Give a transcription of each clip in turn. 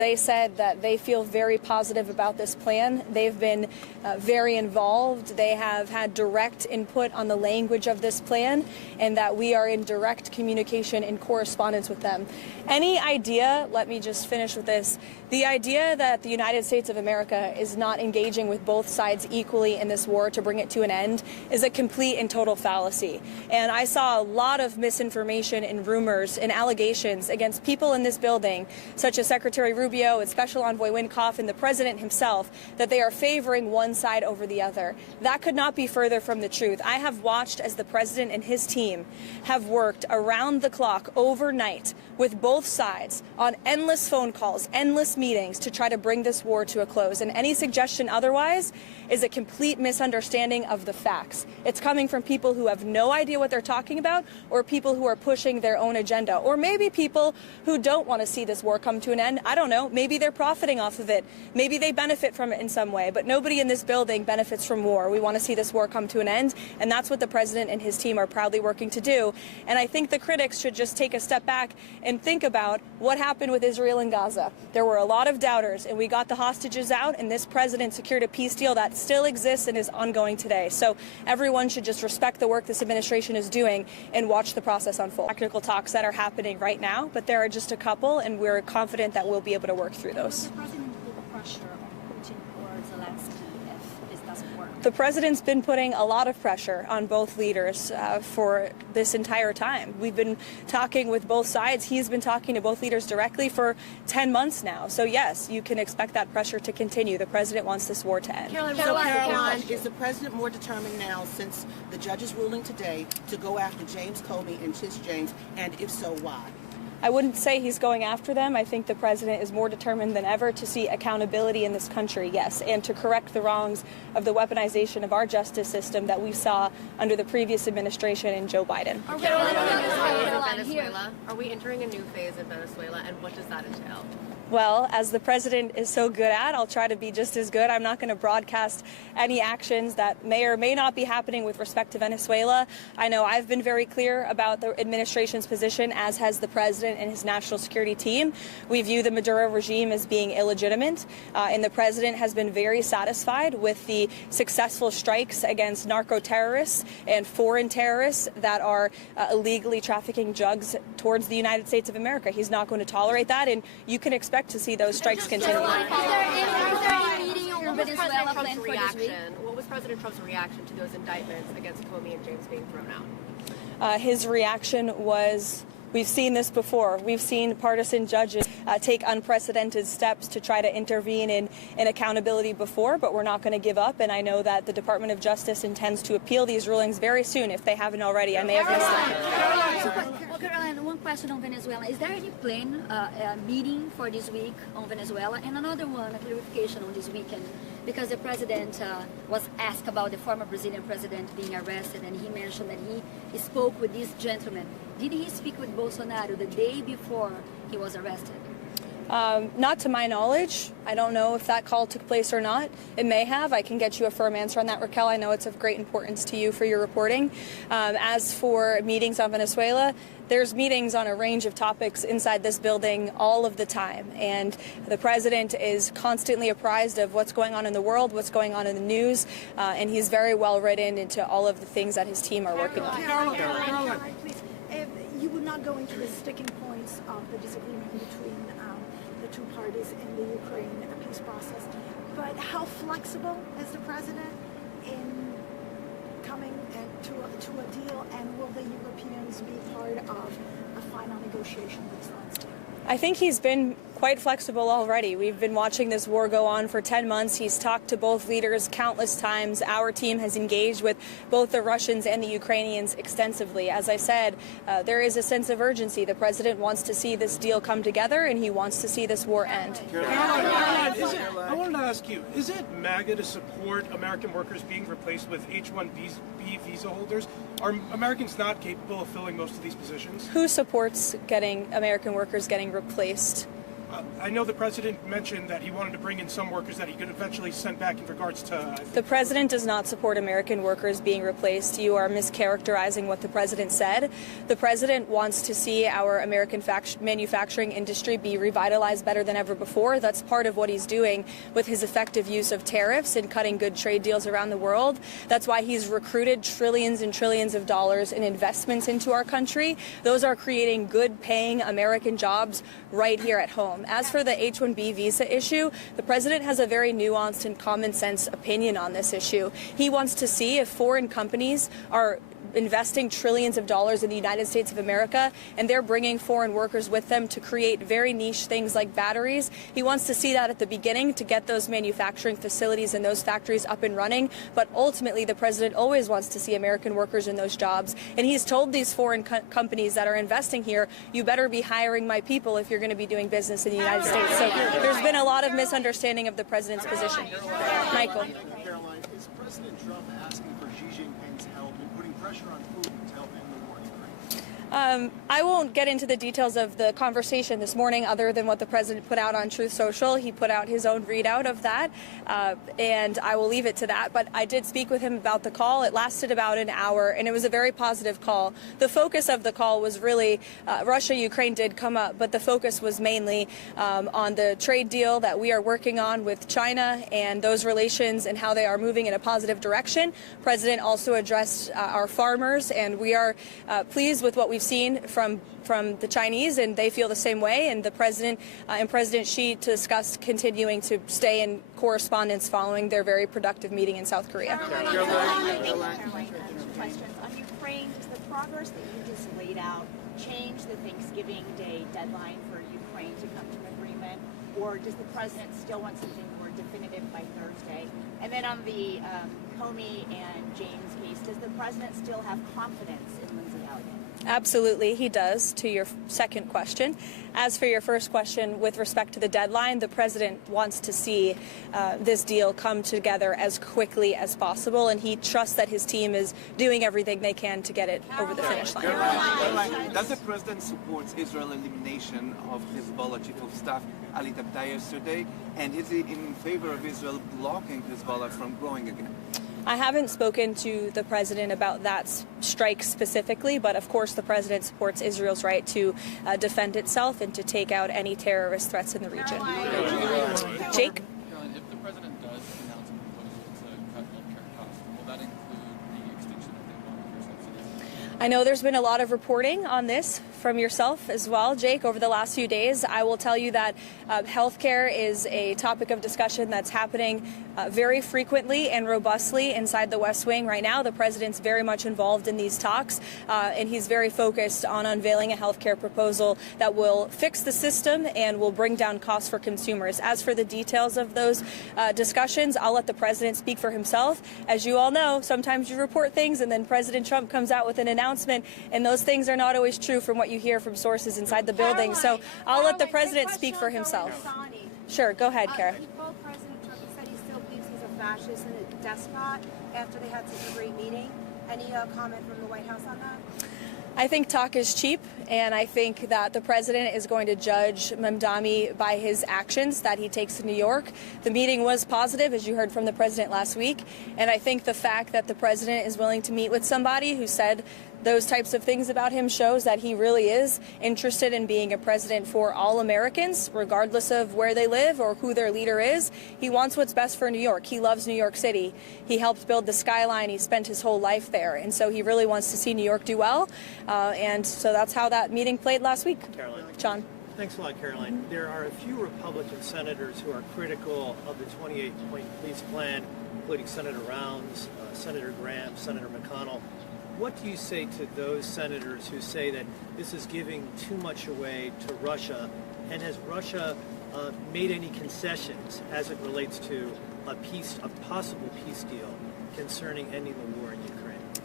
They said that they feel very positive about this plan. They've been very involved. They have had direct input on the language of this plan, and that we are in direct communication and correspondence with them. Any idea, let me just finish with this, the idea that the United States of America is not engaging with both sides equally in this war to bring it to an end is a complete and total fallacy. And I saw a lot of misinformation and rumors and allegations against people in this building, such as Secretary Rubio and Special Envoy Wynkoff and the President himself, that they are favoring one side over the other. That could not be further from the truth. I have watched as the President and his team have worked around the clock overnight with both sides on endless phone calls, endless meetings to try to bring this war to a close. And any suggestion otherwise is a complete misunderstanding of the facts. It's coming from people who have no idea what they're talking about, or people who are pushing their own agenda, or maybe people who don't want to see this war come to an end. I don't know. Maybe they're profiting off of it. Maybe they benefit from it in some way, but nobody in this building benefits from war. We want to see this war come to an end, and that's what the President and his team are proudly working to do. And I think the critics should just take a step back and think about what happened with Israel and Gaza. There were a lot of doubters, and we got the hostages out, and this President secured a peace deal that still exists and is ongoing today. So everyone should just respect the work this administration is doing and watch the process unfold. Technical talks that are happening right now, but there are just a couple, and we're confident that we'll be able to work through those. The President put pressure on Putin or Zelensky if this doesn't work? The President's been putting a lot of pressure on both leaders for this entire time. We've been talking with both sides. He's been talking to both leaders directly for 10 months now. So yes, you can expect that pressure to continue. The President wants this war to end. Caroline, is the President more determined now, since the judge's ruling today, to go after James Comey and Tish James, and if so, why? I wouldn't say he's going after them. I think the President is more determined than ever to see accountability in this country, yes, and to correct the wrongs of the weaponization of our justice system that we saw under the previous administration and Joe Biden. Venezuela. Are we entering a new phase in Venezuela, and what does that entail? Well, as the President is so good at, I'll try to be just as good. I'm not going to broadcast any actions that may or may not be happening with respect to Venezuela. I know I've been very clear about the administration's position, as has the President and his national security team. We view the Maduro regime as being illegitimate, and the President has been very satisfied with the successful strikes against narco terrorists and foreign terrorists that are illegally trafficking drugs towards the United States of America. He's not going to tolerate that, and you can expect to see those strikes continue. What was President Trump's reaction to those indictments against Comey and James being thrown out? His reaction was, we've seen this before. We've seen partisan judges take unprecedented steps to try to intervene in accountability before, but we're not going to give up. And I know that the Department of Justice intends to appeal these rulings very soon, if they haven't already. I may have missed it. Well, Caroline, one question on Venezuela. Is there any planned meeting for this week on Venezuela? And another one, a clarification on this weekend, because the President was asked about the former Brazilian President being arrested, and he mentioned that he spoke with this gentleman. Did he speak with Bolsonaro the day before he was arrested? Not to my knowledge. I don't know if that call took place or not. It may have. I can get you a firm answer on that, Raquel. I know it's of great importance to you for your reporting. As for meetings on Venezuela, there's meetings on a range of topics inside this building all of the time. And the President is constantly apprised of what's going on in the world, what's going on in the news, and he's very well written into all of the things that his team are working on. Caroline, please. You would not go into the sticking points of the disagreement between the two parties in the Ukraine peace process, but how flexible is the President in coming to a deal, and will the Europeans be part of a final negotiation with Zelensky? I think he's been quite flexible already. We've been watching this war go on for 10 months. He's talked to both leaders countless times. Our team has engaged with both the Russians and the Ukrainians extensively. As I said, there is a sense of urgency. The President wants to see this deal come together, and he wants to see this war end. I wanted to ask you, is it MAGA to support American workers being replaced with H-1B visa holders? Are Americans not capable of filling most of these positions? Who supports getting American workers getting replaced I know the president mentioned that he wanted to bring in some workers that he could eventually send back in regards to... The president does not support American workers being replaced. You are mischaracterizing what the president said. The president wants to see our American manufacturing industry be revitalized better than ever before. That's part of what he's doing with his effective use of tariffs and cutting good trade deals around the world. That's why he's recruited trillions and trillions of dollars in investments into our country. Those are creating good-paying American jobs right here at home. As for the H-1B visa issue, the president has a very nuanced and common sense opinion on this issue. He wants to see if foreign companies are investing trillions of dollars in the United States of America, and they're bringing foreign workers with them to create very niche things like batteries. He wants to see that at the beginning to get those manufacturing facilities and those factories up and running, but ultimately the president always wants to see American workers in those jobs, and he's told these foreign companies that are investing here, you better be hiring my people if you're going to be doing business in the United States. So there's been a lot of misunderstanding of the president's position. Michael. Caroline, is President Trump asking for Xi Jinping's help in putting pressure on Putin to help end the war in Ukraine? I won't get into the details of the conversation this morning other than what the president put out on Truth Social. He put out his own readout of that, and I will leave it to that. But I did speak with him about the call. It lasted about an hour, and it was a very positive call. The focus of the call was really Russia-Ukraine did come up, but the focus was mainly on the trade deal that we are working on with China and those relations and how they are moving in a positive direction. The president also addressed our farmers, and we are pleased with what we've seen from the Chinese, and they feel the same way. And the president and President Xi discussed continuing to stay in correspondence following their very productive meeting in South Korea. Caroline, questions on Ukraine. Does the progress that you just laid out change the Thanksgiving Day deadline for Ukraine to come to an agreement, or does the president still want something more definitive by Thursday? And then on the Comey and James case, does the president still have confidence in Lindsey Elliott? Absolutely, he does, to your second question. As for your first question, with respect to the deadline, the president wants to see this deal come together as quickly as possible, and he trusts that his team is doing everything they can to get it over the finish line. Caroline, does the president support Israel's elimination of Hezbollah chief of staff Ali Tabtaei yesterday, and is he in favor of Israel blocking Hezbollah from growing again? I haven't spoken to the president about that strike specifically, but of course the president supports Israel's right to defend itself and to take out any terrorist threats in the region. Jake? Caroline, if the president does announce a proposal to cut healthcare costs, will that include the extinction of the Obamacare subsidies? I know there's been a lot of reporting on this from yourself as well, Jake, over the last few days. I will tell you that healthcare is a topic of discussion that's happening very frequently and robustly inside the West Wing right now. The president's very much involved in these talks, and he's very focused on unveiling a healthcare proposal that will fix the system and will bring down costs for consumers. As for the details of those discussions, I'll let the president speak for himself. As you all know, sometimes you report things and then President Trump comes out with an announcement, and those things are not always true from what you hear from sources inside the building. So I'll let the president speak for himself. Sure, go ahead, Kara. Both President Trump said he still believes he's a fascist and a despot after they had such a great meeting. Any comment from the White House on that? I think talk is cheap, and I think that the president is going to judge Mamdani by his actions that he takes in New York. The meeting was positive, as you heard from the president last week, and I think the fact that the president is willing to meet with somebody who said those types of things about him shows that he really is interested in being a president for all Americans, regardless of where they live or who their leader is. He wants what's best for New York. He loves New York City. He helped build the skyline. He spent his whole life there. And so he really wants to see New York do well. And so that's how that meeting played last week. Caroline. John. Thanks a lot, Caroline. There are a few Republican senators who are critical of the 28-point police plan, including Senator Rounds, Senator Graham, Senator McConnell. What do you say to those senators who say that this is giving too much away to Russia? And has Russia made any concessions as it relates to a possible peace deal concerning ending the war in Ukraine?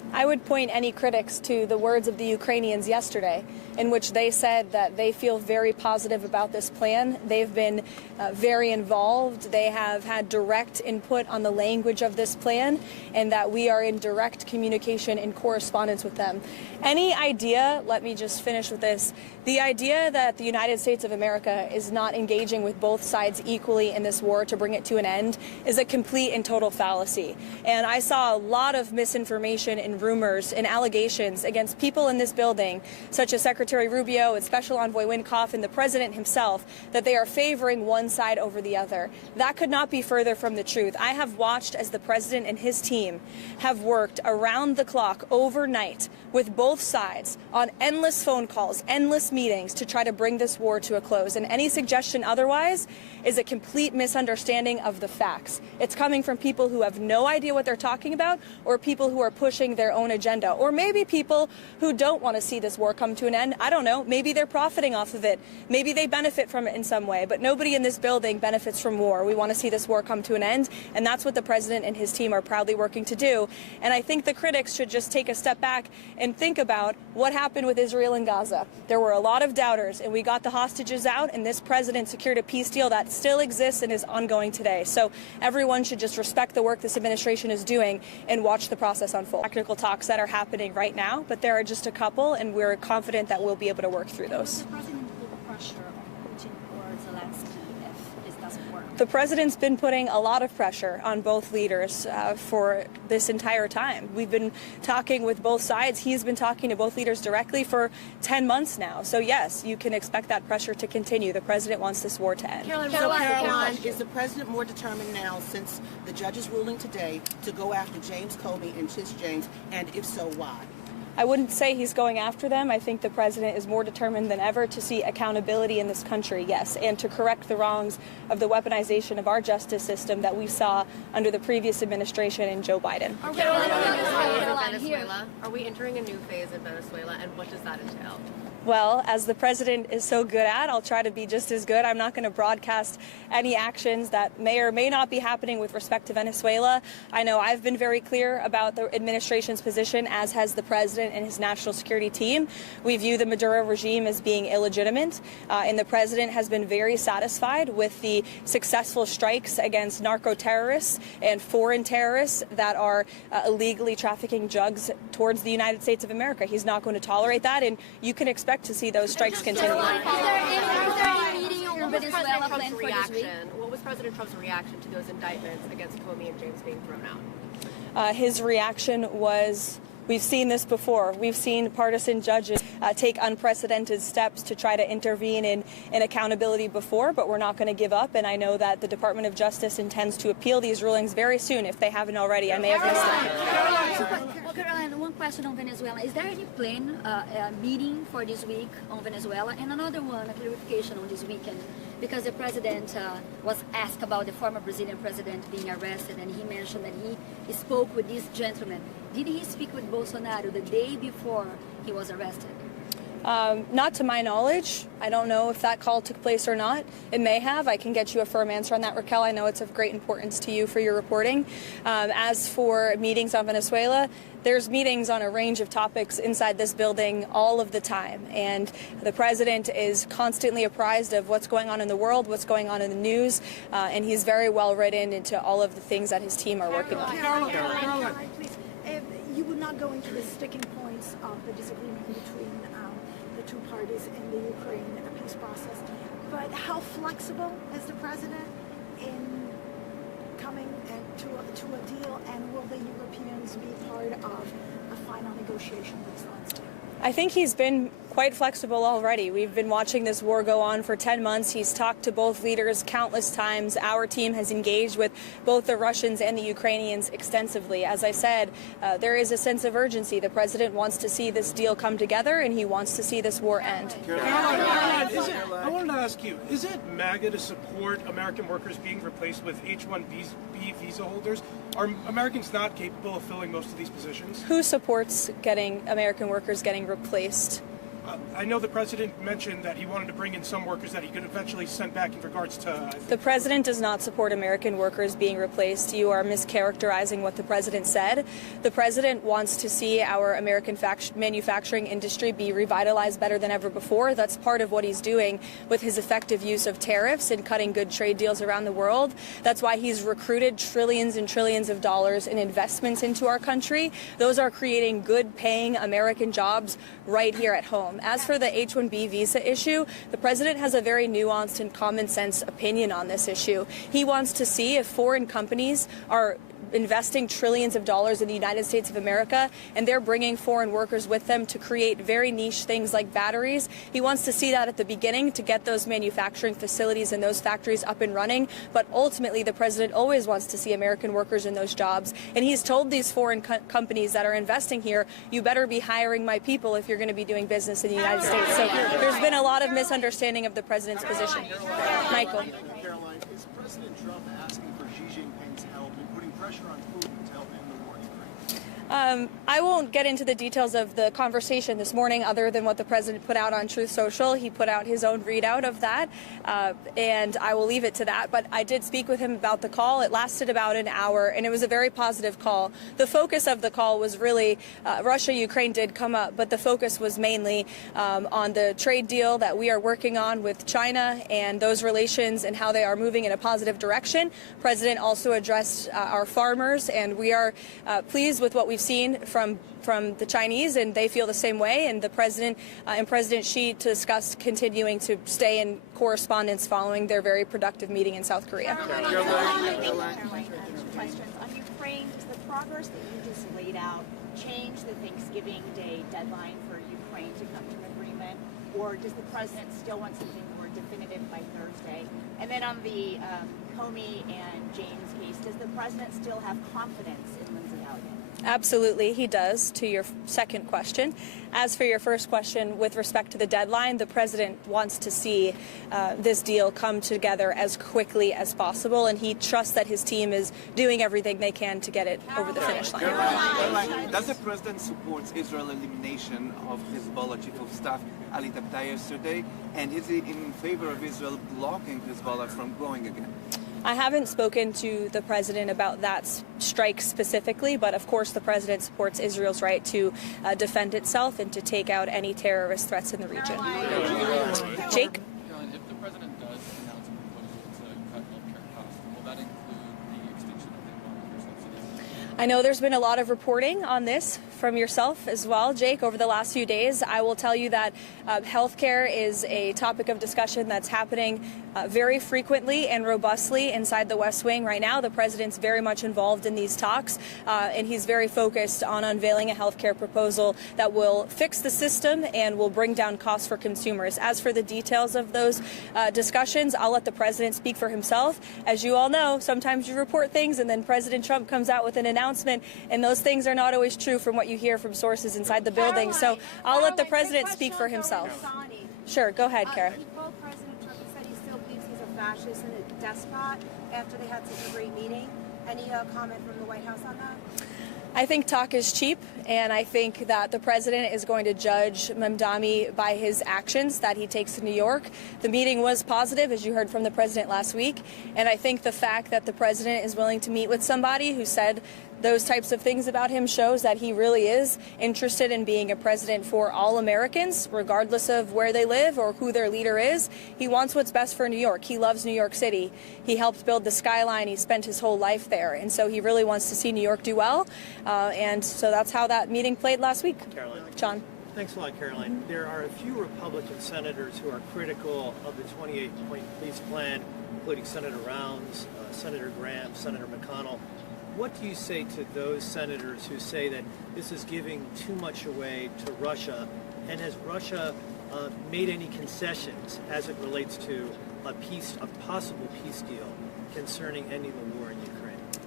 I would point any critics to the words of the Ukrainians yesterday, in which they said that they feel very positive about this plan. They've been very involved. They have had direct input on the language of this plan, and that we are in direct communication and correspondence with them. Any idea, let me just finish with this, the idea that the United States of America is not engaging with both sides equally in this war to bring it to an end is a complete and total fallacy. And I saw a lot of misinformation and rumors and allegations against people in this building, such as Secretary Rubio and Special Envoy Wynkoff and the President himself, that they are favoring one side over the other. That could not be further from the truth. I have watched as the President and his team have worked around the clock overnight with both sides on endless phone calls, endless meetings to try to bring this war to a close. And any suggestion otherwise is a complete misunderstanding of the facts. It's coming from people who have no idea what they're talking about, or people who are pushing their own agenda, or maybe people who don't want to see this war come to an end. I don't know. Maybe they're profiting off of it. Maybe they benefit from it in some way, but nobody in this building benefits from war. We want to see this war come to an end, and that's what the President and his team are proudly working to do. And I think the critics should just take a step back and think about what happened with Israel and Gaza. There were a lot of doubters, and we got the hostages out, and this president secured a peace deal that still exists and is ongoing today. So everyone should just respect the work this administration is doing and watch the process unfold. Technical talks that are happening right now, but there are just a couple, and we're confident that we'll be able to work through those. The president put pressure on Putin or Zelensky if this doesn't work. The president's been putting a lot of pressure on both leaders for this entire time. We've been talking with both sides. He's been talking to both leaders directly for 10 months now. So yes, you can expect that pressure to continue. The president wants this war to end. Caroline, is the president more determined now, since the judge's ruling today, to go after James Comey and Tish James, and if so, why? I wouldn't say he's going after them. I think the president is more determined than ever to see accountability in this country, yes, and to correct the wrongs of the weaponization of our justice system that we saw under the previous administration and Joe Biden. Venezuela. Are we entering a new phase in Venezuela, and what does that entail? Well, as the president is so good at, I'll try to be just as good. I'm not going to broadcast any actions that may or may not be happening with respect to Venezuela. I know I've been very clear about the administration's position, as has the president and his national security team. We view the Maduro regime as being illegitimate, and the president has been very satisfied with the successful strikes against narco terrorists and foreign terrorists that are illegally trafficking drugs towards the United States of America. He's not going to tolerate that, and you can expect to see those strikes continue. What was President Trump's reaction to those indictments against Comey and James being thrown out? His reaction was, we've seen this before. We've seen partisan judges take unprecedented steps to try to intervene in accountability before, but we're not going to give up. And I know that the Department of Justice intends to appeal these rulings very soon, if they haven't already. I may have missed it. Well, Caroline, one question on Venezuela. Is there any plan, meeting for this week on Venezuela? And another one, a clarification on this weekend, because the president was asked about the former Brazilian president being arrested, and he mentioned that he spoke with this gentleman. Did he speak with Bolsonaro the day before he was arrested? Not to my knowledge. I don't know if that call took place or not. It may have. I can get you a firm answer on that, Raquel. I know it's of great importance to you for your reporting. As for meetings on Venezuela, there's meetings on a range of topics inside this building all of the time. And the president is constantly apprised of what's going on in the world, what's going on in the news, and he's very well written into all of the things that his team are working on. Caroline, please. You would not go into the sticking points of the disagreement between the two parties in the Ukraine peace process, but how flexible is the president in coming to a deal, and will the Europeans be part of a final negotiation with Zelensky? I think he's been quite flexible already. We've been watching this war go on for 10 months. He's talked to both leaders countless times. Our team has engaged with both the Russians and the Ukrainians extensively. As I said, there is a sense of urgency. The president wants to see this deal come together, and he wants to see this war end. I wanted to ask you, is it MAGA to support American workers being replaced with H-1B visa holders? Are Americans not capable of filling most of these positions? Who supports getting American workers getting replaced I know the president mentioned that he wanted to bring in some workers that he could eventually send back in regards to... The president does not support American workers being replaced. You are mischaracterizing what the president said. The president wants to see our American manufacturing industry be revitalized better than ever before. That's part of what he's doing with his effective use of tariffs and cutting good trade deals around the world. That's why he's recruited trillions and trillions of dollars in investments into our country. Those are creating good-paying American jobs right here at home. As for the H-1B visa issue, the president has a very nuanced and common sense opinion on this issue. He wants to see if foreign companies are investing trillions of dollars in the United States of America and they're bringing foreign workers with them to create very niche things like batteries. He wants to see that at the beginning to get those manufacturing facilities and those factories up and running. But ultimately, the president always wants to see American workers in those jobs. And he's told these foreign companies that are investing here, you better be hiring my people if you're going to be doing business in the United States. So there's been a lot of misunderstanding of the president's position. Michael. Caroline, is President Trump asking for Xi Jinping's help in putting pressure on Putin to help end the war in Ukraine? I won't get into the details of the conversation this morning other than what the president put out on Truth Social. He put out his own readout of that, and I will leave it to that. But I did speak with him about the call. It lasted about an hour, and it was a very positive call. The focus of the call was really Russia-Ukraine did come up, but the focus was mainly on the trade deal that we are working on with China and those relations and how they are moving in a positive direction. The president also addressed our farmers, and we are pleased with what we've seen from the Chinese, and they feel the same way. And the president and President Xi discussed continuing to stay in correspondence following their very productive meeting in South Korea. Caroline, questions on Ukraine. Does the progress that you just laid out change the Thanksgiving Day deadline for Ukraine to come to an agreement, or does the president still want something more definitive by Thursday? And then on the Comey and James case, does the president still have confidence in Lindsey Elliott? Absolutely, he does, to your second question. As for your first question, with respect to the deadline, the president wants to see this deal come together as quickly as possible, and he trusts that his team is doing everything they can to get it over the finish line. Caroline, does the president support Israel's elimination of Hezbollah chief of staff Ali Tabtai yesterday, and is he in favor of Israel blocking Hezbollah from growing again? I haven't spoken to the president about that strike specifically, but of course the president supports Israel's right to defend itself and to take out any terrorist threats in the region. Jake? Caroline, if the president does announce a proposal to cut healthcare costs, will that include the extension of the Obamacare subsidies? I know there's been a lot of reporting on this from yourself as well, Jake, over the last few days. I will tell you that healthcare is a topic of discussion that's happening very frequently and robustly inside the West Wing right now. The president's very much involved in these talks, and he's very focused on unveiling a healthcare proposal that will fix the system and will bring down costs for consumers. As for the details of those discussions, I'll let the president speak for himself. As you all know, sometimes you report things and then President Trump comes out with an announcement, and those things are not always true from what you hear from sources inside the building. So I'll let the president speak for himself. Sure, go ahead, Kara. Both President Trump said he still believes he's a fascist and a despot after they had such a great meeting. Any comment from the White House on that? I think talk is cheap, and I think that the president is going to judge Mamdani by his actions that he takes in New York. The meeting was positive, as you heard from the president last week, and I think the fact that the president is willing to meet with somebody who said those types of things about him shows that he really is interested in being a president for all Americans, regardless of where they live or who their leader is. He wants what's best for New York. He loves New York City. He helped build the skyline. He spent his whole life there. And so he really wants to see New York do well. And so that's how that meeting played last week. Caroline. John. Thanks a lot, Caroline. There are a few Republican senators who are critical of the 28-point peace plan, including Senator Rounds, Senator Graham, Senator McConnell. What do you say to those senators who say that this is giving too much away to Russia? And has Russia made any concessions as it relates to a possible peace deal concerning ending the war in Ukraine?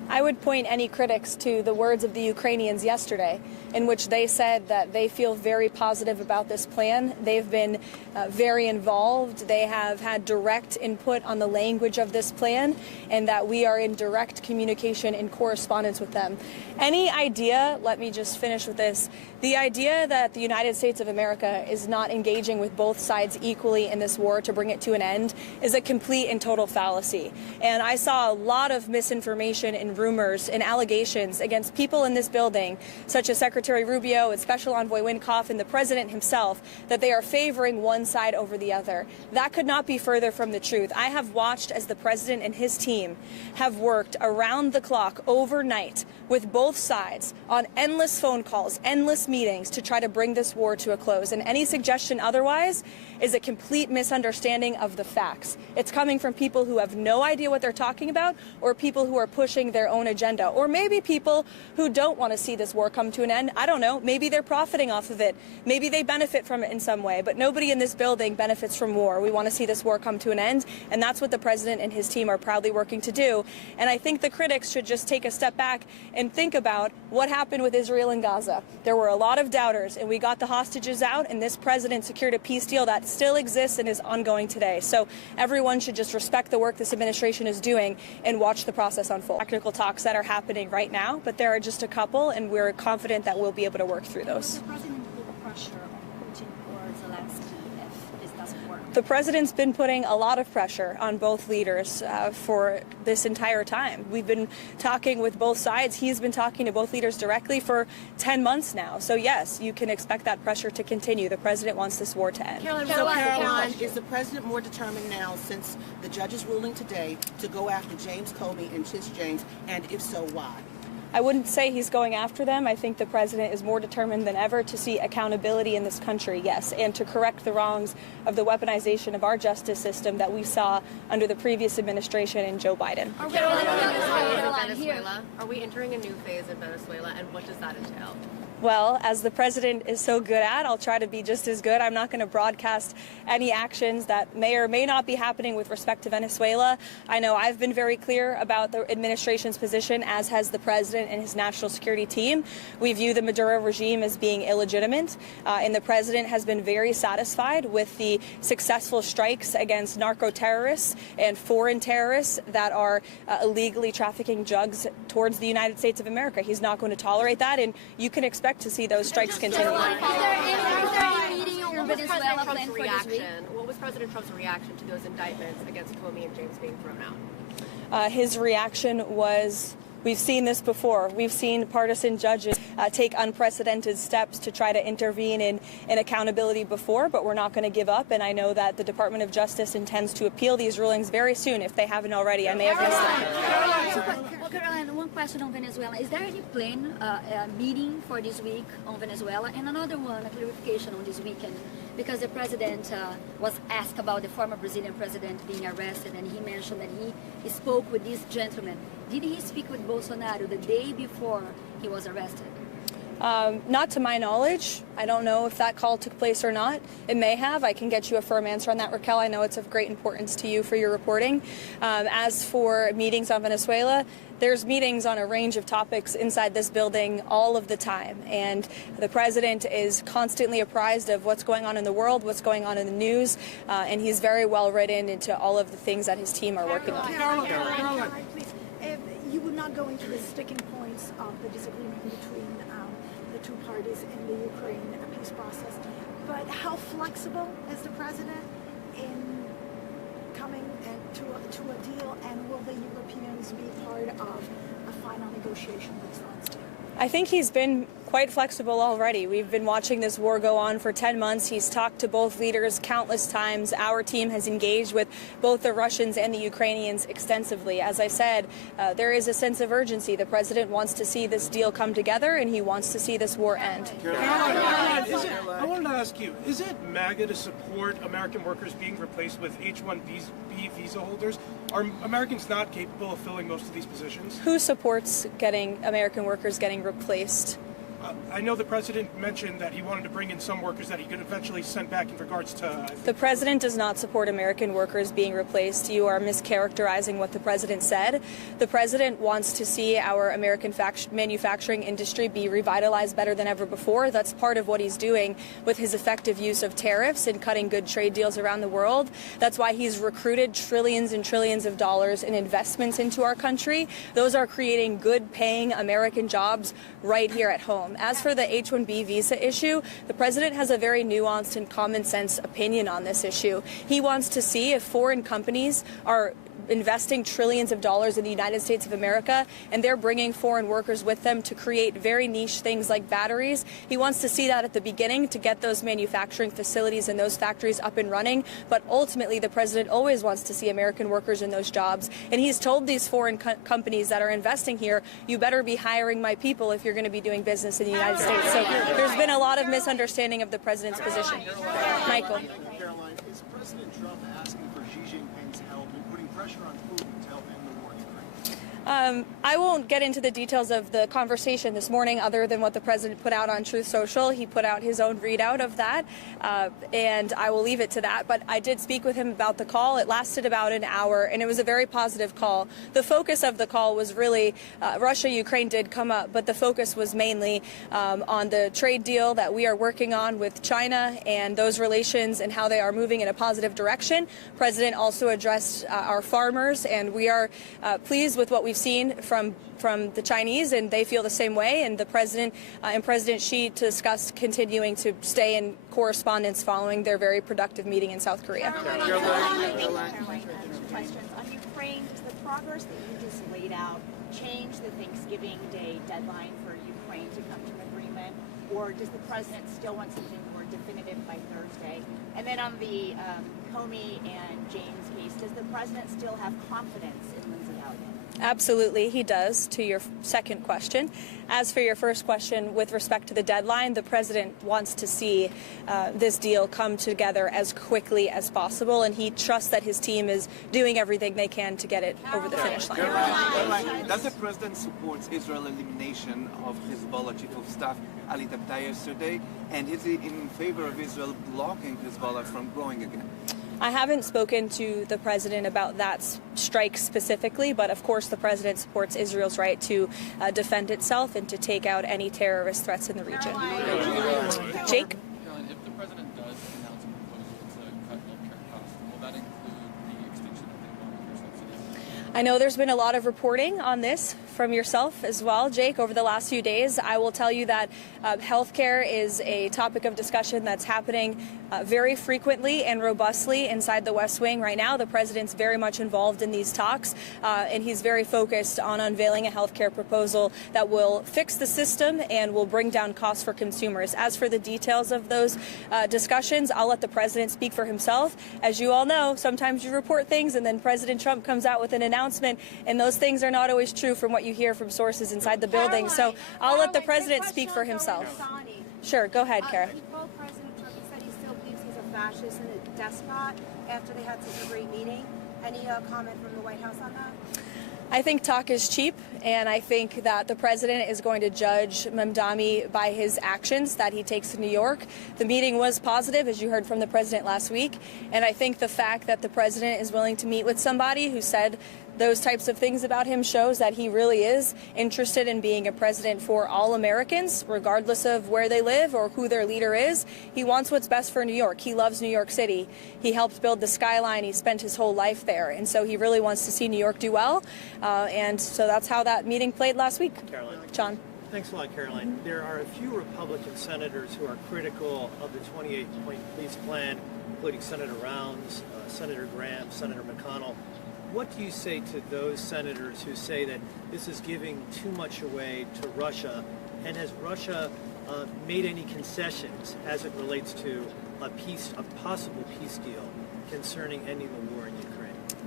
I would point any critics to the words of the Ukrainians yesterday, in which they said that they feel very positive about this plan. They've been very involved. They have had direct input on the language of this plan, and that we are in direct communication and correspondence with them. Any idea, let me just finish with this, the idea that the United States of America is not engaging with both sides equally in this war to bring it to an end is a complete and total fallacy. And I saw a lot of misinformation and rumors and allegations against people in this building, such as Secretary Rubio and Special Envoy Wynkoff and the President himself, that they are favoring one side over the other. That could not be further from the truth. I have watched as the President and his team have worked around the clock overnight with both sides on endless phone calls, endless meetings to try to bring this war to a close. And any suggestion otherwise is a complete misunderstanding of the facts. It's coming from people who have no idea what they're talking about, or people who are pushing their own agenda, or maybe people who don't want to see this war come to an end. I don't know. Maybe they're profiting off of it. Maybe they benefit from it in some way, but nobody in this building benefits from war. We want to see this war come to an end, and that's what the President and his team are proudly working to do. And I think the critics should just take a step back and think about what happened with Israel and Gaza. There were a lot of doubters, and we got the hostages out, and this president secured a peace deal that still exists and is ongoing today. So everyone should just respect the work this administration is doing and watch the process unfold. Technical talks that are happening right now, but there are just a couple, and we're confident that we'll be able to work through those. The president put pressure on Putin or Zelensky if this doesn't work? The president's been putting a lot of pressure on both leaders for this entire time. We've been talking with both sides. He's been talking to both leaders directly for 10 months now. So yes, you can expect that pressure to continue. The president wants this war to end. Caroline, is the president more determined now, since the judge's ruling today, to go after James Comey and Tish James, and if so, why? I wouldn't say he's going after them. I think the president is more determined than ever to see accountability in this country, yes, and to correct the wrongs of the weaponization of our justice system that we saw under the previous administration and Joe Biden. Venezuela. Are we entering a new phase in Venezuela, and what does that entail? Well, as the president is so good at, I'll try to be just as good. I'm not going to broadcast any actions that may or may not be happening with respect to Venezuela. I know I've been very clear about the administration's position, as has the president and his national security team. We view the Maduro regime as being illegitimate, and the president has been very satisfied with the successful strikes against narco terrorists and foreign terrorists that are illegally trafficking drugs towards the United States of America. He's not going to tolerate that, and you can expect to see those strikes continue. What was President Trump's reaction to those indictments against Comey and James being thrown out? His reaction was, we've seen this before. We've seen partisan judges take unprecedented steps to try to intervene in accountability before, but we're not going to give up. And I know that the Department of Justice intends to appeal these rulings very soon, if they haven't already. I may have missed it. Caroline, one question on Venezuela. Is there any plan, meeting for this week on Venezuela? And another one, a clarification on this weekend, because the president was asked about the former Brazilian president being arrested, and he mentioned that he spoke with this gentleman. Did he speak with Bolsonaro the day before he was arrested? Not to my knowledge. I don't know if that call took place or not. It may have. I can get you a firm answer on that, Raquel. I know it's of great importance to you for your reporting. As for meetings on Venezuela, there's meetings on a range of topics inside this building all of the time. And the president is constantly apprised of what's going on in the world, what's going on in the news, and he's very well written into all of the things that his team are working on. Caroline, please. You would not go into the sticking points of the disagreement between the two parties in the Ukraine peace process, but how flexible is the president in coming to a deal, and will the Europeans be part of a final negotiation with Zelensky? I think he's been quite flexible already. We've been watching this war go on for 10 months. He's talked to both leaders countless times. Our team has engaged with both the Russians and the Ukrainians extensively. As I said, there is a sense of urgency. The president wants to see this deal come together, and he wants to see this war end. I wanted to ask you, is it MAGA to support American workers being replaced with H-1B visa holders? Are Americans not capable of filling most of these positions? Who supports American workers getting replaced I know the president mentioned that he wanted to bring in some workers that he could eventually send back in regards to... The president does not support American workers being replaced. You are mischaracterizing what the president said. The president wants to see our American manufacturing industry be revitalized better than ever before. That's part of what he's doing with his effective use of tariffs and cutting good trade deals around the world. That's why he's recruited trillions and trillions of dollars in investments into our country. Those are creating good-paying American jobs right here at home. As for the H-1B visa issue, the president has a very nuanced and common sense opinion on this issue. He wants to see if foreign companies are investing trillions of dollars in the United States of America, and they're bringing foreign workers with them to create very niche things like batteries. He wants to see that at the beginning to get those manufacturing facilities and those factories up and running, but ultimately the president always wants to see American workers in those jobs, and he's told these foreign companies that are investing here, you better be hiring my people if you're going to be doing business in the United States. So there's been a lot of misunderstanding of the president's position. Michael. Caroline, is President Trump asking for Xi Jinping's help in putting pressure on Putin to help end the war in Ukraine? I won't get into the details of the conversation this morning other than what the president put out on Truth Social. He put out his own readout of that, and I will leave it to that. But I did speak with him about the call. It lasted about an hour, and it was a very positive call. The focus of the call was really Russia-Ukraine did come up, but the focus was mainly on the trade deal that we are working on with China and those relations and how they are moving in a positive direction. The president also addressed our farmers, and we are pleased with what we've seen from the Chinese, and they feel the same way. And the president and President Xi discussed continuing to stay in correspondence following their very productive meeting in South Korea. Caroline, questions on Ukraine. Does the progress that you just laid out change the Thanksgiving Day deadline for Ukraine to come to an agreement, or does the president still want something more definitive by Thursday? And then on the Comey and James case, does the president still have confidence in Lindsey Elliott? Absolutely, he does, to your second question. As for your first question, with respect to the deadline, the president wants to see this deal come together as quickly as possible, and he trusts that his team is doing everything they can to get it over the finish line. Caroline, does the president support Israel's elimination of Hezbollah chief of staff Ali Tabtai yesterday, and is he in favor of Israel blocking Hezbollah from growing again? I haven't spoken to the president about that strike specifically, but of course the president supports Israel's right to defend itself and to take out any terrorist threats in the region. Jake? Caroline, if the president does announce a proposal to cut healthcare costs, will that include the extinction of the Obamacare subsidies? I know there's been a lot of reporting on this from yourself as well, Jake, over the last few days. I will tell you that healthcare is a topic of discussion that's happening very frequently and robustly inside the West Wing right now. The president's very much involved in these talks, and he's very focused on unveiling a healthcare proposal that will fix the system and will bring down costs for consumers. As for the details of those discussions, I'll let the president speak for himself. As you all know, sometimes you report things and then President Trump comes out with an announcement, and those things are not always true from what you hear from sources inside the building. So I'll let the president speak for himself. Sure, go ahead, Kara. He told President Trump, he said he still believes he's a fascist and a despot after they had such a great meeting. Any comment from the White House on that? I think talk is cheap, and I think that the president is going to judge Mamdani by his actions that he takes in New York. The meeting was positive, as you heard from the president last week, and I think the fact that the president is willing to meet with somebody who said those types of things about him shows that he really is interested in being a president for all Americans, regardless of where they live or who their leader is. He wants what's best for New York. He loves New York City. He helped build the skyline. He spent his whole life there. And so he really wants to see New York do well. And so that's how that meeting played last week. Caroline. John. Thanks a lot, Caroline. There are a few Republican senators who are critical of the 28-point police plan, including Senator Rounds, Senator Graham, Senator McConnell. What do you say to those senators who say that this is giving too much away to Russia? And has Russia made any concessions as it relates to a possible peace deal concerning ending the war in Ukraine?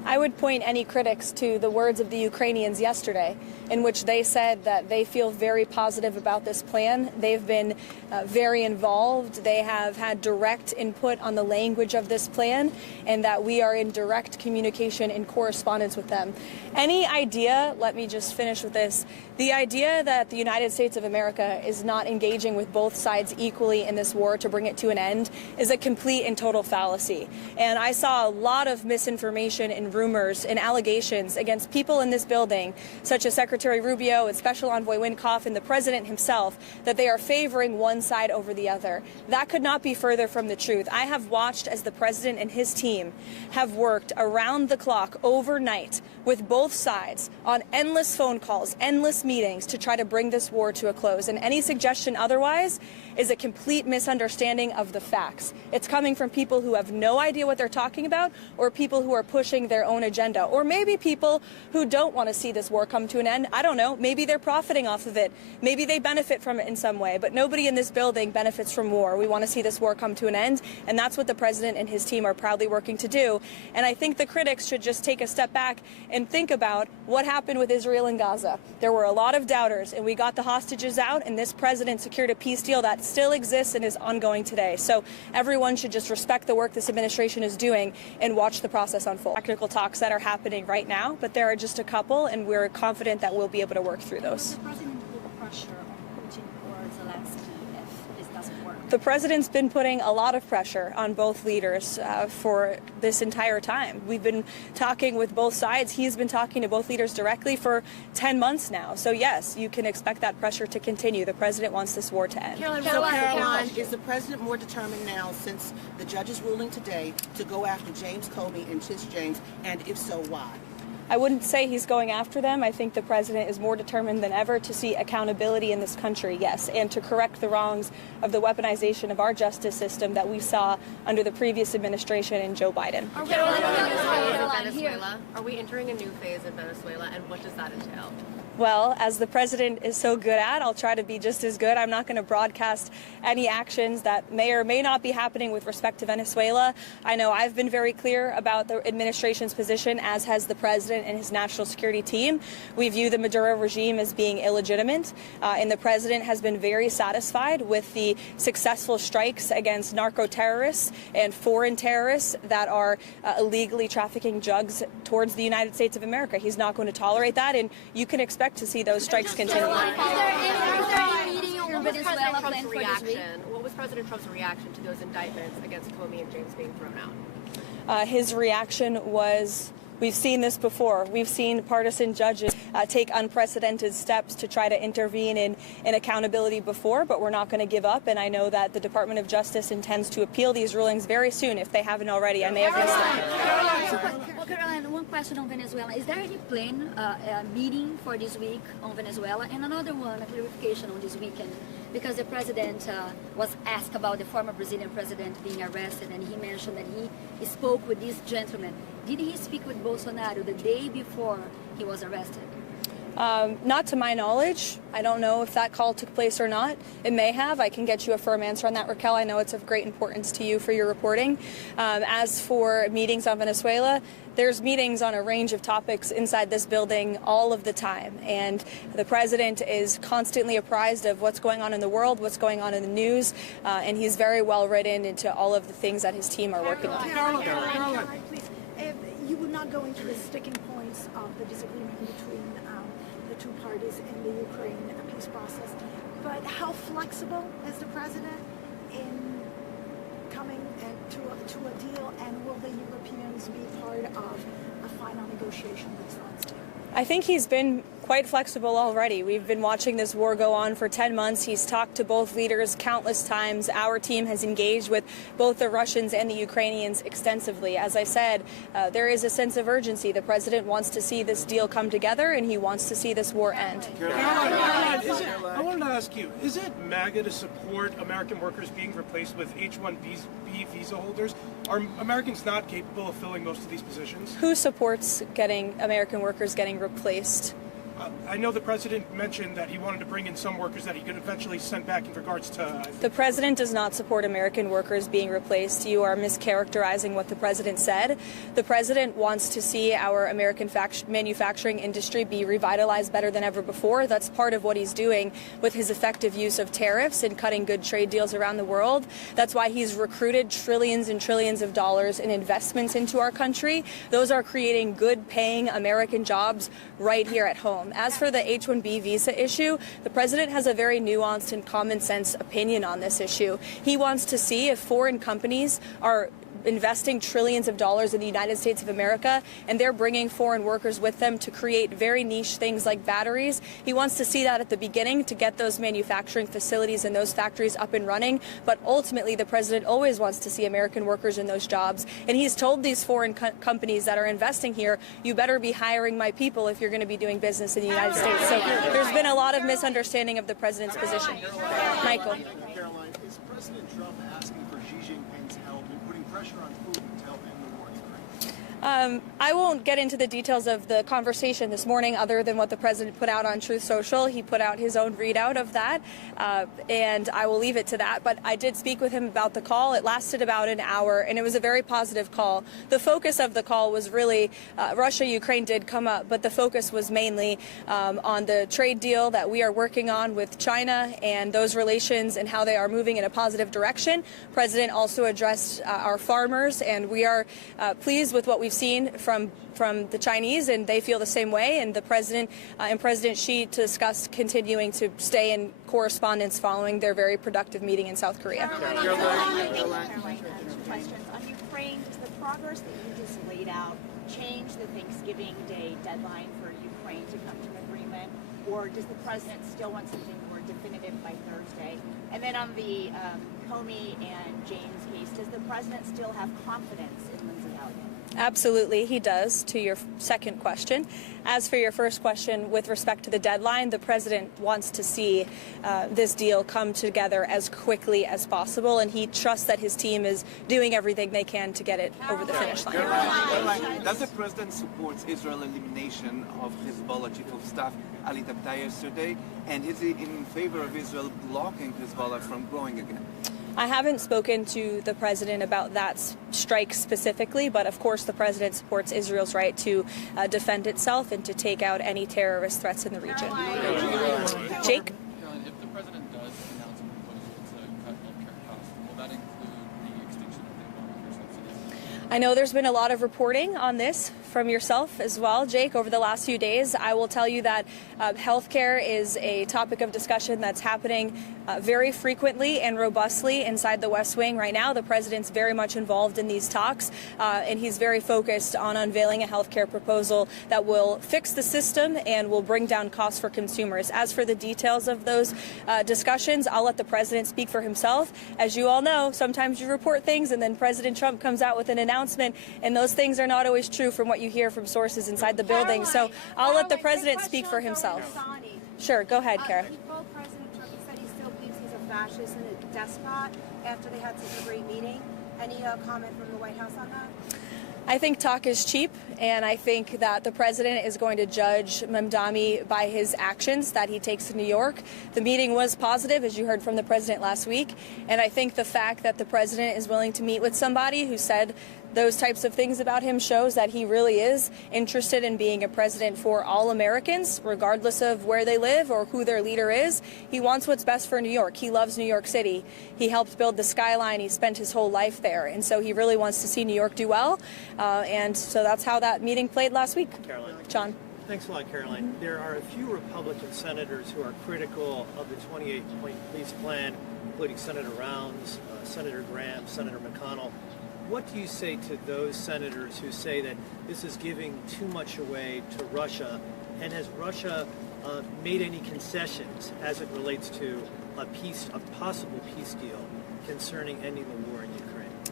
I would point any critics to the words of the Ukrainians yesterday, in which they said that they feel very positive about this plan. They've been very involved. They have had direct input on the language of this plan, and that we are in direct communication and correspondence with them. Any idea, let me just finish with this, the idea that the United States of America is not engaging with both sides equally in this war to bring it to an end is a complete and total fallacy. And I saw a lot of misinformation and rumors and allegations against people in this building, such as Secretary Rubio and Special Envoy Wynkoff and the President himself, that they are favoring one side over the other. That could not be further from the truth. I have watched as the President and his team have worked around the clock overnight with both sides on endless phone calls, endless meetings to try to bring this war to a close. And any suggestion otherwise is a complete misunderstanding of the facts. It's coming from people who have no idea what they're talking about, or people who are pushing their own agenda, or maybe people who don't want to see this war come to an end. I don't know. Maybe they're profiting off of it. Maybe they benefit from it in some way, but nobody in this building benefits from war. We want to see this war come to an end, and that's what the President and his team are proudly working to do. And I think the critics should just take a step back and think about what happened with Israel and Gaza. There were a lot of doubters, and we got the hostages out, and this president secured a peace deal that still exists and is ongoing today. So everyone should just respect the work this administration is doing and watch the process unfold. Technical talks that are happening right now, but there are just a couple, and we're confident that we'll be able to work through those. The president put pressure on Putin or Zelensky if this doesn't work? The president's been putting a lot of pressure on both leaders for this entire time. We've been talking with both sides. He's been talking to both leaders directly for 10 months now. So yes, you can expect that pressure to continue. The president wants this war to end. Caroline, is the president more determined now, since the judge's ruling today, to go after James Comey and Tish James, and if so, why? I wouldn't say he's going after them. I think the president is more determined than ever to see accountability in this country, yes, and to correct the wrongs of the weaponization of our justice system that we saw under the previous administration and Joe Biden. Are we entering a new phase in Venezuela, and what does that entail? Well, as the president is so good at, I'll try to be just as good. I'm not going to broadcast any actions that may or may not be happening with respect to Venezuela. I know I've been very clear about the administration's position, as has the president and his national security team. We view the Maduro regime as being illegitimate, and the president has been very satisfied with the successful strikes against narco terrorists and foreign terrorists that are illegally trafficking drugs towards the United States of America. He's not going to tolerate that, and you can expect to see those strikes continue. What was President Trump's reaction to those indictments against Comey and James being thrown out? His reaction was, we've seen this before. We've seen partisan judges take unprecedented steps to try to intervene in accountability before, but we're not going to give up. And I know that the Department of Justice intends to appeal these rulings very soon, if they haven't already. I may have missed it. Well, Caroline, one question on Venezuela. Is there any plan, meeting for this week on Venezuela? And another one, a clarification on this weekend, because the president was asked about the former Brazilian president being arrested, and he mentioned that he spoke with this gentleman. Did he speak with Bolsonaro the day before he was arrested? Not to my knowledge. I don't know if that call took place or not. It may have. I can get you a firm answer on that, Raquel. I know it's of great importance to you for your reporting. As for meetings on Venezuela, there's meetings on a range of topics inside this building all of the time. And the president is constantly apprised of what's going on in the world, what's going on in the news, and he's very well written into all of the things that his team are working on. Caroline, please. You would not go into the sticking points of the disagreement between the two parties in the Ukraine peace process, but how flexible is the president in coming to a deal, and will the Europeans be part of a final negotiation with Zelensky? I think he's been quite flexible already. We've been watching this war go on for 10 months. He's talked to both leaders countless times. Our team has engaged with both the Russians and the Ukrainians extensively. As I said, there is a sense of urgency. The president wants to see this deal come together, and he wants to see this war end. I wanted to ask you, is it MAGA to support American workers being replaced with H-1B visa holders? Are Americans not capable of filling most of these positions? Who supports getting American workers getting replaced I know the president mentioned that he wanted to bring in some workers that he could eventually send back in regards to... The president does not support American workers being replaced. You are mischaracterizing what the president said. The president wants to see our American manufacturing industry be revitalized better than ever before. That's part of what he's doing with his effective use of tariffs and cutting good trade deals around the world. That's why he's recruited trillions and trillions of dollars in investments into our country. Those are creating good-paying American jobs right here at home. As for the H-1B visa issue, the president has a very nuanced and common sense opinion on this issue. He wants to see if foreign companies are investing trillions of dollars in the United States of America, and they're bringing foreign workers with them to create very niche things like batteries. He wants to see that at the beginning to get those manufacturing facilities and those factories up and running. But ultimately, the president always wants to see American workers in those jobs. And he's told these foreign companies that are investing here, you better be hiring my people if you're going to be doing business in the United States. So there's been a lot of misunderstanding of the president's position. Michael. Caroline, is President Trump asking for Xi Jinping's help in putting pressure on Putin to help end the war in Ukraine? I won't get into the details of the conversation this morning other than what the president put out on Truth Social. He put out his own readout of that, and I will leave it to that. But I did speak with him about the call. It lasted about an hour, and it was a very positive call. The focus of the call was really Russia-Ukraine did come up, but the focus was mainly on the trade deal that we are working on with China and those relations and how they are moving in a positive direction. The president also addressed our farmers, and we are pleased with what we've seen from the Chinese, and they feel the same way. And the president and President Xi discussed continuing to stay in correspondence following their very productive meeting in South Korea. Caroline, questions on Ukraine. Does the progress that you just laid out change the Thanksgiving Day deadline for Ukraine to come to an agreement, or does the president still want something more definitive by Thursday? And then on the Comey and James case, does the president still have confidence in Lindsey Elliott? Absolutely, he does, to your second question. As for your first question, with respect to the deadline, the president wants to see this deal come together as quickly as possible, and he trusts that his team is doing everything they can to get it over the finish line. Does the president support Israel's elimination of Hezbollah chief of staff Ali Tabtai yesterday, and is he in favor of Israel blocking Hezbollah from growing again? I haven't spoken to the president about that strike specifically, but of course the president supports Israel's right to defend itself and to take out any terrorist threats in the region. Jake? Caroline, if the president does announce a proposal to cut healthcare costs, will that include the extinction of the Obamacare subsidies? I know there's been a lot of reporting on this from yourself as well, Jake, over the last few days. I will tell you that healthcare is a topic of discussion that's happening very frequently and robustly inside the West Wing right now. The president's very much involved in these talks, and he's very focused on unveiling a healthcare proposal that will fix the system and will bring down costs for consumers. As for the details of those discussions, I'll let the president speak for himself. As you all know, sometimes you report things and then President Trump comes out with an announcement, and those things are not always true from what you hear from sources inside the building. So I'll let the president speak for himself. Sure, go ahead, Kara. President Trump said he still believes he's a fascist and a despot after they had such a great meeting. Any comment from the White House on that? I think talk is cheap, and I think that the president is going to judge Mamdani by his actions that he takes in New York. The meeting was positive, as you heard from the president last week, and I think the fact that the president is willing to meet with somebody who said those types of things about him shows that he really is interested in being a president for all Americans, regardless of where they live or who their leader is. He wants what's best for New York. He loves New York City. He helped build the skyline. He spent his whole life there. And so he really wants to see New York do well. And so that's how that meeting played last week. Caroline. John. Thanks a lot, Caroline. There are a few Republican senators who are critical of the 28-point police plan, including Senator Rounds, Senator Graham, Senator McConnell. What do you say to those senators who say that this is giving too much away to Russia? And has Russia made any concessions as it relates to a possible peace deal concerning ending the war in Ukraine?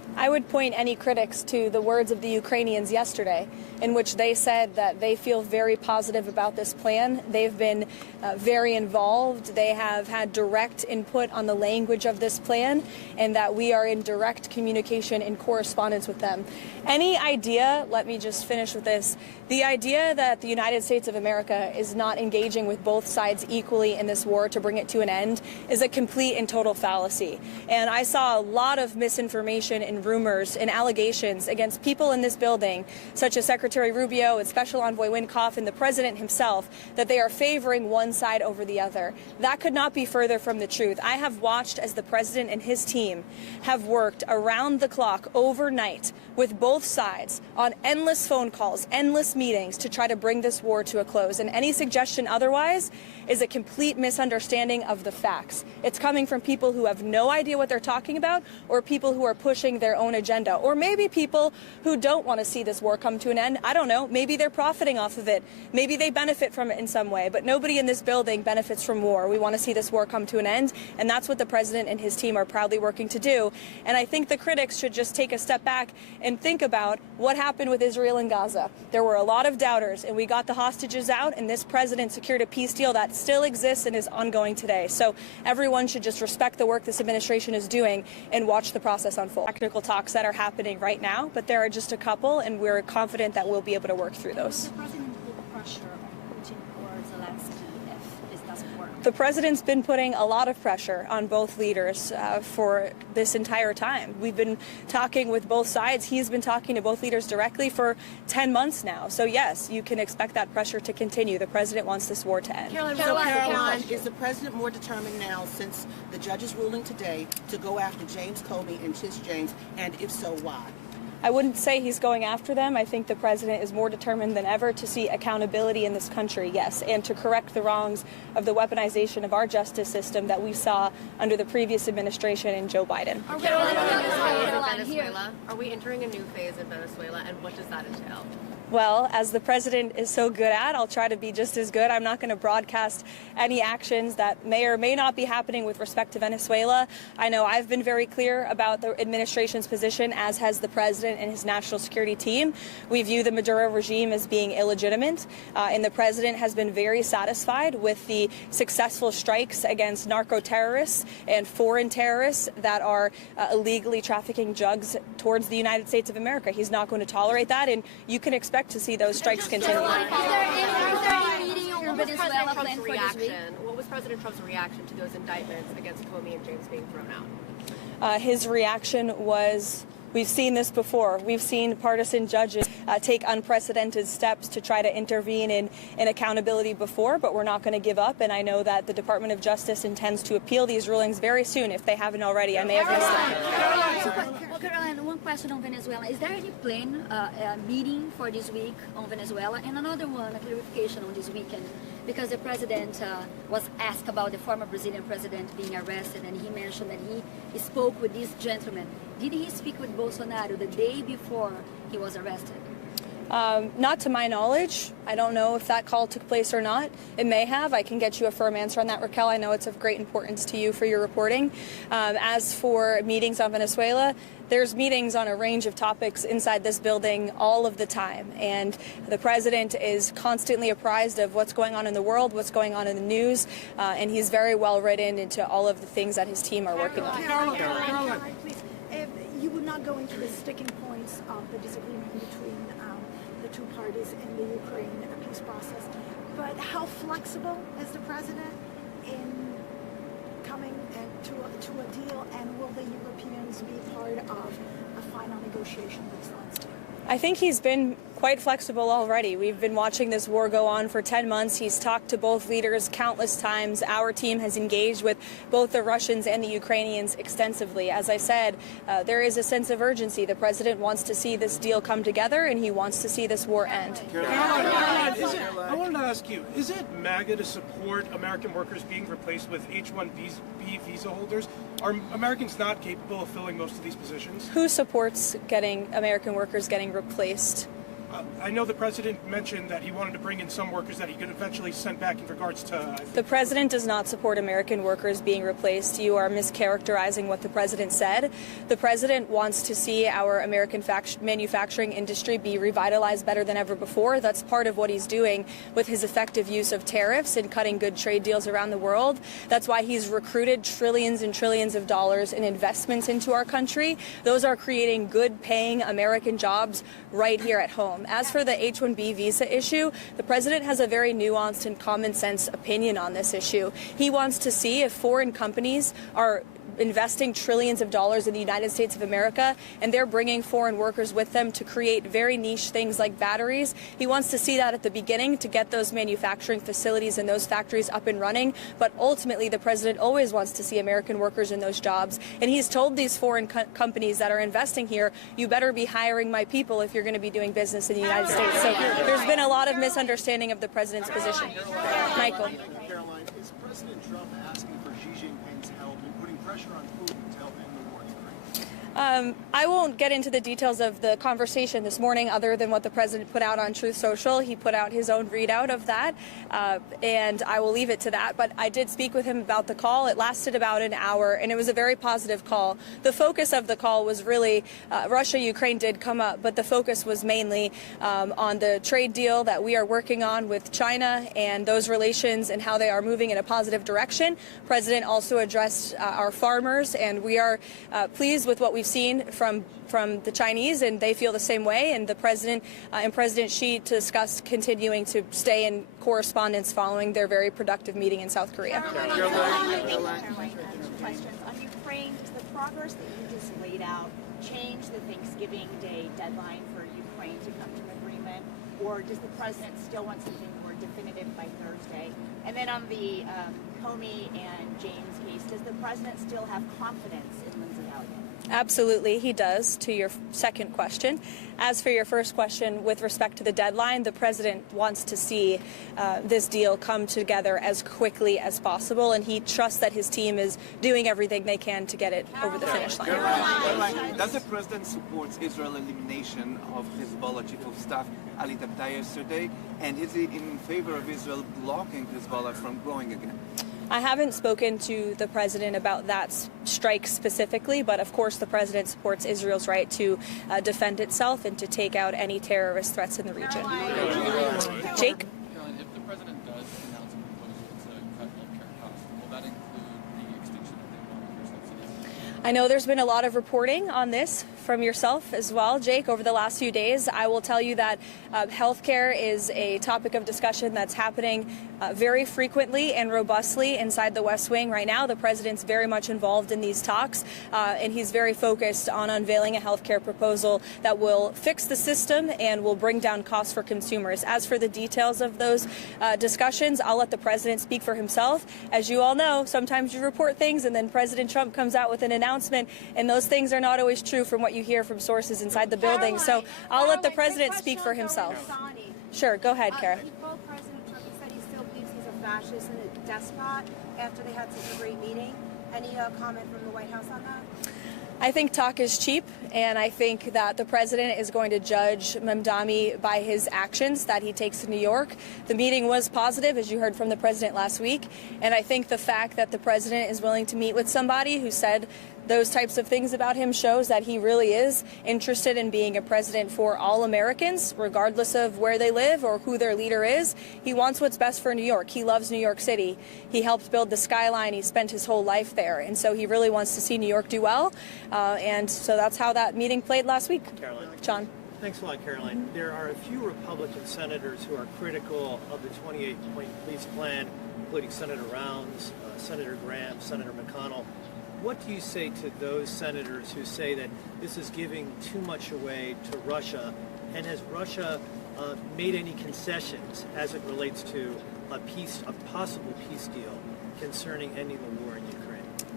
I would point any critics to the words of the Ukrainians yesterday, in which they said that they feel very positive about this plan. They've been very involved. They have had direct input on the language of this plan, and that we are in direct communication and correspondence with them. Any idea, let me just finish with this, the idea that the United States of America is not engaging with both sides equally in this war to bring it to an end is a complete and total fallacy. And I saw a lot of misinformation and rumors and allegations against people in this building, such as Secretary Rubio and Special Envoy Wynkoff and the President himself, that they are favoring one side over the other. That could not be further from the truth. I have watched as the President and his team have worked around the clock overnight with both sides on endless phone calls, endless meetings to try to bring this war to a close. And any suggestion otherwise is a complete misunderstanding of the facts. It's coming from people who have no idea what they're talking about, or people who are pushing their own agenda, or maybe people who don't want to see this war come to an end. I don't know. Maybe they're profiting off of it. Maybe they benefit from it in some way, but nobody in this building benefits from war. We want to see this war come to an end, and that's what the President and his team are proudly working to do. And I think the critics should just take a step back and think about what happened with Israel and Gaza. There were a lot of doubters, and we got the hostages out, and this president secured a peace deal that still exists and is ongoing today. So everyone should just respect the work this administration is doing and watch the process unfold. Technical talks that are happening right now, but there are just a couple, and we're confident that we'll be able to work through those. The president put pressure on Putin or Zelensky if this doesn't work? The president's been putting a lot of pressure on both leaders for this entire time. We've been talking with both sides. He's been talking to both leaders directly for 10 months now. So yes, you can expect that pressure to continue. The president wants this war to end. Caroline, is the president more determined now, since the judge's ruling today, to go after James Comey and Tish James, and if so, why? I wouldn't say he's going after them. I think the president is more determined than ever to see accountability in this country, yes, and to correct the wrongs of the weaponization of our justice system that we saw under the previous administration and Joe Biden. Venezuela. Are we entering a new phase in Venezuela, and what does that entail? Well, as the president is so good at, I'll try to be just as good. I'm not going to broadcast any actions that may or may not be happening with respect to Venezuela. I know I've been very clear about the administration's position, as has the president and his national security team. We view the Maduro regime as being illegitimate, and the president has been very satisfied with the successful strikes against narco terrorists and foreign terrorists that are illegally trafficking drugs towards the United States of America. He's not going to tolerate that, and you can expect to see those strikes continue. What was President Trump's reaction to those indictments against Comey and James being thrown out? His reaction was, we've seen this before. We've seen partisan judges take unprecedented steps to try to intervene in accountability before, but we're not going to give up. And I know that the Department of Justice intends to appeal these rulings very soon, if they haven't already. I may have missed them. Well, Caroline, one question on Venezuela. Is there any plan, meeting for this week on Venezuela? And another one, a clarification on this weekend, because the president was asked about the former Brazilian president being arrested, and he mentioned that he spoke with this gentleman. Did he speak with Bolsonaro the day before he was arrested? Not to my knowledge. I don't know if that call took place or not. It may have. I can get you a firm answer on that, Raquel. I know it's of great importance to you for your reporting. As for meetings on Venezuela, there's meetings on a range of topics inside this building all of the time. And the president is constantly apprised of what's going on in the world, what's going on in the news, and he's very well written into all of the things that his team are working on. Caroline, please. You would not go into the sticking points of the disagreement between the two parties in the Ukraine peace process, but how flexible is the president in coming to a deal, and will the Europeans be part of a final negotiation with Zelensky? I think he's been quite flexible already. We've been watching this war go on for 10 months. He's talked to both leaders countless times. Our team has engaged with both the Russians and the Ukrainians extensively. As I said, there is a sense of urgency. The president wants to see this deal come together, and he wants to see this war end. I wanted to ask you, is it MAGA to support American workers being replaced with H-1B visa holders? Are Americans not capable of filling most of these positions? Who supports getting American workers getting replaced I know the president mentioned that he wanted to bring in some workers that he could eventually send back in regards to... The president does not support American workers being replaced. You are mischaracterizing what the president said. The president wants to see our American manufacturing industry be revitalized better than ever before. That's part of what he's doing with his effective use of tariffs and cutting good trade deals around the world. That's why he's recruited trillions and trillions of dollars in investments into our country. Those are creating good-paying American jobs right here at home. As for the H-1B visa issue, the president has a very nuanced and common sense opinion on this issue. He wants to see if foreign companies are investing trillions of dollars in the United States of America, and they're bringing foreign workers with them to create very niche things like batteries. He wants to see that at the beginning to get those manufacturing facilities and those factories up and running, but ultimately the president always wants to see American workers in those jobs, and he's told these foreign companies that are investing here, you better be hiring my people if you're going to be doing business in the United States. So there's been a lot of misunderstanding of the president's position. Michael. Caroline, is President Trump asking for Xi Jinping's help in putting pressure on Putin to help end the war in Ukraine? I won't get into the details of the conversation this morning other than what the president put out on Truth Social. He put out his own readout of that, and I will leave it to that. But I did speak with him about the call. It lasted about an hour, and it was a very positive call. The focus of the call was really Russia-Ukraine did come up, but the focus was mainly on the trade deal that we are working on with China and those relations and how they are moving in a positive direction. The president also addressed our farmers, and we are pleased with what we've seen from the Chinese, and they feel the same way. And the president and President Xi discussed continuing to stay in correspondence following their very productive meeting in South Korea. Caroline, questions on Ukraine. Does the progress that you just laid out change the Thanksgiving Day deadline for Ukraine to come to an agreement, or does the president still want something more definitive by Thursday? And then on the Comey and James case, does the president still have confidence in Lindsey Elliott? Absolutely, he does, to your second question. As for your first question, with respect to the deadline, the president wants to see this deal come together as quickly as possible, and he trusts that his team is doing everything they can to get it over the finish line. Caroline, does the president support Israel's elimination of Hezbollah chief of staff Ali Tabtai yesterday, and is he in favor of Israel blocking Hezbollah from growing again? I haven't spoken to the president about that strike specifically, but of course the president supports Israel's right to defend itself and to take out any terrorist threats in the region. Jake? Caroline, if the president does announce a proposal to cut healthcare costs, will that include the extinction of the Obamacare subsidies? I know there's been a lot of reporting on this from yourself as well, Jake, over the last few days. I will tell you that healthcare is a topic of discussion that's happening very frequently and robustly inside the West Wing right now. The president's very much involved in these talks, and he's very focused on unveiling a healthcare proposal that will fix the system and will bring down costs for consumers. As for the details of those discussions, I'll let the president speak for himself. As you all know, sometimes you report things and then President Trump comes out with an announcement, and those things are not always true from what you hear from sources inside the building. So I'll let the president speak for himself. Sure, go ahead, Kara. He told President Trump, he said he still believes he's a fascist and a despot after they had such a great meeting. Any comment from the White House on that? I think talk is cheap, and I think that the president is going to judge Mamdani by his actions that he takes in New York. The meeting was positive, as you heard from the president last week, and I think the fact that the president is willing to meet with somebody who said those types of things about him shows that he really is interested in being a president for all Americans, regardless of where they live or who their leader is. He wants what's best for New York. He loves New York City. He helped build the skyline. He spent his whole life there, and so he really wants to see New York do well. And so that's how that meeting played last week. Caroline. John. Thanks a lot, Caroline. There are a few Republican senators who are critical of the 28-point police plan, including Senator Rounds, Senator Graham, Senator McConnell. What do you say to those senators who say that this is giving too much away to Russia, and has Russia made any concessions as it relates to a possible peace deal concerning ending the war in Ukraine?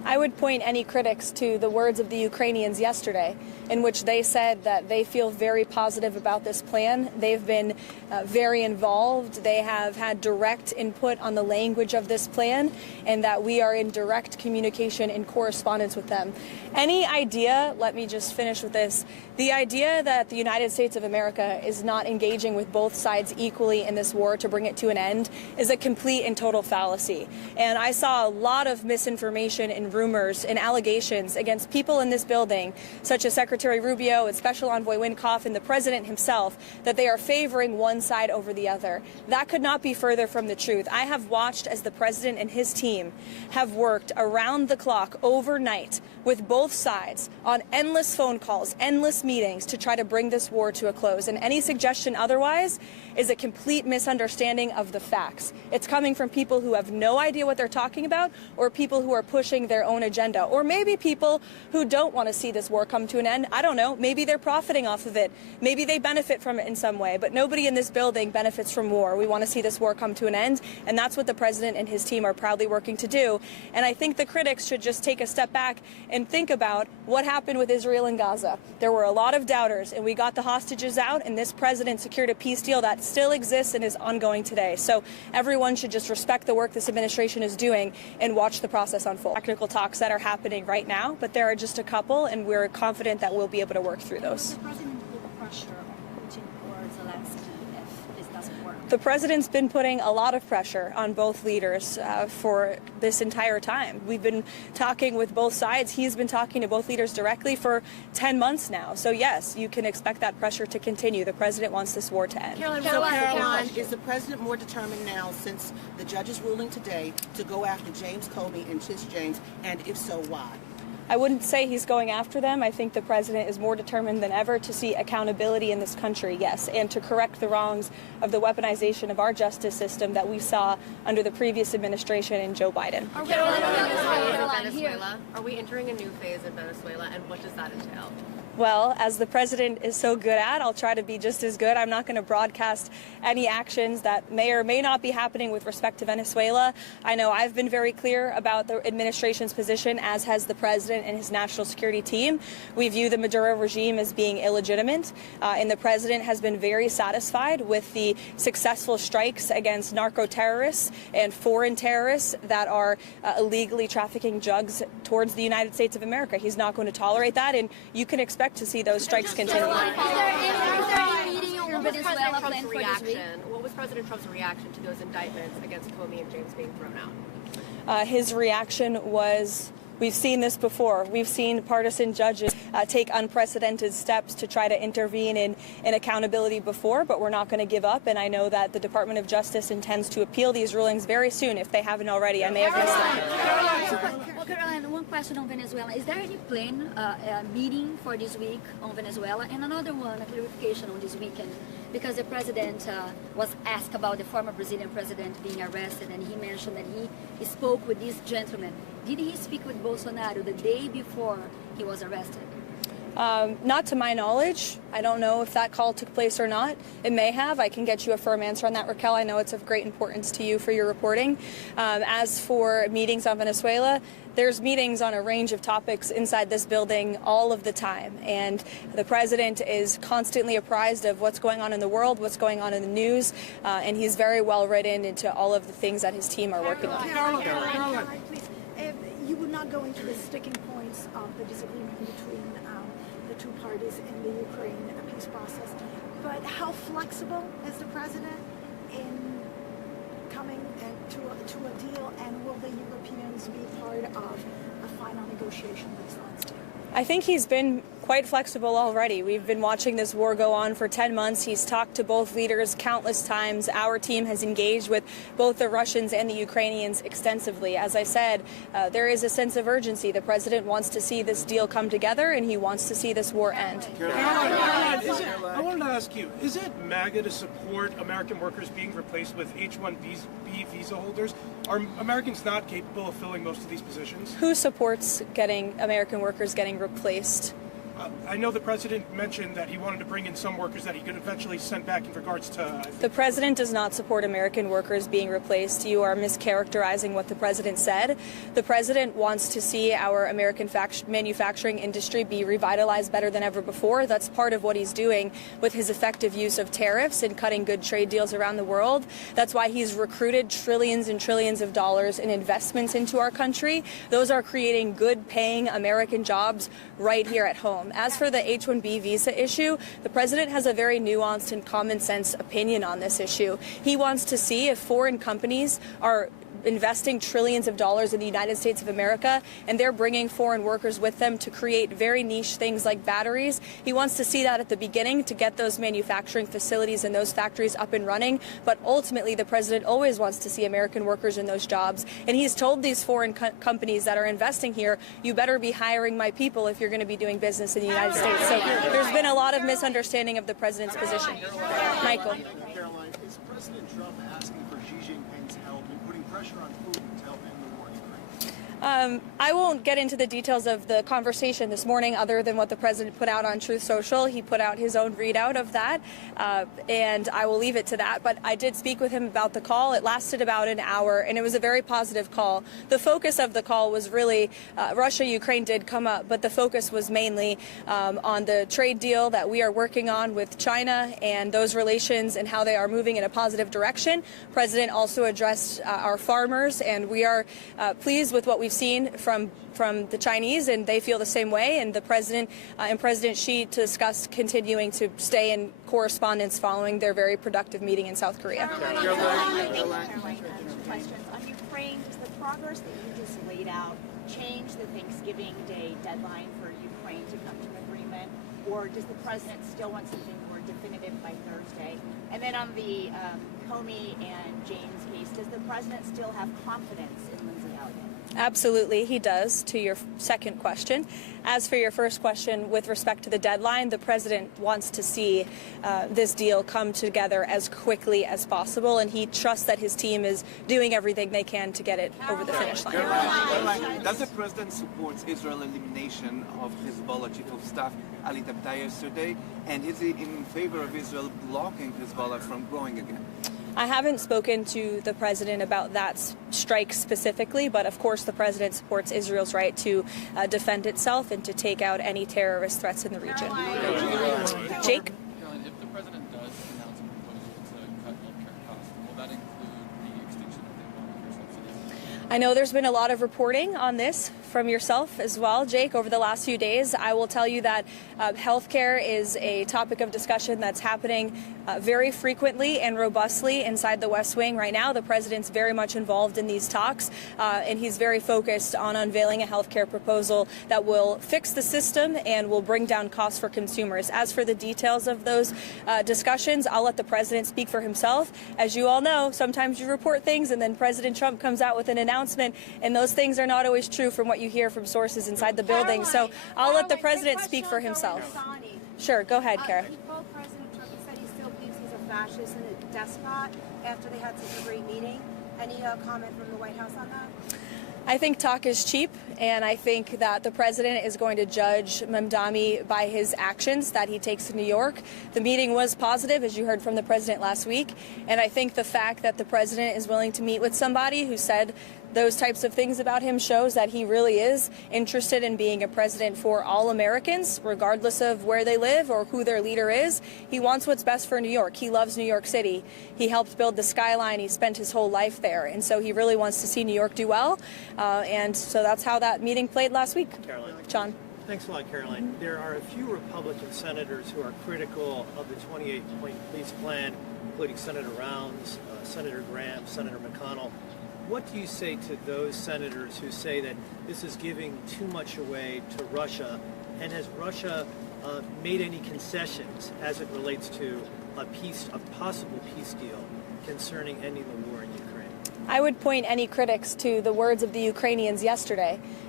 I would point any critics to the words of the Ukrainians yesterday, in which they said that they feel very positive about this plan. They've been very involved. They have had direct input on the language of this plan, and that we are in direct communication and correspondence with them. Any idea, let me just finish with this, the idea that the United States of America is not engaging with both sides equally in this war to bring it to an end is a complete and total fallacy. And I saw a lot of misinformation and rumors and allegations against people in this building, such as Secretary Rubio and Special Envoy Wynkoff and the President himself, that they are favoring one side over the other. That could not be further from the truth. I have watched as the President and his team have worked around the clock overnight with both sides on endless phone calls, endless meetings to try to bring this war to a close. And any suggestion otherwise is a complete misunderstanding of the facts. It's coming from people who have no idea what they're talking about, or people who are pushing their own agenda, or maybe people who don't want to see this war come to an end. I don't know. Maybe they're profiting off of it. Maybe they benefit from it in some way, but nobody in this building benefits from war. We want to see this war come to an end, and that's what the President and his team are proudly working to do. And I think the critics should just take a step back and think about what happened with Israel and Gaza. There were a lot of doubters, and we got the hostages out, and this president secured a peace deal that still exists and is ongoing today. So everyone should just respect the work this administration is doing and watch the process unfold. Technical talks that are happening right now, but there are just a couple, and we're confident that we'll be able to work through those. The president put pressure on Putin or Zelensky if this doesn't work. The president's been putting a lot of pressure on both leaders for this entire time. We've been talking with both sides. He's been talking to both leaders directly for 10 months now. So yes, you can expect that pressure to continue. The president wants this war to end. Caroline, is the president more determined now, since the judge's ruling today, to go after James Comey and Tish James, and if so, why? I wouldn't say he's going after them. I think the president is more determined than ever to see accountability in this country, yes, and to correct the wrongs of the weaponization of our justice system that we saw under the previous administration and Joe Biden. Are we entering a new phase in Venezuela, and what does that entail? Well, as the president is so good at, I'll try to be just as good. I'm not going to broadcast any actions that may or may not be happening with respect to Venezuela. I know I've been very clear about the administration's position, as has the president and his national security team. We view the Maduro regime as being illegitimate, and the president has been very satisfied with the successful strikes against narco terrorists and foreign terrorists that are illegally trafficking drugs towards the United States of America. He's not going to tolerate that, and you can expect to see those strikes continue. What was President Trump's reaction to those indictments against Comey and James being thrown out? His reaction was, we've seen this before. We've seen partisan judges take unprecedented steps to try to intervene in accountability before, but we're not going to give up. And I know that the Department of Justice intends to appeal these rulings very soon, if they haven't already. I may have missed it. Well, Caroline, one question on Venezuela. Is there any plan, meeting for this week on Venezuela? And another one, a clarification on this weekend, because the president was asked about the former Brazilian president being arrested, and he mentioned that he spoke with this gentleman. Did he speak with Bolsonaro the day before he was arrested? Not to my knowledge. I don't know if that call took place or not. It may have. I can get you a firm answer on that, Raquel. I know it's of great importance to you for your reporting. As for meetings on Venezuela, there's meetings on a range of topics inside this building all of the time. And the president is constantly apprised of what's going on in the world, what's going on in the news, and he's very well written into all of the things that his team are working on. Caroline, please. You would not go into the sticking points of the disagreement between the two parties in the Ukraine peace process, but how flexible is the president in coming to a deal, and will the Europeans be part of a final negotiation that starts to? I think he's been quite flexible already. We've been watching this war go on for 10 months. He's talked to both leaders countless times. Our team has engaged with both the Russians and the Ukrainians extensively. As I said, there is a sense of urgency. The president wants to see this deal come together, and he wants to see this war end. I wanted to ask you, is it MAGA to support American workers being replaced with H-1B visa holders? Are Americans not capable of filling most of these positions? Who supports getting American workers getting replaced I know the president mentioned that he wanted to bring in some workers that he could eventually send back in regards to... The president does not support American workers being replaced. You are mischaracterizing what the president said. The president wants to see our American manufacturing industry be revitalized better than ever before. That's part of what he's doing with his effective use of tariffs and cutting good trade deals around the world. That's why he's recruited trillions and trillions of dollars in investments into our country. Those are creating good paying American jobs right here at home. As for the H-1B visa issue, the president has a very nuanced and common sense opinion on this issue. He wants to see if foreign companies are investing trillions of dollars in the United States of America, and they're bringing foreign workers with them to create very niche things like batteries. He wants to see that at the beginning to get those manufacturing facilities and those factories up and running, but ultimately the president always wants to see American workers in those jobs, and he's told these foreign companies that are investing here, you better be hiring my people if you're going to be doing business in the United States. So there's been a lot of misunderstanding of the president's position. Michael. Caroline, is President Trump asking for Xi Jinping's help in putting pressure on Putin to help end the war in Ukraine? I won't get into the details of the conversation this morning other than what the president put out on Truth Social. He put out his own readout of that, and I will leave it to that. But I did speak with him about the call. It lasted about an hour, and it was a very positive call. The focus of the call was really Russia-Ukraine did come up, but the focus was mainly on the trade deal that we are working on with China and those relations and how they are moving in a positive direction. The president also addressed our farmers, and we are pleased with what we've seen from the Chinese, and they feel the same way. And the president and President Xi discussed continuing to stay in correspondence following their very productive meeting in South Korea. Caroline, questions on Ukraine. Does the progress that you just laid out change the Thanksgiving Day deadline for Ukraine to come to an agreement, or does the president still want something more definitive by Thursday? And then on the Comey and James case, does the president still have confidence in Lindsay Elliott? Absolutely, he does, to your second question. As for your first question, with respect to the deadline, the president wants to see this deal come together as quickly as possible, and he trusts that his team is doing everything they can to get it over the finish line. Caroline, does the president support Israel's elimination of Hezbollah chief of staff Ali Tabtai yesterday, and is he in favor of Israel blocking Hezbollah from growing again? I haven't spoken to the president about that strike specifically, but of course the president supports Israel's right to defend itself and to take out any terrorist threats in the region. Jake? Caroline, if the president does announce a proposal to cut healthcare costs, will that include the extinction of the Obamacare subsidies? I know there's been a lot of reporting on this from yourself as well, Jake, over the last few days. I will tell you that healthcare is a topic of discussion that's happening very frequently and robustly inside the West Wing right now. The president's very much involved in these talks, and he's very focused on unveiling a healthcare proposal that will fix the system and will bring down costs for consumers. As for the details of those discussions, I'll let the president speak for himself. As you all know, sometimes you report things and then President Trump comes out with an announcement, and those things are not always true from what you hear from sources inside the building. So I'll let the president speak for himself. Sure, go ahead, Kara. Well, President Trump said he still believes he's a fascist and a despot after they had such a great meeting. Any comment from the White House on that? I think talk is cheap, and I think that the president is going to judge Mamdani by his actions that he takes to New York. The meeting was positive, as you heard from the president last week, and I think the fact that the president is willing to meet with somebody who said those types of things about him shows that he really is interested in being a president for all Americans, regardless of where they live or who their leader is. He wants what's best for New York. He loves New York City. He helped build the skyline. He spent his whole life there. And so he really wants to see New York do well. And so that's how that meeting played last week. Caroline. John. Thanks a lot, Caroline. There are a few Republican senators who are critical of the 28-point police plan, including Senator Rounds, Senator Graham, Senator McConnell. What do you say to those senators who say that this is giving too much away to Russia? And has Russia made any concessions as it relates to a possible peace deal concerning ending the war in Ukraine? I would point any critics to the words of the Ukrainians yesterday.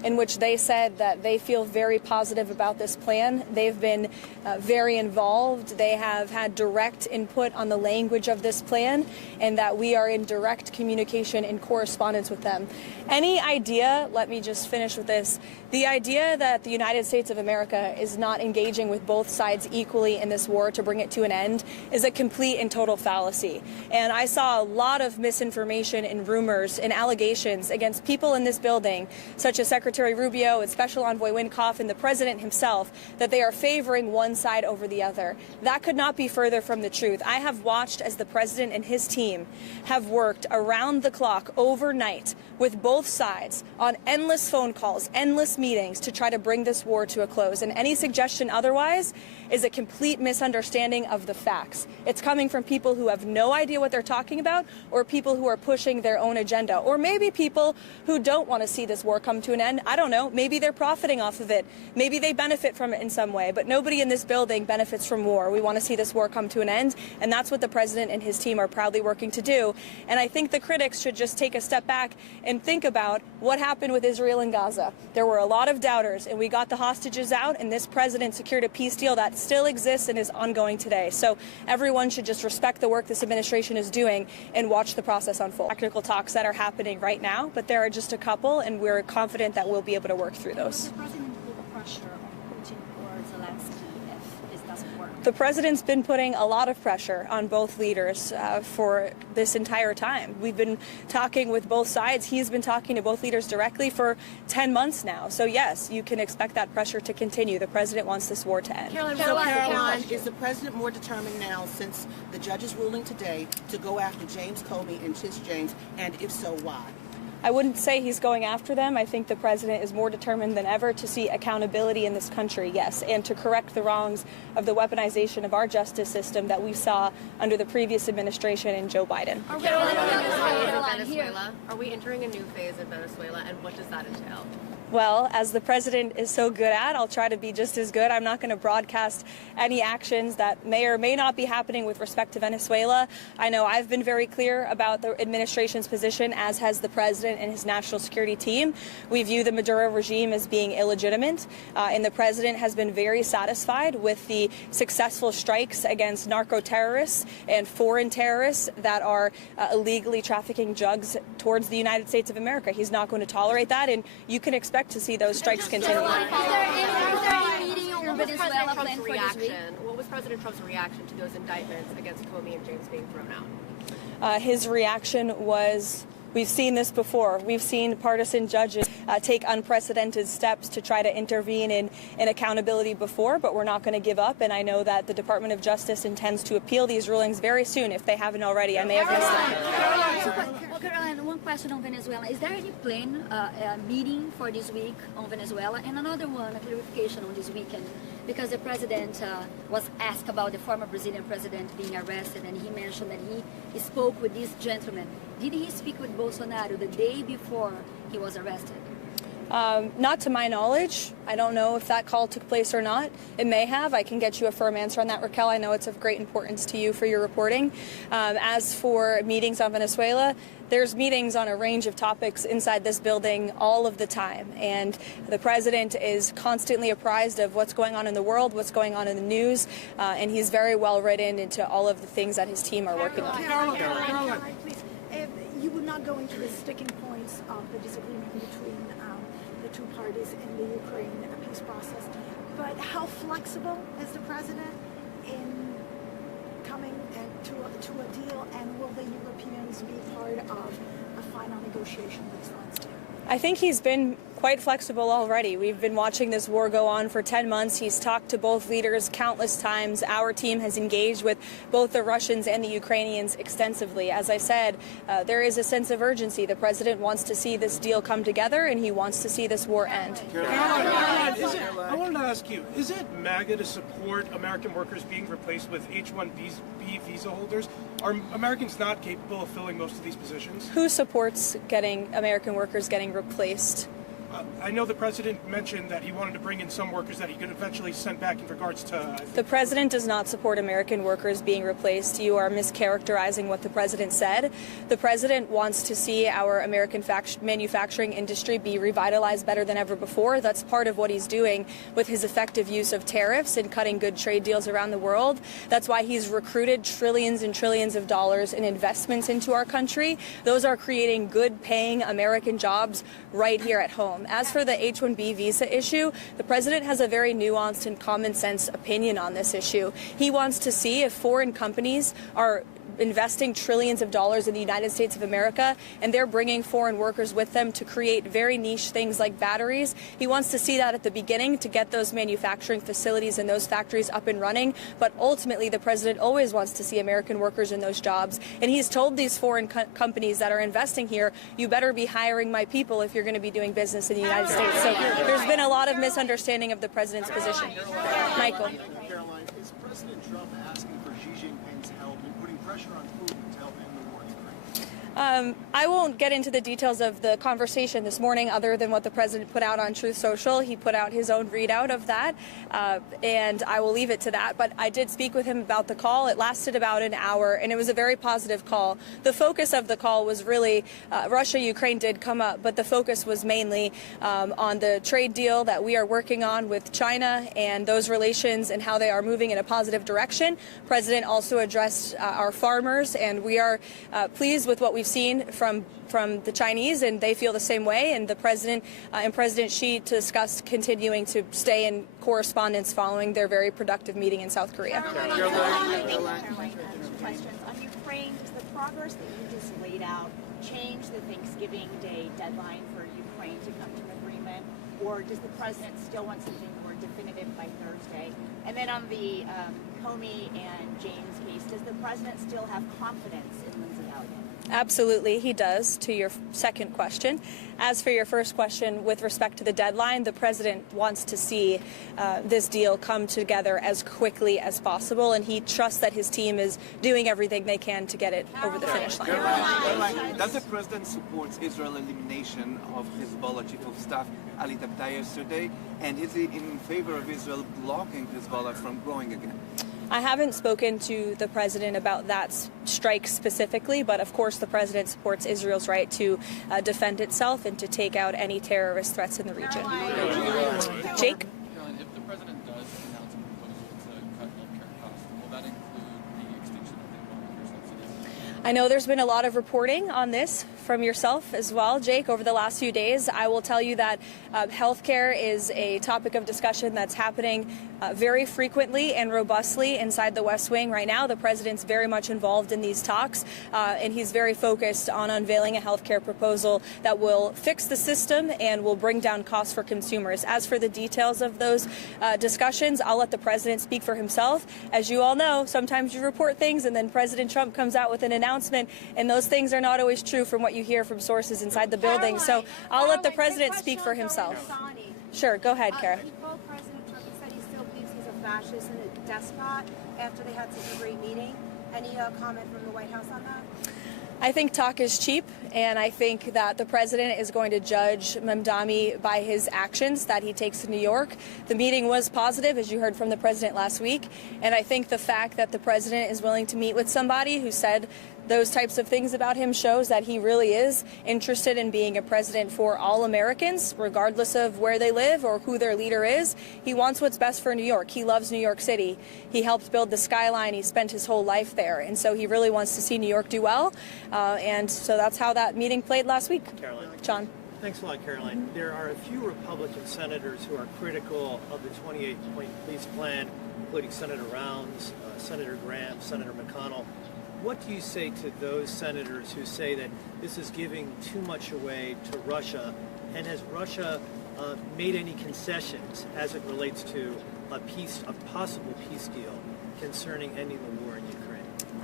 in which they said that they feel very positive about this plan. They've been very involved. They have had direct input on the language of this plan, and that we are in direct communication and correspondence with them. Any idea, let me just finish with this, the idea that the United States of America is not engaging with both sides equally in this war to bring it to an end is a complete and total fallacy. And I saw a lot of misinformation and rumors and allegations against people in this building, such as Secretary Rubio and Special Envoy Wynkoff and the President himself, that they are favoring one side over the other. That could not be further from the truth. I have watched as the President and his team have worked around the clock overnight with both sides on endless phone calls, endless meetings to try to bring this war to a close. And any suggestion otherwise is a complete misunderstanding of the facts. It's coming from people who have no idea what they're talking about, or people who are pushing their own agenda, or maybe people who don't want to see this war come to an end. I don't know. Maybe they're profiting off of it. Maybe they benefit from it in some way, but nobody in this building benefits from war. We want to see this war come to an end, and that's what the President and his team are proudly working to do. And I think the critics should just take a step back and think about what happened with Israel and Gaza. There were a lot of doubters, and we got the hostages out, and this president secured a peace deal that still exists and is ongoing today. So everyone should just respect the work this administration is doing and watch the process unfold. Technical talks that are happening right now, but there are just a couple, and we're confident that we'll be able to work through those. Will the president put pressure on Putin or Zelensky if this doesn't work? The president's been putting a lot of pressure on both leaders for this entire time. We've been talking with both sides. He's been talking to both leaders directly for 10 months now. So yes, you can expect that pressure to continue. The president wants this war to end. Karoline, is the president more determined now, since the judge's ruling today, to go after James Comey and Tish James, and if so, why? I wouldn't say he's going after them. I think the president is more determined than ever to see accountability in this country, yes, and to correct the wrongs of the weaponization of our justice system that we saw under the previous administration and Joe Biden. Are we entering a new phase in Venezuela, and what does that entail? Well, as the president is so good at, I'll try to be just as good. I'm not going to broadcast any actions that may or may not be happening with respect to Venezuela. I know I've been very clear about the administration's position, as has the president and his national security team. We view the Maduro regime as being illegitimate, and the president has been very satisfied with the successful strikes against narco terrorists and foreign terrorists that are illegally trafficking drugs towards the United States of America. He's not going to tolerate that, and you can expect to see those strikes continue. What was President Trump's reaction to those indictments against Comey and James being thrown out? His reaction was, we've seen this before. We've seen partisan judges take unprecedented steps to try to intervene in accountability before, but we're not going to give up. And I know that the Department of Justice intends to appeal these rulings very soon, if they haven't already. I may have missed them. Well, Caroline, one question on Venezuela. Is there any plan, meeting for this week on Venezuela? And another one, a clarification on this weekend, because the president was asked about the former Brazilian president being arrested, and he mentioned that he spoke with this gentleman. Did he speak with Bolsonaro the day before he was arrested? Not to my knowledge. I don't know if that call took place or not. It may have. I can get you a firm answer on that, Raquel. I know it's of great importance to you for your reporting. As for meetings on Venezuela, there's meetings on a range of topics inside this building all of the time. And the president is constantly apprised of what's going on in the world, what's going on in the news, and he's very well written into all of the things that his team are working on. Caroline, please. You would not go into the sticking points of the disagreement between the two parties in the Ukraine peace process, but how flexible is the president in coming to a deal, and will the Europeans be part of a final negotiation with Zelensky? I think he's been quite flexible already. We've been watching this war go on for 10 months. He's talked to both leaders countless times. Our team has engaged with both the Russians and the Ukrainians extensively. As I said, there is a sense of urgency. The president wants to see this deal come together, and he wants to see this war end. Caroline, I wanted to ask you, is it MAGA to support American workers being replaced with H-1B visa holders? Are Americans not capable of filling most of these positions? Who supports getting American workers getting replaced? I know the president mentioned that he wanted to bring in some workers that he could eventually send back in regards to... The president does not support American workers being replaced. You are mischaracterizing what the president said. The president wants to see our American manufacturing industry be revitalized better than ever before. That's part of what he's doing with his effective use of tariffs and cutting good trade deals around the world. That's why he's recruited trillions and trillions of dollars in investments into our country. Those are creating good-paying American jobs right here at home. As for the H-1B visa issue, the president has a very nuanced and common sense opinion on this issue. He wants to see if foreign companies are investing trillions of dollars in the United States of America, and they're bringing foreign workers with them to create very niche things like batteries. He wants to see that at the beginning to get those manufacturing facilities and those factories up and running, but ultimately the president always wants to see American workers in those jobs, and he's told these foreign companies that are investing here, you better be hiring my people if you're going to be doing business in the United States. So there's been a lot of misunderstanding of the president's position. Michael. Caroline, is President Trump asking for Xi Jinping's help in putting pressure on Putin to help end the war in Ukraine? I won't get into the details of the conversation this morning other than what the president put out on Truth Social. He put out his own readout of that, and I will leave it to that. But I did speak with him about the call. It lasted about an hour, and it was a very positive call. The focus of the call was really Russia-Ukraine did come up, but the focus was mainly on the trade deal that we are working on with China and those relations and how they are moving in a positive direction. The president also addressed our farmers, and we are pleased with what we've seen from the Chinese, and they feel the same way. And the president and President Xi discussed continuing to stay in correspondence following their very productive meeting in South Korea. Caroline, questions on Ukraine. Does the progress that you just laid out change the Thanksgiving Day deadline for Ukraine to come to an agreement, or does the president still want something more definitive by Thursday? And then on the Comey and James case, does the president still have confidence in Lindsey Elliott? Absolutely, he does, to your second question. As for your first question, with respect to the deadline, the president wants to see this deal come together as quickly as possible, and he trusts that his team is doing everything they can to get it over the finish line. Caroline, does the president support Israel's elimination of Hezbollah chief of staff Ali Tabtai yesterday, and is he in favor of Israel blocking Hezbollah from growing again? I haven't spoken to the president about that strike specifically, but of course the president supports Israel's right to defend itself and to take out any terrorist threats in the region. Jake? Caroline, if the president does announce a proposal to cut healthcare costs, will that include the extinction of the Obamacare subsidies? I know there's been a lot of reporting on this from yourself as well, Jake, over the last few days. I will tell you that healthcare is a topic of discussion that's happening very frequently and robustly inside the West Wing right now. The president's very much involved in these talks, and he's very focused on unveiling a healthcare proposal that will fix the system and will bring down costs for consumers. As for the details of those discussions, I'll let the president speak for himself. As you all know, sometimes you report things and then President Trump comes out with an announcement, and those things are not always true from what you hear from sources inside the building. So I'll let the president speak for himself. Sure, go ahead, Kara. President Trump said he still believes he's a fascist and a despot after they had such a great meeting. Any comment from the White House on that? I think talk is cheap, and I think that the president is going to judge Mamdani by his actions that he takes in New York. The meeting was positive, as you heard from the president last week, and I think the fact that the president is willing to meet with somebody who said those types of things about him shows that he really is interested in being a president for all Americans, regardless of where they live or who their leader is. He wants what's best for New York. He loves New York City. He helped build the skyline. He spent his whole life there. And so he really wants to see New York do well. And so that's how that meeting played last week. Caroline. John. Thanks a lot, Caroline. There are a few Republican senators who are critical of the 28-point peace plan, including Senator Rounds, Senator Graham, Senator McConnell. What do you say to those senators who say that this is giving too much away to Russia? And has Russia made any concessions as it relates to a possible peace deal concerning ending the war in Ukraine?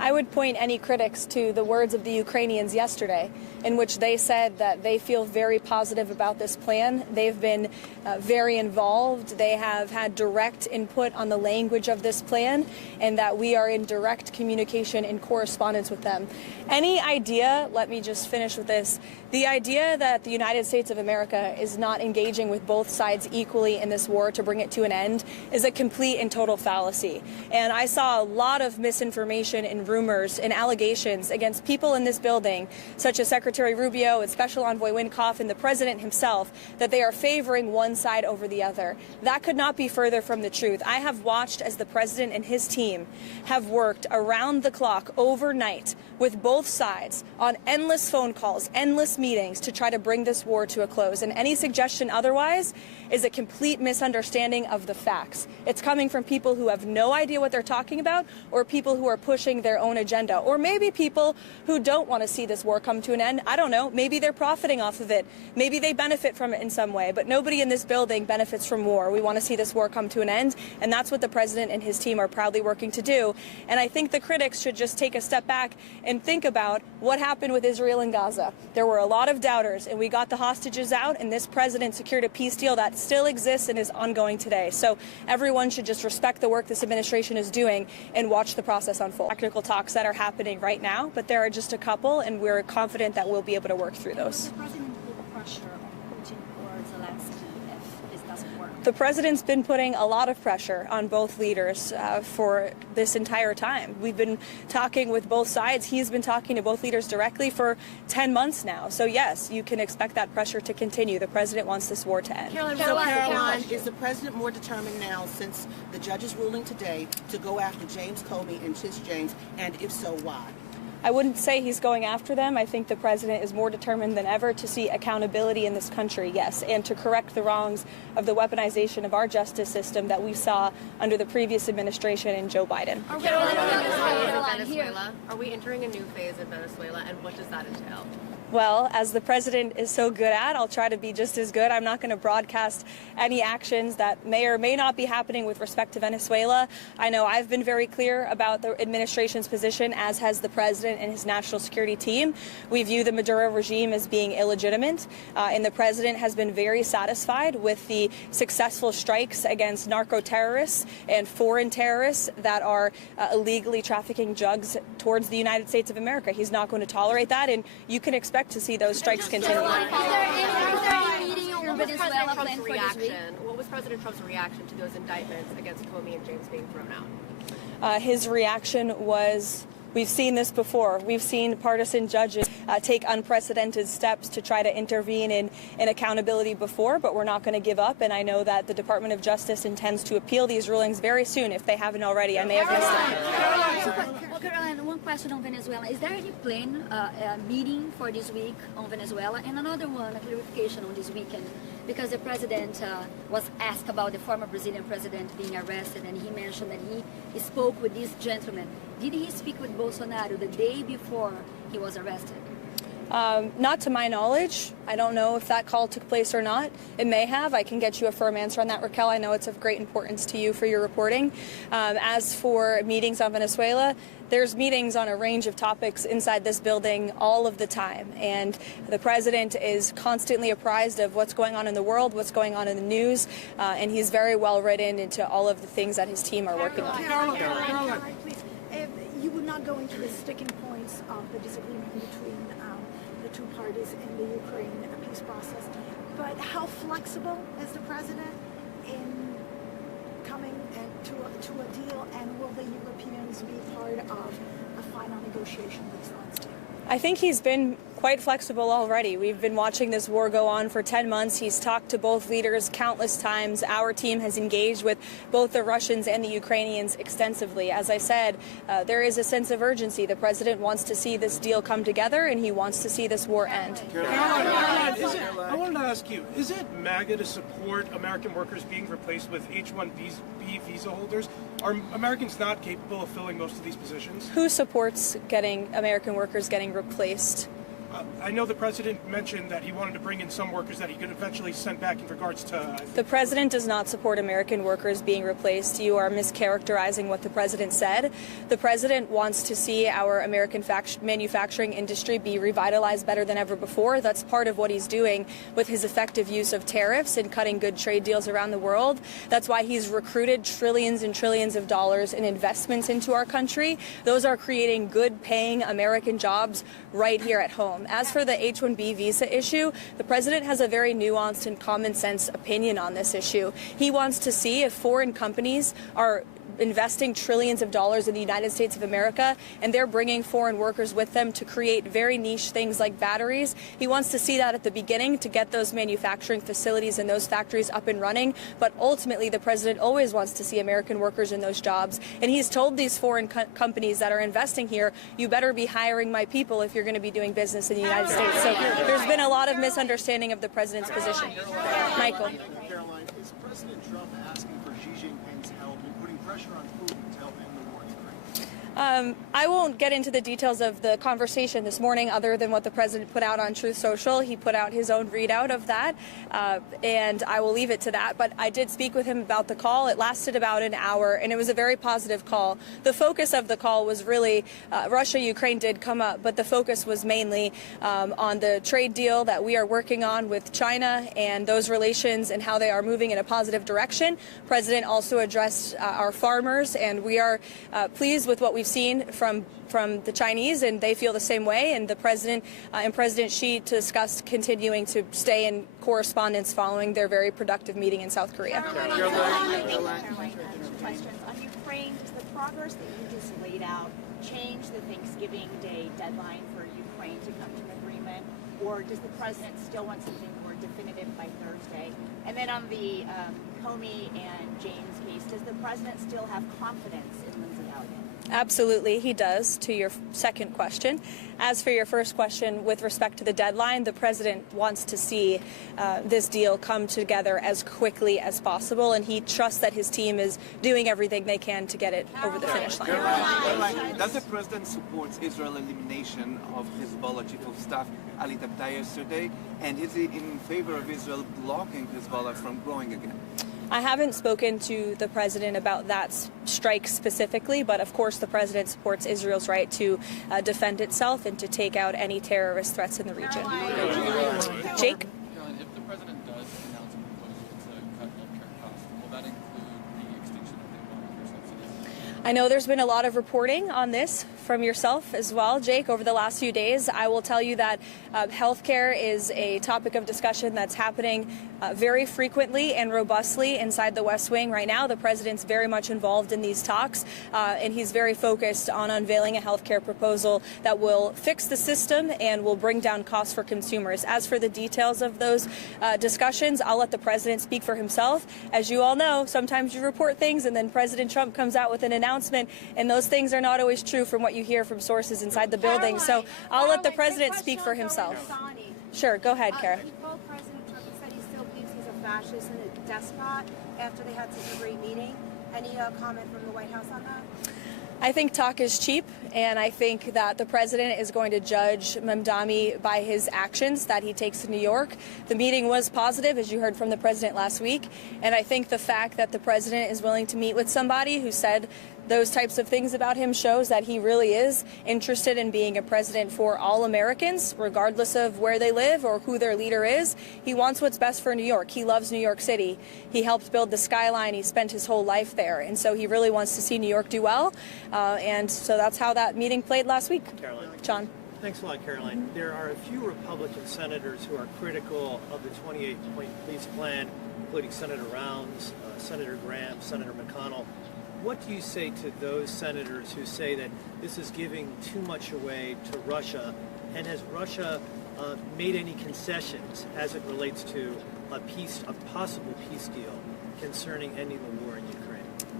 I would point any critics to the words of the Ukrainians yesterday, in which they said that they feel very positive about this plan. They've been very involved. They have had direct input on the language of this plan, and that we are in direct communication and correspondence with them. Any idea, let me just finish with this, the idea that the United States of America is not engaging with both sides equally in this war to bring it to an end is a complete and total fallacy. And I saw a lot of misinformation and rumors and allegations against people in this building, such as Secretary Rubio and Special Envoy Wynkoff and the President himself, that they are favoring one side over the other. That could not be further from the truth. I have watched as the President and his team have worked around the clock overnight with both sides on endless phone calls, endless meetings to try to bring this war to a close. And any suggestion otherwise is a complete misunderstanding of the facts. It's coming from people who have no idea what they're talking about, or people who are pushing their own agenda, or maybe people who don't want to see this war come to an end. I don't know. Maybe they're profiting off of it. Maybe they benefit from it in some way, but nobody in this building benefits from war. We want to see this war come to an end, and that's what the President and his team are proudly working to do. And I think the critics should just take a step back and think about what happened with Israel and Gaza. There were a lot of doubters, and we got the hostages out, and this president secured a peace deal that still exists and is ongoing today. So everyone should just respect the work this administration is doing and watch the process unfold. Technical talks that are happening right now, but there are just a couple, and we're confident that we'll be able to work through those. The president put pressure on Putin or Zelensky if this doesn't work? The president's been putting a lot of pressure on both leaders for this entire time. We've been talking with both sides. He's been talking to both leaders directly for 10 months now. So yes, you can expect that pressure to continue. The president wants this war to end. Caroline, is the president more determined now, since the judge's ruling today, to go after James Comey and Tish James, and if so, why? I wouldn't say he's going after them. I think the president is more determined than ever to see accountability in this country, yes, and to correct the wrongs of the weaponization of our justice system that we saw under the previous administration and Joe Biden. Venezuela. Are we entering a new phase in Venezuela, and what does that entail? Well, as the president is so good at, I'll try to be just as good. I'm not going to broadcast any actions that may or may not be happening with respect to Venezuela. I know I've been very clear about the administration's position, as has the president and his national security team. We view the Maduro regime as being illegitimate, and the president has been very satisfied with the successful strikes against narco terrorists and foreign terrorists that are illegally trafficking drugs towards the United States of America. He's not going to tolerate that, and you can expect to see those strikes continue. What was President Trump's reaction to those indictments against Comey and James being thrown out? His reaction was, we've seen this before. We've seen partisan judges take unprecedented steps to try to intervene in accountability before, but we're not going to give up. And I know that the Department of Justice intends to appeal these rulings very soon, if they haven't already. I may have missed it. Well, Caroline, one question on Venezuela. Is there any plan, meeting for this week on Venezuela? And another one, a clarification on this weekend, because the president was asked about the former Brazilian president being arrested, and he mentioned that he spoke with this gentleman. Did he speak with Bolsonaro the day before he was arrested? Not to my knowledge. I don't know if that call took place or not. It may have. I can get you a firm answer on that, Raquel. I know it's of great importance to you for your reporting. As for meetings on Venezuela, there's meetings on a range of topics inside this building all of the time. And the president is constantly apprised of what's going on in the world, what's going on in the news, and he's very well written into all of the things that his team are working on. Caroline, please. You would not go into the sticking points of the disagreement between the two parties in the Ukraine peace process, but how flexible is the president in coming to a deal, and will the Europeans be part of a final negotiation with Zelensky? I think he's been quite flexible already. We've been watching this war go on for 10 months. He's talked to both leaders countless times. Our team has engaged with both the Russians and the Ukrainians extensively. As I said, there is a sense of urgency. The president wants to see this deal come together, and he wants to see this war end. Caroline, I wanted to ask you, is it MAGA to support American workers being replaced with H-1B visa holders? Are Americans not capable of filling most of these positions? Who supports American workers getting replaced I know the president mentioned that he wanted to bring in some workers that he could eventually send back in regards to... The president does not support American workers being replaced. You are mischaracterizing what the president said. The president wants to see our American manufacturing industry be revitalized better than ever before. That's part of what he's doing with his effective use of tariffs and cutting good trade deals around the world. That's why he's recruited trillions and trillions of dollars in investments into our country. Those are creating good-paying American jobs right here at home. As for the H-1B visa issue, the president has a very nuanced and common sense opinion on this issue. He wants to see if foreign companies are investing trillions of dollars in the United States of America, and they're bringing foreign workers with them to create very niche things like batteries. He wants to see that at the beginning to get those manufacturing facilities and those factories up and running, but ultimately the president always wants to see American workers in those jobs, and he's told these foreign companies that are investing here, you better be hiring my people if you're going to be doing business in the United States. So there's been a lot of misunderstanding of the president's position. Michael. Caroline, is President Trump asking for Xi Jinping's help in putting pressure on Putin to help end the war in Ukraine? I won't get into the details of the conversation this morning other than what the president put out on Truth Social. He put out his own readout of that, and I will leave it to that. But I did speak with him about the call. It lasted about an hour, and it was a very positive call. The focus of the call was really Russia-Ukraine did come up, but the focus was mainly on the trade deal that we are working on with China and those relations and how they are moving in a positive direction. The president also addressed our farmers, and we are pleased with what we've seen from the Chinese, and they feel the same way. And the president and President Xi discussed continuing to stay in correspondence following their very productive meeting in South Korea. Caroline, questions on Ukraine. Does the progress that you just laid out change the Thanksgiving Day deadline for Ukraine to come to an agreement, or does the president still want something more definitive by Thursday? And then on the Comey and James case, does the president still have confidence in Lindsey Elliott? Absolutely, he does, to your second question. As for your first question, with respect to the deadline, the president wants to see this deal come together as quickly as possible, and he trusts that his team is doing everything they can to get it over the finish line. Caroline, does the president support Israel's elimination of Hezbollah chief of staff Ali Tabtai yesterday, and is he in favor of Israel blocking Hezbollah from growing again? I haven't spoken to the president about that strike specifically, but of course the president supports Israel's right to defend itself and to take out any terrorist threats in the region. Jake? Caroline, if the president does announce a proposal to cut healthcare costs, will that include the extinction of the Obamacare subsidies? I know there's been a lot of reporting on this from yourself as well, Jake, over the last few days. I will tell you that healthcare is a topic of discussion that's happening very frequently and robustly inside the West Wing right now. The president's very much involved in these talks, and he's very focused on unveiling a healthcare proposal that will fix the system and will bring down costs for consumers. As for the details of those discussions, I'll let the president speak for himself. As you all know, sometimes you report things and then President Trump comes out with an announcement, and those things are not always true from what you hear from sources inside the building. So I'll let the president speak for himself. Sure, go ahead, Kara. He told President Trump, he said he still believes he's a fascist and a despot after they had such a great meeting. Any comment from the White House on that? I think talk is cheap, and I think that the president is going to judge Mamdani by his actions that he takes in New York. The meeting was positive, as you heard from the president last week, and I think the fact that the president is willing to meet with somebody who said those types of things about him shows that he really is interested in being a president for all Americans, regardless of where they live or who their leader is. He wants what's best for New York. He loves New York City. He helped build the skyline. He spent his whole life there, and so he really wants to see New York do well, and so that's how that meeting played last week. Caroline. John. Thanks a lot, Caroline. There are a few Republican senators who are critical of the 28-point police plan, including Senator Rounds, Senator Graham, Senator McConnell. What do you say to those senators who say that this is giving too much away to Russia, and has Russia made any concessions as it relates to a possible peace deal concerning ending the war in Ukraine?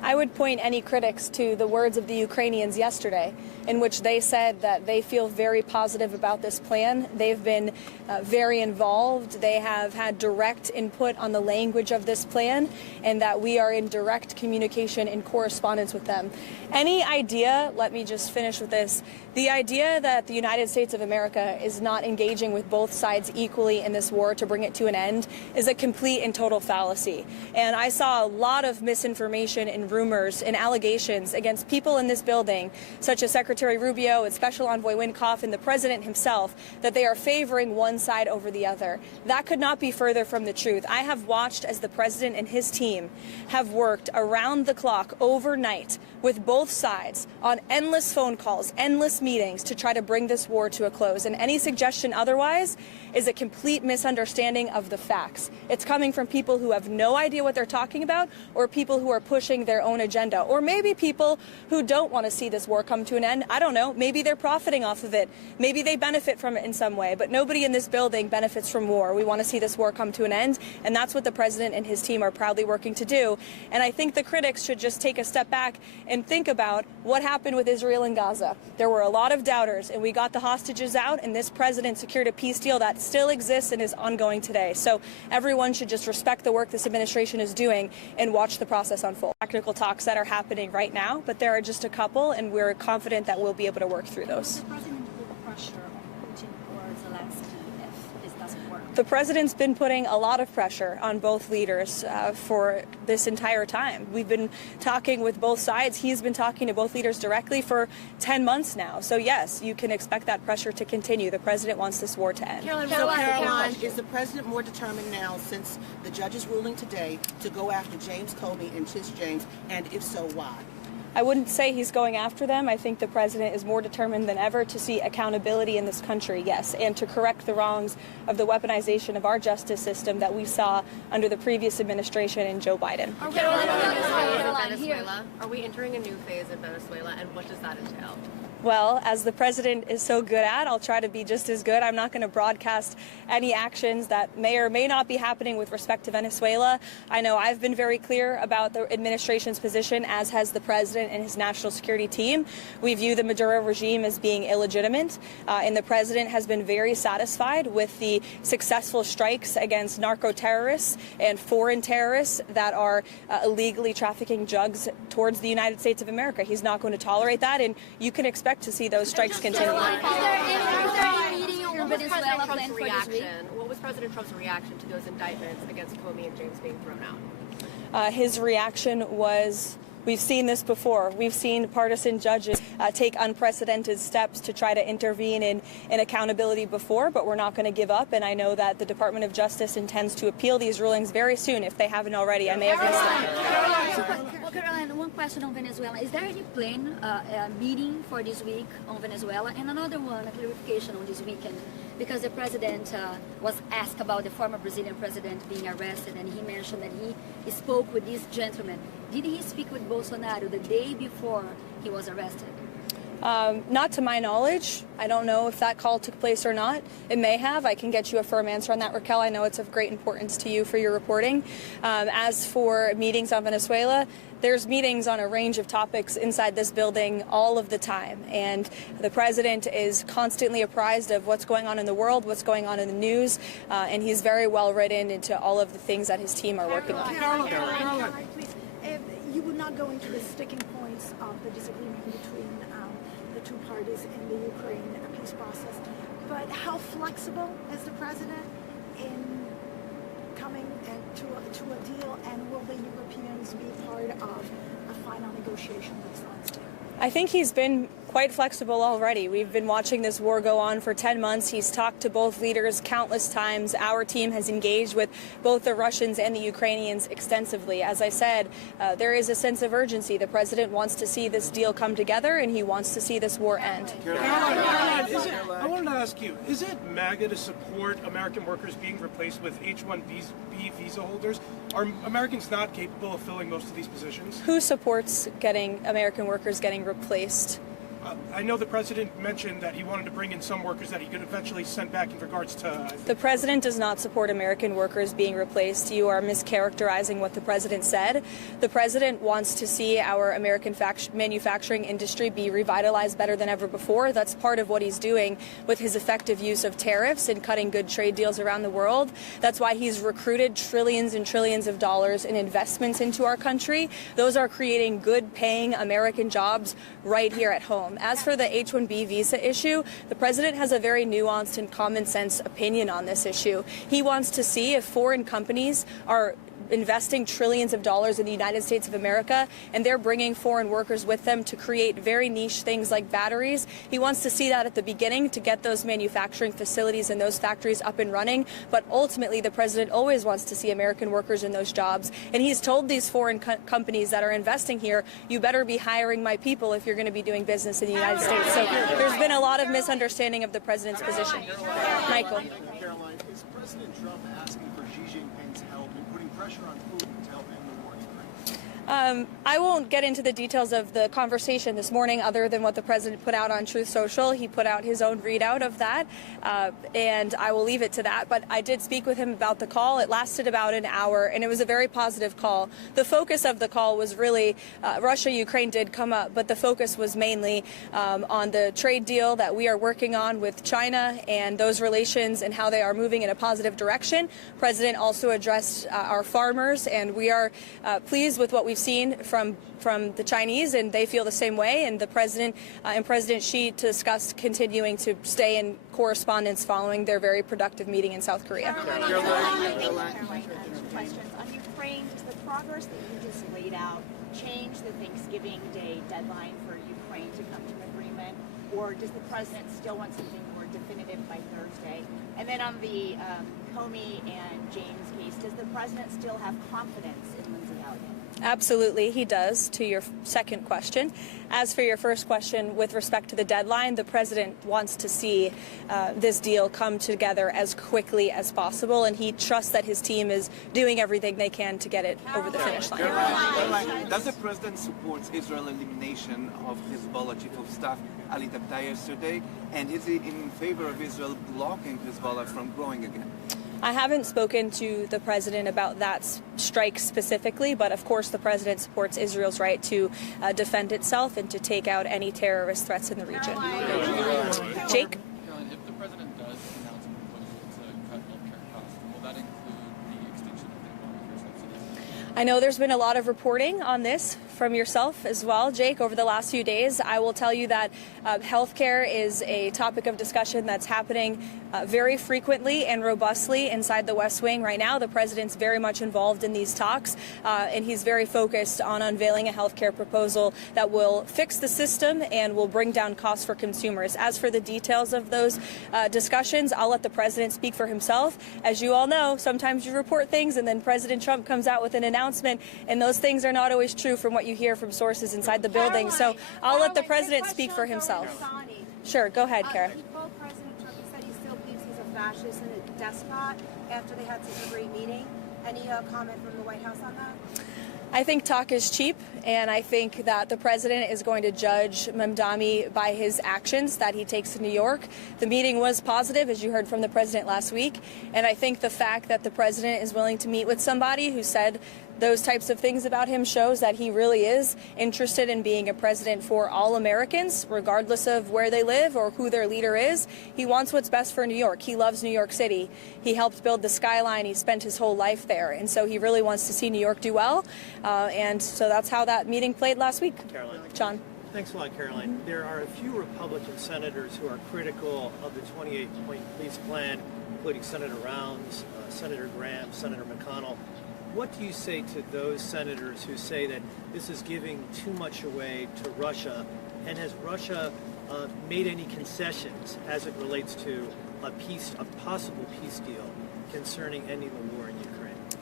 I would point any critics to the words of the Ukrainians yesterday, in which they said that they feel very positive about this plan. They've been very involved. They have had direct input on the language of this plan, and that we are in direct communication and correspondence with them. Any idea, let me just finish with this, the idea that the United States of America is not engaging with both sides equally in this war to bring it to an end is a complete and total fallacy. And I saw a lot of misinformation and rumors and allegations against people in this building, such as Secretary Rubio and Special Envoy Wynkoff and the President himself, that they are favoring one side over the other. That could not be further from the truth. I have watched as the President and his team have worked around the clock overnight with both sides on endless phone calls, endless meetings to try to bring this war to a close. And any suggestion otherwise is a complete misunderstanding of the facts. It's coming from people who have no idea what they're talking about, or people who are pushing their own agenda, or maybe people who don't want to see this war come to an end. I don't know. Maybe they're profiting off of it. Maybe they benefit from it in some way, but nobody in this building benefits from war. We want to see this war come to an end, and that's what the President and his team are proudly working to do. And I think the critics should just take a step back and think about what happened with Israel and Gaza. There were a lot of doubters, and we got the hostages out, and this president secured a peace deal that still exists and is ongoing today. So everyone should just respect the work this administration is doing and watch the process unfold. Technical talks that are happening right now, but there are just a couple, and we're confident that we'll be able to work through those. The president put pressure on Putin or Zelensky if this doesn't work? The president's been putting a lot of pressure on both leaders for this entire time. We've been talking with both sides. He's been talking to both leaders directly for 10 months now. So yes, you can expect that pressure to continue. The president wants this war to end. Caroline, is the president more determined now, since the judge's ruling today, to go after James Comey and Tish James, and if so, why? I wouldn't say he's going after them. I think the president is more determined than ever to see accountability in this country, yes, and to correct the wrongs of the weaponization of our justice system that we saw under the previous administration and Joe Biden. Venezuela. Are we entering a new phase in Venezuela, and what does that entail? Well, as the president is so good at, I'll try to be just as good. I'm not going to broadcast any actions that may or may not be happening with respect to Venezuela. I know I've been very clear about the administration's position, as has the president and his national security team. We view the Maduro regime as being illegitimate, and the president has been very satisfied with the successful strikes against narco terrorists and foreign terrorists that are illegally trafficking drugs towards the United States of America. He's not going to tolerate that, and you can expect to see those strikes continue. What was President Trump's reaction to those indictments against Comey and James being thrown out? His reaction was, we've seen this before. We've seen partisan judges take unprecedented steps to try to intervene in accountability before, but we're not going to give up. And I know that the Department of Justice intends to appeal these rulings very soon, if they haven't already. I may have missed it. Caroline, one question on Venezuela. Is there any plan, meeting for this week on Venezuela? And another one, a clarification on this weekend, because the president was asked about the former Brazilian president being arrested, and he mentioned that he spoke with this gentleman. Did he speak with Bolsonaro the day before he was arrested? Not to my knowledge. I don't know if that call took place or not. It may have. I can get you a firm answer on that, Raquel. I know it's of great importance to you for your reporting. As for meetings on Venezuela, there's meetings on a range of topics inside this building all of the time. And the president is constantly apprised of what's going on in the world, what's going on in the news, and he's very well written into all of the things that his team are working on. Caroline, please. You would not go into the sticking points of the disagreement between the two parties in the Ukraine peace process, but how flexible is the president in coming to a deal, and will the Europeans be part of a final negotiation this Wednesday? I think he's been quite flexible already. We've been watching this war go on for 10 months. He's talked to both leaders countless times. Our team has engaged with both the Russians and the Ukrainians extensively. As I said, there is a sense of urgency. The president wants to see this deal come together, and he wants to see this war end. I wanted to ask you, is it MAGA to support American workers being replaced with H-1B visa holders? Are Americans not capable of filling most of these positions? Who supports American workers getting replaced I know the president mentioned that he wanted to bring in some workers that he could eventually send back in regards to... The president does not support American workers being replaced. You are mischaracterizing what the president said. The president wants to see our American manufacturing industry be revitalized better than ever before. That's part of what he's doing with his effective use of tariffs and cutting good trade deals around the world. That's why he's recruited trillions and trillions of dollars in investments into our country. Those are creating good-paying American jobs right here at home. As for the H-1B visa issue, the president has a very nuanced and common sense opinion on this issue. He wants to see if foreign companies are investing trillions of dollars in the United States of America, and they're bringing foreign workers with them to create very niche things like batteries. He wants to see that at the beginning to get those manufacturing facilities and those factories up and running, but ultimately the president always wants to see American workers in those jobs, and he's told these foreign companies that are investing here, you better be hiring my people if you're going to be doing business in the United States. So there's been a lot of misunderstanding of the president's position. Michael. Caroline, is President Trump asking for Xi Jinping's help in putting pressure on Putin to help end the war in Ukraine? I won't get into the details of the conversation this morning other than what the president put out on Truth Social. He put out his own readout of that, and I will leave it to that. But I did speak with him about the call. It lasted about an hour, and it was a very positive call. The focus of the call was really Russia-Ukraine did come up, but the focus was mainly on the trade deal that we are working on with China and those relations and how they are moving in a positive direction. The president also addressed our farmers, and we are pleased with what we've seen from the Chinese, and they feel the same way. And the president and President Xi discussed continuing to stay in correspondence following their very productive meeting in South Korea. Caroline, questions on Ukraine. Does the progress that you just laid out change the Thanksgiving Day deadline for Ukraine to come to an agreement, or does the president still want something more definitive by Thursday? And then on the Comey and James case, does the president still have confidence in Lindsey Elliott? Absolutely, he does, to your second question. As for your first question, with respect to the deadline, the president wants to see this deal come together as quickly as possible, and he trusts that his team is doing everything they can to get it over the finish line. Caroline, does the president support Israel's elimination of Hezbollah chief of staff Ali Tabtai yesterday, and is he in favor of Israel blocking Hezbollah from growing again? I haven't spoken to the president about that strike specifically, but of course the president supports Israel's right to defend itself and to take out any terrorist threats in the region. Jake? Caroline, if the president does announce a proposal to cut healthcare costs, will that include the extinction of the Obamacare subsidies? I know there's been a lot of reporting on this from yourself as well, Jake, over the last few days. I will tell you that healthcare is a topic of discussion that's happening very frequently and robustly inside the West Wing right now. The president's very much involved in these talks, and he's very focused on unveiling a healthcare proposal that will fix the system and will bring down costs for consumers. As for the details of those discussions, I'll let the president speak for himself. As you all know, sometimes you report things and then President Trump comes out with an announcement, and those things are not always true from what you hear from sources inside the building. So I'll let the president speak for himself. Sure, go ahead, Kara. He told President Trump, he said he still believes he's a fascist and a despot after they had such a great meeting. Any comment from the White House on that? I think talk is cheap, and I think that the president is going to judge Mamdani by his actions that he takes in New York. The meeting was positive, as you heard from the president last week, and I think the fact that the president is willing to meet with somebody who said those types of things about him shows that he really is interested in being a president for all Americans, regardless of where they live or who their leader is. He wants what's best for New York. He loves New York City. He helped build the skyline. He spent his whole life there. And so he really wants to see New York do well. And so that's how that meeting played last week. Caroline. John. Thanks a lot, Caroline. There are a few Republican senators who are critical of the 28-point police plan, including Senator Rounds, Senator Graham, Senator McConnell. What do you say to those senators who say that this is giving too much away to Russia? And has Russia made any concessions as it relates to a possible peace deal concerning ending the war in Ukraine?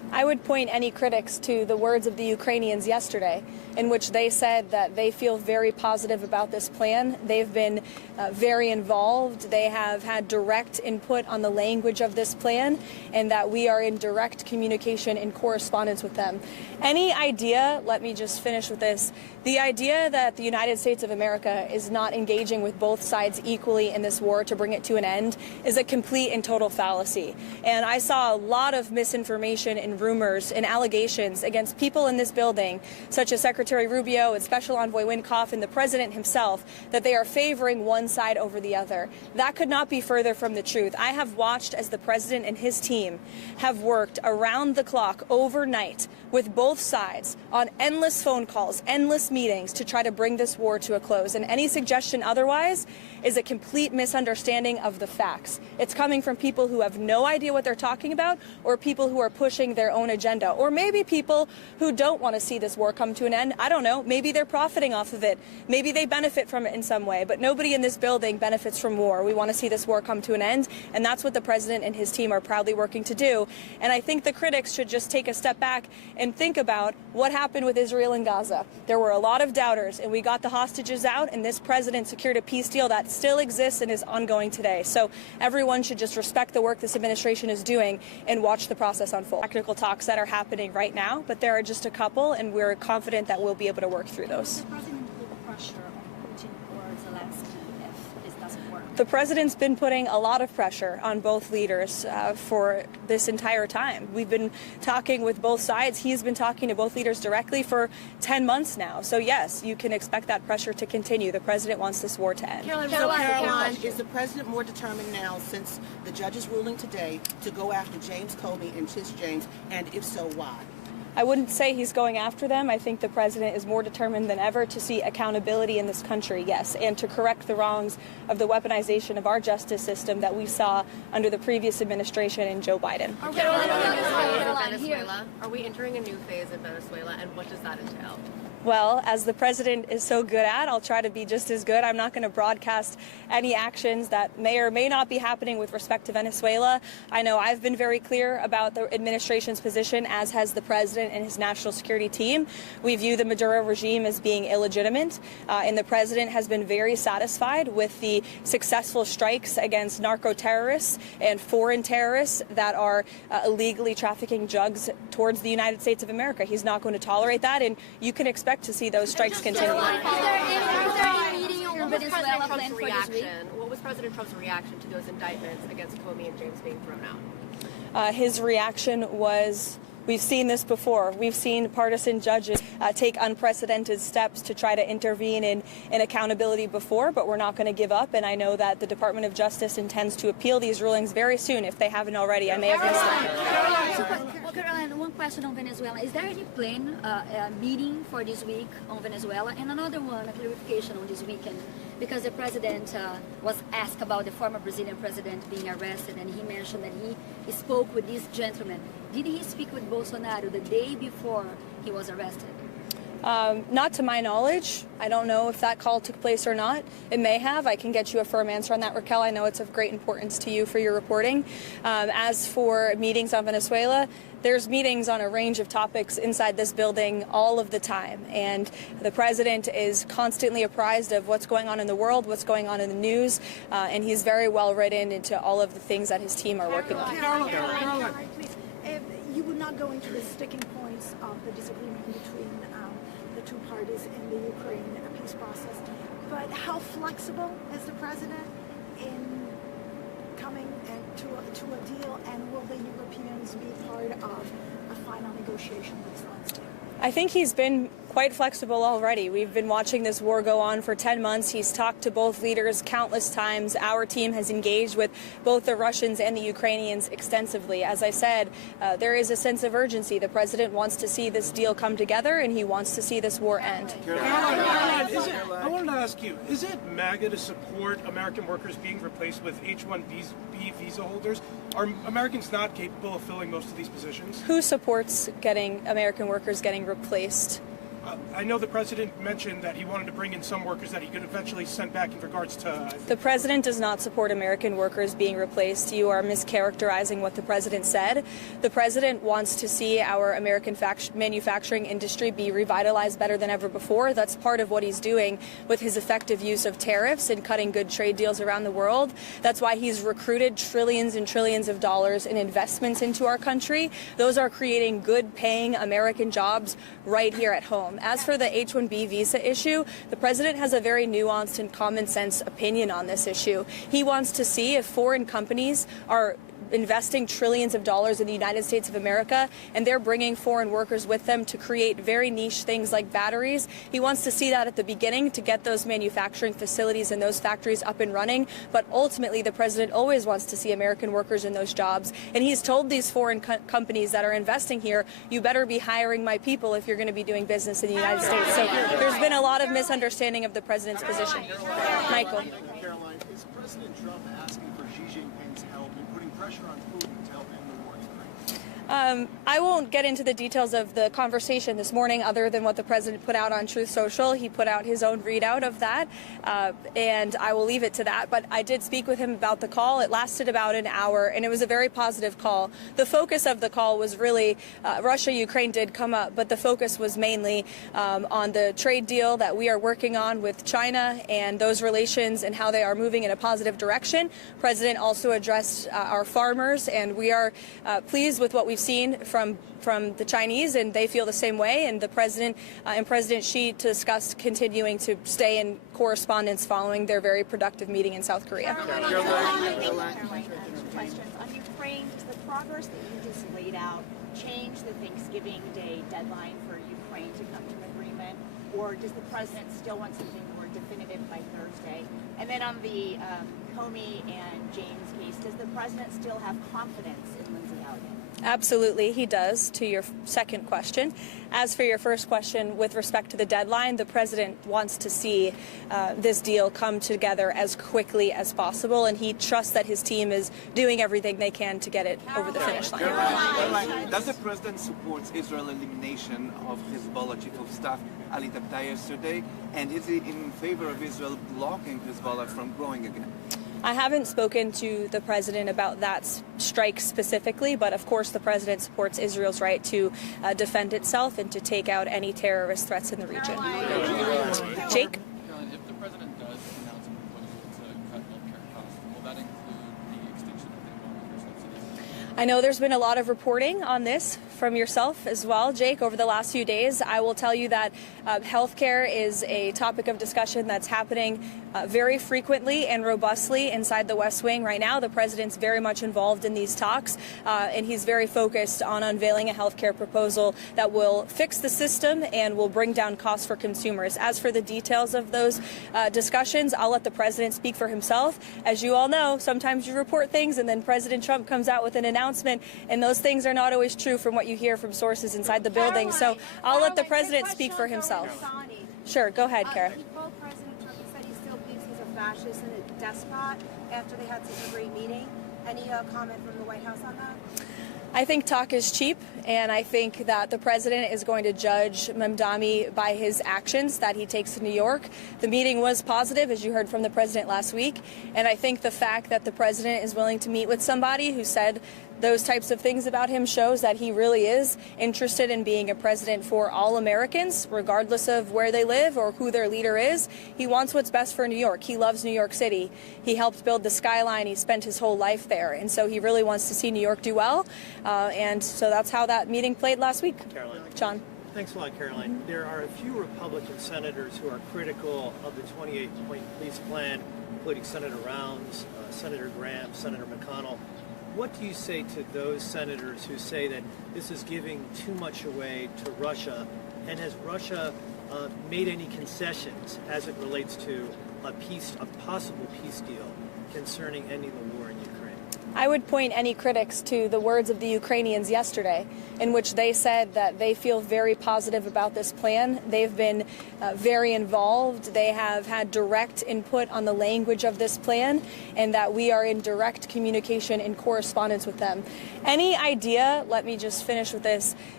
I would point any critics to the words of the Ukrainians yesterday, in which they said that they feel very positive about this plan. They've been very involved. They have had direct input on the language of this plan, and that we are in direct communication and correspondence with them. Any idea, let me just finish with this, the idea that the United States of America is not engaging with both sides equally in this war to bring it to an end is a complete and total fallacy. And I saw a lot of misinformation and rumors and allegations against people in this building, such as Secretary Rubio and Special Envoy Wynkoff and the President himself, that they are favoring one side over the other. That could not be further from the truth. I have watched as the President and his team have worked around the clock overnight with both sides on endless phone calls, endless meetings to try to bring this war to a close. And any suggestion otherwise is a complete misunderstanding of the facts. It's coming from people who have no idea what they're talking about, or people who are pushing their own agenda, or maybe people who don't want to see this war come to an end. I don't know. Maybe they're profiting off of it. Maybe they benefit from it in some way, but nobody in this building benefits from war. We want to see this war come to an end, and that's what the President and his team are proudly working to do. And I think the critics should just take a step back and think about what happened with Israel and Gaza. There were a lot of doubters, and we got the hostages out, and this president secured a peace deal that still exists and is ongoing today. So everyone should just respect the work this administration is doing and watch the process unfold. Technical talks that are happening right now, but there are just a couple, and we're confident that we'll be able to work through those. The president put pressure on Putin or Zelensky if this doesn't work? The president's been putting a lot of pressure on both leaders for this entire time. We've been talking with both sides. He's been talking to both leaders directly for 10 months now. So yes, you can expect that pressure to continue. The president wants this war to end. Caroline, is the president more determined now, since the judge's ruling today, to go after James Comey and Tish James, and if so, why? I wouldn't say he's going after them. I think the president is more determined than ever to see accountability in this country, yes, and to correct the wrongs of the weaponization of our justice system that we saw under the previous administration and Joe Biden. Venezuela. Are we entering a new phase in Venezuela, and what does that entail? Well, as the president is so good at, I'll try to be just as good. I'm not going to broadcast any actions that may or may not be happening with respect to Venezuela. I know I've been very clear about the administration's position, as has the president and his national security team. We view the Maduro regime as being illegitimate, and the president has been very satisfied with the successful strikes against narco terrorists and foreign terrorists that are illegally trafficking drugs towards the United States of America. He's not going to tolerate that, and you can expect to see those strikes continue. What was President Trump's reaction to those indictments against Comey and James being thrown out? His reaction was, we've seen this before. We've seen partisan judges take unprecedented steps to try to intervene in accountability before, but we're not going to give up. And I know that the Department of Justice intends to appeal these rulings very soon, if they haven't already. I may have missed them. Well, Caroline, one question on Venezuela. Is there any plan, meeting for this week on Venezuela? And another one, a clarification on this weekend, because the president was asked about the former Brazilian president being arrested, and he mentioned that he spoke with this gentleman. Did he speak with Bolsonaro the day before he was arrested? Not to my knowledge. I don't know if that call took place or not. It may have. I can get you a firm answer on that, Raquel. I know it's of great importance to you for your reporting. As for meetings on Venezuela, there's meetings on a range of topics inside this building all of the time. And the president is constantly apprised of what's going on in the world, what's going on in the news, and he's very well written into all of the things that his team are working on. Caroline, please. You would not go into the sticking points of the disagreement between the two parties in the Ukraine peace process, but how flexible is the president in coming to a deal, and will the Europeans be part of a final negotiation with Zelensky? I think he's been quite flexible already. We've been watching this war go on for 10 months. He's talked to both leaders countless times. Our team has engaged with both the Russians and the Ukrainians extensively. As I said, there is a sense of urgency. The president wants to see this deal come together, and he wants to see this war end. Caroline, I wanted to ask you, is it MAGA to support American workers being replaced with H-1B visa holders? Are Americans not capable of filling most of these positions? Who supports American workers getting replaced? I know the president mentioned that he wanted to bring in some workers that he could eventually send back in regards to... The president does not support American workers being replaced. You are mischaracterizing what the president said. The president wants to see our American manufacturing industry be revitalized better than ever before. That's part of what he's doing with his effective use of tariffs and cutting good trade deals around the world. That's why he's recruited trillions and trillions of dollars in investments into our country. Those are creating good paying American jobs right here at home. As for the H-1B visa issue, the president has a very nuanced and common sense opinion on this issue. He wants to see if foreign companies are investing trillions of dollars in the United States of America, and they're bringing foreign workers with them to create very niche things like batteries. He wants to see that at the beginning to get those manufacturing facilities and those factories up and running. But ultimately, the president always wants to see American workers in those jobs. And he's told these foreign companies that are investing here, you better be hiring my people if you're going to be doing business in the United States. So there's been a lot of misunderstanding of the president's position. Michael. Caroline, is President Trump asking for Xi Jinping's help in putting pressure on Putin to help end the war in Ukraine? I won't get into the details of the conversation this morning other than what the president put out on Truth Social. He put out his own readout of that, and I will leave it to that. But I did speak with him about the call. It lasted about an hour, and it was a very positive call. The focus of the call was really Russia-Ukraine did come up, but the focus was mainly on the trade deal that we are working on with China and those relations and how they are moving in a positive direction. The president also addressed our farmers, and we are pleased with what we've seen from the Chinese, and they feel the same way. And the president and President Xi discussed continuing to stay in correspondence following their very productive meeting in South Korea. Caroline, questions on Ukraine. Does the progress that you just laid out change the Thanksgiving Day deadline for Ukraine to come to an agreement, or does the president still want something more definitive by Thursday? And then on the Comey and James case, does the president still have confidence in Lindsey Halligan? Absolutely, he does, to your second question. As for your first question, with respect to the deadline, the president wants to see this deal come together as quickly as possible, and he trusts that his team is doing everything they can to get it over the finish line. Caroline, does the president support Israel's elimination of Hezbollah chief of staff Ali Tabtai yesterday, and is he in favor of Israel blocking Hezbollah from growing again? I haven't spoken to the president about that strike specifically, but of course the president supports Israel's right to defend itself and to take out any terrorist threats in the region. Jake? Caroline, if the president does announce a proposal to cut healthcare costs, will that include the extension of the Obamacare subsidies? I know there's been a lot of reporting on this from yourself as well, Jake, over the last few days. I will tell you that healthcare is a topic of discussion that's happening very frequently and robustly inside the West Wing right now. The president's very much involved in these talks, and he's very focused on unveiling a healthcare proposal that will fix the system and will bring down costs for consumers. As for the details of those discussions, I'll let the president speak for himself. As you all know, sometimes you report things and then President Trump comes out with an announcement, and those things are not always true from what you hear from sources inside the building. So I'll let the president speak for himself. Sure, go ahead, Kara. President Trump said he still believes he's a fascist and a despot after they had such a great meeting. Any comment from the White House on that? I think talk is cheap, and I think that the president is going to judge Mamdani by his actions that he takes in New York. The meeting was positive, as you heard from the president last week, and I think the fact that the president is willing to meet with somebody who said those types of things about him shows that he really is interested in being a president for all Americans, regardless of where they live or who their leader is. He wants what's best for New York. He loves New York City. He helped build the skyline. He spent his whole life there. And so he really wants to see New York do well. And so that's how that meeting played last week. Caroline. John. Thanks a lot, Caroline. There are a few Republican senators who are critical of the 28-point police plan, including Senator Rounds, Senator Graham, Senator McConnell. What do you say to those senators who say that this is giving too much away to Russia? And has Russia made any concessions as it relates to a possible peace deal concerning ending the war in Ukraine? I would point any critics to the words of the Ukrainians yesterday, in which they said that they feel very positive about this plan. They've been very involved. They have had direct input on the language of this plan, and that we are in direct communication and correspondence with them. Any idea, let me just finish with this,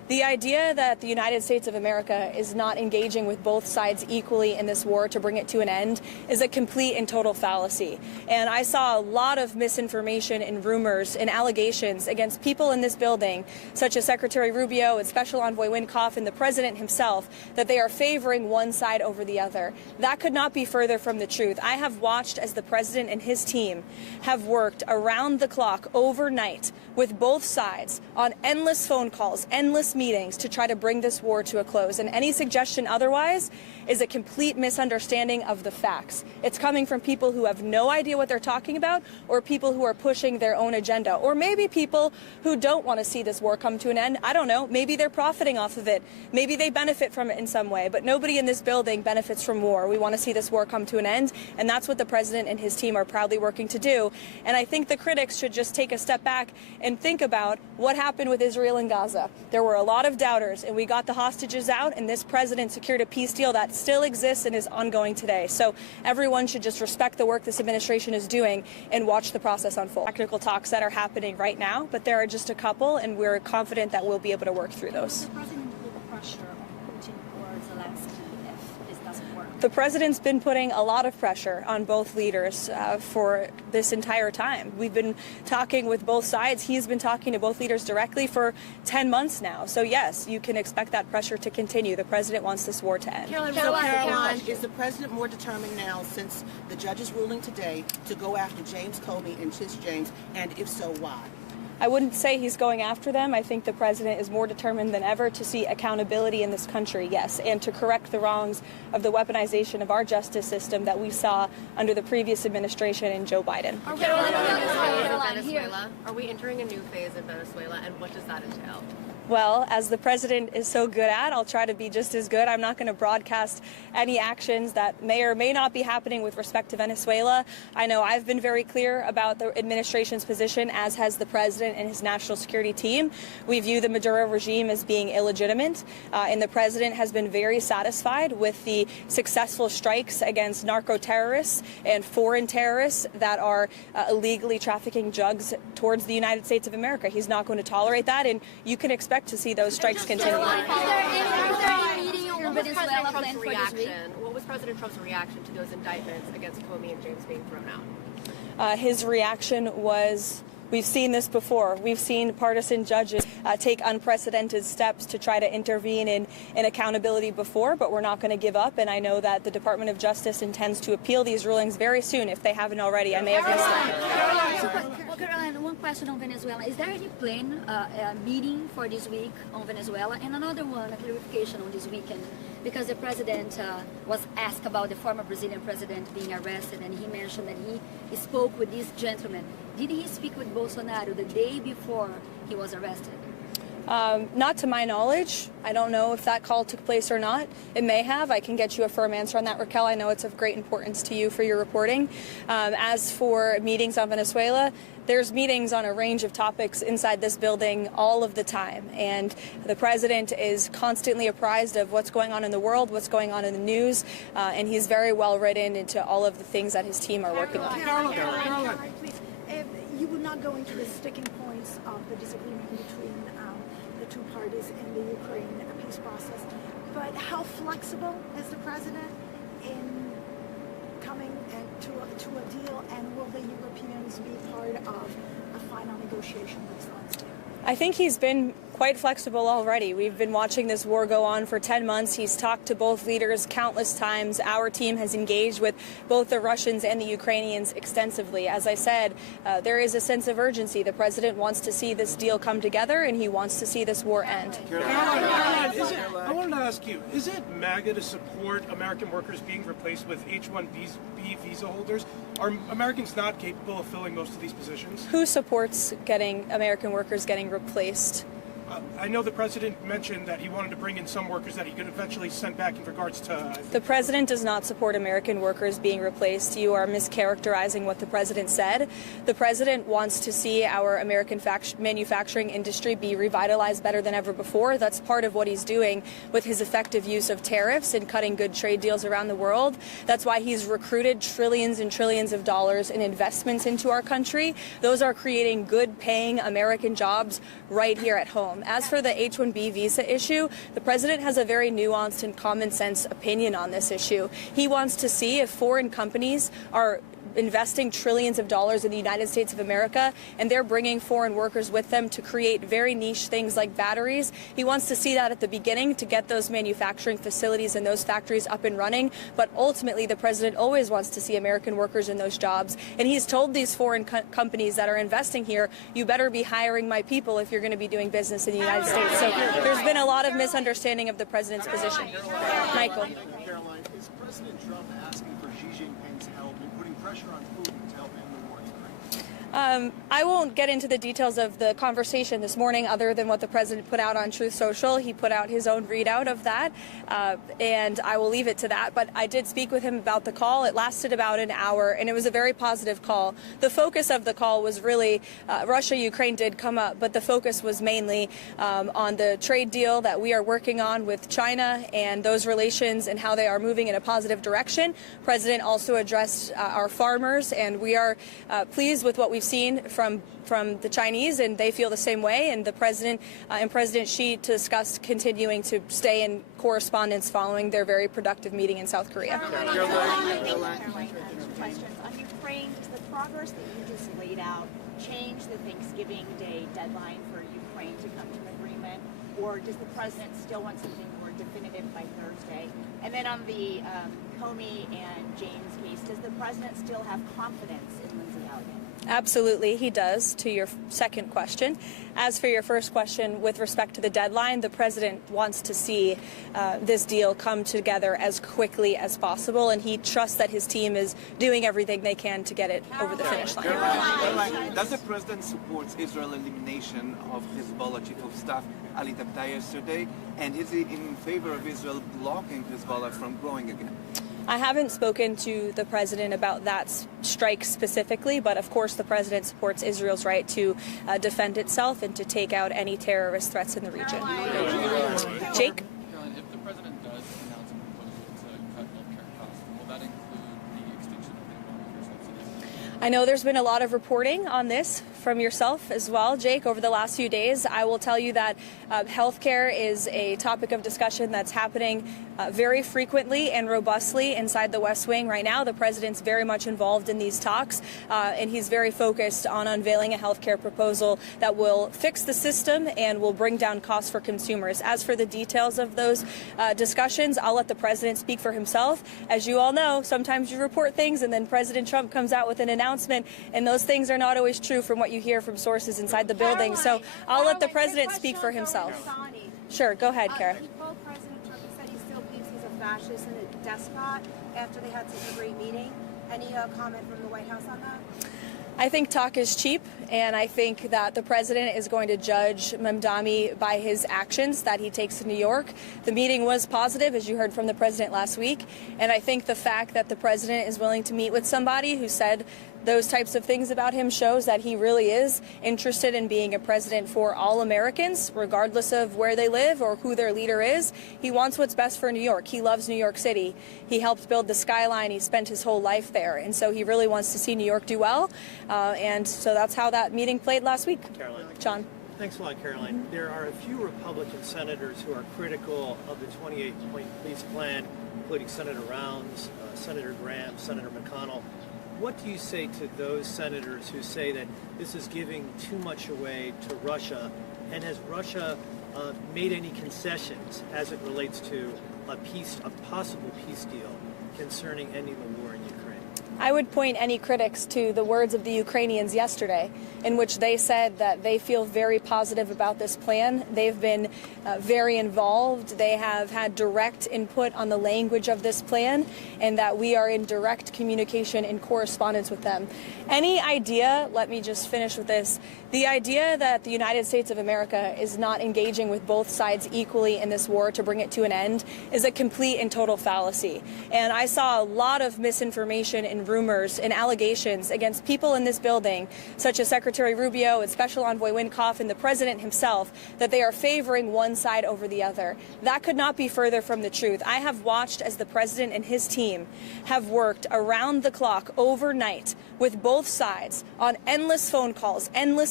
The idea that the United States of America is not engaging with both sides equally in this war to bring it to an end is a complete and total fallacy. And I saw a lot of misinformation and rumors and allegations against people in this building, such as Secretary Rubio and Special Envoy Wynkoff and the President himself, that they are favoring one side over the other. That could not be further from the truth. I have watched as the President and his team have worked around the clock overnight with both sides on endless phone calls, endless meetings to try to bring this war to a close. And any suggestion otherwise is a complete misunderstanding of the facts. It's coming from people who have no idea what they're talking about, or people who are pushing their own agenda, or maybe people who don't want to see this war come to an end. I don't know. Maybe they're profiting off of it. Maybe they benefit from it in some way, but nobody in this building benefits from war. We want to see this war come to an end, and that's what the President and his team are proudly working to do. And I think the critics should just take a step back and think about what happened with Israel and Gaza. There were a lot of doubters, and we got the hostages out, and this president secured a peace deal that still exists and is ongoing today. So everyone should just respect the work this administration is doing and watch the process unfold. Technical talks that are happening right now, but there are just a couple, and we're confident that we'll be able to work through those. The president put pressure on Putin or Zelensky if this doesn't work? The president's been putting a lot of pressure on both leaders for this entire time. We've been talking with both sides. He's been talking to both leaders directly for 10 months now. So yes, you can expect that pressure to continue. The president wants this war to end. Caroline, is the president more determined now, since the judge's ruling today, to go after James Comey and Tish James, and if so, why? I wouldn't say he's going after them. I think the president is more determined than ever to see accountability in this country, yes, and to correct the wrongs of the weaponization of our justice system that we saw under the previous administration and Joe Biden. Venezuela. Are we entering a new phase in Venezuela, and what does that entail? Well, as the president is so good at, I'll try to be just as good. I'm not going to broadcast any actions that may or may not be happening with respect to Venezuela. I know I've been very clear about the administration's position, as has the president and his national security team. We view the Maduro regime as being illegitimate, and the president has been very satisfied with the successful strikes against narco terrorists and foreign terrorists that are illegally trafficking drugs towards the United States of America. He's not going to tolerate that, and you can expect to see those strikes continue. What was President Trump's reaction to those indictments against Comey and James being thrown out? His reaction was, we've seen this before. We've seen partisan judges take unprecedented steps to try to intervene in accountability before, but we're not going to give up. And I know that the Department of Justice intends to appeal these rulings very soon, if they haven't already. I may have missed it. Well, Caroline, one question on Venezuela. Is there any plan, meeting for this week on Venezuela? And another one, a clarification on this weekend, because the president was asked about the former Brazilian president being arrested, and he mentioned that he spoke with this gentleman. Did he speak with Bolsonaro the day before he was arrested? Not to my knowledge. I don't know if that call took place or not. It may have. I can get you a firm answer on that, Raquel. I know it's of great importance to you for your reporting. As for meetings on Venezuela, there's meetings on a range of topics inside this building all of the time. And the president is constantly apprised of what's going on in the world, what's going on in the news, and he's very well written into all of the things that his team are working on. Caroline, please. You would not go into the sticking points of the disagreement between the two parties in the Ukraine peace process, but how flexible is the president in coming to a deal, and will the Europeans be part of a final negotiation with Zelensky? I think he's been quite flexible already. We've been watching this war go on for 10 months. He's talked to both leaders countless times. Our team has engaged with both the Russians and the Ukrainians extensively. As I said, there is a sense of urgency. The president wants to see this deal come together, and he wants to see this war end. Caroline, I wanted to ask you, is it MAGA to support American workers being replaced with H-1B visa holders? Are Americans not capable of filling most of these positions? Who supports American workers getting replaced? I know the president mentioned that he wanted to bring in some workers that he could eventually send back in regards to... The president does not support American workers being replaced. You are mischaracterizing what the president said. The president wants to see our American manufacturing industry be revitalized better than ever before. That's part of what he's doing with his effective use of tariffs and cutting good trade deals around the world. That's why he's recruited trillions and trillions of dollars in investments into our country. Those are creating good-paying American jobs right here at home. As for the H-1B visa issue, the president has a very nuanced and common sense opinion on this issue. He wants to see if foreign companies are investing trillions of dollars in the United States of America, and they're bringing foreign workers with them to create very niche things like batteries. He wants to see that at the beginning to get those manufacturing facilities and those factories up and running, but ultimately the president always wants to see American workers in those jobs, and he's told these foreign companies that are investing here, you better be hiring my people if you're going to be doing business in the United States. So there's been a lot of misunderstanding of the president's position. Michael. Caroline, is President Trump asking for Xi Jinping's help in putting pressure on Putin to help end the war in Ukraine? I won't get into the details of the conversation this morning other than what the president put out on Truth Social. He put out his own readout of that, and I will leave it to that. But I did speak with him about the call. It lasted about an hour, and it was a very positive call. The focus of the call was really Russia-Ukraine did come up, but the focus was mainly on the trade deal that we are working on with China and those relations and how they are moving in a positive direction. President also addressed our farmers, and we are pleased with what we've seen from the Chinese, and they feel the same way. And the president and President Xi discussed continuing to stay in correspondence following their very productive meeting in South Korea. Questions on Ukraine. Does the progress that you just laid out change the Thanksgiving Day deadline for Ukraine to come to an agreement, or does the president still want something more definitive by Thursday? And then on the Comey and James case, does the president still have confidence in Lindsey Elliott? Absolutely, he does, to your second question. As for your first question, with respect to the deadline, the president wants to see this deal come together as quickly as possible, and he trusts that his team is doing everything they can to get it over the finish line. Caroline, does the president support Israel's elimination of Hezbollah chief of staff Ali Tabtai yesterday, and is he in favor of Israel blocking Hezbollah from growing again? I haven't spoken to the president about that strike specifically, but of course the president supports Israel's right to defend itself and to take out any terrorist threats in the region. Jake? Caroline, if the president does announce a proposal to cut healthcare costs, will that include the extinction of the Obamacare subsidies? I know there's been a lot of reporting on this from yourself as well, Jake, over the last few days. I will tell you that healthcare is a topic of discussion that's happening very frequently and robustly inside the West Wing right now. The president's very much involved in these talks, and he's very focused on unveiling a healthcare proposal that will fix the system and will bring down costs for consumers. As for the details of those discussions, I'll let the president speak for himself. As you all know, sometimes you report things and then President Trump comes out with an announcement, and those things are not always true from what you hear from sources inside the building. So I'll let the president speak for himself. Sure, go ahead, Kara. Well, President Trump said he still believes he's a fascist and a despot after they had such a great meeting. Any comment from the White House on that? I think talk is cheap, and I think that the president is going to judge Mamdani by his actions that he takes in New York. The meeting was positive, as you heard from the president last week, and I think the fact that the president is willing to meet with somebody who said those types of things about him shows that he really is interested in being a president for all Americans, regardless of where they live or who their leader is. He wants what's best for New York. He loves New York City. He helped build the skyline. He spent his whole life there. And so he really wants to see New York do well. And so that's how that meeting played last week. Caroline. John. Thanks a lot, Caroline. There are a few Republican senators who are critical of the 28-point peace plan, including Senator Rounds, Senator Graham, Senator McConnell. What do you say to those senators who say that this is giving too much away to Russia? And has Russia made any concessions as it relates to a possible peace deal concerning ending the war in Ukraine? I would point any critics to the words of the Ukrainians yesterday, in which they said that they feel very positive about this plan. They've been very involved. They have had direct input on the language of this plan, and that we are in direct communication and correspondence with them. Any idea, let me just finish with this, the idea that the United States of America is not engaging with both sides equally in this war to bring it to an end is a complete and total fallacy. And I saw a lot of misinformation and rumors and allegations against people in this building, such as Secretary Rubio and Special Envoy Wynkoff and the President himself, that they are favoring one side over the other. That could not be further from the truth. I have watched as the President and his team have worked around the clock overnight with both sides on endless phone calls, endless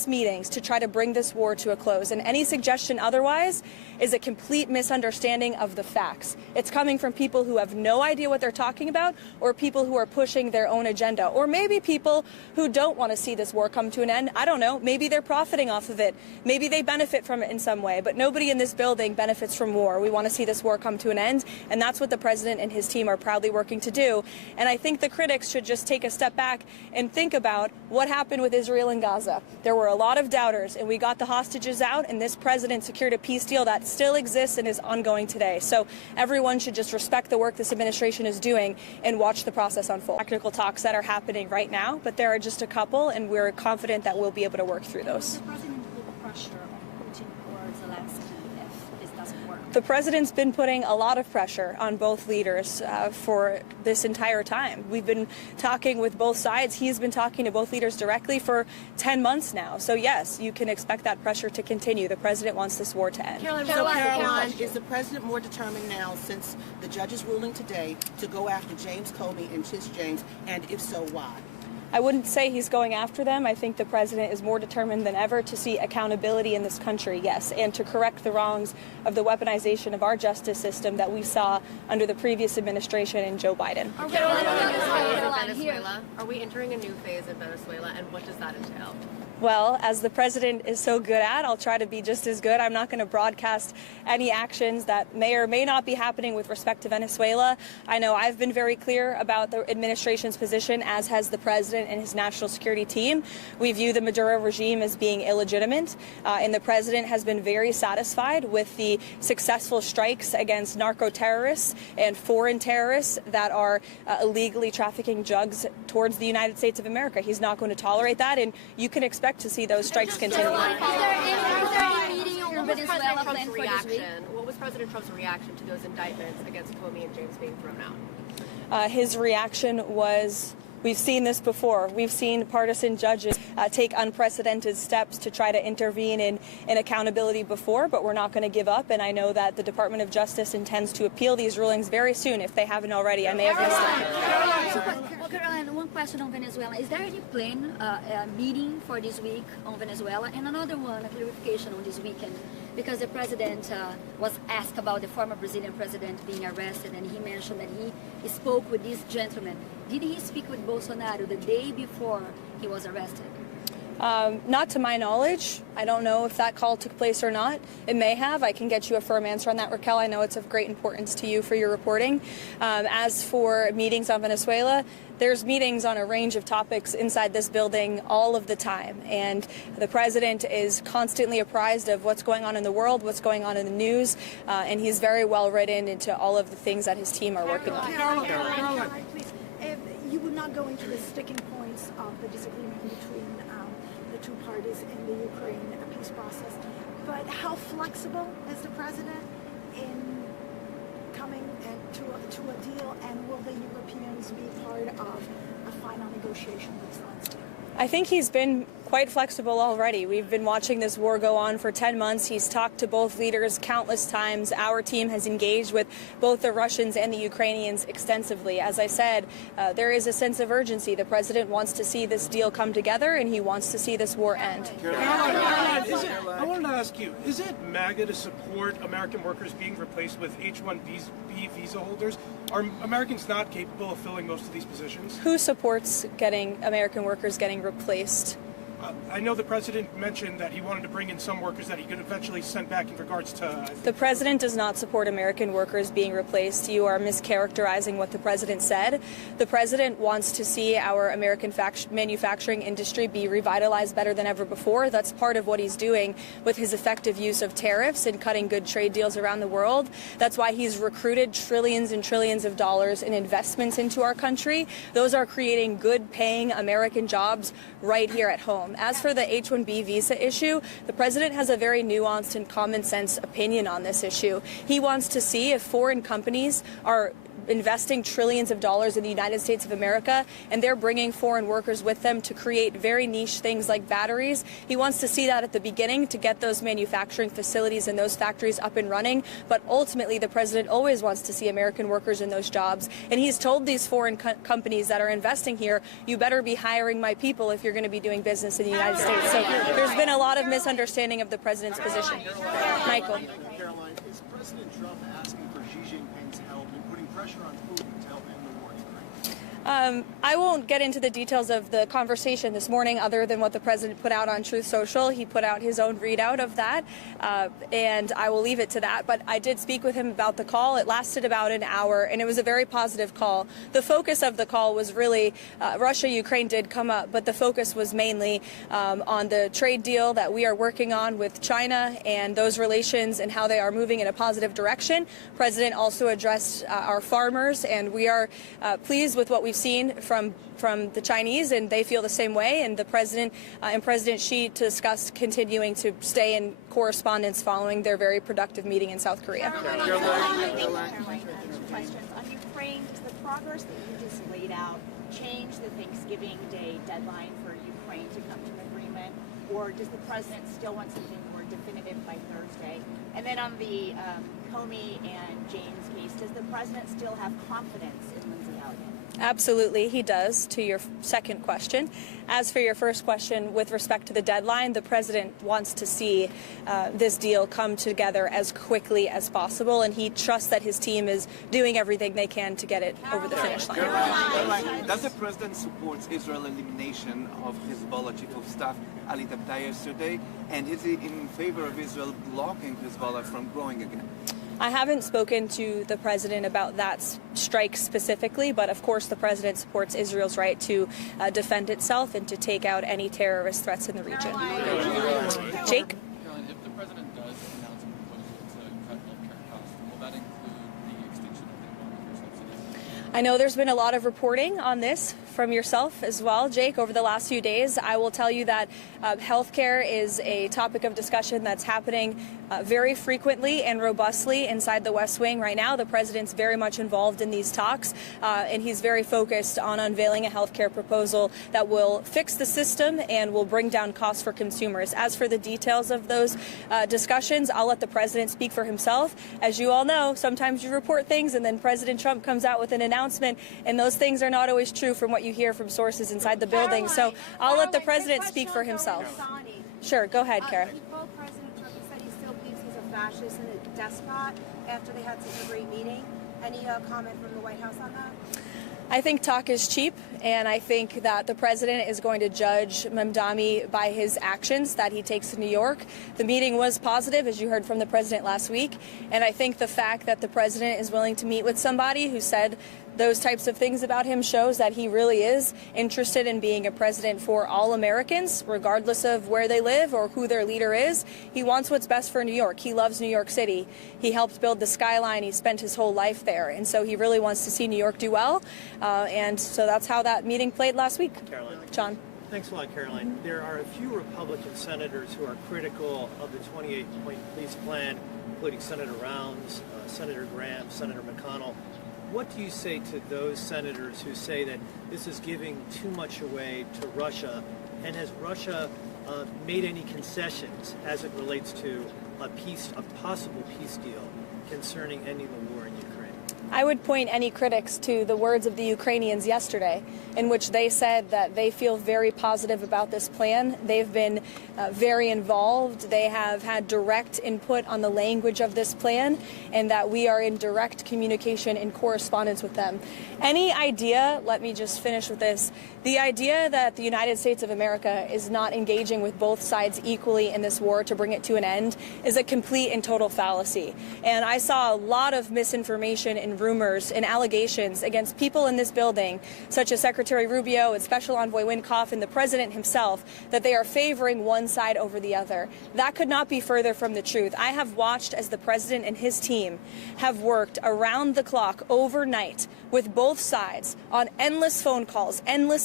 meetings to try to bring this war to a close, and any suggestion otherwise is a complete misunderstanding of the facts. It's coming from people who have no idea what they're talking about, or people who are pushing their own agenda, or maybe people who don't want to see this war come to an end. I don't know. Maybe they're profiting off of it. Maybe they benefit from it in some way, but nobody in this building benefits from war. We want to see this war come to an end, and that's what the president and his team are proudly working to do. And I think the critics should just take a step back and think about what happened with Israel and Gaza. There were a lot of doubters, and we got the hostages out, and this president secured a peace deal that still exists and is ongoing today. So everyone should just respect the work this administration is doing and watch the process unfold. Technical talks that are happening right now, but there are just a couple, and we're confident that we'll be able to work through those. The president put pressure on Putin or Zelensky if this doesn't work. The president's been putting a lot of pressure on both leaders for this entire time. We've been talking with both sides. He's been talking to both leaders directly for 10 months now. So yes, you can expect that pressure to continue. The president wants this war to end. Caroline, is the president more determined now, since the judge's ruling today, to go after James Comey and Tish James, and if so, why? I wouldn't say he's going after them. I think the president is more determined than ever to see accountability in this country, yes, and to correct the wrongs of the weaponization of our justice system that we saw under the previous administration and Joe Biden. Venezuela. Are we entering a new phase in Venezuela, and what does that entail? Well, as the president is so good at, I'll try to be just as good. I'm not going to broadcast any actions that may or may not be happening with respect to Venezuela. I know I've been very clear about the administration's position, as has the president and his national security team. We view the Maduro regime as being illegitimate, and the president has been very satisfied with the successful strikes against narco terrorists and foreign terrorists that are illegally trafficking drugs towards the United States of America. He's not going to tolerate that, and you can expect to see those strikes continue. What was President Trump's reaction to those indictments against Comey and James being thrown out? His reaction was, we've seen this before. We've seen partisan judges take unprecedented steps to try to intervene in accountability before, but we're not going to give up. And I know that the Department of Justice intends to appeal these rulings very soon, if they haven't already. I may have missed it. Caroline, one question on Venezuela. Is there any plan, meeting for this week on Venezuela? And another one, a clarification on this weekend, because the president was asked about the former Brazilian president being arrested, and he mentioned that he spoke with this gentleman. Did he speak with Bolsonaro the day before he was arrested? Not to my knowledge. I don't know if that call took place or not. It may have. I can get you a firm answer on that, Raquel. I know it's of great importance to you for your reporting. As for meetings on Venezuela, there's meetings on a range of topics inside this building all of the time. And the president is constantly apprised of what's going on in the world, what's going on in the news, and he's very well written into all of the things that his team are working on. Caroline, please. You would not go into the sticking points of the disagreement between the two parties in the Ukraine peace process, but how flexible is the president in coming to a deal, and will the Europeans be part of a final negotiation with Zelensky? I think he's been quite flexible already. We've been watching this war go on for 10 months. He's talked to both leaders countless times. Our team has engaged with both the Russians and the Ukrainians extensively. As I said, there is a sense of urgency. The president wants to see this deal come together, and he wants to see this war end. I wanted to ask you, is it MAGA to support American workers being replaced with H-1B visa holders? Are Americans not capable of filling most of these positions? Who supports getting American workers getting replaced? I know the president mentioned that he wanted to bring in some workers that he could eventually send back in regards to... The president does not support American workers being replaced. You are mischaracterizing what the president said. The president wants to see our American manufacturing industry be revitalized better than ever before. That's part of what he's doing with his effective use of tariffs and cutting good trade deals around the world. That's why he's recruited trillions and trillions of dollars in investments into our country. Those are creating good-paying American jobs right here at home. As for the H-1B visa issue, the president has a very nuanced and common sense opinion on this issue. He wants to see if foreign companies are investing trillions of dollars in the United States of America, and they're bringing foreign workers with them to create very niche things like batteries. He wants to see that at the beginning to get those manufacturing facilities and those factories up and running. But ultimately, the president always wants to see American workers in those jobs. And he's told these foreign companies that are investing here, you better be hiring my people if you're going to be doing business in the United States. So there's been a lot of misunderstanding of the president's position. Michael. Caroline, is President Trump asking for Xi Jinping's help in putting pressure on Putin to help end the war in Ukraine? I won't get into the details of the conversation this morning other than what the president put out on Truth Social. He put out his own readout of that, and I will leave it to that. But I did speak with him about the call. It lasted about an hour, and it was a very positive call. The focus of the call was really Russia-Ukraine did come up, but the focus was mainly on the trade deal that we are working on with China and those relations and how they are moving in a positive direction. President also addressed our farmers, and we are pleased with what we've seen from the Chinese, and they feel the same way. And the president and President Xi discussed continuing to stay in correspondence following their very productive meeting in South Korea. Caroline, questions on Ukraine. Does the progress that you just laid out change the Thanksgiving Day deadline for Ukraine to come to an agreement, or does the president still want something more definitive by Thursday? And then on the Comey and James case, does the president still have confidence in Lindsey Elliott? Absolutely, he does, to your second question. As for your first question, with respect to the deadline, the president wants to see this deal come together as quickly as possible, and he trusts that his team is doing everything they can to get it over the finish line. Caroline, does the president support Israel's elimination of Hezbollah chief of staff Ali Tabtai yesterday, and is he in favor of Israel blocking Hezbollah from growing again? I haven't spoken to the president about that strike specifically, but of course the president supports Israel's right to defend itself and to take out any terrorist threats in the region. Jake? Caroline, if the president does announce a proposal to cut healthcare costs, will that include the extinction of the Obamacare subsidies? I know there's been a lot of reporting on this from yourself as well, Jake, over the last few days. I will tell you that healthcare is a topic of discussion that's happening very frequently and robustly inside the West Wing right now. The president's very much involved in these talks, and he's very focused on unveiling a healthcare proposal that will fix the system and will bring down costs for consumers. As for the details of those discussions, I'll let the president speak for himself. As you all know, sometimes you report things and then President Trump comes out with an announcement, and those things are not always true from what you hear from sources inside the building. So I'll let the president speak for himself. Sure, go ahead, Kara. He told President Trump, he said he still believes he's a fascist and a despot after they had such a great meeting. Any comment from the White House on that? I think talk is cheap, and I think that the president is going to judge Mamdani by his actions that he takes in New York. The meeting was positive, as you heard from the president last week, and I think the fact that the president is willing to meet with somebody who said those types of things about him shows that he really is interested in being a president for all Americans, regardless of where they live or who their leader is. He wants what's best for New York. He loves New York City. He helped build the skyline. He spent his whole life there. And so he really wants to see New York do well. And so that's how that meeting played last week. Caroline. John. Thanks a lot, Caroline. There are a few Republican senators who are critical of the 28-point police plan, including Senator Rounds, Senator Graham, Senator McConnell. What do you say to those senators who say that this is giving too much away to Russia? And has Russia made any concessions as it relates to a possible peace deal concerning ending the war in Ukraine? I would point any critics to the words of the Ukrainians yesterday, in which they said that they feel very positive about this plan. They've been very involved. They have had direct input on the language of this plan, and that we are in direct communication and correspondence with them. Any idea, let me just finish with this, the idea that the United States of America is not engaging with both sides equally in this war to bring it to an end is a complete and total fallacy. And I saw a lot of misinformation and rumors and allegations against people in this building, such as Secretary Rubio and Special Envoy Wynkoff and the President himself, that they are favoring one side over the other. That could not be further from the truth. I have watched as the President and his team have worked around the clock overnight with both sides on endless phone calls, endless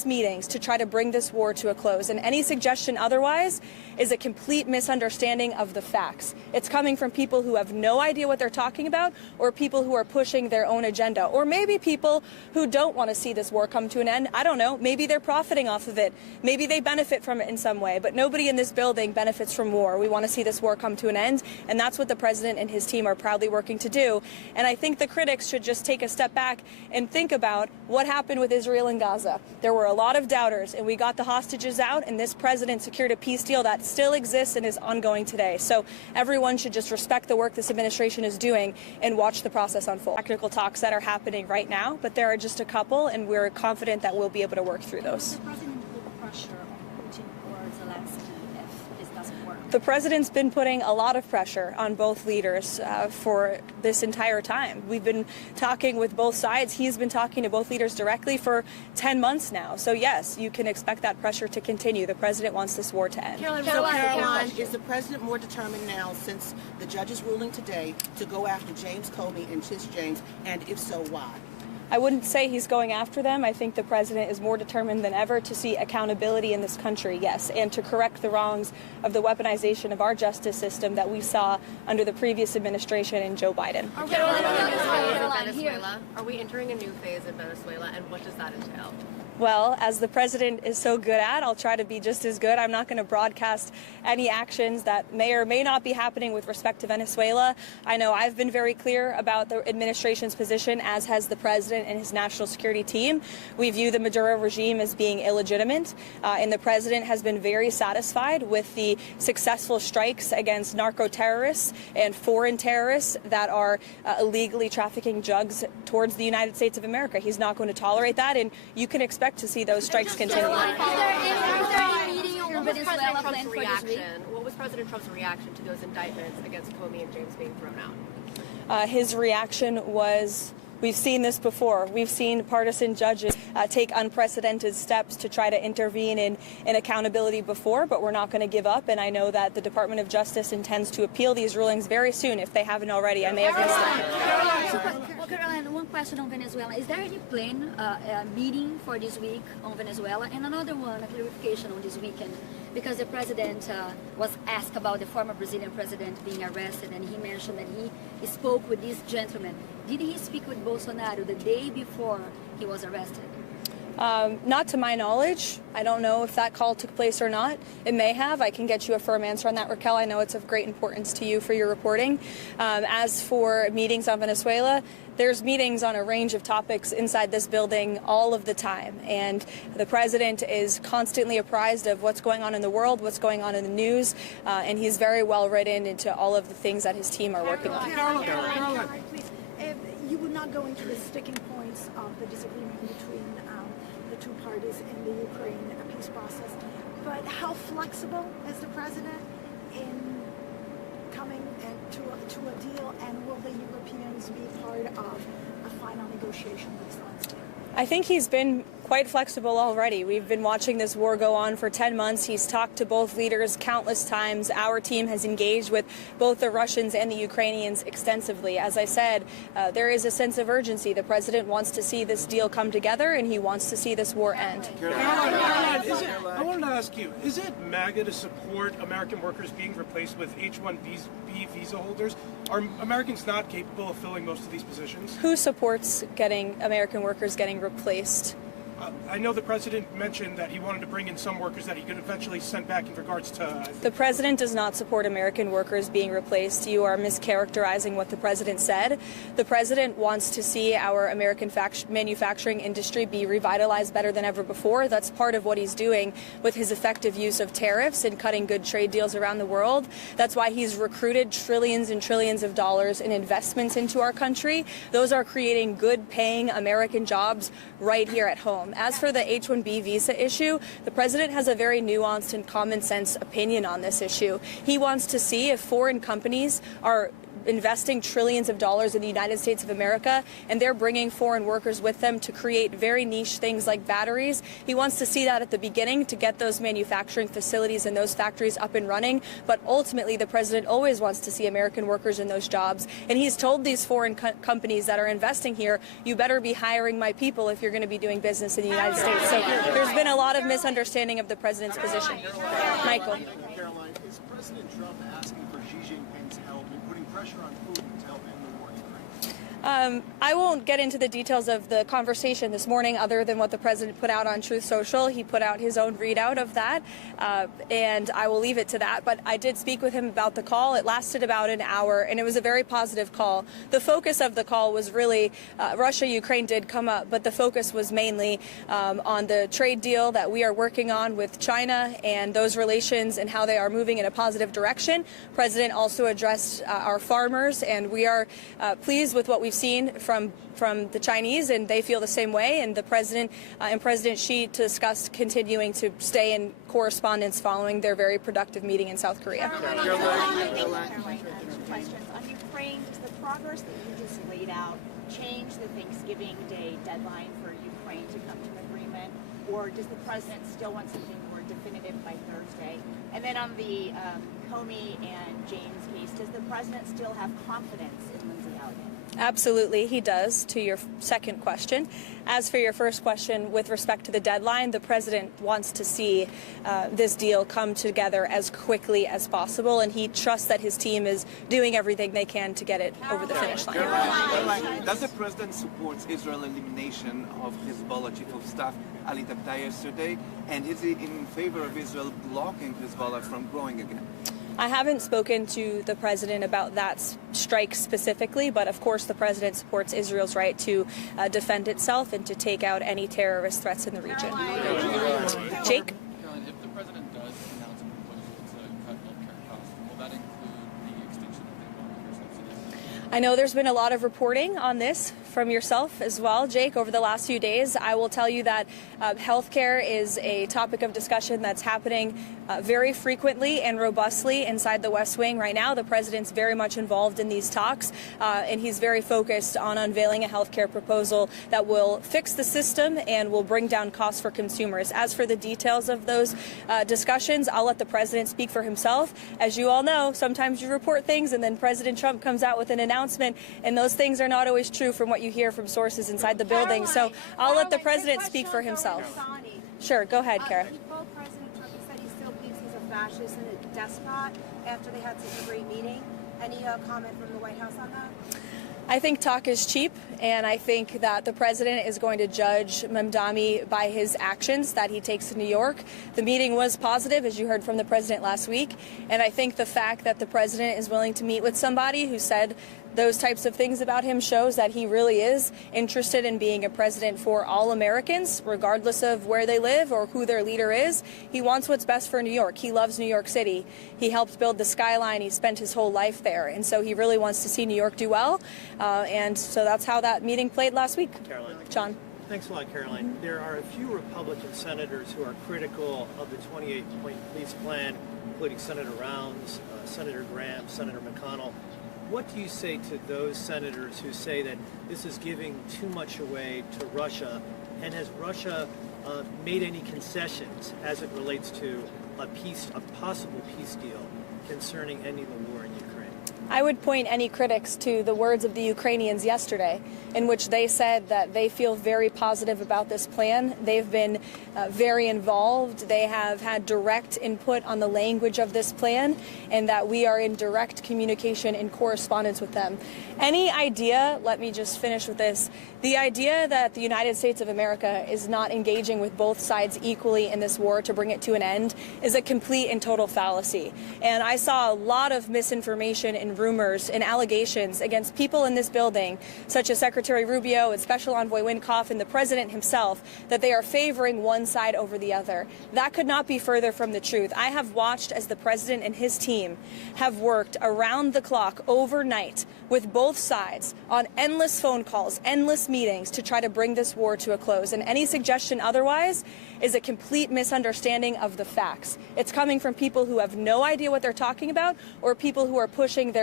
countless meetings to try to bring this war to a close, and any suggestion otherwise is a complete misunderstanding of the facts. It's coming from people who have no idea what they're talking about, or people who are pushing their own agenda, or maybe people who don't want to see this war come to an end. I don't know. Maybe they're profiting off of it. Maybe they benefit from it in some way, but nobody in this building benefits from war. We want to see this war come to an end, and that's what the president and his team are proudly working to do. And I think the critics should just take a step back and think about what happened with Israel and Gaza. There were a lot of doubters, and we got the hostages out, and this president secured a peace deal that still exists and is ongoing today. So everyone should just respect the work this administration is doing and watch the process unfold. Technical talks that are happening right now, but there are just a couple, and we're confident that we'll be able to work through those. The president put pressure on Putin or Zelensky if this doesn't work. The president's been putting a lot of pressure on both leaders for this entire time. We've been talking with both sides. He's been talking to both leaders directly for 10 months now. So yes, you can expect that pressure to continue. The president wants this war to end. Caroline, is the president more determined now since the judge's ruling today to go after James Comey and Tish James, and if so, why? I wouldn't say he's going after them. I think the president is more determined than ever to see accountability in this country, yes, and to correct the wrongs of the weaponization of our justice system that we saw under the previous administration and Joe Biden. Venezuela. Are we entering a new phase in Venezuela, and what does that entail? Well, as the president is so good at, I'll try to be just as good. I'm not going to broadcast any actions that may or may not be happening with respect to Venezuela. I know I've been very clear about the administration's position, as has the president and his national security team. We view the Maduro regime as being illegitimate, and the president has been very satisfied with the successful strikes against narco terrorists and foreign terrorists that are illegally trafficking drugs towards the United States of America. He's not going to tolerate that, and you can expect to see those strikes continue. What was President Trump's reaction to those indictments against Comey and James being thrown out? His reaction was, we've seen this before. We've seen partisan judges take unprecedented steps to try to intervene in accountability before, but we're not going to give up. And I know that the Department of Justice intends to appeal these rulings very soon, if they haven't already. I may have missed it. Well, Caroline, one question on Venezuela. Is there any plan, meeting for this week on Venezuela? And another one, a clarification on this weekend, because the president was asked about the former Brazilian president being arrested, and he mentioned that he spoke with this gentleman. Did he speak with Bolsonaro the day before he was arrested? Not to my knowledge. I don't know if that call took place or not. It may have. I can get you a firm answer on that, Raquel. I know it's of great importance to you for your reporting. As for meetings on Venezuela, there's meetings on a range of topics inside this building all of the time, and the president is constantly apprised of what's going on in the world, what's going on in the news, and he's very well written into all of the things that his team are working on. Caroline, please. You would not go into the sticking points of the disagreement between the two parties in the Ukraine peace process, but how flexible is the president in coming to a deal, and will the Europeans be part of a final negotiation with Zelensky? I think he's been quite flexible already. We've been watching this war go on for 10 months. He's talked to both leaders countless times. Our team has engaged with both the Russians and the Ukrainians extensively. As I said, there is a sense of urgency. The president wants to see this deal come together, and he wants to see this war end. I wanted to ask you, is it MAGA to support American workers being replaced with H-1B visa holders? Are Americans not capable of filling most of these positions? Who supports American workers getting replaced? I know the president mentioned that he wanted to bring in some workers that he could eventually send back in regards to... The president does not support American workers being replaced. You are mischaracterizing what the president said. The president wants to see our American manufacturing industry be revitalized better than ever before. That's part of what he's doing with his effective use of tariffs and cutting good trade deals around the world. That's why he's recruited trillions and trillions of dollars in investments into our country. Those are creating good-paying American jobs right here at home. As for the H-1B visa issue, the president has a very nuanced and common sense opinion on this issue. He wants to see if foreign companies are investing trillions of dollars in the United States of America, and they're bringing foreign workers with them to create very niche things like batteries. He wants to see that at the beginning to get those manufacturing facilities and those factories up and running, but ultimately the president always wants to see American workers in those jobs, and he's told these foreign companies that are investing here, you better be hiring my people if you're going to be doing business business in the United States. So there's been a lot of misunderstanding of the president's position. Michael. Caroline, is President Trump asking for Xi Jinping's help in putting pressure on Putin to help end the war in Ukraine? I won't get into the details of the conversation this morning other than what the president put out on Truth Social. He put out his own readout of that, and I will leave it to that. But I did speak with him about the call. It lasted about an hour, and it was a very positive call. The focus of the call was really Russia-Ukraine did come up, but the focus was mainly on the trade deal that we are working on with China and those relations and how they are moving in a positive direction. President also addressed our farmers, and we are pleased with what we've seen from the Chinese, and they feel the same way. And the president and President Xi discussed continuing to stay in correspondence following their very productive meeting in South Korea. Caroline, questions on Ukraine. Does the progress that you just laid out change the Thanksgiving Day deadline for Ukraine to come to an agreement, or does the president still want something more definitive by Thursday? And then on the Comey and James case, does the president still have confidence in Lindsey Elliott? Absolutely, he does, to your second question. As for your first question, with respect to the deadline, the president wants to see this deal come together as quickly as possible, and he trusts that his team is doing everything they can to get it over the finish line. Caroline, does the president support Israel's elimination of Hezbollah chief of staff Ali Tabtai yesterday, and is he in favor of Israel blocking Hezbollah from growing again? I haven't spoken to the president about that strike specifically, but of course the president supports Israel's right to defend itself and to take out any terrorist threats in the region. Jake? Caroline, if the president does announce a proposal to cut healthcare costs, will that include the extension of the Obamacare subsidies? I know there's been a lot of reporting on this from yourself as well, Jake, over the last few days. I will tell you that healthcare is a topic of discussion that's happening very frequently and robustly inside the West Wing right now. The president's very much involved in these talks, and he's very focused on unveiling a healthcare proposal that will fix the system and will bring down costs for consumers. As for the details of those discussions, I'll let the president speak for himself. As you all know, sometimes you report things and then President Trump comes out with an announcement, and those things are not always true from what you hear from sources inside the building. So I'll let the president speak for himself. Sure, go ahead, Kara. President Trump said he still believes he's a fascist and a despot after they had such a great meeting. Any comment from the White House on that? I think talk is cheap, and I think that the president is going to judge Mamdani by his actions that he takes to New York. The meeting was positive, as you heard from the president last week, and I think the fact that the president is willing to meet with somebody who said those types of things about him shows that he really is interested in being a president for all Americans, regardless of where they live or who their leader is. He wants what's best for New York. He loves New York City. He helped build the skyline. He spent his whole life there. And so he really wants to see New York do well. And so that's how that meeting played last week. Caroline. John. Thanks a lot, Caroline. There are a few Republican senators who are critical of the 28-point police plan, including Senator Rounds, Senator Graham, Senator McConnell. What do you say to those senators who say that this is giving too much away to Russia? And has Russia made any concessions as it relates to a possible peace deal concerning ending the war in Ukraine? I would point any critics to the words of the Ukrainians yesterday, in which they said that they feel very positive about this plan. They've been very involved. They have had direct input on the language of this plan, and that we are in direct communication and correspondence with them. Any idea, let me just finish with this, the idea that the United States of America is not engaging with both sides equally in this war to bring it to an end is a complete and total fallacy. And I saw a lot of misinformation and rumors and allegations against people in this building, such as Secretary Rubio and Special Envoy Wynkoff and the President himself, that they are favoring one side over the other. That could not be further from the truth. I have watched as the President and his team have worked around the clock overnight with both sides on endless phone calls, endless meetings to try to bring this war to a close. And any suggestion otherwise is a complete misunderstanding of the facts. It's coming from people who have no idea what they're talking about, or people who are pushing their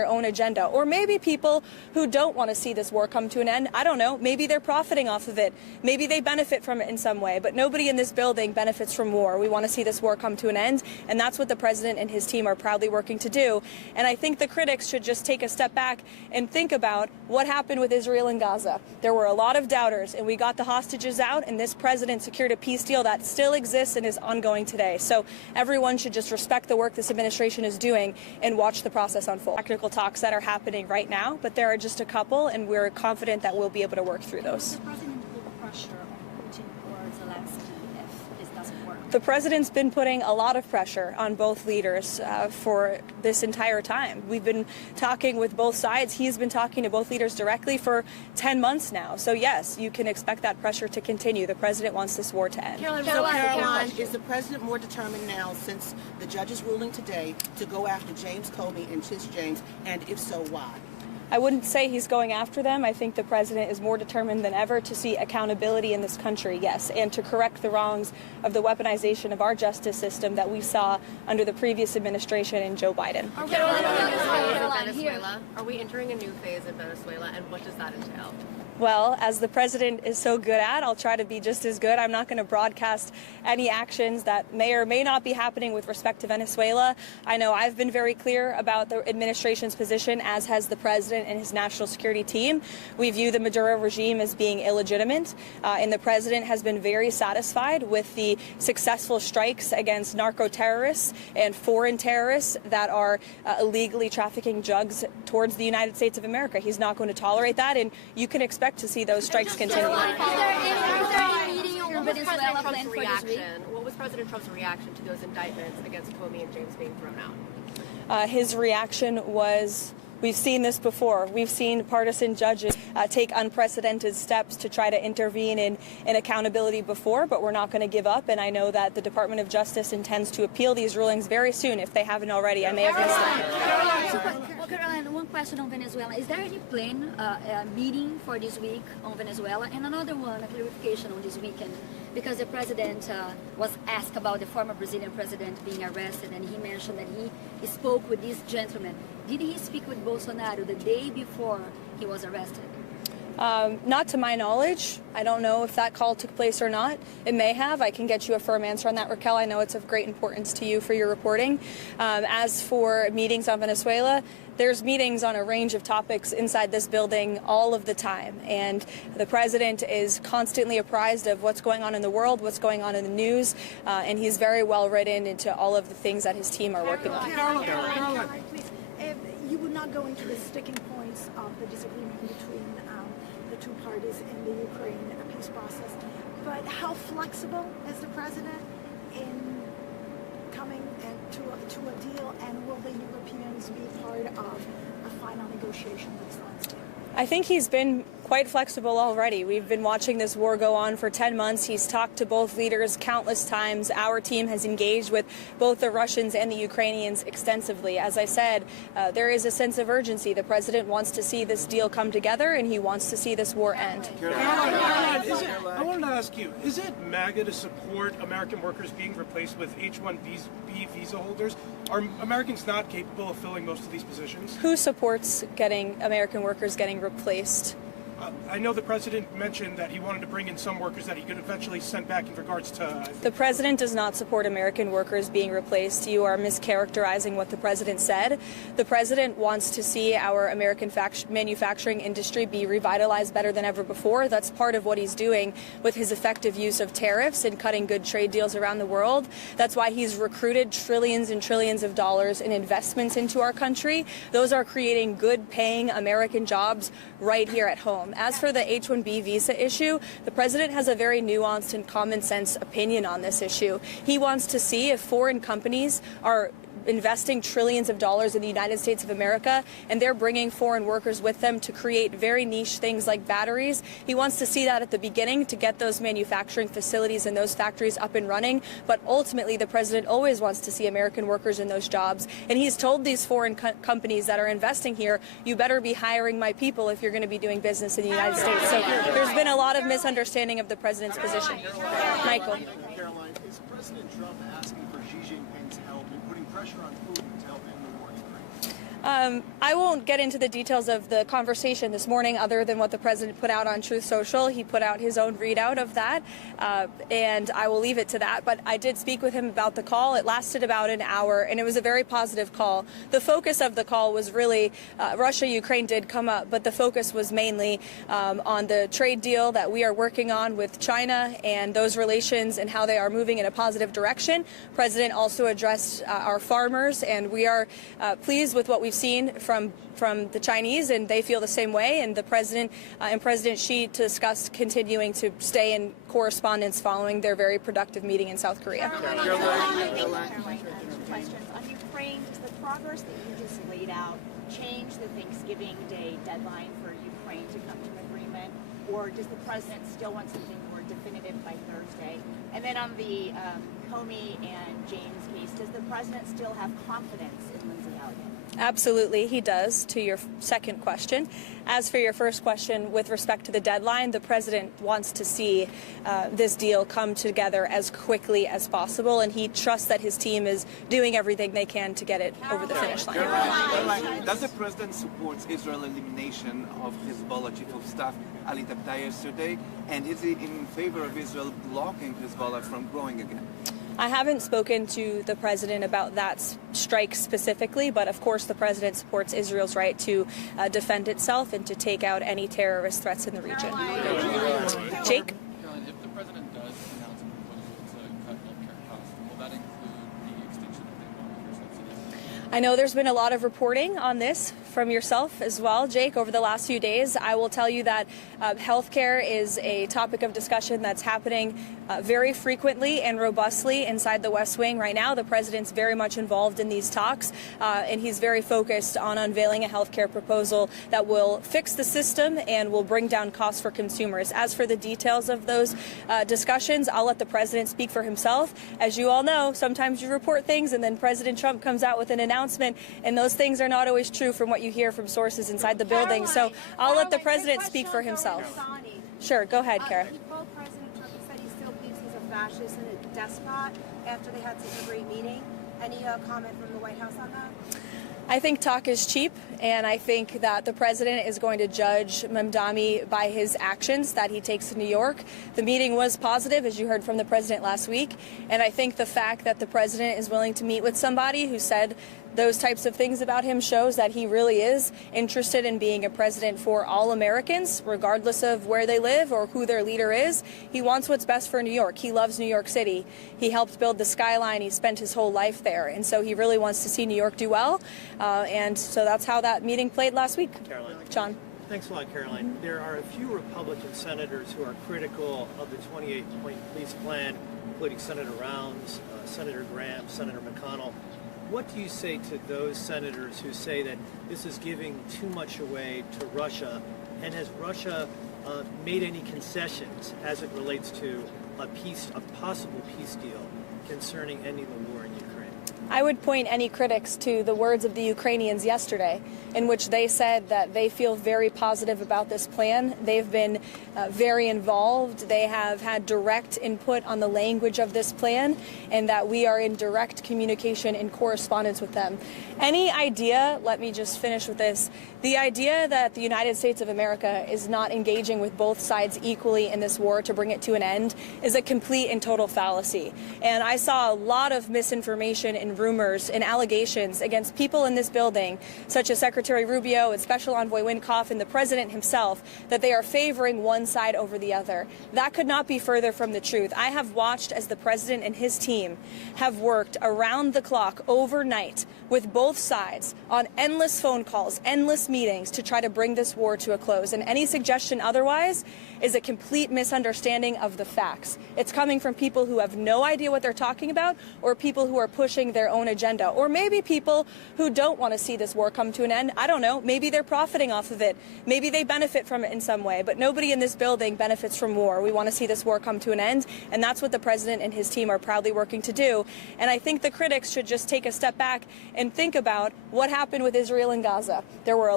their own agenda. Or maybe people who don't want to see this war come to an end, I don't know, maybe they're profiting off of it. Maybe they benefit from it in some way, but nobody in this building benefits from war. We want to see this war come to an end, and that's what the president and his team are proudly working to do. And I think the critics should just take a step back and think about what happened with Israel and Gaza. There were a lot of doubters, and we got the hostages out, and this president secured a peace deal that still exists and is ongoing today. So everyone should just respect the work this administration is doing and watch the process unfold. Technical talks that are happening right now, but there are just a couple, and we're confident that we'll be able to work through those. The president put pressure on Putin or Zelensky if this doesn't work. The president's been putting a lot of pressure on both leaders for this entire time. We've been talking with both sides. He's been talking to both leaders directly for 10 months now. So yes, you can expect that pressure to continue. The president wants this war to end. Caroline, is the president more determined now, since the judge's ruling today, to go after James Comey and Tish James, and if so, why? I wouldn't say he's going after them. I think the president is more determined than ever to see accountability in this country, yes, and to correct the wrongs of the weaponization of our justice system that we saw under the previous administration and Joe Biden. Venezuela. Are we entering a new phase in Venezuela, and what does that entail? Well, as the president is so good at, I'll try to be just as good. I'm not going to broadcast any actions that may or may not be happening with respect to Venezuela. I know I've been very clear about the administration's position, as has the president and his national security team. We view the Maduro regime as being illegitimate, and the president has been very satisfied with the successful strikes against narco terrorists and foreign terrorists that are illegally trafficking drugs towards the United States of America. He's not going to tolerate that, and you can expect to see those strikes continue. What was President Trump's reaction to those indictments against Comey and James being thrown out? His reaction was, we've seen this before. We've seen partisan judges take unprecedented steps to try to intervene in accountability before, but we're not going to give up. And I know that the Department of Justice intends to appeal these rulings very soon, if they haven't already. I may have missed them. Caroline, one question on Venezuela. Is there any plan, meeting for this week on Venezuela? And another one, a clarification on this weekend, because the president was asked about the former Brazilian president being arrested, and he mentioned that he spoke with this gentleman. Did he speak with Bolsonaro the day before he was arrested? Not to my knowledge. I don't know if that call took place or not. It may have. I can get you a firm answer on that, Raquel. I know it's of great importance to you for your reporting. As for meetings on Venezuela, there's meetings on a range of topics inside this building all of the time. And the president is constantly apprised of what's going on in the world, what's going on in the news, and he's very well written into all of the things that his team are working on. Caroline, please. You would not go into the sticking points of the disagreement between the two parties in the Ukraine peace process, but how flexible is the president in coming to a deal, and will the Europeans be part of a final negotiation with Zelensky? I think he's been quite flexible already. We've been watching this war go on for 10 months. He's talked to both leaders countless times. Our team has engaged with both the Russians and the Ukrainians extensively. As I said, there is a sense of urgency. The president wants to see this deal come together, and he wants to see this war end. Caroline, I wanted to ask you, is it MAGA to support American workers being replaced with H-1B visa holders? Are Americans not capable of filling most of these positions? Who supports American workers getting replaced? I know the president mentioned that he wanted to bring in some workers that he could eventually send back in regards to... The president does not support American workers being replaced. You are mischaracterizing what the president said. The president wants to see our American manufacturing industry be revitalized better than ever before. That's part of what he's doing with his effective use of tariffs and cutting good trade deals around the world. That's why he's recruited trillions and trillions of dollars in investments into our country. Those are creating good-paying American jobs right here at home. As for the H-1B visa issue, the president has a very nuanced and common sense opinion on this issue. He wants to see if foreign companies are investing trillions of dollars in the United States of America, and they're bringing foreign workers with them to create very niche things like batteries. He wants to see that at the beginning to get those manufacturing facilities and those factories up and running, but ultimately the president always wants to see American workers in those jobs, and he's told these foreign companies that are investing here, you better be hiring my people if you're going to be doing business in the United States. So there's been a lot of misunderstanding of the president's position. Michael. Caroline, is President Trump asking for Xi Jinping's help in putting pressure on Putin to help end the war in Ukraine? I won't get into the details of the conversation this morning other than what the president put out on Truth Social. He put out his own readout of that, and I will leave it to that. But I did speak with him about the call. It lasted about an hour, and it was a very positive call. The focus of the call was really Russia-Ukraine did come up, but the focus was mainly on the trade deal that we are working on with China and those relations and how they are moving in a positive direction. The president also addressed our farmers, and we are pleased with what we've seen from the Chinese, and they feel the same way. And the president and President Xi discussed continuing to stay in correspondence following their very productive meeting in South Korea. Caroline, questions on Ukraine. Does the progress that you just laid out change the Thanksgiving Day deadline for Ukraine to come to an agreement, or does the president still want something more definitive by Thursday? And then on the Comey and James case, does the president still have confidence in Lindsey Elliott? Absolutely, he does, to your second question. As for your first question, with respect to the deadline, the president wants to see this deal come together as quickly as possible, and he trusts that his team is doing everything they can to get it over the finish line. Caroline, does the president support Israel's elimination of Hezbollah chief of staff Ali Tabtai yesterday, and is he in favor of Israel blocking Hezbollah from growing again? I haven't spoken to the president about that strike specifically, but of course the president supports Israel's right to defend itself and to take out any terrorist threats in the region. Jake? Caroline, if the president does announce a proposal to cut healthcare costs, will that include the extension of the Obamacare subsidies? I know there's been a lot of reporting on this from yourself as well, Jake, over the last few days. I will tell you that healthcare is a topic of discussion that's happening very frequently and robustly inside the West Wing right now. The president's very much involved in these talks, and he's very focused on unveiling a healthcare proposal that will fix the system and will bring down costs for consumers. As for the details of those discussions, I'll let the president speak for himself. As you all know, sometimes you report things and then President Trump comes out with an announcement, and those things are not always true from what you hear from sources inside the building. So I'll let the president speak for himself. Sure, go ahead, Kara. Both President Trump said he still believes he's a fascist and a despot after they had such a great meeting. Any comment from the White House on that? I think talk is cheap, and I think that the president is going to judge Mamdani by his actions that he takes in New York. The meeting was positive, as you heard from the president last week, and I think the fact that the president is willing to meet with somebody who said those types of things about him shows that he really is interested in being a president for all Americans, regardless of where they live or who their leader is. He wants what's best for New York. He loves New York City. He helped build the skyline. He spent his whole life there. And so he really wants to see New York do well. And so that's how that meeting played last week. Caroline. John. Thanks a lot, Caroline. There are a few Republican senators who are critical of the 28-point peace plan, including Senator Rounds, Senator Graham, Senator McConnell. What do you say to those senators who say that this is giving too much away to Russia? And has Russia made any concessions as it relates to a possible peace deal concerning ending the war in Ukraine? I would point any critics to the words of the Ukrainians yesterday, in which they said that they feel very positive about this plan. They've been very involved. They have had direct input on the language of this plan, and that we are in direct communication and correspondence with them. Any idea, let me just finish with this, the idea that the United States of America is not engaging with both sides equally in this war to bring it to an end is a complete and total fallacy. And I saw a lot of misinformation and rumors and allegations against people in this building, such as Secretary Rubio and Special Envoy Wynkoff and the President himself, that they are favoring one side over the other. That could not be further from the truth. I have watched as the President and his team have worked around the clock overnight with both sides on endless phone calls, endless meetings to try to bring this war to a close. And any suggestion otherwise is a complete misunderstanding of the facts. It's coming from people who have no idea what they're talking about, or people who are pushing their own agenda, or maybe people who don't want to see this war come to an end. I don't know. Maybe they're profiting off of it. Maybe they benefit from it in some way, but nobody in this building benefits from war. We want to see this war come to an end, and that's what the president and his team are proudly working to do. And I think the critics should just take a step back and think about what happened with Israel and Gaza. There were a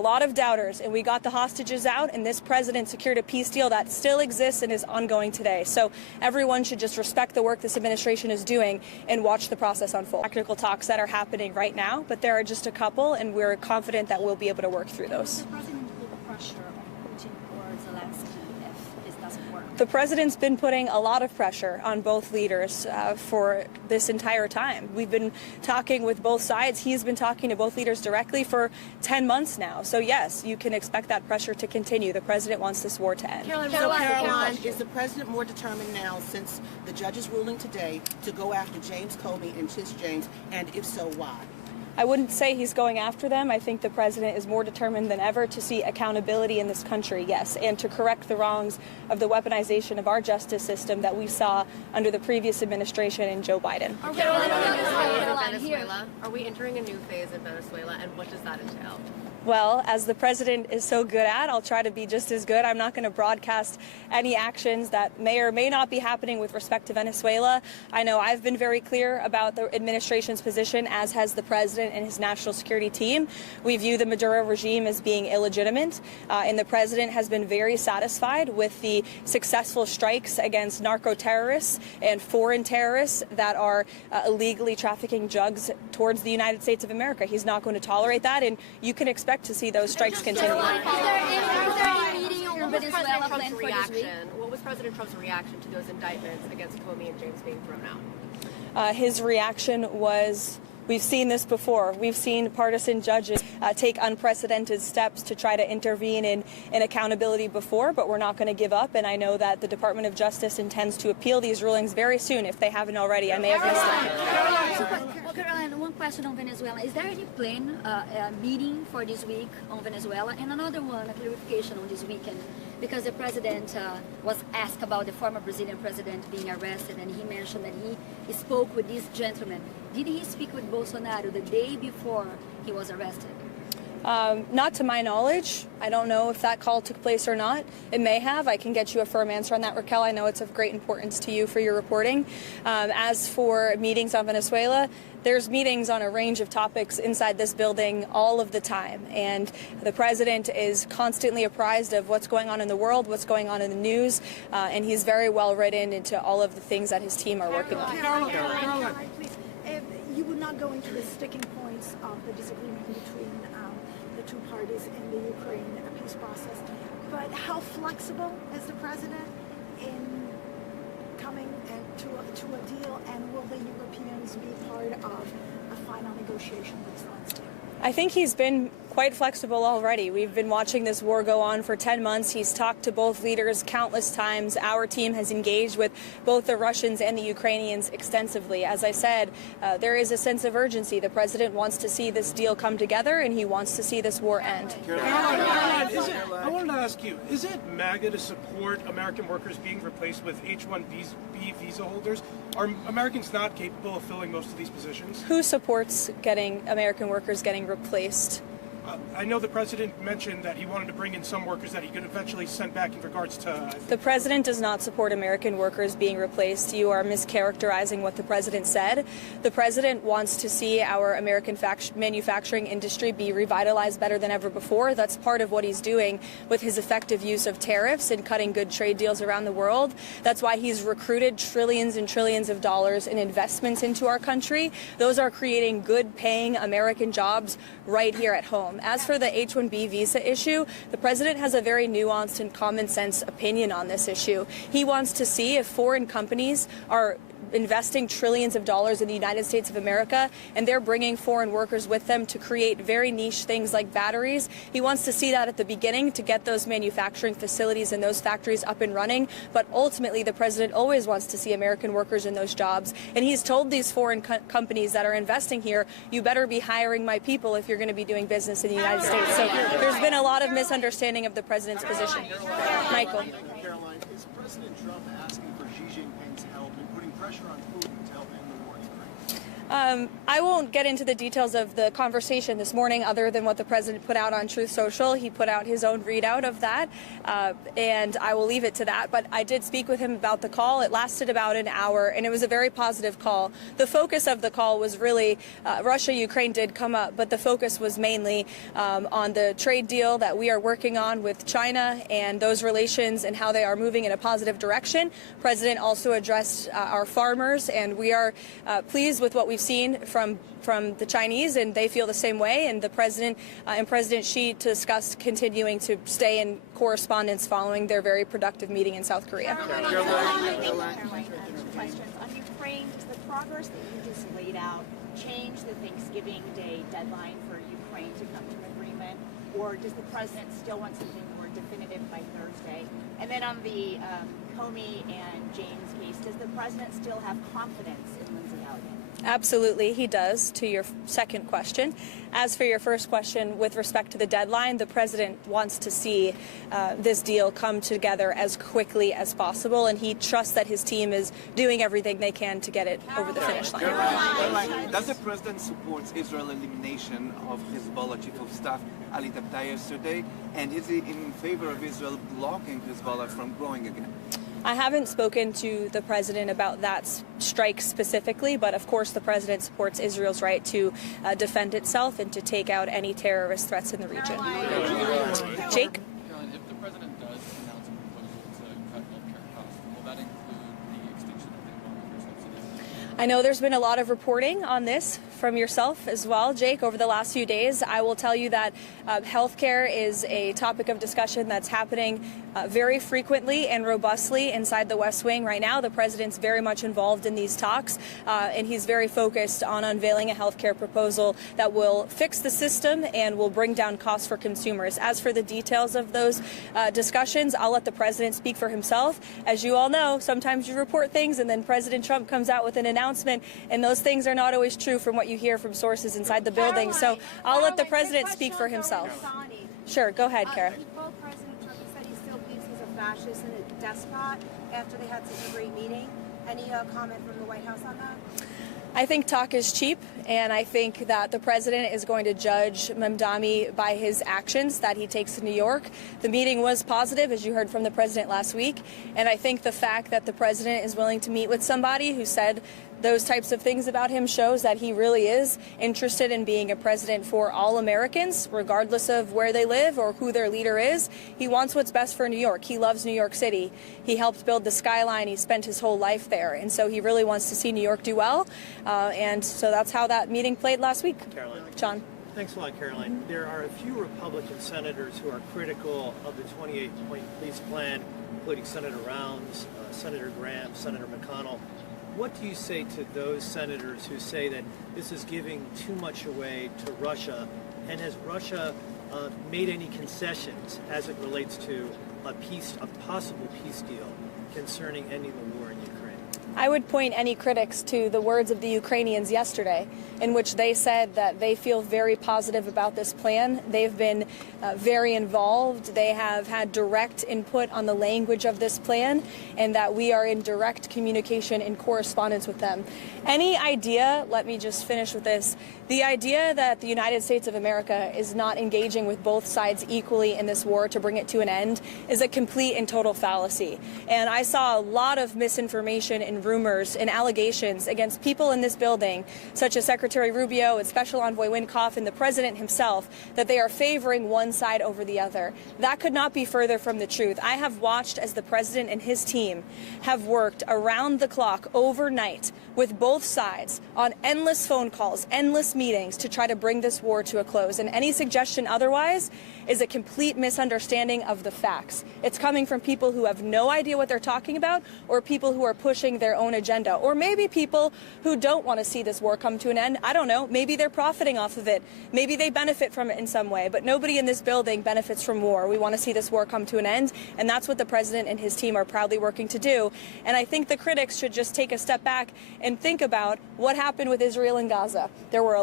lot of doubters, and we got the hostages out, and this president secured a peace deal that still exists and is ongoing today. So everyone should just respect the work this administration is doing and watch the process unfold. Technical talks that are happening right now, but there are just a couple, and we're confident that we'll be able to work through those. The president put pressure on Putin or Zelensky if this doesn't work? The president's been putting a lot of pressure on both leaders for this entire time. We've been talking with both sides. He's been talking to both leaders directly for 10 months now. So yes, you can expect that pressure to continue. The president wants this war to end. Caroline, is the president more determined now, since the judge's ruling today, to go after James Comey and Tish James, and if so, why? I wouldn't say he's going after them. I think the president is more determined than ever to see accountability in this country, yes, and to correct the wrongs of the weaponization of our justice system that we saw under the previous administration and Joe Biden. Venezuela. Are we entering a new phase in Venezuela, and what does that entail? Well, as the president is so good at, I'll try to be just as good. I'm not going to broadcast any actions that may or may not be happening with respect to Venezuela. I know I've been very clear about the administration's position, as has the president and his national security team. We view the Maduro regime as being illegitimate, and the president has been very satisfied with the successful strikes against narco terrorists and foreign terrorists that are illegally trafficking drugs towards the United States of America. He's not going to tolerate that, and you can expect to see those strikes continue. What was President Trump's reaction to those indictments against Comey and James being thrown out? His reaction was, we've seen this before. We've seen partisan judges take unprecedented steps to try to intervene in accountability before, but we're not going to give up. And I know that the Department of Justice intends to appeal these rulings very soon, if they haven't already. I may have missed it. Well, Caroline, one question on Venezuela. Is there any plan, meeting for this week on Venezuela? And another one, a clarification on this weekend, because the president was asked about the former Brazilian president being arrested, and he mentioned that he spoke with this gentleman. Did he speak with Bolsonaro the day before he was arrested? Not to my knowledge. I don't know if that call took place or not. It may have. I can get you a firm answer on that, Raquel. I know it's of great importance to you for your reporting. As for meetings on Venezuela, there's meetings on a range of topics inside this building all of the time. And the president is constantly apprised of what's going on in the world, what's going on in the news, and he's very well written into all of the things that his team are working on. Caroline, please. You would not go into the sticking points of the disagreement between the two parties in the Ukraine peace process, but how flexible is the president in coming to a deal, and will the Europeans be part of a final negotiation next Wednesday? I think he's been quite flexible already. We've been watching this war go on for 10 months. He's talked to both leaders countless times. Our team has engaged with both the Russians and the Ukrainians extensively. As I said, there is a sense of urgency. The president wants to see this deal come together, and he wants to see this war end. Caroline, I wanted to ask you, is it MAGA to support American workers being replaced with H-1B visa holders? Are Americans not capable of filling most of these positions? Who supports American workers getting replaced? I know the president mentioned that he wanted to bring in some workers that he could eventually send back in regards to... The president does not support American workers being replaced. You are mischaracterizing what the president said. The president wants to see our American manufacturing industry be revitalized better than ever before. That's part of what he's doing with his effective use of tariffs and cutting good trade deals around the world. That's why he's recruited trillions and trillions of dollars in investments into our country. Those are creating good-paying American jobs right here at home. As for the H-1B visa issue, the president has a very nuanced and common sense opinion on this issue. He wants to see if foreign companies are investing trillions of dollars in the United States of America, and they're bringing foreign workers with them to create very niche things like batteries. He wants to see that at the beginning to get those manufacturing facilities and those factories up and running, but ultimately the president always wants to see American workers in those jobs, and he's told these foreign companies that are investing here, you better be hiring my people if you're going to be doing business in the United States. So there's been a lot of misunderstanding of the president's position. Michael. Caroline, is President Trump asking for Xi Jinping's help in putting pressure on Putin to help end the war in Ukraine? I won't get into the details of the conversation this morning other than what the president put out on Truth Social. He put out his own readout of that, and I will leave it to that. But I did speak with him about the call. It lasted about an hour, and it was a very positive call. The focus of the call was really Russia-Ukraine did come up, but the focus was mainly on the trade deal that we are working on with China and those relations and how they are moving in a positive direction. The president also addressed our farmers, and we are pleased with what we've seen from the Chinese, and they feel the same way. And the president and President Xi discussed continuing to stay in correspondence following their very productive meeting in South Korea. Caroline, questions on Ukraine. Does the progress that you just laid out change the Thanksgiving Day deadline for Ukraine to come to an agreement, or does the president still want something more definitive by Thursday? And then on the Comey and James case, does the president still have confidence in Lindsay Elliott? Absolutely, he does, to your second question. As for your first question, with respect to the deadline, the president wants to see this deal come together as quickly as possible, and he trusts that his team is doing everything they can to get it over the finish line. Caroline, does the president support Israel's elimination of Hezbollah chief of staff Ali Tabtai yesterday, and is he in favor of Israel blocking Hezbollah from growing again? I haven't spoken to the president about that strike specifically, but of course the president supports Israel's right to defend itself and to take out any terrorist threats in the region. Jake? Caroline, if the president does announce a proposal to cut healthcare costs, will that include the extinction of the Obamacare subsidies? I know there's been a lot of reporting on this from yourself as well, Jake, over the last few days. I will tell you that healthcare is a topic of discussion that's happening very frequently and robustly inside the West Wing right now. The president's very much involved in these talks, and he's very focused on unveiling a healthcare proposal that will fix the system and will bring down costs for consumers. As for the details of those discussions, I'll let the president speak for himself. As you all know, sometimes you report things and then President Trump comes out with an announcement, and those things are not always true from what you hear from sources inside the building. So I'll let the president speak for himself. Sure, go ahead, Kara. He told President Trump, he said he still believes he's a fascist and a despot after they had such a great meeting. Any comment from the White House on that? I think talk is cheap, and I think that the president is going to judge Mamdani by his actions that he takes in New York. The meeting was positive, as you heard from the president last week, and I think the fact that the president is willing to meet with somebody who said those types of things about him shows that he really is interested in being a president for all Americans, regardless of where they live or who their leader is. He wants what's best for New York. He loves New York City. He helped build the skyline. He spent his whole life there. And so he really wants to see New York do well. And so that's how that meeting played last week. Caroline. John. Thanks a lot, Caroline. There are a few Republican senators who are critical of the 28-point peace plan, including Senator Rounds, Senator Graham, Senator McConnell. What do you say to those senators who say that this is giving too much away to Russia? And has Russia made any concessions as it relates to a possible peace deal concerning ending the war in Ukraine? I would point any critics to the words of the Ukrainians yesterday, in which they said that they feel very positive about this plan. They've been very involved. They have had direct input on the language of this plan, and that we are in direct communication and correspondence with them. Any idea, let me just finish with this, the idea that the United States of America is not engaging with both sides equally in this war to bring it to an end is a complete and total fallacy. And I saw a lot of misinformation and rumors and allegations against people in this building, such as Secretary Rubio and Special Envoy Wynkoff and the President himself, that they are favoring one side over the other. That could not be further from the truth. I have watched as the President and his team have worked around the clock overnight with both sides on endless phone calls, endless meetings to try to bring this war to a close. And any suggestion otherwise is a complete misunderstanding of the facts. It's coming from people who have no idea what they're talking about, or people who are pushing their own agenda, or maybe people who don't want to see this war come to an end. I don't know. Maybe they're profiting off of it. Maybe they benefit from it in some way, but nobody in this building benefits from war. We want to see this war come to an end, and that's what the president and his team are proudly working to do. And I think the critics should just take a step back and think about what happened with Israel and Gaza. There were a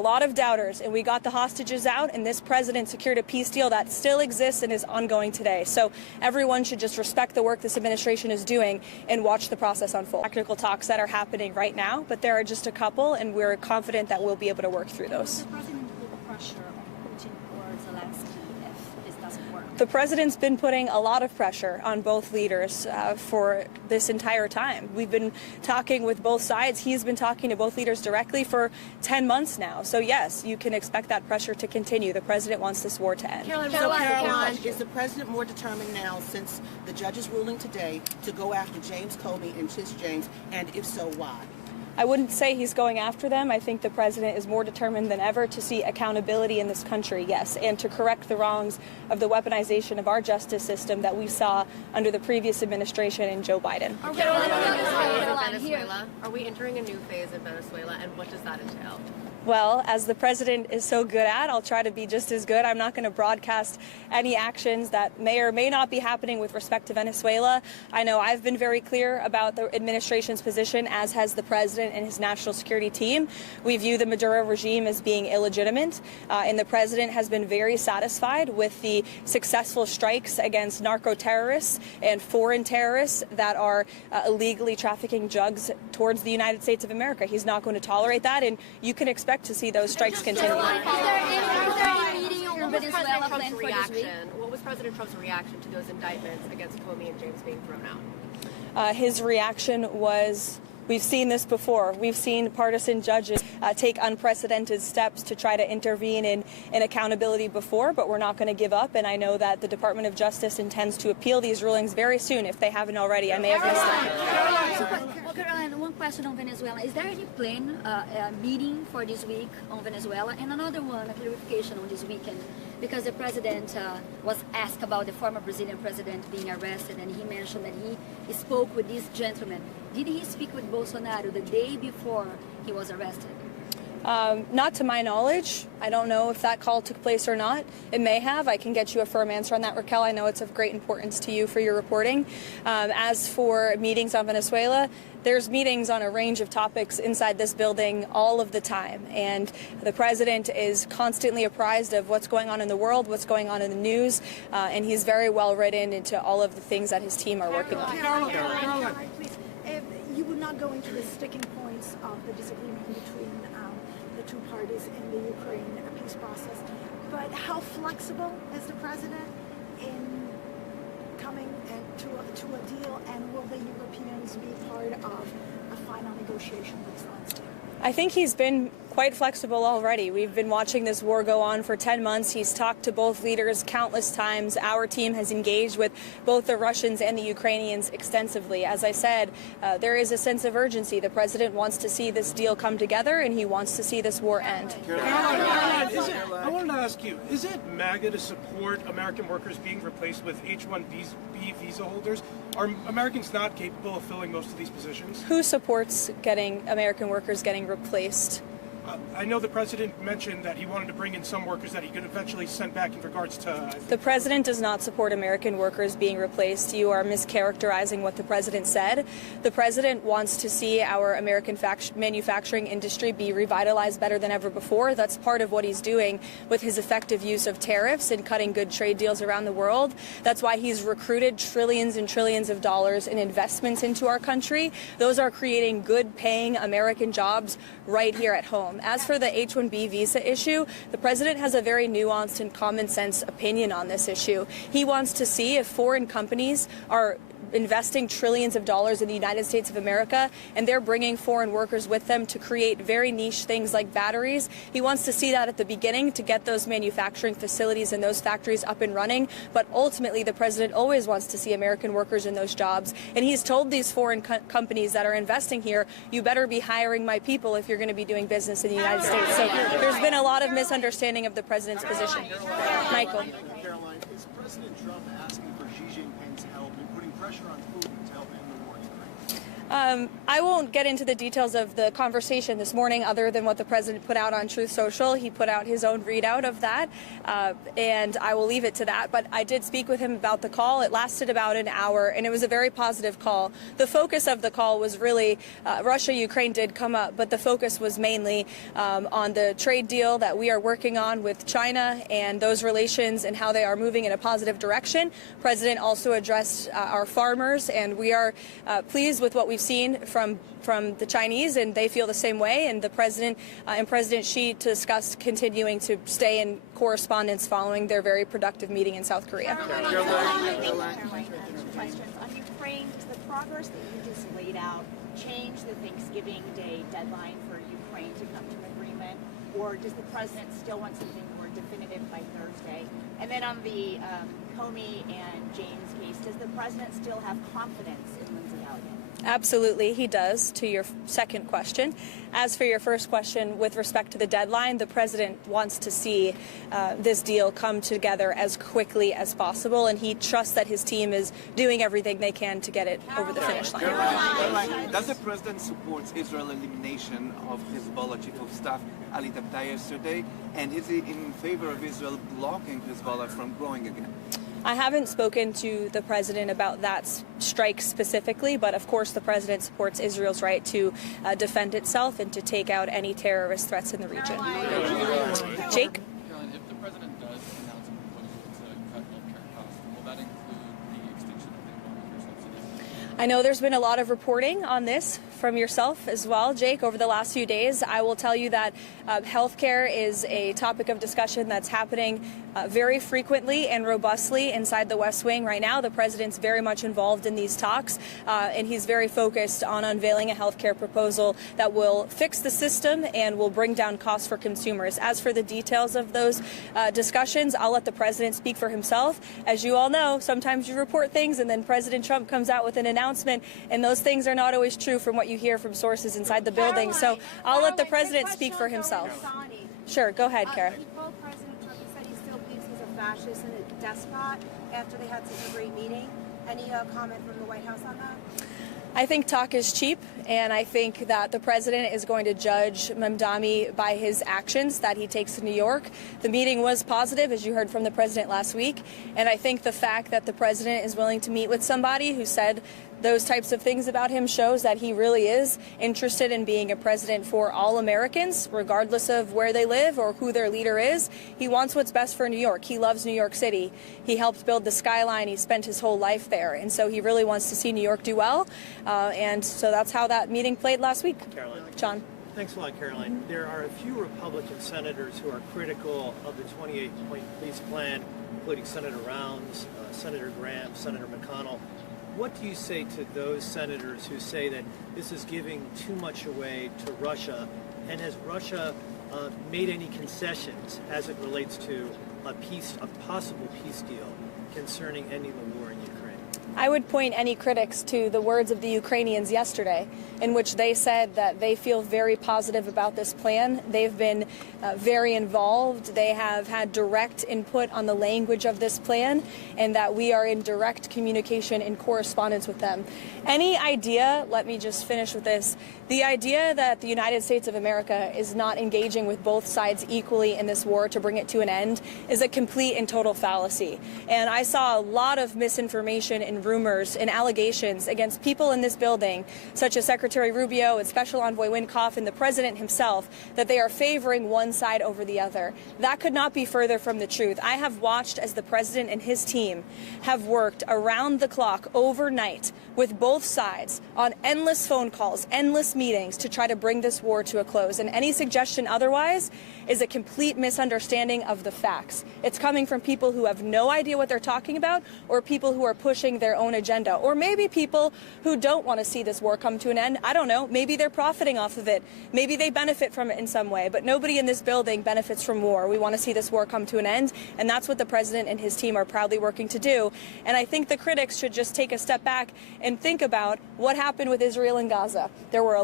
lot of doubters, and we got the hostages out, and this president secured a peace deal that still exists and is ongoing today. So everyone should just respect the work this administration is doing and watch the process unfold. Technical talks that are happening right now, but there are just a couple, and we're confident that we'll be able to work through those. The president put pressure on Putin or Zelensky if this doesn't work. The president's been putting a lot of pressure on both leaders for this entire time. We've been talking with both sides. He's been talking to both leaders directly for 10 months now. So yes, you can expect that pressure to continue. The president wants this war to end. Caroline, is the president more determined now since the judge's ruling today to go after James Comey and Tish James, and if so, why? I wouldn't say he's going after them. I think the president is more determined than ever to see accountability in this country, yes, and to correct the wrongs of the weaponization of our justice system that we saw under the previous administration and Joe Biden. Venezuela. Are we entering a new phase in Venezuela, and what does that entail? Well, as the president is so good at, I'll try to be just as good. I'm not going to broadcast any actions that may or may not be happening with respect to Venezuela. I know I've been very clear about the administration's position, as has the president and his national security team. We view the Maduro regime as being illegitimate, and the president has been very satisfied with the successful strikes against narco terrorists and foreign terrorists that are illegally trafficking drugs towards the United States of America. He's not going to tolerate that, and you can expect to see those strikes continue. What was President Trump's reaction to those indictments against Comey and James being thrown out? His reaction was, we've seen this before. We've seen partisan judges take unprecedented steps to try to intervene in accountability before, but we're not going to give up. And I know that the Department of Justice intends to appeal these rulings very soon, if they haven't already. I may have missed it. Caroline, one question on Venezuela. Is there any plan, meeting for this week on Venezuela? And another one, a clarification on this weekend, because the president was asked about the former Brazilian president being arrested, and he mentioned that he spoke with this gentleman. Did he speak with Bolsonaro the day before he was arrested? Not to my knowledge. I don't know if that call took place or not. It may have. I can get you a firm answer on that, Raquel. I know it's of great importance to you for your reporting. As for meetings on Venezuela, there's meetings on a range of topics inside this building all of the time. And the president is constantly apprised of what's going on in the world, what's going on in the news, and he's very well written into all of the things that his team are working on. Caroline, please. You would not go into the sticking points of the disagreement between the two parties in the Ukraine peace process, but how flexible is the president in coming to a deal, and will the Europeans be part of a final negotiation with Zelensky? I think he's been quite flexible already. We've been watching this war go on for 10 months. He's talked to both leaders countless times. Our team has engaged with both the Russians and the Ukrainians extensively. As I said, there is a sense of urgency. The president wants to see this deal come together, and he wants to see this war end. Caroline, I wanted to ask you, is it MAGA to support American workers being replaced with H-1B visa holders? Are Americans not capable of filling most of these positions? Who supports American workers getting replaced? I know the president mentioned that he wanted to bring in some workers that he could eventually send back in regards to... The president does not support American workers being replaced. You are mischaracterizing what the president said. The president wants to see our American manufacturing industry be revitalized better than ever before. That's part of what he's doing with his effective use of tariffs and cutting good trade deals around the world. That's why he's recruited trillions and trillions of dollars in investments into our country. Those are creating good-paying American jobs right here at home. As for the H-1B visa issue, the president has a very nuanced and common sense opinion on this issue. He wants to see if foreign companies are investing trillions of dollars in the United States of America, and they're bringing foreign workers with them to create very niche things like batteries. He wants to see that at the beginning to get those manufacturing facilities and those factories up and running, but ultimately the president always wants to see American workers in those jobs, and he's told these foreign companies that are investing here, you better be hiring my people if you're going to be doing business in the United States. So there's been a lot of misunderstanding of the president's position. Michael. Caroline, is President Trump asking for Xi Jinping's help in putting pressure on Putin to help end the war in Ukraine? I won't get into the details of the conversation this morning other than what the president put out on Truth Social. He put out his own readout of that, and I will leave it to that. But I did speak with him about the call. It lasted about an hour, and it was a very positive call. The focus of the call was really Russia-Ukraine did come up, but the focus was mainly on the trade deal that we are working on with China and those relations and how they are moving in a positive direction. The president also addressed our farmers, and we are pleased with what we've seen from the Chinese, and they feel the same way. And the president and President Xi discussed continuing to stay in correspondence following their very productive meeting in South Korea. Caroline, questions on Ukraine. Does the progress that you just laid out change the Thanksgiving Day deadline for Ukraine to come to an agreement, or does the president still want something more definitive by Thursday? And then on the Comey and James case, does the president still have confidence in Lindsey Elliott? Absolutely, he does, to your second question. As for your first question, with respect to the deadline, the president wants to see this deal come together as quickly as possible, and he trusts that his team is doing everything they can to get it over the finish line. Caroline, does the president support Israel's elimination of Hezbollah chief of staff Ali Tabtai yesterday, and is he in favor of Israel blocking Hezbollah from growing again? I haven't spoken to the president about that strike specifically, but of course the president supports Israel's right to defend itself and to take out any terrorist threats in the region. Jake? Caroline, if the president does announce a proposal to cut healthcare costs, will that include the extinction of the Obamacare subsidies? I know there's been a lot of reporting on this from yourself as well, Jake, over the last few days. I will tell you that healthcare is a topic of discussion that's happening very frequently and robustly inside the West Wing right now. The president's very much involved in these talks, and he's very focused on unveiling a healthcare proposal that will fix the system and will bring down costs for consumers. As for the details of those discussions, I'll let the president speak for himself. As you all know, sometimes you report things and then President Trump comes out with an announcement, and those things are not always true from what you hear from sources inside the building. So I'll let the president speak for himself. Sure, go ahead, Kara. President Trump said he still believes he's a fascist and a despot after they had such a great meeting. Any comment from the White House on that? I think talk is cheap, and I think that the president is going to judge Mamdani by his actions that he takes to New York. The meeting was positive, as you heard from the president last week, and I think the fact that the president is willing to meet with somebody who said those types of things about him shows that he really is interested in being a president for all Americans, regardless of where they live or who their leader is. He wants what's best for New York. He loves New York City. He helped build the skyline. He spent his whole life there. And so he really wants to see New York do well. And so that's how that meeting played last week. Caroline. John. Thanks a lot, Caroline. There are a few Republican senators who are critical of the 28-point peace plan, including Senator Rounds, Senator Graham, Senator McConnell. What do you say to those senators who say that this is giving too much away to Russia? And has Russia made any concessions as it relates to a possible peace deal concerning ending the war in Ukraine? I would point any critics to the words of the Ukrainians yesterday, in which they said that they feel very positive about this plan. They've been very involved. They have had direct input on the language of this plan, and that we are in direct communication and correspondence with them. Any idea, let me just finish with this, the idea that the United States of America is not engaging with both sides equally in this war to bring it to an end is a complete and total fallacy. And I saw a lot of misinformation and rumors and allegations against people in this building, such as Secretary Rubio and Special Envoy Wynkoff and the President himself, that they are favoring one side over the other. That could not be further from the truth. I have watched as the President and his team have worked around the clock overnight with both sides on endless phone calls, endless meetings to try to bring this war to a close. And any suggestion otherwise is a complete misunderstanding of the facts. It's coming from people who have no idea what they're talking about, or people who are pushing their own agenda, or maybe people who don't want to see this war come to an end. I don't know. Maybe they're profiting off of it. Maybe they benefit from it in some way, but nobody in this building benefits from war. We want to see this war come to an end, and that's what the president and his team are proudly working to do. And I think the critics should just take a step back and think about what happened with Israel and Gaza. There were a lot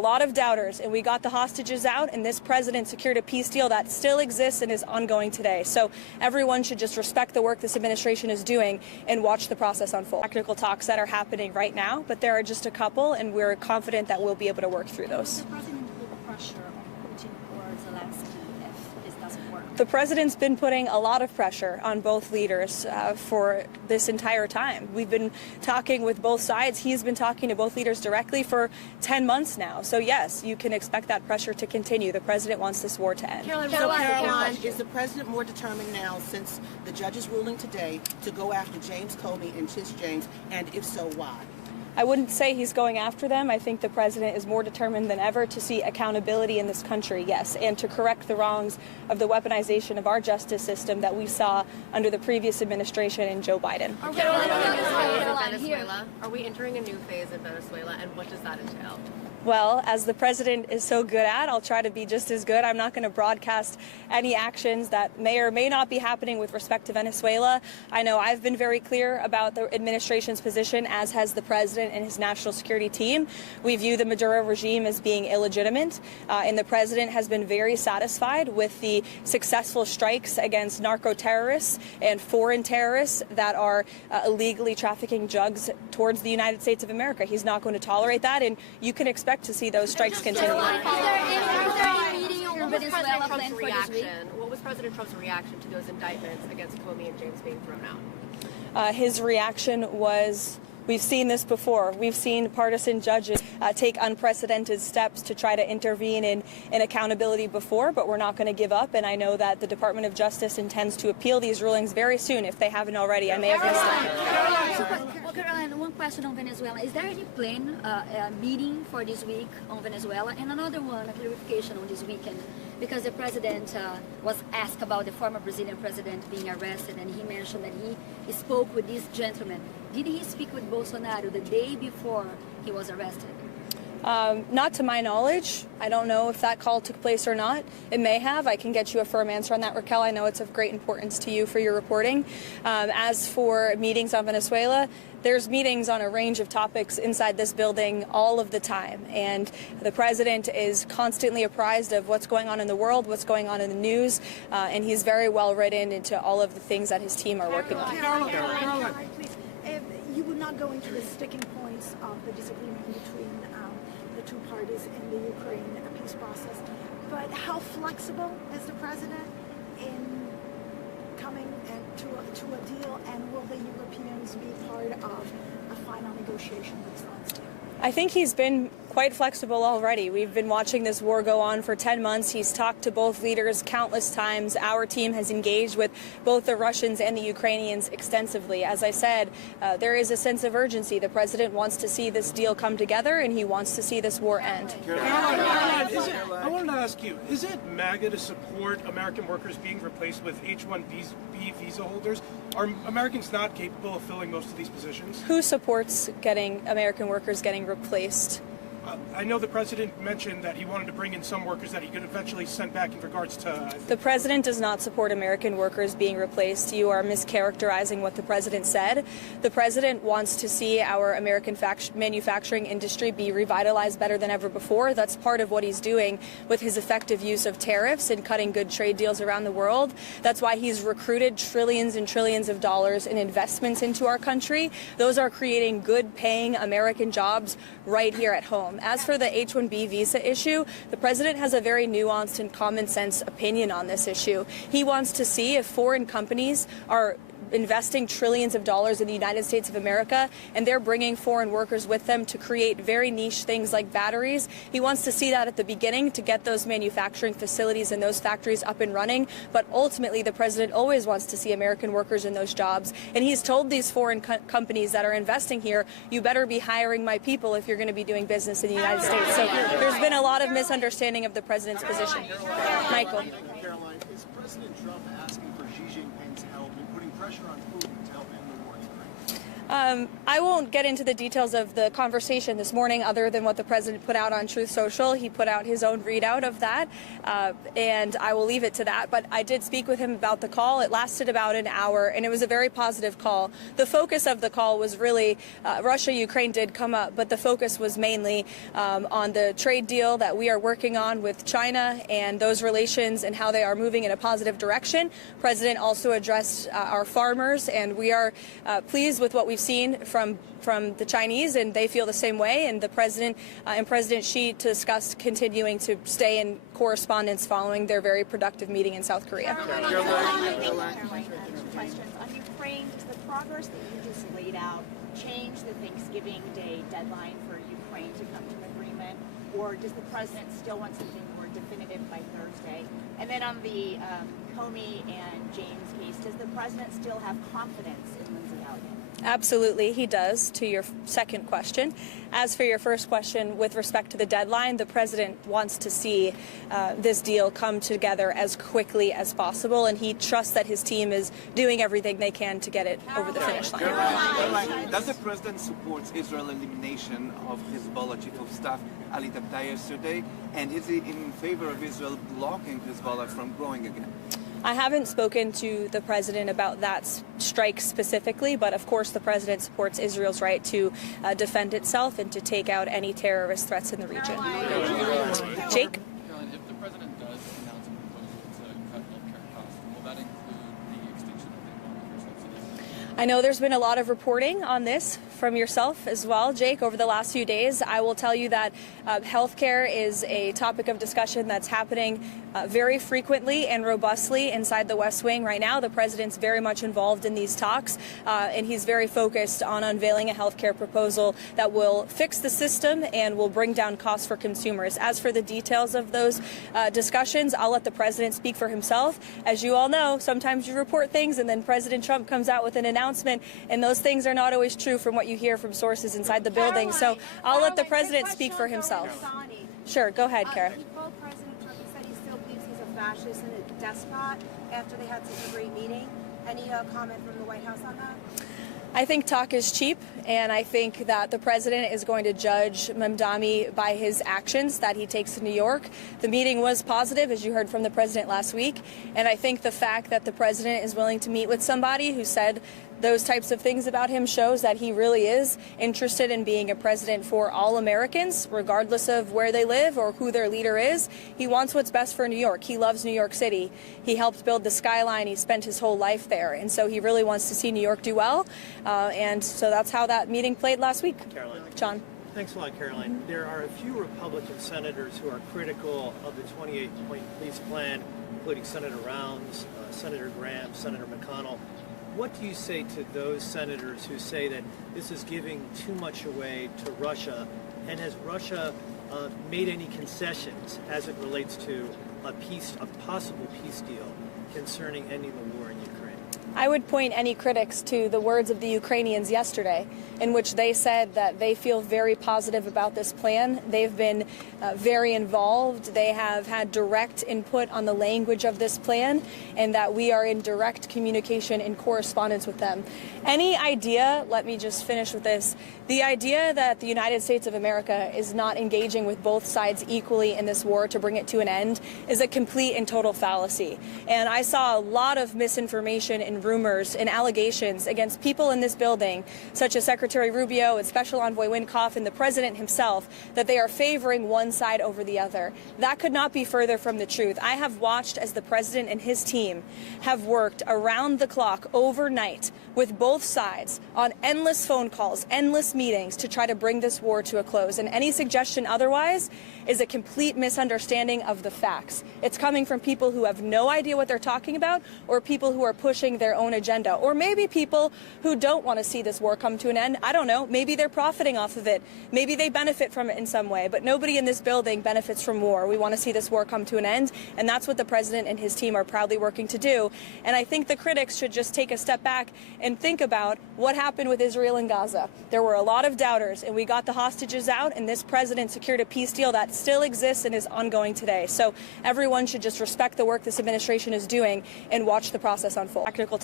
lot of doubters, and we got the hostages out, and this president secured a peace deal that still exists and is ongoing today. So everyone should just respect the work this administration is doing and watch the process unfold. Technical talks that are happening right now, but there are just a couple, and we're confident that we'll be able to work through those. Does the president put pressure on Putin or Zelensky if this doesn't work? The president's been putting a lot of pressure on both leaders for this entire time. We've been talking with both sides. He's been talking to both leaders directly for 10 months now. So yes, you can expect that pressure to continue. The president wants this war to end. Caroline, is the president more determined now, since the judge's ruling today, to go after James Comey and Tish James, and if so, why? I wouldn't say he's going after them. I think the president is more determined than ever to see accountability in this country, yes, and to correct the wrongs of the weaponization of our justice system that we saw under the previous administration and Joe Biden. Venezuela. Are we entering a new phase in Venezuela, and what does that entail? Well, as the president is so good at, I'll try to be just as good. I'm not going to broadcast any actions that may or may not be happening with respect to Venezuela. I know I've been very clear about the administration's position, as has the president and his national security team. We view the Maduro regime as being illegitimate, and the president has been very satisfied with the successful strikes against narco terrorists and foreign terrorists that are illegally trafficking drugs towards the United States of America. He's not going to tolerate that, and you can expect to see those strikes continue. What was President Trump's reaction to those indictments against Comey and James being thrown out? His reaction was, we've seen this before. We've seen partisan judges take unprecedented steps to try to intervene in accountability before, but we're not going to give up. And I know that the Department of Justice intends to appeal these rulings very soon, if they haven't already. I may have missed it. Well, Caroline, one question on Venezuela. Is there any plan, meeting for this week on Venezuela? And another one, a clarification on this weekend, because the president was asked about the former Brazilian president being arrested, and he mentioned that he spoke with this gentleman. Did he speak with Bolsonaro the day before he was arrested? Not to my knowledge. I don't know if that call took place or not. It may have. I can get you a firm answer on that, Raquel. I know it's of great importance to you for your reporting. As for meetings on Venezuela, there's meetings on a range of topics inside this building all of the time. And the president is constantly apprised of what's going on in the world, what's going on in the news, and he's very well written into all of the things that his team are working on. Caroline, please. You would not go into the sticking points of the disagreement between the two parties in the Ukraine peace process, but how flexible is the president in coming to a deal, and will the Europeans be part of a final negotiation based on steel? I think he's been quite flexible already. We've been watching this war go on for 10 months. He's talked to both leaders countless times. Our team has engaged with both the Russians and the Ukrainians extensively. As I said, there is a sense of urgency. The president wants to see this deal come together, and he wants to see this war end. Caroline, I wanted to ask you, is it MAGA to support American workers being replaced with H-1B visa holders? Are Americans not capable of filling most of these positions? Who supports getting American workers getting replaced? I know the president mentioned that he wanted to bring in some workers that he could eventually send back in regards to... The president does not support American workers being replaced. You are mischaracterizing what the president said. The president wants to see our American manufacturing industry be revitalized better than ever before. That's part of what he's doing with his effective use of tariffs and cutting good trade deals around the world. That's why he's recruited trillions and trillions of dollars in investments into our country. Those are creating good-paying American jobs right here at home. As for the H-1B visa issue, the president has a very nuanced and common sense opinion on this issue. He wants to see if foreign companies are investing trillions of dollars in the United States of America, and they're bringing foreign workers with them to create very niche things like batteries. He wants to see that at the beginning to get those manufacturing facilities and those factories up and running, but ultimately the president always wants to see American workers in those jobs, and he's told these foreign companies that are investing here, you better be hiring my people if you're going to be doing business in the United States. So there's been a lot of misunderstanding of the president's position. Michael. Caroline, is President Trump asking for Xi Jinping's help in putting pressure on Putin to help end the war in Ukraine? I won't get into the details of the conversation this morning other than what the president put out on Truth Social. He put out his own readout of that, and I will leave it to that. But I did speak with him about the call. It lasted about an hour, and it was a very positive call. The focus of the call was really Russia-Ukraine did come up, but the focus was mainly on the trade deal that we are working on with China and those relations and how they are moving in a positive direction. The president also addressed our farmers, and we are pleased with what we've seen from the Chinese, and they feel the same way. And the president and President Xi discussed continuing to stay in correspondence following their very productive meeting in South Korea. Caroline, questions on Ukraine. Does the progress that you just laid out change the Thanksgiving Day deadline for Ukraine to come to an agreement, or does the president still want something more definitive by Thursday? And then on the Comey and James case, does the president still have confidence in Lindsey Elliott? Absolutely, he does, to your second question. As for your first question, with respect to the deadline, the president wants to see this deal come together as quickly as possible, and he trusts that his team is doing everything they can to get it over the finish line. Caroline, does the president support Israel's elimination of Hezbollah chief of staff Ali Tabtai yesterday, and is he in favor of Israel blocking Hezbollah from growing again? I haven't spoken to the president about that strike specifically, but of course the president supports Israel's right to defend itself and to take out any terrorist threats in the region. Jake? Caroline, if the president does announce a proposal to cut healthcare costs, will that include the extinction of the Obamacare subsidies? I know there's been a lot of reporting on this from yourself as well, Jake, over the last few days. I will tell you that healthcare is a topic of discussion that's happening very frequently and robustly inside the West Wing right now. The president's very much involved in these talks, and he's very focused on unveiling a healthcare proposal that will fix the system and will bring down costs for consumers. As for the details of those discussions, I'll let the president speak for himself. As you all know, sometimes you report things and then President Trump comes out with an announcement, and those things are not always true from what you hear from sources inside the building. So I'll let the president speak for himself. Sure, go ahead, Kara. Well, President Trump said he still believes he's a fascist and a despot after they had such a great meeting. Any comment from the White House on that? I think talk is cheap, and I think that the president is going to judge Mamdani by his actions that he takes in New York. The meeting was positive, as you heard from the president last week, and I think the fact that the president is willing to meet with somebody who said those types of things about him shows that he really is interested in being a president for all Americans, regardless of where they live or who their leader is. He wants what's best for New York. He loves New York City. He helped build the skyline. He spent his whole life there. And so he really wants to see New York do well. And so that's how that meeting played last week. Caroline. John. Thanks a lot, Caroline. There are a few Republican senators who are critical of the 28-point peace plan, including Senator Rounds, Senator Graham, Senator McConnell. What do you say to those senators who say that this is giving too much away to Russia? And has Russia made any concessions as it relates to a possible peace deal concerning ending the war in Ukraine? I would point any critics to the words of the Ukrainians yesterday, in which they said that they feel very positive about this plan. They've been very involved. They have had direct input on the language of this plan, and that we are in direct communication and correspondence with them. Any idea, let me just finish with this, the idea that the United States of America is not engaging with both sides equally in this war to bring it to an end is a complete and total fallacy. And I saw a lot of misinformation and rumors and allegations against people in this building, such as Secretary Rubio and Special Envoy Wynkoff and the President himself, that they are favoring one side over the other. That could not be further from the truth. I have watched as the President and his team have worked around the clock overnight with both sides on endless phone calls, endless meetings to try to bring this war to a close. And any suggestion otherwise is a complete misunderstanding of the facts. It's coming from people who have no idea what they're talking about, or people who are pushing their own agenda, or maybe people who don't want to see this war come to an end. I don't know. Maybe they're profiting off of it. Maybe they benefit from it in some way, but nobody in this building benefits from war. We want to see this war come to an end, and that's what the president and his team are proudly working to do. And I think the critics should just take a step back and think about what happened with Israel and Gaza. There were a lot of doubters, and we got the hostages out, and this president secured a peace deal that still exists and is ongoing today. So everyone should just respect the work this administration is doing and watch the process unfold. Technical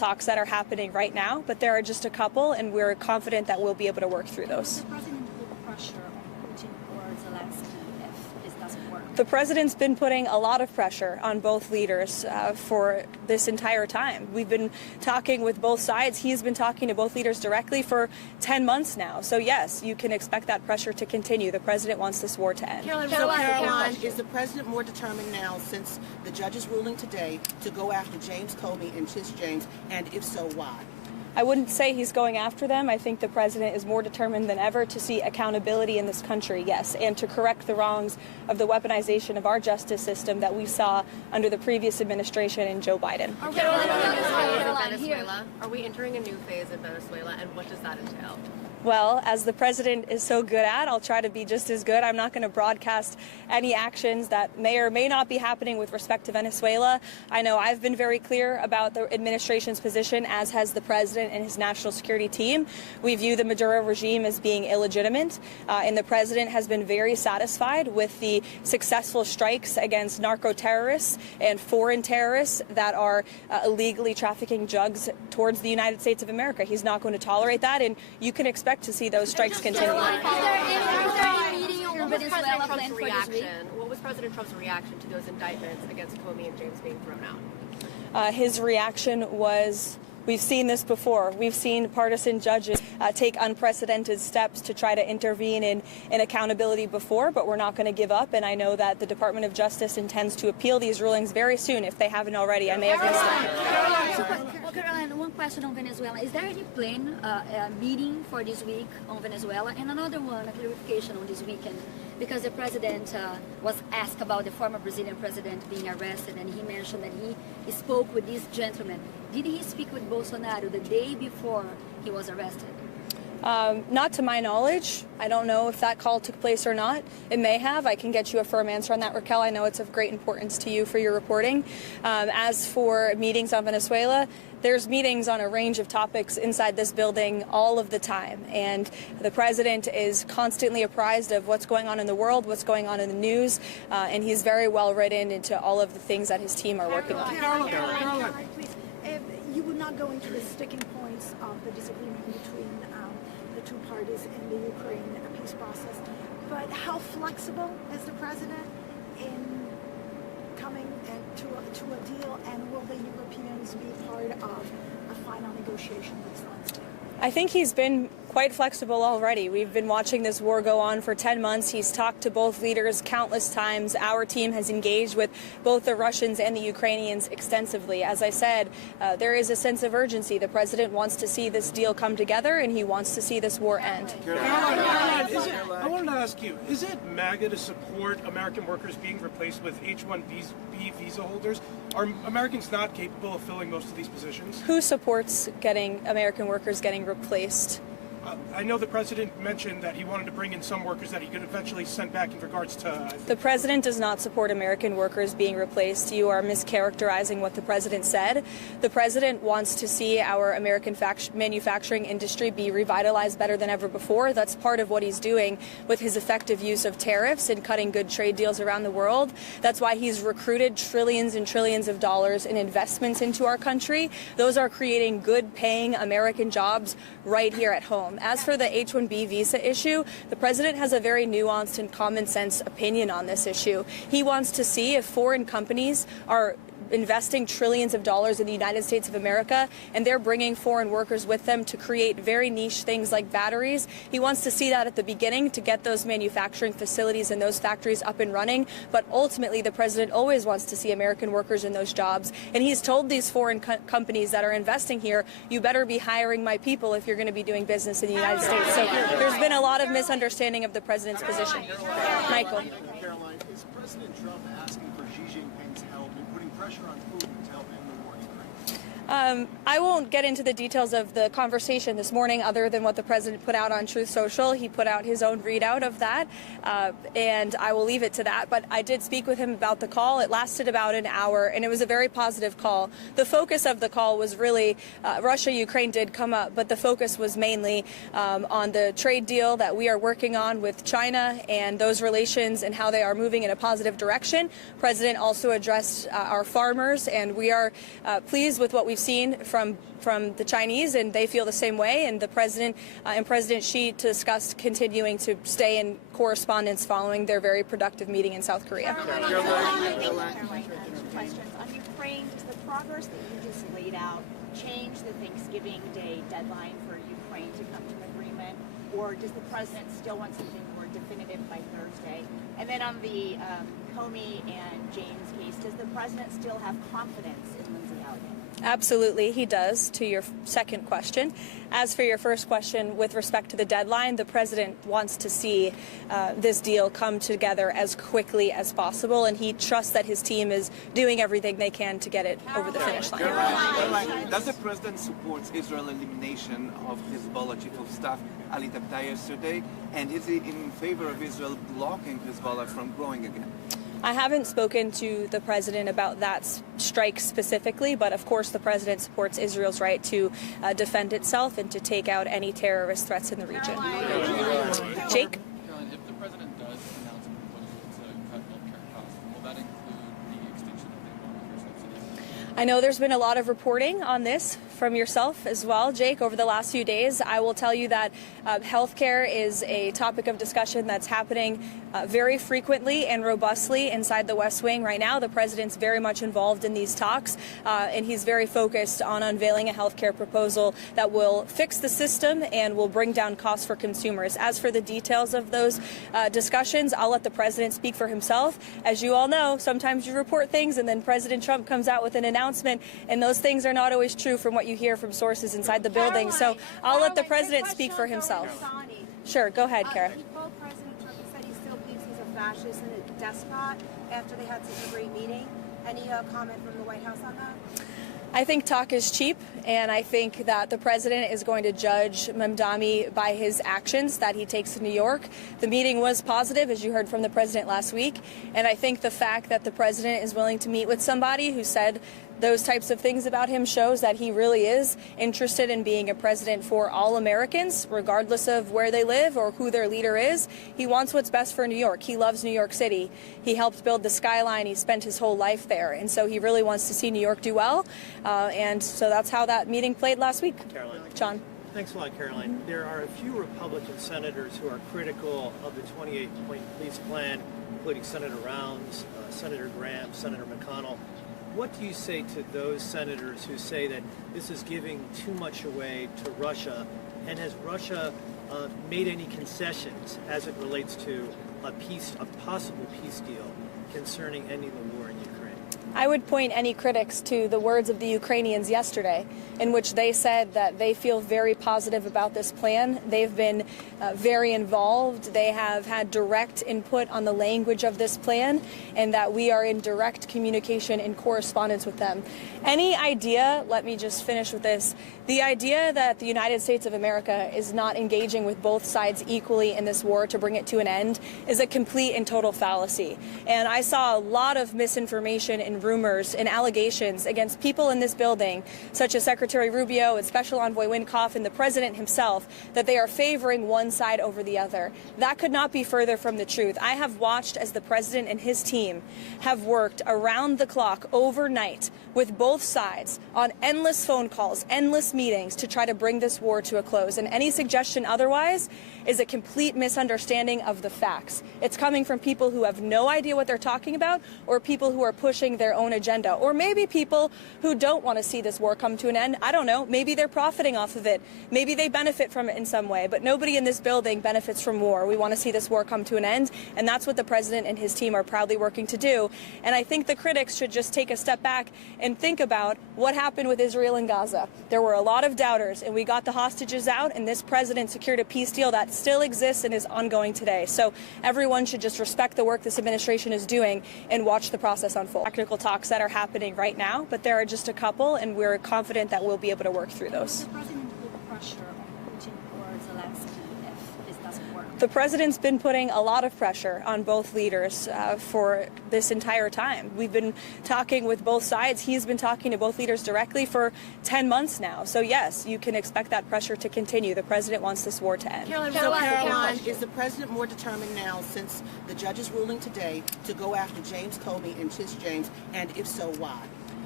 talks that are happening right now, but there are just a couple, and we're confident that we'll be able to work through those. The president put pressure on Putin or Zelensky if this doesn't work? The president's been putting a lot of pressure on both leaders for this entire time. We've been talking with both sides. He's been talking to both leaders directly for 10 months now. So yes, you can expect that pressure to continue. The president wants this war to end. Caroline, is the president more determined now, since the judge's ruling today, to go after James Comey and Tish James, and if so, why? I wouldn't say he's going after them. I think the president is more determined than ever to see accountability in this country, yes, and to correct the wrongs of the weaponization of our justice system that we saw under the previous administration and Joe Biden. Venezuela. Are we entering a new phase in Venezuela, and what does that entail? Well, as the president is so good at, I'll try to be just as good. I'm not going to broadcast any actions that may or may not be happening with respect to Venezuela. I know I've been very clear about the administration's position, as has the president and his national security team. We view the Maduro regime as being illegitimate, and the president has been very satisfied with the successful strikes against narco terrorists and foreign terrorists that are illegally trafficking drugs towards the United States of America. He's not going to tolerate that, and you can expect to see those strikes continue. What was President Trump's reaction to those indictments against Comey and James being thrown out? His reaction was, we've seen this before. We've seen partisan judges take unprecedented steps to try to intervene in accountability before, but we're not going to give up. And I know that the Department of Justice intends to appeal these rulings very soon, if they haven't already. I may have missed it. Caroline, one question on Venezuela. Is there any plan, meeting for this week on Venezuela? And another one, a clarification on this weekend, because the president was asked about the former Brazilian president being arrested, and he mentioned that he spoke with this gentleman. Did he speak with Bolsonaro the day before he was arrested? Not to my knowledge. I don't know if that call took place or not. It may have. I can get you a firm answer on that, Raquel. I know it's of great importance to you for your reporting. As for meetings on Venezuela, there's meetings on a range of topics inside this building all of the time. And the president is constantly apprised of what's going on in the world, what's going on in the news, and he's very well written into all of the things that his team are working on. Caroline, please. You would not go into the sticking points of the disagreement between the two parties in the Ukraine peace process, but how flexible is the president in coming to a deal, and will the Europeans be part of a final negotiation this Wednesday? I think he's been quite flexible already. We've been watching this war go on for 10 months. He's talked to both leaders countless times. Our team has engaged with both the Russians and the Ukrainians extensively. As I said, there is a sense of urgency. The president wants to see this deal come together, and he wants to see this war end. I wanted to ask you, is it MAGA to support American workers being replaced with H-1B visa holders? Are Americans not capable of filling most of these positions? Who supports getting American workers getting replaced? I know the president mentioned that he wanted to bring in some workers that he could eventually send back in regards to... The president does not support American workers being replaced. You are mischaracterizing what the president said. The president wants to see our American manufacturing industry be revitalized better than ever before. That's part of what he's doing with his effective use of tariffs and cutting good trade deals around the world. That's why he's recruited trillions and trillions of dollars in investments into our country. Those are creating good-paying American jobs right here at home. As for the H-1B visa issue, the president has a very nuanced and common sense opinion on this issue. He wants to see if foreign companies are investing trillions of dollars in the United States of America, and they're bringing foreign workers with them to create very niche things like batteries. He wants to see that at the beginning to get those manufacturing facilities and those factories up and running, but ultimately the president always wants to see American workers in those jobs, and he's told these foreign companies that are investing here, you better be hiring my people if you're going to be doing business in the United States. So there's been a lot of misunderstanding of the president's position. Michael. Caroline, is President Trump asking for Xi Jinping's help in putting pressure on Putin to help end the war in Ukraine? I won't get into the details of the conversation this morning other than what the president put out on Truth Social. He put out his own readout of that, and I will leave it to that. But I did speak with him about the call. It lasted about an hour, and it was a very positive call. The focus of the call was really Russia-Ukraine did come up, but the focus was mainly on the trade deal that we are working on with China and those relations and how they are moving in a positive direction. The president also addressed our farmers, and we are pleased with what we we've seen from the Chinese, and they feel the same way. And the president and President Xi discussed continuing to stay in correspondence following their very productive meeting in South Korea. Caroline, questions on Ukraine. Does the progress that you just laid out change the Thanksgiving Day deadline for Ukraine to come to an agreement, or does the president still want something more definitive by Thursday? And then on the Comey and James case, does the president still have confidence in Lindsay Elliott? Absolutely, he does, to your second question. As for your first question, with respect to the deadline, the president wants to see this deal come together as quickly as possible, and he trusts that his team is doing everything they can to get it over the finish line. Does the president support Israel's elimination of Hezbollah chief of staff Ali Tabtai yesterday, and is he in favor of Israel blocking Hezbollah from growing again? I haven't spoken to the president about that strike specifically, but of course the president supports Israel's right to defend itself and to take out any terrorist threats in the region. Jake? Caroline, if the president does announce a proposal to cut healthcare costs, will that include the extinction of the Obamacare subsidies? I know there's been a lot of reporting on this from yourself as well, Jake, over the last few days. I will tell you that healthcare is a topic of discussion that's happening very frequently and robustly inside the West Wing right now. The president's very much involved in these talks, and he's very focused on unveiling a healthcare proposal that will fix the system and will bring down costs for consumers. As for the details of those discussions, I'll let the president speak for himself. As you all know, sometimes you report things and then President Trump comes out with an announcement, and those things are not always true from what you hear from sources inside the building. So I'll let the president speak for himself. Sure, go ahead, Kara. President Trump said he still believes he's a fascist and a despot after they had such a great meeting. Any comment from the White House on that? I think talk is cheap, and I think that the president is going to judge Mamdani by his actions that he takes in New York. The meeting was positive, as you heard from the president last week, and I think the fact that the president is willing to meet with somebody who said those types of things about him shows that he really is interested in being a president for all Americans, regardless of where they live or who their leader is. He wants what's best for New York. He loves New York City. He helped build the skyline. He spent his whole life there. And so he really wants to see New York do well. And so that's how that meeting played last week. Caroline. John. Thanks a lot, Caroline. There are a few Republican senators who are critical of the 28-point police plan, including Senator Rounds, Senator Graham, Senator McConnell. What do you say to those senators who say that this is giving too much away to Russia? And has Russia made any concessions as it relates to a possible peace deal concerning ending the war in Ukraine? I would point any critics to the words of the Ukrainians yesterday, in which they said that they feel very positive about this plan. They've been very involved. They have had direct input on the language of this plan, and that we are in direct communication and correspondence with them. Any idea, let me just finish with this, the idea that the United States of America is not engaging with both sides equally in this war to bring it to an end is a complete and total fallacy. And I saw a lot of misinformation and rumors and allegations against people in this building, such as Secretary Rubio and Special Envoy Wynkoff and the president himself, that they are favoring one side over the other. That could not be further from the truth. I have watched as the president and his team have worked around the clock overnight with both sides on endless phone calls, endless meetings to try to bring this war to a close. And any suggestion otherwise is a complete misunderstanding of the facts. It's coming from people who have no idea what they're talking about, or people who are pushing their own agenda, or maybe people who don't want to see this war come to an end. I don't know. Maybe they're profiting off of it. Maybe they benefit from it in some way, but nobody in this building benefits from war. We want to see this war come to an end, and that's what the president and his team are proudly working to do. And I think the critics should just take a step back and think about what happened with Israel and Gaza. There were a lot of doubters, and we got the hostages out, and this president secured a peace deal that still exists and is ongoing today. So everyone should just respect the work this administration is doing and watch the process unfold. Technical talks that are happening right now, but there are just a couple, and we're confident that we'll be able to work through those. The president put pressure on Putin or Zelensky if this doesn't work. The president's been putting a lot of pressure on both leaders for this entire time. We've been talking with both sides. He's been talking to both leaders directly for 10 months now. So yes, you can expect that pressure to continue. The president wants this war to end. Caroline, is the president more determined now, since the judge's ruling today, to go after James Comey and Tish James, and if so, why?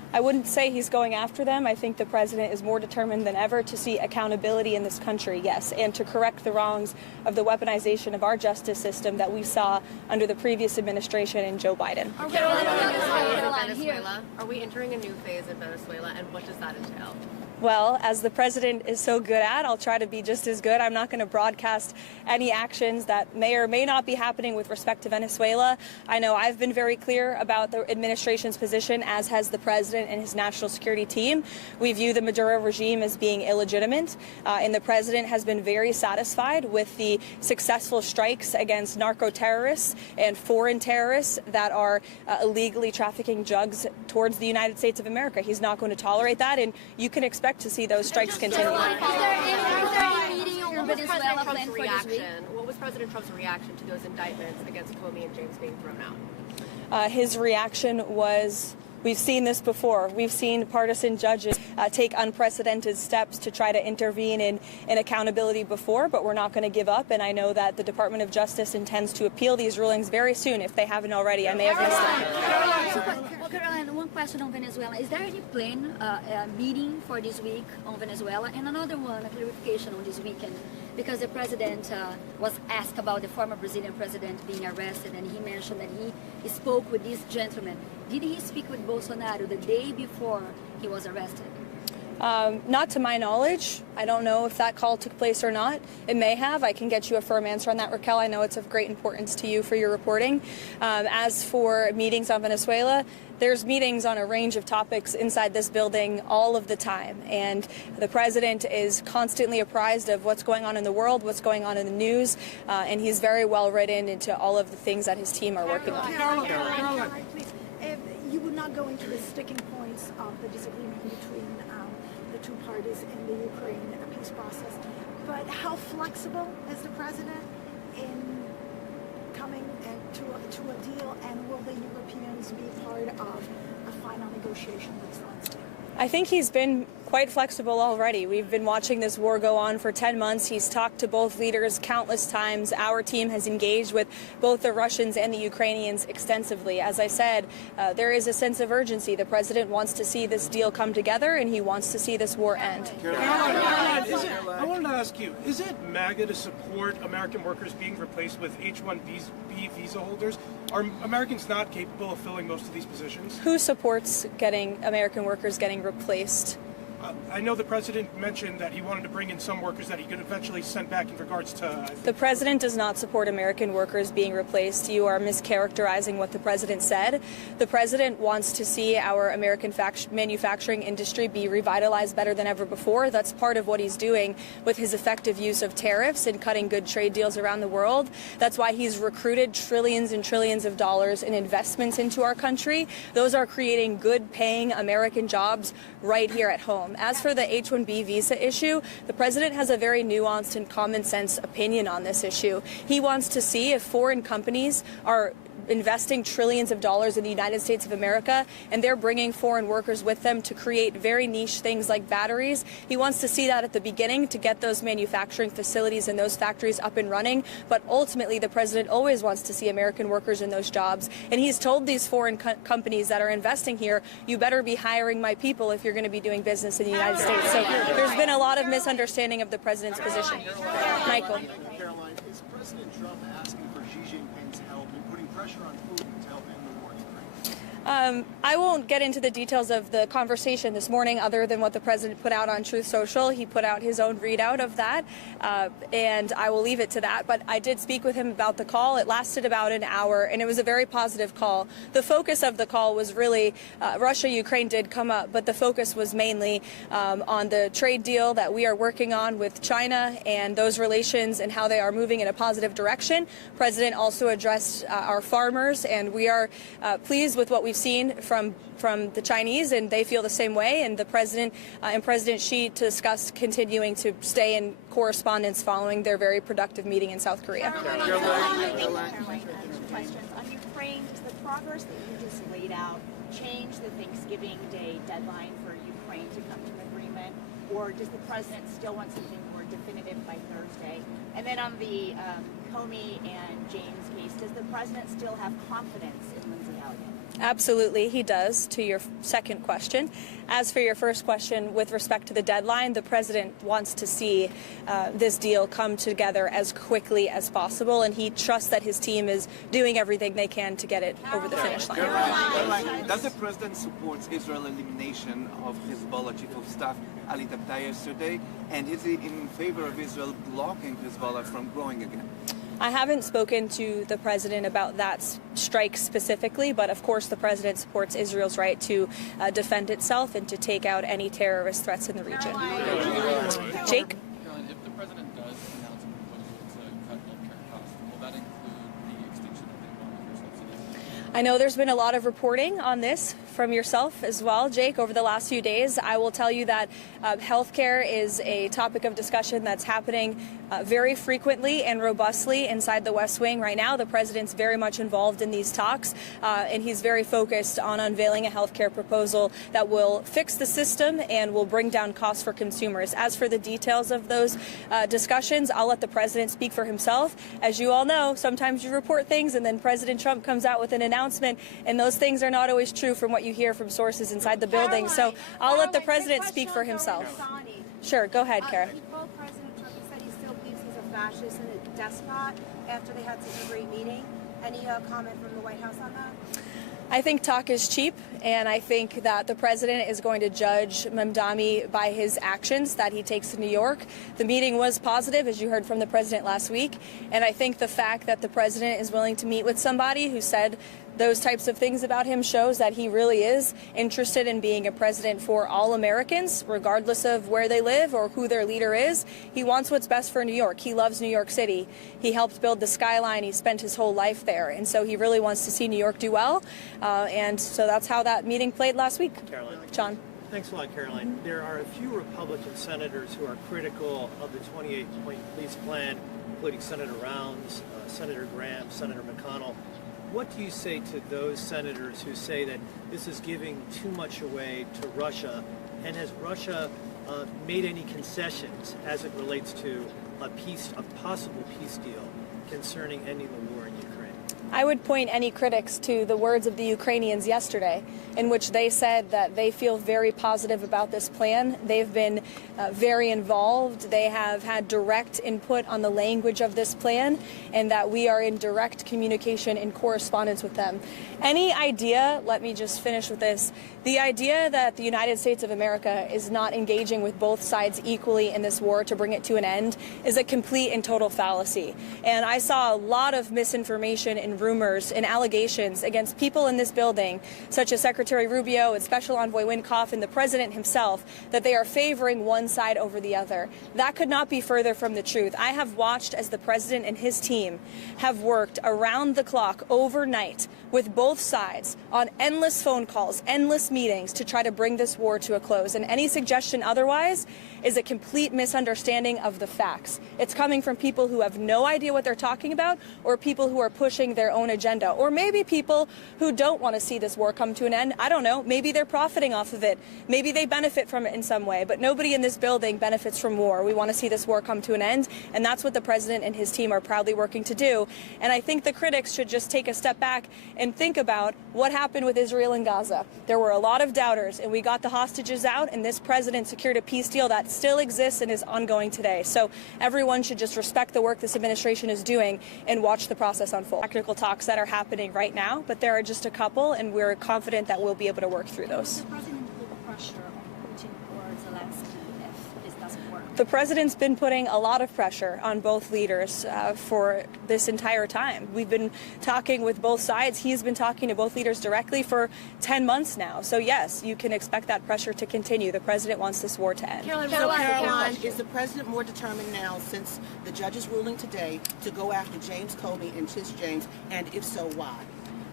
I wouldn't say he's going after them. I think the president is more determined than ever to see accountability in this country, yes, and to correct the wrongs of the weaponization of our justice system that we saw under the previous administration and Joe Biden. Venezuela. Are we entering a new phase in Venezuela, and what does that entail? Well, as the president is so good at, I'll try to be just as good. I'm not going to broadcast any actions that may or may not be happening with respect to Venezuela. I know I've been very clear about the administration's position, as has the president and his national security team. We view the Maduro regime as being illegitimate, and the president has been very satisfied with the successful strikes against narco terrorists and foreign terrorists that are illegally trafficking drugs towards the United States of America. He's not going to tolerate that, and you can expect to see those strikes continue. What was President Trump's reaction to those indictments against Comey and James being thrown out? His reaction was, we've seen this before. We've seen partisan judges take unprecedented steps to try to intervene in accountability before, but we're not going to give up. And I know that the Department of Justice intends to appeal these rulings very soon, if they haven't already. I may have missed it. Well, Caroline, one question on Venezuela. Is there any plan, meeting for this week on Venezuela? And another one, a clarification on this weekend, because the president was asked about the former Brazilian president being arrested, and he mentioned that he spoke with this gentleman. Did he speak with Bolsonaro the day before he was arrested? Not to my knowledge. I don't know if that call took place or not. It may have. I can get you a firm answer on that, Raquel. I know it's of great importance to you for your reporting. As for meetings on Venezuela, there's meetings on a range of topics inside this building all of the time. And the president is constantly apprised of what's going on in the world, what's going on in the news, and he's very well written into all of the things that his team are working on. Caroline, please. You would not go into the sticking points of the disagreement between the two parties in the Ukraine peace process, but how flexible is the president in coming to a deal, and will the Europeans be part of a final negotiation with Zelensky? I think he's been quite flexible already. We've been watching this war go on for 10 months. He's talked to both leaders countless times. Our team has engaged with both the Russians and the Ukrainians extensively. As I said, there is a sense of urgency. The president wants to see this deal come together, and he wants to see this war end. Caroline, I wanted to ask you, is it MAGA to support American workers being replaced with H-1B visa holders? Are Americans not capable of filling most of these positions? Who supports American workers getting replaced? I know the president mentioned that he wanted to bring in some workers that he could eventually send back in regards to... The president does not support American workers being replaced. You are mischaracterizing what the president said. The president wants to see our American manufacturing industry be revitalized better than ever before. That's part of what he's doing with his effective use of tariffs and cutting good trade deals around the world. That's why he's recruited trillions and trillions of dollars in investments into our country. Those are creating good-paying American jobs right here at home. As for the H-1B visa issue, the president has a very nuanced and common sense opinion on this issue. He wants to see if foreign companies are investing trillions of dollars in the United States of America, and they're bringing foreign workers with them to create very niche things like batteries. He wants to see that at the beginning to get those manufacturing facilities and those factories up and running, but ultimately the president always wants to see American workers in those jobs, and he's told these foreign companies that are investing here, you better be hiring my people if you're going to be doing business in the United States. So there's been a lot of misunderstanding of the president's position. Michael. Caroline, is President Trump asking for Xi Jinping's help in putting pressure on Putin to help end the war in Ukraine? I won't get into the details of the conversation this morning other than what the president put out on Truth Social. He put out his own readout of that, and I will leave it to that. But I did speak with him about the call. It lasted about an hour, and it was a very positive call. The focus of the call was really Russia-Ukraine did come up, but the focus was mainly on the trade deal that we are working on with China and those relations and how they are moving in a positive direction. The president also addressed our farmers, and we are pleased with what we've seen from the Chinese, and they feel the same way. And the president and President Xi discussed continuing to stay in correspondence following their very productive meeting in South Korea. Caroline, questions on Ukraine. Does the progress that you just laid out change the Thanksgiving Day deadline for Ukraine to come to an agreement, or does the president still want something more definitive by Thursday? And then on the Comey and James case, does the president still have confidence in Lindsay Elliott? Absolutely, he does, to your second question. As for your first question, with respect to the deadline, the president wants to see this deal come together as quickly as possible, and he trusts that his team is doing everything they can to get it over the finish line. Caroline, does the president support Israel's elimination of Hezbollah chief of staff Ali Tabtaei yesterday, and is he in favor of Israel blocking Hezbollah from growing again? I haven't spoken to the president about that strike specifically, but of course the president supports Israel's right to defend itself and to take out any terrorist threats in the region. Jake? Caroline, if the president does announce a proposal to cut healthcare costs, will that include the extinction of the Obamacare subsidies? I know there's been a lot of reporting on this from yourself as well, Jake, over the last few days. I will tell you that healthcare is a topic of discussion that's happening very frequently and robustly inside the West Wing right now. The president's very much involved in these talks, and he's very focused on unveiling a healthcare proposal that will fix the system and will bring down costs for consumers. As for the details of those discussions, I'll let the president speak for himself. As you all know, sometimes you report things and then President Trump comes out with an announcement, and those things are not always true from what you hear from sources inside the building. So I'll let the president speak for himself. Sure, go ahead, Kara. Both President Trump said he still believes he's a fascist and a despot after they had such a great meeting. Any comment from the White House on that? I think talk is cheap, and I think that the president is going to judge Mamdani by his actions that he takes to New York. The meeting was positive, as you heard from the president last week, and I think the fact that the president is willing to meet with somebody who said those types of things about him shows that he really is interested in being a president for all Americans, regardless of where they live or who their leader is. He wants what's best for New York. He loves New York City. He helped build the skyline. He spent his whole life there. And so he really wants to see New York do well. And so that's how that meeting played last week. Caroline. John. Thanks a lot, Caroline. There are a few Republican senators who are critical of the 28-point police plan, including Senator Rounds, Senator Graham, Senator McConnell. What do you say to those senators who say that this is giving too much away to Russia? And has Russia made any concessions as it relates to a possible peace deal concerning ending the war in Ukraine? I would point any critics to the words of the Ukrainians yesterday, in which they said that they feel very positive about this plan. They've been very involved. They have had direct input on the language of this plan, and that we are in direct communication and correspondence with them. Any idea, let me just finish with this, the idea that the United States of America is not engaging with both sides equally in this war to bring it to an end is a complete and total fallacy. And I saw a lot of misinformation and rumors and allegations against people in this building, such as Secretary Rubio and Special Envoy Wynkoff and the President himself, that they are favoring one side over the other. That could not be further from the truth. I have watched as the President and his team have worked around the clock overnight with both sides on endless phone calls, endless meetings to try to bring this war to a close. And any suggestion otherwise is a complete misunderstanding of the facts. It's coming from people who have no idea what they're talking about, or people who are pushing their own agenda, or maybe people who don't want to see this war come to an end. I don't know. Maybe they're profiting off of it. Maybe they benefit from it in some way, but nobody in this building benefits from war. We want to see this war come to an end, and that's what the president and his team are proudly working to do. And I think the critics should just take a step back and think about what happened with Israel and Gaza. There were a lot of doubters, and we got the hostages out, and this president secured a peace deal that still exists and is ongoing today. So everyone should just respect the work this administration is doing and watch the process unfold. Technical talks that are happening right now, but there are just a couple, and we're confident that we'll be able to work through those. The president put pressure on Putin or Zelensky if this doesn't work? The president's been putting a lot of pressure on both leaders for this entire time. We've been talking with both sides. He's been talking to both leaders directly for 10 months now. So yes, you can expect that pressure to continue. The president wants this war to end. Caroline, is the president more determined now, since the judge's ruling today, to go after James Comey and Tish James, and if so, why?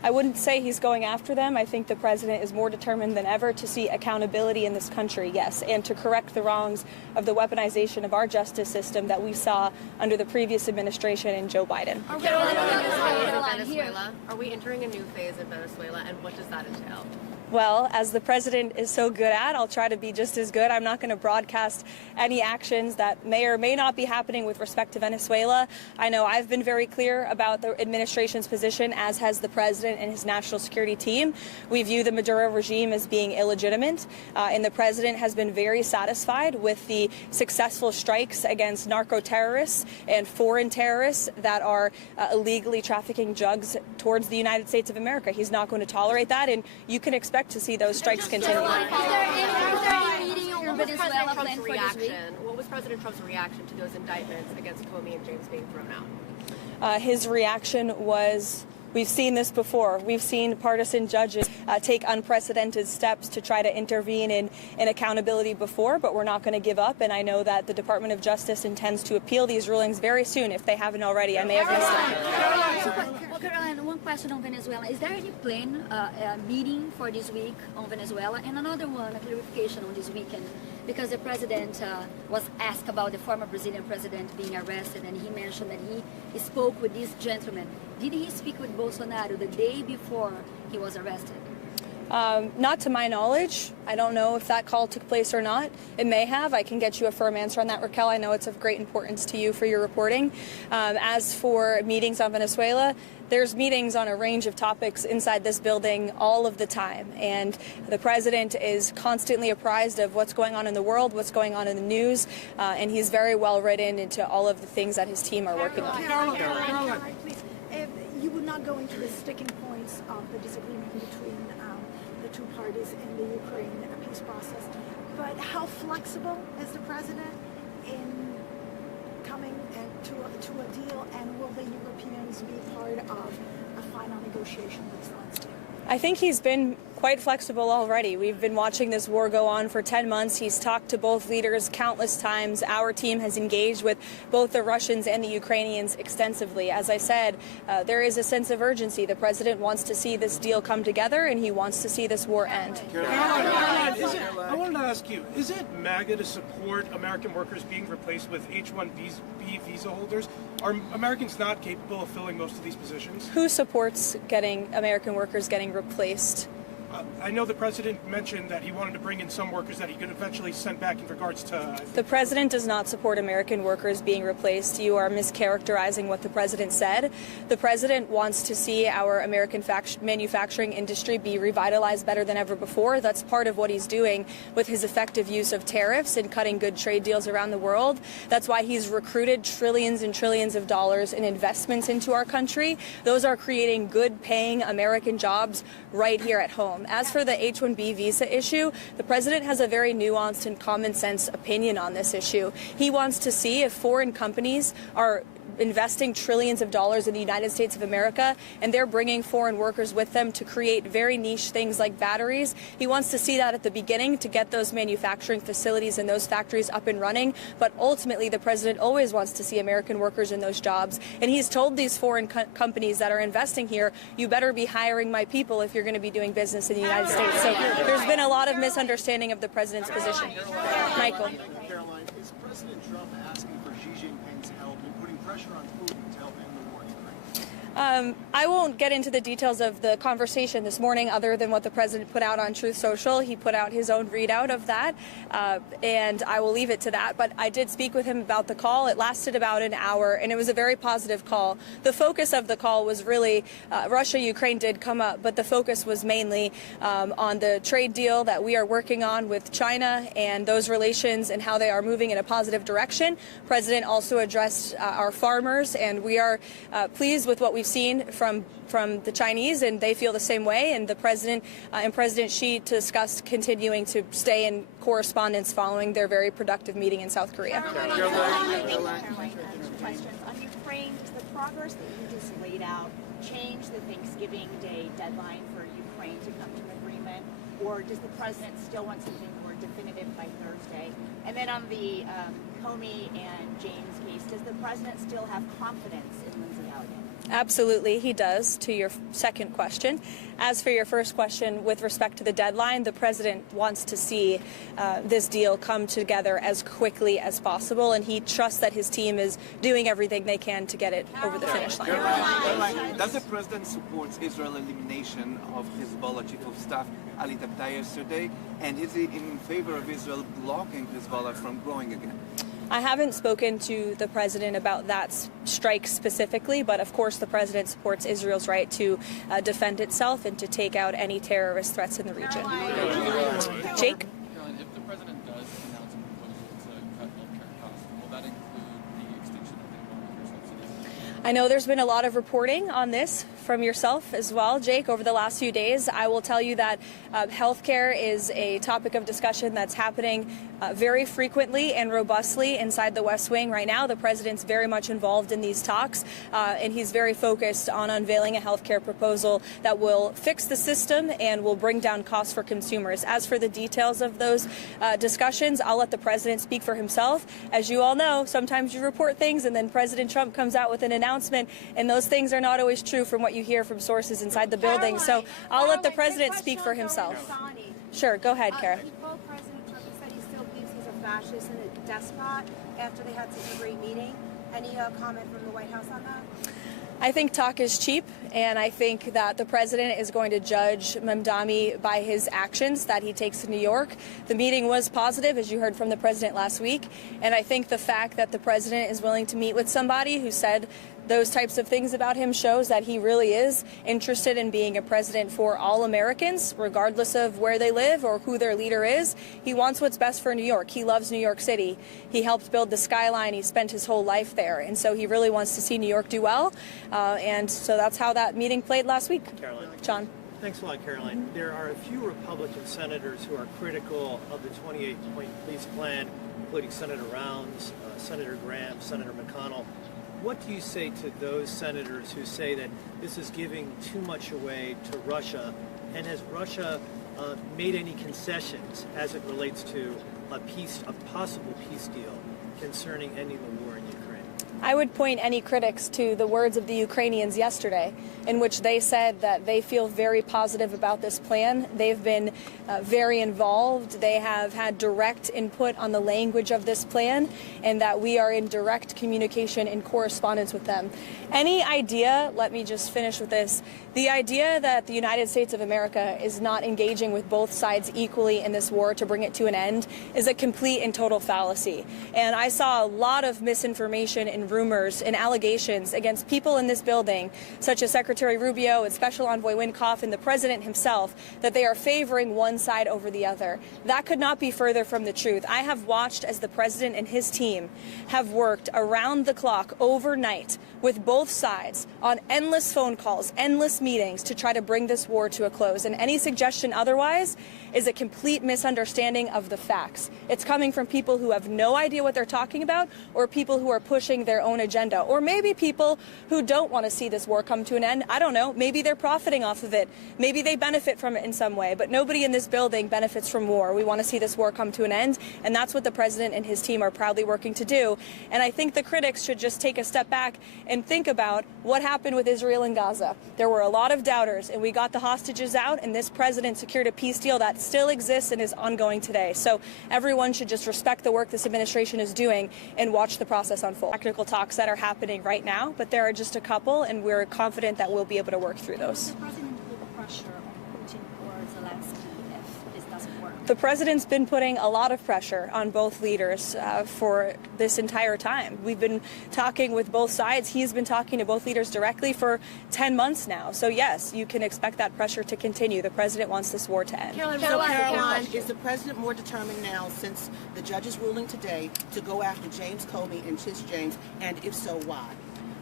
I wouldn't say he's going after them. I think the president is more determined than ever to see accountability in this country, yes, and to correct the wrongs of the weaponization of our justice system that we saw under the previous administration and Joe Biden. Venezuela. Are we entering a new phase in Venezuela, and what does that entail? Well, as the president is so good at, I'll try to be just as good. I'm not going to broadcast any actions that may or may not be happening with respect to Venezuela. I know I've been very clear about the administration's position, as has the president and his national security team. We view the Maduro regime as being illegitimate, and the president has been very satisfied with the successful strikes against narco terrorists and foreign terrorists that are illegally trafficking drugs towards the United States of America. He's not going to tolerate that, and you can expect to see those strikes continue. What was President Trump's reaction to those indictments against Comey and James being thrown out? His reaction was, we've seen this before. We've seen partisan judges take unprecedented steps to try to intervene in accountability before, but we're not going to give up. And I know that the Department of Justice intends to appeal these rulings very soon, if they haven't already. I may have missed them. Caroline, one question on Venezuela. Is there any plan, meeting for this week on Venezuela? And another one, a clarification on this weekend, because the president was asked about the former Brazilian president being arrested, and he mentioned that he spoke with this gentleman. Did he speak with Bolsonaro the day before he was arrested? Not to my knowledge. I don't know if that call took place or not. It may have. I can get you a firm answer on that, Raquel. I know it's of great importance to you for your reporting. As for meetings on Venezuela, there's meetings on a range of topics inside this building all of the time. And the president is constantly apprised of what's going on in the world, what's going on in the news, and he's very well written into all of the things that his team are working on. Caroline, please. You would not go into the sticking points of the disagreement between the two parties in the Ukraine peace process, but how flexible is the president in coming to a deal, and will the Europeans be part of a final negotiation with Zelensky? I think he's been quite flexible already. We've been watching this war go on for 10 months. He's talked to both leaders countless times. Our team has engaged with both the Russians and the Ukrainians extensively. As I said, there is a sense of urgency. The president wants to see this deal come together, and he wants to see this war end. Caroline, I wanted to ask you, is it MAGA to support American workers being replaced with H-1B visa holders? Are Americans not capable of filling most of these positions? Who supports American workers getting replaced? I know the president mentioned that he wanted to bring in some workers that he could eventually send back in regards to... The president does not support American workers being replaced. You are mischaracterizing what the president said. The president wants to see our American manufacturing industry be revitalized better than ever before. That's part of what he's doing with his effective use of tariffs and cutting good trade deals around the world. That's why he's recruited trillions and trillions of dollars in investments into our country. Those are creating good-paying American jobs right here at home. As for the H-1B visa issue, the president has a very nuanced and common sense opinion on this issue. He wants to see if foreign companies are investing trillions of dollars in the United States of America, and they're bringing foreign workers with them to create very niche things like batteries. He wants to see that at the beginning to get those manufacturing facilities and those factories up and running, but ultimately the president always wants to see American workers in those jobs, and he's told these foreign companies that are investing here, you better be hiring my people if you're going to be doing business in the United States. So there's been a lot of misunderstanding of the president's position. Michael. Caroline, is President Trump asking for Xi Jinping's help in putting pressure on Putin to help end the war in Ukraine? I won't get into the details of the conversation this morning other than what the president put out on Truth Social. He put out his own readout of that, and I will leave it to that. But I did speak with him about the call. It lasted about an hour, and it was a very positive call. The focus of the call was really Russia-Ukraine did come up, but the focus was mainly on the trade deal that we are working on with China and those relations and how they are moving in a positive direction. The president also addressed our farmers, and we are pleased with what we've seen from the Chinese, and they feel the same way. And the president and President Xi discussed continuing to stay in correspondence following their very productive meeting in South Korea. Questions on Ukraine. Does the progress that you just laid out change the Thanksgiving Day deadline for Ukraine to come to an agreement, or does the president still want something more definitive by Thursday? And then on the Comey and James case, does the president still have confidence in Lindsay Elliott? Absolutely, he does, to your second question. As for your first question, with respect to the deadline, the president wants to see this deal come together as quickly as possible, and he trusts that his team is doing everything they can to get it over the finish line. Caroline, does the president support Israel's elimination of Hezbollah chief of staff Ali Tabtai yesterday, and is he in favor of Israel blocking Hezbollah from growing again? I haven't spoken to the president about that strike specifically, but of course the president supports Israel's right to defend itself and to take out any terrorist threats in the region. Jake? Caroline, if the president does announce a proposal to cut healthcare costs, will that include the extension of the Obamacare subsidies? I know there's been a lot of reporting on this from yourself as well, Jake, over the last few days. I will tell you that healthcare is a topic of discussion that's happening very frequently and robustly inside the West Wing right now. The president's very much involved in these talks, and he's very focused on unveiling a healthcare proposal that will fix the system and will bring down costs for consumers. As for the details of those discussions, I'll let the president speak for himself. As you all know, sometimes you report things and then President Trump comes out with an announcement, and those things are not always true from what you hear from sources inside the building. So I'll let the president speak for himself. Sure, go ahead, Kara. President Trump said he still believes he's a fascist and a despot after they had such a great meeting. Any comment from the White House on that? I think talk is cheap, and I think that the president is going to judge Mamdani by his actions that he takes to New York. The meeting was positive, as you heard from the president last week, and I think the fact that the president is willing to meet with somebody who said those types of things about him shows that he really is interested in being a president for all Americans, regardless of where they live or who their leader is. He wants what's best for New York. He loves New York City. He helped build the skyline. He spent his whole life there. And so he really wants to see New York do well. And so that's how that meeting played last week. Caroline. John. Thanks a lot, Caroline. There are a few Republican senators who are critical of the 28-point police plan, including Senator Rounds, Senator Graham, Senator McConnell. What do you say to those senators who say that this is giving too much away to Russia? And has Russia made any concessions as it relates to a possible peace deal concerning ending the war in Ukraine? I would point any critics to the words of the Ukrainians yesterday, in which they said that they feel very positive about this plan. They've been very involved. They have had direct input on the language of this plan, and that we are in direct communication and correspondence with them. Any idea, let me just finish with this, the idea that the United States of America is not engaging with both sides equally in this war to bring it to an end is a complete and total fallacy. And I saw a lot of misinformation and rumors and allegations against people in this building, such as Secretary Rubio and Special Envoy Wynkoff and the President himself, that they are favoring one side over the other. That could not be further from the truth. I have watched as the President and his team have worked around the clock overnight with both sides on endless phone calls, endless meetings to try to bring this war to a close. And any suggestion otherwise is a complete misunderstanding of the facts. It's coming from people who have no idea what they're talking about, or people who are pushing their own agenda, or maybe people who don't want to see this war come to an end. I don't know. Maybe they're profiting off of it. Maybe they benefit from it in some way, but nobody in this building benefits from war. We want to see this war come to an end, and that's what the president and his team are proudly working to do. And I think the critics should just take a step back and think about what happened with Israel and Gaza. There were a lot of doubters, and we got the hostages out, and this president secured a peace deal that still exists and is ongoing today. So everyone should just respect the work this administration is doing and watch the process unfold. Technical talks that are happening right now, but there are just a couple, and we're confident that we'll be able to work through those. The president put pressure on Putin or Zelensky if this doesn't work? The president's been putting a lot of pressure on both leaders for this entire time. We've been talking with both sides. He's been talking to both leaders directly for 10 months now. So yes, you can expect that pressure to continue. The president wants this war to end. Caroline, is the president more determined now, since the judge's ruling today, to go after James Comey and Tish James, and if so, why?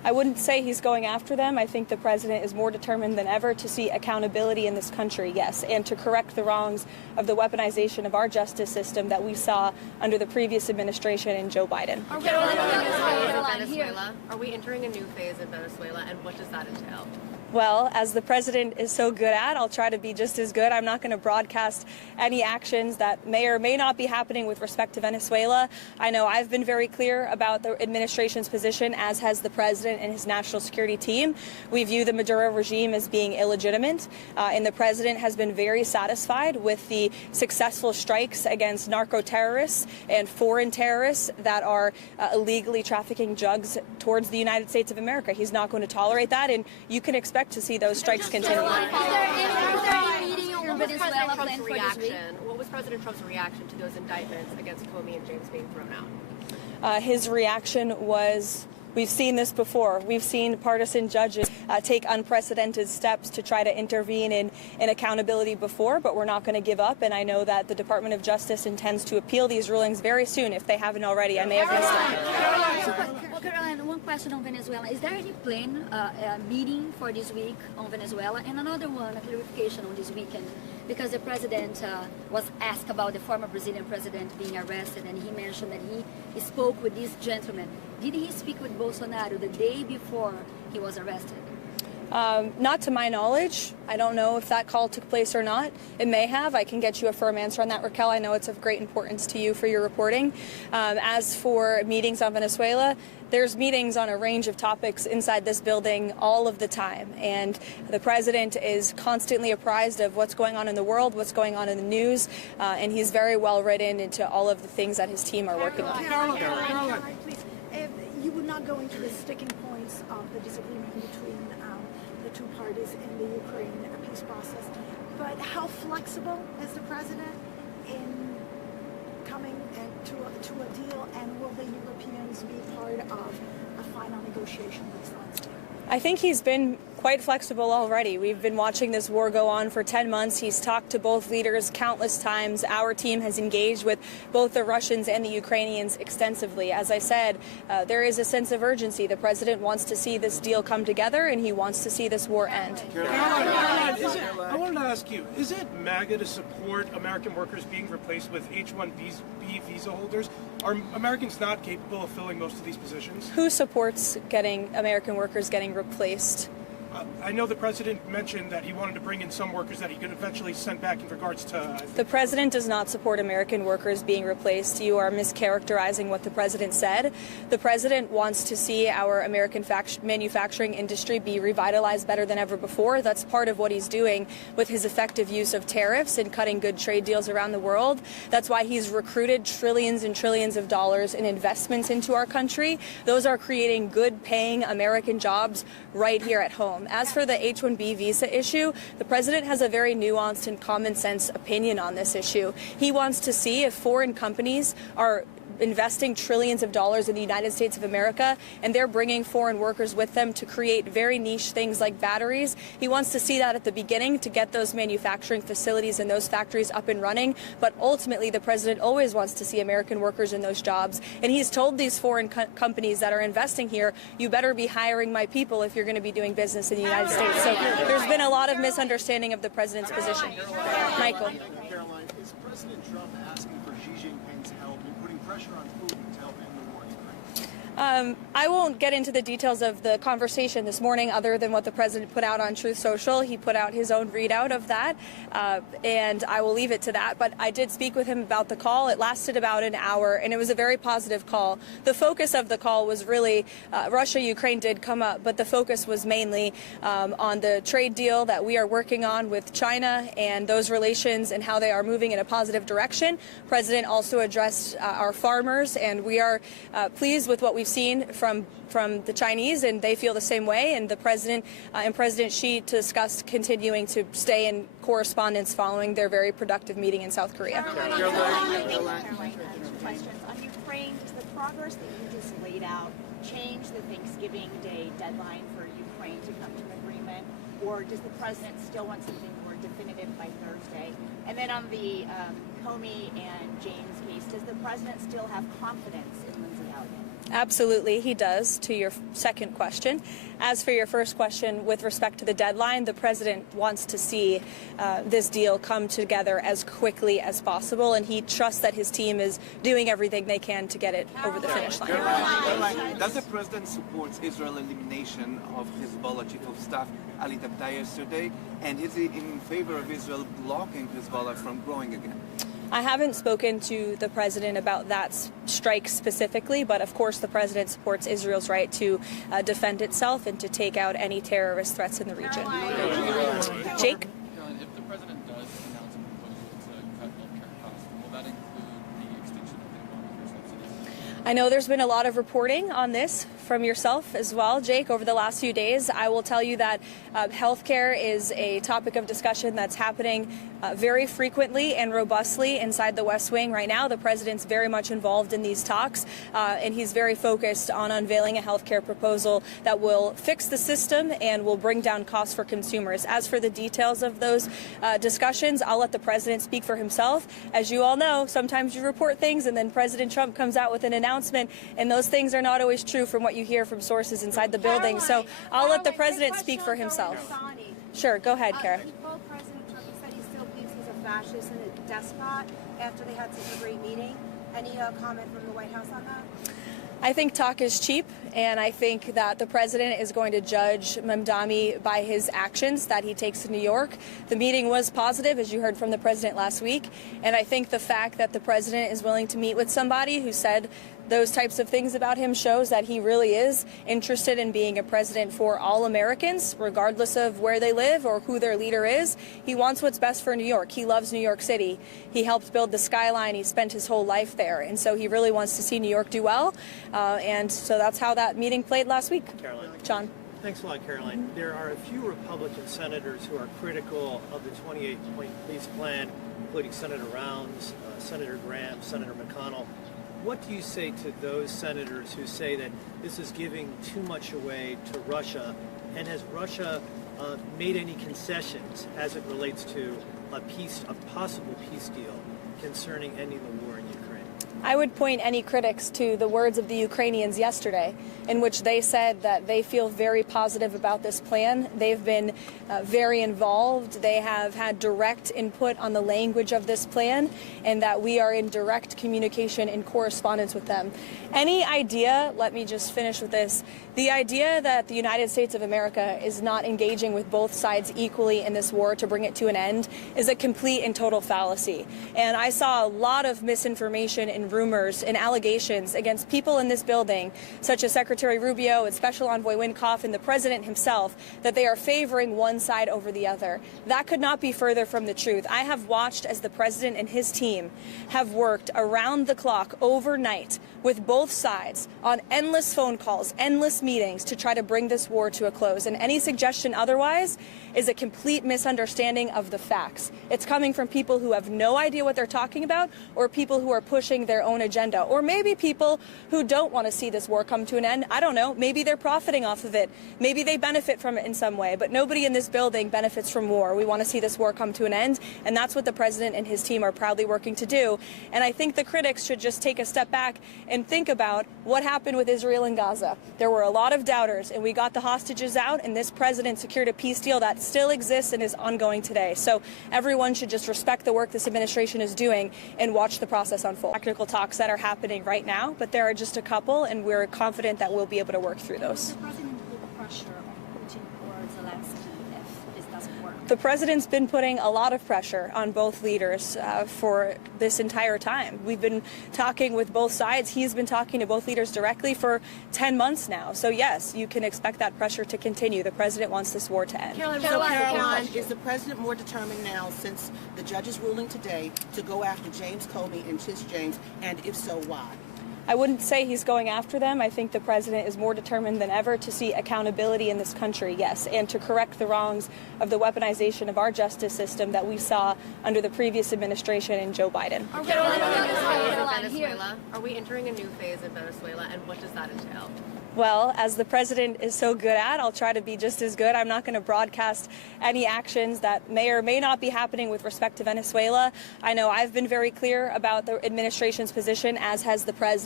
I wouldn't say he's going after them. I think the president is more determined than ever to see accountability in this country, yes, and to correct the wrongs of the weaponization of our justice system that we saw under the previous administration and Joe Biden. Are we entering a new phase in Venezuela, and what does that entail? Well, as the president is so good at, I'll try to be just as good. I'm not going to broadcast any actions that may or may not be happening with respect to Venezuela. I know I've been very clear about the administration's position, as has the president and his national security team. We view the Maduro regime as being illegitimate, and the president has been very satisfied with the successful strikes against narco terrorists and foreign terrorists that are illegally trafficking drugs towards the United States of America. He's not going to tolerate that, and you can expect to see those strikes continue. What was President Trump's reaction to those indictments against Comey and James being thrown out? His reaction was, we've seen this before. We've seen partisan judges take unprecedented steps to try to intervene in accountability before, but we're not going to give up. And I know that the Department of Justice intends to appeal these rulings very soon, if they haven't already. I may have missed it. Well, Caroline, one question on Venezuela. Is there any plan, meeting for this week on Venezuela? And another one, a clarification on this weekend, because the president was asked about the former Brazilian president being arrested, and he mentioned that he spoke with this gentleman. Did he speak with Bolsonaro the day before he was arrested? Not to my knowledge. I don't know if that call took place or not. It may have. I can get you a firm answer on that, Raquel. I know it's of great importance to you for your reporting. As for meetings on Venezuela, there's meetings on a range of topics inside this building all of the time. And the president is constantly apprised of what's going on in the world, what's going on in the news, and he's very well written into all of the things that his team are working on. Caroline, please. You would not go into the sticking points of the disagreement between the two parties in the Ukraine peace process, but how flexible is the president in coming to a deal, and will the Europeans be part of a final negotiation with Zelensky? I think he's been quite flexible already. We've been watching this war go on for 10 months. He's talked to both leaders countless times. Our team has engaged with both the Russians and the Ukrainians extensively. As I said, there is a sense of urgency. The president wants to see this deal come together, and he wants to see this war end. Caroline, I wanted to ask you, is it MAGA to support American workers being replaced with H-1B visa holders? Are Americans not capable of filling most of these positions? Who supports American workers getting replaced? I know the president mentioned that he wanted to bring in some workers that he could eventually send back in regards to... The president does not support American workers being replaced. You are mischaracterizing what the president said. The president wants to see our American manufacturing industry be revitalized better than ever before. That's part of what he's doing with his effective use of tariffs and cutting good trade deals around the world. That's why he's recruited trillions and trillions of dollars in investments into our country. Those are creating good-paying American jobs right here at home. As for the H-1B visa issue, the president has a very nuanced and common sense opinion on this issue. He wants to see if foreign companies are investing trillions of dollars in the United States of America, and they're bringing foreign workers with them to create very niche things like batteries. He wants to see that at the beginning to get those manufacturing facilities and those factories up and running, but ultimately the president always wants to see American workers in those jobs, and he's told these foreign companies that are investing here, you better be hiring my people if you're going to be doing business in the United States. So there's been a lot of misunderstanding of the president's position. Michael. Caroline, is President Trump asking for Xi Jinping's help in putting pressure on Putin to help end the war in Ukraine? I won't get into the details of the conversation this morning other than what the president put out on Truth Social. He put out his own readout of that, and I will leave it to that. But I did speak with him about the call. It lasted about an hour, and it was a very positive call. The focus of the call was really Russia-Ukraine did come up, but the focus was mainly on the trade deal that we are working on with China and those relations and how they are moving in a positive direction. The president also addressed our farmers, and we are pleased with what we've seen from the Chinese, and they feel the same way. And the president and President Xi discussed continuing to stay in correspondence following their very productive meeting in South Korea. Questions on Ukraine. Does the progress that you just laid out change the Thanksgiving Day deadline for Ukraine to come to an agreement, or does the president still want something more definitive by Thursday? And then on the Comey and James case, does the president still have confidence in Lindsay Elliott? Absolutely, he does, to your second question. As for your first question, with respect to the deadline, the president wants to see this deal come together as quickly as possible, and he trusts that his team is doing everything they can to get it over the finish line. Does the president support Israel's elimination of Hezbollah chief of staff Ali Tabtai yesterday, and is he in favor of Israel blocking Hezbollah from growing again? I haven't spoken to the president about that strike specifically, but of course the president supports Israel's right to defend itself and to take out any terrorist threats in the region. Jake? Caroline, if the president does announce a proposal to cut healthcare costs, will that include the extinction of the Obamacare subsidies? I know there's been a lot of reporting on this from yourself as well, Jake, over the last few days. I will tell you that healthcare is a topic of discussion that's happening very frequently and robustly inside the West Wing right now. The president's very much involved in these talks, and he's very focused on unveiling a healthcare proposal that will fix the system and will bring down costs for consumers. As for the details of those discussions, I'll let the president speak for himself. As you all know, sometimes you report things and then President Trump comes out with an announcement, and those things are not always true from what you hear from sources inside the building. So I'll let the president speak for himself. Sure, go ahead, Kara. President Trump said he still believes he's a fascist and a despot after they had such a great meeting. Any comment from the White House on that? I think talk is cheap, and I think that the president is going to judge Mamdani by his actions that he takes in New York. The meeting was positive, as you heard from the president last week, and I think the fact that the president is willing to meet with somebody who said those types of things about him shows that he really is interested in being a president for all Americans, regardless of where they live or who their leader is. He wants what's best for New York. He loves New York City. He helped build the skyline. He spent his whole life there. And so he really wants to see New York do well. And so that's how that meeting played last week. Caroline. John. Thanks a lot, Caroline. There are a few Republican senators who are critical of the 28-point peace plan, including Senator Rounds, Senator Graham, Senator McConnell. What do you say to those senators who say that this is giving too much away to Russia? And has Russia made any concessions as it relates to a possible peace deal concerning ending the war in Ukraine? I would point any critics to the words of the Ukrainians yesterday, in which they said that they feel very positive about this plan. They've been very involved. They have had direct input on the language of this plan, and that we are in direct communication and correspondence with them. Any idea, let me just finish with this, the idea that the United States of America is not engaging with both sides equally in this war to bring it to an end is a complete and total fallacy. And I saw a lot of misinformation and rumors and allegations against people in this building, such as Secretary Rubio and Special Envoy Wynkoff and the President himself, that they are favoring one side over the other. That could not be further from the truth. I have watched as the President and his team have worked around the clock overnight with both sides on endless phone calls, endless meetings to try to bring this war to a close. And any suggestion otherwise is a complete misunderstanding of the facts. It's coming from people who have no idea what they're talking about, or people who are pushing their own agenda, or maybe people who don't want to see this war come to an end. I don't know. Maybe they're profiting off of it. Maybe they benefit from it in some way, but nobody in this building benefits from war. We want to see this war come to an end, and that's what the president and his team are proudly working to do. And I think the critics should just take a step back and think about what happened with Israel and Gaza. There were a lot of doubters, and we got the hostages out, and this president secured a peace deal that still exists and is ongoing today. So everyone should just respect the work this administration is doing and watch the process unfold. Technical talks that are happening right now, but there are just a couple, and we're confident that we'll be able to work through those. The president put pressure on Putin or Zelensky if this doesn't work? The president's been putting a lot of pressure on both leaders for this entire time. We've been talking with both sides. He's been talking to both leaders directly for 10 months now. So yes, you can expect that pressure to continue. The president wants this war to end. Caroline, is the president more determined now, since the judge's ruling today, to go after James Comey and Tish James, and if so, why? I wouldn't say he's going after them. I think the president is more determined than ever to see accountability in this country, yes, and to correct the wrongs of the weaponization of our justice system that we saw under the previous administration and Joe Biden. Are we entering a new phase in Venezuela, and what does that entail? Well, as the president is so good at, I'll try to be just as good. I'm not going to broadcast any actions that may or may not be happening with respect to Venezuela. I know I've been very clear about the administration's position, as has the president.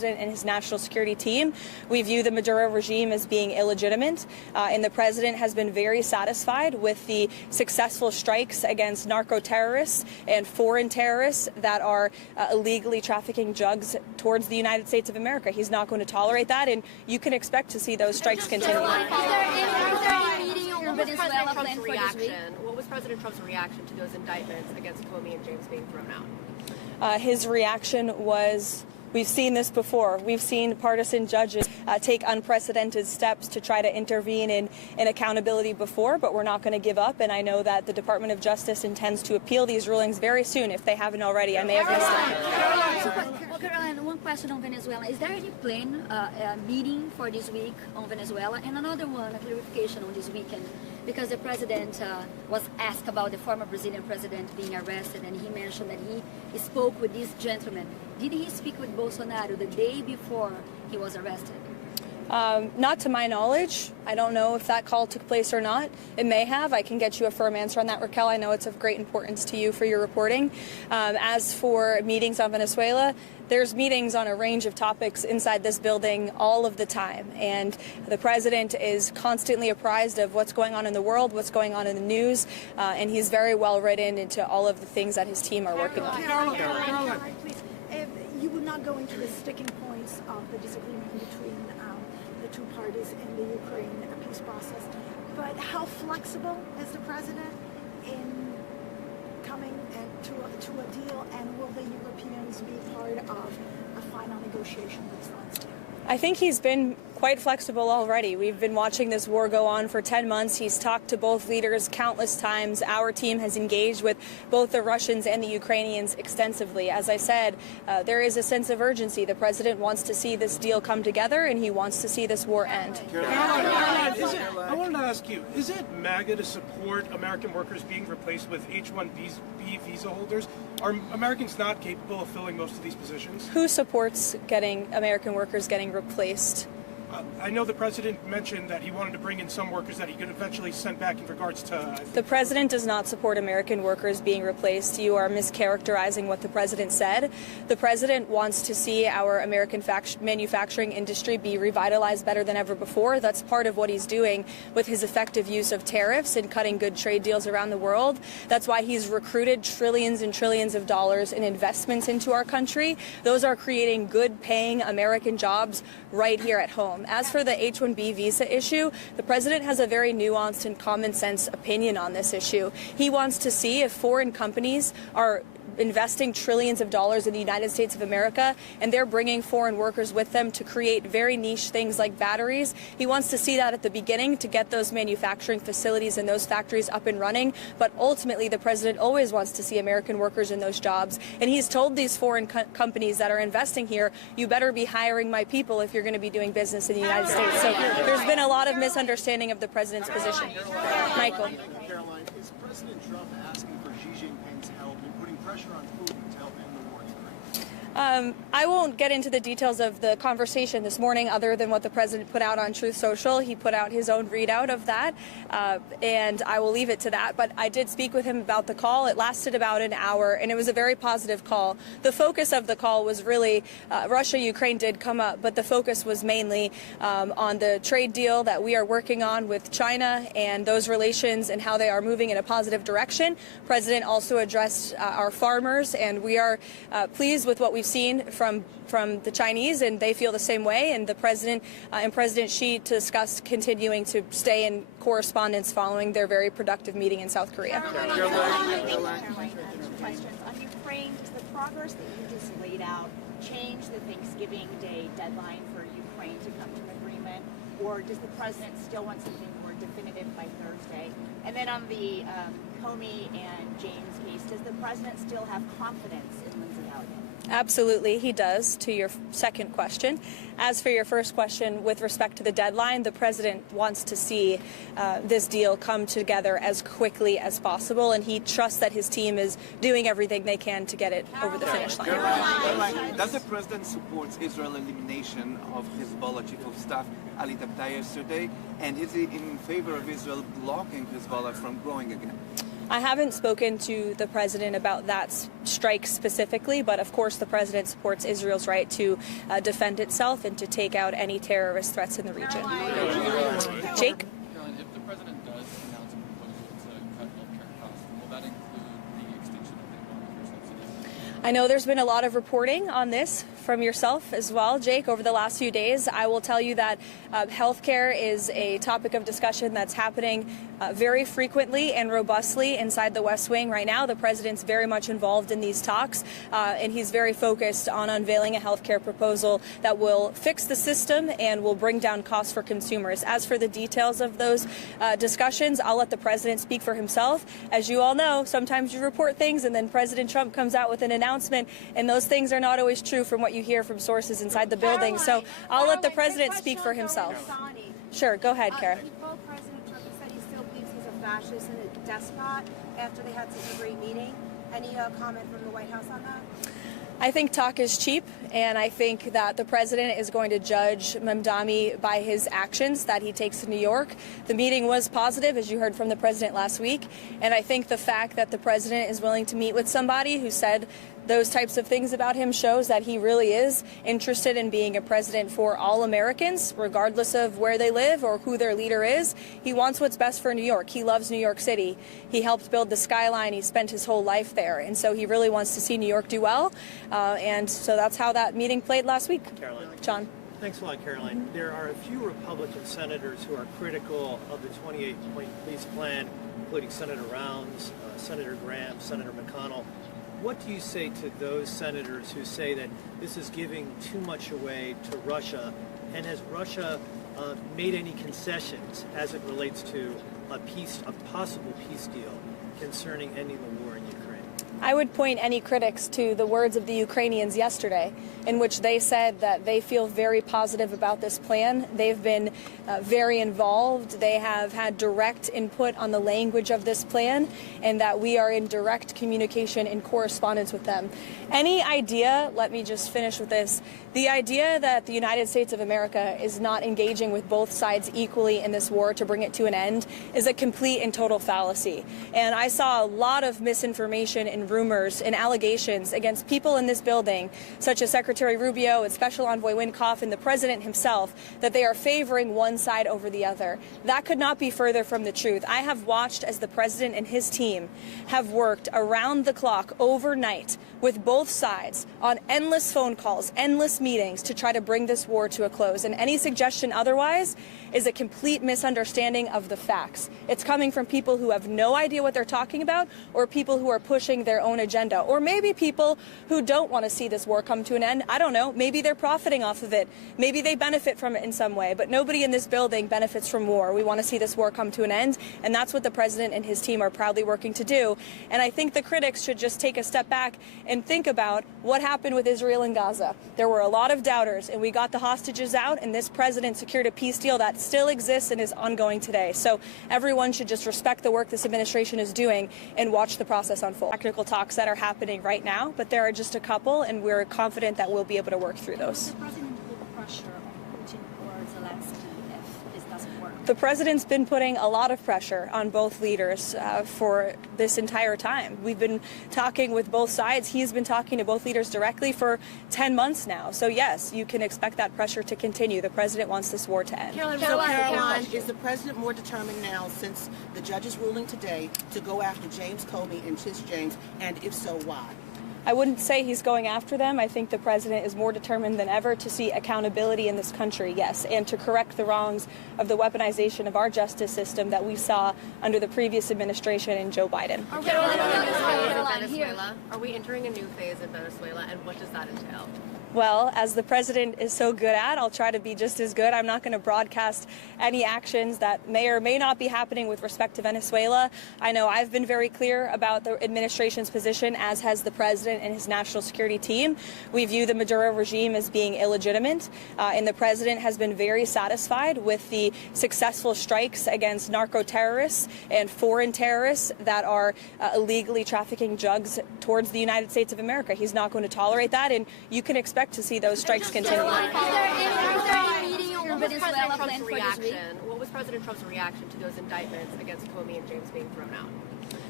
president and his national security team. We view the Maduro regime as being illegitimate, and the president has been very satisfied with the successful strikes against narco terrorists and foreign terrorists that are illegally trafficking drugs towards the United States of America. He's not going to tolerate that, and you can expect to see those strikes continue. What was President Trump's reaction to those indictments against Comey and James being thrown out? His reaction was, we've seen this before. We've seen partisan judges take unprecedented steps to try to intervene in accountability before, but we're not going to give up. And I know that the Department of Justice intends to appeal these rulings very soon, if they haven't already. I may have missed it. Well, Caroline, one question on Venezuela. Is there any plan, meeting for this week on Venezuela? And another one, a clarification on this weekend, because the president was asked about the former Brazilian president being arrested, and he mentioned that he spoke with this gentleman. Did he speak with Bolsonaro the day before he was arrested? Not to my knowledge. I don't know if that call took place or not. It may have. I can get you a firm answer on that, Raquel. I know it's of great importance to you for your reporting. As for meetings on Venezuela, there's meetings on a range of topics inside this building all of the time, and the president is constantly apprised of what's going on in the world, what's going on in the news, and he's very well written into all of the things that his team are working on. Caroline, please. You would not go into the sticking points of the disagreement between the two parties in the Ukraine peace process, but how flexible is the president in coming to a deal, and will the Europeans be part of a final negotiation that starts there? I think he's been quite flexible already. We've been watching this war go on for 10 months. He's talked to both leaders countless times. Our team has engaged with both the Russians and the Ukrainians extensively. As I said, there is a sense of urgency. The president wants to see this deal come together, and he wants to see this war end. Caroline, I wanted to ask you, is it MAGA to support American workers being replaced with H-1B visa holders? Are Americans not capable of filling most of these positions? Who supports American workers getting replaced? I know the president mentioned that he wanted to bring in some workers that he could eventually send back in regards to... The president does not support American workers being replaced. You are mischaracterizing what the president said. The president wants to see our American manufacturing industry be revitalized better than ever before. That's part of what he's doing with his effective use of tariffs and cutting good trade deals around the world. That's why he's recruited trillions and trillions of dollars in investments into our country. Those are creating good-paying American jobs right here at home. As for the H-1B visa issue, the president has a very nuanced and common sense opinion on this issue. He wants to see if foreign companies are investing trillions of dollars in the United States of America, and they're bringing foreign workers with them to create very niche things like batteries. He wants to see that at the beginning to get those manufacturing facilities and those factories up and running, but ultimately the president always wants to see American workers in those jobs, and he's told these foreign companies that are investing here, you better be hiring my people if you're going to be doing business in the United States. So there's been a lot of misunderstanding of the president's position. Michael. Caroline, is President Trump asking for Xi Jinping's help in putting pressure on Putin to help end the war in Ukraine? I won't get into the details of the conversation this morning other than what the president put out on Truth Social. He put out his own readout of that, and I will leave it to that. But I did speak with him about the call. It lasted about an hour, and it was a very positive call. The focus of the call was really Russia-Ukraine did come up, but the focus was mainly on the trade deal that we are working on with China and those relations and how they are moving in a positive direction. The president also addressed our farmers, and we are pleased with what we've seen from the Chinese, and they feel the same way. And the president and President Xi discussed continuing to stay in correspondence following their very productive meeting in South Korea. Caroline, questions on Ukraine. Does the progress that you just laid out change the Thanksgiving Day deadline for Ukraine to come to an agreement, or does the president still want something more definitive by Thursday? And then on the Comey and James case, does the president still have confidence in Lindsey Elliott? Absolutely, he does, to your second question. As for your first question, with respect to the deadline, the president wants to see this deal come together as quickly as possible, and he trusts that his team is doing everything they can to get it over the finish line. Caroline, does the president support Israel's elimination of Hezbollah chief of staff Ali Tabtaei yesterday, and is he in favor of Israel blocking Hezbollah from growing again? I haven't spoken to the president about that strike specifically, but of course the president supports Israel's right to defend itself and to take out any terrorist threats in the region. Jake? Caroline, if the president does announce a proposal to cut healthcare costs, will that include the extinction of the Obamacare subsidies? I know there's been a lot of reporting on this from yourself as well, Jake, over the last few days. I will tell you that healthcare is a topic of discussion that's happening very frequently and robustly inside the West Wing right now. The president's very much involved in these talks, and he's very focused on unveiling a healthcare proposal that will fix the system and will bring down costs for consumers. As for the details of those discussions, I'll let the president speak for himself. As you all know, sometimes you report things and then President Trump comes out with an announcement, and those things are not always true from what you hear from sources inside the building. So I'll let the president speak for himself. Sure, go ahead, Kara. President Trump said he still believes he's a fascist and a despot after they had such a great meeting. Any comment from the White House on that? I think talk is cheap, and I think that the president is going to judge Mamdani by his actions that he takes to New York. The meeting was positive, as you heard from the president last week, and I think the fact that the president is willing to meet with somebody who said those types of things about him shows that he really is interested in being a president for all Americans, regardless of where they live or who their leader is. He wants what's best for New York. He loves New York City. He helped build the skyline. He spent his whole life there. And so he really wants to see New York do well. And so that's how that meeting played last week. Caroline. John. Thanks a lot, Caroline. There are a few Republican senators who are critical of the 28-point police plan, including Senator Rounds, Senator Graham, Senator McConnell. What do you say to those senators who say that this is giving too much away to Russia? And has Russia made any concessions as it relates to a possible peace deal concerning ending the war in Ukraine? I would point any critics to the words of the Ukrainians yesterday, in which they said that they feel very positive about this plan. They've been very involved. They have had direct input on the language of this plan, and that we are in direct communication and correspondence with them. Any idea, let me just finish with this, the idea that the United States of America is not engaging with both sides equally in this war to bring it to an end is a complete and total fallacy. And I saw a lot of misinformation and rumors and allegations against people in this building, such as Secretary Rubio and Special Envoy Wynkoff and the President himself, that they are favoring one side over the other. That could not be further from the truth. I have watched as the President and his team have worked around the clock overnight with both sides on endless phone calls, endless meetings to try to bring this war to a close. And any suggestion otherwise is a complete misunderstanding of the facts. It's coming from people who have no idea what they're talking about, or people who are pushing their own agenda, or maybe people who don't want to see this war come to an end. I don't know. Maybe they're profiting off of it. Maybe they benefit from it in some way, but nobody in this building benefits from war. We want to see this war come to an end, and that's what the president and his team are proudly working to do. And I think the critics should just take a step back and think about what happened with Israel and Gaza. There were a lot of doubters, and we got the hostages out, and this president secured a peace deal that still exists and is ongoing today. So everyone should just respect the work this administration is doing and watch the process unfold. Technical talks that are happening right now, but there are just a couple, and we're confident that we'll be able to work through those. The president put pressure on Putin or Zelensky if this doesn't work? The president's been putting a lot of pressure on both leaders for this entire time. We've been talking with both sides. He's been talking to both leaders directly for 10 months now. So yes, you can expect that pressure to continue. The president wants this war to end. Caroline, is the president more determined now, since the judge's ruling today, to go after James Comey and Tish James, and if so, why? I wouldn't say he's going after them. I think the president is more determined than ever to see accountability in this country, yes, and to correct the wrongs of the weaponization of our justice system that we saw under the previous administration and Joe Biden. Are we entering a new phase in Venezuela, and what does that entail? Well, as the president is so good at, I'll try to be just as good. I'm not going to broadcast any actions that may or may not be happening with respect to Venezuela. I know I've been very clear about the administration's position, as has the president and his national security team. We view the Maduro regime as being illegitimate, and the president has been very satisfied with the successful strikes against narco terrorists and foreign terrorists that are illegally trafficking drugs towards the United States of America. He's not going to tolerate that, and you can expect to see those strikes continue. What was President Trump's reaction to those indictments against Comey and James being thrown out?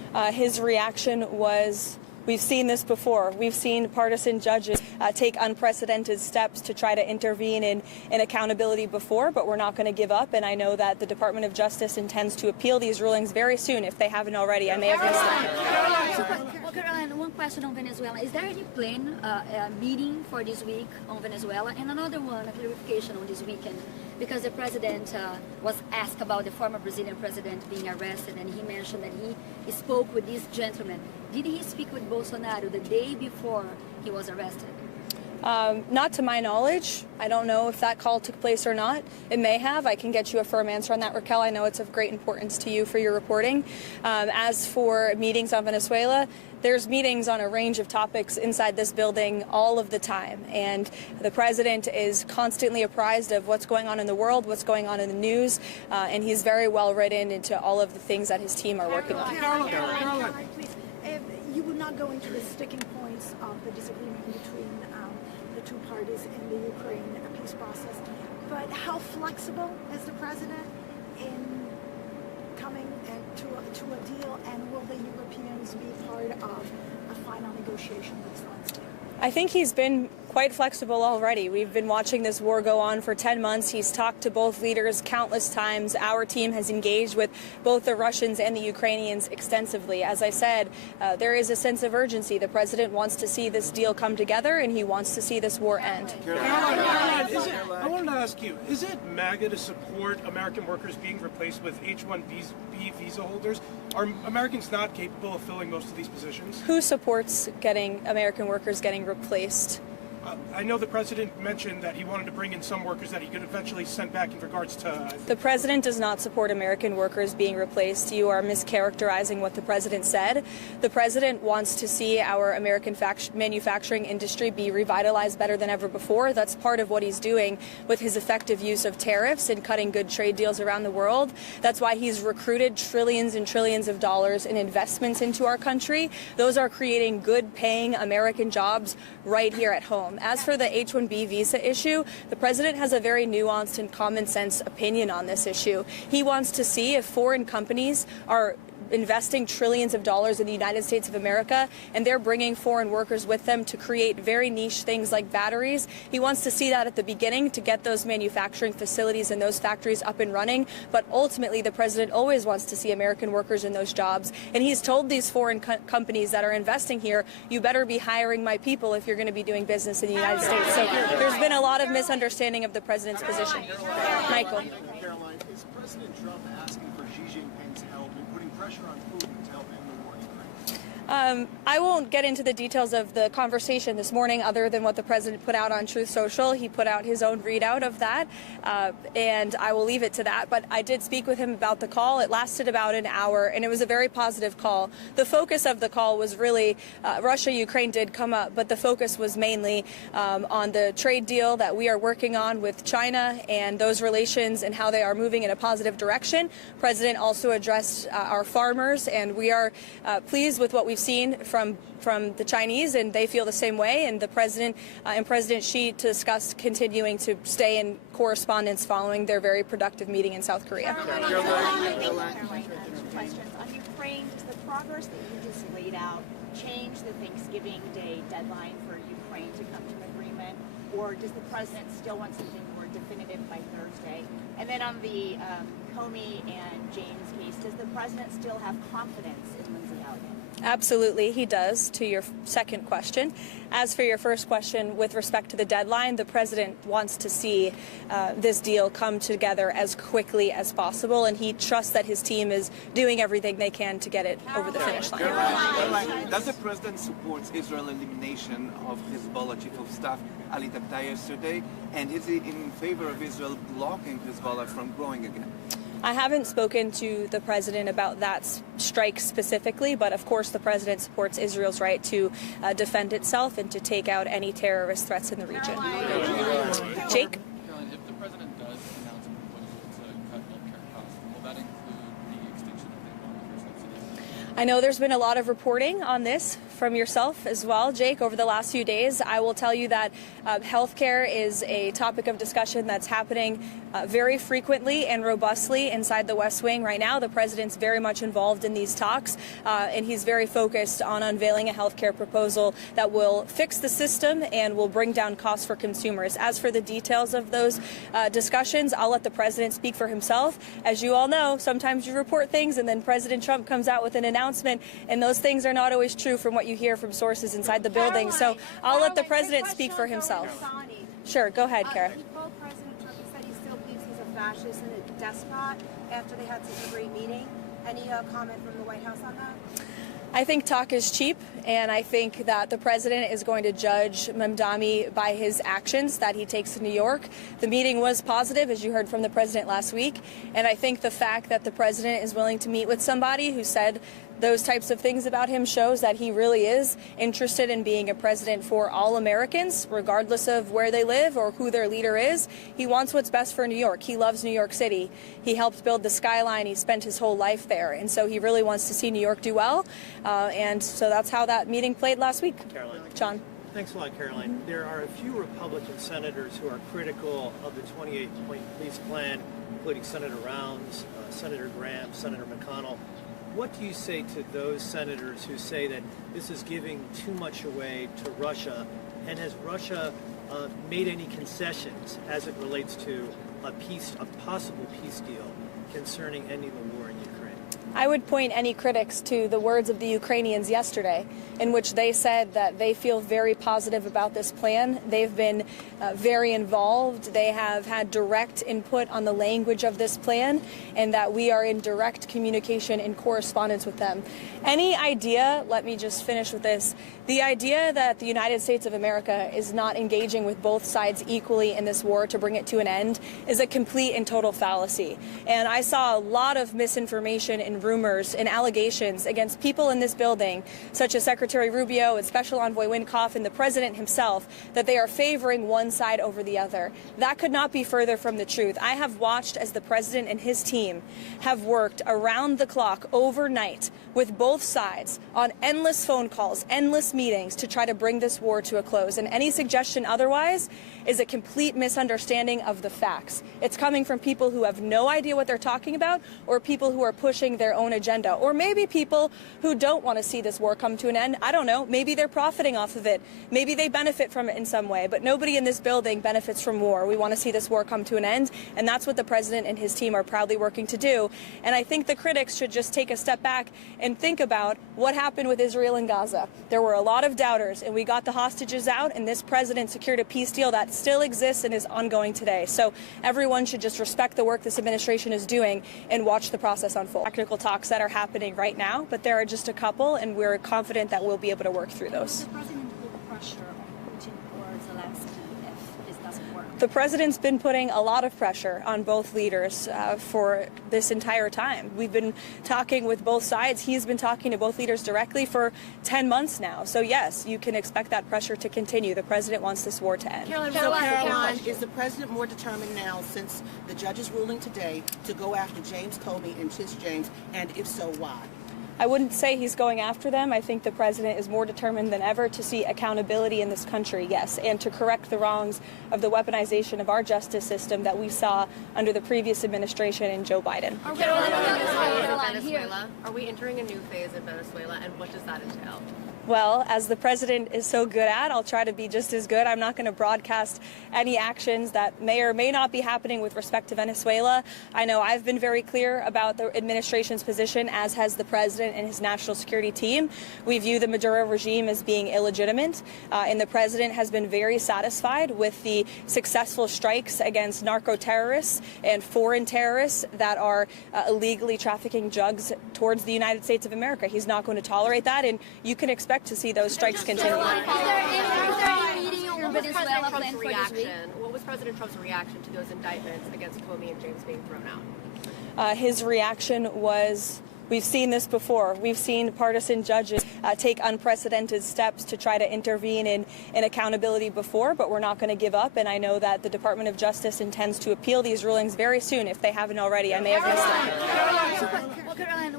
His reaction was, we've seen this before. We've seen partisan judges take unprecedented steps to try to intervene in accountability before, but we're not going to give up. And I know that the Department of Justice intends to appeal these rulings very soon, if they haven't already. I may have missed them. Caroline, one question on Venezuela. Is there any plan, meeting for this week on Venezuela? And another one, a clarification on this weekend, because the president was asked about the former Brazilian president being arrested, and he mentioned that he spoke with this gentleman. Did he speak with Bolsonaro the day before he was arrested? Not to my knowledge. I don't know if that call took place or not. It may have. I can get you a firm answer on that, Raquel. I know it's of great importance to you for your reporting. As for meetings on Venezuela, there's meetings on a range of topics inside this building all of the time. And the president is constantly apprised of what's going on in the world, what's going on in the news, and he's very well written into all of the things that his team are working on. Caroline, please. You would not go into the sticking points of the disagreement between the two parties in the Ukraine peace process, but how flexible is the president in coming to a deal, and will the Europeans be part of a final negotiation with Zelensky? I think he's been quite flexible already. We've been watching this war go on for 10 months. He's talked to both leaders countless times. Our team has engaged with both the Russians and the Ukrainians extensively. As I said, there is a sense of urgency. The president wants to see this deal come together, and he wants to see this war end. Caroline, I wanted to ask you, is it MAGA to support American workers being replaced with H-1B visa holders? Are Americans not capable of filling most of these positions? Who supports American workers getting replaced? I know the president mentioned that he wanted to bring in some workers that he could eventually send back in regards to... The president does not support American workers being replaced. You are mischaracterizing what the president said. The president wants to see our American manufacturing industry be revitalized better than ever before. That's part of what he's doing with his effective use of tariffs and cutting good trade deals around the world. That's why he's recruited trillions and trillions of dollars in investments into our country. Those are creating good-paying American jobs right here at home. As for the H-1B visa issue, the president has a very nuanced and common sense opinion on this issue. He wants to see if foreign companies are investing trillions of dollars in the United States of America, and they're bringing foreign workers with them to create very niche things like batteries. He wants to see that at the beginning to get those manufacturing facilities and those factories up and running, but ultimately the president always wants to see American workers in those jobs, and he's told these foreign companies that are investing here, you better be hiring my people if you're going to be doing business in the United States. So there's been a lot of misunderstanding of the president's position. Michael. Caroline, is President Trump asking for Xi Jinping's help in putting pressure on Putin to help end the war in Ukraine? I won't get into the details of the conversation this morning other than what the president put out on Truth Social. He put out his own readout of that, and I will leave it to that. But I did speak with him about the call. It lasted about an hour, and it was a very positive call. The focus of the call was really Russia-Ukraine did come up, but the focus was mainly on the trade deal that we are working on with China and those relations and how they are moving in a positive direction. The president also addressed our farmers, and we are pleased with what we've seen from the Chinese, and they feel the same way. And the president and President Xi discussed continuing to stay in correspondence following their very productive meeting in South Korea. Questions on Ukraine. Does the progress that you just laid out change the Thanksgiving Day deadline for Ukraine to come to an agreement, or does the president still want something more definitive by Thursday? And then on the Comey and James case, does the president still have confidence in Lindsey Elliott? Absolutely, he does, to your second question. As for your first question, with respect to the deadline, the president wants to see this deal come together as quickly as possible, and he trusts that his team is doing everything they can to get it over the finish line. Does the president support Israel's elimination of Hezbollah chief of staff Ali Tabtai yesterday, and is he in favor of Israel blocking Hezbollah from growing again? I haven't spoken to the president about that strike specifically, but of course the president supports Israel's right to defend itself and to take out any terrorist threats in the region. Jake? Caroline, if the president does announce a proposal to cut healthcare costs, will that include the extinction of the Obamacare subsidies? I know there's been a lot of reporting on this from yourself as well, Jake, over the last few days. I will tell you that healthcare is a topic of discussion that's happening very frequently and robustly inside the West Wing right now. The president's very much involved in these talks, and he's very focused on unveiling a healthcare proposal that will fix the system and will bring down costs for consumers. As for the details of those discussions, I'll let the president speak for himself. As you all know, sometimes you report things and then President Trump comes out with an announcement, and those things are not always true from what you hear from sources inside the building. So I'll let the president speak for himself. Sure, go ahead, Kara. President Trump said he still believes he's a fascist and a despot after they had such a great meeting. Any comment from the White House on that? I think talk is cheap, and I think that the president is going to judge Mamdani by his actions that he takes to New York. The meeting was positive, as you heard from the president last week, and I think the fact that the president is willing to meet with somebody who said those types of things about him shows that he really is interested in being a president for all Americans, regardless of where they live or who their leader is. He wants what's best for New York. He loves New York City. He helped build the skyline. He spent his whole life there. And so he really wants to see New York do well. And so that's how that meeting played last week. Caroline. John. Thanks a lot, Caroline. There are a few Republican senators who are critical of the 28-point police plan, including Senator Rounds, Senator Graham, Senator McConnell. What do you say to those senators who say that this is giving too much away to Russia? And has Russia made any concessions as it relates to a possible peace deal concerning ending the war in Ukraine? I would point any critics to the words of the Ukrainians yesterday, in which they said that they feel very positive about this plan. They've been very involved. They have had direct input on the language of this plan, and that we are in direct communication and correspondence with them. Any idea, let me just finish with this, the idea that the United States of America is not engaging with both sides equally in this war to bring it to an end is a complete and total fallacy. And I saw a lot of misinformation and rumors and allegations against people in this building, such as Secretary Rubio and Special Envoy Wynkoff and the president himself, that they are favoring one side over the other. That could not be further from the truth. I have watched as the president and his team have worked around the clock overnight with both sides on endless phone calls, endless meetings to try to bring this war to a close. And any suggestion otherwise is a complete misunderstanding of the facts. It's coming from people who have no idea what they're talking about, or people who are pushing their own agenda, or maybe people who don't want to see this war come to an end. I don't know. Maybe they're profiting off of it. Maybe they benefit from it in some way, but nobody in this building benefits from war. We want to see this war come to an end, and that's what the president and his team are proudly working to do. And I think the critics should just take a step back and think about what happened with Israel and Gaza. There were a lot of doubters, and we got the hostages out, and this president secured a peace deal that still exists and is ongoing today. So everyone should just respect the work this administration is doing and watch the process unfold. Technical talks that are happening right now, but there are just a couple, and we're confident that we'll be able to work through those. The president put pressure on Putin or Zelensky if this doesn't work? The president's been putting a lot of pressure on both leaders for this entire time. We've been talking with both sides. He's been talking to both leaders directly for 10 months now. So yes, you can expect that pressure to continue. The president wants this war to end. Caroline, is the president more determined now, since the judge's ruling today, to go after James Comey and Tish James, and if so, why? I wouldn't say he's going after them. I think the president is more determined than ever to see accountability in this country, yes, and to correct the wrongs of the weaponization of our justice system that we saw under the previous administration and Joe Biden. Are we entering a new phase in Venezuela, and what does that entail? Well, as the president is so good at, I'll try to be just as good. I'm not going to broadcast any actions that may or may not be happening with respect to Venezuela. I know I've been very clear about the administration's position, as has the president and his national security team. We view the Maduro regime as being illegitimate, and the president has been very satisfied with the successful strikes against narco terrorists and foreign terrorists that are illegally trafficking drugs towards the United States of America. He's not going to tolerate that, and you can expect to see those strikes continue. What was President Trump's reaction to those indictments against Comey and James being thrown out? His reaction was, we've seen this before. We've seen partisan judges take unprecedented steps to try to intervene in accountability before, but we're not going to give up. And I know that the Department of Justice intends to appeal these rulings very soon if they haven't already. I may have missed them. Well, Caroline,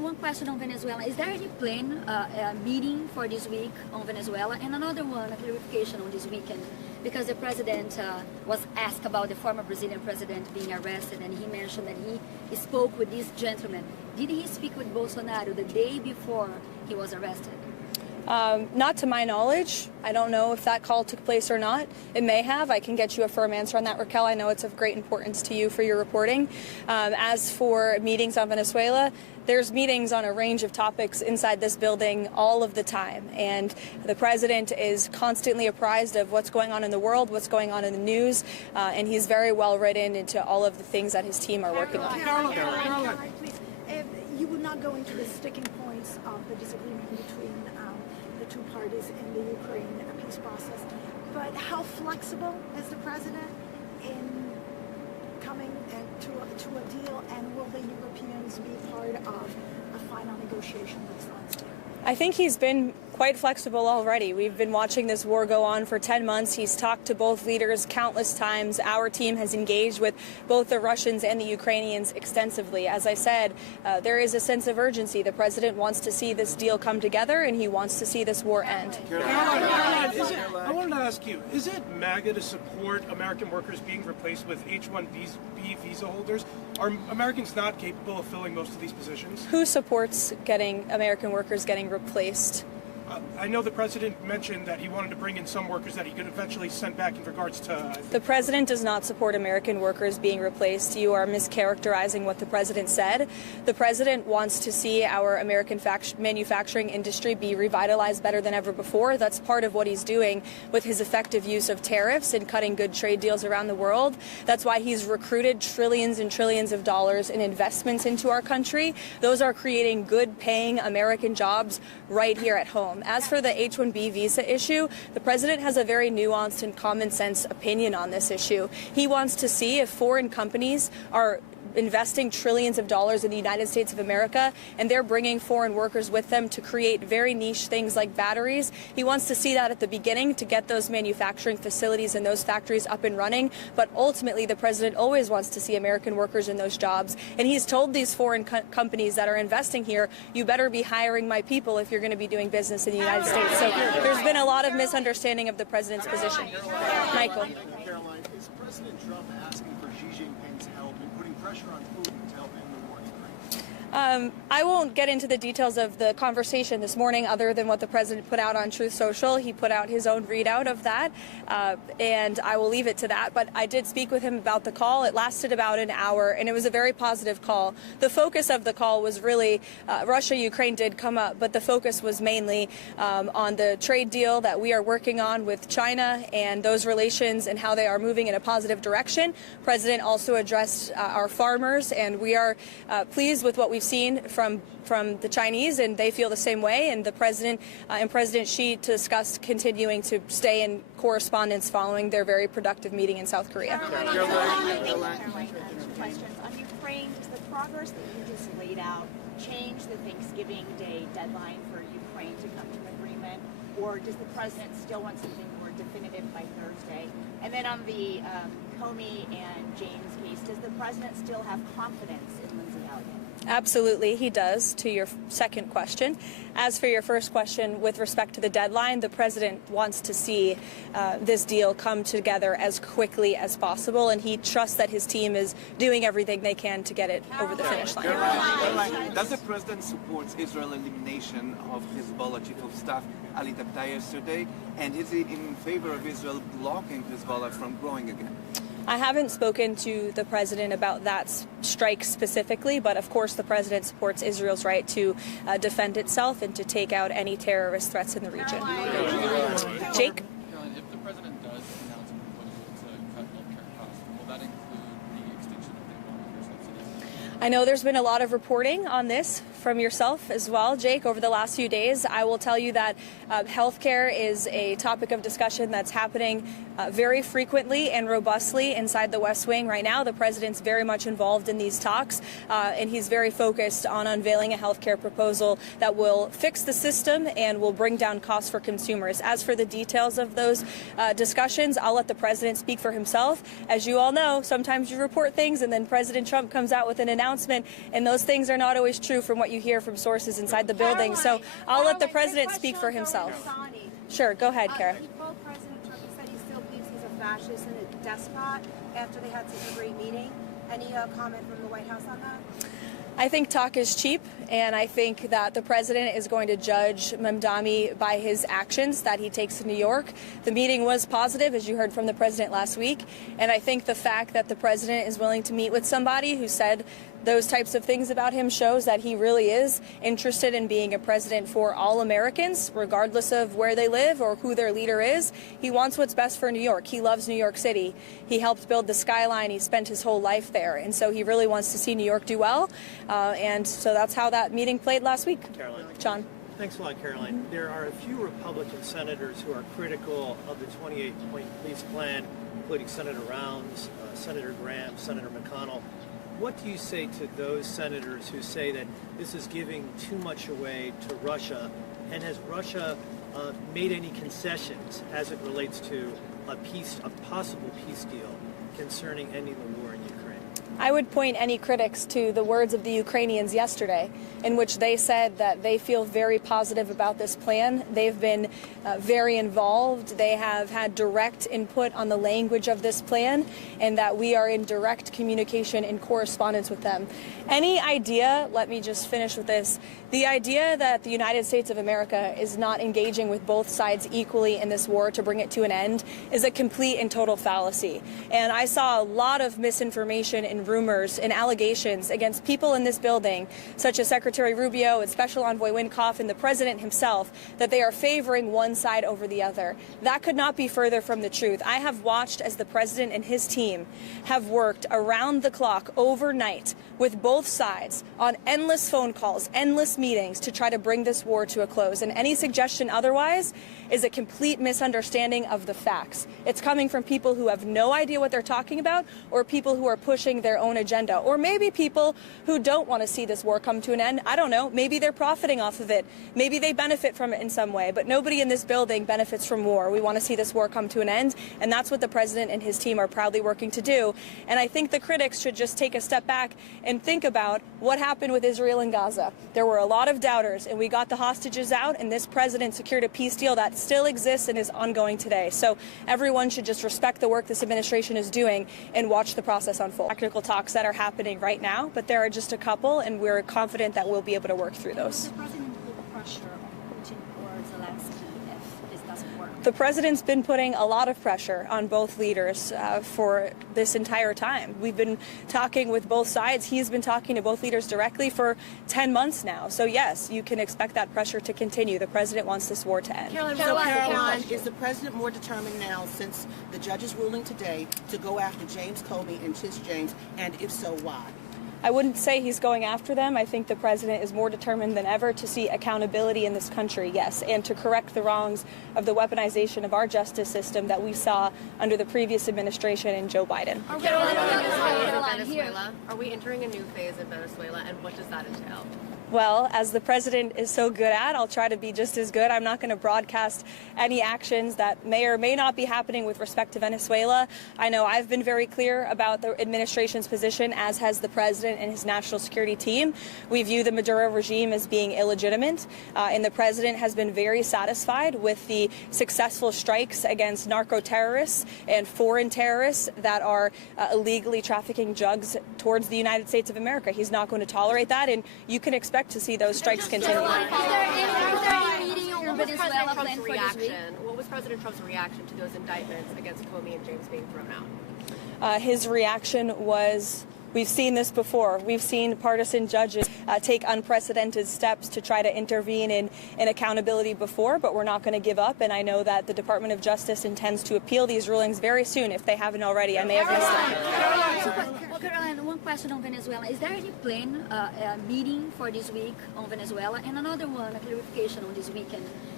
one question on Venezuela. Is there any plan, meeting for this week on Venezuela? And another one, a clarification on this weekend, because the president was asked about the former Brazilian president being arrested, and he mentioned that he spoke with this gentleman. Did he speak with Bolsonaro the day before he was arrested? Not to my knowledge. I don't know if that call took place or not. It may have. I can get you a firm answer on that, Raquel. I know it's of great importance to you for your reporting. As for meetings on Venezuela, there's meetings on a range of topics inside this building all of the time. And the president is constantly apprised of what's going on in the world, what's going on in the news, and he's very well written into all of the things that his team are working on. Caroline, please. You would not go into the sticking points of the disagreement between the two parties in the Ukraine peace process, but how flexible is the president in coming to a deal, and will the Europeans be part of a final negotiation that's on? I think he's been quite flexible already. We've been watching this war go on for 10 months. He's talked to both leaders countless times. Our team has engaged with both the Russians and the Ukrainians extensively. As I said, there is a sense of urgency. The president wants to see this deal come together, and he wants to see this war end. Caroline, I wanted to ask you, is it MAGA to support American workers being replaced with H-1B visa holders? Are Americans not capable of filling most of these positions? Who supports getting American workers getting replaced? I know the president mentioned that he wanted to bring in some workers that he could eventually send back in regards to... The president does not support American workers being replaced. You are mischaracterizing what the president said. The president wants to see our American manufacturing industry be revitalized better than ever before. That's part of what he's doing with his effective use of tariffs and cutting good trade deals around the world. That's why he's recruited trillions and trillions of dollars in investments into our country. Those are creating good-paying American jobs right here at home. As for the H-1B visa issue, the president has a very nuanced and common sense opinion on this issue. He wants to see if foreign companies are investing trillions of dollars in the United States of America, and they're bringing foreign workers with them to create very niche things like batteries. He wants to see that at the beginning to get those manufacturing facilities and those factories up and running, but ultimately the president always wants to see American workers in those jobs, and he's told these foreign companies that are investing here, you better be hiring my people if you're going to be doing business in the United States. So there's been a lot of misunderstanding of the president's position. Michael. Caroline, is President Trump asking for Xi Jinping's help in putting pressure on Putin to help end the war in Ukraine? I won't get into the details of the conversation this morning other than what the president put out on Truth Social. He put out his own readout of that, and I will leave it to that. But I did speak with him about the call. It lasted about an hour, and it was a very positive call. The focus of the call was really Russia-Ukraine did come up, but the focus was mainly on the trade deal that we are working on with China and those relations and how they are moving in a positive direction. The president also addressed our farmers, and we are pleased with what we've seen from the Chinese, and they feel the same way. And the president and President Xi discussed continuing to stay in correspondence following their very productive meeting in South Korea. Questions on Ukraine. Does the progress that you just laid out change the Thanksgiving Day deadline for Ukraine to come to an agreement, or does the president still want something more definitive by Thursday? And then on the Comey and James case, does the president still have confidence in Lindsey Elliott? Absolutely, he does, to your second question. As for your first question, with respect to the deadline, the president wants to see this deal come together as quickly as possible, and he trusts that his team is doing everything they can to get it over the finish line. Caroline, does the president support Israel's elimination of Hezbollah chief of staff Ali Tabtai yesterday, and is he in favor of Israel blocking Hezbollah from growing again? I haven't spoken to the president about that strike specifically, but of course the president supports Israel's right to defend itself and to take out any terrorist threats in the region. Jake? Caroline, if the president does announce a proposal to cut healthcare costs, will that include the extinction of the Obamacare subsidies? I know there's been a lot of reporting on this from yourself as well, Jake, over the last few days. I will tell you that healthcare is a topic of discussion that's happening very frequently and robustly inside the West Wing. Right now, the president's very much involved in these talks, and he's very focused on unveiling a health care proposal that will fix the system and will bring down costs for consumers. As for the details of those discussions, I'll let the president speak for himself. As you all know, sometimes you report things and then President Trump comes out with an announcement, and those things are not always true from what you hear from sources inside the building. So I'll let the president speak for himself. Sure, go ahead, Kara. He told President Trump, he said he still believes he's a fascist and a despot after they had such a great meeting. Any comment from the White House on that? I think talk is cheap, and I think that the president is going to judge Mamdani by his actions that he takes in New York. The meeting was positive, as you heard from the president last week, and I think the fact that the president is willing to meet with somebody who said those types of things about him shows that he really is interested in being a president for all Americans, regardless of where they live or who their leader is. He wants what's best for New York. He loves New York City. He helped build the skyline. He spent his whole life there. And so he really wants to see New York do well. And so that's how that meeting played last week. Caroline. John. Thanks a lot, Caroline. There are a few Republican senators who are critical of the 28-point police plan, including Senator Rounds, Senator Graham, Senator McConnell. What do you say to those senators who say that this is giving too much away to Russia? And has Russia made any concessions as it relates to a possible peace deal concerning ending the war in Ukraine? I would point any critics to the words of the Ukrainians yesterday, in which they said that they feel very positive about this plan. They've been very involved. They have had direct input on the language of this plan, and that we are in direct communication and correspondence with them. Any idea, let me just finish with this, the idea that the United States of America is not engaging with both sides equally in this war to bring it to an end is a complete and total fallacy. And I saw a lot of misinformation and rumors and allegations against people in this building, such as Secretary Rubio and Special Envoy Wynkoff and the President himself, that they are favoring one side over the other. That could not be further from the truth. I have watched as the President and his team have worked around the clock overnight with both sides on endless phone calls, endless meetings to try to bring this war to a close. And any suggestion otherwise is a complete misunderstanding of the facts. It's coming from people who have no idea what they're talking about, or people who are pushing their own agenda, or maybe people who don't want to see this war come to an end. I don't know. Maybe they're profiting off of it. Maybe they benefit from it in some way, but nobody in this building benefits from war. We want to see this war come to an end, and that's what the president and his team are proudly working to do. And I think the critics should just take a step back and think about what happened with Israel and Gaza. There were a lot of doubters, and we got the hostages out, and this president secured a peace deal that still exists and is ongoing today. So everyone should just respect the work this administration is doing and watch the process unfold. Technical talks that are happening right now, but there are just a couple, and we're confident that we'll be able to work through those. The president put pressure on Putin or Zelensky if this doesn't work? The president's been putting a lot of pressure on both leaders for this entire time. We've been talking with both sides. He's been talking to both leaders directly for 10 months now. So yes, you can expect that pressure to continue. The president wants this war to end. Caroline, is the president more determined now, since the judge's ruling today, to go after James Comey and Tish James, and if so, why? I wouldn't say he's going after them. I think the president is more determined than ever to see accountability in this country, yes, and to correct the wrongs of the weaponization of our justice system that we saw under the previous administration and Joe Biden. Venezuela. Are we entering a new phase in Venezuela, and what does that entail? Well, as the president is so good at, I'll try to be just as good. I'm not going to broadcast any actions that may or may not be happening with respect to Venezuela. I know I've been very clear about the administration's position, as has the president and his national security team. We view the Maduro regime as being illegitimate, and the president has been very satisfied with the successful strikes against narco terrorists and foreign terrorists that are illegally trafficking drugs towards the United States of America. He's not going to tolerate that, and you can expect to see those strikes continue. What was President Trump's reaction to those indictments against Comey and James being thrown out? His reaction was, we've seen this before. We've seen partisan judges take unprecedented steps to try to intervene in accountability before, but we're not going to give up. And I know that the Department of Justice intends to appeal these rulings very soon, if they haven't already. I may have missed it. Well, Caroline, one question on Venezuela. Is there any plan, meeting for this week on Venezuela? And another one, a clarification on this weekend.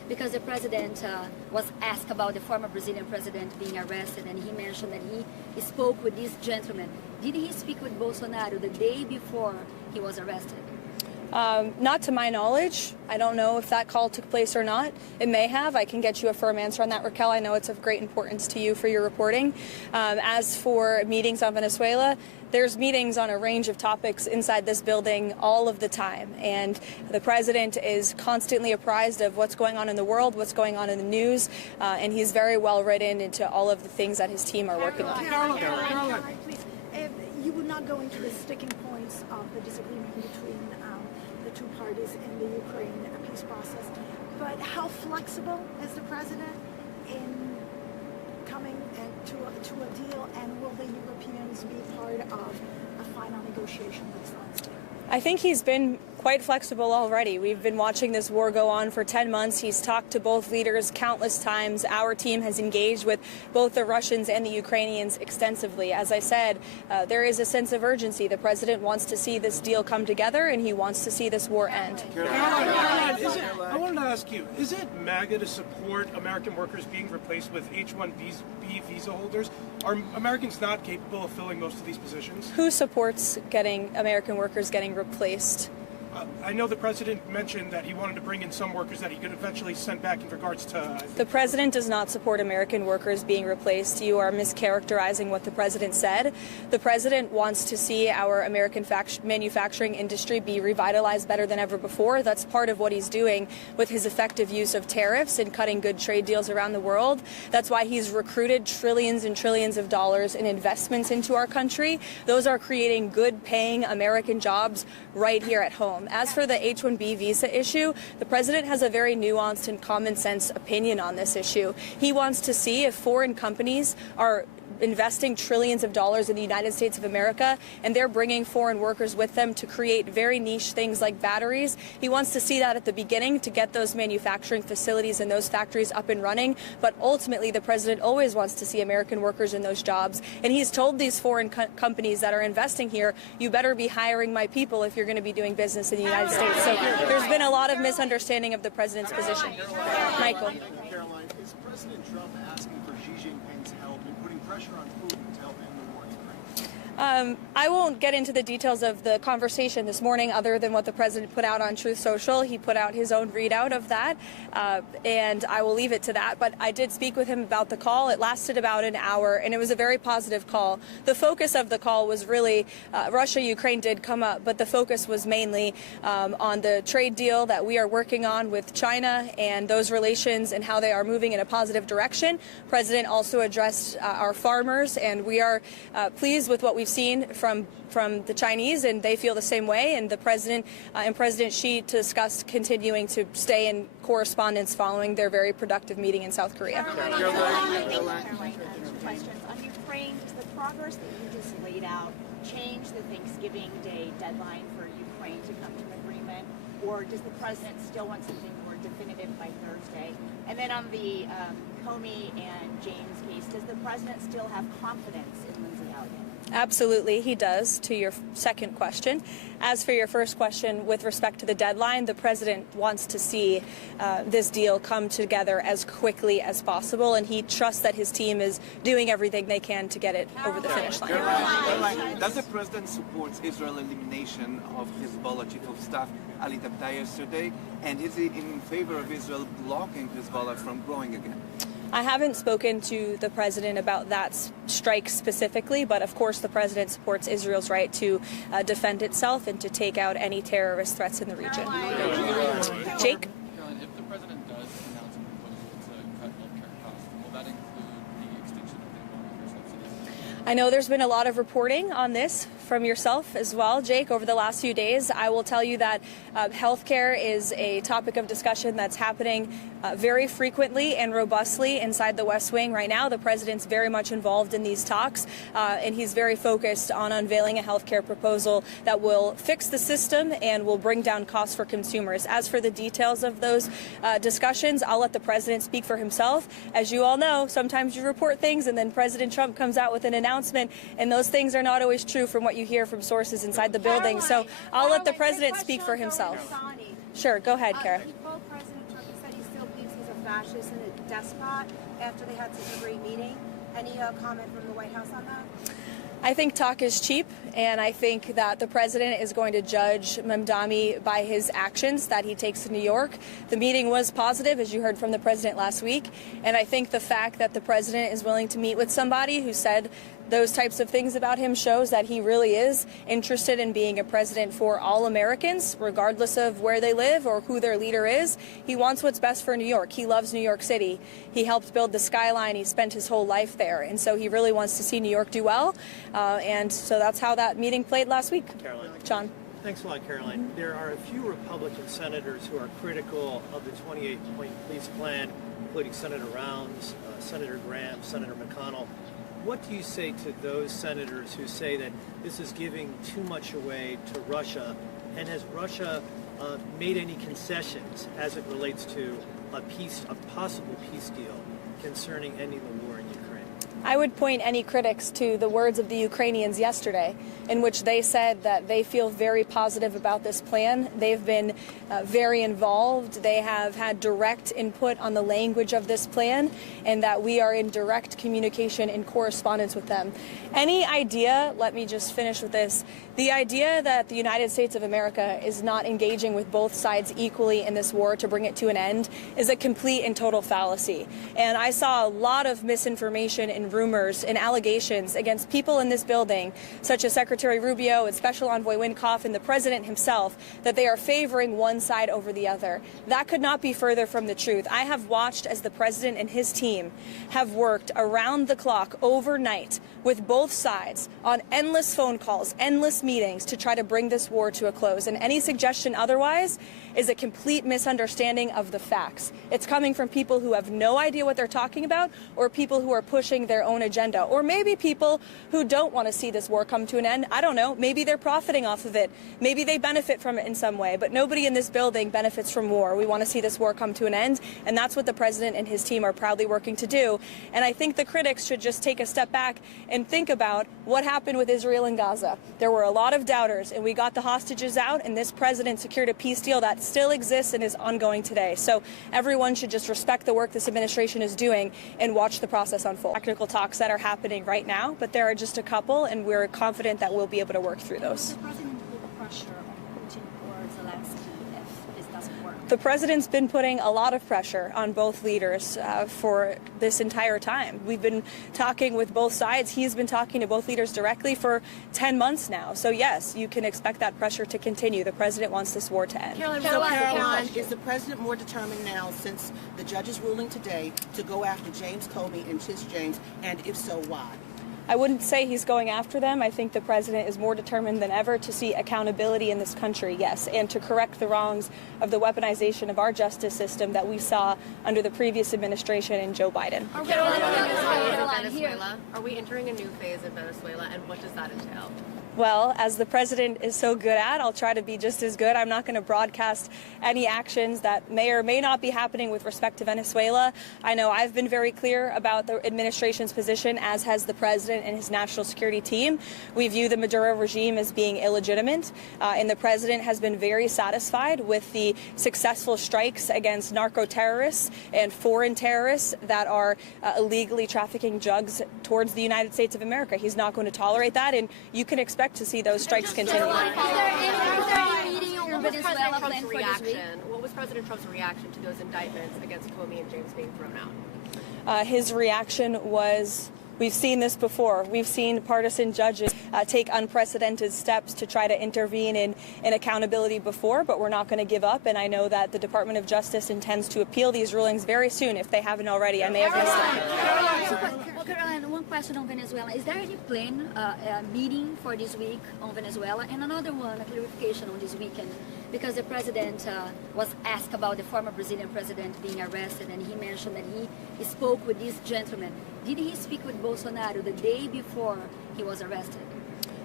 because the president was asked about the former Brazilian president being arrested, and he mentioned that he spoke with this gentleman. Did he speak with Bolsonaro the day before he was arrested? Not to my knowledge. I don't know if that call took place or not. It may have. I can get you a firm answer on that, Raquel. I know it's of great importance to you for your reporting. As for meetings on Venezuela, there's meetings on a range of topics inside this building all of the time, and the president is constantly apprised of what's going on in the world, what's going on in the news, and he's very well written into all of the things that his team are working on. Caroline, please. You would not go into the sticking points of the disagreement between the two parties in the Ukraine peace process, but how flexible is the president in coming to a deal, and will the Europeans be part of a final negotiation next Wednesday? I think he's been quite flexible already. We've been watching this war go on for 10 months. He's talked to both leaders countless times. Our team has engaged with both the Russians and the Ukrainians extensively. As I said, there is a sense of urgency. The president wants to see this deal come together, and he wants to see this war end. Caroline, I wanted to ask you, is it MAGA to support American workers being replaced with H-1B visa holders? Are Americans not capable of filling most of these positions? Who supports American workers getting replaced? I know the president mentioned that he wanted to bring in some workers that he could eventually send back in regards to... The president does not support American workers being replaced. You are mischaracterizing what the president said. The president wants to see our American manufacturing industry be revitalized better than ever before. That's part of what he's doing with his effective use of tariffs and cutting good trade deals around the world. That's why he's recruited trillions and trillions of dollars in investments into our country. Those are creating good-paying American jobs right here at home. As for the H-1B visa issue, the president has a very nuanced and common sense opinion on this issue. He wants to see if foreign companies are investing trillions of dollars in the United States of America, and they're bringing foreign workers with them to create very niche things like batteries. He wants to see that at the beginning to get those manufacturing facilities and those factories up and running, but ultimately the president always wants to see American workers in those jobs, and he's told these foreign companies that are investing here, you better be hiring my people if you're going to be doing business in the United States. So there's been a lot of misunderstanding of the president's position. Michael. Caroline, is President Trump asking for Xi Jinping's help in putting pressure on Putin to help end the war in Ukraine? I won't get into the details of the conversation this morning other than what the president put out on Truth Social. He put out his own readout of that, and I will leave it to that. But I did speak with him about the call. It lasted about an hour, and it was a very positive call. The focus of the call was really Russia-Ukraine did come up, but the focus was mainly on the trade deal that we are working on with China and those relations and how they are moving in a positive direction. The president also addressed our farmers, and we are pleased with what we've seen from the Chinese, and they feel the same way. And the president and President Xi discussed continuing to stay in correspondence following their very productive meeting in South Korea. Caroline, questions on Ukraine. Does the progress that you just laid out change the Thanksgiving Day deadline for Ukraine to come to an agreement, or does the president still want something more definitive by Thursday? And then on the Comey and James case, does the president still have confidence in Lindsay Elliott? Absolutely, he does, to your second question. As for your first question, with respect to the deadline, the president wants to see this deal come together as quickly as possible, and he trusts that his team is doing everything they can to get it over the finish line. Caroline, does the president support Israel's elimination of Hezbollah chief of staff Ali Tabtai yesterday, and is he in favor of Israel blocking Hezbollah from growing again? I haven't spoken to the president about that strike specifically, but of course the president supports Israel's right to defend itself and to take out any terrorist threats in the region. Jake? Caroline, if the president does announce a proposal to cut healthcare costs, will that include the extinction of the Obamacare subsidies? I know there's been a lot of reporting on this from yourself as well, Jake, over the last few days. I will tell you that healthcare is a topic of discussion that's happening very frequently and robustly inside the West Wing right now. The president's very much involved in these talks, and he's very focused on unveiling a healthcare proposal that will fix the system and will bring down costs for consumers. As for the details of those discussions, I'll let the president speak for himself. As you all know, sometimes you report things and then President Trump comes out with an announcement, and those things are not always true from what you hear from sources inside the building. So I'll let the president speak for himself. Sure, go ahead, Kara. He told President Trump, he said he still believes he's fascist and a despot after they had such a great meeting. Any comment from the White House on that? I think talk is cheap, and I think that the president is going to judge Mamdani by his actions that he takes to New York. The meeting was positive, as you heard from the president last week, and I think the fact that the president is willing to meet with somebody who said those types of things about him shows that he really is interested in being a president for all Americans, regardless of where they live or who their leader is. He wants what's best for New York. He loves New York City. He helped build the skyline. He spent his whole life there. And so he really wants to see New York do well. And so that's how that meeting played last week. Caroline. John. Thanks a lot, Caroline. There are a few Republican senators who are critical of the 28-point police plan, including Senator Rounds, Senator Graham, Senator McConnell. What do you say to those senators who say that this is giving too much away to Russia? And has Russia made any concessions as it relates to a possible peace deal concerning ending the war in Ukraine? I would point any critics to the words of the Ukrainians yesterday, in which they said that they feel very positive about this plan. They've been very involved. They have had direct input on the language of this plan, and that we are in direct communication and correspondence with them. Any idea, let me just finish with this, the idea that the United States of America is not engaging with both sides equally in this war to bring it to an end is a complete and total fallacy. And I saw a lot of misinformation and rumors and allegations against people in this building, such as Secretary Rubio and Special Envoy Wynkoff and the President himself, that they are favoring one side over the other. That could not be further from the truth. I have watched as the President and his team have worked around the clock overnight with both sides on endless phone calls, endless meetings to try to bring this war to a close. And any suggestion otherwise is a complete misunderstanding of the facts. It's coming from people who have no idea what they're talking about, or people who are pushing their own agenda, or maybe people who don't want to see this war come to an end. I don't know. Maybe they're profiting off of it. Maybe they benefit from it in some way, but nobody in this building benefits from war. We want to see this war come to an end, and that's what the president and his team are proudly working to do. And I think the critics should just take a step back and think about what happened with Israel and Gaza. There were a lot of doubters, and we got the hostages out, and this president secured a peace deal that still exists and is ongoing today. So everyone should just respect the work this administration is doing and watch the process unfold. Technical talks that are happening right now, but there are just a couple, and we're confident that we'll be able to work through those. The president put pressure on Putin or Zelensky if this doesn't work? The president's been putting a lot of pressure on both leaders for this entire time. We've been talking with both sides. He's been talking to both leaders directly for 10 months now. So yes, you can expect that pressure to continue. The president wants this war to end. Caroline, is the president more determined now, since the judge's ruling today, to go after James Comey and Tish James, and if so, why? I wouldn't say he's going after them. I think the president is more determined than ever to see accountability in this country, yes, and to correct the wrongs of the weaponization of our justice system that we saw under the previous administration and Joe Biden. Are we entering a new phase in Venezuela, and what does that entail? Well, as the president is so good at, I'll try to be just as good. I'm not going to broadcast any actions that may or may not be happening with respect to Venezuela. I know I've been very clear about the administration's position, as has the president and his national security team. We view the Maduro regime as being illegitimate, and the president has been very satisfied with the successful strikes against narco terrorists and foreign terrorists that are illegally trafficking drugs towards the United States of America. He's not going to tolerate that, and you can expect to see those strikes continue. What was President Trump's reaction to those indictments against Comey and James being thrown out? His reaction was, we've seen this before. We've seen partisan judges take unprecedented steps to try to intervene in accountability before, but we're not going to give up. And I know that the Department of Justice intends to appeal these rulings very soon, if they haven't already. I may have missed it. Caroline, one question on Venezuela. Is there any plan, meeting for this week on Venezuela? And another one, a clarification on this weekend, because the president was asked about the former Brazilian president being arrested, and he mentioned that he spoke with this gentleman. Did he speak with Bolsonaro the day before he was arrested?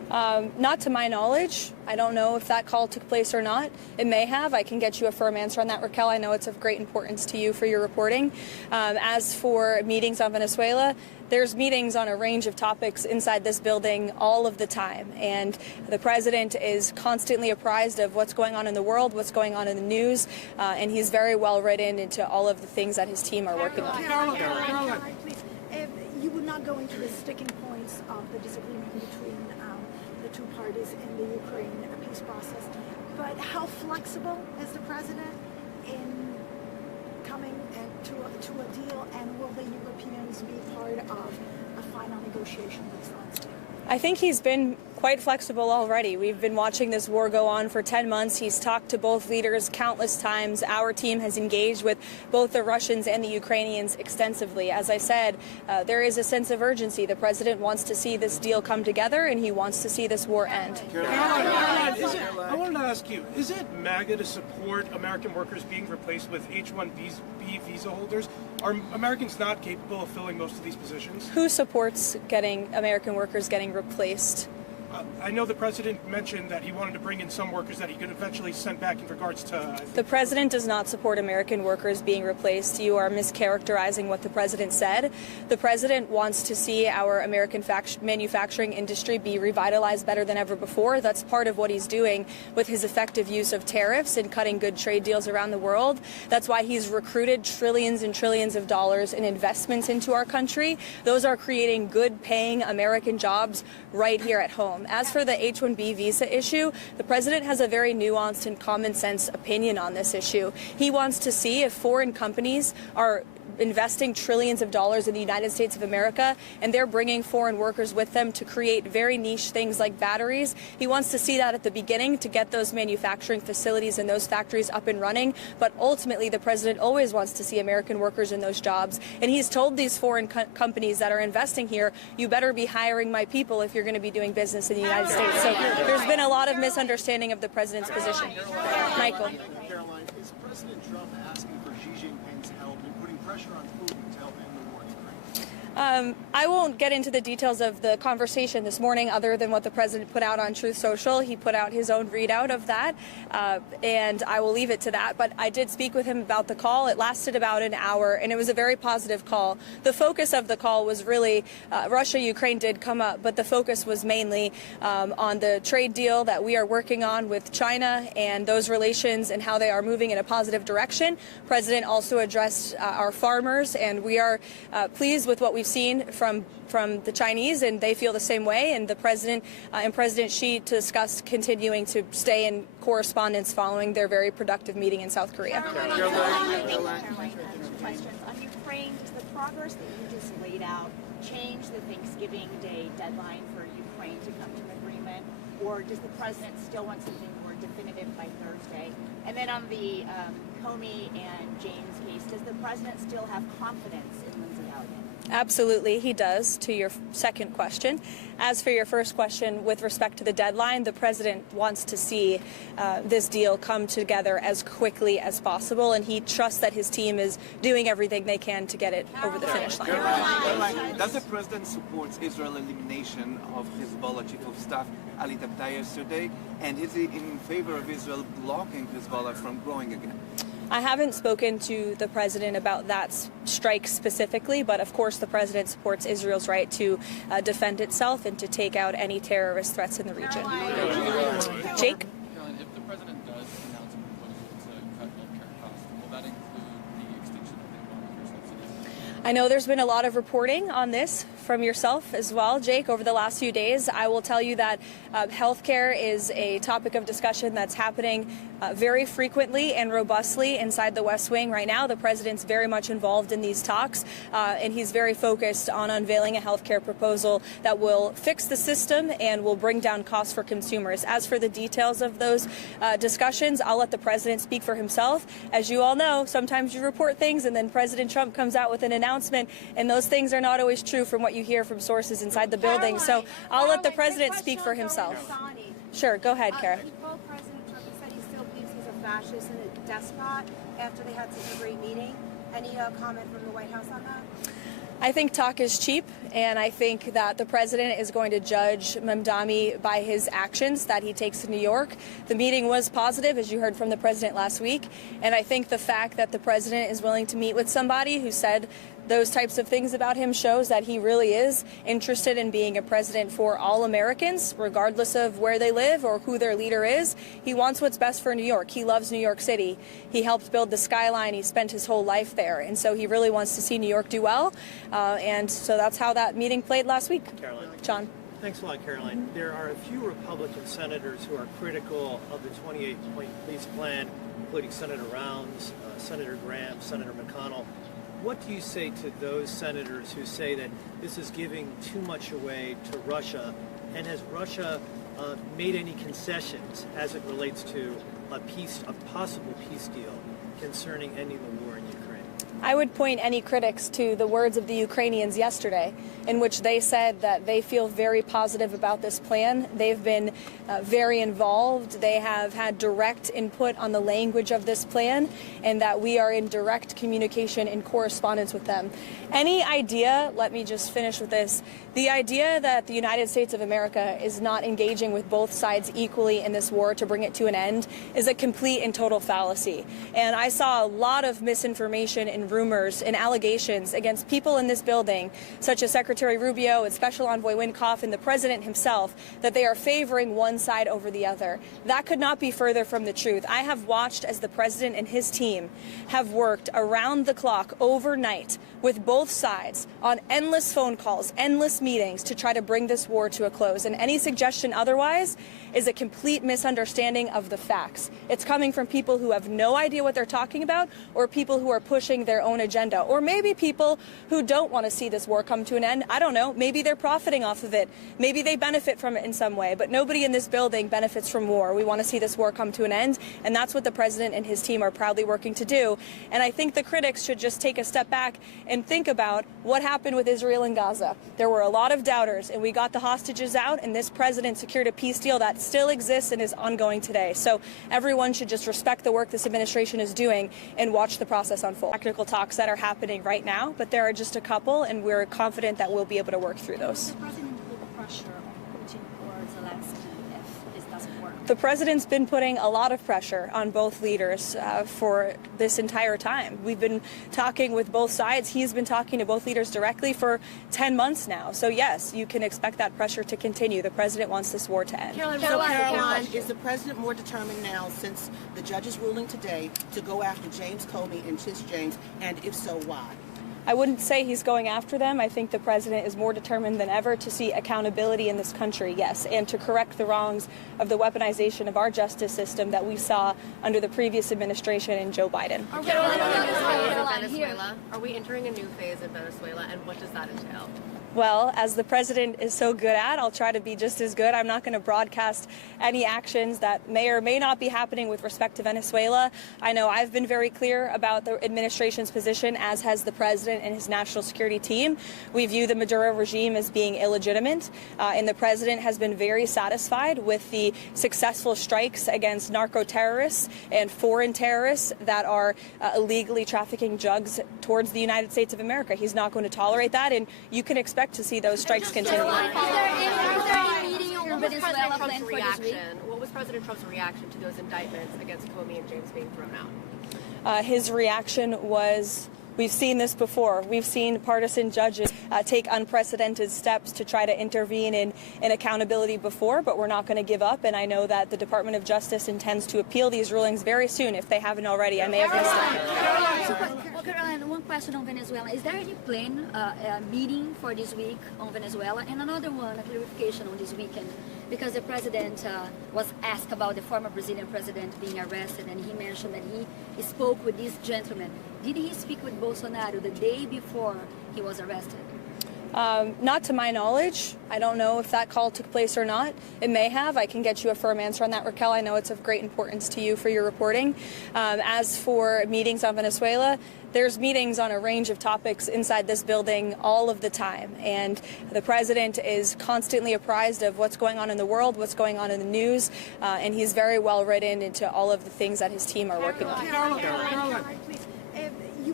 Not to my knowledge. I don't know if that call took place or not. It may have. I can get you a firm answer on that, Raquel. I know it's of great importance to you for your reporting. As for meetings on Venezuela, there's meetings on a range of topics inside this building all of the time. And the president is constantly apprised of what's going on in the world, what's going on in the news, and he's very well written into all of the things that his team are working on. Caroline, please. You would not go into the sticking points of the disagreement between the two parties in the Ukraine peace process, but how flexible is the president in coming to a deal, and will the Europeans be part of a final negotiation with Zelensky? I think he's been quite flexible already. We've been watching this war go on for 10 months. He's talked to both leaders countless times. Our team has engaged with both the Russians and the Ukrainians extensively. As I said, there is a sense of urgency. The president wants to see this deal come together, and he wants to see this war end. Caroline, I wanted to ask you, is it MAGA to support American workers being replaced with H-1B visa holders? Are Americans not capable of filling most of these positions? Who supports getting American workers getting replaced? I know the president mentioned that he wanted to bring in some workers that he could eventually send back in regards to... The president does not support American workers being replaced. You are mischaracterizing what the president said. The president wants to see our American manufacturing industry be revitalized better than ever before. That's part of what he's doing with his effective use of tariffs and cutting good trade deals around the world. That's why he's recruited trillions and trillions of dollars in investments into our country. Those are creating good-paying American jobs right here at home. As for the H-1B visa issue, the president has a very nuanced and common sense opinion on this issue. He wants to see if foreign companies are investing trillions of dollars in the United States of America, and they're bringing foreign workers with them to create very niche things like batteries. He wants to see that at the beginning to get those manufacturing facilities and those factories up and running, but ultimately the president always wants to see American workers in those jobs, and he's told these foreign companies that are investing here, you better be hiring my people if you're going to be doing business in the United States. So there's been a lot of misunderstanding of the president's position. Michael. Caroline, is President Trump asking for Xi Jinping's help in putting pressure on Putin to help end the war in Ukraine? I won't get into the details of the conversation this morning other than what the president put out on Truth Social. He put out his own readout of that, and I will leave it to that. But I did speak with him about the call. It lasted about an hour, and it was a very positive call. The focus of the call was really Russia-Ukraine did come up, but the focus was mainly on the trade deal that we are working on with China and those relations and how they are moving in a positive direction. The president also addressed our farmers, and we are pleased with what we've seen from the Chinese, and they feel the same way. And the president and President Xi discussed continuing to stay in correspondence following their very productive meeting in South Korea. Caroline, questions on Ukraine. Does the progress that you just laid out change the Thanksgiving Day deadline for Ukraine to come to an agreement, or does the president still want something more definitive by Thursday? And then on the Comey and James case, does the president still have confidence in Lindsey Elliott? Absolutely, he does, to your second question. As for your first question, with respect to the deadline, the president wants to see this deal come together as quickly as possible, and he trusts that his team is doing everything they can to get it over the finish line. Does the president support Israel's elimination of Hezbollah chief of staff Ali Tabtai yesterday, and is he in favor of Israel blocking Hezbollah from growing again? I haven't spoken to the president about that strike specifically, but of course the president supports Israel's right to defend itself and to take out any terrorist threats in the region. Jake? Caroline, if the president does announce a proposal to cut healthcare costs, will that include the extinction of the Obamacare subsidies? I know there's been a lot of reporting on this from yourself as well, Jake, over the last few days. I will tell you that healthcare is a topic of discussion that's happening very frequently and robustly inside the West Wing right now. The president's very much involved in these talks, and he's very focused on unveiling a healthcare proposal that will fix the system and will bring down costs for consumers. As for the details of those discussions, I'll let the president speak for himself. As you all know, sometimes you report things and then President Trump comes out with an announcement, and those things are not always true from what you hear from sources inside the building. So I'll let the president speak for himself. Sure, go ahead, Kara. Well, President Trump said he still believes he's a fascist and a despot after they had such a great meeting. Any comment from the White House on that? I think talk is cheap, and I think that the president is going to judge Mamdani by his actions that he takes to New York. The meeting was positive, as you heard from the president last week, and I think the fact that the president is willing to meet with somebody who said those types of things about him shows that he really is interested in being a president for all Americans, regardless of where they live or who their leader is. He wants what's best for New York. He loves New York City. He helped build the skyline. He spent his whole life there. And so he really wants to see New York do well. And so that's how that meeting played last week. Caroline. John. Thanks a lot, Caroline. There are a few Republican senators who are critical of the 28-point peace plan, including Senator Rounds, Senator Graham, Senator McConnell. What do you say to those senators who say that this is giving too much away to Russia? And has Russia made any concessions as it relates to a possible peace deal concerning ending the war in Ukraine? I would point any critics to the words of the Ukrainians yesterday, in which they said that they feel very positive about this plan. They've been very involved. They have had direct input on the language of this plan, and that we are in direct communication and correspondence with them. Any idea, let me just finish with this, the idea that the United States of America is not engaging with both sides equally in this war to bring it to an end is a complete and total fallacy. And I saw a lot of misinformation and rumors and allegations against people in this building, such as Secretary Rubio and Special Envoy Wynkoff and the President himself, that they are favoring one side over the other. That could not be further from the truth. I have watched as the President and his team have worked around the clock overnight with both sides on endless phone calls, endless meetings to try to bring this war to a close. And any suggestion otherwise is a complete misunderstanding of the facts. It's coming from people who have no idea what they're talking about, or people who are pushing their own agenda, or maybe people who don't want to see this war come to an end. I don't know. Maybe they're profiting off of it. Maybe they benefit from it in some way, but nobody in this building benefits from war. We want to see this war come to an end, and that's what the president and his team are proudly working to do. And I think the critics should just take a step back and think about what happened with Israel and Gaza. There were a lot of doubters, and we got the hostages out, and this president secured a peace deal that still exists and is ongoing today. So everyone should just respect the work this administration is doing and watch the process unfold. Technical talks that are happening right now, but there are just a couple, and we're confident that we'll be able to work through those. The president put pressure on Putin or Zelensky if this doesn't work. The president's been putting a lot of pressure on both leaders for this entire time. We've been talking with both sides. He's been talking to both leaders directly for 10 months now. So yes, you can expect that pressure to continue. The president wants this war to end. Caroline, is the president more determined now, since the judge's ruling today, to go after James Comey and Tish James, and if so, why? I wouldn't say he's going after them. I think the president is more determined than ever to see accountability in this country, yes, and to correct the wrongs of the weaponization of our justice system that we saw under the previous administration and Joe Biden. Venezuela. Are we entering a new phase in Venezuela, and what does that entail? Well, as the president is so good at, I'll try to be just as good. I'm not going to broadcast any actions that may or may not be happening with respect to Venezuela. I know I've been very clear about the administration's position, as has the president and his national security team. We view the Maduro regime as being illegitimate, and the president has been very satisfied with the successful strikes against narco terrorists and foreign terrorists that are illegally trafficking drugs towards the United States of America. He's not going to tolerate that, and you can expect to see those strikes continue. What was President Trump's reaction to those indictments against Comey and James being thrown out? His reaction was, we've seen this before. We've seen partisan judges take unprecedented steps to try to intervene in accountability before, but we're not going to give up. And I know that the Department of Justice intends to appeal these rulings very soon, if they haven't already. I may have missed it. Well, Caroline, one question on Venezuela. Is there any plan, meeting for this week on Venezuela? And another one, a clarification on this weekend, because the president was asked about the former Brazilian president being arrested, and he mentioned that he spoke with this gentleman. Did he speak with Bolsonaro the day before he was arrested? Not to my knowledge. I don't know if that call took place or not. It may have. I can get you a firm answer on that, Raquel. I know it's of great importance to you for your reporting. As for meetings on Venezuela, there's meetings on a range of topics inside this building all of the time. And the president is constantly apprised of what's going on in the world, what's going on in the news, and he's very well written into all of the things that his team are working on. Caroline, please. You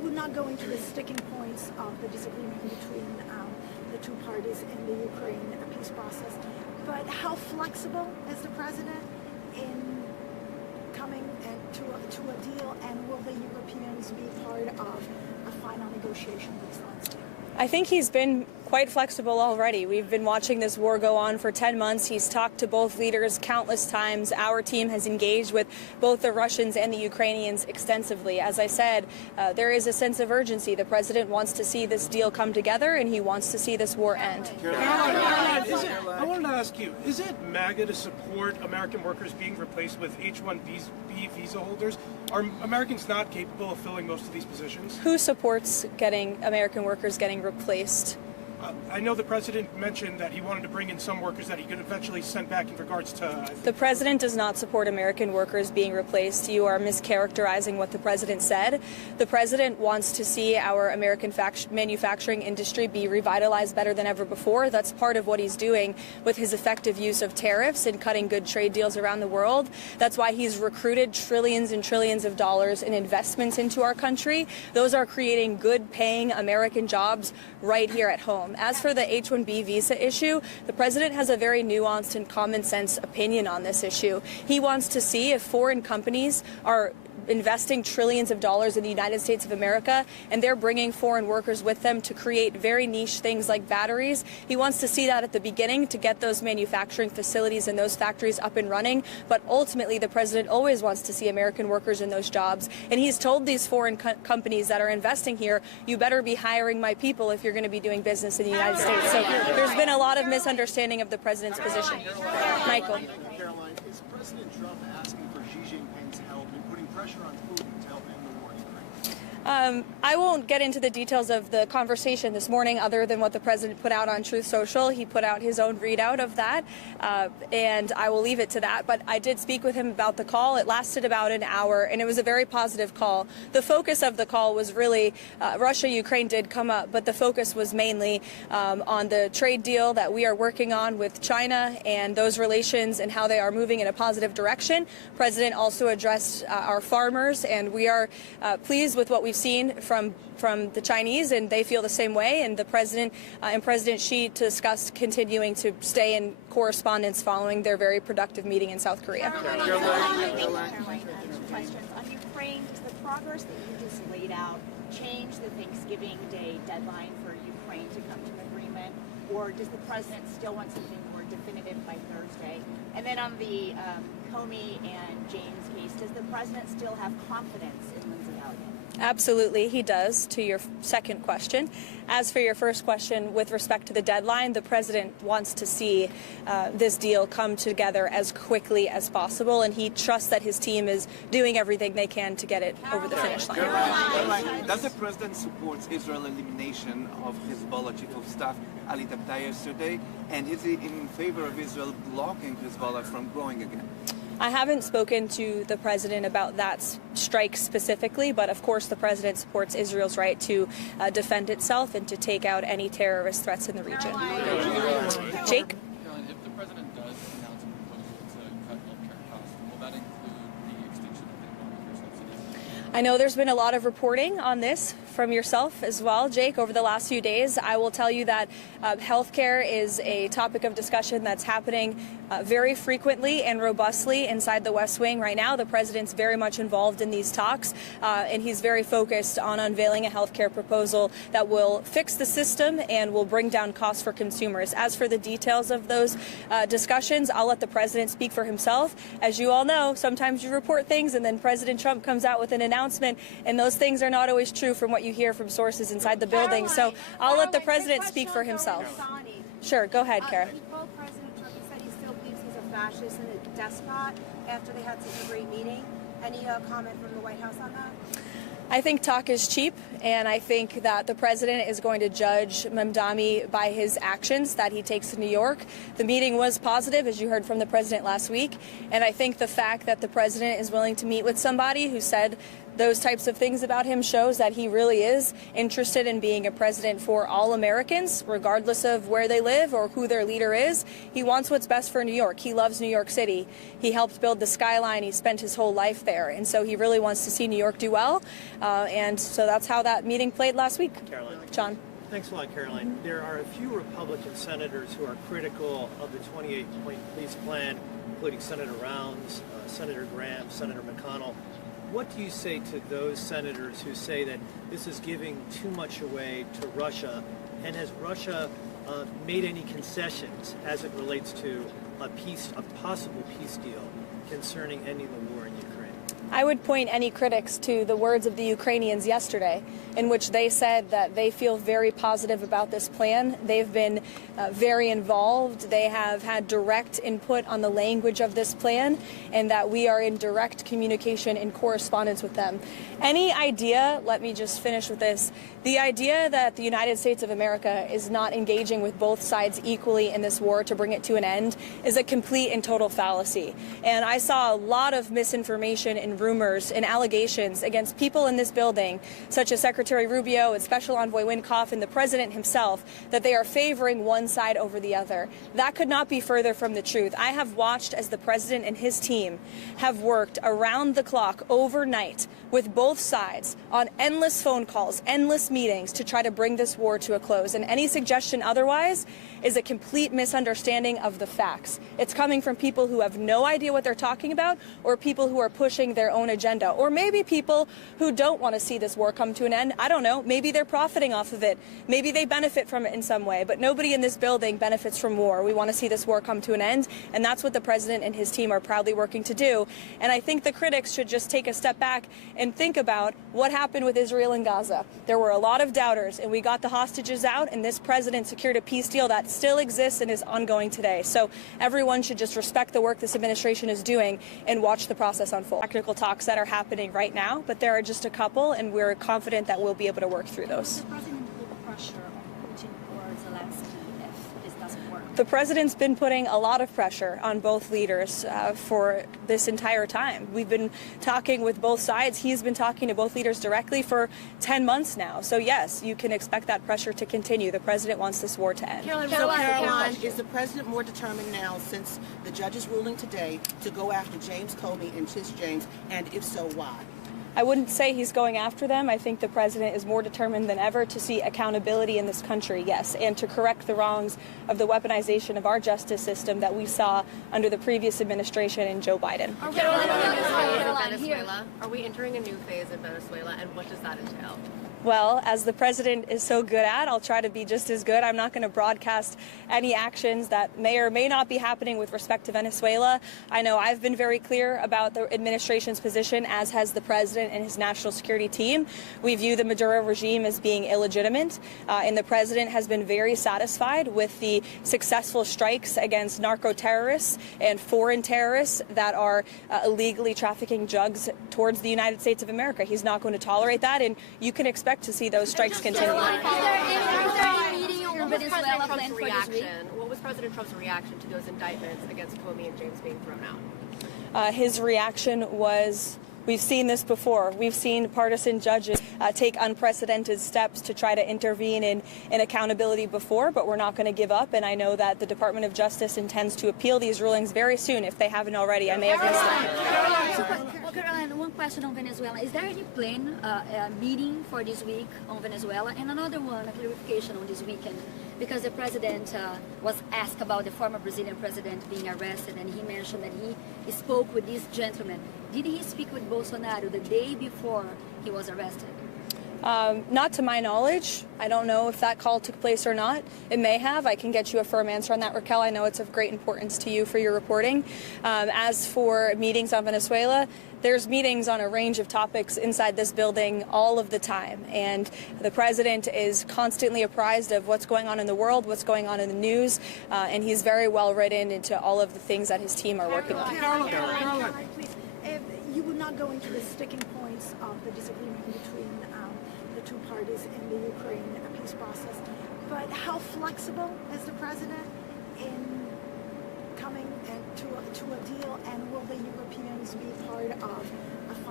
would not go into the sticking points of the disagreement between the two parties in the Ukraine peace process, but how flexible is the president in coming to a deal, and will the Europeans be part of a final negotiation with Zelensky? I think he's been quite flexible already. We've been watching this war go on for 10 months. He's talked to both leaders countless times. Our team has engaged with both the Russians and the Ukrainians extensively. As I said, there is a sense of urgency. The president wants to see this deal come together, and he wants to see this war end. I wanted to ask you, is it MAGA to support American workers being replaced with H-1B visa holders? Are Americans not capable of filling most of these positions? Who supports getting American workers getting replaced? I know the president mentioned that he wanted to bring in some workers that he could eventually send back in regards to... The president does not support American workers being replaced. You are mischaracterizing what the president said. The president wants to see our American manufacturing industry be revitalized better than ever before. That's part of what he's doing with his effective use of tariffs and cutting good trade deals around the world. That's why he's recruited trillions and trillions of dollars in investments into our country. Those are creating good-paying American jobs right here at home. As for the H-1B visa issue, the president has a very nuanced and common sense opinion on this issue. He wants to see if foreign companies are investing trillions of dollars in the United States of America, and they're bringing foreign workers with them to create very niche things like batteries. He wants to see that at the beginning to get those manufacturing facilities and those factories up and running. But ultimately, the president always wants to see American workers in those jobs. And he's told these foreign companies that are investing here, you better be hiring my people if you're going to be doing business in the United States. So there's been a lot of misunderstanding of the president's position. Michael. Caroline, is President Trump asking for Xi Jinping's help in putting pressure on Putin to help end the war in Ukraine? I won't get into the details of the conversation this morning other than what the president put out on Truth Social. He put out his own readout of that, and I will leave it to that. But I did speak with him about the call. It lasted about an hour, and it was a very positive call. The focus of the call was really Russia-Ukraine did come up, but the focus was mainly on the trade deal that we are working on with China and those relations and how they are moving in a positive direction. The president also addressed our farmers, and we are pleased with what we've seen from the Chinese, and they feel the same way. And the president and President Xi discussed continuing to stay in correspondence following their very productive meeting in South Korea. Questions on Ukraine. Does the progress that you just laid out change the Thanksgiving Day deadline for Ukraine to come to an agreement, or does the president still want something more definitive by Thursday? And then on the Comey and James case, does the president still have confidence in Lindsey Elliott? Absolutely, he does, to your second question. As for your first question, with respect to the deadline, the president wants to see this deal come together as quickly as possible, and he trusts that his team is doing everything they can to get it over the finish line. Does the president support Israel's elimination of Hezbollah chief of staff Ali Tabtai yesterday, and is he in favor of Israel blocking Hezbollah from growing again? I haven't spoken to the president about that strike specifically, but of course the president supports Israel's right to defend itself and to take out any terrorist threats in the region. Jake? Caroline, if the president does announce a proposal to cut healthcare costs, will that include the extension of the Obamacare subsidies? I know there's been a lot of reporting on this from yourself as well, Jake, over the last few days. I will tell you that healthcare is a topic of discussion that's happening very frequently and robustly inside the West Wing right now. The president's very much involved in these talks, and he's very focused on unveiling a healthcare proposal that will fix the system and will bring down costs for consumers. As for the details of those discussions, I'll let the president speak for himself. As you all know, sometimes you report things and then President Trump comes out with an announcement, and those things are not always true from what you hear from sources inside the building. So I'll let the president speak for himself. Sure, go ahead, Kara. Well, President Trump said he still believes he's a fascist and a despot after they had such a great meeting. Any comment from the White House on that? I think talk is cheap, and I think that the president is going to judge Mamdani by his actions that he takes in New York. The meeting was positive, as you heard from the president last week, and I think the fact that the president is willing to meet with somebody who said those types of things about him shows that he really is interested in being a president for all Americans, regardless of where they live or who their leader is. He wants what's best for New York. He loves New York City. He helped build the skyline. He spent his whole life there. And so he really wants to see New York do well. And so that's how that meeting played last week. Caroline. John. Thanks a lot, Caroline. There are a few Republican senators who are critical of the 28-point police plan, including Senator Rounds, Senator Graham, Senator McConnell. What do you say to those senators who say that this is giving too much away to Russia? And has Russia made any concessions as it relates to a possible peace deal concerning ending the war in Ukraine? I would point any critics to the words of the Ukrainians yesterday, in which they said that they feel very positive about this plan. They've been very involved. They have had direct input on the language of this plan, and that we are in direct communication and correspondence with them. Any idea, let me just finish with this, the idea that the United States of America is not engaging with both sides equally in this war to bring it to an end is a complete and total fallacy. And I saw a lot of misinformation and rumors and allegations against people in this building, such as Secretary Rubio and Special Envoy Wynkoff and the President himself, that they are favoring one side over the other. That could not be further from the truth. I have watched as the President and his team have worked around the clock overnight with both sides on endless phone calls, endless meetings to try to bring this war to a close. And any suggestion otherwise is a complete misunderstanding of the facts. It's coming from people who have no idea what they're talking about, or people who are pushing their own agenda, or maybe people who don't want to see this war come to an end. I don't know. Maybe they're profiting off of it. Maybe they benefit from it in some way, but nobody in this building benefits from war. We want to see this war come to an end, and that's what the President and his team are proudly working to do. And I think the critics should just take a step back and think about what happened with Israel and Gaza. There were a lot of doubters, and we got the hostages out, and this president secured a peace deal that still exists and is ongoing today. So everyone should just respect the work this administration is doing and watch the process unfold. Technical talks that are happening right now, but there are just a couple, and we're confident that we'll be able to work through those. The president put pressure on Putin or Zelensky if this doesn't work? The president's been putting a lot of pressure on both leaders for this entire time. We've been talking with both sides. He's been talking to both leaders directly for 10 months now. So yes, you can expect that pressure to continue. The president wants this war to end. Caroline, is the president more determined now, since the judge's ruling today, to go after James Comey and Tish James, and if so, why? I wouldn't say he's going after them. I think the president is more determined than ever to see accountability in this country, yes, and to correct the wrongs of the weaponization of our justice system that we saw under the previous administration and Joe Biden. Venezuela. Are we entering a new phase in Venezuela, and what does that entail? Well, as the president is so good at, I'll try to be just as good. I'm not going to broadcast any actions that may or may not be happening with respect to Venezuela. I know I've been very clear about the administration's position, as has the president and his national security team. We view the Maduro regime as being illegitimate, and the president has been very satisfied with the successful strikes against narco terrorists and foreign terrorists that are illegally trafficking drugs towards the United States of America. He's not going to tolerate that, and you can expect to see those strikes continue. What was President Trump's reaction to those indictments against Comey and James being thrown out? His reaction was, we've seen this before. We've seen partisan judges take unprecedented steps to try to intervene in accountability before, but we're not going to give up. And I know that the Department of Justice intends to appeal these rulings very soon, if they haven't already. I may have missed them. Caroline, one question on Venezuela. Is there any plan, meeting for this week on Venezuela? And another one, a clarification on this weekend, because the president was asked about the former Brazilian president being arrested, and he mentioned that he spoke with this gentleman. Did he speak with Bolsonaro the day before he was arrested? Not to my knowledge. I don't know if that call took place or not. It may have. I can get you a firm answer on that, Raquel. I know it's of great importance to you for your reporting. As for meetings on Venezuela, there's meetings on a range of topics inside this building all of the time. And the president is constantly apprised of what's going on in the world, what's going on in the news, and he's very well written into all of the things that his team are working on. Caroline, please. You would not go into the sticking points of the disagreement between the two parties in the Ukraine peace process, but how flexible is the president in coming to a deal, and will the Europeans be part of a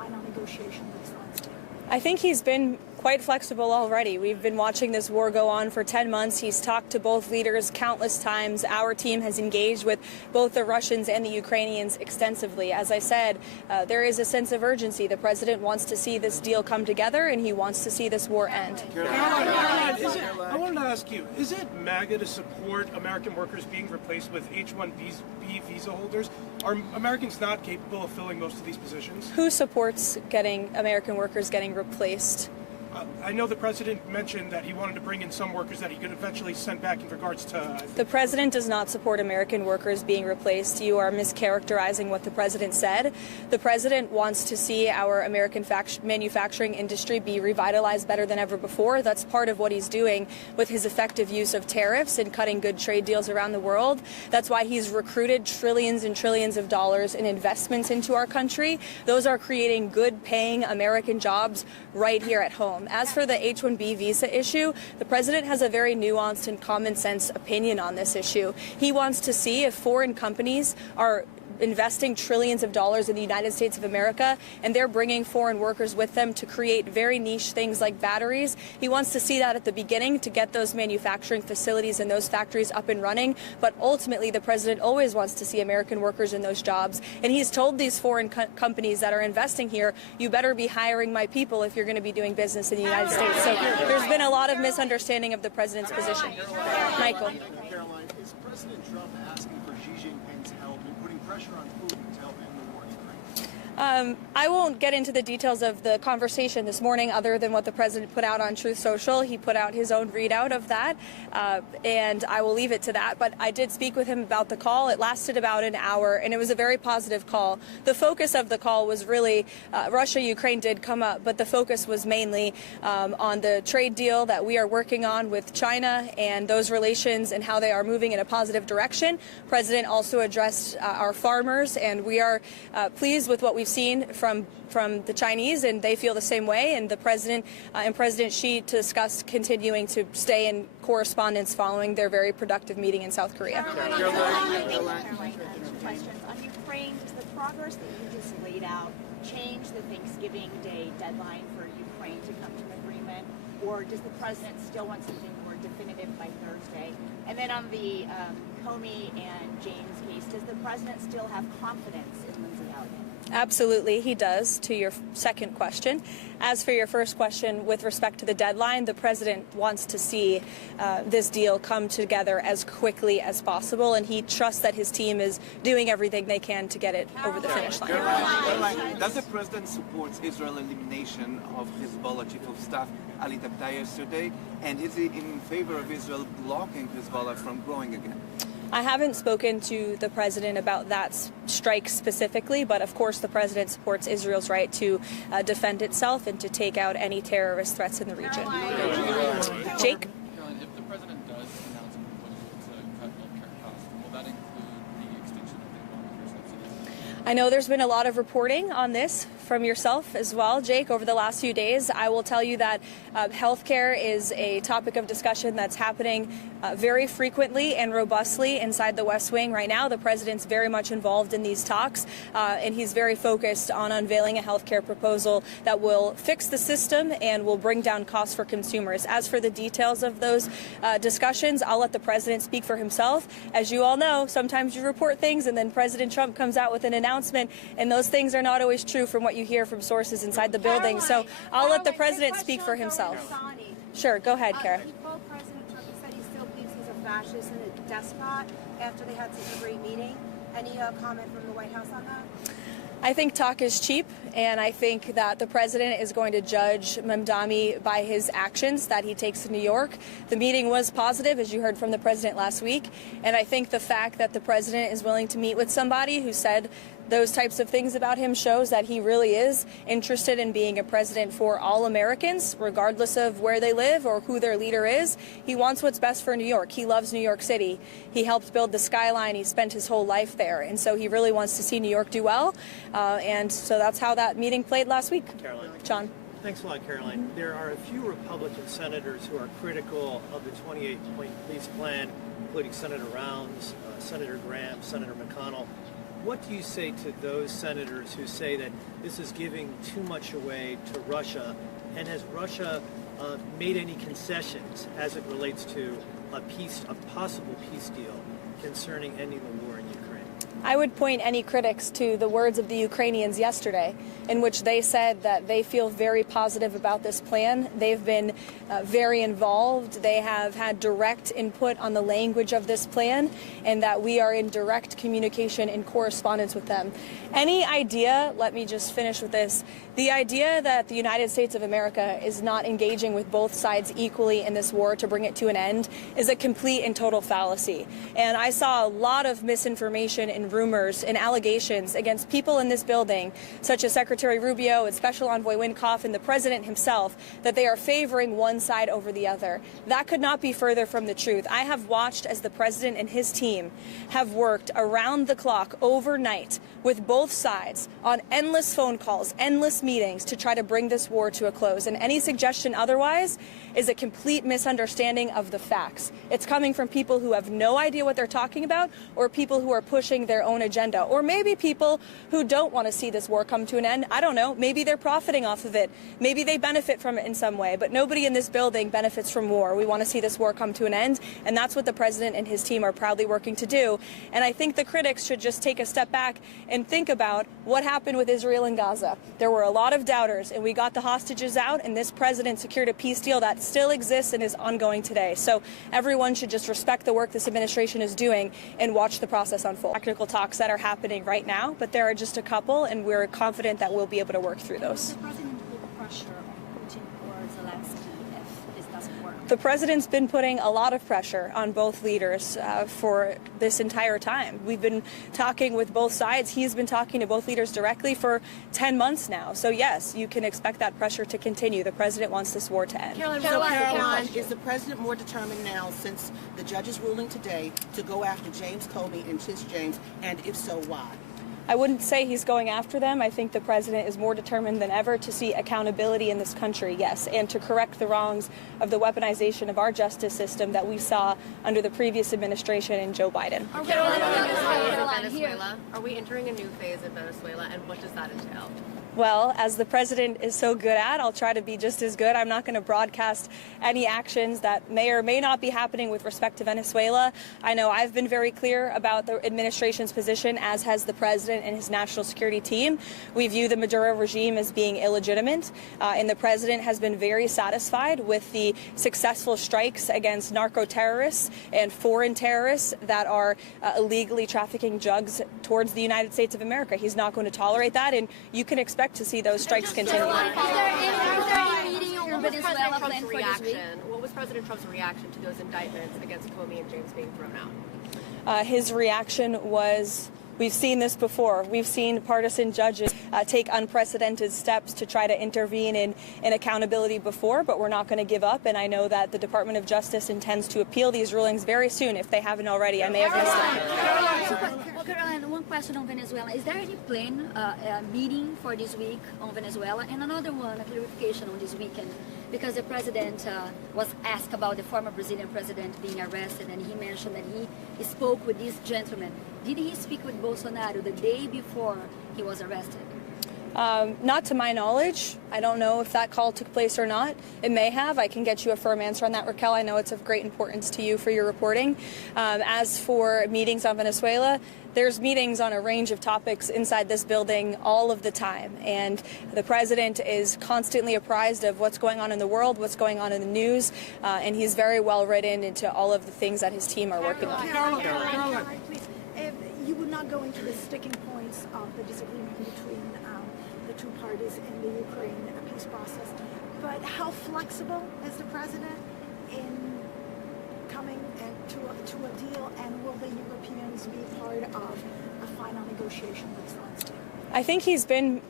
plan on negotiation with Zelensky? I think he's been quite flexible already. We've been watching this war go on for 10 months. He's talked to both leaders countless times. Our team has engaged with both the Russians and the Ukrainians extensively. As I said, there is a sense of urgency. The president wants to see this deal come together, and he wants to see this war end. I wanted to ask you, is it MAGA to support American workers being replaced with H-1B visa holders? Are Americans not capable of filling most of these positions? Who supports getting American workers getting replaced? I know the president mentioned that he wanted to bring in some workers that he could eventually send back in regards to... The president does not support American workers being replaced. You are mischaracterizing what the president said. The president wants to see our American manufacturing industry be revitalized better than ever before. That's part of what he's doing with his effective use of tariffs and cutting good trade deals around the world. That's why he's recruited trillions and trillions of dollars in investments into our country. Those are creating good-paying American jobs right here at home. As for the H-1B visa issue, the president has a very nuanced and common sense opinion on this issue. He wants to see if foreign companies are investing trillions of dollars in the United States of America, and they're bringing foreign workers with them to create very niche things like batteries. He wants to see that at the beginning to get those manufacturing facilities and those factories up and running, but ultimately the president always wants to see American workers in those jobs, and he's told these foreign companies that are investing here, you better be hiring my people if you're going to be doing business in the United States. So there's been a lot of misunderstanding of the president's position. Michael. Caroline, is President Trump asking for Xi Jinping's help in putting pressure on Putin to help end the war in Ukraine? I won't get into the details of the conversation this morning other than what the president put out on Truth Social. He put out his own readout of that, and I will leave it to that. But I did speak with him about the call. It lasted about an hour, and it was a very positive call. The focus of the call was really Russia-Ukraine did come up, but the focus was mainly on the trade deal that we are working on with China and those relations and how they are moving in a positive direction. The president also addressed our farmers, and we are pleased with what we've seen from the Chinese, and they feel the same way. And the president and President Xi discussed continuing to stay in correspondence following their very productive meeting in South Korea. Caroline, questions on Ukraine. Does the progress that you just laid out change the Thanksgiving Day deadline for Ukraine to come to an agreement, or does the president still want something more definitive by Thursday? And then on the Comey and James case, does the president still have confidence in Lindsay Elliott? Absolutely, he does, to your second question. As for your first question, with respect to the deadline, the president wants to see this deal come together as quickly as possible, and he trusts that his team is doing everything they can to get it over the finish line. Caroline, does the president support Israel's elimination of Hezbollah chief of staff Ali Tabtai yesterday, and is he in favor of Israel blocking Hezbollah from growing again? I haven't spoken to the president about that strike specifically, but of course the president supports Israel's right to defend itself and to take out any terrorist threats in the region. Jake? Caroline, if the president does announce a proposal to cut healthcare costs, will that include the extinction of the Obamacare subsidies? I know there's been a lot of reporting on this from yourself as well, Jake, over the last few days. I will tell you that healthcare is a topic of discussion that's happening very frequently and robustly inside the West Wing right now. The president's very much involved in these talks, and he's very focused on unveiling a healthcare proposal that will fix the system and will bring down costs for consumers. As for the details of those discussions, I'll let the president speak for himself. As you all know, sometimes you report things and then President Trump comes out with an announcement, and those things are not always true from what you hear from sources inside the building. So I'll let the president speak for himself. Sure, go ahead, Kara. He told President Trump, he said he still believes he's a fascist and a despot after they had such a great meeting. Any comment from the White House on that? I think talk is cheap, and I think that the president is going to judge Mamdani by his actions that he takes in New York. The meeting was positive, as you heard from the president last week, and I think the fact that the president is willing to meet with somebody who said those types of things about him shows that he really is interested in being a president for all Americans, regardless of where they live or who their leader is. He wants what's best for New York. He loves New York City. He helped build the skyline. He spent his whole life there. And so he really wants to see New York do well. And so that's how that meeting played last week. Caroline. John. Thanks a lot, Caroline. There are a few Republican senators who are critical of the 28-point police plan, including Senator Rounds, Senator Graham, Senator McConnell. What do you say to those senators who say that this is giving too much away to Russia? And has Russia made any concessions as it relates to a possible peace deal concerning ending the war in Ukraine? I would point any critics to the words of the Ukrainians yesterday, in which they said that they feel very positive about this plan. They've been very involved. They have had direct input on the language of this plan, and that we are in direct communication and correspondence with them. Any idea, let me just finish with this, the idea that the United States of America is not engaging with both sides equally in this war to bring it to an end is a complete and total fallacy. And I saw a lot of misinformation and rumors and allegations against people in this building, such as Secretary Rubio and Special Envoy Wynkoff and the President himself, that they are favoring one side over the other. That could not be further from the truth. I have watched as the President and his team have worked around the clock overnight with both sides on endless phone calls, endless meetings to try to bring this war to a close. And any suggestion otherwise is a complete misunderstanding of the facts. It's coming from people who have no idea what they're talking about, or people who are pushing their own agenda, or maybe people who don't want to see this war come to an end. I don't know. Maybe they're profiting off of it. Maybe they benefit from it in some way, but nobody in this building benefits from war. We want to see this war come to an end, and that's what the President and his team are proudly working to do. And I think the critics should just take a step back and think about what happened with Israel and Gaza. There were a lot of doubters, and we got the hostages out, and this president secured a peace deal that still exists and is ongoing today. So everyone should just respect the work this administration is doing and watch the process unfold. Technical talks that are happening right now, but there are just a couple, and we're confident that we'll be able to work through those. The president put pressure on Putin or Zelensky if this doesn't work? The president's been putting a lot of pressure on both leaders for this entire time. We've been talking with both sides. He's been talking to both leaders directly for 10 months now. So yes, you can expect that pressure to continue. The president wants this war to end. Caroline, is the president more determined now, since the judge's ruling today, to go after James Comey and Tish James, and if so, why? I wouldn't say he's going after them. I think the president is more determined than ever to see accountability in this country, yes, and to correct the wrongs of the weaponization of our justice system that we saw under the previous administration and Joe Biden. Venezuela. Are we entering a new phase in Venezuela, and what does that entail? Well, as the president is so good at, I'll try to be just as good. I'm not going to broadcast any actions that may or may not be happening with respect to Venezuela. I know I've been very clear about the administration's position, as has the president and his national security team. We view the Maduro regime as being illegitimate, and the president has been very satisfied with the successful strikes against narco terrorists and foreign terrorists that are illegally trafficking drugs towards the United States of America. He's not going to tolerate that, and you can expect to see those strikes continue. What was President Trump's reaction to those indictments against Comey and James being thrown out? His reaction was, we've seen this before. We've seen partisan judges take unprecedented steps to try to intervene in accountability before, but we're not going to give up. And I know that the Department of Justice intends to appeal these rulings very soon, if they haven't already. I may have missed it. Caroline, one question on Venezuela. Is there any plan, meeting for this week on Venezuela? And another one, a clarification on this weekend, because the president was asked about the former Brazilian president being arrested, and he mentioned that he spoke with this gentleman. Did he speak with Bolsonaro the day before he was arrested? Not to my knowledge. I don't know if that call took place or not. It may have. I can get you a firm answer on that, Raquel. I know it's of great importance to you for your reporting. As for meetings on Venezuela, there's meetings on a range of topics inside this building all of the time. And the president is constantly apprised of what's going on in the world, what's going on in the news, and he's very well written into all of the things that his team are working on. Caroline, please. You would not go into the sticking points of the disagreement between the two parties in the Ukraine peace process, but how flexible is the president in coming to a deal, and will the Europeans be part of a final negotiation with Zelensky? I think he's been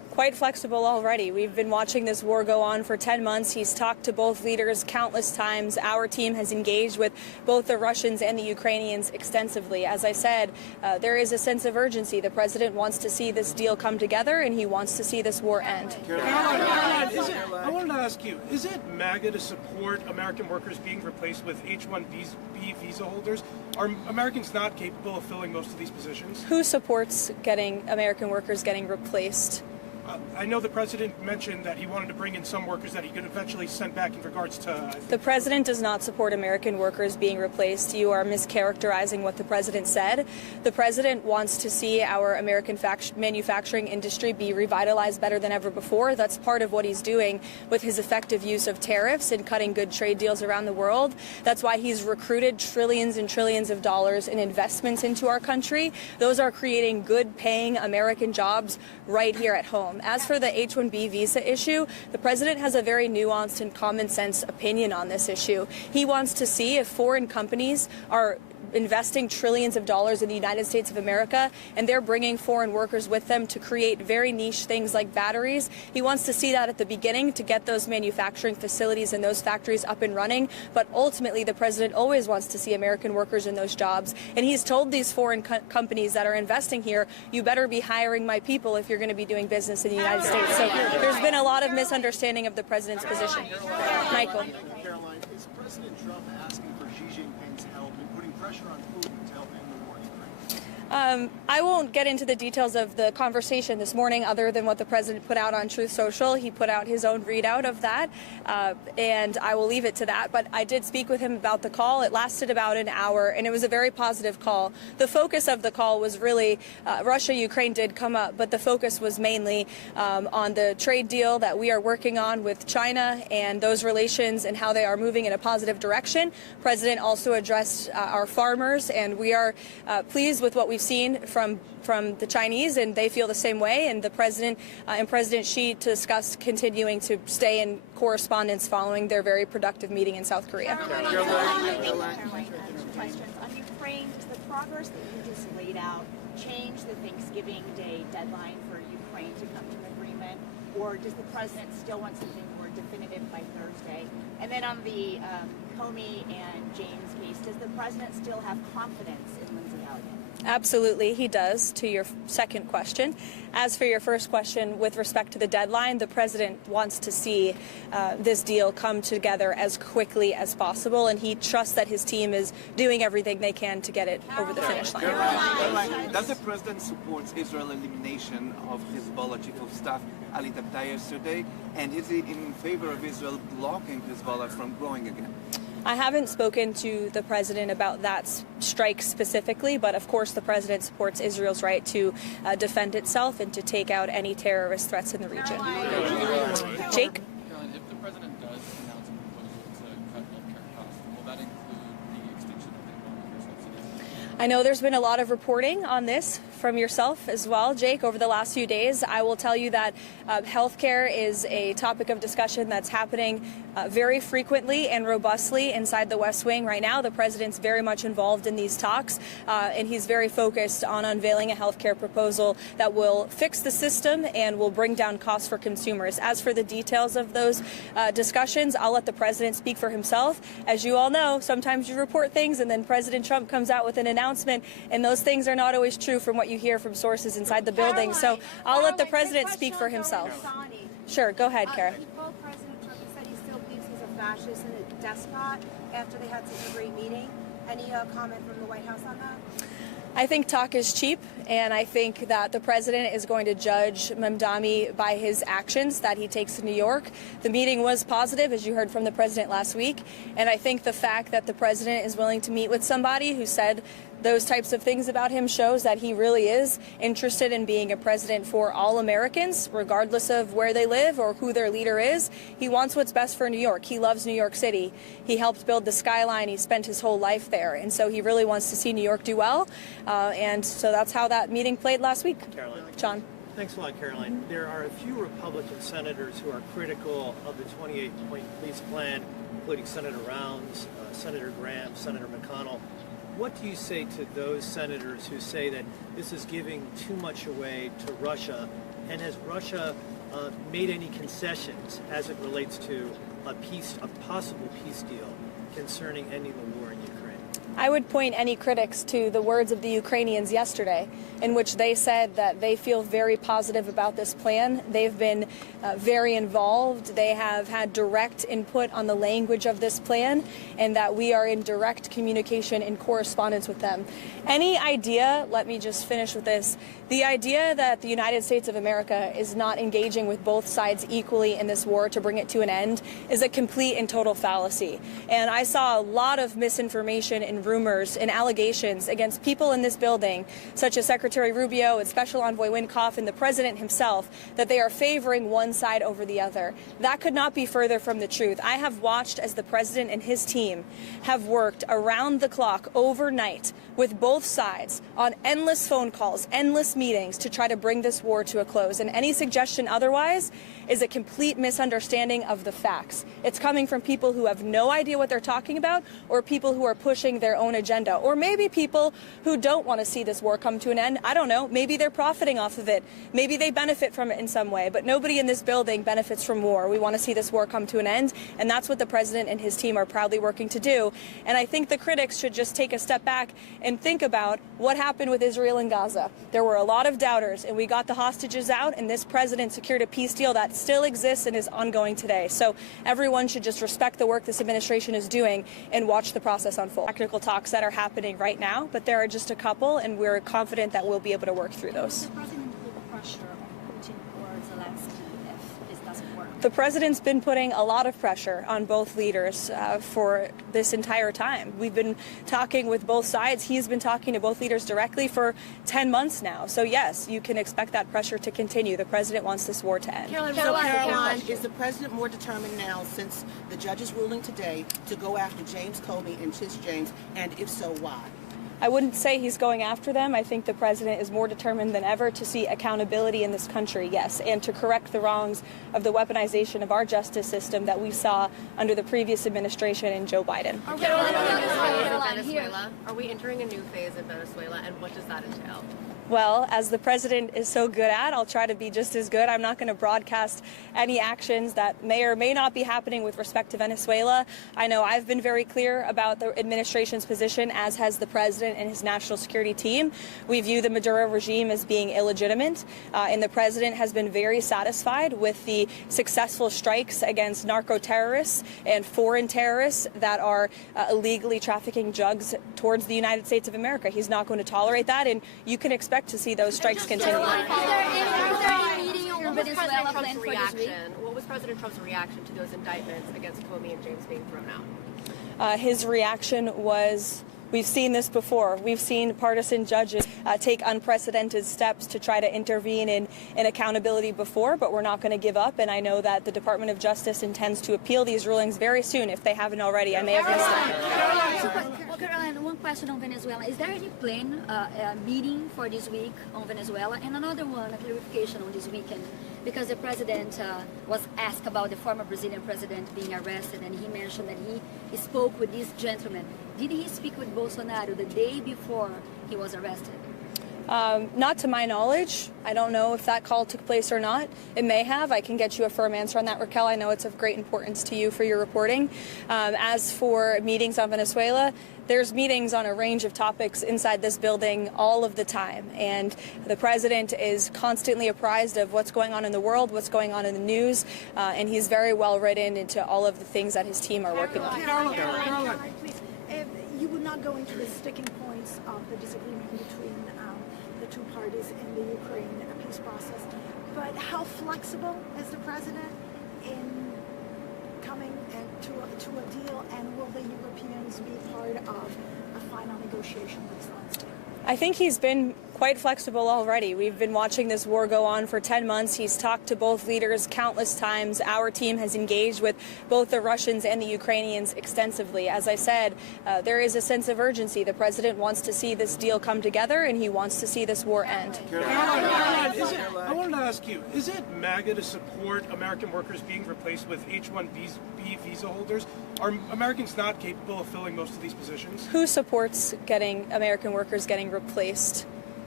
quite flexible already. We've been watching this war go on for 10 months. He's talked to both leaders countless times. Our team has engaged with both the Russians and the Ukrainians extensively. As I said, there is a sense of urgency. The president wants to see this deal come together, and he wants to see this war end. Caroline, I wanted to ask you, is it MAGA to support American workers being replaced with H-1B visa holders? Are Americans not capable of filling most of these positions? Who supports American workers getting replaced? I know the president mentioned that he wanted to bring in some workers that he could eventually send back in regards to... The president does not support American workers being replaced. You are mischaracterizing what the president said. The president wants to see our American manufacturing industry be revitalized better than ever before. That's part of what he's doing with his effective use of tariffs and cutting good trade deals around the world. That's why he's recruited trillions and trillions of dollars in investments into our country. Those are creating good-paying American jobs right here at home. As for the H-1B visa issue, the president has a very nuanced and common sense opinion on this issue. He wants to see if foreign companies are investing trillions of dollars in the United States of America, and they're bringing foreign workers with them to create very niche things like batteries. He wants to see that at the beginning to get those manufacturing facilities and those factories up and running, but ultimately the president always wants to see American workers in those jobs, and he's told these foreign companies that are investing here, you better be hiring my people if you're going to be doing business in the United States. So there's been a lot of misunderstanding of the president's position. Michael. Caroline, is President Trump asking for Xi Jinping's help in putting pressure on Putin to help end the war in Ukraine? I won't get into the details of the conversation this morning other than what the president put out on Truth Social. He put out his own readout of that, and I will leave it to that. But I did speak with him about the call. It lasted about an hour, and it was a very positive call. The focus of the call was really Russia-Ukraine did come up, but the focus was mainly on the trade deal that we are working on with China and those relations and how they are moving in a positive direction. The president also addressed our farmers, and we are pleased with what we've seen from the Chinese, and they feel the same way. And the president and President Xi discussed continuing to stay in correspondence following their very productive meeting in South Korea. Caroline, questions on Ukraine. Does the progress that you just laid out change the Thanksgiving Day deadline for Ukraine to come to an agreement, or does the president still want something more definitive by Thursday? And then on the Comey and James case, does the president still have confidence in Lindsey Elliott? Absolutely, he does, to your second question. As for your first question, with respect to the deadline, the president wants to see this deal come together as quickly as possible, and he trusts that his team is doing everything they can to get it over the finish line. Caroline, does the president support Israel's elimination of Hezbollah chief of staff Ali Tabtai yesterday, and is he in favor of Israel blocking Hezbollah from growing again? I haven't spoken to the president about that strike specifically, but of course the president supports Israel's right to defend itself and to take out any terrorist threats in the region. Jake? Caroline, if the president does announce a proposal to cut healthcare costs, will that include the extinction of the Obamacare subsidies? I know there's been a lot of reporting on this from yourself as well, Jake, over the last few days. I will tell you that healthcare is a topic of discussion that's happening very frequently and robustly inside the West Wing right now. The president's very much involved in these talks, and he's very focused on unveiling a healthcare proposal that will fix the system and will bring down costs for consumers. As for the details of those discussions, I'll let the president speak for himself. As you all know, sometimes you report things and then President Trump comes out with an announcement, and those things are not always true from what you hear from sources inside the building. So I'll let the president speak for himself. Sure, go ahead, Kara. Well, President Trump said he still believes he's a fascist and a despot after they had such a great meeting. Any comment from the White House on that? I think talk is cheap, and I think that the president is going to judge Mamdani by his actions that he takes in New York. The meeting was positive, as you heard from the president last week, and I think the fact that the president is willing to meet with somebody who said those types of things about him shows that he really is interested in being a president for all Americans, regardless of where they live or who their leader is. He wants what's best for New York. He loves New York City. He helped build the skyline. He spent his whole life there. And so he really wants to see New York do well. And so that's how that meeting played last week. Caroline. John. Thanks a lot, Caroline. There are a few Republican senators who are critical of the 28-point police plan, including Senator Rounds, Senator Graham, Senator McConnell. What do you say to those senators who say that this is giving too much away to Russia And has Russia made any concessions as it relates to a possible peace deal concerning ending the war in Ukraine? I would point any critics to the words of the Ukrainians yesterday, in which they said that they feel very positive about this plan. They've been very involved. They have had direct input on the language of this plan, and that we are in direct communication and correspondence with them. Any idea, let me just finish with this, the idea that the United States of America is not engaging with both sides equally in this war to bring it to an end is a complete and total fallacy. And I saw a lot of misinformation and rumors and allegations against people in this building, such as Secretary Rubio and Special Envoy Wynkoff and the President himself, that they are favoring one side over the other. That could not be further from the truth. I have watched as the President and his team have worked around the clock overnight with both sides on endless phone calls, endless meetings to try to bring this war to a close. And any suggestion otherwise is a complete misunderstanding of the facts. It's coming from people who have no idea what they're talking about, or people who are pushing their own agenda, or maybe people who don't want to see this war come to an end. I don't know. Maybe they're profiting off of it. Maybe they benefit from it in some way, but nobody in this building benefits from war. We want to see this war come to an end, and that's what the President and his team are proudly working to do. And I think the critics should just take a step back and think about what happened with Israel and Gaza. There were a lot of doubters, and we got the hostages out, and this president secured a peace deal that still exists and is ongoing today. So everyone should just respect the work this administration is doing and watch the process unfold. Technical talks that are happening right now, but there are just a couple, and we're confident that we'll be able to work through those. The president put pressure on Putin or Zelensky if this doesn't work? The president's been putting a lot of pressure on both leaders for this entire time. We've been talking with both sides. He's been talking to both leaders directly for 10 months now. So yes, you can expect that pressure to continue. The president wants this war to end. Caroline, is the president more determined now, since the judge's ruling today, to go after James Comey and Tish James, and if so, why? I wouldn't say he's going after them. I think the president is more determined than ever to see accountability in this country, yes, and to correct the wrongs of the weaponization of our justice system that we saw under the previous administration and Joe Biden. Venezuela. Are we entering a new phase in Venezuela, and what does that entail? Well, as the president is so good at, I'll try to be just as good. I'm not going to broadcast any actions that may or may not be happening with respect to Venezuela. I know I've been very clear about the administration's position, as has the president and his national security team. We view the Maduro regime as being illegitimate, and the president has been very satisfied with the successful strikes against narco terrorists and foreign terrorists that are illegally trafficking drugs towards the United States of America. He's not going to tolerate that, and you can expect to see those strikes continue. What was President Trump's reaction to those indictments against Comey and James being thrown out? His reaction was, we've seen this before. We've seen partisan judges take unprecedented steps to try to intervene in accountability before, but we're not going to give up. And I know that the Department of Justice intends to appeal these rulings very soon, if they haven't already. I may have missed it. Well, Caroline, one question on Venezuela. Is there any plan, meeting for this week on Venezuela? And another one, a clarification on this weekend, because the president was asked about the former Brazilian president being arrested, and he mentioned that he spoke with this gentleman. Did he speak with Bolsonaro the day before he was arrested? Not to my knowledge. I don't know if that call took place or not. It may have. I can get you a firm answer on that, Raquel. I know it's of great importance to you for your reporting. As for meetings on Venezuela, there's meetings on a range of topics inside this building all of the time. And the president is constantly apprised of what's going on in the world, what's going on in the news, and he's very well written into all of the things that his team are working on. Caroline, please. You would not go into the sticking points of the disagreement between the two parties in the Ukraine peace process, but how flexible is the president in coming to a deal, and will the Europeans be part of a final negotiation with Zelensky? I think he's been quite flexible already. We've been watching this war go on for 10 months. He's talked to both leaders countless times. Our team has engaged with both the Russians and the Ukrainians extensively. As I said, there is a sense of urgency. The president wants to see this deal come together, and he wants to see this war end. I wanted to ask you, is it MAGA to support American workers being replaced with H-1B visa holders? Are Americans not capable of filling most of these positions? Who supports getting American workers getting replaced?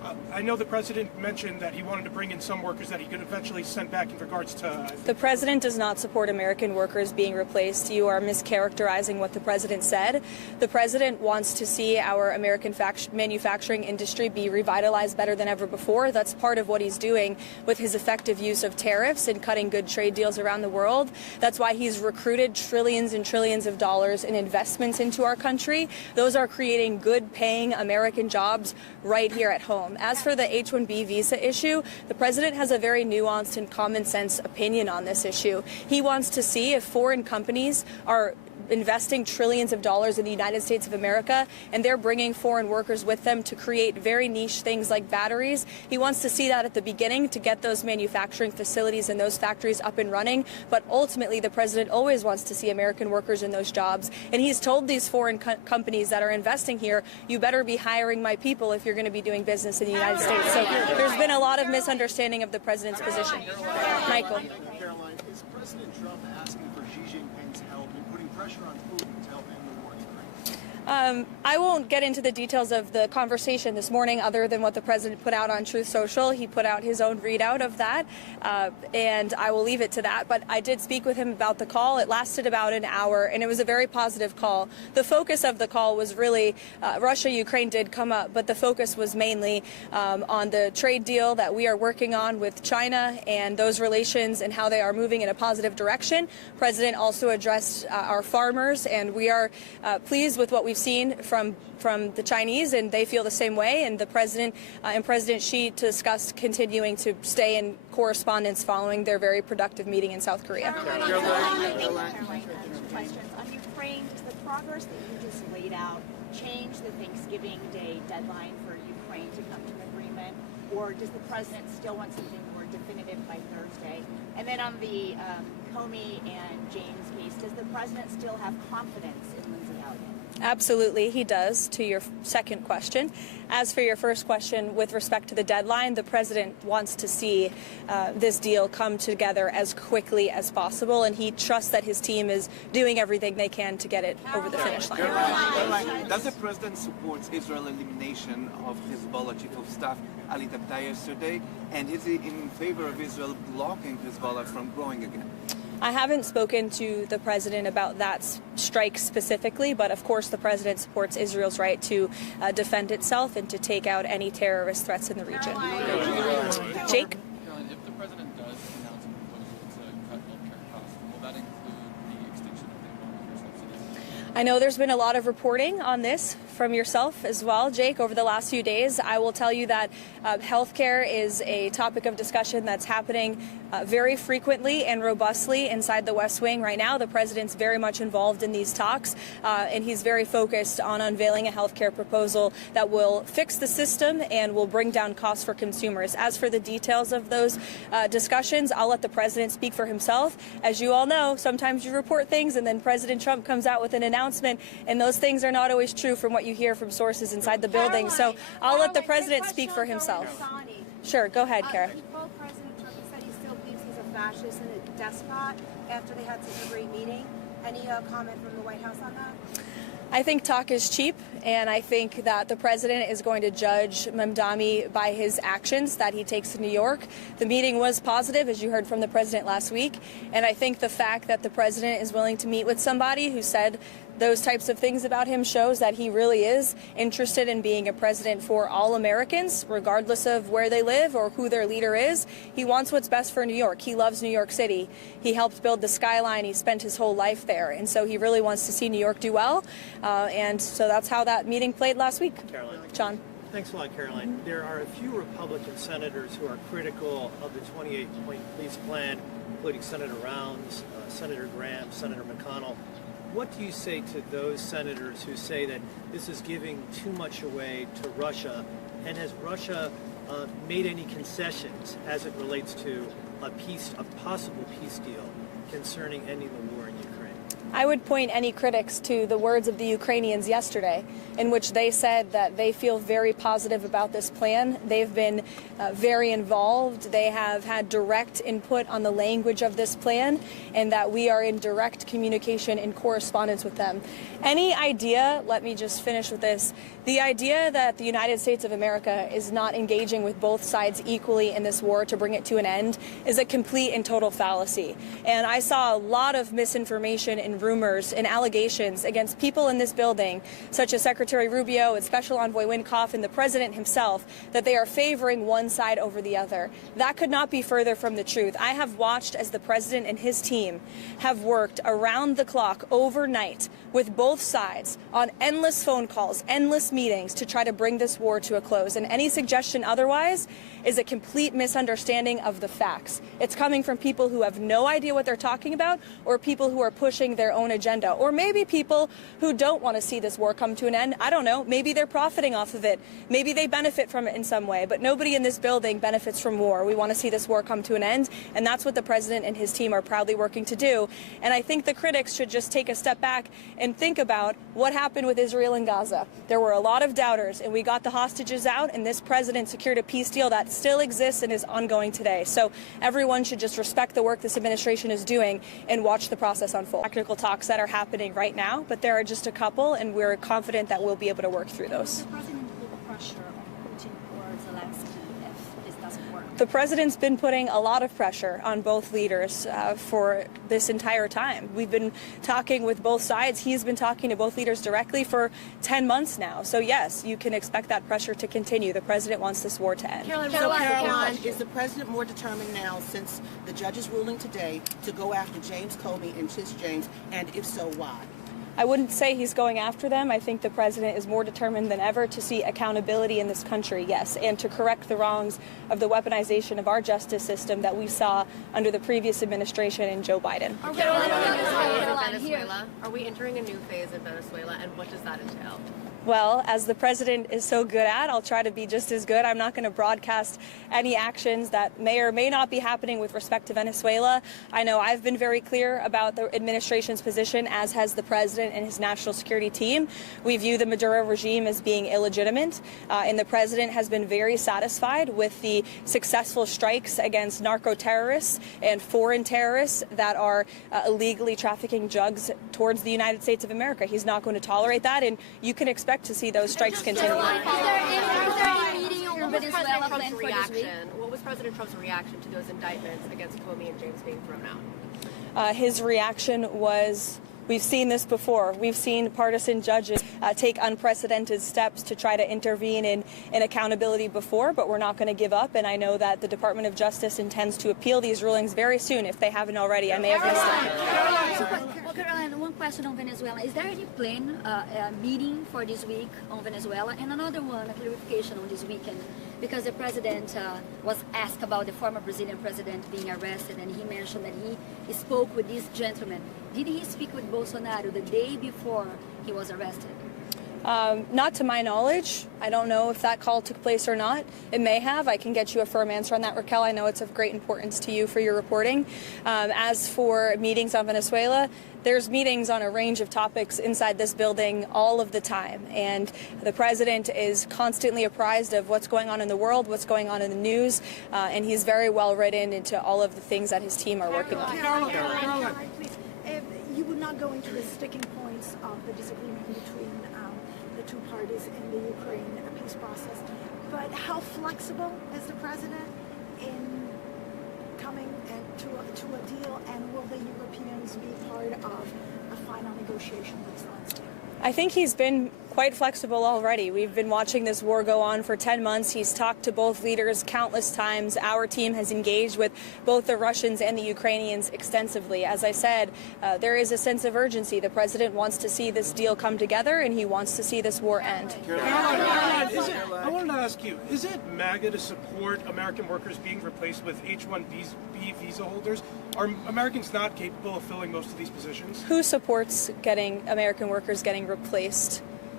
I know the president mentioned that he wanted to bring in some workers that he could eventually send back in regards to... The president does not support American workers being replaced. You are mischaracterizing what the president said. The president wants to see our American manufacturing industry be revitalized better than ever before. That's part of what he's doing with his effective use of tariffs and cutting good trade deals around the world. That's why he's recruited trillions and trillions of dollars in investments into our country. Those are creating good-paying American jobs right here at home. As for the H-1B visa issue, the president has a very nuanced and common sense opinion on this issue. He wants to see if foreign companies are investing trillions of dollars in the United States of America and they're bringing foreign workers with them to create very niche things like batteries. He wants to see that at the beginning to get those manufacturing facilities and those factories up and running. But ultimately, the president always wants to see American workers in those jobs. And he's told these foreign companies that are investing here, you better be hiring my people if you're going to be doing business in the United States. So there's been a lot of misunderstanding of the president's position. Michael. Caroline, is President Trump asking for Xi Jinping's help in putting pressure on Putin to help end the war in Ukraine? I won't get into the details of the conversation this morning other than what the president put out on Truth Social. He put out his own readout of that, and I will leave it to that. But I did speak with him about the call. It lasted about an hour, and it was a very positive call. The focus of the call was really Russia-Ukraine did come up, but the focus was mainly on the trade deal that we are working on with China and those relations and how they are moving in a positive direction. The president also addressed our farmers, and we are pleased with what we've seen from the Chinese, and they feel the same way. And the president and President Xi discussed continuing to stay in correspondence following their very productive meeting in South Korea. Questions on Ukraine. Does the progress that you just laid out change the Thanksgiving Day deadline for Ukraine to come to an agreement, or does the president still want something more definitive by Thursday? And then on the Comey and James case, does the president still have confidence in Lindsey Elliott? Absolutely, he does, to your second question. As for your first question, with respect to the deadline, the president wants to see this deal come together as quickly as possible, and he trusts that his team is doing everything they can to get it over the finish line. Caroline, does the president support Israel's elimination of Hezbollah chief of staff Ali Tabtai yesterday, and is he in favor of Israel blocking Hezbollah from growing again? I haven't spoken to the president about that strike specifically, but of course the president supports Israel's right to defend itself and to take out any terrorist threats in the region. Jake? Caroline, if the president does announce a proposal to cut healthcare costs, will that include the extinction of the Obamacare subsidies? I know there's been a lot of reporting on this from yourself as well, Jake, over the last few days. I will tell you that healthcare is a topic of discussion that's happening very frequently and robustly inside the West Wing right now. The president's very much involved in these talks, and he's very focused on unveiling a healthcare proposal that will fix the system and will bring down costs for consumers. As for the details of those discussions, I'll let the president speak for himself. As you all know, sometimes you report things and then President Trump comes out with an announcement, and those things are not always true from what you hear from sources inside the building. So I'll let the president speak for himself. Sure, go ahead, Kara. Both President Trump said he still believes he's a fascist and a despot after they had such a great meeting. Any comment from the White House on that? I think talk is cheap, and I think that the president is going to judge Mamdani by his actions that he takes in New York. The meeting was positive, as you heard from the president last week, and I think the fact that the president is willing to meet with somebody who said those types of things about him shows that he really is interested in being a president for all Americans, regardless of where they live or who their leader is. He wants what's best for New York. He loves New York City. He helped build the skyline. He spent his whole life there. And so he really wants to see New York do well. And so that's how that meeting played last week. Caroline. John. Thanks a lot, Caroline. There are a few Republican senators who are critical of the 28-point police plan, including Senator Rounds, Senator Graham, Senator McConnell. What do you say to those senators who say that this is giving too much away to Russia? And has Russia made any concessions as it relates to a possible peace deal concerning ending the war in Ukraine? I would point any critics to the words of the Ukrainians yesterday, in which they said that they feel very positive about this plan. They've been very involved. They have had direct input on the language of this plan, and that we are in direct communication and correspondence with them. Any idea, let me just finish with this, the idea that the United States of America is not engaging with both sides equally in this war to bring it to an end is a complete and total fallacy. And I saw a lot of misinformation and rumors and allegations against people in this building, such as Secretary Rubio and Special Envoy Wynkoff and the President himself, that they are favoring one side over the other. That could not be further from the truth. I have watched as the President and his team have worked around the clock overnight with both sides on endless phone calls, endless meetings to try to bring this war to a close. And any suggestion otherwise is a complete misunderstanding of the facts. It's coming from people who have no idea what they're talking about, or people who are pushing their own agenda, or maybe people who don't want to see this war come to an end. I don't know. Maybe they're profiting off of it. Maybe they benefit from it in some way, but nobody in this building benefits from war. We want to see this war come to an end, and that's what the President and his team are proudly working to do. And I think the critics should just take a step back and think about what happened with Israel and Gaza. There were a lot of doubters, and we got the hostages out, and this president secured a peace deal that still exists and is ongoing today. So everyone should just respect the work this administration is doing and watch the process unfold. Technical talks that are happening right now, but there are just a couple, and we're confident that we'll be able to work through those. The president put pressure on Putin or Zelensky if this doesn't work. The president's been putting a lot of pressure on both leaders for this entire time. We've been talking with both sides. He's been talking to both leaders directly for 10 months now. So yes, you can expect that pressure to continue. The president wants this war to end. Caroline, is the president more determined now, since the judge's ruling today, to go after James Comey and Tish James, and if so, why? I wouldn't say he's going after them. I think the president is more determined than ever to see accountability in this country, yes, and to correct the wrongs of the weaponization of our justice system that we saw under the previous administration and Joe Biden. Venezuela. Are we entering a new phase in Venezuela, and what does that entail? Well, as the president is so good at, I'll try to be just as good. I'm not going to broadcast any actions that may or may not be happening with respect to Venezuela. I know I've been very clear about the administration's position, as has the president and his national security team. We view the Maduro regime as being illegitimate, and the president has been very satisfied with the successful strikes against narco terrorists and foreign terrorists that are illegally trafficking drugs towards the United States of America. He's not going to tolerate that, and you can expect to see those strikes continue. What was President Trump's reaction to those indictments against Comey and James being thrown out? His reaction was, we've seen this before. We've seen partisan judges take unprecedented steps to try to intervene in accountability before, but we're not going to give up. And I know that the Department of Justice intends to appeal these rulings very soon, if they haven't already. I may have missed it. Caroline, one question on Venezuela. Is there any plan, meeting for this week on Venezuela? And another one, a clarification on this weekend, because the president was asked about the former Brazilian president being arrested, and he mentioned that he spoke with this gentleman. Did he speak with Bolsonaro the day before he was arrested? Not to my knowledge. I don't know if that call took place or not. It may have. I can get you a firm answer on that, Raquel. I know it's of great importance to you for your reporting. As for meetings on Venezuela, there's meetings on a range of topics inside this building all of the time. And the president is constantly apprised of what's going on in the world, what's going on in the news, and he's very well written into all of the things that his team are working on. Caroline, please. You would not go into the sticking points of the disagreement between the two parties in the Ukraine peace process, but how flexible is the president in coming to a deal, and will the Europeans be part of a final negotiation with Zelensky? I think he's been quite flexible already. We've been watching this war go on for 10 months. He's talked to both leaders countless times. Our team has engaged with both the Russians and the Ukrainians extensively. As I said, there is a sense of urgency. The president wants to see this deal come together, and he wants to see this war end. Caroline, I wanted to ask you, is it MAGA to support American workers being replaced with H-1B visa holders? Are Americans not capable of filling most of these positions? Who supports American workers getting replaced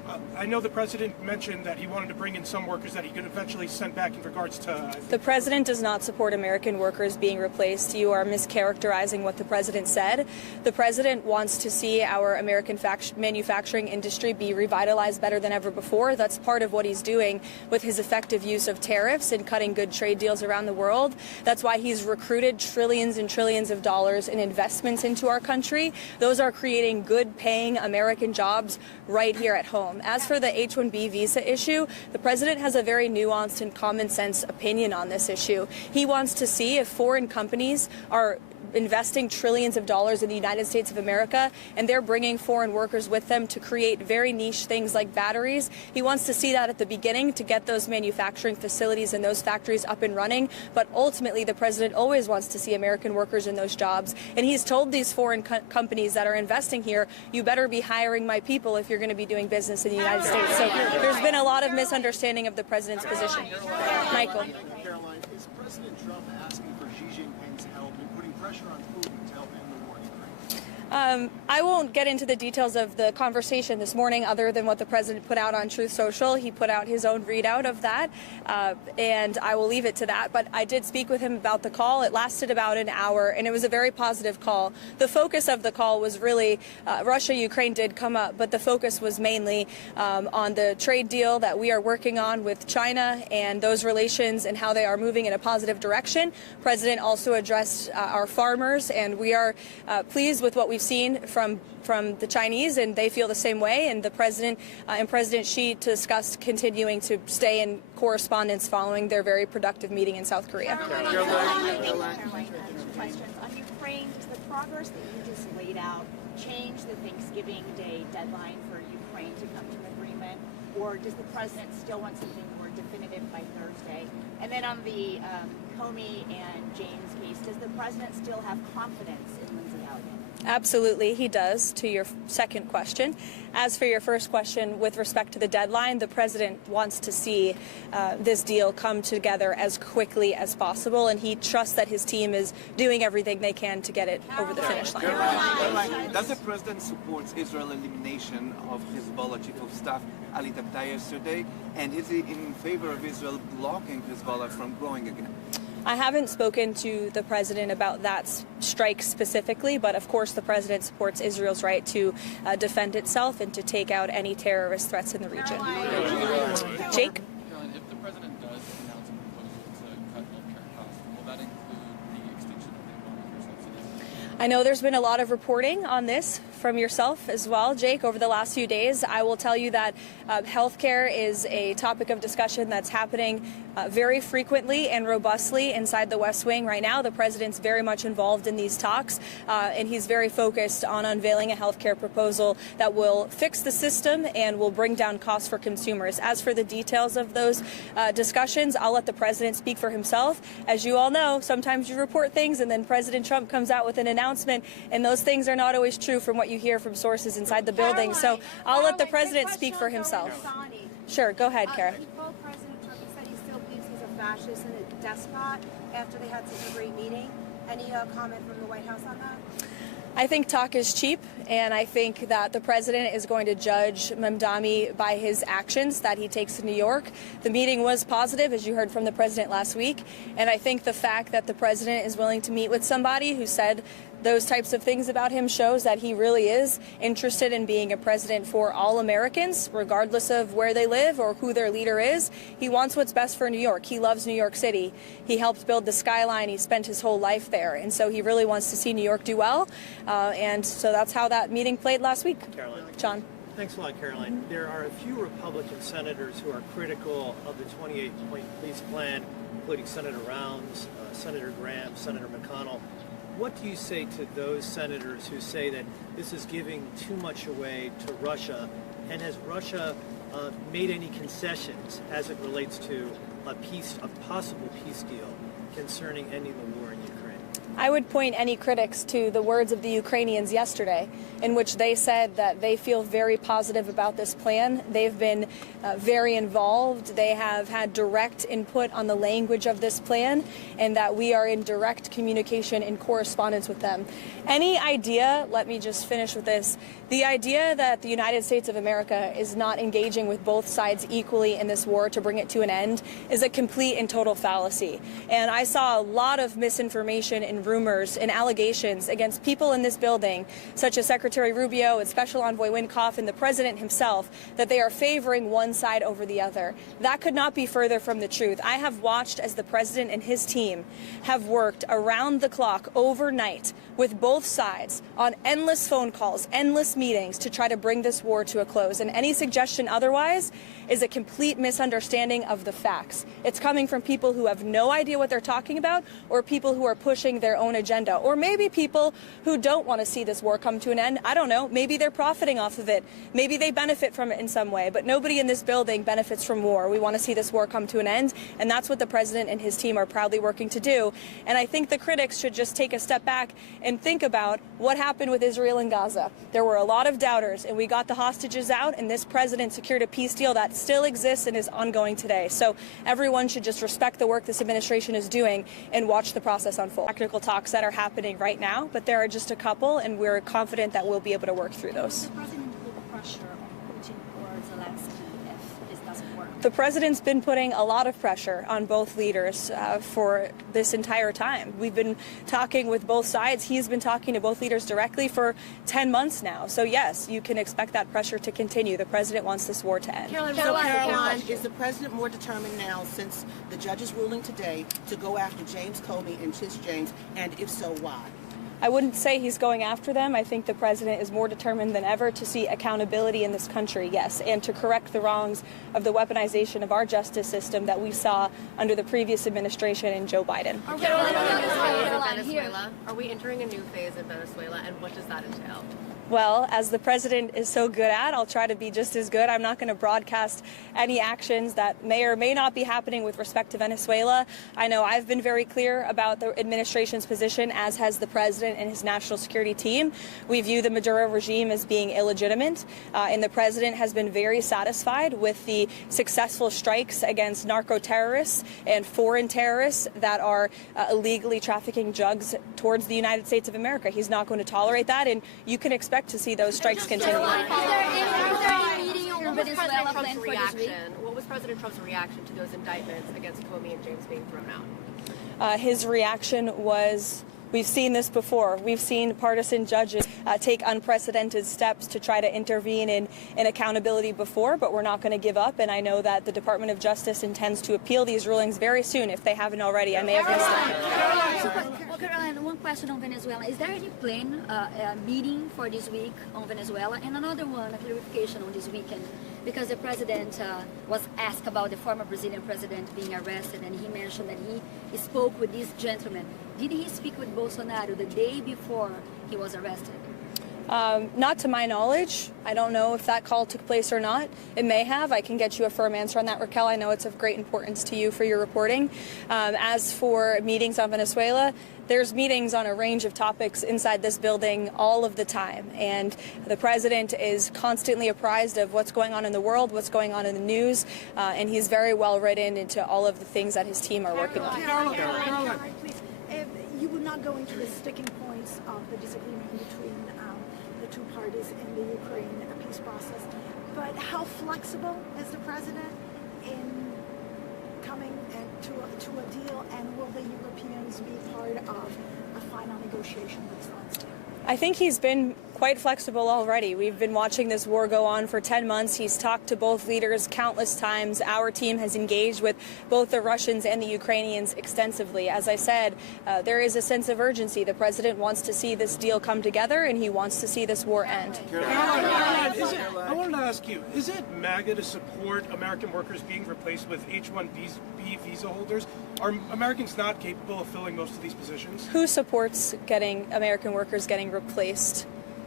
I know the president mentioned that he wanted to bring in some workers that he could eventually send back in regards to... The president does not support American workers being replaced. You are mischaracterizing what the president said. The president wants to see our American manufacturing industry be revitalized better than ever before. That's part of what he's doing with his effective use of tariffs and cutting good trade deals around the world. That's why he's recruited trillions and trillions of dollars in investments into our country. Those are creating good-paying American jobs right here at home. As for the H-1B visa issue, the president has a very nuanced and common sense opinion on this issue. He wants to see if foreign companies are investing trillions of dollars in the United States of America, and they're bringing foreign workers with them to create very niche things like batteries. He wants to see that at the beginning to get those manufacturing facilities and those factories up and running, but ultimately the president always wants to see American workers in those jobs, and he's told these foreign companies that are investing here, you better be hiring my people if you're going to be doing business in the United States. So there's been a lot of misunderstanding of the president's position. Michael. Caroline, is President Trump asking for Xi Jinping's help in putting pressure on Putin to help end the war in Ukraine? I won't get into the details of the conversation this morning other than what the president put out on Truth Social. He put out his own readout of that, and I will leave it to that. But I did speak with him about the call. It lasted about an hour, and it was a very positive call. The focus of the call was really Russia-Ukraine did come up, but the focus was mainly on the trade deal that we are working on with China and those relations and how they are moving in a positive direction. The president also addressed our farmers, and we are pleased with what we've seen from the Chinese, and they feel the same way. And the president and President Xi discussed continuing to stay in correspondence following their very productive meeting in South Korea. Caroline, questions on Ukraine. Does the progress that you just laid out change the Thanksgiving Day deadline for Ukraine to come to an agreement, or does the president still want something more definitive by Thursday? And then on the Comey and James case, does the president still have confidence in Lindsey Elliott? Absolutely, he does, to your second question. As for your first question, with respect to the deadline, the president wants to see this deal come together as quickly as possible, and he trusts that his team is doing everything they can to get it over the finish line. Caroline, does the president support Israel's elimination of Hezbollah chief of staff Ali Tabtai yesterday, and is he in favor of Israel blocking Hezbollah from growing again? I haven't spoken to the president about that strike specifically, but of course the president supports Israel's right to defend itself and to take out any terrorist threats in the region. Jake? Caroline, if the president does announce a proposal to cut healthcare costs, will that include the extinction of the Obamacare subsidies? I know there's been a lot of reporting on this from yourself as well, Jake, over the last few days. I will tell you that healthcare is a topic of discussion that's happening very frequently and robustly inside the West Wing right now. The president's very much involved in these talks, and he's very focused on unveiling a healthcare proposal that will fix the system and will bring down costs for consumers. As for the details of those discussions, I'll let the president speak for himself. As you all know, sometimes you report things and then President Trump comes out with an announcement, and those things are not always true from what you hear from sources inside the building. So I'll let the president speak for himself. Sure, go ahead, Kara. He told President Trump, he said he still believes he's a fascist and a despot after they had such a great meeting. Any comment from the White House on that? I think talk is cheap, and I think that the president is going to judge Mamdani by his actions that he takes in New York. The meeting was positive, as you heard from the president last week, and I think the fact that the president is willing to meet with somebody who said those types of things about him shows that he really is interested in being a president for all Americans, regardless of where they live or who their leader is. He wants what's best for New York. He loves New York City. He helped build the skyline. He spent his whole life there. And so he really wants to see New York do well. And so that's how that meeting played last week. Caroline. John. Thanks a lot, Caroline. There are a few Republican senators who are critical of the 28-point police plan, including Senator Rounds, Senator Graham, Senator McConnell. What do you say to those senators who say that this is giving too much away to Russia? And has Russia made any concessions as it relates to a possible peace deal concerning ending the war in Ukraine? I would point any critics to the words of the Ukrainians yesterday, in which they said that they feel very positive about this plan. They've been very involved. They have had direct input on the language of this plan, and that we are in direct communication and correspondence with them. Any idea, let me just finish with this, the idea that the United States of America is not engaging with both sides equally in this war to bring it to an end is a complete and total fallacy. And I saw a lot of misinformation and rumors and allegations against people in this building, such as Secretary Rubio and Special Envoy Wynkoff and the President himself, that they are favoring one side over the other. That could not be further from the truth. I have watched as the President and his team have worked around the clock overnight with both sides on endless phone calls, endless meetings to try to bring this war to a close. And any suggestion otherwise is a complete misunderstanding of the facts. It's coming from people who have no idea what they're talking about, or people who are pushing their own agenda, or maybe people who don't want to see this war come to an end. I don't know. Maybe they're profiting off of it. Maybe they benefit from it in some way, but nobody in this building benefits from war. We want to see this war come to an end, and that's what the President and his team are proudly working to do. And I think the critics should just take a step back and think about what happened with Israel and Gaza. There were a lot of doubters, and we got the hostages out, and this president secured a peace deal that still exists and is ongoing today. So everyone should just respect the work this administration is doing and watch the process unfold. Technical talks that are happening right now, but there are just a couple, and we're confident that we'll be able to work through those. The president put pressure on Putin or Zelensky if this doesn't work? The president's been putting a lot of pressure on both leaders for this entire time. We've been talking with both sides. He's been talking to both leaders directly for 10 months now. So yes, you can expect that pressure to continue. The president wants this war to end. Caroline, is the president more determined now, since the judge's ruling today, to go after James Comey and Tish James, and if so, why? I wouldn't say he's going after them. I think the president is more determined than ever to see accountability in this country, yes, and to correct the wrongs of the weaponization of our justice system that we saw under the previous administration and Joe Biden. Venezuela. Are we entering a new phase in Venezuela, and what does that entail? Well, as the president is so good at, I'll try to be just as good. I'm not going to broadcast any actions that may or may not be happening with respect to Venezuela. I know I've been very clear about the administration's position, as has the president and his national security team. We view the Maduro regime as being illegitimate, and the president has been very satisfied with the successful strikes against narco terrorists and foreign terrorists that are illegally trafficking drugs towards the United States of America. He's not going to tolerate that, and you can expect to see those strikes continue. What was President Trump's reaction to those indictments against Comey and James being thrown out? His reaction was, we've seen this before. We've seen partisan judges take unprecedented steps to try to intervene in accountability before, but we're not going to give up. And I know that the Department of Justice intends to appeal these rulings very soon, if they haven't already. I may have missed it. Well, Caroline, one question on Venezuela. Is there any plan, meeting for this week on Venezuela? And another one, a clarification on this weekend, because the president was asked about the former Brazilian president being arrested, and he mentioned that he spoke with this gentleman. Did he speak with Bolsonaro the day before he was arrested? Not to my knowledge. I don't know if that call took place or not. It may have. I can get you a firm answer on that, Raquel. I know it's of great importance to you for your reporting. As for meetings on Venezuela, there's meetings on a range of topics inside this building all of the time. And the president is constantly apprised of what's going on in the world, what's going on in the news, and he's very well written into all of the things that his team are working on. Caroline, please. You would not go into the sticking points of the disagreement between the two parties in the Ukraine peace process, but how flexible is the president in coming to a deal, and will the Europeans be part of a final negotiation with Zelensky? I think he's been quite flexible already. We've been watching this war go on for 10 months. He's talked to both leaders countless times. Our team has engaged with both the Russians and the Ukrainians extensively. As I said, there is a sense of urgency. The president wants to see this deal come together, and he wants to see this war end. I wanted to ask you, is it MAGA to support American workers being replaced with H-1B visa holders? Are Americans not capable of filling most of these positions? Who supports American workers getting replaced?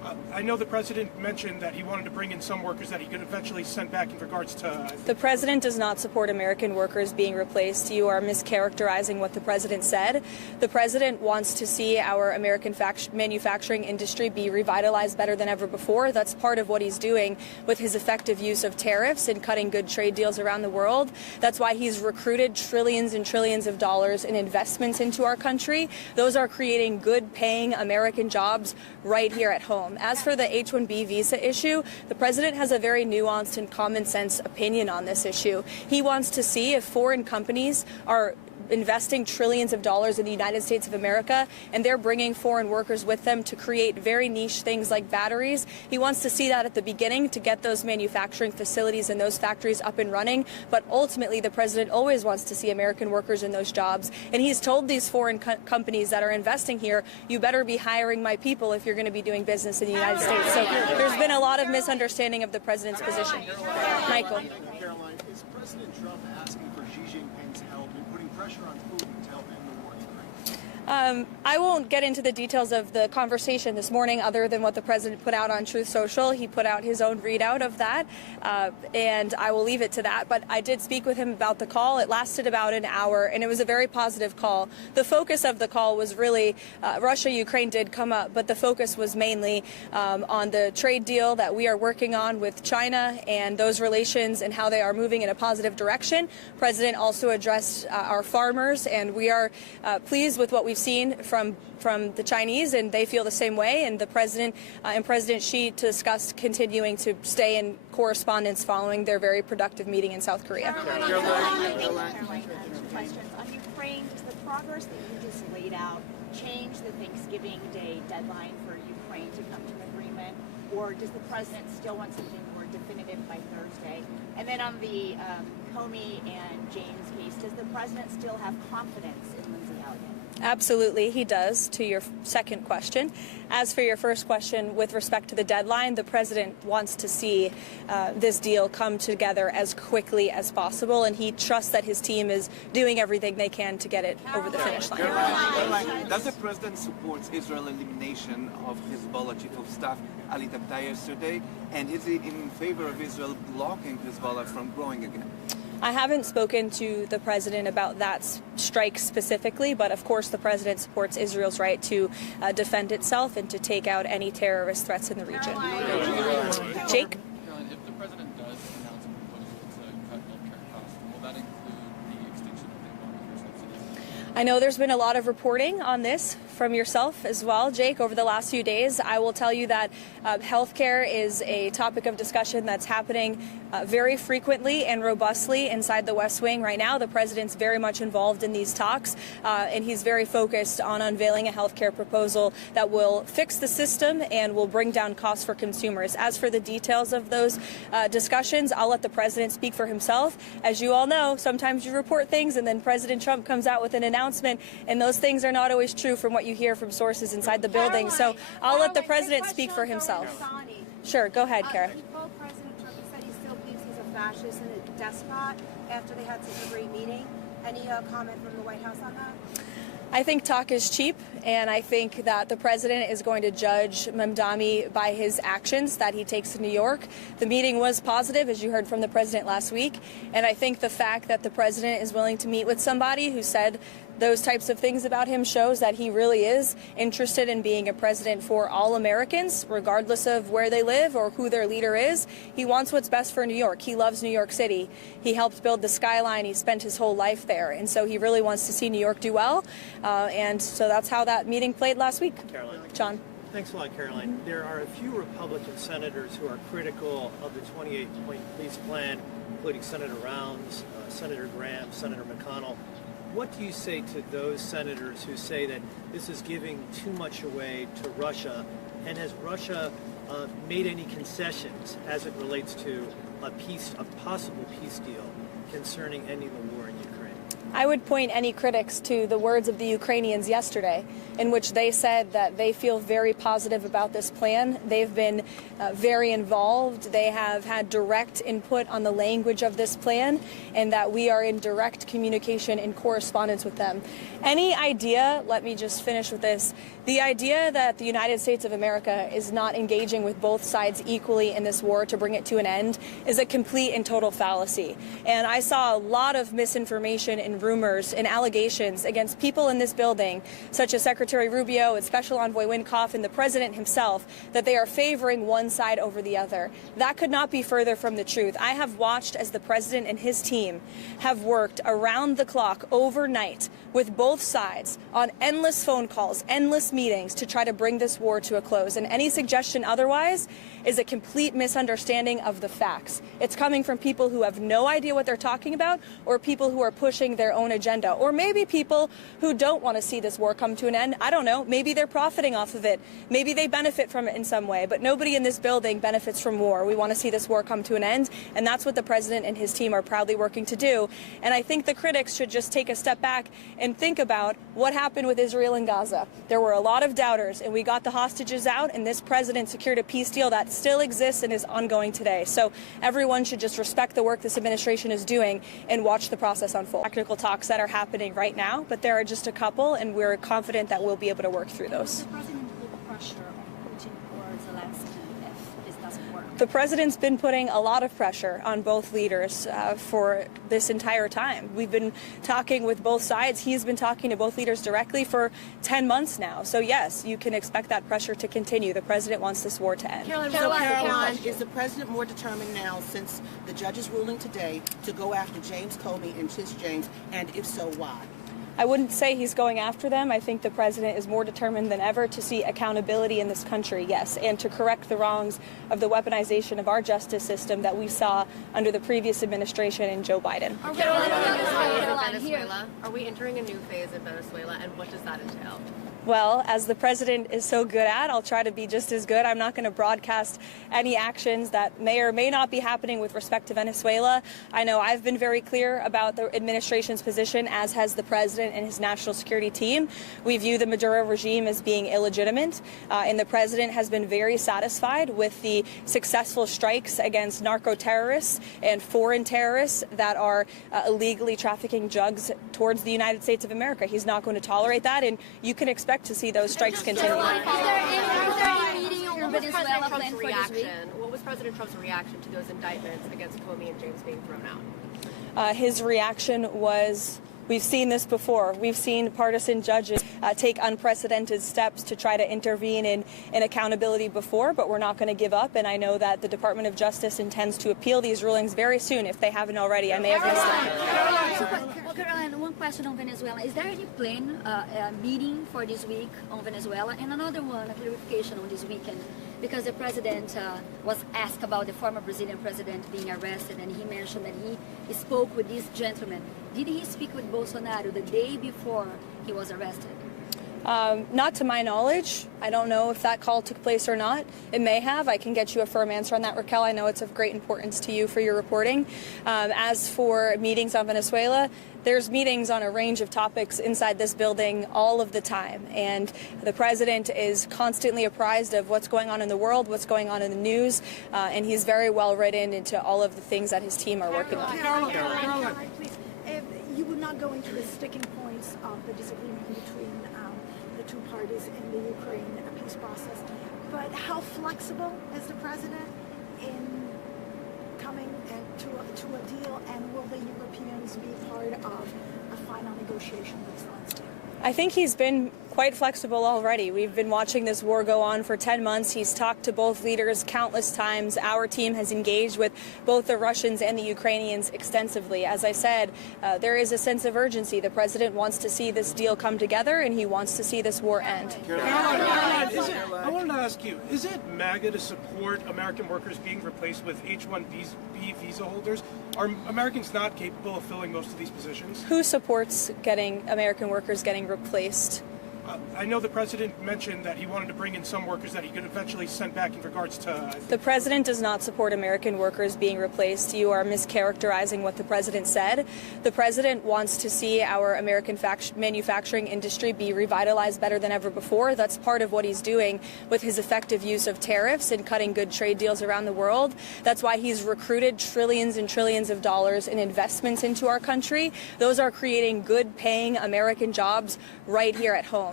I know the president mentioned that he wanted to bring in some workers that he could eventually send back in regards to... The president does not support American workers being replaced. You are mischaracterizing what the president said. The president wants to see our American manufacturing industry be revitalized better than ever before. That's part of what he's doing with his effective use of tariffs and cutting good trade deals around the world. That's why he's recruited trillions and trillions of dollars in investments into our country. Those are creating good paying American jobs right here at home. As for the H-1B visa issue, the president has a very nuanced and common sense opinion on this issue. He wants to see if foreign companies are investing trillions of dollars in the United States of America, and they're bringing foreign workers with them to create very niche things like batteries. He wants to see that at the beginning to get those manufacturing facilities and those factories up and running. But ultimately, the president always wants to see American workers in those jobs. And he's told these foreign companies that are investing here, you better be hiring my people if you're going to be doing business in the United States. So there's been a lot of misunderstanding of the president's position. Michael. Caroline, is President Trump asking for Xi Jinping's help in putting pressure on Putin to help end the war in Ukraine? I won't get into the details of the conversation this morning other than what the president put out on Truth Social. He put out his own readout of that, and I will leave it to that. But I did speak with him about the call. It lasted about an hour, and it was a very positive call. The focus of the call was really Russia-Ukraine did come up, but the focus was mainly on the trade deal that we are working on with China and those relations and how they are moving in a positive direction. The president also addressed our farmers, and we are pleased with what we've seen from the Chinese, and they feel the same way. And the president and President Xi discussed continuing to stay in correspondence following their very productive meeting in South Korea. Caroline, questions on Ukraine. Does the progress that you just laid out change the Thanksgiving Day deadline for Ukraine to come to an agreement, or does the president still want something more definitive by Thursday? And then on the Comey and James case, does the president still have confidence in Lindsey Elliott? Absolutely, he does, to your second question. As for your first question, with respect to the deadline, the president wants to see this deal come together as quickly as possible, and he trusts that his team is doing everything they can to get it over the finish line. Does the president support Israel's elimination of Hezbollah chief of staff Ali Tabtai yesterday, and is he in favor of Israel blocking Hezbollah from growing again? I haven't spoken to the president about that strike specifically, but of course the president supports Israel's right to defend itself and to take out any terrorist threats in the region. Jake? Caroline, if the president does announce a proposal to cut healthcare costs, will that include the extinction of the Obamacare subsidies? I know there's been a lot of reporting on this from yourself as well, Jake, over the last few days. I will tell you that healthcare is a topic of discussion that's happening very frequently and robustly inside the West Wing right now. The president's very much involved in these talks, and he's very focused on unveiling a healthcare proposal that will fix the system and will bring down costs for consumers. As for the details of those discussions, I'll let the president speak for himself. As you all know, sometimes you report things and then President Trump comes out with an announcement, and those things are not always true from what you hear from sources inside the building. So I'll let the president speak for himself. Sure, go ahead, Kara. President Trump said he still believes he's a fascist and a despot after they had such a great meeting. Any comment from the White House on that? I think talk is cheap, and I think that the president is going to judge Mamdani by his actions that he takes in New York. The meeting was positive, as you heard from the president last week, and I think the fact that the president is willing to meet with somebody who said those types of things about him shows that he really is interested in being a president for all Americans, regardless of where they live or who their leader is. He wants what's best for New York. He loves New York City. He helped build the skyline. He spent his whole life there. And so he really wants to see New York do well. And so that's how that meeting played last week. Caroline. John. Thanks a lot, Caroline. There are a few Republican senators who are critical of the 28-point police plan, including Senator Rounds, Senator Graham, Senator McConnell. What do you say to those senators who say that this is giving too much away to Russia? And has Russia made any concessions as it relates to a possible peace deal concerning ending the war in Ukraine? I would point any critics to the words of the Ukrainians yesterday, in which they said that they feel very positive about this plan. They've been very involved. They have had direct input on the language of this plan, and that we are in direct communication and correspondence with them. Any idea, let me just finish with this, The idea that the United States of America is not engaging with both sides equally in this war to bring it to an end is a complete and total fallacy. And I saw a lot of misinformation and rumors and allegations against people in this building, such as Secretary Rubio and Special Envoy Wynkoff and the President himself, that they are favoring one side over the other. That could not be further from the truth. I have watched as the President and his team have worked around the clock overnight with both sides on endless phone calls, endless meetings to try to bring this war to a close. And any suggestion otherwise is a complete misunderstanding of the facts. It's coming from people who have no idea what they're talking about, or people who are pushing their own agenda, or maybe people who don't want to see this war come to an end. I don't know. Maybe they're profiting off of it. Maybe they benefit from it in some way, but nobody in this building benefits from war. We want to see this war come to an end, and that's what the President and his team are proudly working to do. And I think the critics should just take a step back and think about what happened with Israel and Gaza. There were a lot of doubters, and we got the hostages out, and this president secured a peace deal that still exists and is ongoing today. So everyone should just respect the work this administration is doing and watch the process unfold. Technical talks that are happening right now, but there are just a couple, and we're confident that we'll be able to work through those. The president put pressure on Putin or Zelensky if this doesn't work? The president's been putting a lot of pressure on both leaders for this entire time. We've been talking with both sides. He's been talking to both leaders directly for 10 months now. So yes, you can expect that pressure to continue. The president wants this war to end. Caroline, is the president more determined now, since the judge's ruling today, to go after James Comey and Tish James, and if so, why? I wouldn't say he's going after them. I think the president is more determined than ever to see accountability in this country, yes, and to correct the wrongs of the weaponization of our justice system that we saw under the previous administration and Joe Biden. Venezuela. Are we entering a new phase in Venezuela, and what does that entail? Well, as the president is so good at, I'll try to be just as good. I'm not going to broadcast any actions that may or may not be happening with respect to Venezuela. I know I've been very clear about the administration's position, as has the president and his national security team. We view the Maduro regime as being illegitimate, and the president has been very satisfied with the successful strikes against narco terrorists and foreign terrorists that are illegally trafficking drugs towards the United States of America. He's not going to tolerate that, and you can expect to see those strikes continue. What was President Trump's reaction to those indictments against Comey and James being thrown out? His reaction was, we've seen this before. We've seen partisan judges take unprecedented steps to try to intervene in accountability before, but we're not going to give up. And I know that the Department of Justice intends to appeal these rulings very soon, if they haven't already. I may have missed it. Well, Caroline, one question on Venezuela. Is there any plan, meeting for this week on Venezuela? And another one, a clarification on this weekend, because the president was asked about the former Brazilian president being arrested, and he mentioned that he spoke with this gentleman. Did he speak with Bolsonaro the day before he was arrested? Not to my knowledge. I don't know if that call took place or not. It may have. I can get you a firm answer on that, Raquel. I know it's of great importance to you for your reporting. As for meetings on Venezuela, there's meetings on a range of topics inside this building all of the time. And the president is constantly apprised of what's going on in the world, what's going on in the news, and he's very well written into all of the things that his team are working on. Caroline, please. You would not go into the sticking points of the disagreement between the two parties in the Ukraine peace process, but how flexible is the president in coming to a deal, and will the Europeans be part of a final negotiation with Zelensky? I think he's been quite flexible already. We've been watching this war go on for 10 months. He's talked to both leaders countless times. Our team has engaged with both the Russians and the Ukrainians extensively. As I said, there is a sense of urgency. The president wants to see this deal come together, and he wants to see this war end. Caroline, I wanted to ask you, is it MAGA to support American workers being replaced with H-1B visa holders? Are Americans not capable of filling most of these positions? Who supports getting American workers getting replaced? I know the president mentioned that he wanted to bring in some workers that he could eventually send back in regards to... The president does not support American workers being replaced. You are mischaracterizing what the president said. The president wants to see our American manufacturing industry be revitalized better than ever before. That's part of what he's doing with his effective use of tariffs and cutting good trade deals around the world. That's why he's recruited trillions and trillions of dollars in investments into our country. Those are creating good-paying American jobs right here at home.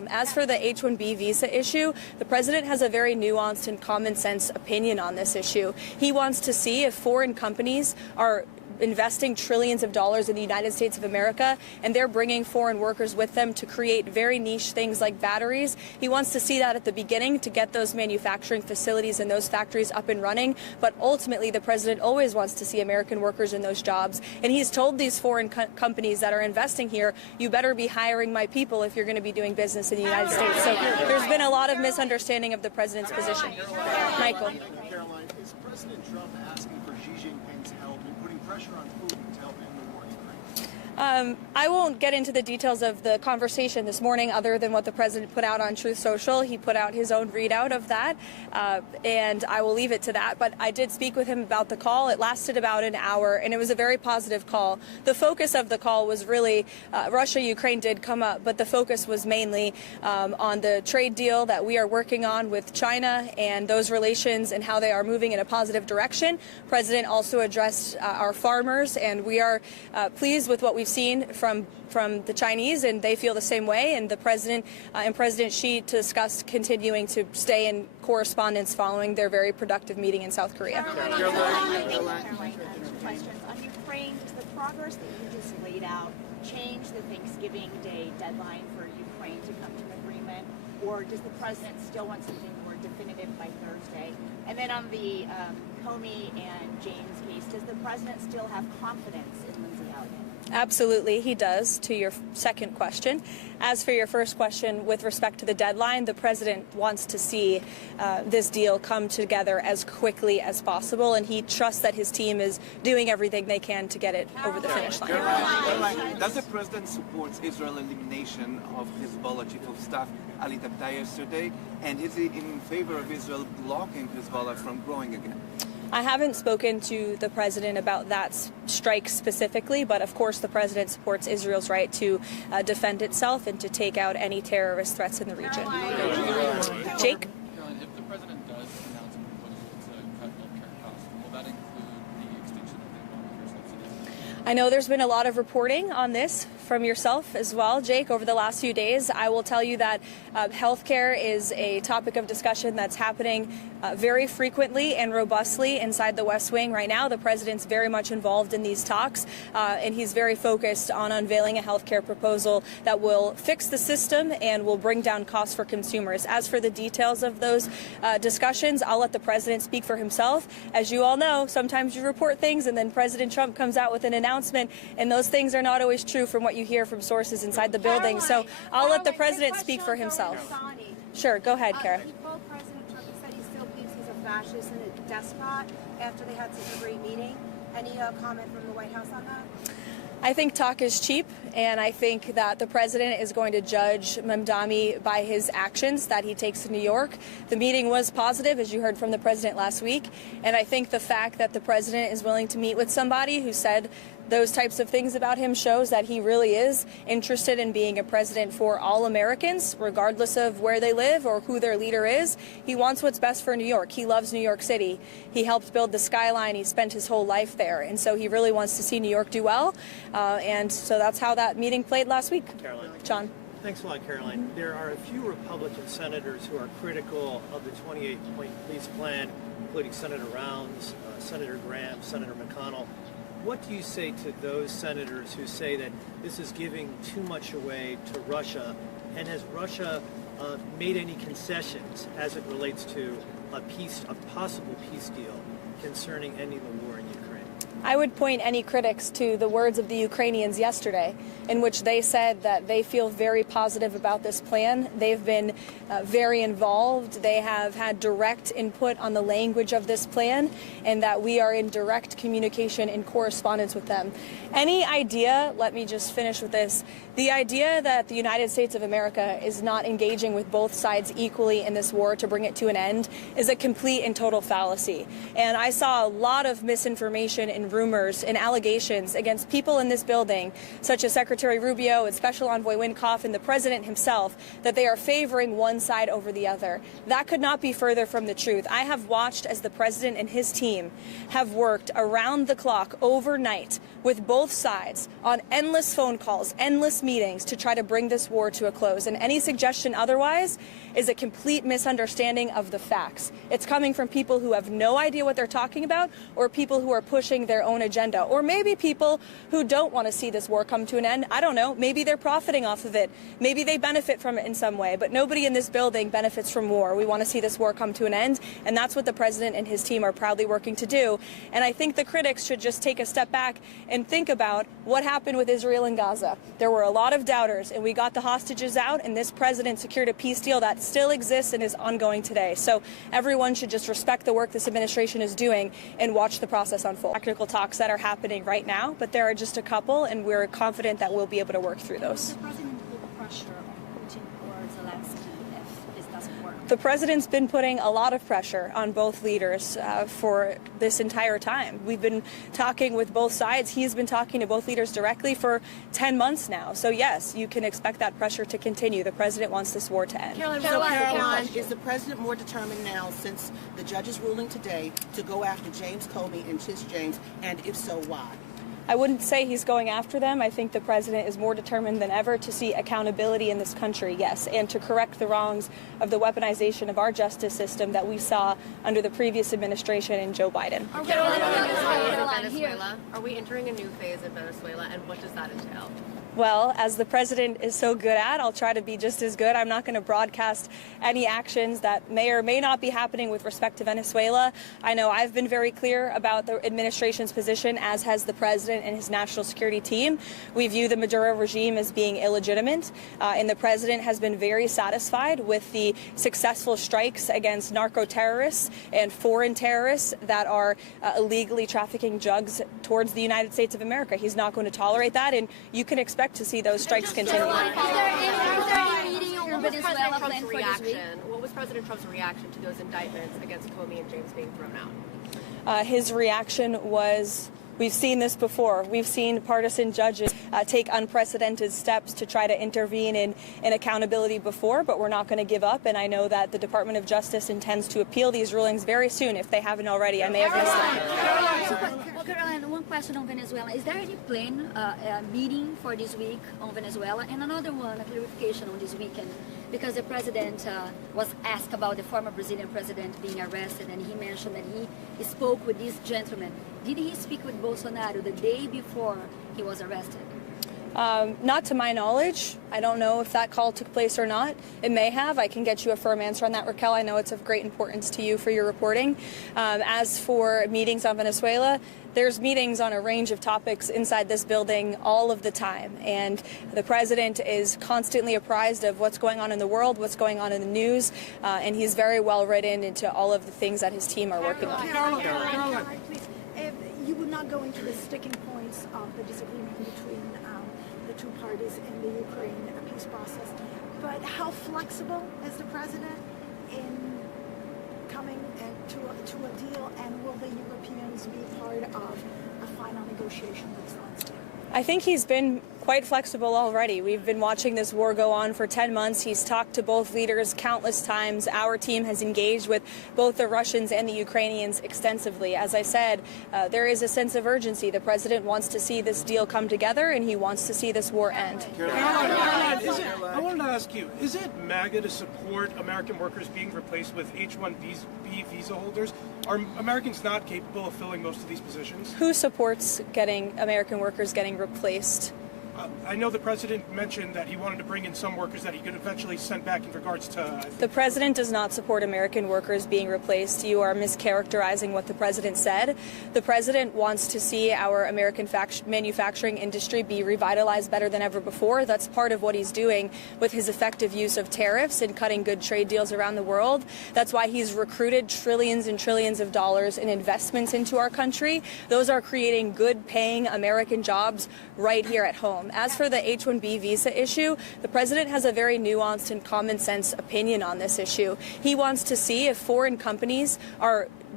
As for the H-1B visa issue, the president has a very nuanced and common sense opinion on this issue. He wants to see if foreign companies are investing trillions of dollars in the United States of America, and they're bringing foreign workers with them to create very niche things like batteries. He wants to see that at the beginning to get those manufacturing facilities and those factories up and running, but ultimately the president always wants to see American workers in those jobs, and he's told these foreign companies that are investing here, you better be hiring my people if you're going to be doing business in the United States. So there's been a lot of misunderstanding of the president's position. Michael. Caroline, is President Trump asking for Xi Jinping's help in putting pressure on Putin to help end the war in Ukraine? I won't get into the details of the conversation this morning other than what the president put out on Truth Social. He put out his own readout of that, and I will leave it to that. But I did speak with him about the call. It lasted about an hour, and it was a very positive call. The focus of the call was really Russia-Ukraine did come up, but the focus was mainly on the trade deal that we are working on with China and those relations and how they are moving in a positive direction. The president also addressed our farmers, and we are pleased with what we've seen from the Chinese, and they feel the same way. And the president and President Xi discussed continuing to stay in correspondence following their very productive meeting in South Korea. Caroline, questions on Ukraine. Does the progress that you just laid out change the Thanksgiving Day deadline for Ukraine to come to an agreement, or does the president still want something more definitive by Thursday? And then on the Comey and James case, does the president still have confidence in Lindsay Elliott? Absolutely, he does, to your second question. As for your first question, with respect to the deadline, the president wants to see this deal come together as quickly as possible, and he trusts that his team is doing everything they can to get it over the finish line. Caroline, does the president support Israel's elimination of Hezbollah chief of staff Ali Tabtai yesterday, and is he in favor of Israel blocking Hezbollah from growing again? I haven't spoken to the president about that strike specifically, but of course the president supports Israel's right to defend itself and to take out any terrorist threats in the region. Jake? Caroline, if the president does announce a proposal to cut healthcare costs, will that include the extension of the Obamacare subsidies? I know there's been a lot of reporting on this from yourself as well, Jake, over the last few days. I will tell you that healthcare is a topic of discussion that's happening very frequently and robustly inside the West Wing right now. The president's very much involved in these talks, and he's very focused on unveiling a healthcare proposal that will fix the system and will bring down costs for consumers. As for the details of those discussions, I'll let the president speak for himself. As you all know, sometimes you report things and then President Trump comes out with an announcement, and those things are not always true from what you hear from sources inside the building. So I'll let the president speak for himself. Sure, go ahead, Kara. President Trump said he still believes he's a fascist and a despot after they had such a great meeting. Any comment from the White House on that? I think talk is cheap, and I think that the president is going to judge Mamdani by his actions that he takes to New York. The meeting was positive, as you heard from the president last week, and I think the fact that the president is willing to meet with somebody who said those types of things about him shows that he really is interested in being a president for all Americans, regardless of where they live or who their leader is. He wants what's best for New York. He loves New York City. He helped build the skyline. He spent his whole life there. And so he really wants to see New York do well. And so that's how that meeting played last week. Caroline. John. Thanks a lot, Caroline. There are a few Republican senators who are critical of the 28-point police plan, including Senator Rounds, Senator Graham, Senator McConnell. What do you say to those senators who say that this is giving too much away to Russia? And has Russia made any concessions as it relates to a possible peace deal concerning ending the war in Ukraine? I would point any critics to the words of the Ukrainians yesterday, in which they said that they feel very positive about this plan. They've been very involved. They have had direct input on the language of this plan, and that we are in direct communication and correspondence with them. Any idea, let me just finish with this, the idea that the United States of America is not engaging with both sides equally in this war to bring it to an end is a complete and total fallacy. And I saw a lot of misinformation and rumors and allegations against people in this building, such as Secretary Rubio and Special Envoy Wynkoff and the president himself, that they are favoring one side over the other. That could not be further from the truth. I have watched as the president and his team have worked around the clock overnight with both sides on endless phone calls, endless meetings to try to bring this war to a close. And any suggestion otherwise is a complete misunderstanding of the facts. It's coming from people who have no idea what they're talking about, or people who are pushing their own agenda, or maybe people who don't want to see this war come to an end. I don't know. Maybe they're profiting off of it. Maybe they benefit from it in some way, but nobody in this building benefits from war. We want to see this war come to an end, and that's what the president and his team are proudly working to do. And I think the critics should just take a step back and think about what happened with Israel and Gaza. There were a lot of doubters, and we got the hostages out, and this president secured a peace deal that still exists and is ongoing today. So everyone should just respect the work this administration is doing and watch the process unfold. Technical talks that are happening right now, but there are just a couple, and we're confident that we'll be able to work through those. The president put pressure on Putin or Zelensky if this doesn't work? The president's been putting a lot of pressure on both leaders for this entire time. We've been talking with both sides. He's been talking to both leaders directly for 10 months now. So yes, you can expect that pressure to continue. The president wants this war to end. Caroline, is the president more determined now, since the judge's ruling today, to go after James Comey and Tish James, and if so, why? I wouldn't say he's going after them. I think the president is more determined than ever to see accountability in this country, yes, and to correct the wrongs of the weaponization of our justice system that we saw under the previous administration and Joe Biden. Venezuela. Are we entering a new phase in Venezuela, and what does that entail? Well, as the president is so good at, I'll try to be just as good. I'm not going to broadcast any actions that may or may not be happening with respect to Venezuela. I know I've been very clear about the administration's position, as has the president and his national security team. We view the Maduro regime as being illegitimate, and the president has been very satisfied with the successful strikes against narco terrorists and foreign terrorists that are illegally trafficking drugs towards the United States of America. He's not going to tolerate that, and you can expect to see those strikes continue. What was President Trump's reaction to those indictments against Comey and James being thrown out? His reaction was, we've seen this before. We've seen partisan judges take unprecedented steps to try to intervene in accountability before, but we're not going to give up. And I know that the Department of Justice intends to appeal these rulings very soon, if they haven't already. I may have missed it. Caroline, one question on Venezuela. Is there any plan, meeting for this week on Venezuela? And another one, a clarification on this weekend, because the president was asked about the former Brazilian president being arrested, and he mentioned that he spoke with this gentleman. Did he speak with Bolsonaro the day before he was arrested? Not to my knowledge. I don't know if that call took place or not. It may have. I can get you a firm answer on that, Raquel. I know it's of great importance to you for your reporting. As for meetings on Venezuela, there's meetings on a range of topics inside this building all of the time. And the president is constantly apprised of what's going on in the world, what's going on in the news, and he's very well written into all of the things that his team are working on. Caroline, please. You would not go into the sticking points of the disagreement between the two parties in the Ukraine peace process, but how flexible is the president in coming to a deal, and will the Europeans be part of a final negotiation this Wednesday? I think he's been quite flexible already. We've been watching this war go on for 10 months. He's talked to both leaders countless times. Our team has engaged with both the Russians and the Ukrainians extensively. As I said, there is a sense of urgency. The president wants to see this deal come together, and he wants to see this war end. I wanted to ask you, is it MAGA to support American workers being replaced with H-1B visa holders? Are Americans not capable of filling most of these positions? Who supports American workers getting replaced? I know the president mentioned that he wanted to bring in some workers that he could eventually send back in regards to... The president does not support American workers being replaced. You are mischaracterizing what the president said. The president wants to see our American manufacturing industry be revitalized better than ever before. That's part of what he's doing with his effective use of tariffs and cutting good trade deals around the world. That's why he's recruited trillions and trillions of dollars in investments into our country. Those are creating good-paying American jobs right here at home. As for the H-1B visa issue, the president has a very nuanced and common sense opinion on this issue. He wants to see if foreign companies are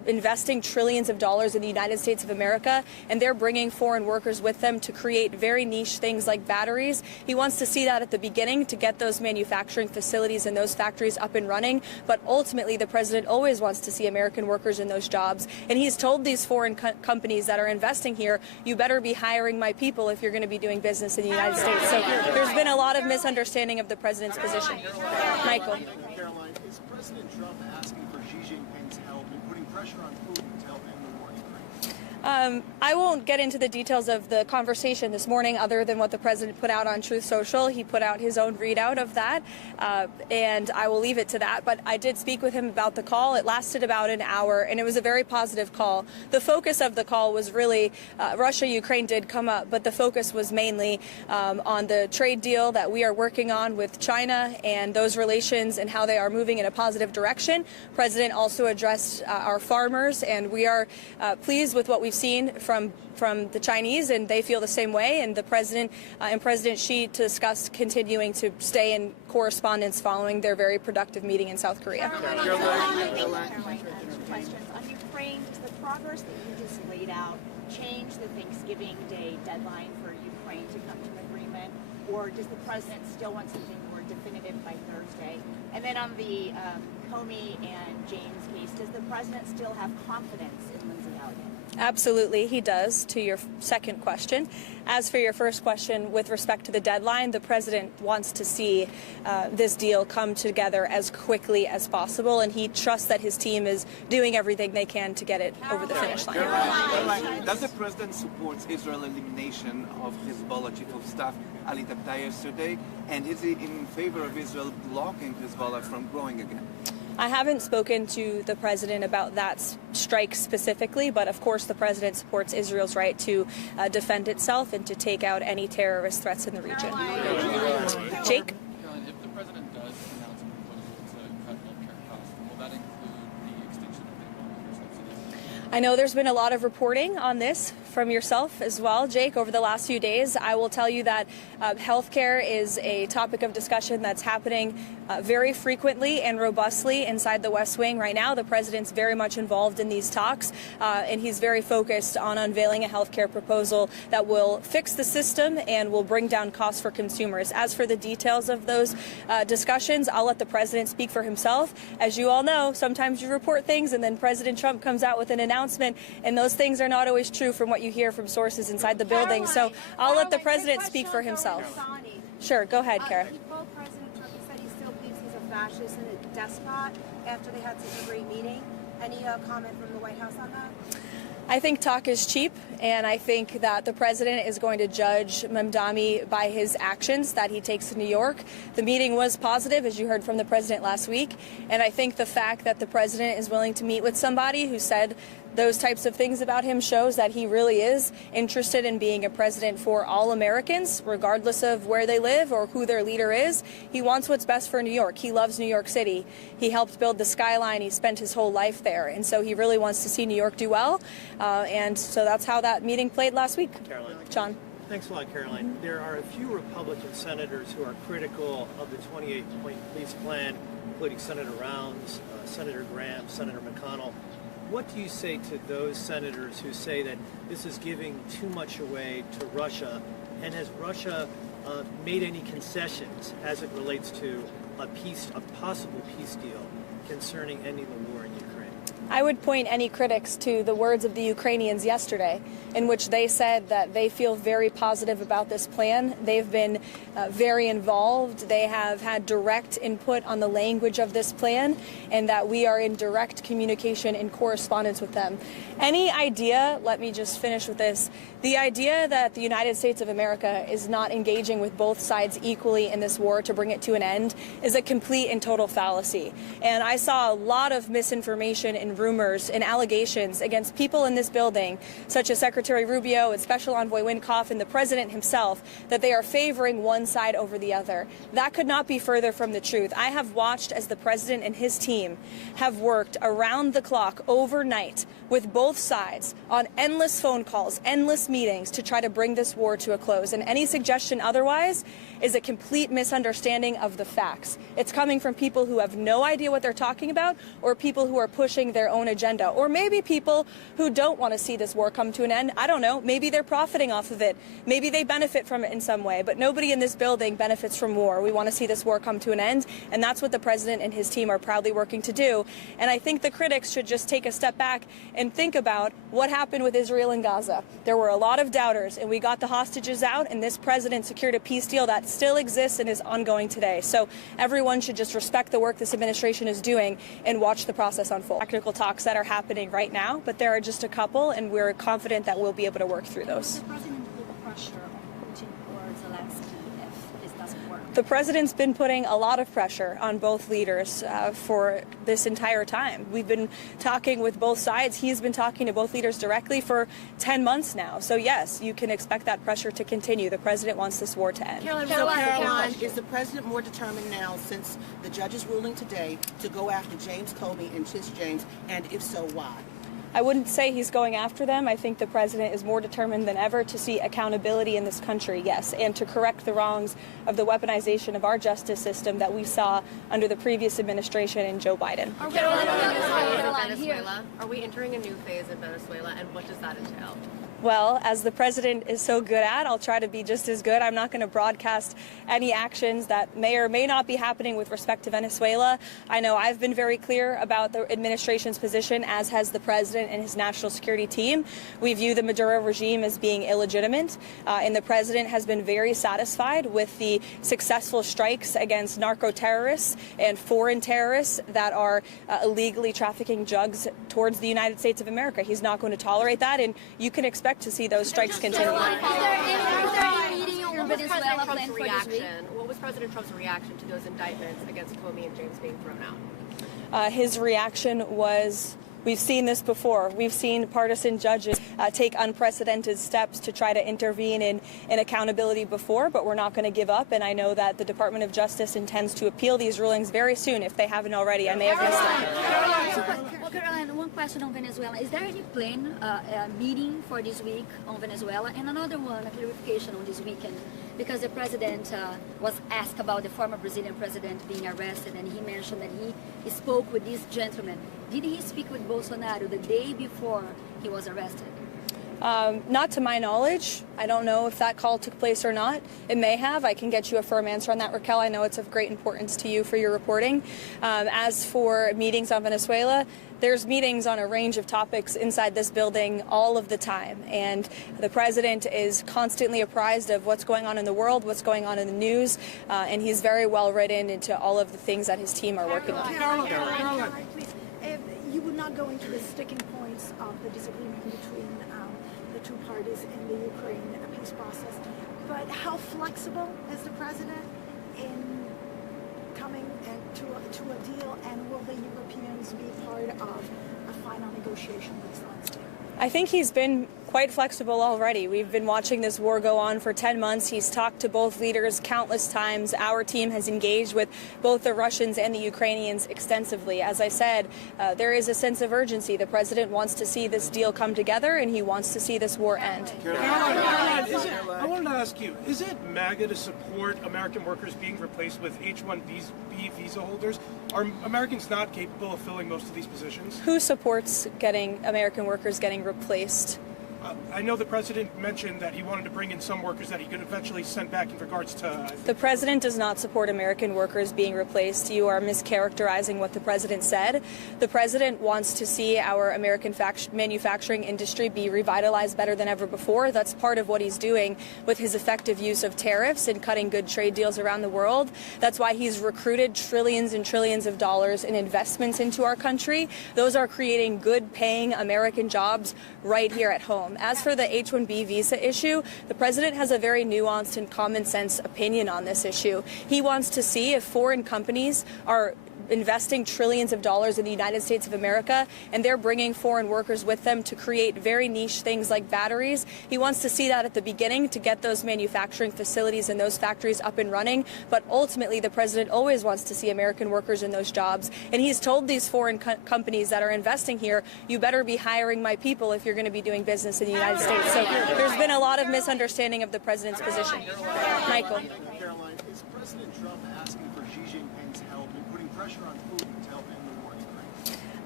investing trillions of dollars in the United States of America, and they're bringing foreign workers with them to create very niche things like batteries. He wants to see that at the beginning to get those manufacturing facilities and those factories up and running. But ultimately, the president always wants to see American workers in those jobs. And he's told these foreign companies that are investing here, you better be hiring my people if you're going to be doing business in the United States. So there's been a lot of misunderstanding of the president's position. Michael. Caroline, is President Trump asking for Xi Jinping's help in putting pressure on Putin to help end the war in Ukraine? I won't get into the details of the conversation this morning other than what the president put out on Truth Social. He put out his own readout of that, and I will leave it to that. But I did speak with him about the call. It lasted about an hour, and it was a very positive call. The focus of the call was really Russia-Ukraine did come up, but the focus was mainly on the trade deal that we are working on with China and those relations and how they are moving in a positive direction. President also addressed our farmers, and we are pleased with what we've seen from the Chinese, and they feel the same way. And the president and President Xi discussed continuing to stay in correspondence following their very productive meeting in South Korea. Caroline, questions on Ukraine. Does the progress that you just laid out change the Thanksgiving Day deadline for Ukraine to come to an agreement, or does the president still want something more definitive by Thursday? And then on the Comey and James case, does the president still have confidence in Lindsey Elliott? Absolutely, he does, to your second question. As for your first question, with respect to the deadline, the president wants to see this deal come together as quickly as possible, and he trusts that his team is doing everything they can to get it over the finish line. Caroline, does the president support Israel's elimination of Hezbollah chief of staff Ali Tabtaei yesterday, and is he in favor of Israel blocking Hezbollah from growing again? I haven't spoken to the president about that strike specifically, but of course the president supports Israel's right to defend itself and to take out any terrorist threats in the region. Jake? Caroline, if the president does announce a proposal to cut healthcare costs, will that include the extension of the Obamacare subsidies? I know there's been a lot of reporting on this from yourself as well, Jake, over the last few days. I will tell you that healthcare is a topic of discussion that's happening very frequently and robustly inside the West Wing right now. The president's very much involved in these talks, and he's very focused on unveiling a healthcare proposal that will fix the system and will bring down costs for consumers. As for the details of those discussions, I'll let the president speak for himself. As you all know, sometimes you report things and then President Trump comes out with an announcement, and those things are not always true from what you hear from sources inside the building. So I'll let the president speak for himself. Sure, go ahead, Kara. He told President Trump, he said he still believes he's a fascist and a despot after they had such a great meeting. Any comment from the White House on that? I think talk is cheap, and I think that the president is going to judge Mamdani by his actions that he takes in New York. The meeting was positive, as you heard from the president last week, and I think the fact that the president is willing to meet with somebody who said those types of things about him shows that he really is interested in being a president for all Americans, regardless of where they live or who their leader is. He wants what's best for New York. He loves New York City. He helped build the skyline. He spent his whole life there. And so he really wants to see New York do well. And so that's how that meeting played last week. Caroline. John. Thanks a lot, Caroline. There are a few Republican senators who are critical of the 28-point police plan, including Senator Rounds, Senator Graham, Senator McConnell. What do you say to those senators who say that this is giving too much away to Russia? And has Russia made any concessions as it relates to a possible peace deal concerning ending the war in Ukraine? I would point any critics to the words of the Ukrainians yesterday, in which they said that they feel very positive about this plan. They've been very involved. They have had direct input on the language of this plan, and that we are in direct communication and correspondence with them. Any idea, let me just finish with this, the idea that the United States of America is not engaging with both sides equally in this war to bring it to an end is a complete and total fallacy. And I saw a lot of misinformation and rumors and allegations against people in this building, such as Secretary Rubio and Special Envoy Wynkoff and the President himself, that they are favoring one side over the other. That could not be further from the truth. I have watched as the President and his team have worked around the clock overnight with both sides on endless phone calls, endless meetings to try to bring this war to a close. And any suggestion otherwise is a complete misunderstanding of the facts. It's coming from people who have no idea what they're talking about, or people who are pushing their their own agenda. Or maybe people who don't want to see this war come to an end, I don't know, maybe they're profiting off of it. Maybe they benefit from it in some way, but nobody in this building benefits from war. We want to see this war come to an end, and that's what the president and his team are proudly working to do. And I think the critics should just take a step back and think about what happened with Israel and Gaza. There were a lot of doubters, and we got the hostages out, and this president secured a peace deal that still exists and is ongoing today. So everyone should just respect the work this administration is doing and watch the process unfold. Technical talks that are happening right now, but there are just a couple, and we're confident that we'll be able to work through those. The president put pressure on Putin or Zelensky if this doesn't work? The president's been putting a lot of pressure on both leaders for this entire time. We've been talking with both sides. He's been talking to both leaders directly for 10 months now. So yes, you can expect that pressure to continue. The president wants this war to end. Caroline, is the president more determined now since the judge's ruling today to go after James Comey and Tish James, and if so, why? I wouldn't say he's going after them. I think the president is more determined than ever to see accountability in this country, yes, and to correct the wrongs of the weaponization of our justice system that we saw under the previous administration and Joe Biden. Venezuela. Are we entering a new phase in Venezuela, and what does that entail? Well, as the president is so good at, I'll try to be just as good. I'm not going to broadcast any actions that may or may not be happening with respect to Venezuela. I know I've been very clear about the administration's position, as has the president and his national security team. We view the Maduro regime as being illegitimate, and the president has been very satisfied with the successful strikes against narco terrorists and foreign terrorists that are illegally trafficking drugs towards the United States of America. He's not going to tolerate that, and you can expect to see those strikes continue. What was President Trump's reaction to those indictments against Comey and James being thrown out? His reaction was, we've seen this before. We've seen partisan judges take unprecedented steps to try to intervene in accountability before, but we're not going to give up. And I know that the Department of Justice intends to appeal these rulings very soon, if they haven't already. I may have missed it. Well, Caroline, one question on Venezuela. Is there any plan, meeting for this week on Venezuela? And another one, a clarification on this weekend, because the president was asked about the former Brazilian president being arrested, and he mentioned that he spoke with this gentleman. Did he speak with Bolsonaro the day before he was arrested? Not to my knowledge. I don't know if that call took place or not. It may have. I can get you a firm answer on that, Raquel. I know it's of great importance to you for your reporting. As for meetings on Venezuela, there's meetings on a range of topics inside this building all of the time, and the president is constantly apprised of what's going on in the world, what's going on in the news, and he's very well written into all of the things that his team are working on. Caroline, please. You would not go into the sticking points of the disagreement between the two parties in the Ukraine peace process, but how flexible is the president in coming to a deal, and will the Europeans be part of a final negotiation with Zelensky? I think he's been quite flexible already. We've been watching this war go on for 10 months. He's talked to both leaders countless times. Our team has engaged with both the Russians and the Ukrainians extensively. As I said, there is a sense of urgency. The president wants to see this deal come together, and he wants to see this war end. Caroline, I wanted to ask you, is it MAGA to support American workers being replaced with H-1B visa holders? Are Americans not capable of filling most of these positions? Who supports American workers getting replaced? I know the president mentioned that he wanted to bring in some workers that he could eventually send back in regards to... The president does not support American workers being replaced. You are mischaracterizing what the president said. The president wants to see our American manufacturing industry be revitalized better than ever before. That's part of what he's doing with his effective use of tariffs and cutting good trade deals around the world. That's why he's recruited trillions and trillions of dollars in investments into our country. Those are creating good-paying American jobs right here at home. As for the H-1B visa issue, the president has a very nuanced and common sense opinion on this issue. He wants to see if foreign companies are investing trillions of dollars in the United States of America, and they're bringing foreign workers with them to create very niche things like batteries. He wants to see that at the beginning to get those manufacturing facilities and those factories up and running, but ultimately the president always wants to see American workers in those jobs, and he's told these foreign companies that are investing here, you better be hiring my people if you're going to be doing business in the United States. So there's been a lot of misunderstanding of the president's position. Michael. Caroline, is President Trump asking for Xi Jinping's help in putting pressure on Putin to help end the war in Ukraine?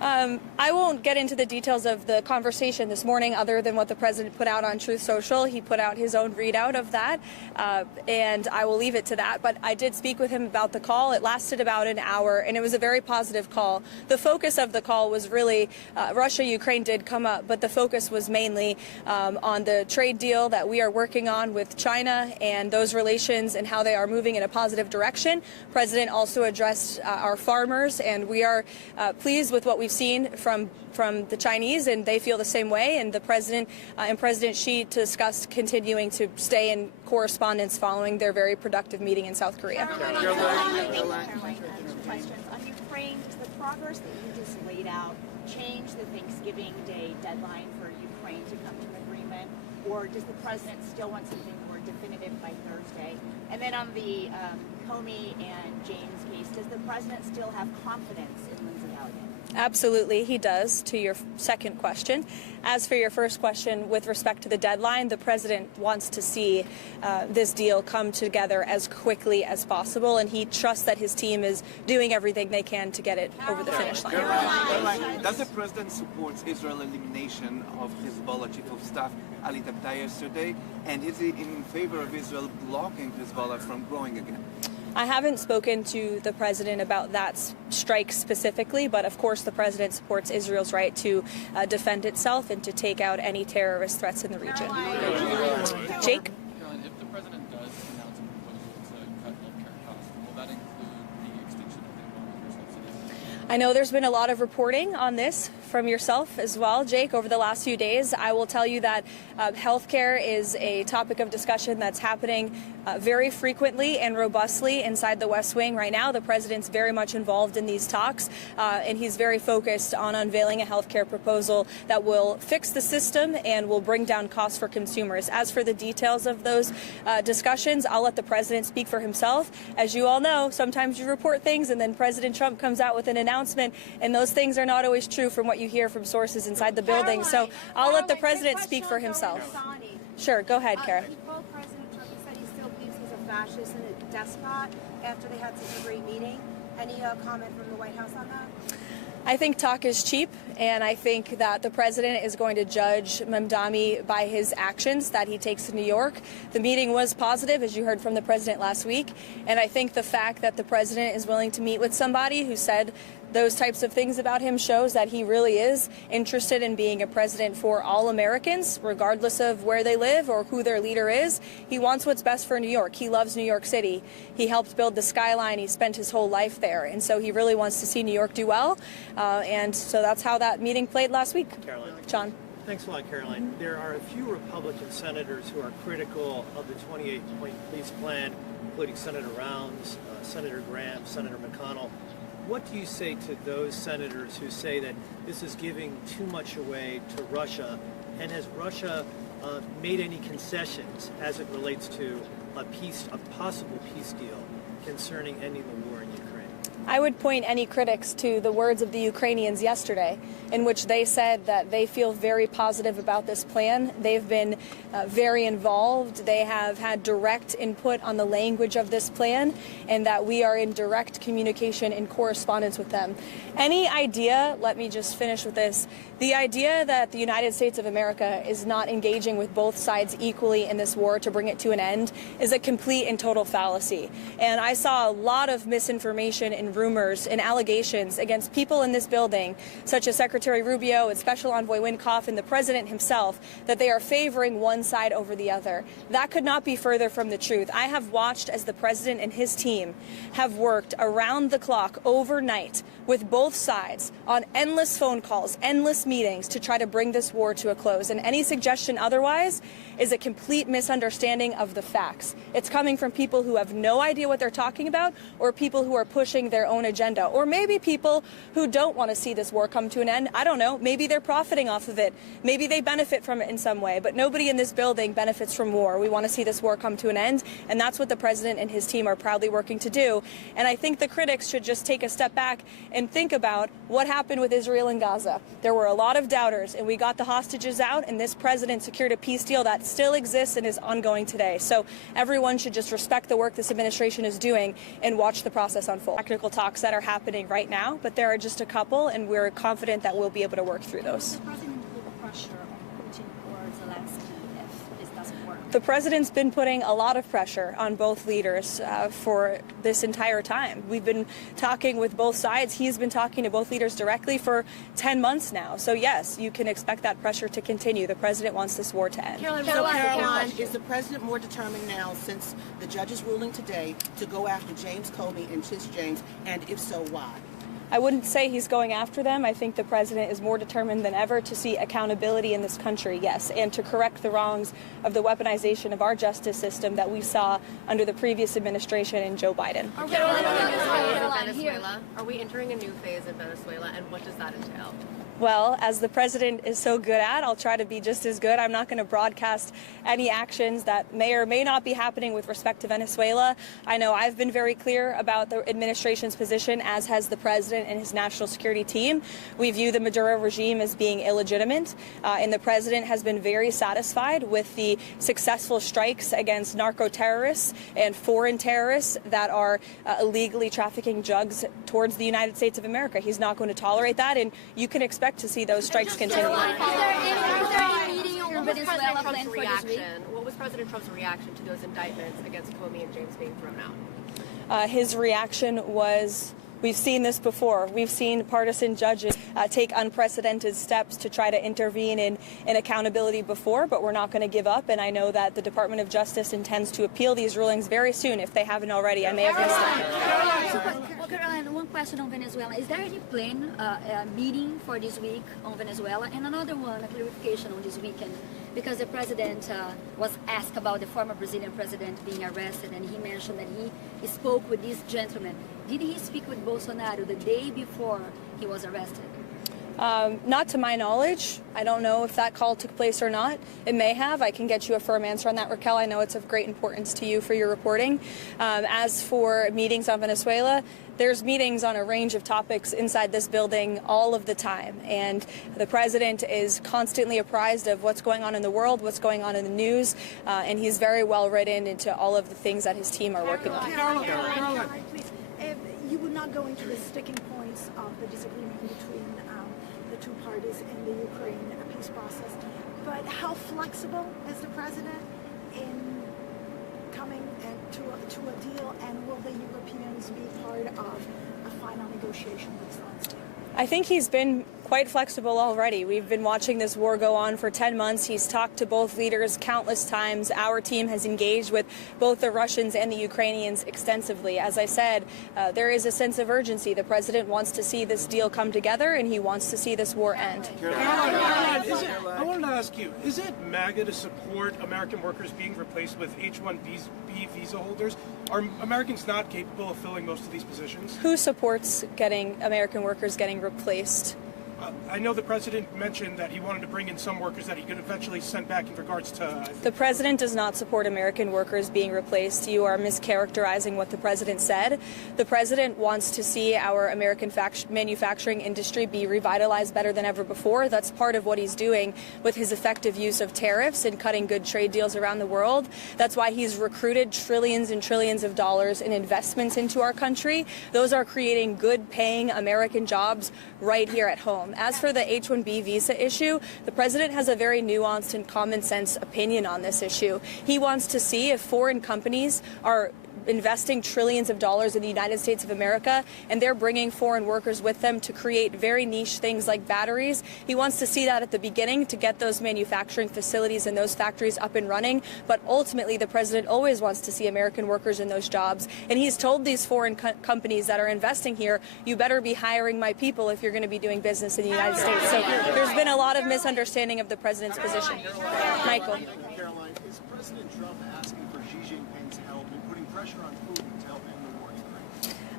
I won't get into the details of the conversation this morning other than what the president put out on Truth Social. He put out his own readout of that, and I will leave it to that. But I did speak with him about the call. It lasted about an hour, and it was a very positive call. The focus of the call was really Russia-Ukraine did come up, but the focus was mainly on the trade deal that we are working on with China and those relations and how they are moving in a positive direction. The president also addressed our farmers, and we are pleased with what we've seen from the Chinese, and they feel the same way. And the president and President Xi discussed continuing to stay in correspondence following their very productive meeting in South Korea. Caroline, questions on Ukraine. Does the progress that you just laid out change the Thanksgiving Day deadline for Ukraine to come to an agreement, or does the president still want something more definitive by Thursday? And then on the Comey and James case, does the president still have confidence in Lindsey Elliott? Absolutely, he does, to your second question. As for your first question, with respect to the deadline, the president wants to see this deal come together as quickly as possible, and he trusts that his team is doing everything they can to get it over the finish line. Caroline, does the president support Israel's elimination of Hezbollah chief of staff Ali Tabtai yesterday, and is he in favor of Israel blocking Hezbollah from growing again? I haven't spoken to the president about that strike specifically, but of course the president supports Israel's right to defend itself and to take out any terrorist threats in the region. Jake? Caroline, if the president does announce a proposal to cut healthcare costs, will that include the extension of the Obamacare subsidies? I know there's been a lot of reporting on this from yourself as well, Jake, over the last few days. I will tell you that healthcare is a topic of discussion that's happening very frequently and robustly inside the West Wing right now. The president's very much involved in these talks, and he's very focused on unveiling a healthcare proposal that will fix the system and will bring down costs for consumers. As for the details of those discussions, I'll let the president speak for himself. As you all know, sometimes you report things and then President Trump comes out with an announcement, and those things are not always true from what you hear from sources inside the building. So I'll let the president speak for himself. Sure, go ahead, Kara. President Trump said he still believes he's a fascist and a despot after they had such a great meeting. Any comment from the White House on that? I think talk is cheap, and I think that the president is going to judge Mamdani by his actions that he takes to New York. The meeting was positive, as you heard from the president last week, and I think the fact that the president is willing to meet with somebody who said those types of things about him shows that he really is interested in being a president for all Americans, regardless of where they live or who their leader is. He wants what's best for New York. He loves New York City. He helped build the skyline. He spent his whole life there. And so he really wants to see New York do well. And so that's how that meeting played last week. Caroline. John. Thanks a lot, Caroline. There are a few Republican senators who are critical of the 28-point police plan, including Senator Rounds, Senator Graham, Senator McConnell. What do you say to those senators who say that this is giving too much away to Russia? And has Russia made any concessions as it relates to a possible peace deal concerning ending the war in Ukraine? I would point any critics to the words of the Ukrainians yesterday, in which they said that they feel very positive about this plan. They've been very involved. They have had direct input on the language of this plan, and that we are in direct communication and correspondence with them. Any idea, let me just finish with this, the idea that the United States of America is not engaging with both sides equally in this war to bring it to an end is a complete and total fallacy. And I saw a lot of misinformation and rumors and allegations against people in this building, such as Secretary Rubio and Special Envoy Wynkoff and the President himself, that they are favoring one side over the other. That could not be further from the truth. I have watched as the President and his team have worked around the clock overnight with both sides on endless phone calls, endless meetings to try to bring this war to a close. And any suggestion otherwise is a complete misunderstanding of the facts. It's coming from people who have no idea what they're talking about, or people who are pushing their own agenda, or maybe people who don't want to see this war come to an end. I don't know. Maybe they're profiting off of it. Maybe they benefit from it in some way, but nobody in this building benefits from war. We want to see this war come to an end, and that's what the president and his team are proudly working to do. And I think the critics should just take a step back and think about what happened with Israel and Gaza. There were a lot lot of doubters, and we got the hostages out, and this president secured a peace deal that still exists and is ongoing today. So everyone should just respect the work this administration is doing and watch the process unfold. Technical talks that are happening right now, but there are just a couple, and we're confident that we'll be able to work through those. The president put pressure on Putin or Zelensky if this doesn't work. The president's been putting a lot of pressure on both leaders for this entire time. We've been talking with both sides. He's been talking to both leaders directly for 10 months now. So yes, you can expect that pressure to continue. The president wants this war to end. Caroline, is the president more determined now, since the judge's ruling today, to go after James Comey and Tish James, and if so, why? I wouldn't say he's going after them. I think the president is more determined than ever to see accountability in this country, yes, and to correct the wrongs of the weaponization of our justice system that we saw under the previous administration and Joe Biden. Venezuela. Are we entering a new phase in Venezuela, and what does that entail? Well, as the president is so good at, I'll try to be just as good. I'm not going to broadcast any actions that may or may not be happening with respect to Venezuela. I know I've been very clear about the administration's position, as has the president and his national security team. We view the Maduro regime as being illegitimate, and the president has been very satisfied with the successful strikes against narco terrorists and foreign terrorists that are illegally trafficking drugs towards the United States of America. He's not going to tolerate that, and you can expect to see those strikes continue. What was President Trump's reaction to those indictments against Comey and James being thrown out? His reaction was, we've seen this before. We've seen partisan judges take unprecedented steps to try to intervene in accountability before, but we're not going to give up. And I know that the Department of Justice intends to appeal these rulings very soon, if they haven't already. I may have missed it. Well, Caroline, one question on Venezuela. Is there any plan, meeting for this week on Venezuela? And another one, a clarification on this weekend, because the president was asked about the former Brazilian president being arrested, and he mentioned that he spoke with this gentleman. Did he speak with Bolsonaro the day before he was arrested? Not to my knowledge. I don't know if that call took place or not. It may have. I can get you a firm answer on that, Raquel. I know it's of great importance to you for your reporting. As for meetings on Venezuela, there's meetings on a range of topics inside this building all of the time. And the president is constantly apprised of what's going on in the world, what's going on in the news, and he's very well written into all of the things that his team are working on. Caroline, please. You would not go into the sticking points of the disagreement between the two parties in the Ukraine peace process, but how flexible is the president in coming to a deal, and will the Europeans be part of a final negotiation with Zelensky? I think he's been quite flexible already. We've been watching this war go on for 10 months. He's talked to both leaders countless times. Our team has engaged with both the Russians and the Ukrainians extensively. As I said, there is a sense of urgency. The president wants to see this deal come together, and he wants to see this war end. Caroline, I wanted to ask you, is it MAGA to support American workers being replaced with H-1B visa holders? Are Americans not capable of filling most of these positions? Who supports American workers getting replaced? I know the president mentioned that he wanted to bring in some workers that he could eventually send back in regards to... The president does not support American workers being replaced. You are mischaracterizing what the president said. The president wants to see our American manufacturing industry be revitalized better than ever before. That's part of what he's doing with his effective use of tariffs and cutting good trade deals around the world. That's why he's recruited trillions and trillions of dollars in investments into our country. Those are creating good-paying American jobs right here at home. As for the H-1B visa issue, the president has a very nuanced and common sense opinion on this issue. He wants to see if foreign companies are investing trillions of dollars in the United States of America, and they're bringing foreign workers with them to create very niche things like batteries. He wants to see that at the beginning to get those manufacturing facilities and those factories up and running, but ultimately the president always wants to see American workers in those jobs, and he's told these foreign companies that are investing here, you better be hiring my people if you're going to be doing business in the United States. So there's been a lot of misunderstanding of the president's position. Michael. Caroline, is President Trump asking for Xi Jinping's help in putting pressure on Putin to help end the war in Ukraine?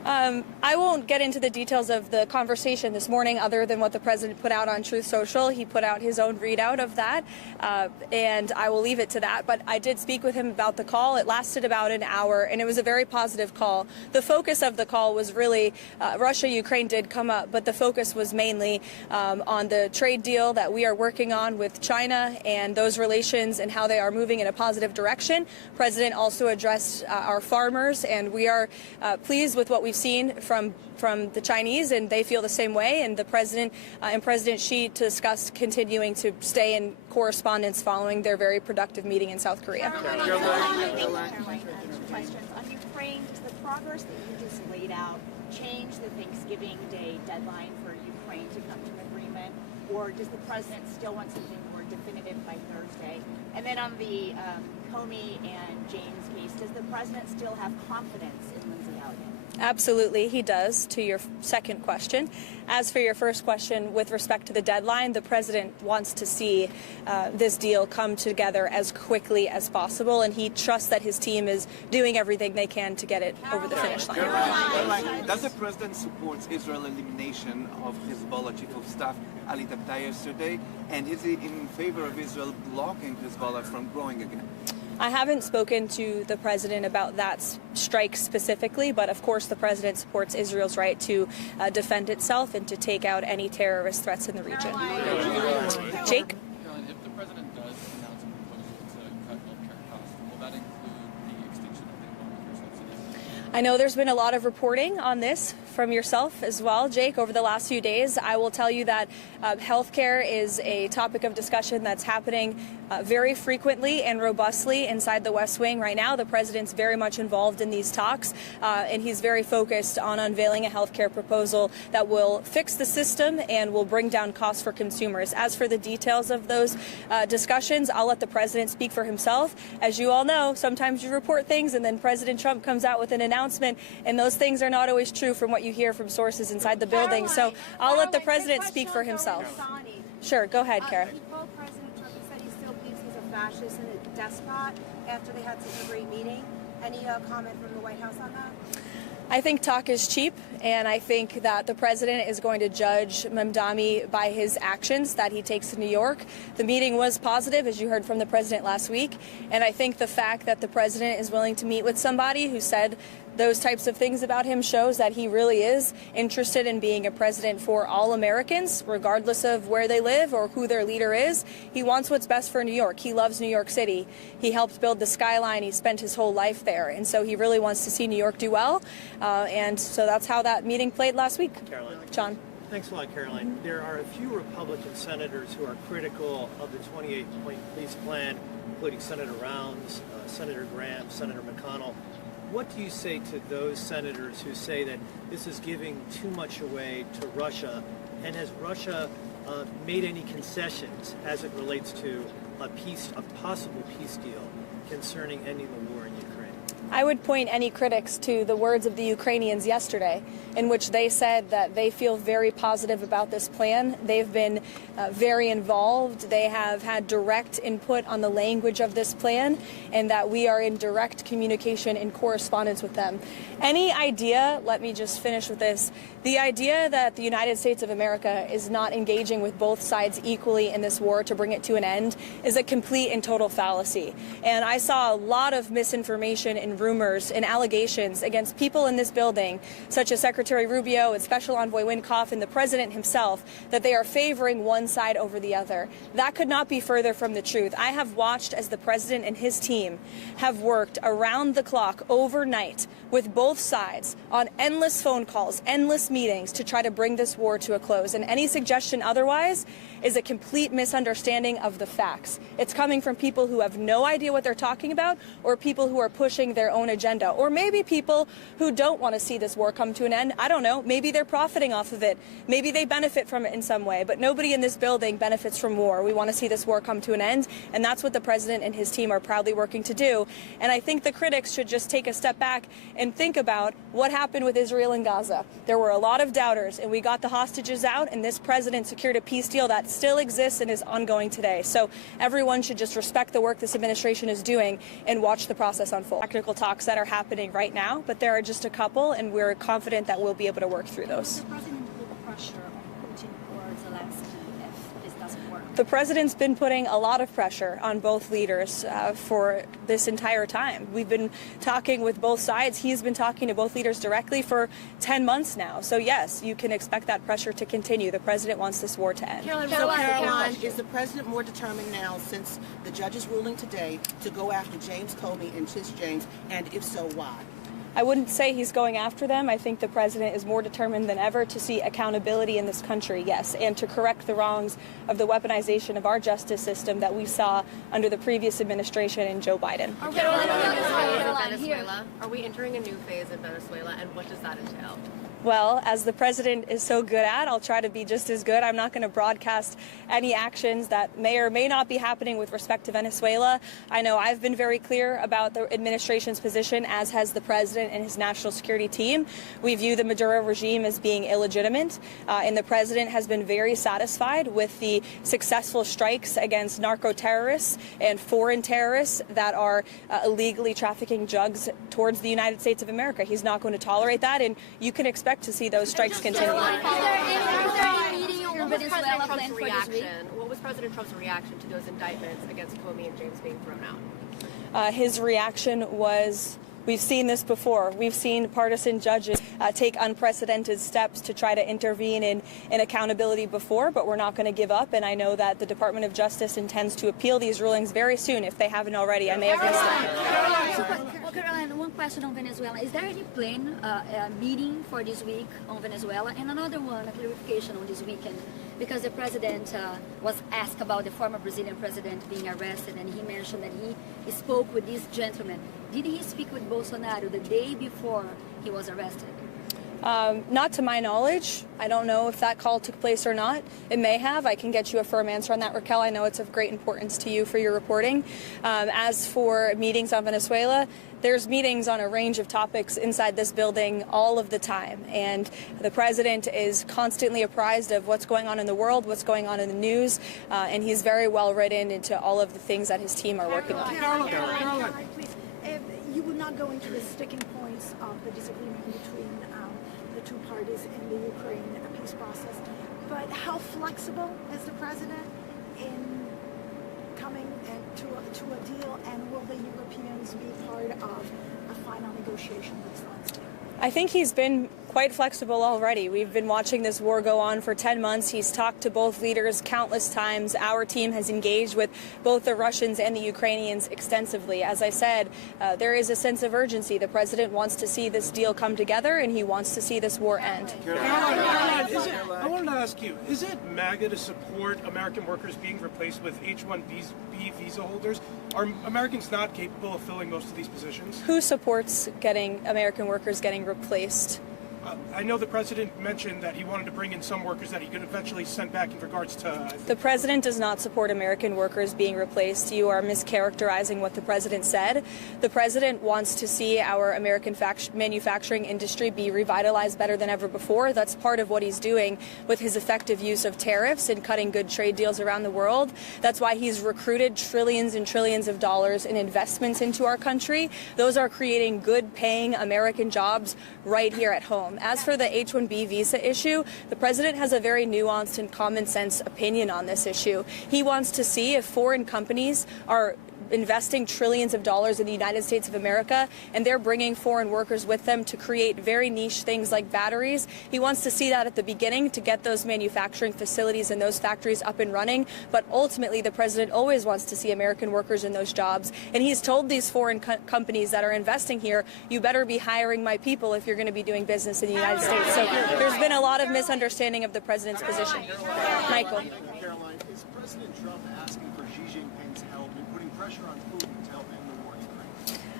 I won't get into the details of the conversation this morning other than what the president put out on Truth Social. He put out his own readout of that, and I will leave it to that. But I did speak with him about the call. It lasted about an hour, and it was a very positive call. The focus of the call was really Russia-Ukraine did come up, but the focus was mainly on the trade deal that we are working on with China and those relations and how they are moving in a positive direction. The president also addressed our farmers, and we are pleased with what we've seen from the Chinese, and they feel the same way. And the president and President Xi discussed continuing to stay in correspondence following their very productive meeting in South Korea. Caroline, questions on Ukraine. Does the progress that you just laid out change the Thanksgiving Day deadline for Ukraine to come to an agreement, or does the president still want something more definitive by Thursday? And then on the Comey and James case, does the president still have confidence in Lindsay Elliott? Absolutely, he does, to your second question. As for your first question, with respect to the deadline, the president wants to see this deal come together as quickly as possible, and he trusts that his team is doing everything they can to get it over the finish line. Caroline, does the president support Israel's elimination of Hezbollah chief of staff Ali Tabtai yesterday, and is he in favor of Israel blocking Hezbollah from growing again? I haven't spoken to the president about that strike specifically, but of course the president supports Israel's right to defend itself and to take out any terrorist threats in the region. Jake? Caroline, if the president does announce a proposal to cut healthcare costs, will that include the extinction of the Obamacare subsidies? I know there's been a lot of reporting on this from yourself as well, Jake, over the last few days. I will tell you that healthcare is a topic of discussion that's happening very frequently and robustly inside the West Wing right now. The president's very much involved in these talks, and he's very focused on unveiling a healthcare proposal that will fix the system and will bring down costs for consumers. As for the details of those discussions, I'll let the president speak for himself. As you all know, sometimes you report things and then President Trump comes out with an announcement, and those things are not always true from what you hear from sources inside the building. So I'll let the president speak for himself. Sure, go ahead, Kara. Both President Trump said he still believes he's a fascist and a despot after they had such a great meeting. Any comment from the White House on that? I think talk is cheap, and I think that the president is going to judge Mamdani by his actions that he takes to New York. The meeting was positive, as you heard from the president last week, and I think the fact that the president is willing to meet with somebody who said those types of things about him shows that he really is interested in being a president for all Americans, regardless of where they live or who their leader is. He wants what's best for New York. He loves New York City. He helped build the skyline. He spent his whole life there. And so he really wants to see New York do well. And so that's how that meeting played last week. Caroline. John. Thanks a lot, Caroline. There are a few Republican senators who are critical of the 28-point peace plan, including Senator Rounds, Senator Graham, Senator McConnell. What do you say to those senators who say that this is giving too much away to Russia? And has Russia made any concessions as it relates to a possible peace deal concerning ending the war in Ukraine? I would point any critics to the words of the Ukrainians yesterday, in which they said that they feel very positive about this plan. They've been very involved. They have had direct input on the language of this plan, and that we are in direct communication and correspondence with them. Any idea, let me just finish with this, the idea that the United States of America is not engaging with both sides equally in this war to bring it to an end is a complete and total fallacy. And I saw a lot of misinformation and rumors and allegations against people in this building, such as Secretary Rubio and Special Envoy Wynkoff and the President himself, that they are favoring one side over the other. That could not be further from the truth. I have watched as the President and his team have worked around the clock overnight with both sides on endless phone calls, endless meetings to try to bring this war to a close. And any suggestion otherwise is a complete misunderstanding of the facts. It's coming from people who have no idea what they're talking about, or people who are pushing their own agenda, or maybe people who don't want to see this war come to an end. I don't know. Maybe they're profiting off of it. Maybe they benefit from it in some way, but nobody in this building benefits from war. We want to see this war come to an end, and that's what the president and his team are proudly working to do. And I think the critics should just take a step back and think about what happened with Israel and Gaza. There were a lot of doubters, and we got the hostages out, and this president secured a peace deal that still exists and is ongoing today. So everyone should just respect the work this administration is doing and watch the process unfold. Technical talks that are happening right now, but there are just a couple, and we're confident that we'll be able to work through those. The president put pressure on Putin or Zelensky if this doesn't work? The president's been putting a lot of pressure on both leaders for this entire time. We've been talking with both sides. He's been talking to both leaders directly for 10 months now. So yes, you can expect that pressure to continue. The president wants this war to end. Caroline, is the president more determined now, since the judge's ruling today, to go after James Comey and Tish James, and if so, why? I wouldn't say he's going after them. I think the president is more determined than ever to see accountability in this country, yes, and to correct the wrongs of the weaponization of our justice system that we saw under the previous administration and Joe Biden. Venezuela. Are we entering a new phase in Venezuela, and what does that entail? Well, as the president is so good at, I'll try to be just as good. I'm not going to broadcast any actions that may or may not be happening with respect to Venezuela. I know I've been very clear about the administration's position, as has the president and his national security team. We view the Maduro regime as being illegitimate, and the president has been very satisfied with the successful strikes against narco terrorists and foreign terrorists that are illegally trafficking drugs towards the United States of America. He's not going to tolerate that, and you can expect to see those strikes continue. What was President Trump's reaction to those indictments against Comey and James being thrown out? His reaction was, we've seen this before. We've seen partisan judges take unprecedented steps to try to intervene in accountability before, but we're not going to give up. And I know that the Department of Justice intends to appeal these rulings very soon, if they haven't already. I may have missed it. Caroline, one question on Venezuela. Is there any plan, meeting for this week on Venezuela? And another one, a clarification on this weekend, because the president was asked about the former Brazilian president being arrested, and he mentioned that he spoke with this gentleman. Did he speak with Bolsonaro the day before he was arrested? Not to my knowledge. I don't know if that call took place or not. It may have. I can get you a firm answer on that, Raquel. I know it's of great importance to you for your reporting. As for meetings on Venezuela, there's meetings on a range of topics inside this building all of the time. And the president is constantly apprised of what's going on in the world, what's going on in the news, and he's very well written into all of the things that his team are working on. Caroline, please. You would not go into the sticking points of the disagreement between the two parties in the Ukraine peace process, but how flexible is the president in coming to a deal, and will the Europeans be part of a final negotiation this Wednesday? I think he's been quite flexible already. We've been watching this war go on for 10 months. He's talked to both leaders countless times. Our team has engaged with both the Russians and the Ukrainians extensively. As I said, there is a sense of urgency. The president wants to see this deal come together, and he wants to see this war end. Caroline, I wanted to ask you, is it MAGA to support American workers being replaced with H-1B visa holders? Are Americans not capable of filling most of these positions? Who supports American workers getting replaced? I know the president mentioned that he wanted to bring in some workers that he could eventually send back in regards to... The president does not support American workers being replaced. You are mischaracterizing what the president said. The president wants to see our American manufacturing industry be revitalized better than ever before. That's part of what he's doing with his effective use of tariffs and cutting good trade deals around the world. That's why he's recruited trillions and trillions of dollars in investments into our country. Those are creating good-paying American jobs right here at home. As for the H-1B visa issue, the president has a very nuanced and common sense opinion on this issue. He wants to see if foreign companies are investing trillions of dollars in the United States of America, and they're bringing foreign workers with them to create very niche things like batteries. He wants to see that at the beginning to get those manufacturing facilities and those factories up and running, but ultimately the president always wants to see American workers in those jobs, and he's told these foreign companies that are investing here, you better be hiring my people if you're going to be doing business in the United States. So there's been a lot of misunderstanding of the president's position. Michael. Caroline, is President Trump asking for Xi Jinping's help in putting pressure on Putin to help end the war in Ukraine?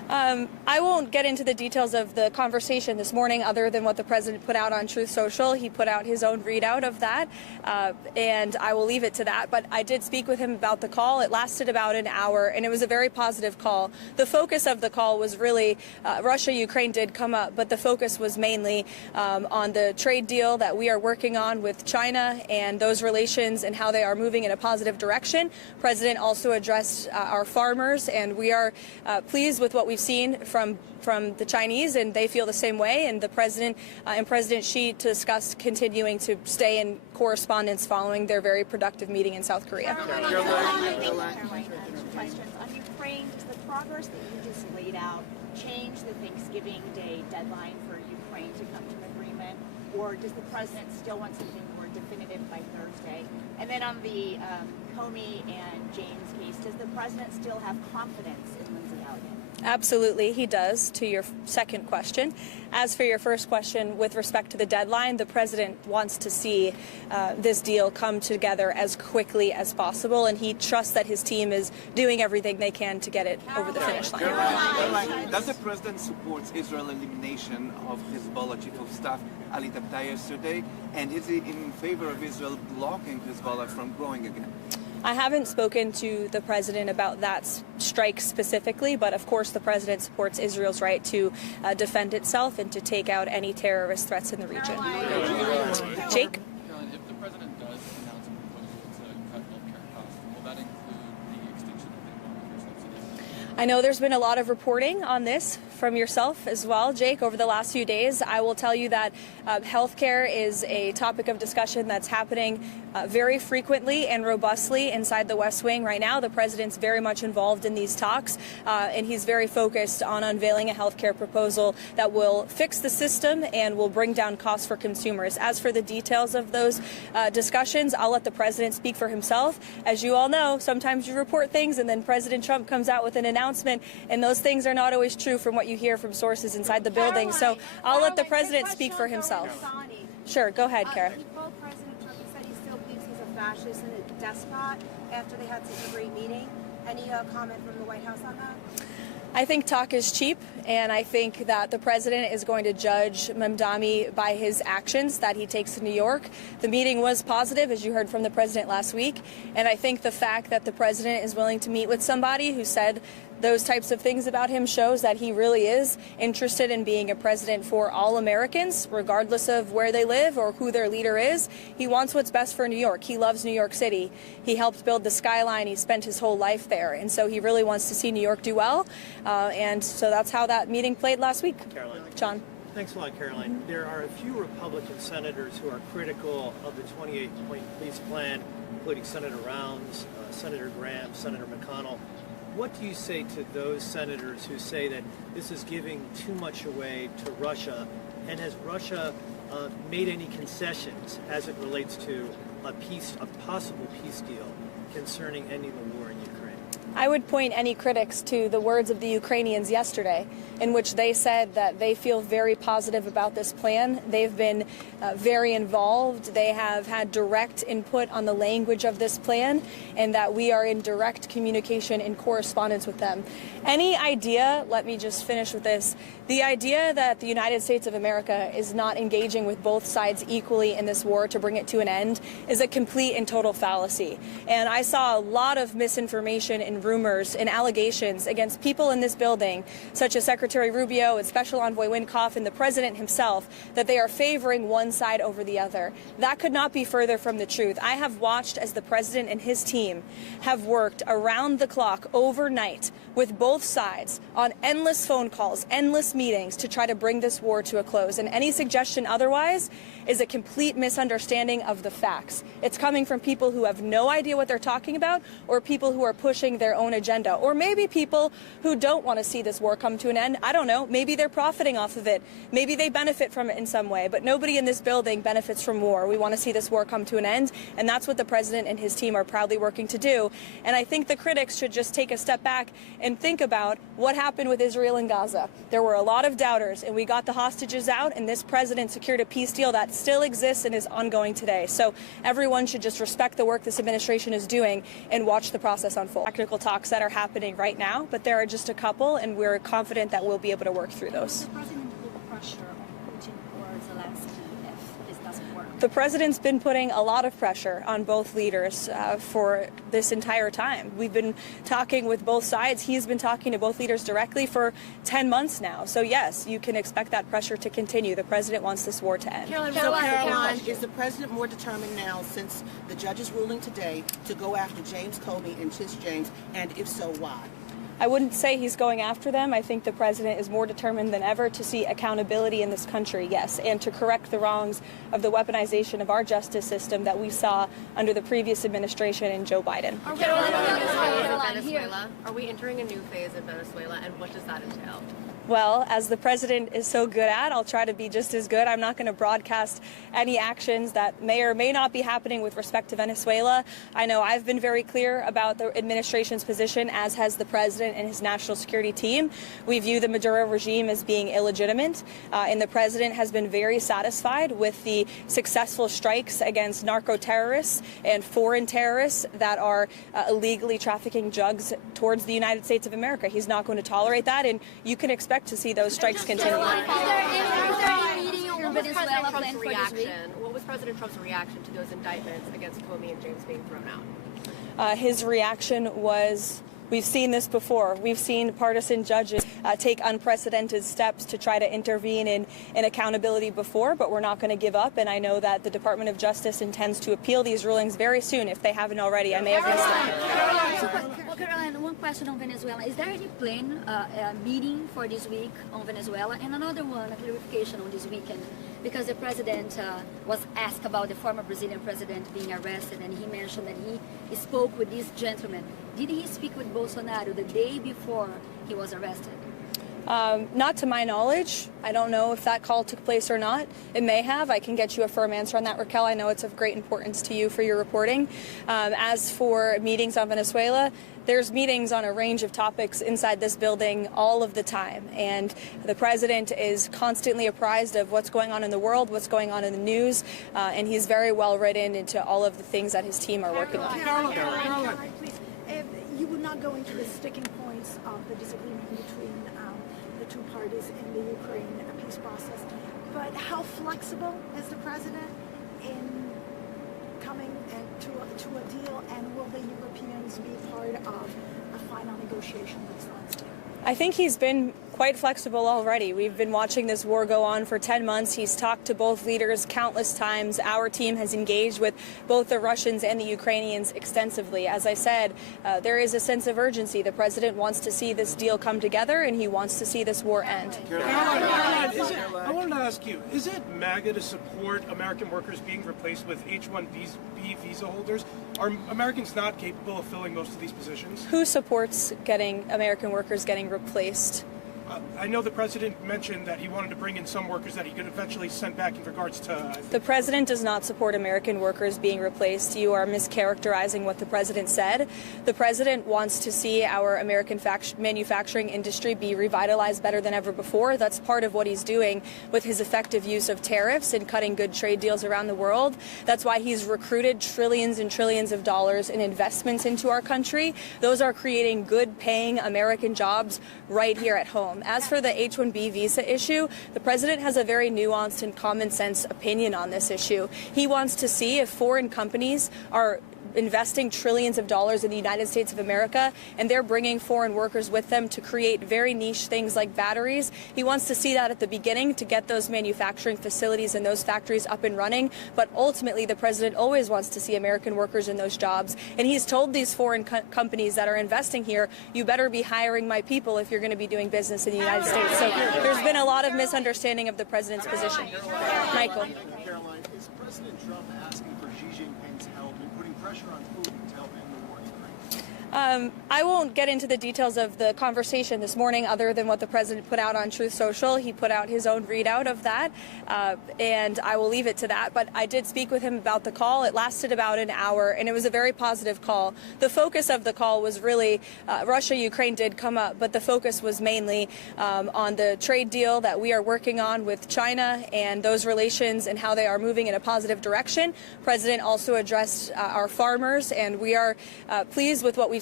I won't get into the details of the conversation this morning other than what the president put out on Truth Social. He put out his own readout of that, and I will leave it to that. But I did speak with him about the call. It lasted about an hour, and it was a very positive call. The focus of the call was really Russia-Ukraine did come up, but the focus was mainly on the trade deal that we are working on with China and those relations and how they are moving in a positive direction. The president also addressed our farmers, and we are pleased with what we've seen from the Chinese, and they feel the same way. And the president and President Xi discussed continuing to stay in correspondence following their very productive meeting in South Korea. Caroline, questions on Ukraine. Does the progress that you just laid out change the Thanksgiving Day deadline for Ukraine to come to an agreement, or does the president still want something more definitive by Thursday? And then on the Comey and James case, does the president still have confidence in Lindsey Elliott? Absolutely, he does, to your second question. As for your first question, with respect to the deadline, the president wants to see this deal come together as quickly as possible, and he trusts that his team is doing everything they can to get it over the finish line. Caroline, does the president support Israel's elimination of Hezbollah chief of staff Ali Tabtai yesterday, and is he in favor of Israel blocking Hezbollah from growing again? I haven't spoken to the president about that strike specifically, but of course the president supports Israel's right to defend itself and to take out any terrorist threats in the region. Jake? Caroline, if the president does announce a proposal to cut healthcare costs, will that include the extinction of the Obamacare subsidies? I know there's been a lot of reporting on this from yourself as well, Jake, over the last few days. I will tell you that healthcare is a topic of discussion that's happening very frequently and robustly inside the West Wing right now. The president's very much involved in these talks, and he's very focused on unveiling a healthcare proposal that will fix the system and will bring down costs for consumers. As for the details of those discussions, I'll let the president speak for himself. As you all know, sometimes you report things and then President Trump comes out with an announcement, and those things are not always true from what you hear from sources inside the building. So I'll let the president speak for himself. Sure, go ahead, Kara. He told President Trump, he said he still believes he's a fascist and a despot after they had such a great meeting. Any comment from the White House on that? I think talk is cheap, and I think that the president is going to judge Mamdani by his actions that he takes to New York. The meeting was positive, as you heard from the president last week, and I think the fact that the president is willing to meet with somebody who said those types of things about him shows that he really is interested in being a president for all Americans, regardless of where they live or who their leader is. He wants what's best for New York. He loves New York City. He helped build the skyline. He spent his whole life there. And so he really wants to see New York do well. And so that's how that meeting played last week. Caroline. John. Thanks a lot, Caroline. There are a few Republican senators who are critical of the 28-point peace plan, including Senator Rounds, Senator Graham, Senator McConnell. What do you say to those senators who say that this is giving too much away to Russia? And has Russia made any concessions as it relates to a possible peace deal concerning ending the war in Ukraine? I would point any critics to the words of the Ukrainians yesterday, in which they said that they feel very positive about this plan. They've been very involved. They have had direct input on the language of this plan, and that we are in direct communication and correspondence with them. Any idea, let me just finish with this, the idea that the United States of America is not engaging with both sides equally in this war to bring it to an end is a complete and total fallacy. And I saw a lot of misinformation and rumors and allegations against people in this building, such as Secretary Rubio and Special Envoy Wynkoff and the President himself, that they are favoring one side over the other. That could not be further from the truth. I have watched as the President and his team have worked around the clock overnight with both sides on endless phone calls, endless meetings to try to bring this war to a close. And any suggestion otherwise is a complete misunderstanding of the facts. It's coming from people who have no idea what they're talking about, or people who are pushing their own agenda, or maybe people who don't want to see this war come to an end. I don't know. Maybe they're profiting off of it. Maybe they benefit from it in some way, but nobody in this building benefits from war. We want to see this war come to an end, and that's what the President and his team are proudly working to do. And I think the critics should just take a step back and think about what happened with Israel and Gaza. There were a lot of doubters, and we got the hostages out, and this president secured a peace deal that still exists and is ongoing today. So everyone should just respect the work this administration is doing and watch the process unfold. Technical talks that are happening right now, but there are just a couple, and we're confident that we'll be able to work through those. The president put pressure on Putin or Zelensky if this doesn't work. The president's been putting a lot of pressure on both leaders for this entire time. We've been talking with both sides. He's been talking to both leaders directly for 10 months now. So yes, you can expect that pressure to continue. The president wants this war to end. Caroline, is the president more determined now since the judge's ruling today to go after James Comey and Tish James, and if so, why? I wouldn't say he's going after them. I think the president is more determined than ever to see accountability in this country, yes, and to correct the wrongs of the weaponization of our justice system that we saw under the previous administration and Joe Biden. Venezuela. Are we entering a new phase in Venezuela, and what does that entail? Well, as the president is so good at, I'll try to be just as good. I'm not going to broadcast any actions that may or may not be happening with respect to Venezuela. I know I've been very clear about the administration's position, as has the president and his national security team. We view the Maduro regime as being illegitimate, and the president has been very satisfied with the successful strikes against narco terrorists and foreign terrorists that are illegally trafficking drugs towards the United States of America. He's not going to tolerate that, and you can expect to see those strikes continue. What was President Trump's reaction to those indictments against Comey and James being thrown out? His reaction was, we've seen this before. We've seen partisan judges take unprecedented steps to try to intervene in accountability before, but we're not going to give up. And I know that the Department of Justice intends to appeal these rulings very soon, if they haven't already. I may have missed it. Well, Caroline, one question on Venezuela. Is there any plan, meeting for this week on Venezuela? And another one, a clarification on this weekend, because the president was asked about the former Brazilian president being arrested, and he mentioned that he spoke with this gentleman. Did he speak with Bolsonaro the day before he was arrested? Not to my knowledge. I don't know if that call took place or not. It may have. I can get you a firm answer on that, Raquel. I know it's of great importance to you for your reporting. As for meetings on Venezuela, there's meetings on a range of topics inside this building all of the time, and the president is constantly apprised of what's going on in the world, what's going on in the news, and he's very well written into all of the things that his team are working on. Caroline, please. You would not go into the sticking points of the disagreement between the two parties in the Ukraine peace process, but how flexible is the president in coming to a deal, and will the Europeans be part of a final negotiation with Zelensky? I think he's been quite flexible already. We've been watching this war go on for 10 months. He's talked to both leaders countless times. Our team has engaged with both the Russians and the Ukrainians extensively. As I said, there is a sense of urgency. The president wants to see this deal come together, and he wants to see this war end. I wanted to ask you, is it MAGA to support American workers being replaced with H-1B visa holders? Are Americans not capable of filling most of these positions? Who supports American workers getting replaced? I know the president mentioned that he wanted to bring in some workers that he could eventually send back in regards to... The president does not support American workers being replaced. You are mischaracterizing what the president said. The president wants to see our American manufacturing industry be revitalized better than ever before. That's part of what he's doing with his effective use of tariffs and cutting good trade deals around the world. That's why he's recruited trillions and trillions of dollars in investments into our country. Those are creating good-paying American jobs right here at home. As for the H-1B visa issue, the president has a very nuanced and common sense opinion on this issue. He wants to see if foreign companies are investing trillions of dollars in the United States of America, and they're bringing foreign workers with them to create very niche things like batteries. He wants to see that at the beginning to get those manufacturing facilities and those factories up and running, but ultimately the president always wants to see American workers in those jobs, and he's told these foreign companies that are investing here, you better be hiring my people if you're going to be doing business in the United States. So there's been a lot of misunderstanding of the president's position. Michael. Caroline, is President Trump asking for Xi Jinping's help in putting pressure on Putin to help end the war in Ukraine? I won't get into the details of the conversation this morning other than what the president put out on Truth Social. He put out his own readout of that, and I will leave it to that. But I did speak with him about the call. It lasted about an hour, and it was a very positive call. The focus of the call was really Russia-Ukraine did come up, but the focus was mainly on the trade deal that we are working on with China and those relations and how they are moving in a positive direction. The president also addressed our farmers, and we are pleased with what we've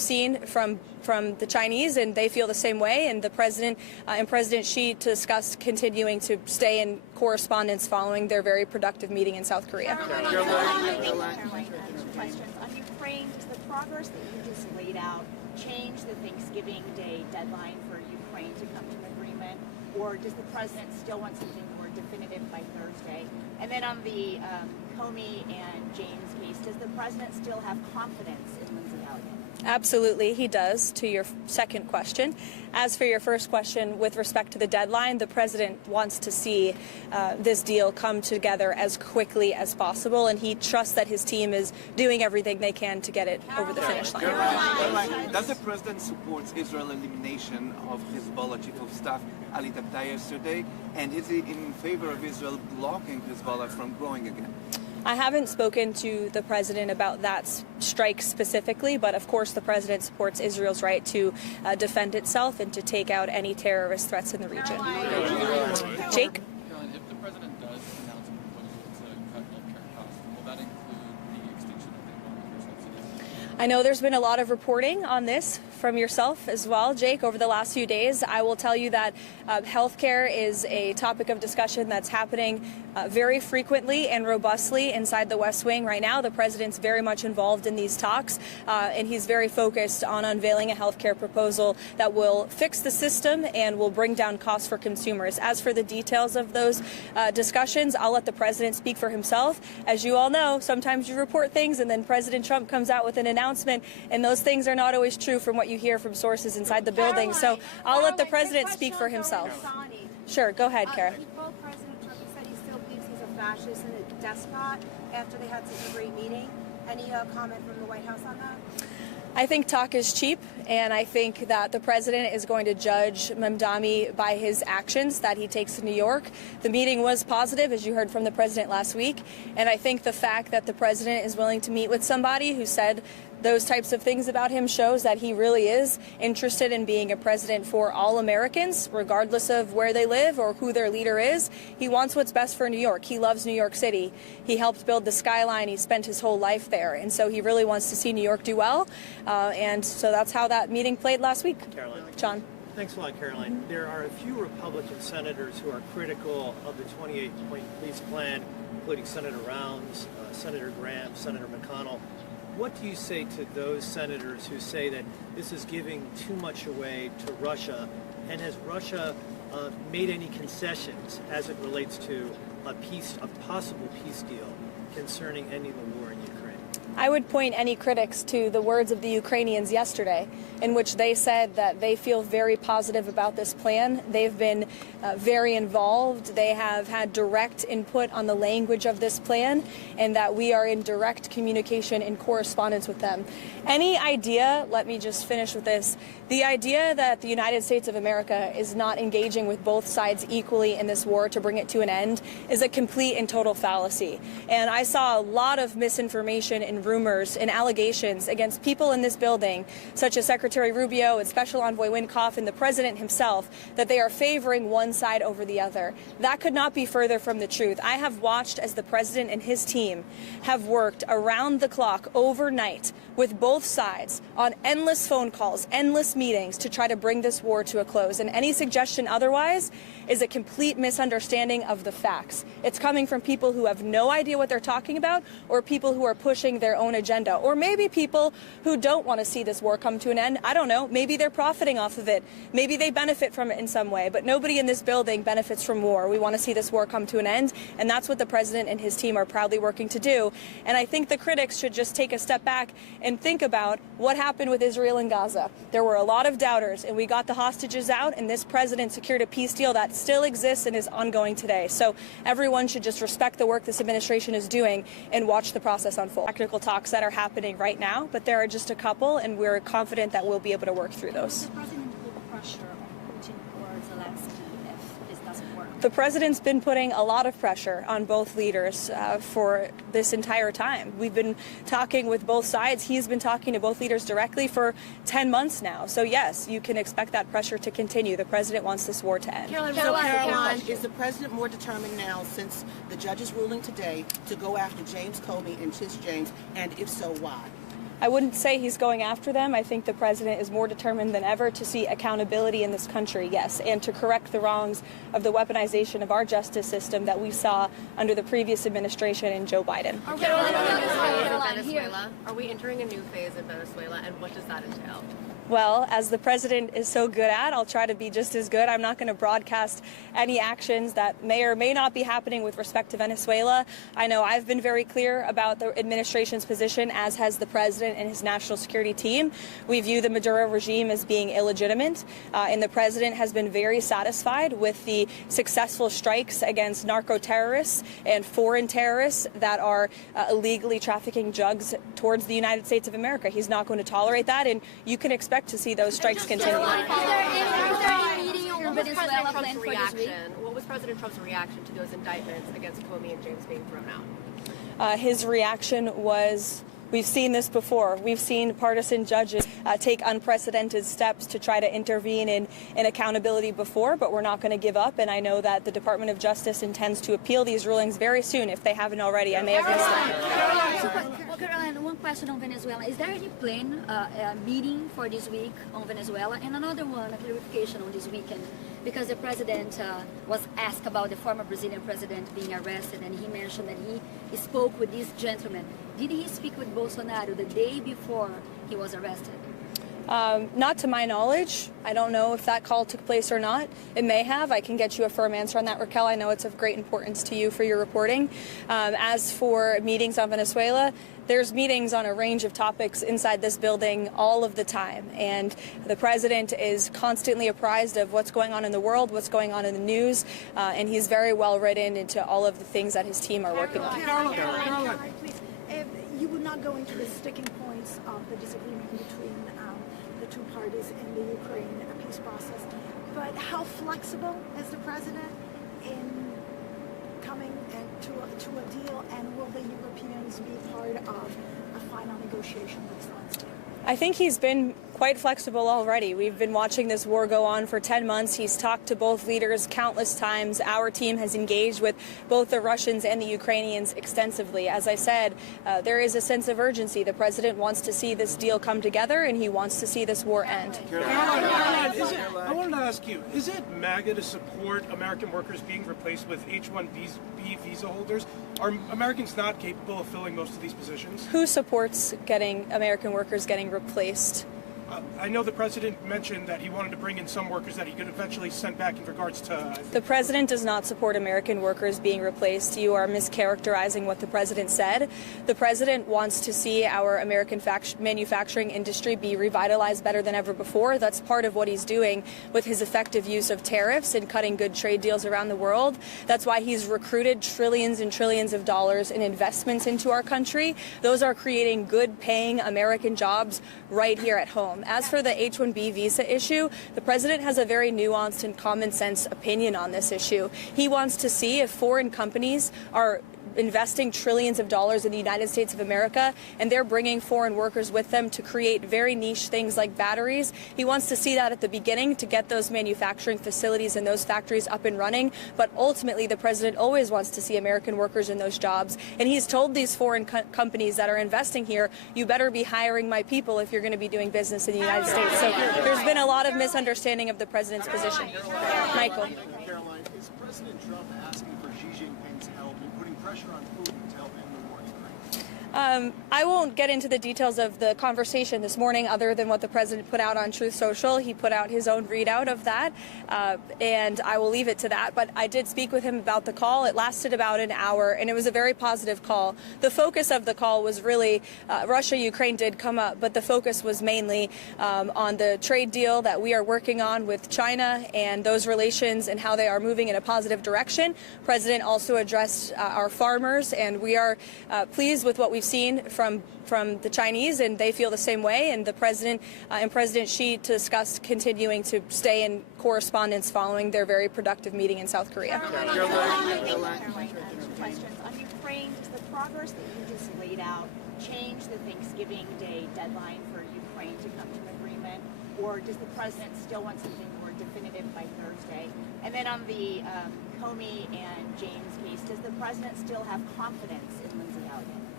seen from the Chinese, and they feel the same way. And the president and President Xi discussed continuing to stay in correspondence following their very productive meeting in South Korea. Caroline, questions on Ukraine. Does the progress that you just laid out change the Thanksgiving Day deadline for Ukraine to come to an agreement, or does the president still want something more definitive by Thursday? And then on the Comey and James case, does the president still have confidence in Lindsey Elliott? Absolutely, he does, to your second question. As for your first question, with respect to the deadline, the president wants to see this deal come together as quickly as possible, and he trusts that his team is doing everything they can to get it over the finish line. Caroline, does the president support Israel's elimination of Hezbollah chief of staff Ali Tabtaei yesterday, and is he in favor of Israel blocking Hezbollah from growing again? I haven't spoken to the president about that strike specifically, but of course the president supports Israel's right to defend itself and to take out any terrorist threats in the region. Jake? Caroline, if the president does announce a proposal to cut healthcare costs, will that include the extinction of the Obamacare subsidies? I know there's been a lot of reporting on this from yourself as well, Jake, over the last few days. I will tell you that healthcare is a topic of discussion that's happening very frequently and robustly inside the West Wing right now. The president's very much involved in these talks, and he's very focused on unveiling a healthcare proposal that will fix the system and will bring down costs for consumers. As for the details of those discussions, I'll let the president speak for himself. As you all know, sometimes you report things and then President Trump comes out with an announcement, and those things are not always true from what you hear from sources inside the building. So I'll let the president speak for himself. Sure, go ahead, Kara. President Trump said he still believes he's a fascist and a despot after they had such a great meeting. Any comment from the White House on that? I think talk is cheap, and I think that the president is going to judge Mamdani by his actions that he takes to New York. The meeting was positive, as you heard from the president last week, and I think the fact that the president is willing to meet with somebody who said those types of things about him shows that he really is interested in being a president for all Americans, regardless of where they live or who their leader is. He wants what's best for New York. He loves New York City. He helped build the skyline. He spent his whole life there. And so he really wants to see New York do well. And so that's how that meeting played last week. Caroline. John. Thanks a lot, Caroline. There are a few Republican senators who are critical of the 28-point police plan, including Senator Rounds, Senator Graham, Senator McConnell. What do you say to those senators who say that this is giving too much away to Russia? And has Russia made any concessions as it relates to a possible peace deal concerning ending the war in Ukraine? I would point any critics to the words of the Ukrainians yesterday, in which they said that they feel very positive about this plan. They've been very involved. They have had direct input on the language of this plan, and that we are in direct communication and correspondence with them. Any idea, let me just finish with this, the idea that the United States of America is not engaging with both sides equally in this war to bring it to an end is a complete and total fallacy. And I saw a lot of misinformation and rumors and allegations against people in this building, such as Secretary Rubio and Special Envoy Wynkoff and the President himself, that they are favoring one side over the other. That could not be further from the truth. I have watched as the President and his team have worked around the clock overnight with both sides on endless phone calls, endless meetings to try to bring this war to a close. And any suggestion otherwise is a complete misunderstanding of the facts. It's coming from people who have no idea what they're talking about, or people who are pushing their own agenda, or maybe people who don't want to see this war come to an end. I don't know. Maybe they're profiting off of it. Maybe they benefit from it in some way, but nobody in this building benefits from war. We want to see this war come to an end, and that's what the president and his team are proudly working to do. And I think the critics should just take a step back and think about what happened with Israel and Gaza. There were a lot of doubters, and we got the hostages out, and this president secured a peace deal that still exists and is ongoing today. So everyone should just respect the work this administration is doing and watch the process unfold. Technical talks that are happening right now, but there are just a couple, and we're confident that we'll be able to work through those. The president put pressure on Putin or Zelensky if this doesn't work? The president's been putting a lot of pressure on both leaders for this entire time. We've been talking with both sides. He's been talking to both leaders directly for 10 months now. So yes, you can expect that pressure to continue. The president wants this war to end. Caroline, is the president more determined now, since the judge's ruling today, to go after James Comey and Tish James, and if so, why? I wouldn't say he's going after them. I think the president is more determined than ever to see accountability in this country, yes, and to correct the wrongs of the weaponization of our justice system that we saw under the previous administration and Joe Biden. Venezuela. Are we entering a new phase in Venezuela, and what does that entail? Well, as the president is so good at, I'll try to be just as good. I'm not going to broadcast any actions that may or may not be happening with respect to Venezuela. I know I've been very clear about the administration's position, as has the president and his national security team. We view the Maduro regime as being illegitimate, and the president has been very satisfied with the successful strikes against narco terrorists and foreign terrorists that are illegally trafficking drugs towards the United States of America. He's not going to tolerate that, and you can expect to see those strikes continue. What was President Trump's reaction to those indictments against Comey and James being thrown out? His reaction was, we've seen this before. We've seen partisan judges take unprecedented steps to try to intervene in accountability before, but we're not going to give up. And I know that the Department of Justice intends to appeal these rulings very soon, if they haven't already. I may have missed them. Caroline, one question on Venezuela. Is there any plan, meeting for this week on Venezuela? And another one, a clarification on this weekend, because the president was asked about the former Brazilian president being arrested, and he mentioned that he spoke with this gentleman. Did he speak with Bolsonaro the day before he was arrested? Not to my knowledge. I don't know if that call took place or not. It may have. I can get you a firm answer on that, Raquel. I know it's of great importance to you for your reporting. As for meetings on Venezuela, there's meetings on a range of topics inside this building all of the time. And the president is constantly apprised of what's going on in the world, what's going on in the news, and he's very well written into all of the things that his team are working on. Caroline, please. You would not go into the sticking points of the disagreement between the two parties in the Ukraine peace process, but how flexible is the president in coming to a deal, and will the Europeans be part of a final negotiation based on state? I think he's been quite flexible already. We've been watching this war go on for 10 months. He's talked to both leaders countless times. Our team has engaged with both the Russians and the Ukrainians extensively. As I said, there is a sense of urgency. The president wants to see this deal come together, and he wants to see this war end. Caroline, I wanted to ask you, is it MAGA to support American workers being replaced with H-1B visa holders? Are Americans not capable of filling most of these positions? Who supports American workers getting replaced? I know the president mentioned that he wanted to bring in some workers that he could eventually send back in regards to... The president does not support American workers being replaced. You are mischaracterizing what the president said. The president wants to see our American manufacturing industry be revitalized better than ever before. That's part of what he's doing with his effective use of tariffs and cutting good trade deals around the world. That's why he's recruited trillions and trillions of dollars in investments into our country. Those are creating good-paying American jobs right here at home. As for the H-1B visa issue, the president has a very nuanced and common sense opinion on this issue. He wants to see if foreign companies are investing trillions of dollars in the United States of America, and they're bringing foreign workers with them to create very niche things like batteries. He wants to see that at the beginning to get those manufacturing facilities and those factories up and running, but ultimately the president always wants to see American workers in those jobs, and he's told these foreign companies that are investing here, you better be hiring my people if you're going to be doing business in the United States. So there's been a lot of misunderstanding of the president's position. Michael. Caroline, is President Trump asking for Xi Jinping's help in putting pressure on Putin to help end the war in Ukraine? I won't get into the details of the conversation this morning other than what the president put out on Truth Social. He put out his own readout of that, and I will leave it to that. But I did speak with him about the call. It lasted about an hour, and it was a very positive call. The focus of the call was really Russia-Ukraine did come up, but the focus was mainly on the trade deal that we are working on with China and those relations and how they are moving in a positive direction. The president also addressed our farmers, and we are pleased with what we've seen from the Chinese, and they feel the same way. And the president and President Xi discussed continuing to stay in correspondence following their very productive meeting in South Korea. Questions on Ukraine. Does the progress that you just laid out change the Thanksgiving Day deadline for Ukraine to come to an agreement, or does the president still want something more definitive by Thursday? And then on the Comey and James case, does the president still have confidence in Lindsay Elliott?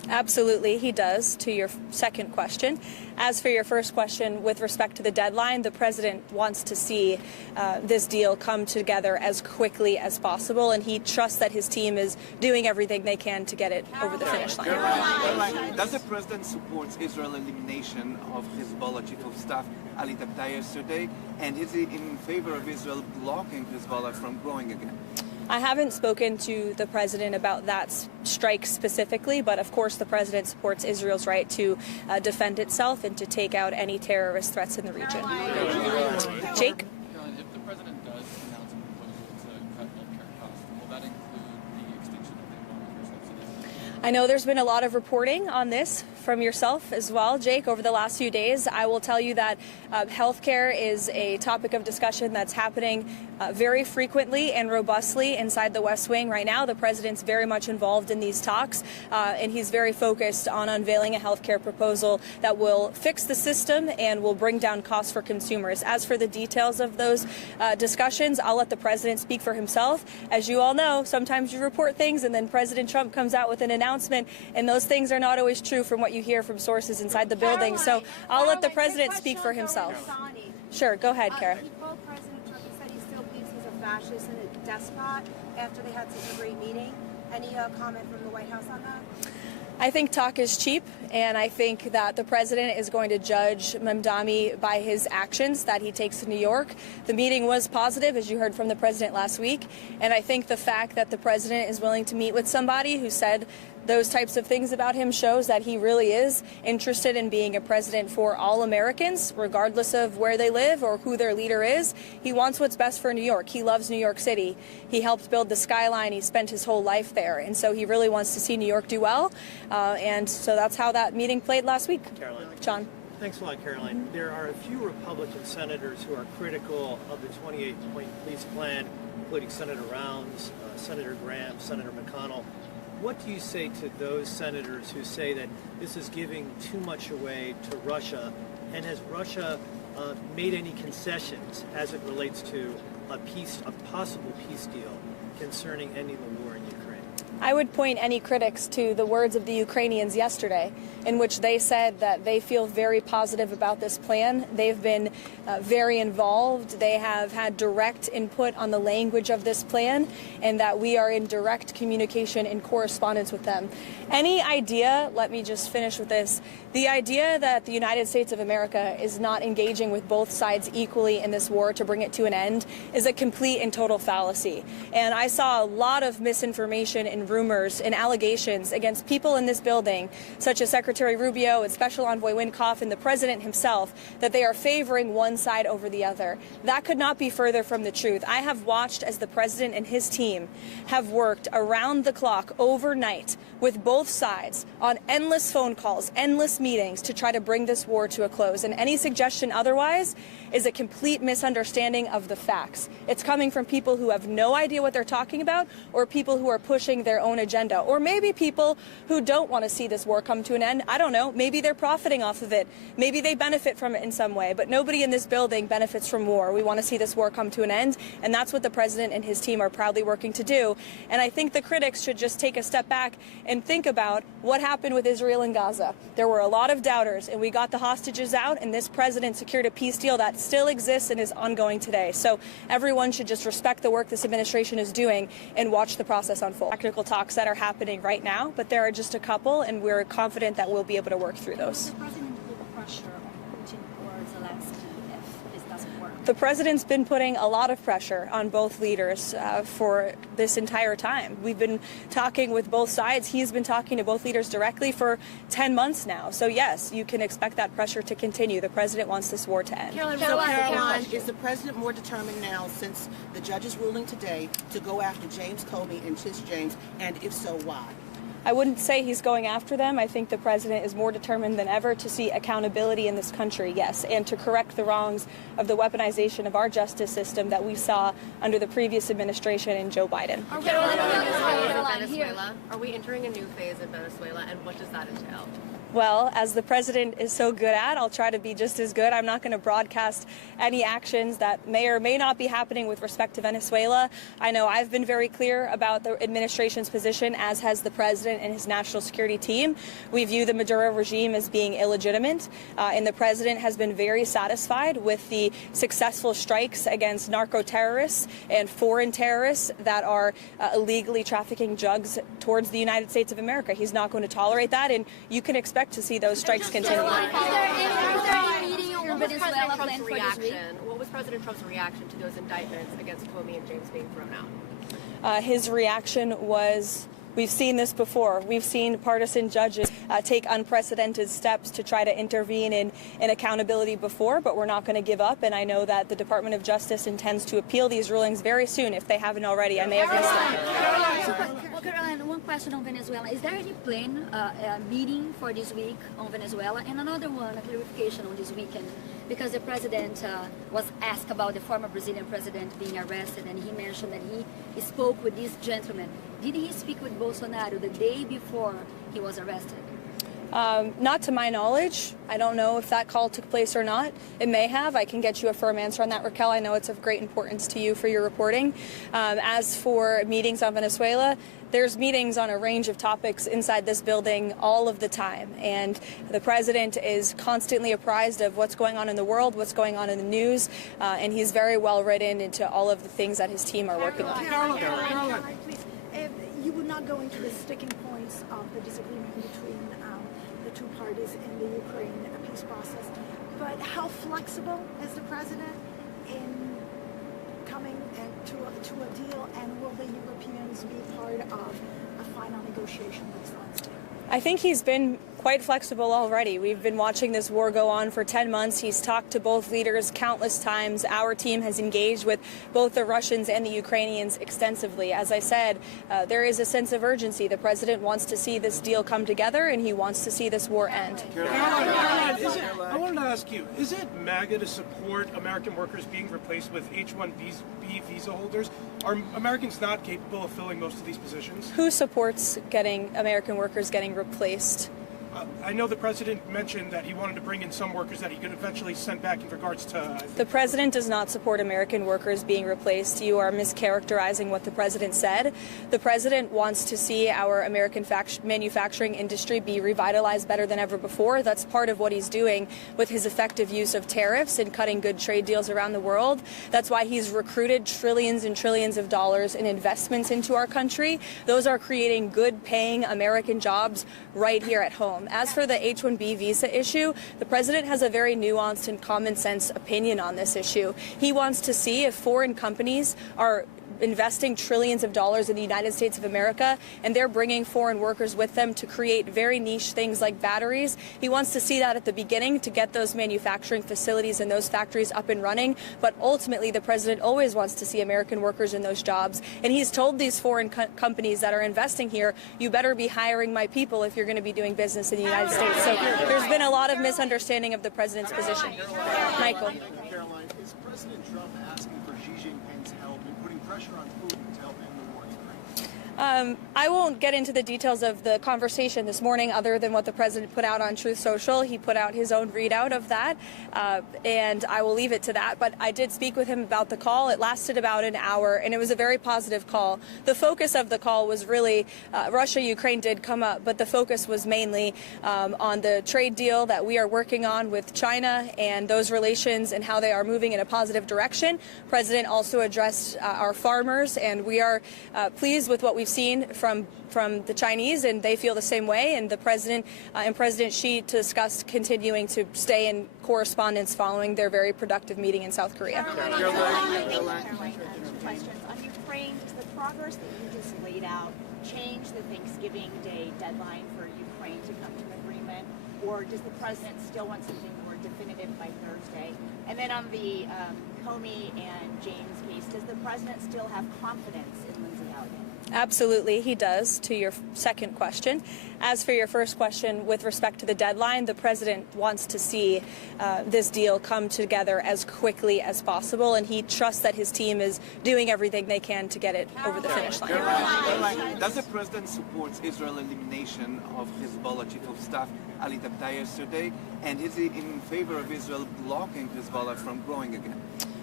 Absolutely, he does, to your second question. As for your first question, with respect to the deadline, the president wants to see this deal come together as quickly as possible, and he trusts that his team is doing everything they can to get it over the finish line. Caroline, does the president support Israel's elimination of Hezbollah chief of staff Ali Tabtai yesterday, and is he in favor of Israel blocking Hezbollah from growing again? I haven't spoken to the president about that strike specifically, but of course the president supports Israel's right to defend itself and to take out any terrorist threats in the region. Jake? Caroline, if the president does announce a proposal to cut healthcare costs, will that include the extinction of the Obamacare subsidies? I know there's been a lot of reporting on this from yourself as well, Jake, over the last few days. I will tell you that healthcare is a topic of discussion that's happening very frequently and robustly inside the West Wing right now. The president's very much involved in these talks, and he's very focused on unveiling a healthcare proposal that will fix the system and will bring down costs for consumers. As for the details of those discussions, I'll let the president speak for himself. As you all know, sometimes you report things and then President Trump comes out with an announcement, and those things are not always true from what you hear from sources inside the building. So I'll let the president speak for himself. Sure, go ahead, Kara. He told President Trump, he said he still believes he's a fascist and a despot after they had such a great meeting. Any comment from the White House on that? I think talk is cheap, and I think that the president is going to judge Mamdani by his actions that he takes in New York. The meeting was positive, as you heard from the president last week, and I think the fact that the president is willing to meet with somebody who said those types of things about him shows that he really is interested in being a president for all Americans, regardless of where they live or who their leader is. He wants what's best for New York. He loves New York City. He helped build the skyline. He spent his whole life there. And so he really wants to see New York do well. And so that's how that meeting played last week. Caroline. John. Thanks a lot, Caroline. There are a few Republican senators who are critical of the 28-point peace plan, including Senator Rounds, Senator Graham, Senator McConnell. What do you say to those senators who say that this is giving too much away to Russia? And has Russia made any concessions as it relates to a possible peace deal concerning ending the war in Ukraine? I would point any critics to the words of the Ukrainians yesterday, in which they said that they feel very positive about this plan. They've been very involved. They have had direct input on the language of this plan, and that we are in direct communication and correspondence with them. Any idea, let me just finish with this, the idea that the United States of America is not engaging with both sides equally in this war to bring it to an end is a complete and total fallacy. And I saw a lot of misinformation and rumors and allegations against people in this building, such as Secretary Rubio and Special Envoy Wynkoff and the President himself, that they are favoring one side over the other. That could not be further from the truth. I have watched as the President and his team have worked around the clock overnight with both sides on endless phone calls, endless meetings to try to bring this war to a close. And any suggestion otherwise is a complete misunderstanding of the facts. It's coming from people who have no idea what they're talking about, or people who are pushing their own agenda, or maybe people who don't want to see this war come to an end. I don't know. Maybe they're profiting off of it. Maybe they benefit from it in some way, but nobody in this building benefits from war. We want to see this war come to an end, and that's what the president and his team are proudly working to do. And I think the critics should just take a step back and think about what happened with Israel and Gaza. There were a lot of doubters, and we got the hostages out, and this president secured a peace deal that still exists and is ongoing today. So everyone should just respect the work this administration is doing and watch the process unfold. Technical talks that are happening right now, but there are just a couple, and we're confident that we'll be able to work through those. The president put pressure on Putin or Zelensky if this doesn't work? The president's been putting a lot of pressure on both leaders for this entire time. We've been talking with both sides. He's been talking to both leaders directly for 10 months now. So yes, you can expect that pressure to continue. The president wants this war to end. Caroline, is the president more determined now, since the judge's ruling today, to go after James Comey and Tish James, and if so, why? I wouldn't say he's going after them. I think the president is more determined than ever to see accountability in this country, yes, and to correct the wrongs of the weaponization of our justice system that we saw under the previous administration and Joe Biden. Are we entering a new phase in Venezuela, and what does that entail? Well, as the president is so good at, I'll try to be just as good. I'm not going to broadcast any actions that may or may not be happening with respect to Venezuela. I know I've been very clear about the administration's position, as has the president. president and his national security team. We view the Maduro regime as being illegitimate, and the president has been very satisfied with the successful strikes against narco terrorists and foreign terrorists that are illegally trafficking drugs towards the United States of America. He's not going to tolerate that, and you can expect to see those strikes continue. What was President Trump's reaction to those indictments against Comey and James being thrown out? His reaction was, we've seen this before. We've seen partisan judges take unprecedented steps to try to intervene in accountability before, but we're not going to give up. And I know that the Department of Justice intends to appeal these rulings very soon, if they haven't already. I may have missed it. Well, Caroline, one question on Venezuela. Is there any plan, meeting for this week on Venezuela? And another one, a clarification on this weekend, because the president was asked about the former Brazilian president being arrested, and he mentioned that he spoke with this gentleman. Did he speak with Bolsonaro the day before he was arrested? Not to my knowledge. I don't know if that call took place or not. It may have. I can get you a firm answer on that, Raquel. I know it's of great importance to you for your reporting. As for meetings on Venezuela, there's meetings on a range of topics inside this building all of the time, and the president is constantly apprised of what's going on in the world, what's going on in the news, and he's very well written into all of the things that his team are working on. Caroline, please. You would not go into the sticking points of the disagreement between the two parties in the Ukraine peace process, but how flexible is the president in coming to a deal, and will the Europeans be part of a final negotiation next Wednesday? I think he's been quite flexible already. We've been watching this war go on for 10 months. He's talked to both leaders countless times. Our team has engaged with both the Russians and the Ukrainians extensively. As I said, there is a sense of urgency. The president wants to see this deal come together, and he wants to see this war end. Caroline, I wanted to ask you, is it MAGA to support American workers being replaced with H-1B visa holders? Are Americans not capable of filling most of these positions? Who supports American workers getting replaced? I know the president mentioned that he wanted to bring in some workers that he could eventually send back in regards to... The president does not support American workers being replaced. You are mischaracterizing what the president said. The president wants to see our American manufacturing industry be revitalized better than ever before. That's part of what he's doing with his effective use of tariffs and cutting good trade deals around the world. That's why he's recruited trillions and trillions of dollars in investments into our country. Those are creating good-paying American jobs right here at home. As for the H-1B visa issue, the president has a very nuanced and common sense opinion on this issue. He wants to see if foreign companies are investing trillions of dollars in the United States of America, and they're bringing foreign workers with them to create very niche things like batteries. He wants to see that at the beginning to get those manufacturing facilities and those factories up and running, but ultimately the president always wants to see American workers in those jobs, and he's told these foreign companies that are investing here, you better be hiring my people if you're going to be doing business in the United States. So there's been a lot of misunderstanding of the president's position. Michael. Caroline, is President Trump asking for Xi Jinping's help in putting pressure on Putin to help end the war in Ukraine? I won't get into the details of the conversation this morning other than what the president put out on Truth Social. He put out his own readout of that, and I will leave it to that. But I did speak with him about the call. It lasted about an hour, and it was a very positive call. The focus of the call was really Russia-Ukraine did come up, but the focus was mainly on the trade deal that we are working on with China and those relations and how they are moving in a positive direction. The president also addressed our farmers, and we are pleased with what we've seen from the Chinese, and they feel the same way. And the president and President Xi discussed continuing to stay in correspondence following their very productive meeting in South Korea. Caroline, questions on Ukraine. Does the progress that you just laid out change the Thanksgiving Day deadline for Ukraine to come to an agreement, or does the president still want something more definitive by Thursday? And then on the Comey and James case, does the president still have confidence in Lindsey Elliott? Absolutely, he does, to your second question. As for your first question, with respect to the deadline, the president wants to see this deal come together as quickly as possible, and he trusts that his team is doing everything they can to get it over the finish line. Does the president support Israel's elimination of Hezbollah chief of staff Ali Tabtaei yesterday, and is he in favor of Israel blocking Hezbollah from growing again?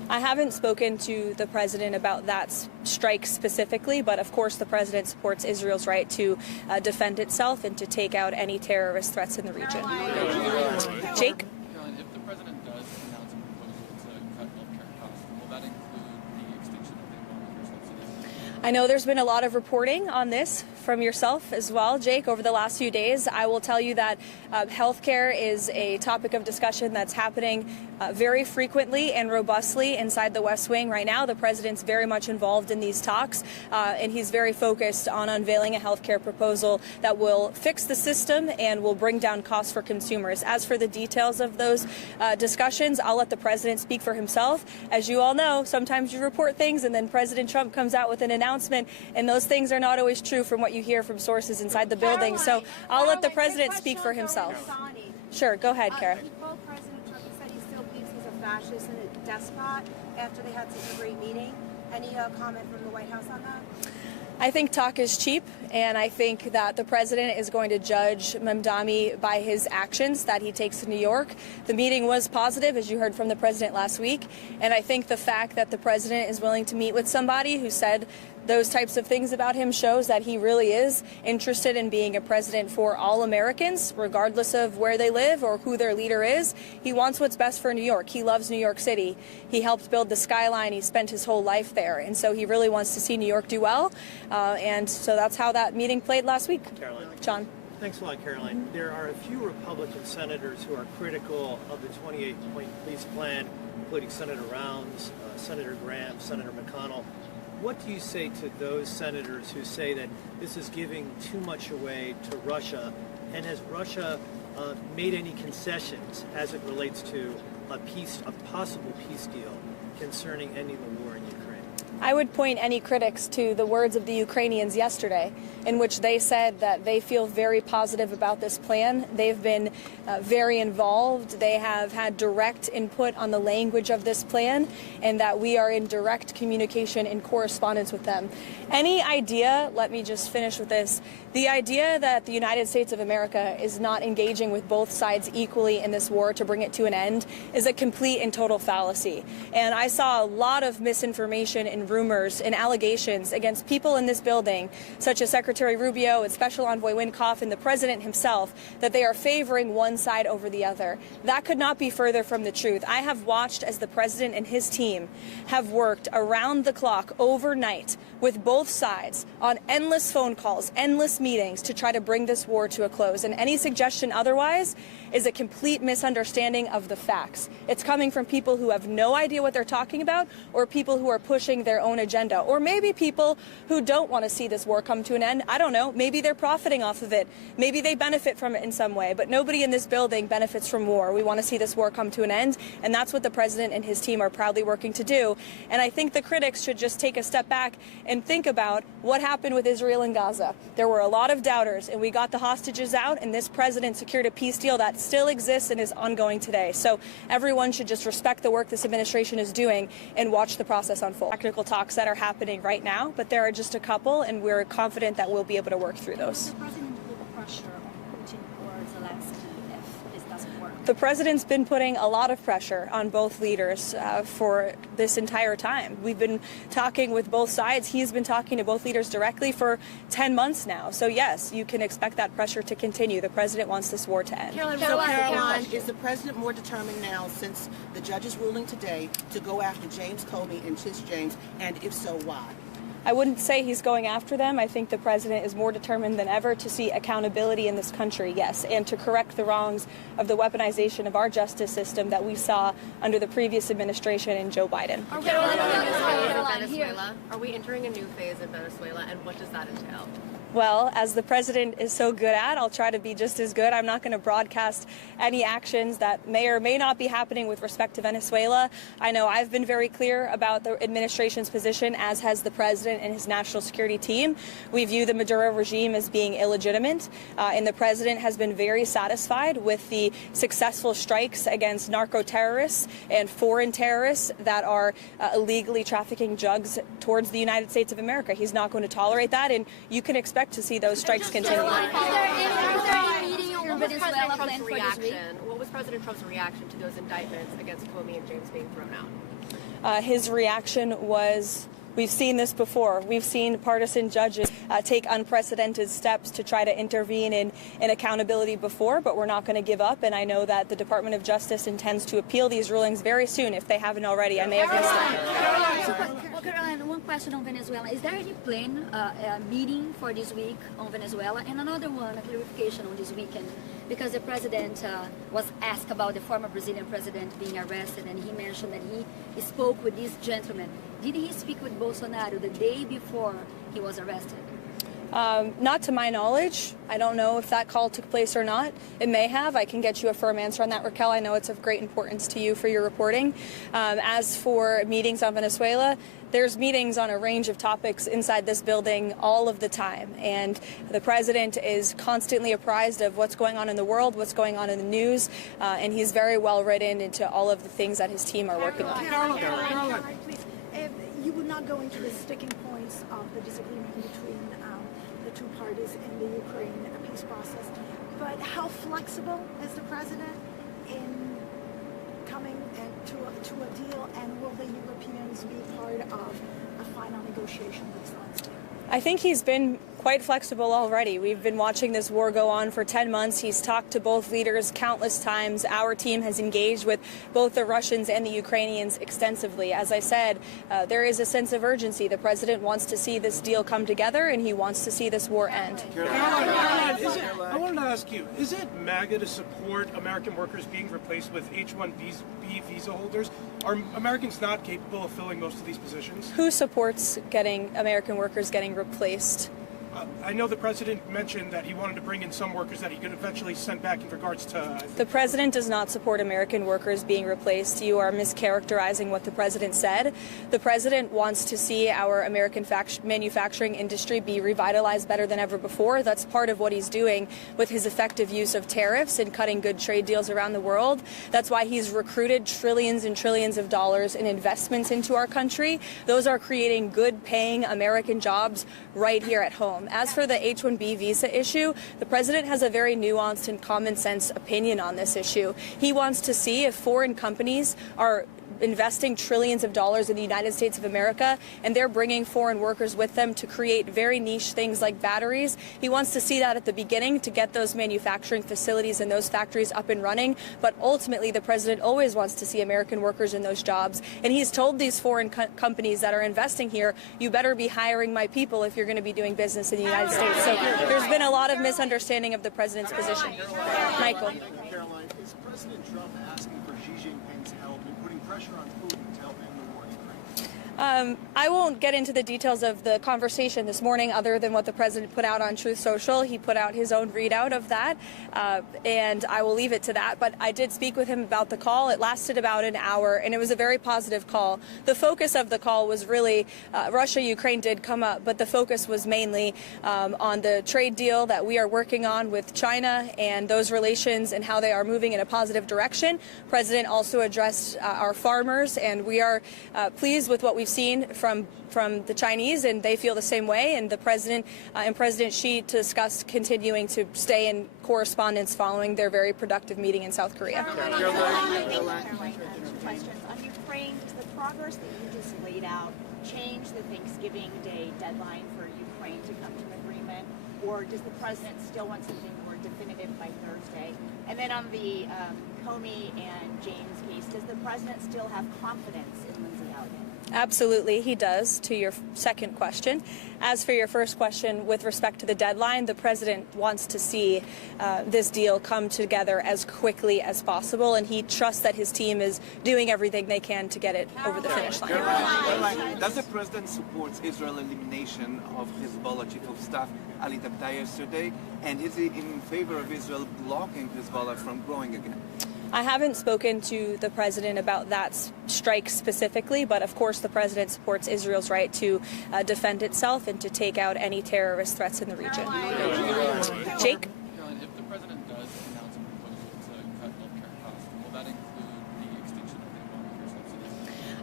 I haven't spoken to the president about that strike specifically, but of course the president supports Israel's right to defend itself and to take out any terrorist threats in the region. Jake? Caroline, if the president does announce a proposal to cut healthcare costs, will that include the extinction of the Obamacare subsidies? I know there's been a lot of reporting on this from yourself as well, Jake, over the last few days. I will tell you that healthcare is a topic of discussion that's happening very frequently and robustly inside the West Wing right now. The president's very much involved in these talks, and he's very focused on unveiling a healthcare proposal that will fix the system and will bring down costs for consumers. As for the details of those discussions, I'll let the president speak for himself. As you all know, sometimes you report things and then President Trump comes out with an announcement, and those things are not always true from what you hear from sources inside the building. So I'll let the president speak for himself. Sure, go ahead, Kara. He told President Trump, he said he still believes he's a fascist and a despot after they had such a great meeting. Any comment from the White House on that? I think talk is cheap, and I think that the president is going to judge Mamdani by his actions that he takes in New York. The meeting was positive, as you heard from the president last week, and I think the fact that the president is willing to meet with somebody who said those types of things about him shows that he really is interested in being a president for all Americans, regardless of where they live or who their leader is. He wants what's best for New York. He loves New York City. He helped build the skyline. He spent his whole life there. And so he really wants to see New York do well. And so that's how that meeting played last week. Caroline. John. Thanks a lot, Caroline. There are a few Republican senators who are critical of the 28-point peace plan, including Senator Rounds, Senator Graham, Senator McConnell. What do you say to those senators who say that this is giving too much away to Russia? And has Russia made any concessions as it relates to a possible peace deal concerning ending the war in Ukraine? I would point any critics to the words of the Ukrainians yesterday, in which they said that they feel very positive about this plan. They've been very involved. They have had direct input on the language of this plan, and that we are in direct communication and correspondence with them. Any idea, let me just finish with this, the idea that the United States of America is not engaging with both sides equally in this war to bring it to an end is a complete and total fallacy. And I saw a lot of misinformation and rumors and allegations against people in this building, such as Secretary Rubio and Special Envoy Wynkoff and the President himself, that they are favoring one side over the other. That could not be further from the truth. I have watched as the President and his team have worked around the clock overnight with both sides on endless phone calls, endless meetings to try to bring this war to a close. And any suggestion otherwise is a complete misunderstanding of the facts. It's coming from people who have no idea what they're talking about, or people who are pushing their own agenda, or maybe people who don't want to see this war come to an end. I don't know. Maybe they're profiting off of it. Maybe they benefit from it in some way, but nobody in this building benefits from war. We want to see this war come to an end, and that's what the president and his team are proudly working to do. And I think the critics should just take a step back and think about what happened with Israel and Gaza. There were a lot of doubters, and we got the hostages out, and this president secured a peace deal that still exists and is ongoing today. So everyone should just respect the work this administration is doing and watch the process unfold. Technical talks that are happening right now, but there are just a couple, and we're confident that we'll be able to work through those. The president put pressure on Putin or Zelensky if this doesn't work. The president's been putting a lot of pressure on both leaders for this entire time. We've been talking with both sides. He's been talking to both leaders directly for 10 months now. So yes, you can expect that pressure to continue. The president wants this war to end. Caroline, is the president more determined now, since the judge's ruling today, to go after James Comey and Tish James, and if so, why? I wouldn't say he's going after them. I think the president is more determined than ever to see accountability in this country, yes, and to correct the wrongs of the weaponization of our justice system that we saw under the previous administration and Joe Biden. Venezuela. Are we entering a new phase in Venezuela, and what does that entail? Well, as the president is so good at, I'll try to be just as good. I'm not going to broadcast any actions that may or may not be happening with respect to Venezuela. I know I've been very clear about the administration's position, as has the president and his national security team. We view the Maduro regime as being illegitimate, and the president has been very satisfied with the successful strikes against narco terrorists and foreign terrorists that are illegally trafficking drugs towards the United States of America. He's not going to tolerate that, and you can expect to see those strikes continue. What was President Trump's reaction to those indictments against Comey and James being thrown out? His reaction was, we've seen this before. We've seen partisan judges take unprecedented steps to try to intervene in accountability before, but we're not going to give up. And I know that the Department of Justice intends to appeal these rulings very soon, if they haven't already. I may have missed it. Well, Caroline, one question on Venezuela. Is there any plan, a meeting for this week on Venezuela? And another one, a clarification on this weekend, because the president was asked about the former Brazilian president being arrested, and he mentioned that he spoke with this gentleman. Did he speak with Bolsonaro the day before he was arrested? Not to my knowledge. I don't know if that call took place or not. It may have. I can get you a firm answer on that, Raquel. I know it's of great importance to you for your reporting. As for meetings on Venezuela, there's meetings on a range of topics inside this building all of the time. And the president is constantly apprised of what's going on in the world, what's going on in the news, and he's very well written into all of the things that his team are working on. Caroline, please. You would not go into the sticking points of the disagreement between the two parties in the Ukraine peace process, but how flexible is the president in coming to a deal, and will the Europeans be part of a final negotiation with Zelensky? I think he's been quite flexible already. We've been watching this war go on for 10 months. He's talked to both leaders countless times. Our team has engaged with both the Russians and the Ukrainians extensively. As I said, there is a sense of urgency. The president wants to see this deal come together, and he wants to see this war end. I wanted to ask you, is it MAGA to support American workers being replaced with H-1B visa holders? Are Americans not capable of filling most of these positions? Who supports getting American workers getting replaced? I know the president mentioned that he wanted to bring in some workers that he could eventually send back in regards to... The president does not support American workers being replaced. You are mischaracterizing what the president said. The president wants to see our American manufacturing industry be revitalized better than ever before. That's part of what he's doing with his effective use of tariffs and cutting good trade deals around the world. That's why he's recruited trillions and trillions of dollars in investments into our country. Those are creating good-paying American jobs right here at home. As for the H-1B visa issue, the president has a very nuanced and common sense opinion on this issue. He wants to see if foreign companies are investing trillions of dollars in the United States of America, and they're bringing foreign workers with them to create very niche things like batteries. He wants to see that at the beginning to get those manufacturing facilities and those factories up and running, but ultimately the president always wants to see American workers in those jobs, and he's told these foreign companies that are investing here, you better be hiring my people if you're going to be doing business in the United States. So there's been a lot of misunderstanding of the president's position. Michael. Caroline, is President Trump asking for Xi Jinping's help in putting pressure on Putin to help end the war in Ukraine? I won't get into the details of the conversation this morning other than what the president put out on Truth Social. He put out his own readout of that, and I will leave it to that. But I did speak with him about the call. It lasted about an hour, and it was a very positive call. The focus of the call was really Russia-Ukraine did come up, but the focus was mainly on the trade deal that we are working on with China and those relations and how they are moving in a positive direction. The president also addressed our farmers, and we are pleased with what we've seen from the Chinese, and they feel the same way. And the president and President Xi discussed continuing to stay in correspondence following their very productive meeting in South Korea. Caroline, questions on Ukraine. Does the progress that you just laid out change the Thanksgiving Day deadline for Ukraine to come to an agreement, or does the president still want something more definitive by Thursday? And then on the Comey and James case, does the president still have confidence in Lindsay Elliott? Absolutely, he does, to your second question. As for your first question, with respect to the deadline, the president wants to see this deal come together as quickly as possible, and he trusts that his team is doing everything they can to get it over the finish line. Does the president support Israel's elimination of Hezbollah chief of staff Ali Tabtai yesterday, and is he in favor of Israel blocking Hezbollah from growing again? I haven't spoken to the president about that strike specifically, but of course the president supports Israel's right to defend itself and to take out any terrorist threats in the region. Jake? Caroline, if the president does announce a proposal to cut healthcare costs, will that include the extinction of the Obamacare subsidies?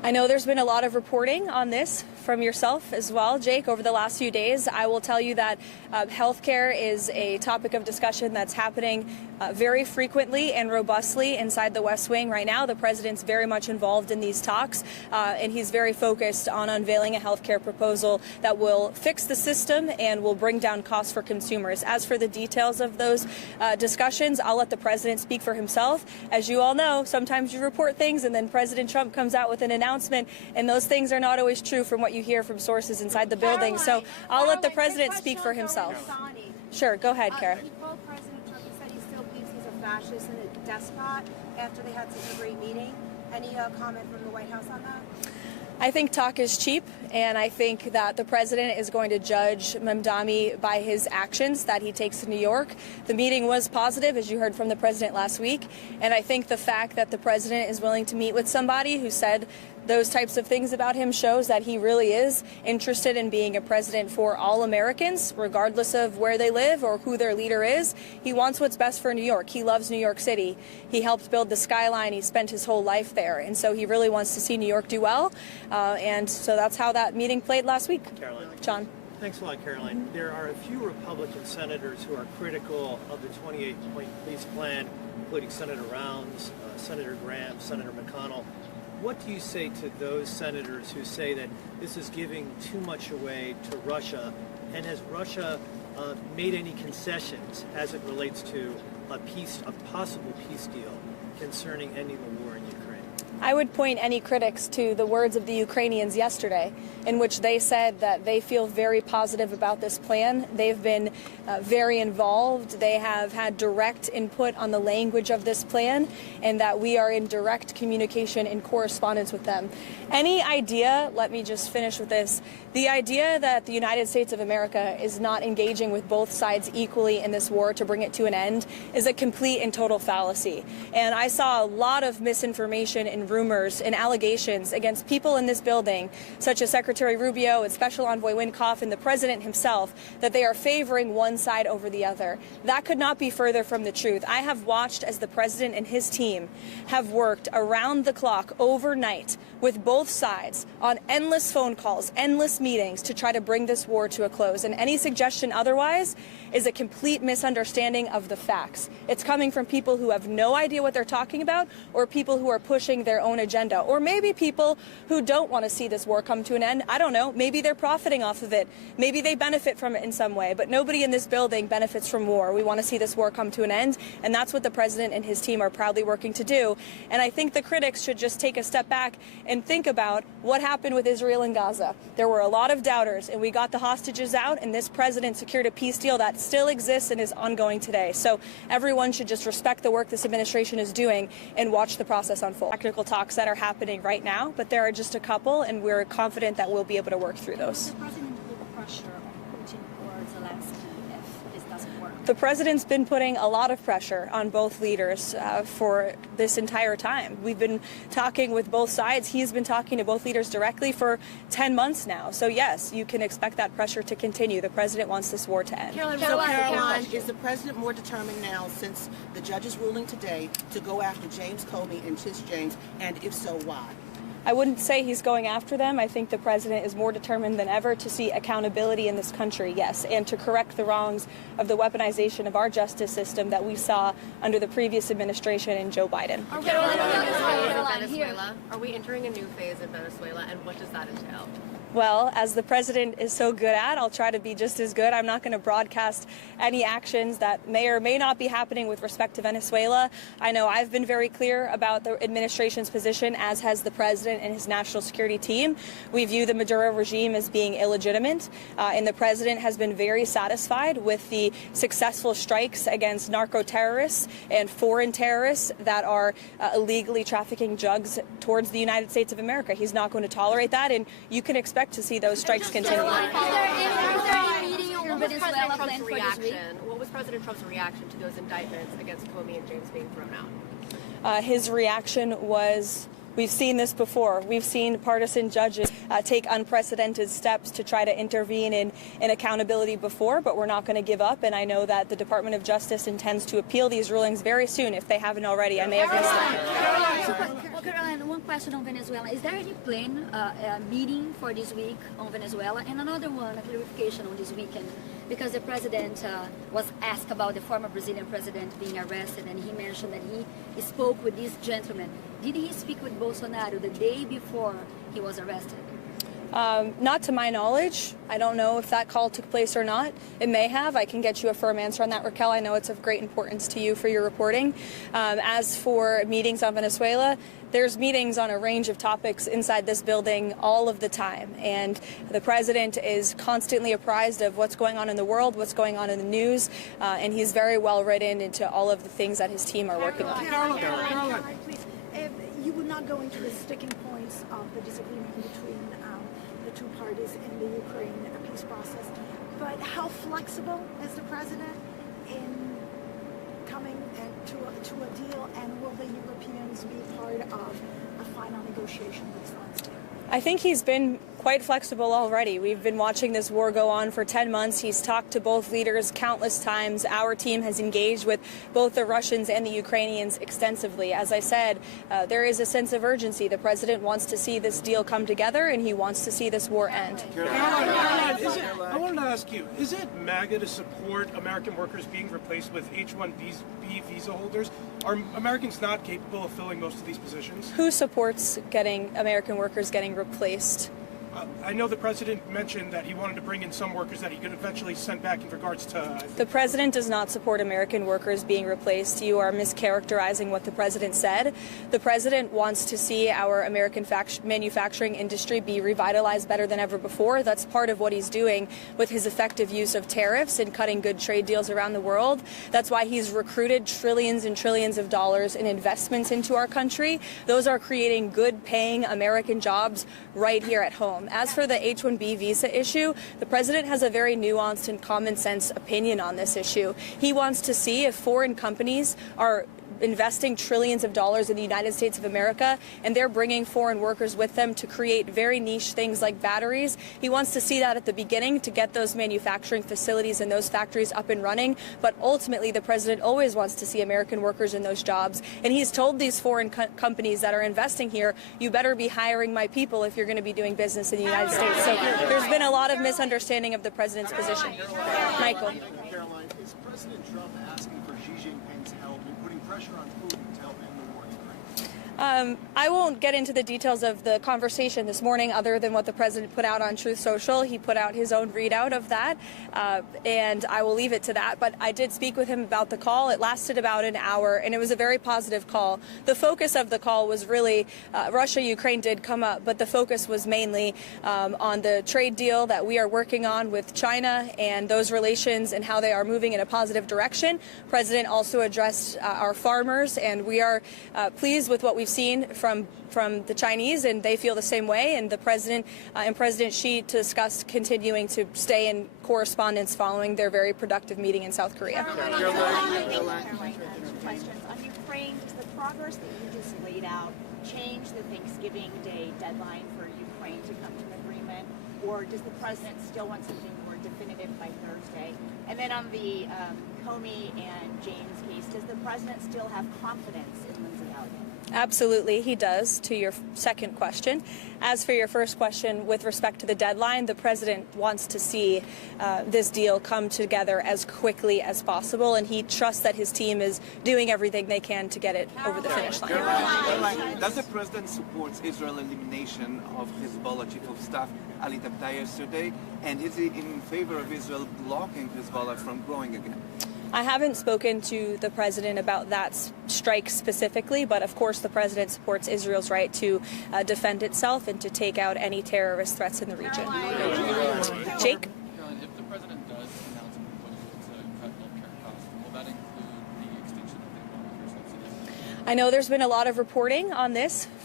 I know there's been a lot of reporting on this from yourself as well, Jake, over the last few days. I will tell you that healthcare is a topic of discussion that's happening very frequently and robustly inside the West Wing right now. The president's very much involved in these talks, and he's very focused on unveiling a healthcare proposal that will fix the system and will bring down costs for consumers. As for the details of those discussions, I'll let the president speak for himself. As you all know, sometimes you report things and then President Trump comes out with an announcement, and those things are not always true from what you hear from sources inside the building. So I'll let the president speak for himself. Sure, go ahead, Kara. President Trump said he still believes he's a fascist and a despot after they had such a great meeting. Any comment from the White House on that? I think talk is cheap, and I think that the president is going to judge Mamdani by his actions that he takes to New York. The meeting was positive, as you heard from the president last week, and I think the fact that the president is willing to meet with somebody who said those types of things about him shows that he really is interested in being a president for all Americans, regardless of where they live or who their leader is. He wants what's best for New York. He loves New York City. He helped build the skyline. He spent his whole life there. And so he really wants to see New York do well. And so that's how that meeting played last week. Caroline. John. Thanks a lot, Caroline. There are a few Republican senators who are critical of the 28-point police plan, including Senator Rounds, Senator Graham, Senator McConnell. What do you say to those senators who say that this is giving too much away to Russia? And has Russia made any concessions as it relates to a possible peace deal concerning ending the war in Ukraine? I would point any critics to the words of the Ukrainians yesterday, in which they said that they feel very positive about this plan. They've been very involved. They have had direct input on the language of this plan, and that we are in direct communication and correspondence with them. Any idea, let me just finish with this, the idea that the United States of America is not engaging with both sides equally in this war to bring it to an end is a complete and total fallacy. And I saw a lot of misinformation and rumors and allegations against people in this building, such as Secretary Rubio and Special Envoy Wynkoff and the President himself, that they are favoring one side over the other. That could not be further from the truth. I have watched as the President and his team have worked around the clock overnight with both sides on endless phone calls, endless meetings to try to bring this war to a close. And any suggestion otherwise is a complete misunderstanding of the facts. It's coming from people who have no idea what they're talking about, or people who are pushing their own agenda, or maybe people who don't want to see this war come to an end. I don't know. Maybe they're profiting off of it. Maybe they benefit from it in some way, but nobody in this building benefits from war. We want to see this war come to an end, and that's what the president and his team are proudly working to do. And I think the critics should just take a step back and think about what happened with Israel and Gaza. There were a lot of doubters, and we got the hostages out, and this president secured a peace deal that still exists and is ongoing today. So everyone should just respect the work this administration is doing and watch the process unfold. Technical talks that are happening right now, but there are just a couple, and we're confident that we'll be able to work through those. The president put pressure on Putin or Zelensky if this doesn't work? The president's been putting a lot of pressure on both leaders for this entire time. We've been talking with both sides. He's been talking to both leaders directly for 10 months now. So yes, you can expect that pressure to continue. The president wants this war to end. Caroline, is the president more determined now, since the judge's ruling today, to go after James Comey and Tish James, and if so, why? I wouldn't say he's going after them. I think the president is more determined than ever to see accountability in this country, yes, and to correct the wrongs of the weaponization of our justice system that we saw under the previous administration and Joe Biden. Are we entering a new phase in Venezuela, and what does that entail? Well, as the president is so good at, I'll try to be just as good. I'm not going to broadcast any actions that may or may not be happening with respect to Venezuela. I know I've been very clear about the administration's position, as has the president and his national security team. We view the Maduro regime as being illegitimate, and the president has been very satisfied with the successful strikes against narco terrorists and foreign terrorists that are illegally trafficking drugs towards the United States of America. He's not going to tolerate that, and you can expect to see those strikes continue. What was President Trump's reaction to those indictments against Comey and James being thrown out? His reaction was We've seen this before. We've seen partisan judges take unprecedented steps to try to intervene in accountability before, but we're not going to give up. And I know that the Department of Justice intends to appeal these rulings very soon if they haven't already. I may have missed Well, Caroline, one question on Venezuela. Is there any plan, meeting for this week on Venezuela? And another one, a clarification on this weekend, because the president was asked about the former Brazilian president being arrested, and he mentioned that he spoke with this gentleman. Did he speak with Bolsonaro the day before he was arrested? Not to my knowledge. I don't know if that call took place or not. It may have. I can get you a firm answer on that, Raquel. I know it's of great importance to you for your reporting. As for meetings on Venezuela, there's meetings on a range of topics inside this building all of the time. And the president is constantly apprised of what's going on in the world, what's going on in the news, and he's very well written into all of the things that his team are working on. Caroline, please. You would not go into the sticking points of the disagreement between the two parties in the Ukraine peace process, but how flexible is the president in coming to a deal, and will the Europeans be part of a final negotiation based on state? I think he's been quite flexible already. We've been watching this war go on for 10 months. He's talked to both leaders countless times. Our team has engaged with both the Russians and the Ukrainians extensively. As I said, there is a sense of urgency. The president wants to see this deal come together, and he wants to see this war end. Caroline, I wanted to ask you, is it MAGA to support American workers being replaced with H-1B visa holders? Are Americans not capable of filling most of these positions? Who supports getting American workers getting replaced? I know the president mentioned that he wanted to bring in some workers that he could eventually send back in regards to... The president does not support American workers being replaced. You are mischaracterizing what the president said. The president wants to see our American manufacturing industry be revitalized better than ever before. That's part of what he's doing with his effective use of tariffs and cutting good trade deals around the world. That's why he's recruited trillions and trillions of dollars in investments into our country. Those are creating good-paying American jobs right here at home. As for the H-1B visa issue, the president has a very nuanced and common sense opinion on this issue. He wants to see if foreign companies are investing trillions of dollars in the United States of America, and they're bringing foreign workers with them to create very niche things like batteries. He wants to see that at the beginning to get those manufacturing facilities and those factories up and running, but ultimately the president always wants to see American workers in those jobs, and he's told these foreign companies that are investing here, you better be hiring my people if you're going to be doing business in the United States. So there's been a lot of misunderstanding of the president's position. Michael. Caroline, is President Trump asking for Xi Jinping's help in putting pressure on Putin to help end the war in Ukraine? I won't get into the details of the conversation this morning other than what the president put out on Truth Social. He put out his own readout of that, and I will leave it to that. But I did speak with him about the call. It lasted about an hour, and it was a very positive call. The focus of the call was really Russia-Ukraine did come up, but the focus was mainly on the trade deal that we are working on with China and those relations and how they are moving in a positive direction. The president also addressed our farmers, and we are pleased with what we've seen from the Chinese, and they feel the same way. And the president and President Xi discussed continuing to stay in correspondence following their very productive meeting in South Korea. Caroline, questions on Ukraine. Does the progress that you just laid out change the Thanksgiving Day deadline for Ukraine to come to an agreement, or does the president still want something more definitive by Thursday? And then on the Comey and James case, does the president still have confidence in Lindsey Elliott? Absolutely, he does, to your second question. As for your first question, with respect to the deadline, the president wants to see this deal come together as quickly as possible, and he trusts that his team is doing everything they can to get it over the finish line. Caroline, does the president support Israel's elimination of Hezbollah chief of staff Ali Tabtai yesterday, and is he in favor of Israel blocking Hezbollah from growing again? I haven't spoken to the president about that strike specifically, but of course the president supports Israel's right to defend itself and to take out any terrorist threats in the region. Jake? Caroline, if the president does announce a proposal to cut healthcare costs, will that include the extension of the Obamacare subsidies? I know there's been a lot of reporting on this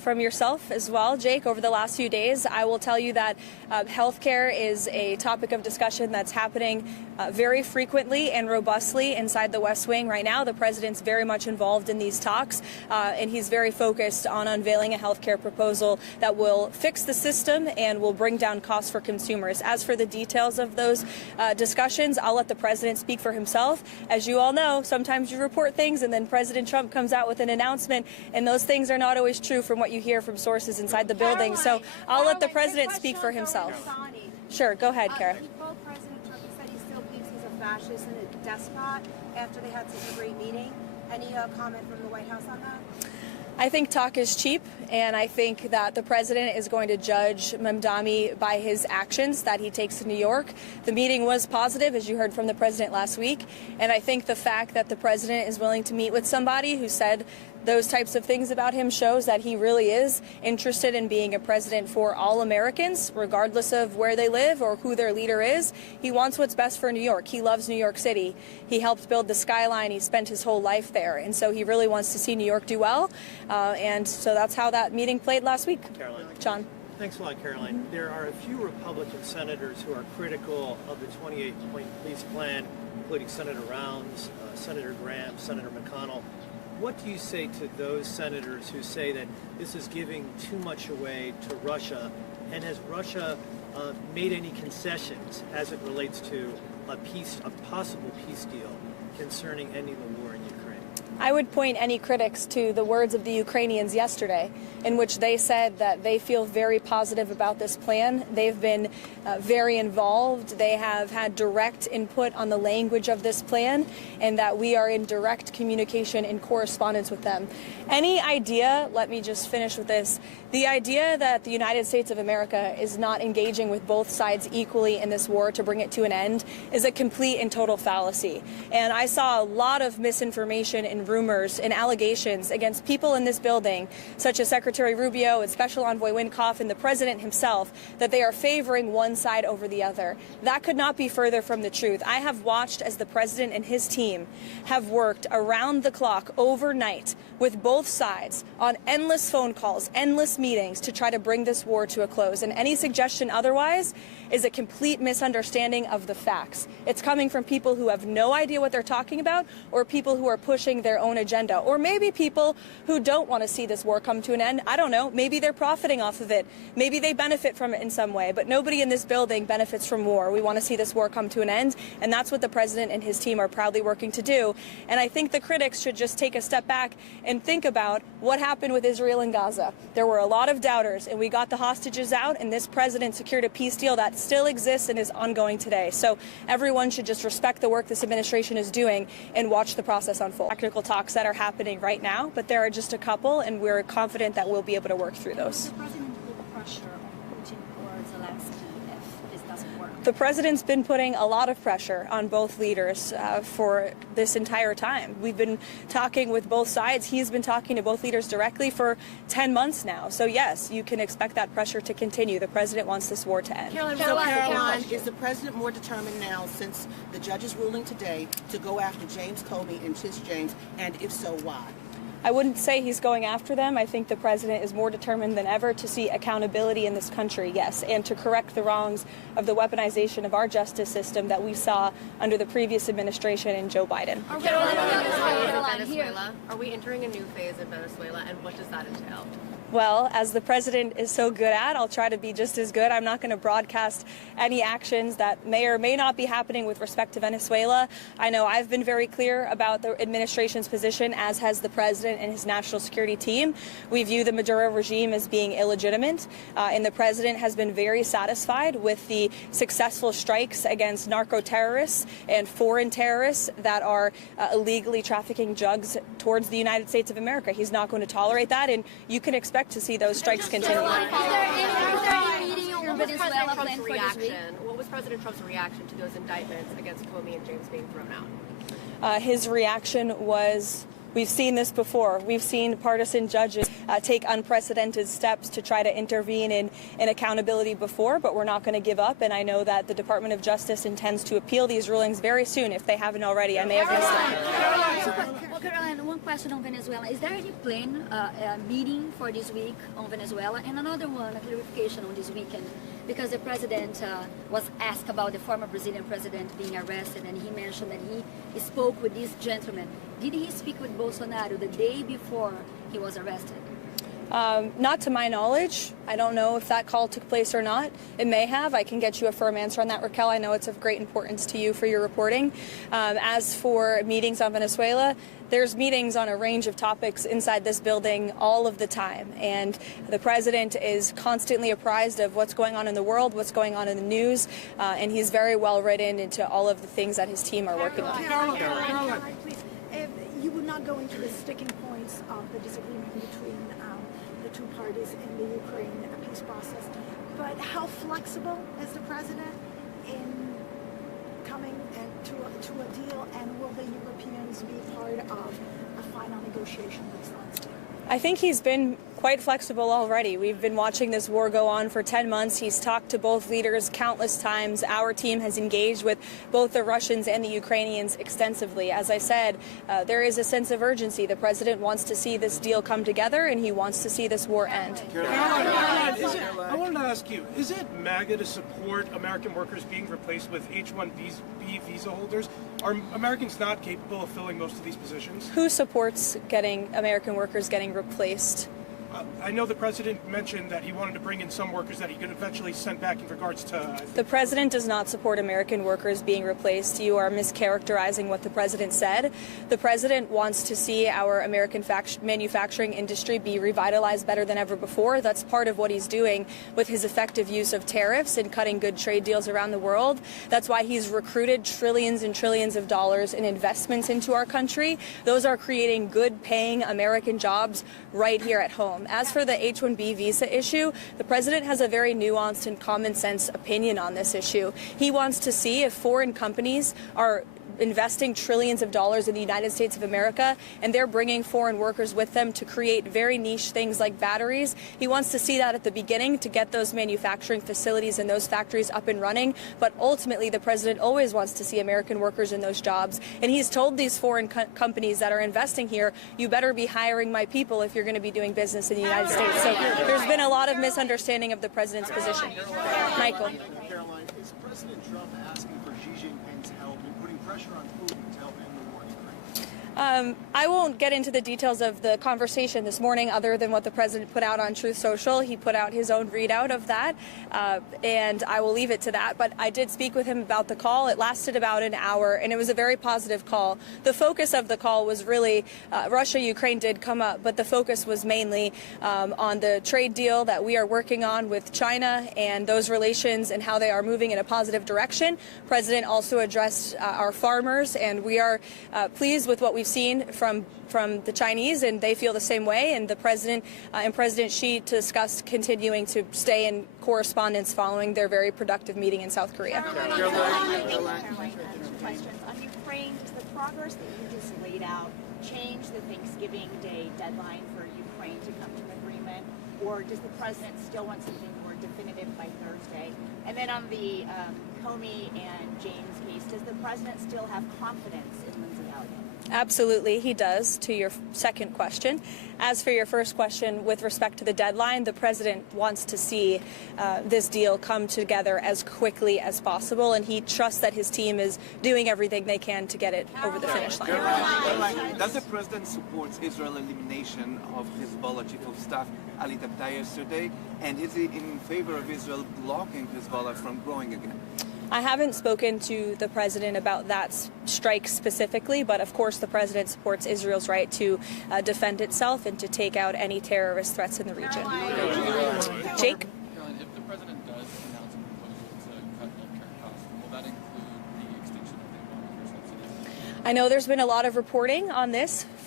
from yourself as well, Jake, over the last few days. I will tell you that healthcare is a topic of discussion that's happening very frequently and robustly inside the West Wing right now. The president's very much involved in these talks, and he's very focused on unveiling a healthcare proposal that will fix the system and will bring down costs for consumers. As for the details of those discussions, I'll let the president speak for himself. As you all know, sometimes you report things and then President Trump comes out with an announcement, and those things are not always true from what you hear from sources inside the building. So I'll let the president speak for himself. Sure, go ahead, Kara. President Trump said he still believes he's a fascist and a despot after they had such a great meeting. Any comment from the White House on that? I think talk is cheap, and I think that the president is going to judge Mamdani by his actions that he takes in New York. The meeting was positive, as you heard from the president last week, and I think the fact that the president is willing to meet with somebody who said those types of things about him shows that he really is interested in being a president for all Americans, regardless of where they live or who their leader is. He wants what's best for New York. He loves New York City. He helped build the skyline. He spent his whole life there. And so he really wants to see New York do well. And so that's how that meeting played last week. Caroline. John. Thanks a lot, Caroline. There are a few Republican senators who are critical of the 28-point peace plan, including Senator Rounds, Senator Graham, Senator McConnell. What do you say to those senators who say that this is giving too much away to Russia? And has Russia made any concessions as it relates to a possible peace deal concerning ending the war in Ukraine? I would point any critics to the words of the Ukrainians yesterday, in which they said that they feel very positive about this plan. They've been very involved. They have had direct input on the language of this plan, and that we are in direct communication and correspondence with them. Any idea, let me just finish with this, the idea that the United States of America is not engaging with both sides equally in this war to bring it to an end is a complete and total fallacy. And I saw a lot of misinformation and rumors and allegations against people in this building, such as Secretary Rubio and Special Envoy Wynkoff and the president himself, that they are favoring one side over the other. That could not be further from the truth. I have watched as the president and his team have worked around the clock overnight with both sides on endless phone calls, endless meetings to try to bring this war to a close. And any suggestion otherwise is a complete misunderstanding of the facts. It's coming from people who have no idea what they're talking about, or people who are pushing their own agenda, or maybe people who don't want to see this war come to an end. I don't know. Maybe they're profiting off of it. Maybe they benefit from it in some way, but nobody in this building benefits from war. We want to see this war come to an end, and that's what the president and his team are proudly working to do. And I think the critics should just take a step back and think about what happened with Israel and Gaza. There were a lot of doubters, and we got the hostages out, and this president secured a peace deal that still exists and is ongoing today. So everyone should just respect the work this administration is doing and watch the process unfold. Technical talks that are happening right now, but there are just a couple, and we're confident that we'll be able to work through those. The president put pressure on Putin or Zelensky if this doesn't work? The president's been putting a lot of pressure on both leaders for this entire time. We've been talking with both sides. He's been talking to both leaders directly for 10 months now. So yes, you can expect that pressure to continue. The president wants this war to end. Caroline, is the president more determined now, since the judge's ruling today, to go after James Comey and Tish James, and if so, why? I wouldn't say he's going after them. I think the president is more determined than ever to see accountability in this country, yes, and to correct the wrongs of the weaponization of our justice system that we saw under the previous administration and Joe Biden. Are we entering a new phase in Venezuela, and what does that entail? Well, as the president is so good at, I'll try to be just as good. I'm not going to broadcast any actions that may or may not be happening with respect to Venezuela. I know I've been very clear about the administration's position, as has the president and his national security team. We view the Maduro regime as being illegitimate, and the president has been very satisfied with the successful strikes against narco terrorists and foreign terrorists that are illegally trafficking drugs towards the United States of America. He's not going to tolerate that, and you can expect to see those strikes continue. What was President Trump's reaction to those indictments against Comey and James being thrown out? His reaction was We've seen this before. We've seen partisan judges take unprecedented steps to try to intervene in accountability before, but we're not going to give up. And I know that the Department of Justice intends to appeal these rulings very soon, if they haven't already. I may have missed it. Well, Caroline, one question on Venezuela. Is there any plan, meeting for this week on Venezuela? And another one, a clarification on this weekend, because the president was asked about the former Brazilian president being arrested, and he mentioned that he spoke with this gentleman. Did he speak with Bolsonaro the day before he was arrested? Not to my knowledge. I don't know if that call took place or not. It may have. I can get you a firm answer on that, Raquel. I know it's of great importance to you for your reporting. As for meetings on Venezuela, there's meetings on a range of topics inside this building all of the time. And the president is constantly apprised of what's going on in the world, what's going on in the news, and he's very well written into all of the things that his team are working on. Caroline, please. You would not go into the sticking points of the disagreement between the two parties in the Ukraine peace process, but how flexible is the president in coming to a deal, and will the Europeans be part of a final negotiation with Zelensky? I think he's been quite flexible already. We've been watching this war go on for 10 months. He's talked to both leaders countless times. Our team has engaged with both the Russians and the Ukrainians extensively. As I said, there is a sense of urgency. The president wants to see this deal come together, and he wants to see this war end. Caroline, I wanted to ask you, is it MAGA to support American workers being replaced with H-1B visa holders? Are Americans not capable of filling most of these positions? Who supports getting American workers getting replaced? I know the president mentioned that he wanted to bring in some workers that he could eventually send back in regards to... The president does not support American workers being replaced. You are mischaracterizing what the president said. The president wants to see our American manufacturing industry be revitalized better than ever before. That's part of what he's doing with his effective use of tariffs and cutting good trade deals around the world. That's why he's recruited trillions and trillions of dollars in investments into our country. Those are creating good-paying American jobs right here at home. As for the H-1B visa issue, the president has a very nuanced and common sense opinion on this issue. He wants to see if foreign companies are investing trillions of dollars in the United States of America, and they're bringing foreign workers with them to create very niche things like batteries. He wants to see that at the beginning to get those manufacturing facilities and those factories up and running, but ultimately the president always wants to see American workers in those jobs, and he's told these foreign companies that are investing here, you better be hiring my people if you're going to be doing business in the United States. So there's been a lot of misunderstanding of the president's position. Michael. Caroline, is President Trump asking for Xi Jinping's help in putting pressure on Putin to help end the war in Ukraine? I won't get into the details of the conversation this morning other than what the president put out on Truth Social. He put out his own readout of that, and I will leave it to that. But I did speak with him about the call. It lasted about an hour, and it was a very positive call. The focus of the call was really Russia-Ukraine did come up, but the focus was mainly on the trade deal that we are working on with China and those relations and how they are moving in a positive direction. The president also addressed our farmers, and we are pleased with what we've seen from the Chinese, and they feel the same way. And the president and President Xi discussed continuing to stay in correspondence following their very productive meeting in South Korea. Caroline, questions. On Ukraine, does the progress that you just laid out change the Thanksgiving Day deadline for Ukraine to come to an agreement, or does the president still want something more definitive by Thursday? And then on the Comey and James case, does the president still have confidence in Lindsay Elliott? Absolutely, he does, to your second question. As for your first question, with respect to the deadline, the president wants to see this deal come together as quickly as possible, and he trusts that his team is doing everything they can to get it over the finish line. Does the president support Israel's elimination of Hezbollah chief of staff Ali Tabtai yesterday, and is he in favor of Israel blocking Hezbollah from growing again? I haven't spoken to the president about that strike specifically, but of course the president supports Israel's right to defend itself and to take out any terrorist threats in the region. Jake? Caroline, if the president does announce a proposal to cut healthcare costs, will that include the extinction of the Obamacare subsidies? I know there's been a lot of reporting on this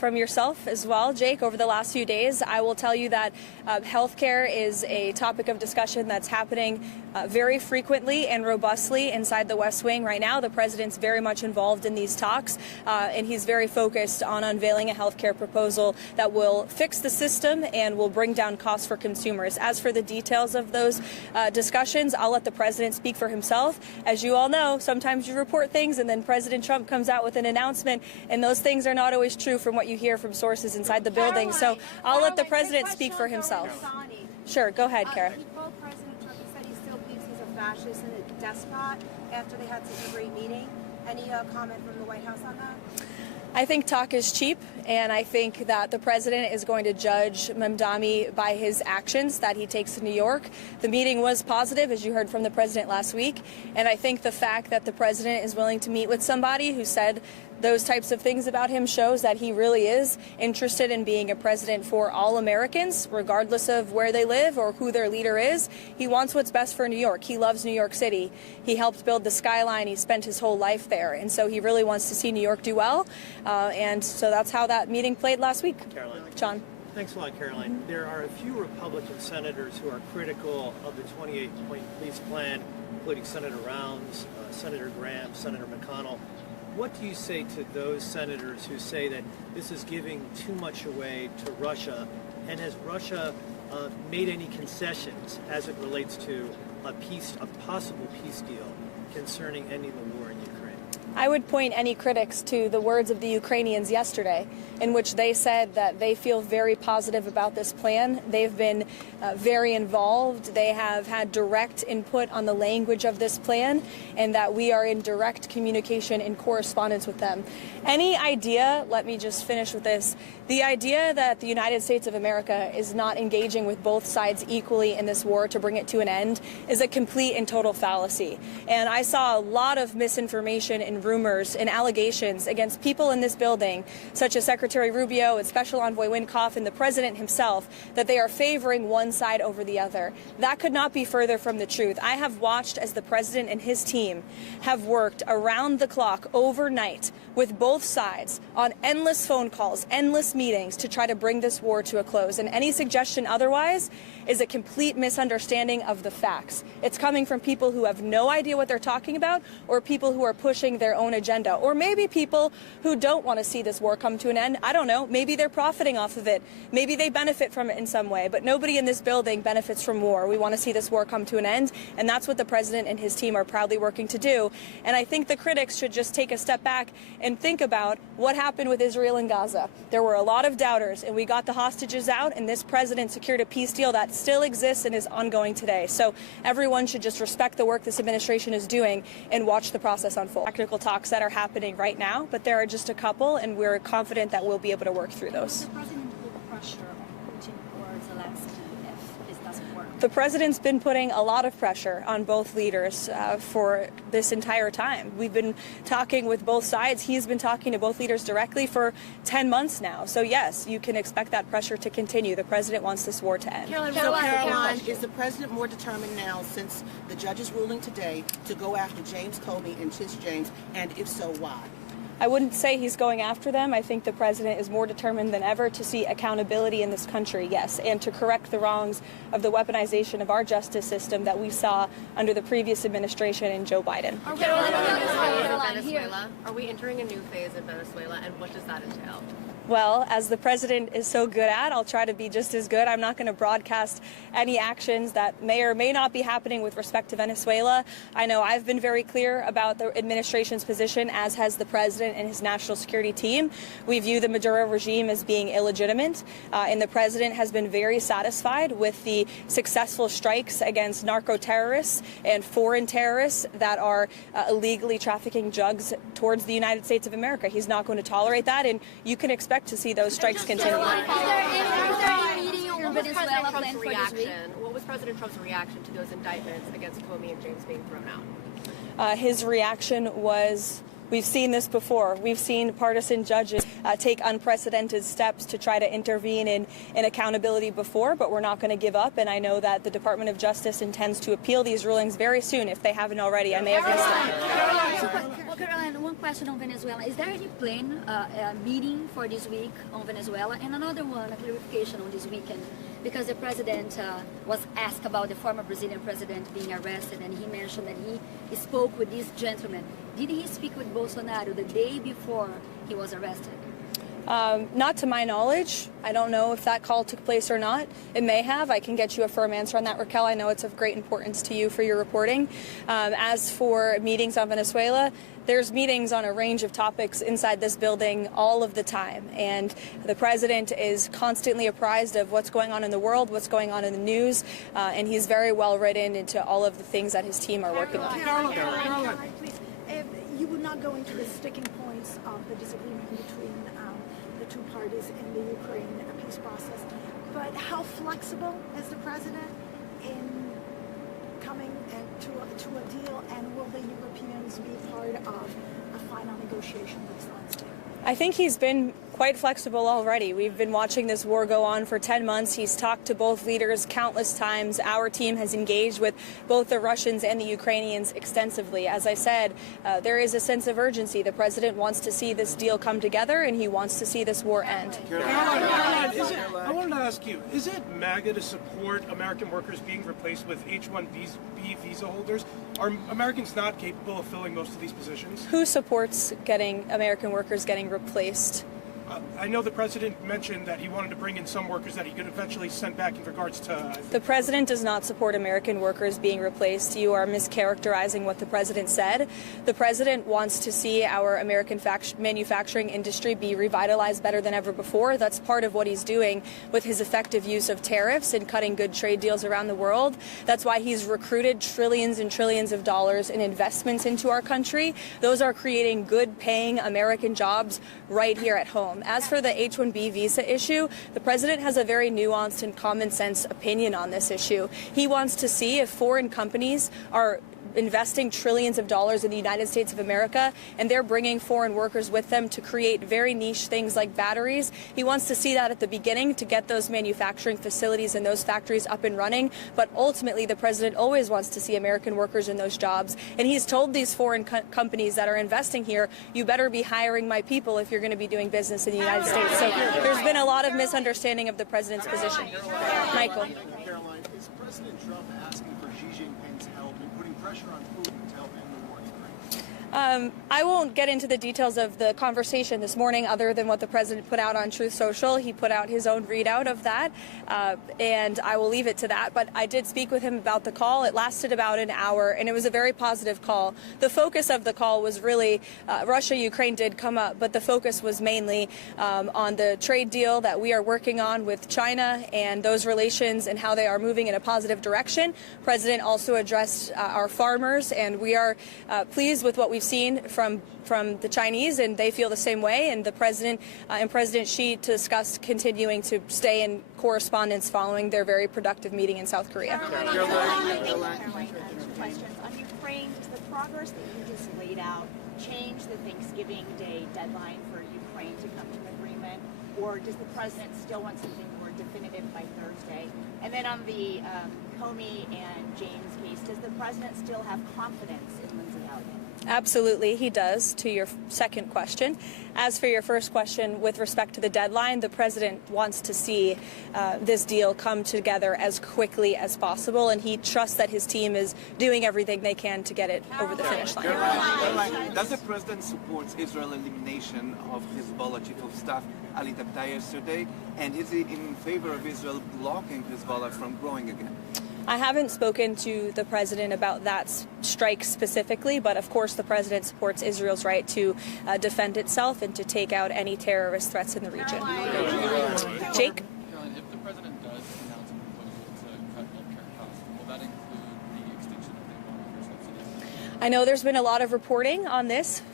from yourself as well, Jake, over the last few days. I will tell you that healthcare is a topic of discussion that's happening very frequently and robustly inside the West Wing right now. The president's very much involved in these talks, and he's very focused on unveiling a healthcare proposal that will fix the system and will bring down costs for consumers. As for the details of those discussions, I'll let the president speak for himself. As you all know, sometimes you report things and then President Trump comes out with an announcement, and those things are not always true from what you hear from sources inside the building. So I'll let the president speak for himself. Sure, go ahead, Kara. He told President Trump, he said he still believes he's a fascist and a despot after they had such a great meeting. Any comment from the White House on that? I think talk is cheap, and I think that the president is going to judge Mamdani by his actions that he takes in New York. The meeting was positive, as you heard from the president last week, and I think the fact that the president is willing to meet with somebody who said those types of things about him shows that he really is interested in being a president for all Americans, regardless of where they live or who their leader is. He wants what's best for New York. He loves New York City. He helped build the skyline. He spent his whole life there. And so he really wants to see New York do well. And so that's how that meeting played last week. Caroline. John. Thanks a lot, Caroline. There are a few Republican senators who are critical of the 28-point police plan, including Senator Rounds, Senator Graham, Senator McConnell. What do you say to those senators who say that this is giving too much away to Russia? And has Russia made any concessions as it relates to a possible peace deal concerning ending the war in Ukraine? I would point any critics to the words of the Ukrainians yesterday, in which they said that they feel very positive about this plan. They've been very involved. They have had direct input on the language of this plan, and that we are in direct communication and correspondence with them. Any idea, let me just finish with this, the idea that the United States of America is not engaging with both sides equally in this war to bring it to an end is a complete and total fallacy. And I saw a lot of misinformation and rumors and allegations against people in this building, such as Secretary Rubio and Special Envoy Wynkoff and the president himself, that they are favoring one side over the other. That could not be further from the truth. I have watched as the president and his team have worked around the clock overnight with both sides on endless phone calls, endless meetings to try to bring this war to a close. And any suggestion otherwise is a complete misunderstanding of the facts. It's coming from people who have no idea what they're talking about, or people who are pushing their own agenda, or maybe people who don't want to see this war come to an end. I don't know. Maybe they're profiting off of it. Maybe they benefit from it in some way, but nobody in this building benefits from war. We want to see this war come to an end, and that's what the president and his team are proudly working to do. And I think the critics should just take a step back and think about what happened with Israel and Gaza. There were a lot of doubters, and we got the hostages out, and this president secured a peace deal that still exists and is ongoing today. So everyone should just respect the work this administration is doing and watch the process unfold. Technical talks that are happening right now, but there are just a couple, and we're confident that we'll be able to work through those. The president put pressure on Putin or Zelensky if this doesn't work. The president's been putting a lot of pressure on both leaders for this entire time. We've been talking with both sides. He's been talking to both leaders directly for 10 months now. So yes, you can expect that pressure to continue. The president wants this war to end. Caroline, is the president more determined now, since the judge's ruling today, to go after James Comey and Tish James, and if so, why? I wouldn't say he's going after them. I think the president is more determined than ever to see accountability in this country, yes, and to correct the wrongs of the weaponization of our justice system that we saw under the previous administration and Joe Biden. Venezuela. Are we entering a new phase in Venezuela, and what does that entail? Well, as the president is so good at, I'll try to be just as good. I'm not going to broadcast any actions that may or may not be happening with respect to Venezuela. I know I've been very clear about the administration's position, as has the president and his national security team. We view the Maduro regime as being illegitimate, and the president has been very satisfied with the successful strikes against narco terrorists and foreign terrorists that are illegally trafficking drugs towards the United States of America. He's not going to tolerate that, and you can expect to see those strikes continue. What was President Trump's reaction to those indictments against Comey and James being thrown out? His reaction was, we've seen this before. We've seen partisan judges take unprecedented steps to try to intervene in accountability before, but we're not going to give up. And I know that the Department of Justice intends to appeal these rulings very soon if they haven't already. I may have missed it. Well, Caroline, one question on Venezuela. Is there any plan, meeting for this week on Venezuela? And another one, a clarification on this weekend, because the president was asked about the former Brazilian president being arrested, and he mentioned that he spoke with this gentleman. Did he speak with Bolsonaro the day before he was arrested? Not to my knowledge. I don't know if that call took place or not. It may have. I can get you a firm answer on that, Raquel. I know it's of great importance to you for your reporting. As for meetings on Venezuela, there's meetings on a range of topics inside this building all of the time. And the president is constantly apprised of what's going on in the world, what's going on in the news, and he's very well written into all of the things that his team are working on. Caroline, please. You would not go into the sticking points of the disagreement between the two parties in the Ukraine peace process, but how flexible is the president in coming to a deal, and will the Europeans be part of a final negotiation with Zelensky? I think he's been quite flexible already. We've been watching this war go on for 10 months. He's talked to both leaders countless times. Our team has engaged with both the Russians and the Ukrainians extensively. As I said, there is a sense of urgency. The president wants to see this deal come together, and he wants to see this war end. Caroline, I wanted to ask you, is it MAGA to support American workers being replaced with H-1B visa holders? Are Americans not capable of filling most of these positions? Who supports American workers getting replaced? I know the president mentioned that he wanted to bring in some workers that he could eventually send back in regards to... The president does not support American workers being replaced. You are mischaracterizing what the president said. The president wants to see our American manufacturing industry be revitalized better than ever before. That's part of what he's doing with his effective use of tariffs and cutting good trade deals around the world. That's why he's recruited trillions and trillions of dollars in investments into our country. Those are creating good-paying American jobs right here at home. As for the H-1B visa issue, the president has a very nuanced and common sense opinion on this issue. He wants to see if foreign companies are investing trillions of dollars in the United States of America, and they're bringing foreign workers with them to create very niche things like batteries. He wants to see that at the beginning to get those manufacturing facilities and those factories up and running, but ultimately the president always wants to see American workers in those jobs, and he's told these foreign companies that are investing here, you better be hiring my people if you're going to be doing business in the United States. So there's been a lot of misunderstanding of the president's position. Michael. Caroline, is President Trump asking for Xi Jinping's help in putting pressure on Putin to help end the war in Ukraine? I won't get into the details of the conversation this morning other than what the president put out on Truth Social. He put out his own readout of that, and I will leave it to that. But I did speak with him about the call. It lasted about an hour, and it was a very positive call. The focus of the call was really Russia-Ukraine did come up, but the focus was mainly on the trade deal that we are working on with China and those relations and how they are moving in a positive direction. The president also addressed our farmers, and we are pleased with what we've seen from the Chinese, and they feel the same way. And the president and President Xi discussed continuing to stay in correspondence following their very productive meeting in South Korea. Caroline, questions on Ukraine. Does the progress that you just laid out change the Thanksgiving Day deadline for Ukraine to come to an agreement, or does the president still want something more definitive by Thursday? And then on the Comey and James case, does the president still have confidence in Lindsay Elliott? Absolutely, he does, to your second question. As for your first question, with respect to the deadline, the president wants to see this deal come together as quickly as possible, and he trusts that his team is doing everything they can to get it over the finish line. Caroline, does the president support Israel's elimination of Hezbollah chief of staff Ali Tabtai yesterday, and is he in favor of Israel blocking Hezbollah from growing again? I haven't spoken to the president about that strike specifically, but of course the president supports Israel's right to defend itself and to take out any terrorist threats in the region. Jake? Caroline, if the president does announce a proposal to cut healthcare costs, will that include the extension of the Obamacare subsidies? I know there's been a lot of reporting on this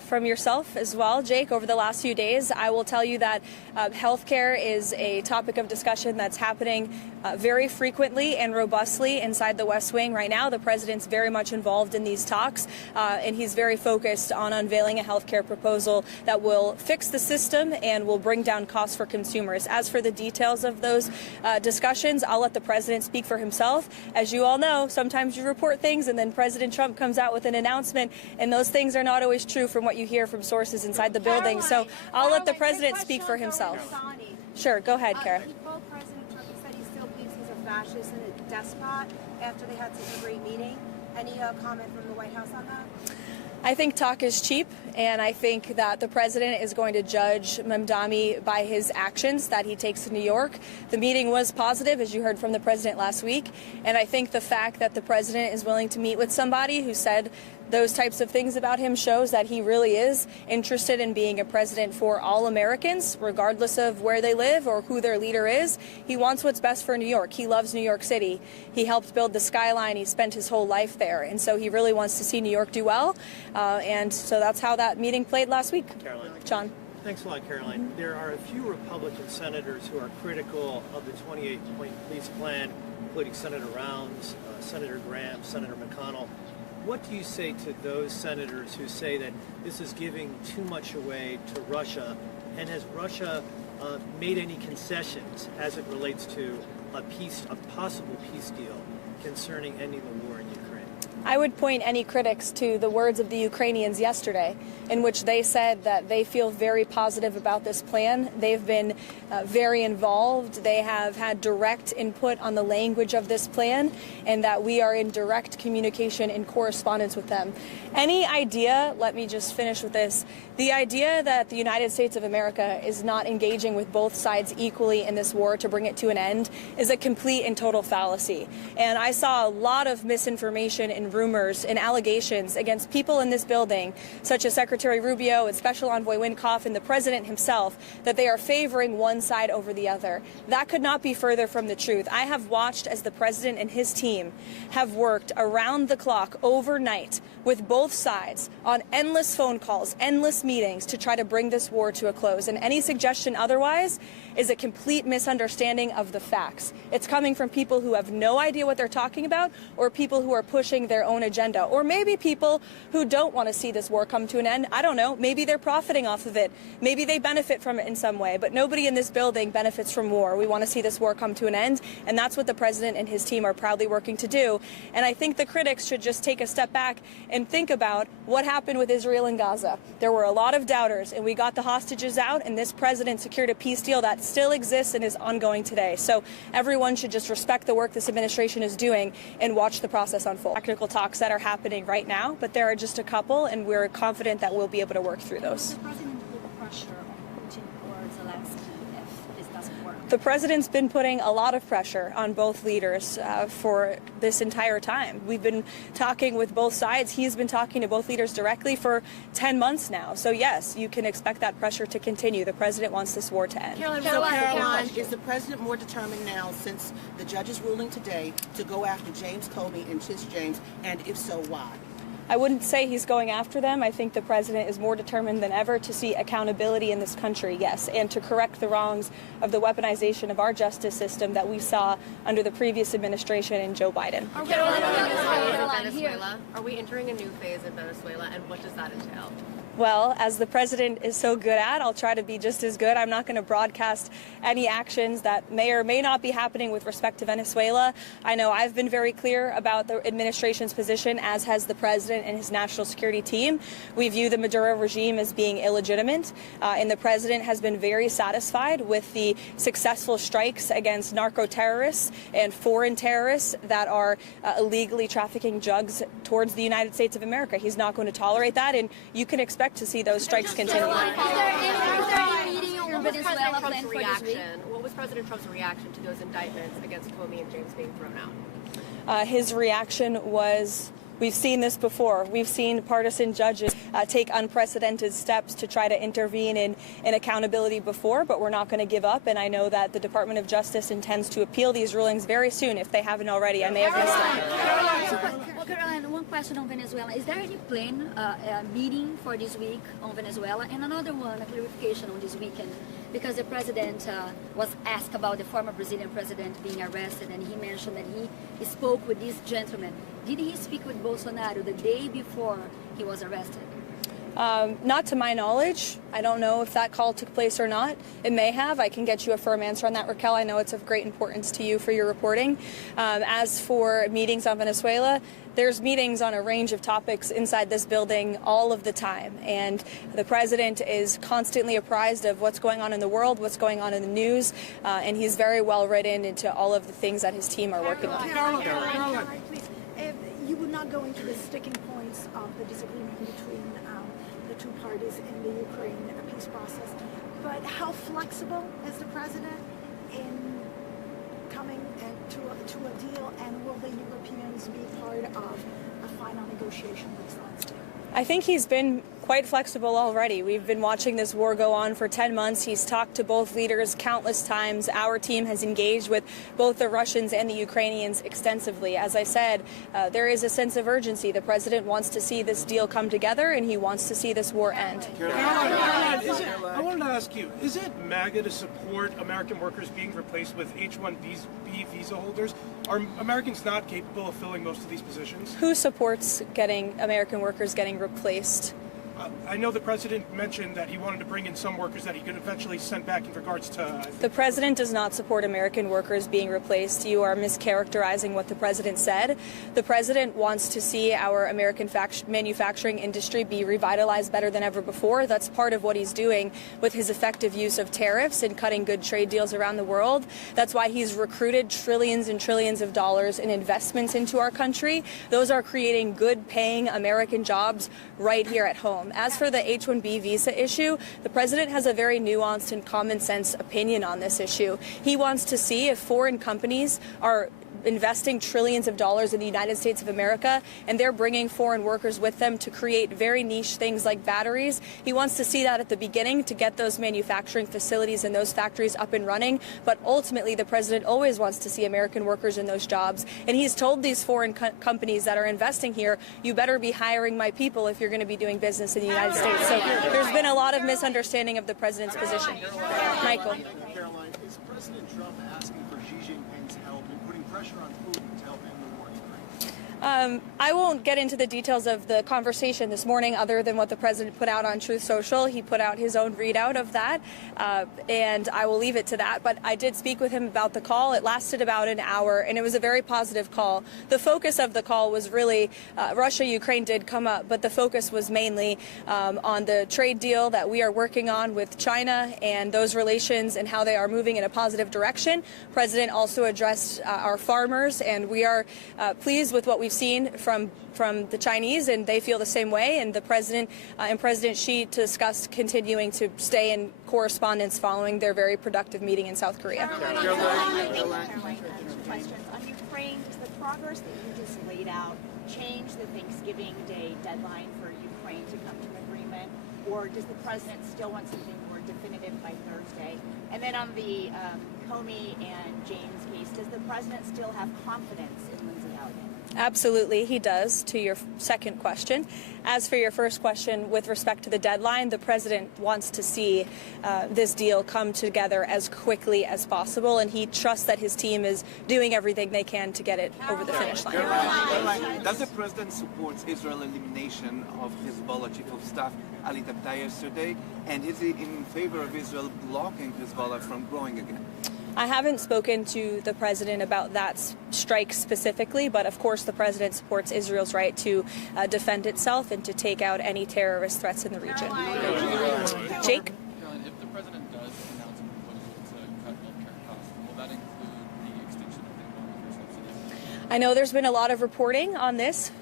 from yourself as well, Jake, over the last few days. I will tell you that healthcare is a topic of discussion that's happening very frequently and robustly inside the West Wing right now. The president's very much involved in these talks, and he's very focused on unveiling a healthcare proposal that will fix the system and will bring down costs for consumers. As for the details of those discussions, I'll let the president speak for himself. As you all know, sometimes you report things and then President Trump comes out with an announcement, and those things are not always true from what you hear from sources inside the building. So I'll let the president speak for himself. Sure, go ahead, Kara. Both President Trump said he still believes he's a fascist and a despot after they had such a great meeting. Any comment from the White House on that? I think talk is cheap, and I think that the president is going to judge Mamdani by his actions that he takes to New York. The meeting was positive, as you heard from the president last week, and I think the fact that the president is willing to meet with somebody who said those types of things about him shows that he really is interested in being a president for all Americans, regardless of where they live or who their leader is. He wants what's best for New York. He loves New York City. He helped build the skyline. He spent his whole life there. And so he really wants to see New York do well. And so that's how that meeting played last week. Caroline. John. Thanks a lot, Caroline. There are a few Republican senators who are critical of the 28-point police plan, including Senator Rounds, Senator Graham, Senator McConnell. What do you say to those senators who say that this is giving too much away to Russia? And has Russia made any concessions as it relates to a possible peace deal concerning ending the war in Ukraine? I would point any critics to the words of the Ukrainians yesterday, in which they said that they feel very positive about this plan. They've been very involved. They have had direct input on the language of this plan, and that we are in direct communication and correspondence with them. Any idea, let me just finish with this, the idea that the United States of America is not engaging with both sides equally in this war to bring it to an end is a complete and total fallacy. And I saw a lot of misinformation and rumors and allegations against people in this building, such as Secretary Rubio and Special Envoy Wynkoff and the President himself, that they are favoring one side over the other. That could not be further from the truth. I have watched as the President and his team have worked around the clock overnight with both sides on endless phone calls, endless meetings to try to bring this war to a close. And any suggestion otherwise is a complete misunderstanding of the facts. It's coming from people who have no idea what they're talking about, or people who are pushing their own agenda, or maybe people who don't want to see this war come to an end. I don't know. Maybe they're profiting off of it. Maybe they benefit from it in some way, but nobody in this building benefits from war. We want to see this war come to an end, and that's what the president and his team are proudly working to do. And I think the critics should just take a step back and think about what happened with Israel and Gaza. There were a lot of doubters, and we got the hostages out, and this president secured a peace deal that still exists and is ongoing today. So everyone should just respect the work this administration is doing and watch the process unfold. Technical talks that are happening right now, but there are just a couple, and we're confident that we'll be able to work through those. The president put pressure on Putin or Zelensky if this doesn't work? The president's been putting a lot of pressure on both leaders for this entire time. We've been talking with both sides. He's been talking to both leaders directly for 10 months now. So yes, you can expect that pressure to continue. The president wants this war to end. Caroline, is the president more determined now, since the judge's ruling today, to go after James Comey and Tish James, and if so, why? I wouldn't say he's going after them. I think the president is more determined than ever to see accountability in this country, yes, and to correct the wrongs of the weaponization of our justice system that we saw under the previous administration and Joe Biden. Are we entering a new phase in Venezuela, and what does that entail? Well, as the president is so good at, I'll try to be just as good. I'm not going to broadcast any actions that may or may not be happening with respect to Venezuela. I know I've been very clear about the administration's position, as has the president and his national security team. We view the Maduro regime as being illegitimate, and the president has been very satisfied with the successful strikes against narco terrorists and foreign terrorists that are illegally trafficking drugs towards the United States of America. He's not going to tolerate that, and you can expect to see those strikes continue. What was President Trump's reaction to those indictments against Comey and James being thrown out? His reaction was We've seen this before. We've seen partisan judges take unprecedented steps to try to intervene in accountability before, but we're not going to give up. And I know that the Department of Justice intends to appeal these rulings very soon, if they haven't already. I may have missed them. Caroline, one question on Venezuela. Is there any plan, meeting for this week on Venezuela? And another one, a clarification on this weekend, because the president was asked about the former Brazilian president being arrested, and he mentioned that he spoke with this gentleman. Did he speak with Bolsonaro the day before he was arrested? Not to my knowledge. I don't know if that call took place or not. It may have. I can get you a firm answer on that, Raquel. I know it's of great importance to you for your reporting. As for meetings on Venezuela, there's meetings on a range of topics inside this building all of the time. And the president is constantly apprised of what's going on in the world, what's going on in the news, and he's very well written into all of the things that his team are working on. Caroline, please. You would not go into the sticking points of the disagreement between the two parties in the Ukraine peace process, but how flexible is the president in coming to a deal, and will the Europeans be part of a final negotiation with Zelensky? I think he's been quite flexible already. We've been watching this war go on for 10 months. He's talked to both leaders countless times. Our team has engaged with both the Russians and the Ukrainians extensively. As I said, there is a sense of urgency. The president wants to see this deal come together, and he wants to see this war end. Caroline, I wanted to ask you, is it MAGA to support American workers being replaced with H-1B visa holders? Are Americans not capable of filling most of these positions? Who supports getting American workers getting replaced? I know the president mentioned that he wanted to bring in some workers that he could eventually send back in regards to... The president does not support American workers being replaced. You are mischaracterizing what the president said. The president wants to see our American manufacturing industry be revitalized better than ever before. That's part of what he's doing with his effective use of tariffs and cutting good trade deals around the world. That's why he's recruited trillions and trillions of dollars in investments into our country. Those are creating good-paying American jobs right here at home. As for the H-1B visa issue, the president has a very nuanced and common sense opinion on this issue. He wants to see if foreign companies are investing trillions of dollars in the United States of America, and they're bringing foreign workers with them to create very niche things like batteries. He wants to see that at the beginning to get those manufacturing facilities and those factories up and running, but ultimately the president always wants to see American workers in those jobs, and he's told these foreign companies that are investing here, you better be hiring my people if you're going to be doing business in the United States. So there's been a lot of misunderstanding of the president's position. Michael. Caroline, is President Trump asking for Xi Jinping's help in putting pressure on Putin to help end the war in Ukraine? I won't get into the details of the conversation this morning other than what the president put out on Truth Social. He put out his own readout of that, and I will leave it to that. But I did speak with him about the call. It lasted about an hour, and it was a very positive call. The focus of the call was really Russia-Ukraine did come up, but the focus was mainly on the trade deal that we are working on with China and those relations and how they are moving in a positive direction. The president also addressed our farmers, and we are pleased with what we've seen from the Chinese, and they feel the same way. And the president and President Xi discussed continuing to stay in correspondence following their very productive meeting in South Korea. Caroline, questions on Ukraine. Does the progress that you just laid out change the Thanksgiving Day deadline for Ukraine to come to an agreement, or does the president still want something more definitive by Thursday? And then on the Comey and James case, does the president still have confidence in Lindsey Elliott? Absolutely, he does, to your second question. As for your first question, with respect to the deadline, the president wants to see this deal come together as quickly as possible, and he trusts that his team is doing everything they can to get it over the finish line. Caroline, does the president support Israel's elimination of Hezbollah chief of staff Ali Tabtai yesterday, and is he in favor of Israel blocking Hezbollah from growing again? I haven't spoken to the president about that strike specifically, but of course the president supports Israel's right to defend itself and to take out any terrorist threats in the region. Jake? Caroline, if the president does announce a proposal to cut healthcare costs, will that include the extension of the Obamacare subsidies? I know there's been a lot of reporting on this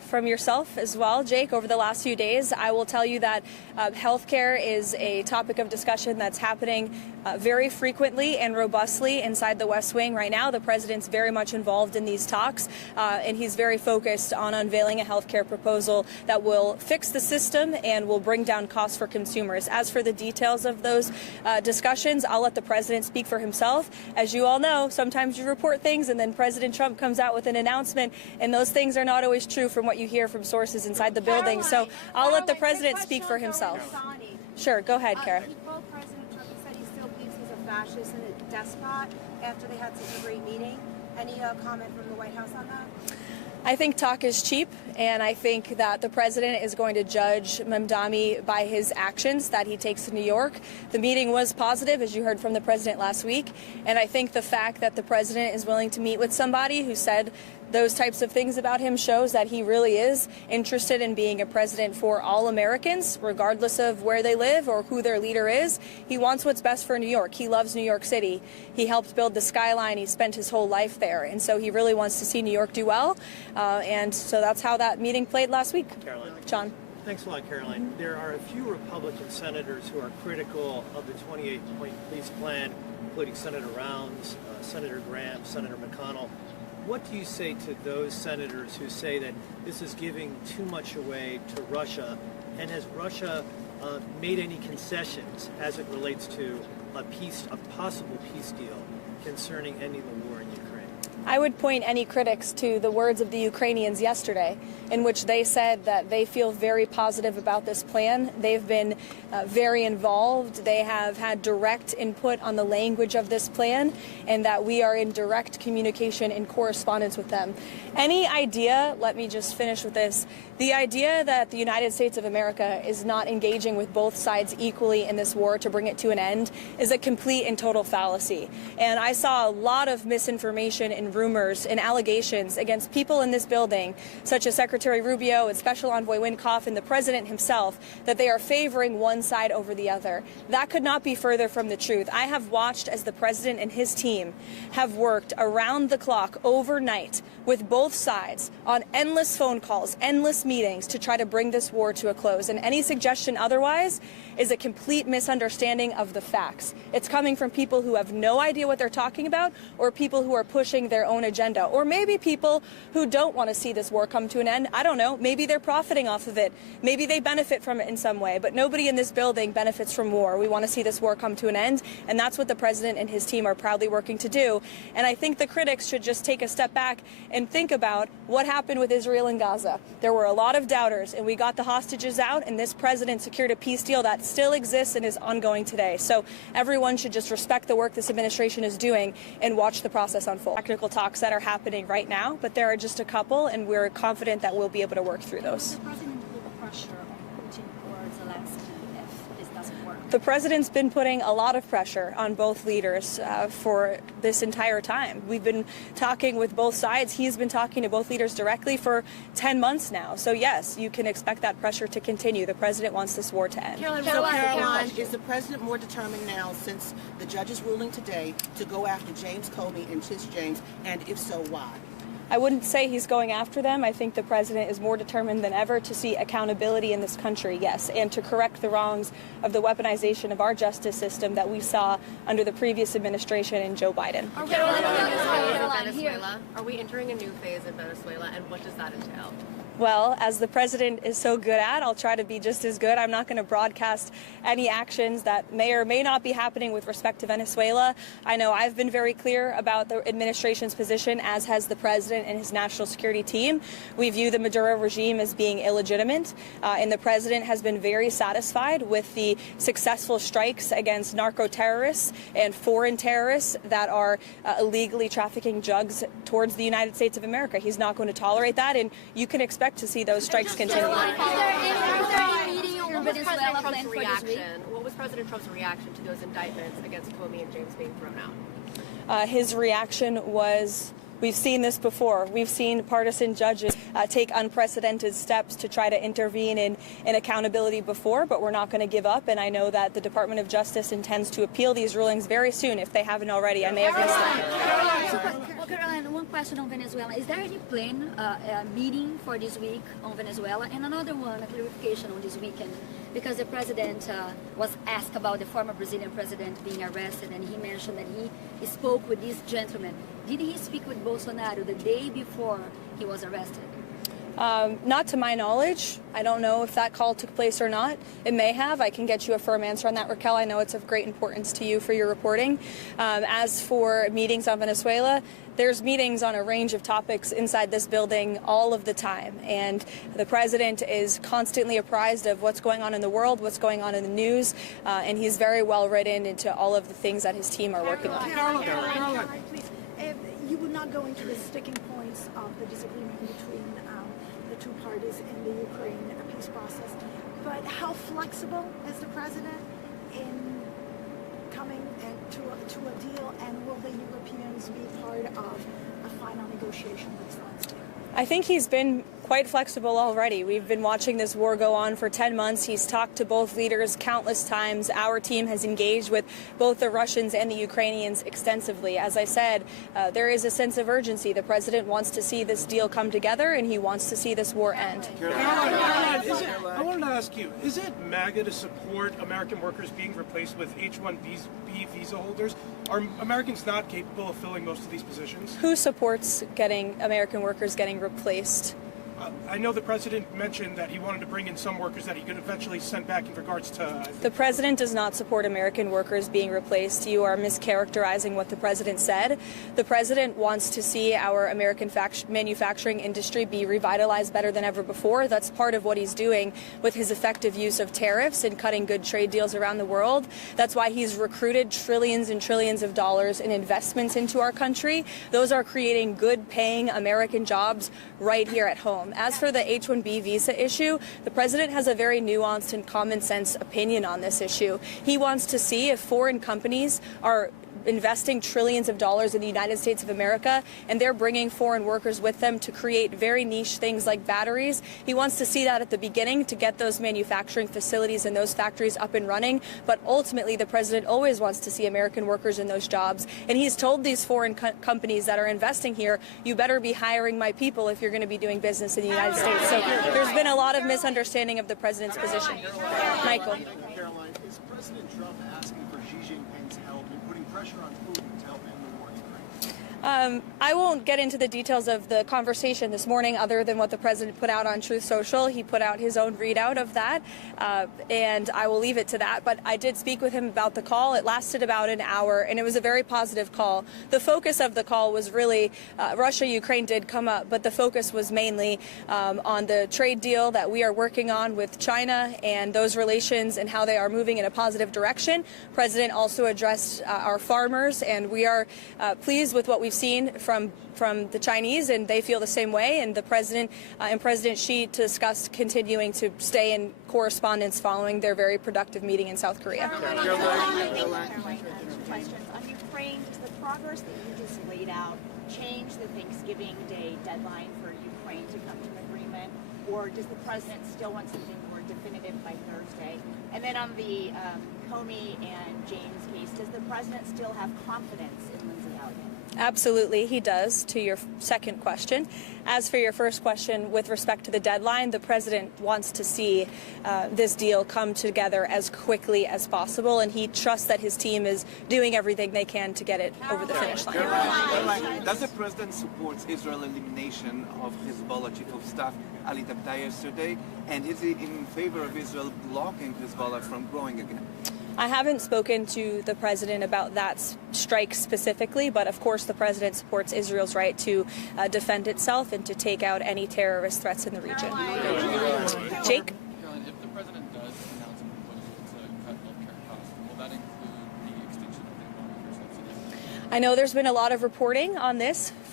from yourself as well, Jake, over the last few days. I will tell you that healthcare is a topic of discussion that's happening very frequently and robustly inside the West Wing right now. The president's very much involved in these talks, and he's very focused on unveiling a healthcare proposal that will fix the system and will bring down costs for consumers. As for the details of those discussions, I'll let the president speak for himself. As you all know, sometimes you report things and then President Trump comes out with an announcement, and those things are not always true from what you hear from sources inside the building. So I'll let the president speak for himself. Sure, go ahead, Kara. President Trump said he still believes he's a fascist and a despot after they had such a great meeting. Any comment from the White House on that? I think talk is cheap, and I think that the president is going to judge Mamdani by his actions that he takes to New York. The meeting was positive, as you heard from the president last week, and I think the fact that the president is willing to meet with somebody who said those types of things about him shows that he really is interested in being a president for all Americans, regardless of where they live or who their leader is. He wants what's best for New York. He loves New York City. He helped build the skyline. He spent his whole life there. And so he really wants to see New York do well. And so that's how that meeting played last week. Caroline. John. Thanks a lot, Caroline. There are a few Republican senators who are critical of the 28-point police plan, including Senator Rounds, Senator Graham, Senator McConnell. What do you say to those senators who say that this is giving too much away to Russia? And has Russia made any concessions as it relates to a possible peace deal concerning ending the war in Ukraine? I would point any critics to the words of the Ukrainians yesterday, in which they said that they feel very positive about this plan. They've been very involved. They have had direct input on the language of this plan, and that we are in direct communication and correspondence with them. Any idea, let me just finish with this, the idea that the United States of America is not engaging with both sides equally in this war to bring it to an end is a complete and total fallacy. And I saw a lot of misinformation and rumors and allegations against people in this building, such as Secretary Rubio and Special Envoy Wynkoff and the president himself, that they are favoring one side over the other. That could not be further from the truth. I have watched as the president and his team have worked around the clock overnight with both sides on endless phone calls, endless meetings to try to bring this war to a close. And any suggestion otherwise is a complete misunderstanding of the facts. It's coming from people who have no idea what they're talking about, or people who are pushing their own agenda, or maybe people who don't want to see this war come to an end. I don't know. Maybe they're profiting off of it. Maybe they benefit from it in some way, but nobody in this building benefits from war. We want to see this war come to an end, and that's what the president and his team are proudly working to do. And I think the critics should just take a step back and think about what happened with Israel and Gaza. There were a lot of doubters, and we got the hostages out, and this president secured a peace deal that still exists and is ongoing today. So everyone should just respect the work this administration is doing and watch the process unfold. Technical talks that are happening right now, but there are just a couple, and we're confident that we'll be able to work through those. The president put pressure on Putin or Zelensky if this doesn't work? The president's been putting a lot of pressure on both leaders for this entire time. We've been talking with both sides. He's been talking to both leaders directly for 10 months now. So yes, you can expect that pressure to continue. The president wants this war to end. Caroline, is the president more determined now, since the judge's ruling today, to go after James Comey and Tish James, and if so, why? I wouldn't say he's going after them. I think the president is more determined than ever to see accountability in this country, yes, and to correct the wrongs of the weaponization of our justice system that we saw under the previous administration and Joe Biden. Venezuela. Are we entering a new phase in Venezuela, and what does that entail? Well, as the president is so good at, I'll try to be just as good. I'm not going to broadcast any actions that may or may not be happening with respect to Venezuela. I know I've been very clear about the administration's position, as has the president and his national security team. We view the Maduro regime as being illegitimate, and the president has been very satisfied with the successful strikes against narco terrorists and foreign terrorists that are illegally trafficking drugs towards the United States of America. He's not going to tolerate that, and you can expect to see those strikes continue. What was President Trump's reaction to those indictments against Comey and James being thrown out? His reaction was, we've seen this before. We've seen partisan judges take unprecedented steps to try to intervene in accountability before, but we're not going to give up. And I know that the Department of Justice intends to appeal these rulings very soon if they haven't already. I may have missed them. Well, Caroline, one question on Venezuela. Is there any plan, a meeting for this week on Venezuela? And another one, a clarification on this weekend, because the president was asked about the former Brazilian president being arrested, and he mentioned that he spoke with this gentleman. Did he speak with Bolsonaro the day before he was arrested? Not to my knowledge. I don't know if that call took place or not. It may have. I can get you a firm answer on that, Raquel. I know it's of great importance to you for your reporting. As for meetings on Venezuela, there's meetings on a range of topics inside this building all of the time. And the president is constantly apprised of what's going on in the world, what's going on in the news, and he's very well written into all of the things that his team are working on. Caroline, please. You would not go into the sticking points of the disagreement between the two parties in the Ukraine peace process, but how flexible is the president in coming to a deal, and will the Europeans be part of a final negotiation with Zelensky? I think he's been quite flexible already. We've been watching this war go on for 10 months. He's talked to both leaders countless times. Our team has engaged with both the Russians and the Ukrainians extensively. As I said, there is a sense of urgency. The president wants to see this deal come together, and he wants to see this war end. Caroline, I wanted to ask you, is it MAGA to support American workers being replaced with H-1B visa holders? Are Americans not capable of filling most of these positions? Who supports American workers getting replaced? I know the president mentioned that he wanted to bring in some workers that he could eventually send back in regards to... The president does not support American workers being replaced. You are mischaracterizing what the president said. The president wants to see our American manufacturing industry be revitalized better than ever before. That's part of what he's doing with his effective use of tariffs and cutting good trade deals around the world. That's why he's recruited trillions and trillions of dollars in investments into our country. Those are creating good-paying American jobs right here at home. As for the H-1B visa issue, the president has a very nuanced and common sense opinion on this issue. He wants to see if foreign companies are investing trillions of dollars in the United States of America, and they're bringing foreign workers with them to create very niche things like batteries. He wants to see that at the beginning to get those manufacturing facilities and those factories up and running, but ultimately the president always wants to see American workers in those jobs, and he's told these foreign companies that are investing here, you better be hiring my people if you're going to be doing business in the United States. So there's been a lot of misunderstanding of the president's position. Michael. Caroline, is President Trump asking for Xi Jinping's help in putting pressure on Putin to help end the war in Ukraine? I won't get into the details of the conversation this morning other than what the president put out on Truth Social. He put out his own readout of that, and I will leave it to that. But I did speak with him about the call. It lasted about an hour, and it was a very positive call. The focus of the call was really Russia-Ukraine did come up, but the focus was mainly on the trade deal that we are working on with China and those relations and how they are moving in a positive direction. The president also addressed our farmers, and we are pleased with what we've seen from the Chinese, and they feel the same way. And the president and President Xi discussed continuing to stay in correspondence following their very productive meeting in South Korea. Caroline, questions on Ukraine. Does the progress that you just laid out change the Thanksgiving Day deadline for Ukraine to come to an agreement, or does the president still want something more definitive by Thursday? And then on the Comey and James case, does the president still have confidence in Lindsey Elliott? Absolutely, he does, to your second question. As for your first question, with respect to the deadline, the president wants to see this deal come together as quickly as possible, and he trusts that his team is doing everything they can to get it over the finish line. Caroline, does the president support Israel's elimination of Hezbollah chief of staff Ali Tabtai yesterday, and is he in favor of Israel blocking Hezbollah from growing again? I haven't spoken to the president about that strike specifically, but of course the president supports Israel's right to defend itself and to take out any terrorist threats in the region. Jake? Caroline, if the president does announce a proposal to cut healthcare costs, will that include the extension of the obamacare subsidies? I know there's been a lot of reporting on this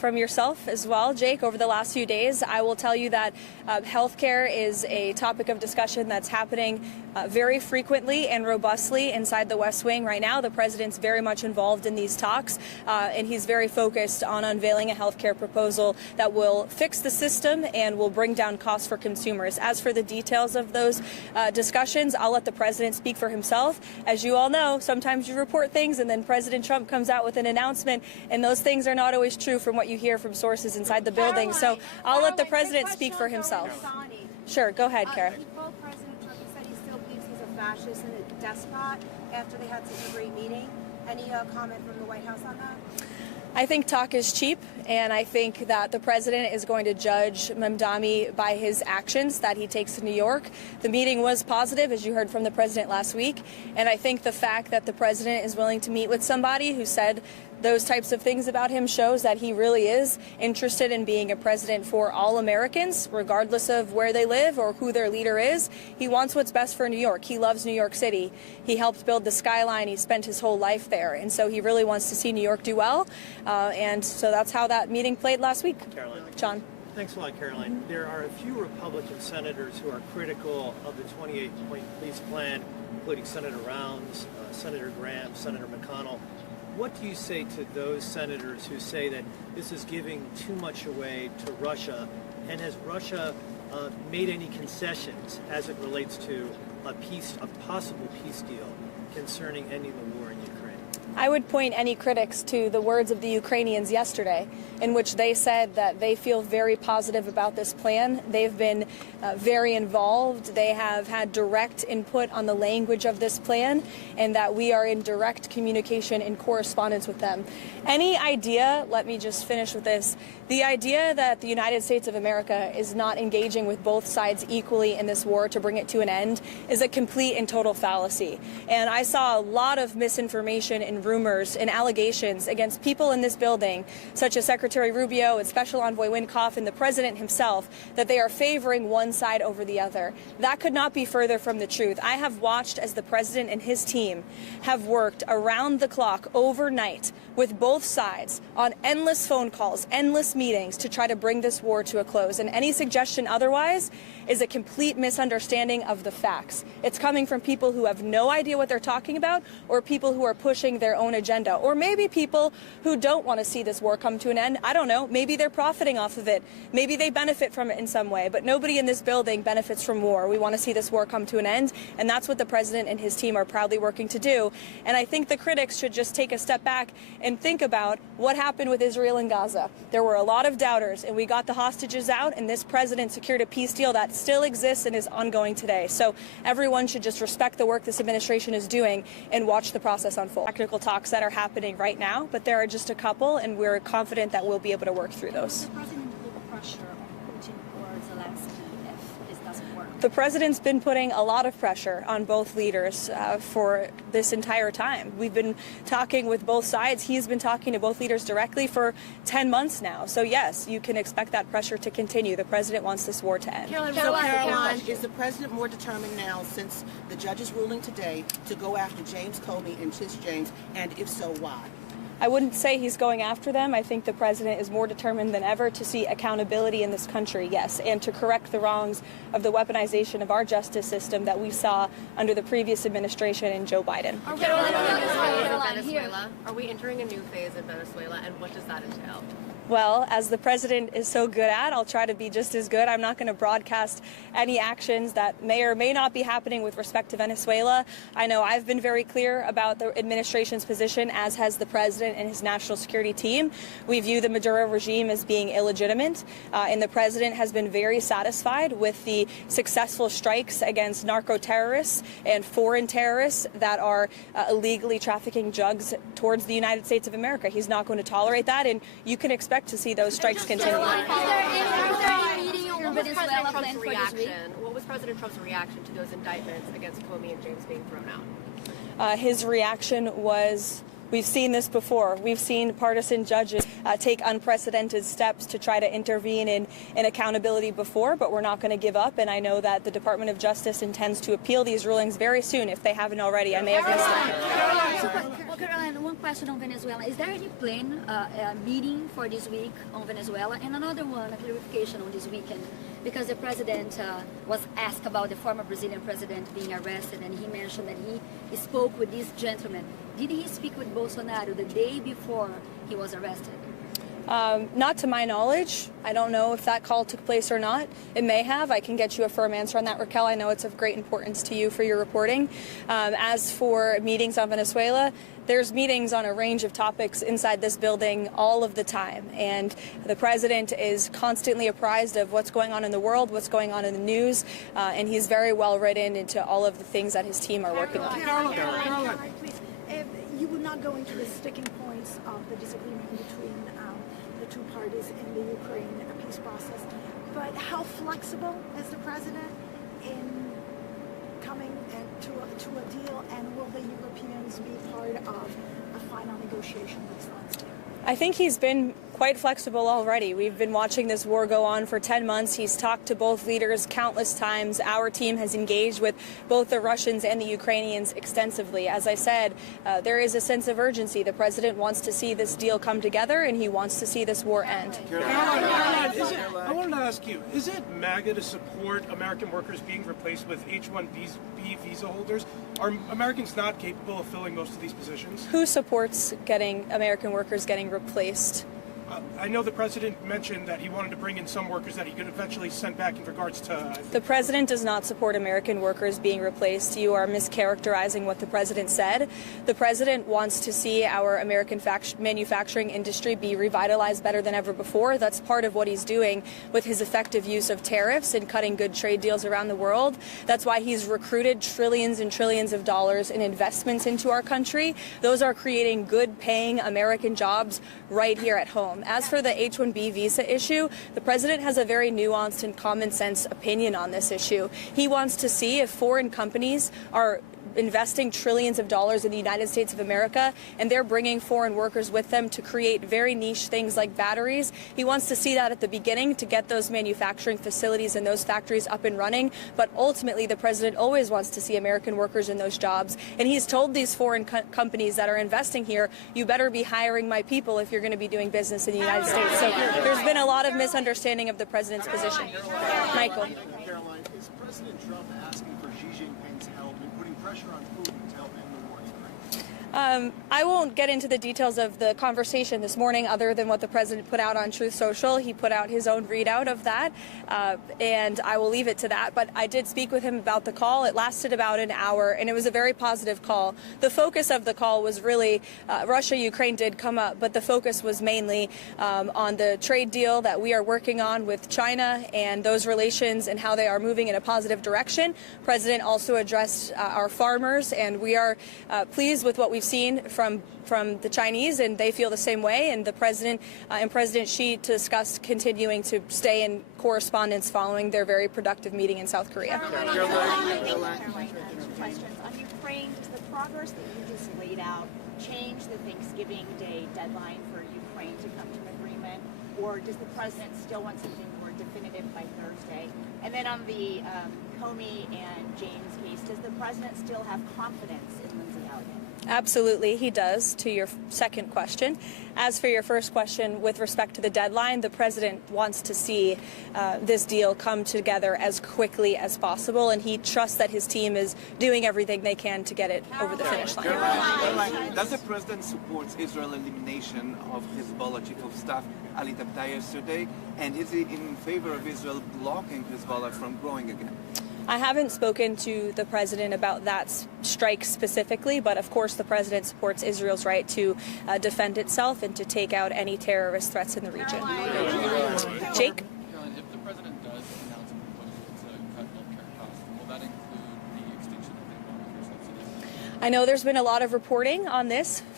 from yourself as well, Jake, over the last few days. I will tell you that healthcare is a topic of discussion that's happening very frequently and robustly inside the West Wing right now. The president's very much involved in these talks, and he's very focused on unveiling a healthcare proposal that will fix the system and will bring down costs for consumers. As for the details of those discussions, I'll let the president speak for himself. As you all know, sometimes you report things and then President Trump comes out with an announcement, and those things are not always true from what you hear from sources inside the building. So I'll let the president speak for himself. Sure, go ahead, Kara. President Trump said he still believes he's a fascist and a despot after they had such a great meeting. Any comment from the White House on that? I think talk is cheap, and I think that the president is going to judge Mamdani by his actions that he takes in New York. The meeting was positive, as you heard from the president last week, and I think the fact that the president is willing to meet with somebody who said those types of things about him shows that he really is interested in being a president for all Americans, regardless of where they live or who their leader is. He wants what's best for New York. He loves New York City. He helped build the skyline. He spent his whole life there. And so he really wants to see New York do well. And so that's how that meeting played last week. Caroline. John. Thanks a lot, Caroline. There are a few Republican senators who are critical of the 28-point police plan, including Senator Rounds, Senator Graham, Senator McConnell. What do you say to those senators who say that this is giving too much away to Russia? And has Russia made any concessions as it relates to a possible peace deal concerning ending the war in Ukraine? I would point any critics to the words of the Ukrainians yesterday, in which they said that they feel very positive about this plan. They've been very involved. They have had direct input on the language of this plan, and that we are in direct communication and correspondence with them. Any idea, let me just finish with this, the idea that the United States of America is not engaging with both sides equally in this war to bring it to an end is a complete and total fallacy. And I saw a lot of misinformation and rumors and allegations against people in this building, such as Secretary Rubio and Special Envoy Wynkoff and the president himself, that they are favoring one side over the other. That could not be further from the truth. I have watched as the president and his team have worked around the clock overnight with both sides on endless phone calls, endless meetings to try to bring this war to a close. And any suggestion otherwise is a complete misunderstanding of the facts. It's coming from people who have no idea what they're talking about, or people who are pushing their own agenda, or maybe people who don't want to see this war come to an end. I don't know. Maybe they're profiting off of it. Maybe they benefit from it in some way, but nobody in this building benefits from war. We want to see this war come to an end, and that's what the president and his team are proudly working to do. And I think the critics should just take a step back and think about what happened with Israel and Gaza. There were a lot of doubters, and we got the hostages out, and this president secured a peace deal that still exists and is ongoing today. So everyone should just respect the work this administration is doing and watch the process unfold. Technical talks that are happening right now, but there are just a couple, and we're confident that we'll be able to work through those. The president put pressure on Putin or Zelensky if this doesn't work. The president's been putting a lot of pressure on both leaders for this entire time. We've been talking with both sides. He's been talking to both leaders directly for 10 months now. So yes, you can expect that pressure to continue. The president wants this war to end. Caroline, is the president more determined now, since the judge's ruling today, to go after James Comey and Tish James, and if so, why? I wouldn't say he's going after them. I think the president is more determined than ever to see accountability in this country, yes, and to correct the wrongs of the weaponization of our justice system that we saw under the previous administration and Joe Biden. Are we entering a new phase in Venezuela, and what does that entail? Well, as the president is so good at, I'll try to be just as good. I'm not going to broadcast any actions that may or may not be happening with respect to Venezuela. I know I've been very clear about the administration's position, as has the president and his national security team. We view the Maduro regime as being illegitimate, and the president has been very satisfied with the successful strikes against narco terrorists and foreign terrorists that are illegally trafficking drugs towards the United States of America. He's not going to tolerate that, and you can expect to see those strikes continue. What was President Trump's reaction to those indictments against Comey and James being thrown out? His reaction was, we've seen this before. We've seen partisan judges take unprecedented steps to try to intervene in accountability before, but we're not going to give up. And I know that the Department of Justice intends to appeal these rulings very soon if they haven't already. I may have missed it. Well, Caroline, one question on Venezuela. Is there any plan, meeting for this week on Venezuela? And another one, a clarification on this weekend, because the president was asked about the former Brazilian president being arrested, and he mentioned that he spoke with this gentleman. Did he speak with Bolsonaro the day before he was arrested? Not to my knowledge. I don't know if that call took place or not. It may have. I can get you a firm answer on that, Raquel. I know it's of great importance to you for your reporting. As for meetings on Venezuela, there's meetings on a range of topics inside this building all of the time. And the president is constantly apprised of what's going on in the world, what's going on in the news, and he's very well written into all of the things that his team are working on. Caroline, please. You would not go into the sticking points of the disagreement between the two parties in the Ukraine peace process, but how flexible is the president in coming to a deal, and will the Europeans be part of a final negotiation that starts here? I think he's been quite flexible already. We've been watching this war go on for 10 months. He's talked to both leaders countless times. Our team has engaged with both the Russians and the Ukrainians extensively. As I said, there is a sense of urgency. The president wants to see this deal come together, and he wants to see this war end. Caroline, I wanted to ask you, is it MAGA to support American workers being replaced with H-1B visa holders? Are Americans not capable of filling most of these positions? Who supports American workers getting replaced? I know the president mentioned that he wanted to bring in some workers that he could eventually send back in regards to... The president does not support American workers being replaced. You are mischaracterizing what the president said. The president wants to see our American manufacturing industry be revitalized better than ever before. That's part of what he's doing with his effective use of tariffs and cutting good trade deals around the world. That's why he's recruited trillions and trillions of dollars in investments into our country. Those are creating good-paying American jobs right here at home. As for the H-1B visa issue, the president has a very nuanced and common sense opinion on this issue. He wants to see if foreign companies are investing trillions of dollars in the United States of America, and they're bringing foreign workers with them to create very niche things like batteries. He wants to see that at the beginning to get those manufacturing facilities and those factories up and running, but ultimately the president always wants to see American workers in those jobs, and he's told these foreign companies that are investing here, you better be hiring my people if you're going to be doing business in the United States. So there's been a lot of misunderstanding of the president's position. Michael. Caroline, is President Trump asking for Xi Jinping's help in putting pressure on Putin to help end the war in Ukraine? I won't get into the details of the conversation this morning other than what the president put out on Truth Social. He put out his own readout of that, and I will leave it to that. But I did speak with him about the call. It lasted about an hour, and it was a very positive call. The focus of the call was really Russia-Ukraine did come up, but the focus was mainly on the trade deal that we are working on with China and those relations and how they are moving in a positive direction. The president also addressed our farmers, and we are pleased with what we've seen from the Chinese, and they feel the same way. And the president and President Xi discussed continuing to stay in correspondence following their very productive meeting in South Korea. Caroline, questions on Ukraine. Does the progress that you just laid out change the Thanksgiving Day deadline for Ukraine to come to an agreement, or does the president still want something more definitive by Thursday? And then on the Comey and James case, does the president still have confidence in Lindsey Elliott? Absolutely, he does, to your second question. As for your first question, with respect to the deadline, the president wants to see this deal come together as quickly as possible, and he trusts that his team is doing everything they can to get it over the finish line. Caroline, does the president support Israel's elimination of Hezbollah chief of staff Ali Tabtaei yesterday, and is he in favor of Israel blocking Hezbollah from growing again? I haven't spoken to the president about that strike specifically, but of course the president supports Israel's right to defend itself and to take out any terrorist threats in the region. Jake? Caroline, if the president does announce a proposal to cut healthcare costs, will that include the extinction of the obamacare subsidies? I know there's been a lot of reporting on this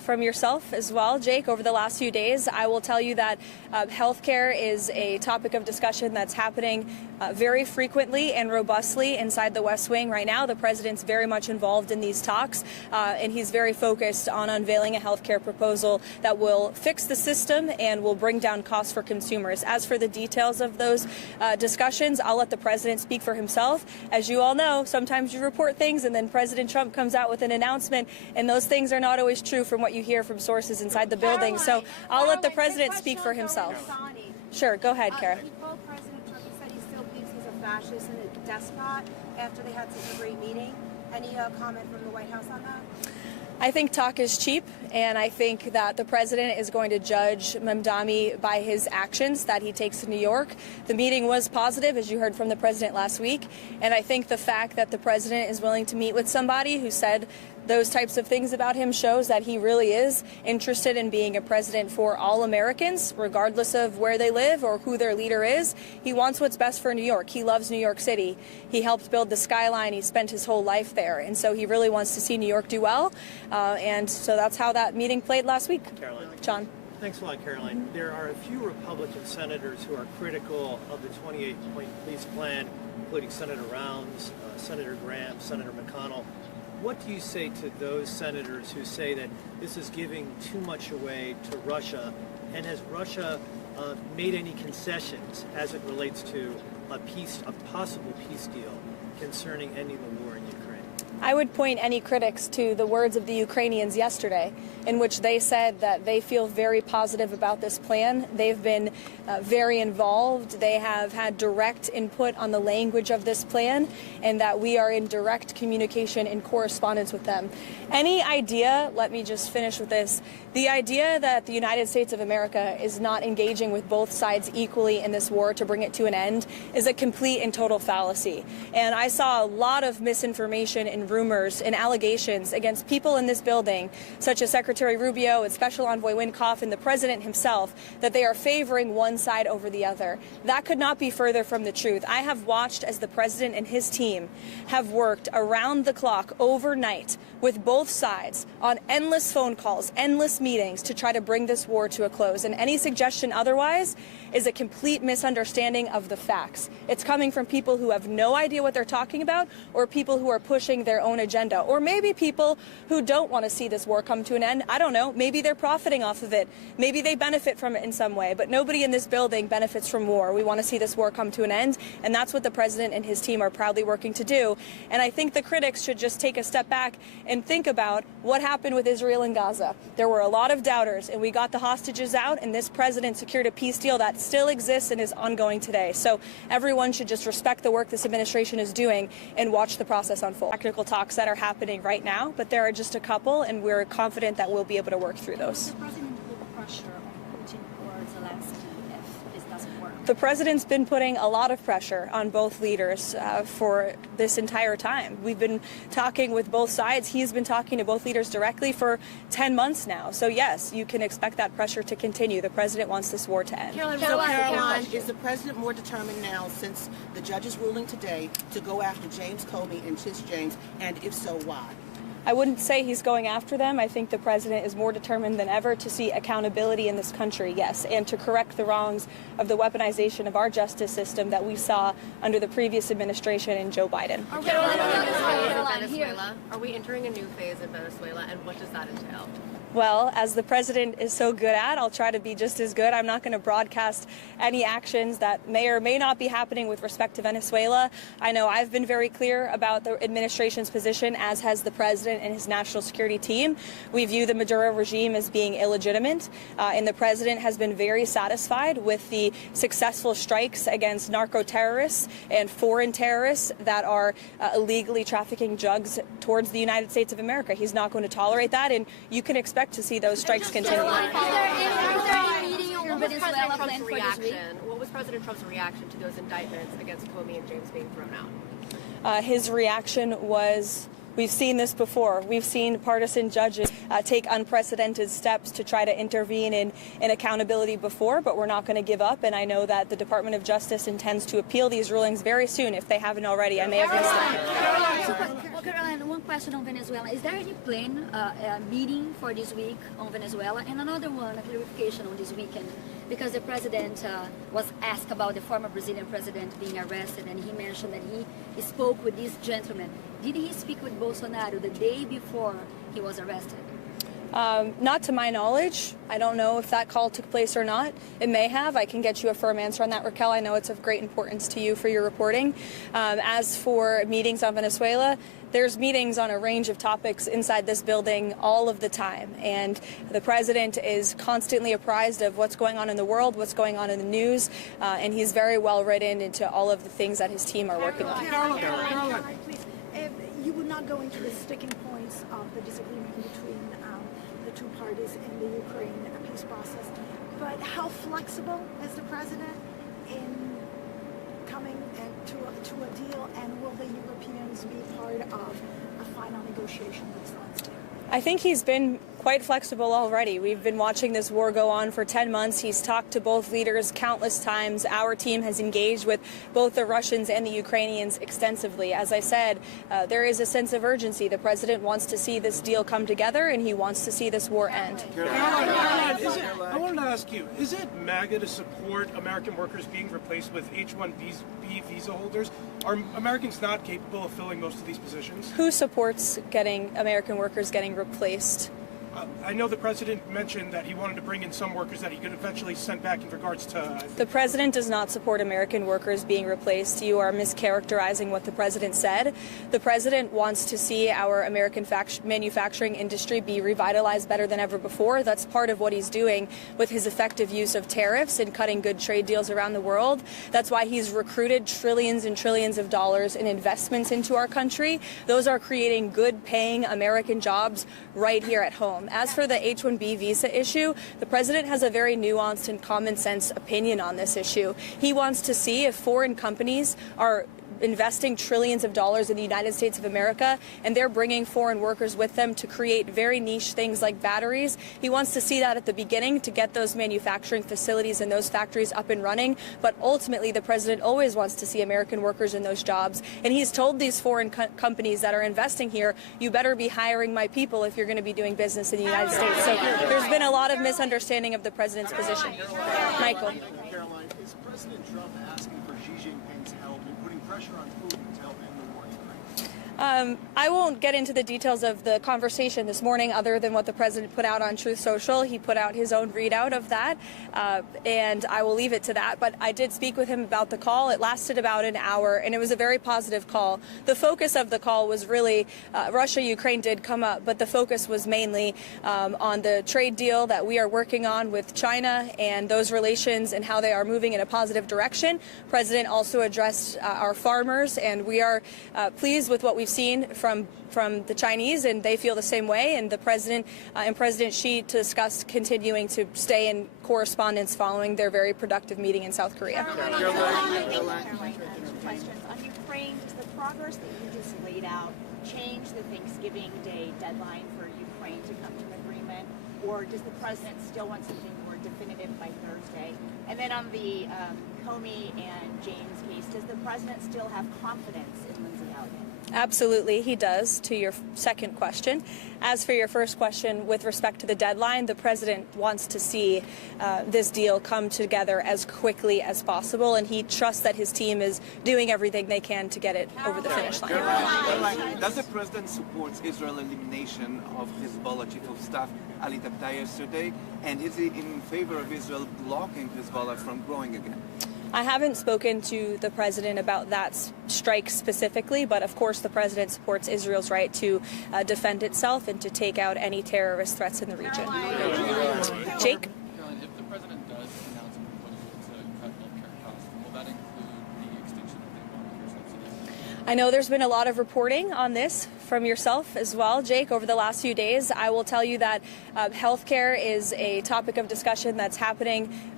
from yourself as well, Jake, over the last few days. I will tell you that healthcare is a topic of discussion that's happening very frequently and robustly inside the West Wing right now. The president's very much involved in these talks, and he's very focused on unveiling a healthcare proposal that will fix the system and will bring down costs for consumers. As for the details of those discussions, I'll let the president speak for himself. As you all know, sometimes you report things and then President Trump comes out with an announcement, and those things are not always true from what you hear from sources inside the building. So I'll let the president speak for himself. Sure, go ahead, Kara. President Trump said he still believes he's a fascist and a despot after they had such a great meeting. Any comment from the White House on that? I think talk is cheap, and I think that the president is going to judge Mamdani by his actions that he takes to New York. The meeting was positive, as you heard from the president last week, and I think the fact that the president is willing to meet with somebody who said those types of things about him shows that he really is interested in being a president for all Americans, regardless of where they live or who their leader is. He wants what's best for New York. He loves New York City. He helped build the skyline. He spent his whole life there. And so he really wants to see New York do well. And so that's how that meeting played last week. Caroline. John. Thanks a lot, Caroline. There are a few Republican senators who are critical of the 28-point police plan, including Senator Rounds, Senator Graham, Senator McConnell. What do you say to those senators who say that this is giving too much away to Russia? And has Russia made any concessions as it relates to a possible peace deal concerning ending the war in Ukraine? I would point any critics to the words of the Ukrainians yesterday, in which they said that they feel very positive about this plan. They've been very involved. They have had direct input on the language of this plan, and that we are in direct communication and correspondence with them. Any idea, let me just finish with this, the idea that the United States of America is not engaging with both sides equally in this war to bring it to an end is a complete and total fallacy. And I saw a lot of misinformation and rumors and allegations against people in this building, such as Secretary Rubio and Special Envoy Wynkoff and the President himself, that they are favoring one side over the other. That could not be further from the truth. I have watched as the President and his team have worked around the clock overnight with both sides on endless phone calls, endless meetings to try to bring this war to a close. And any suggestion otherwise is a complete misunderstanding of the facts. It's coming from people who have no idea what they're talking about, or people who are pushing their own agenda, or maybe people who don't want to see this war come to an end. I don't know. Maybe they're profiting off of it. Maybe they benefit from it in some way, but nobody in this building benefits from war. We want to see this war come to an end, and that's what the president and his team are proudly working to do. And I think the critics should just take a step back and think about what happened with Israel and Gaza. There were a lot of doubters, and we got the hostages out, and this president secured a peace deal that still exists and is ongoing today. So everyone should just respect the work this administration is doing and watch the process unfold. Technical talks that are happening right now, but there are just a couple, and we're confident that we'll be able to work through those. The president put pressure on Putin or Zelensky if this doesn't work? The president's been putting a lot of pressure on both leaders for this entire time. We've been talking with both sides. He's been talking to both leaders directly for 10 months now. So yes, you can expect that pressure to continue. The president wants this war to end. Caroline, is the president more determined now, since the judge's ruling today, to go after James Comey and Tish James, and if so, why? I wouldn't say he's going after them. I think the president is more determined than ever to see accountability in this country, yes, and to correct the wrongs of the weaponization of our justice system that we saw under the previous administration and Joe Biden. Are we entering a new phase in Venezuela, and what does that entail? Well, as the president is so good at, I'll try to be just as good. I'm not going to broadcast any actions that may or may not be happening with respect to Venezuela. I know I've been very clear about the administration's position, as has the president and his national security team. We view the Maduro regime as being illegitimate, and the president has been very satisfied with the successful strikes against narco terrorists and foreign terrorists that are illegally trafficking drugs towards the United States of America. He's not going to tolerate that, and you can expect to see those strikes continue. What was President Trump's reaction to those indictments against Comey and James being thrown out? His reaction was, we've seen this before. We've seen partisan judges take unprecedented steps to try to intervene in accountability before, but we're not going to give up. And I know that the Department of Justice intends to appeal these rulings very soon if they haven't already. I may have missed it. Caroline, one question on Venezuela. Is there any plan, meeting for this week on Venezuela? And another one, a clarification on this weekend, because the president was asked about the former Brazilian president being arrested, and he mentioned that he spoke with this gentleman. Did he speak with Bolsonaro the day before he was arrested? Not to my knowledge. I don't know if that call took place or not. It may have. I can get you a firm answer on that, Raquel. I know it's of great importance to you for your reporting. As for meetings on Venezuela, there's meetings on a range of topics inside this building all of the time. And the president is constantly apprised of what's going on in the world, what's going on in the news, and he's very well read into all of the things that his team are working on. Caroline, please. You would not go into the sticking points of the disagreement between the two parties in the Ukraine peace process, but how flexible is the president in coming to a deal, and will the Europeans be part of a final negotiation that starts today? I think he's been quite flexible already. We've been watching this war go on for 10 months. He's talked to both leaders countless times. Our team has engaged with both the Russians and the Ukrainians extensively. As I said, there is a sense of urgency. The president wants to see this deal come together, and he wants to see this war end. Caroline, I wanted to ask you, is it MAGA to support American workers being replaced with H-1B visa holders? Are Americans not capable of filling most of these positions? Who supports American workers getting replaced? I know the president mentioned that he wanted to bring in some workers that he could eventually send back in regards to... The president does not support American workers being replaced. You are mischaracterizing what the president said. The president wants to see our American manufacturing industry be revitalized better than ever before. That's part of what he's doing with his effective use of tariffs and cutting good trade deals around the world. That's why he's recruited trillions and trillions of dollars in investments into our country. Those are creating good-paying American jobs right here at home. As for the H-1B visa issue, the president has a very nuanced and common sense opinion on this issue. He wants to see if foreign companies are investing trillions of dollars in the United States of America, and they're bringing foreign workers with them to create very niche things like batteries. He wants to see that at the beginning to get those manufacturing facilities and those factories up and running, but ultimately the president always wants to see American workers in those jobs, and he's told these foreign companies that are investing here, you better be hiring my people if you're going to be doing business in the United States. So there's been a lot of misunderstanding of the president's position. Michael. Caroline, is President Trump asking for Xi Jinping's help in putting pressure on Putin to help end the war in Ukraine? I won't get into the details of the conversation this morning other than what the president put out on Truth Social. He put out his own readout of that, and I will leave it to that. But I did speak with him about the call. It lasted about an hour, and it was a very positive call. The focus of the call was really Russia-Ukraine did come up, but the focus was mainly on the trade deal that we are working on with China and those relations and how they are moving in a positive direction. The president also addressed our farmers, and we are pleased with what we've seen from the Chinese, and they feel the same way. And the president and President Xi discussed continuing to stay in correspondence following their very productive meeting in South Korea. Caroline, questions on Ukraine. Does the progress that you just laid out change the Thanksgiving Day deadline for Ukraine to come to an agreement, or does the president still want something more definitive by Thursday? And then on the Comey and James case, does the president still have confidence in Lindsey Elliott? Absolutely, he does, to your second question. As for your first question, with respect to the deadline, the president wants to see this deal come together as quickly as possible, and he trusts that his team is doing everything they can to get it over the finish line. Does the president support Israel's elimination of Hezbollah chief of staff Ali Tabtai yesterday, and is he in favor of Israel blocking Hezbollah from growing again? I haven't spoken to the president about that strike specifically, but of course the president supports Israel's right to defend itself and to take out any terrorist threats in the region. Jake? Caroline, if the president does announce a proposal to cut healthcare costs, will that include the extinction of the Obamacare subsidies? I know there's been a lot of reporting on this from yourself as well, Jake, over the last few days. I will tell you that healthcare is a topic of discussion that's happening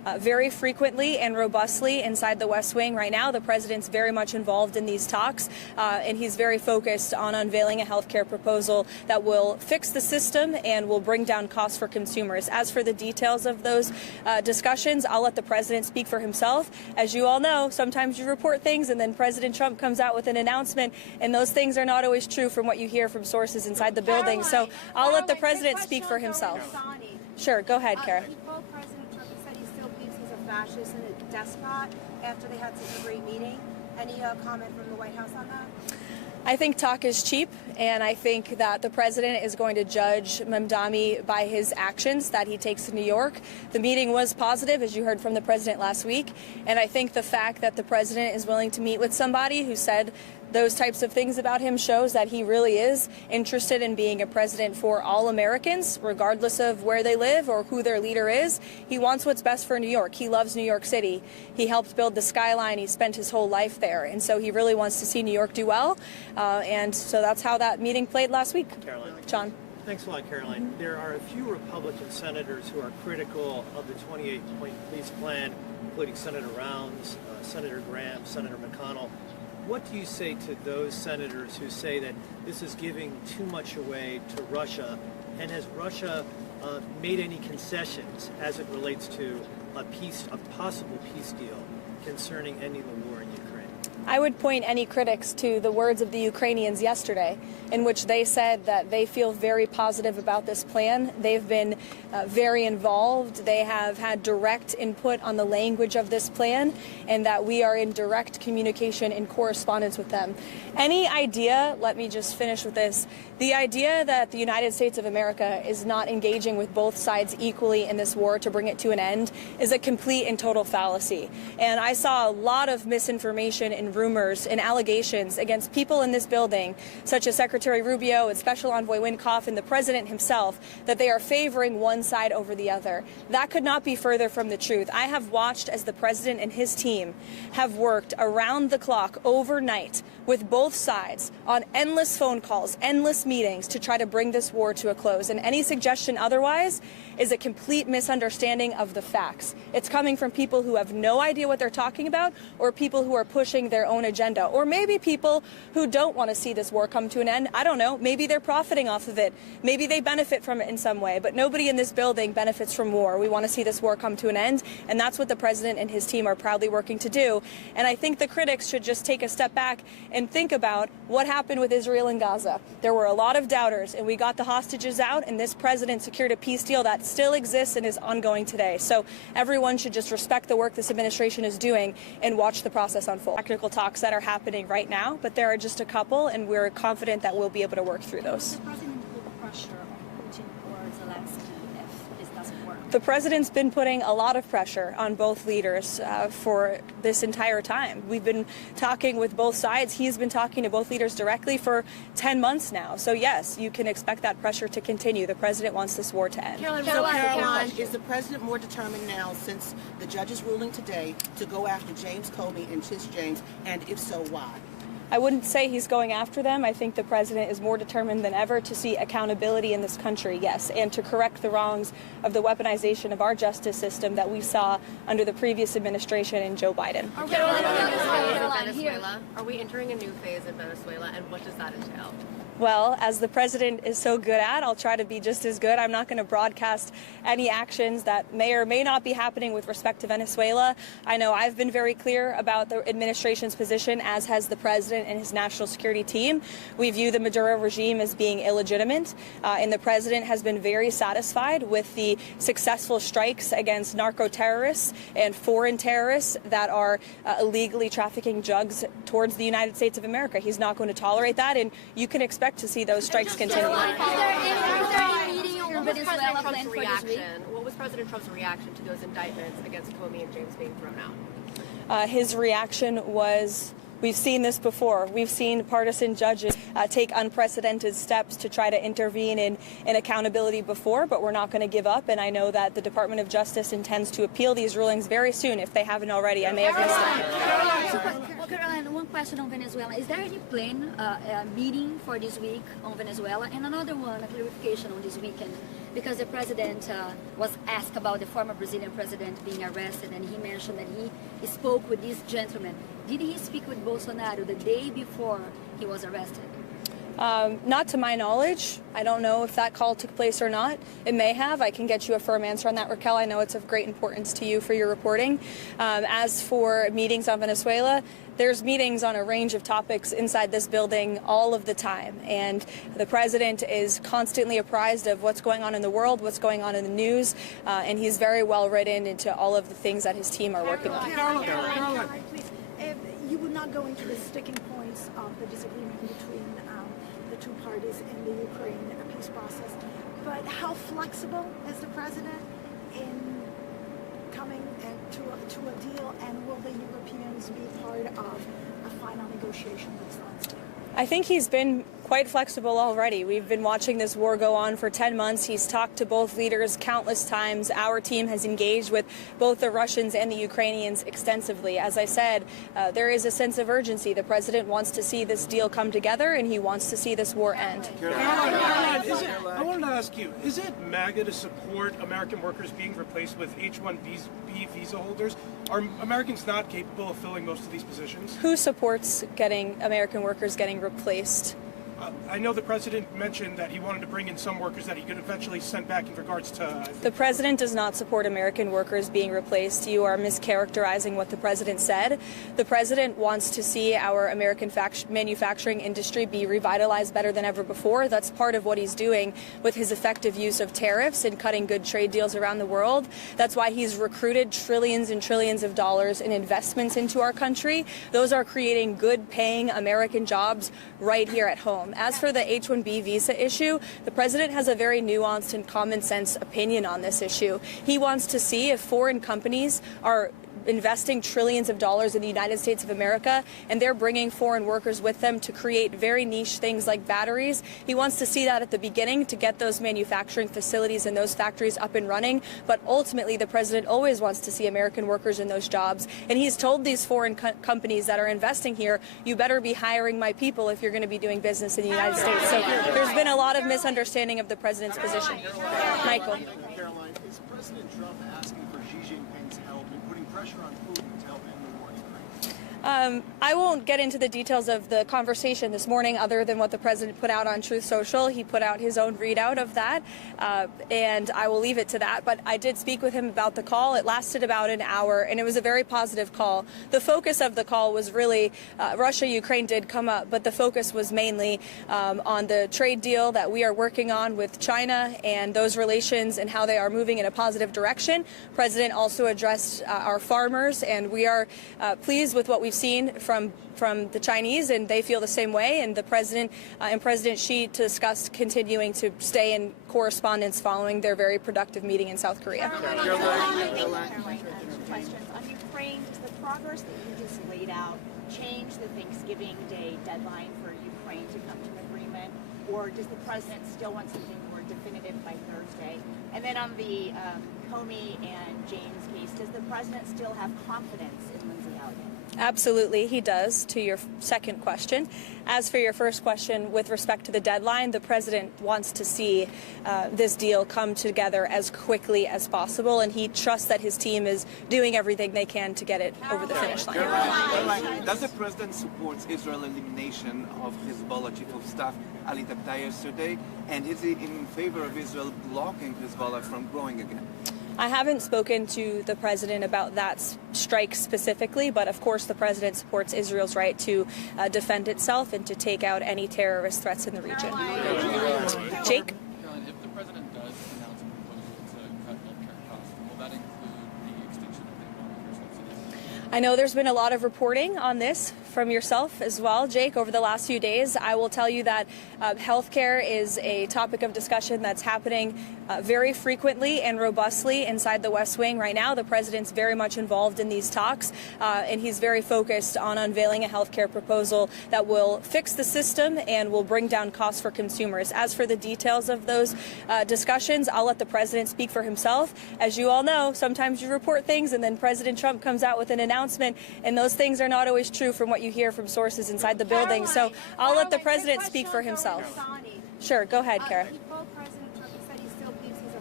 very frequently and robustly inside the West Wing. Right now, the president's very much involved in these talks, and he's very focused on unveiling a health care proposal that will fix the system and will bring down costs for consumers. As for the details of those discussions, I'll let the president speak for himself. As you all know, sometimes you report things and then President Trump comes out with an announcement, and those things are not always true from what you hear from sources inside the building. So I'll let the president speak for himself. Sure, go ahead, Kara. President Trump said he still believes he's a fascist and a despot after they had such a great meeting. Any comment from the White House on that? I think talk is cheap, and I think that the president is going to judge Mamdani by his actions that he takes in New York. The meeting was positive, as you heard from the president last week, and I think the fact that the president is willing to meet with somebody who said those types of things about him shows that he really is interested in being a president for all Americans, regardless of where they live or who their leader is. He wants what's best for New York. He loves New York City. He helped build the skyline. He spent his whole life there. And so he really wants to see New York do well. And so that's how that meeting played last week. Caroline. John. Thanks a lot, Caroline. There are a few Republican senators who are critical of the 28-point police plan, including Senator Rounds, Senator Graham, Senator McConnell. What do you say to those senators who say that this is giving too much away to Russia? And has Russia made any concessions as it relates to a possible peace deal concerning ending the war in Ukraine? I would point any critics to the words of the Ukrainians yesterday, in which they said that they feel very positive about this plan. They've been very involved. They have had direct input on the language of this plan, and that we are in direct communication and correspondence with them. Any idea, let me just finish with this, the idea that the United States of America is not engaging with both sides equally in this war to bring it to an end is a complete and total fallacy. And I saw a lot of misinformation and rumors and allegations against people in this building, such as Secretary Rubio and Special Envoy Wynkoff and the president himself, that they are favoring one side over the other. That could not be further from the truth. I have watched as the president and his team have worked around the clock overnight with both sides on endless phone calls, endless meetings to try to bring this war to a close. And any suggestion otherwise is a complete misunderstanding of the facts. It's coming from people who have no idea what they're talking about, or people who are pushing their own agenda, or maybe people who don't want to see this war come to an end. I don't know. Maybe they're profiting off of it. Maybe they benefit from it in some way, but nobody in this building benefits from war. We want to see this war come to an end, and that's what the president and his team are proudly working to do. And I think the critics should just take a step back and think about what happened with Israel and Gaza. There were a lot of doubters, and we got the hostages out, and this president secured a peace deal that still exists and is ongoing today. So everyone should just respect the work this administration is doing and watch the process unfold. Technical talks that are happening right now, but there are just a couple, and we're confident that we'll be able to work through those. The president put pressure on Putin or Zelensky if this doesn't work? The president's been putting a lot of pressure on both leaders for this entire time. We've been talking with both sides. He's been talking to both leaders directly for 10 months now. So yes, you can expect that pressure to continue. The president wants this war to end. Caroline, is the president more determined now, since the judge's ruling today, to go after James Comey and Tish James, and if so, why? I wouldn't say he's going after them. I think the president is more determined than ever to see accountability in this country, yes, and to correct the wrongs of the weaponization of our justice system that we saw under the previous administration and Joe Biden. Are we entering a new phase in Venezuela, and what does that entail? Well, as the president is so good at, I'll try to be just as good. I'm not going to broadcast any actions that may or may not be happening with respect to Venezuela. I know I've been very clear about the administration's position, as has the president and his national security team. We view the Maduro regime as being illegitimate, and the president has been very satisfied with the successful strikes against narco terrorists and foreign terrorists that are illegally trafficking drugs towards the United States of America. He's not going to tolerate that, and you can expect to see those strikes continue. What was President Trump's reaction to those indictments against Comey and James being thrown out? His reaction was, we've seen this before. We've seen partisan judges take unprecedented steps to try to intervene in accountability before, but we're not going to give up. And I know that the Department of Justice intends to appeal these rulings very soon, if they haven't already. I may have missed it. Well, Caroline, one question on Venezuela. Is there any plan, meeting for this week on Venezuela? And another one, a clarification on this weekend. because the president was asked about the former Brazilian president being arrested, and he mentioned that he spoke with this gentleman. Did he speak with Bolsonaro the day before he was arrested? Not to my knowledge. I don't know if that call took place or not. It may have. I can get you a firm answer on that, Raquel. I know it's of great importance to you for your reporting. As for meetings on Venezuela, there's meetings on a range of topics inside this building all of the time. And the president is constantly apprised of what's going on in the world, what's going on in the news, and he's very well written into all of the things that his team are working on. Caroline, please. You would not go into the sticking points of the disagreement between the two parties in the Ukraine peace process, but how flexible is the president in coming to a deal, and will the Europeans be part of a final negotiation that's on stage? I think he's been quite flexible already. We've been watching this war go on for 10 months. He's talked to both leaders countless times. Our team has engaged with both the Russians and the Ukrainians extensively. As I said, there is a sense of urgency. The president wants to see this deal come together, and he wants to see this war end. Caroline, I wanted to ask you, is it MAGA to support American workers being replaced with H-1B visa holders? Are Americans not capable of filling most of these positions? Who supports getting American workers getting replaced? I know the president mentioned that he wanted to bring in some workers that he could eventually send back in regards to... The president does not support American workers being replaced. You are mischaracterizing what the president said. The president wants to see our American manufacturing industry be revitalized better than ever before. That's part of what he's doing with his effective use of tariffs and cutting good trade deals around the world. That's why he's recruited trillions and trillions of dollars in investments into our country. Those are creating good-paying American jobs right here at home. As for the H-1B visa issue, the president has a very nuanced and common sense opinion on this issue. He wants to see if foreign companies are investing trillions of dollars in the United States of America, and they're bringing foreign workers with them to create very niche things like batteries. He wants to see that at the beginning to get those manufacturing facilities and those factories up and running, but ultimately the president always wants to see American workers in those jobs, and he's told these foreign companies that are investing here, you better be hiring my people if you're going to be doing business in the United States. So there's been a lot of misunderstanding of the president's position. Michael. Caroline, is President Trump asking for Xi Jinping's help in putting pressure on Putin to help end the war in Ukraine? I won't get into the details of the conversation this morning other than what the president put out on Truth Social. He put out his own readout of that, and I will leave it to that. But I did speak with him about the call. It lasted about an hour, and it was a very positive call. The focus of the call was really Russia-Ukraine did come up, but the focus was mainly on the trade deal that we are working on with China and those relations and how they are moving in a positive direction. The president also addressed our farmers, and we are pleased with what we've seen from the Chinese, and they feel the same way. And the president and President Xi discussed continuing to stay in correspondence following their very productive meeting in South Korea. Questions on Ukraine. Does the progress that you just laid out change the Thanksgiving Day deadline for Ukraine to come to an agreement, or does the president still want something more definitive by Thursday? And then on the Comey and James case, does the president still have confidence in Lindsay Elliott? Absolutely, he does, to your second question. As for your first question, with respect to the deadline, the president wants to see this deal come together as quickly as possible, and he trusts that his team is doing everything they can to get it over the finish line. Caroline, does the president support Israel's elimination of Hezbollah chief of staff Ali Tabtaei yesterday, and is he in favor of Israel blocking Hezbollah from growing again? I haven't spoken to the president about that strike specifically, but of course the president supports Israel's right to defend itself and to take out any terrorist threats in the region. Jake? Caroline, if the president does announce a proposal to cut healthcare costs, will that include the extension of the Obamacare subsidies? I know there's been a lot of reporting on this from yourself as well, Jake, over the last few days. I will tell you that healthcare is a topic of discussion that's happening very frequently and robustly inside the West Wing right now. The president's very much involved in these talks, and he's very focused on unveiling a healthcare proposal that will fix the system and will bring down costs for consumers. As for the details of those discussions, I'll let the president speak for himself. As you all know, sometimes you report things and then President Trump comes out with an announcement, and those things are not always true from what you hear from sources inside the building. So I'll let the president speak for himself. Sure, go ahead, Kara. He told President Trump, he said he still believes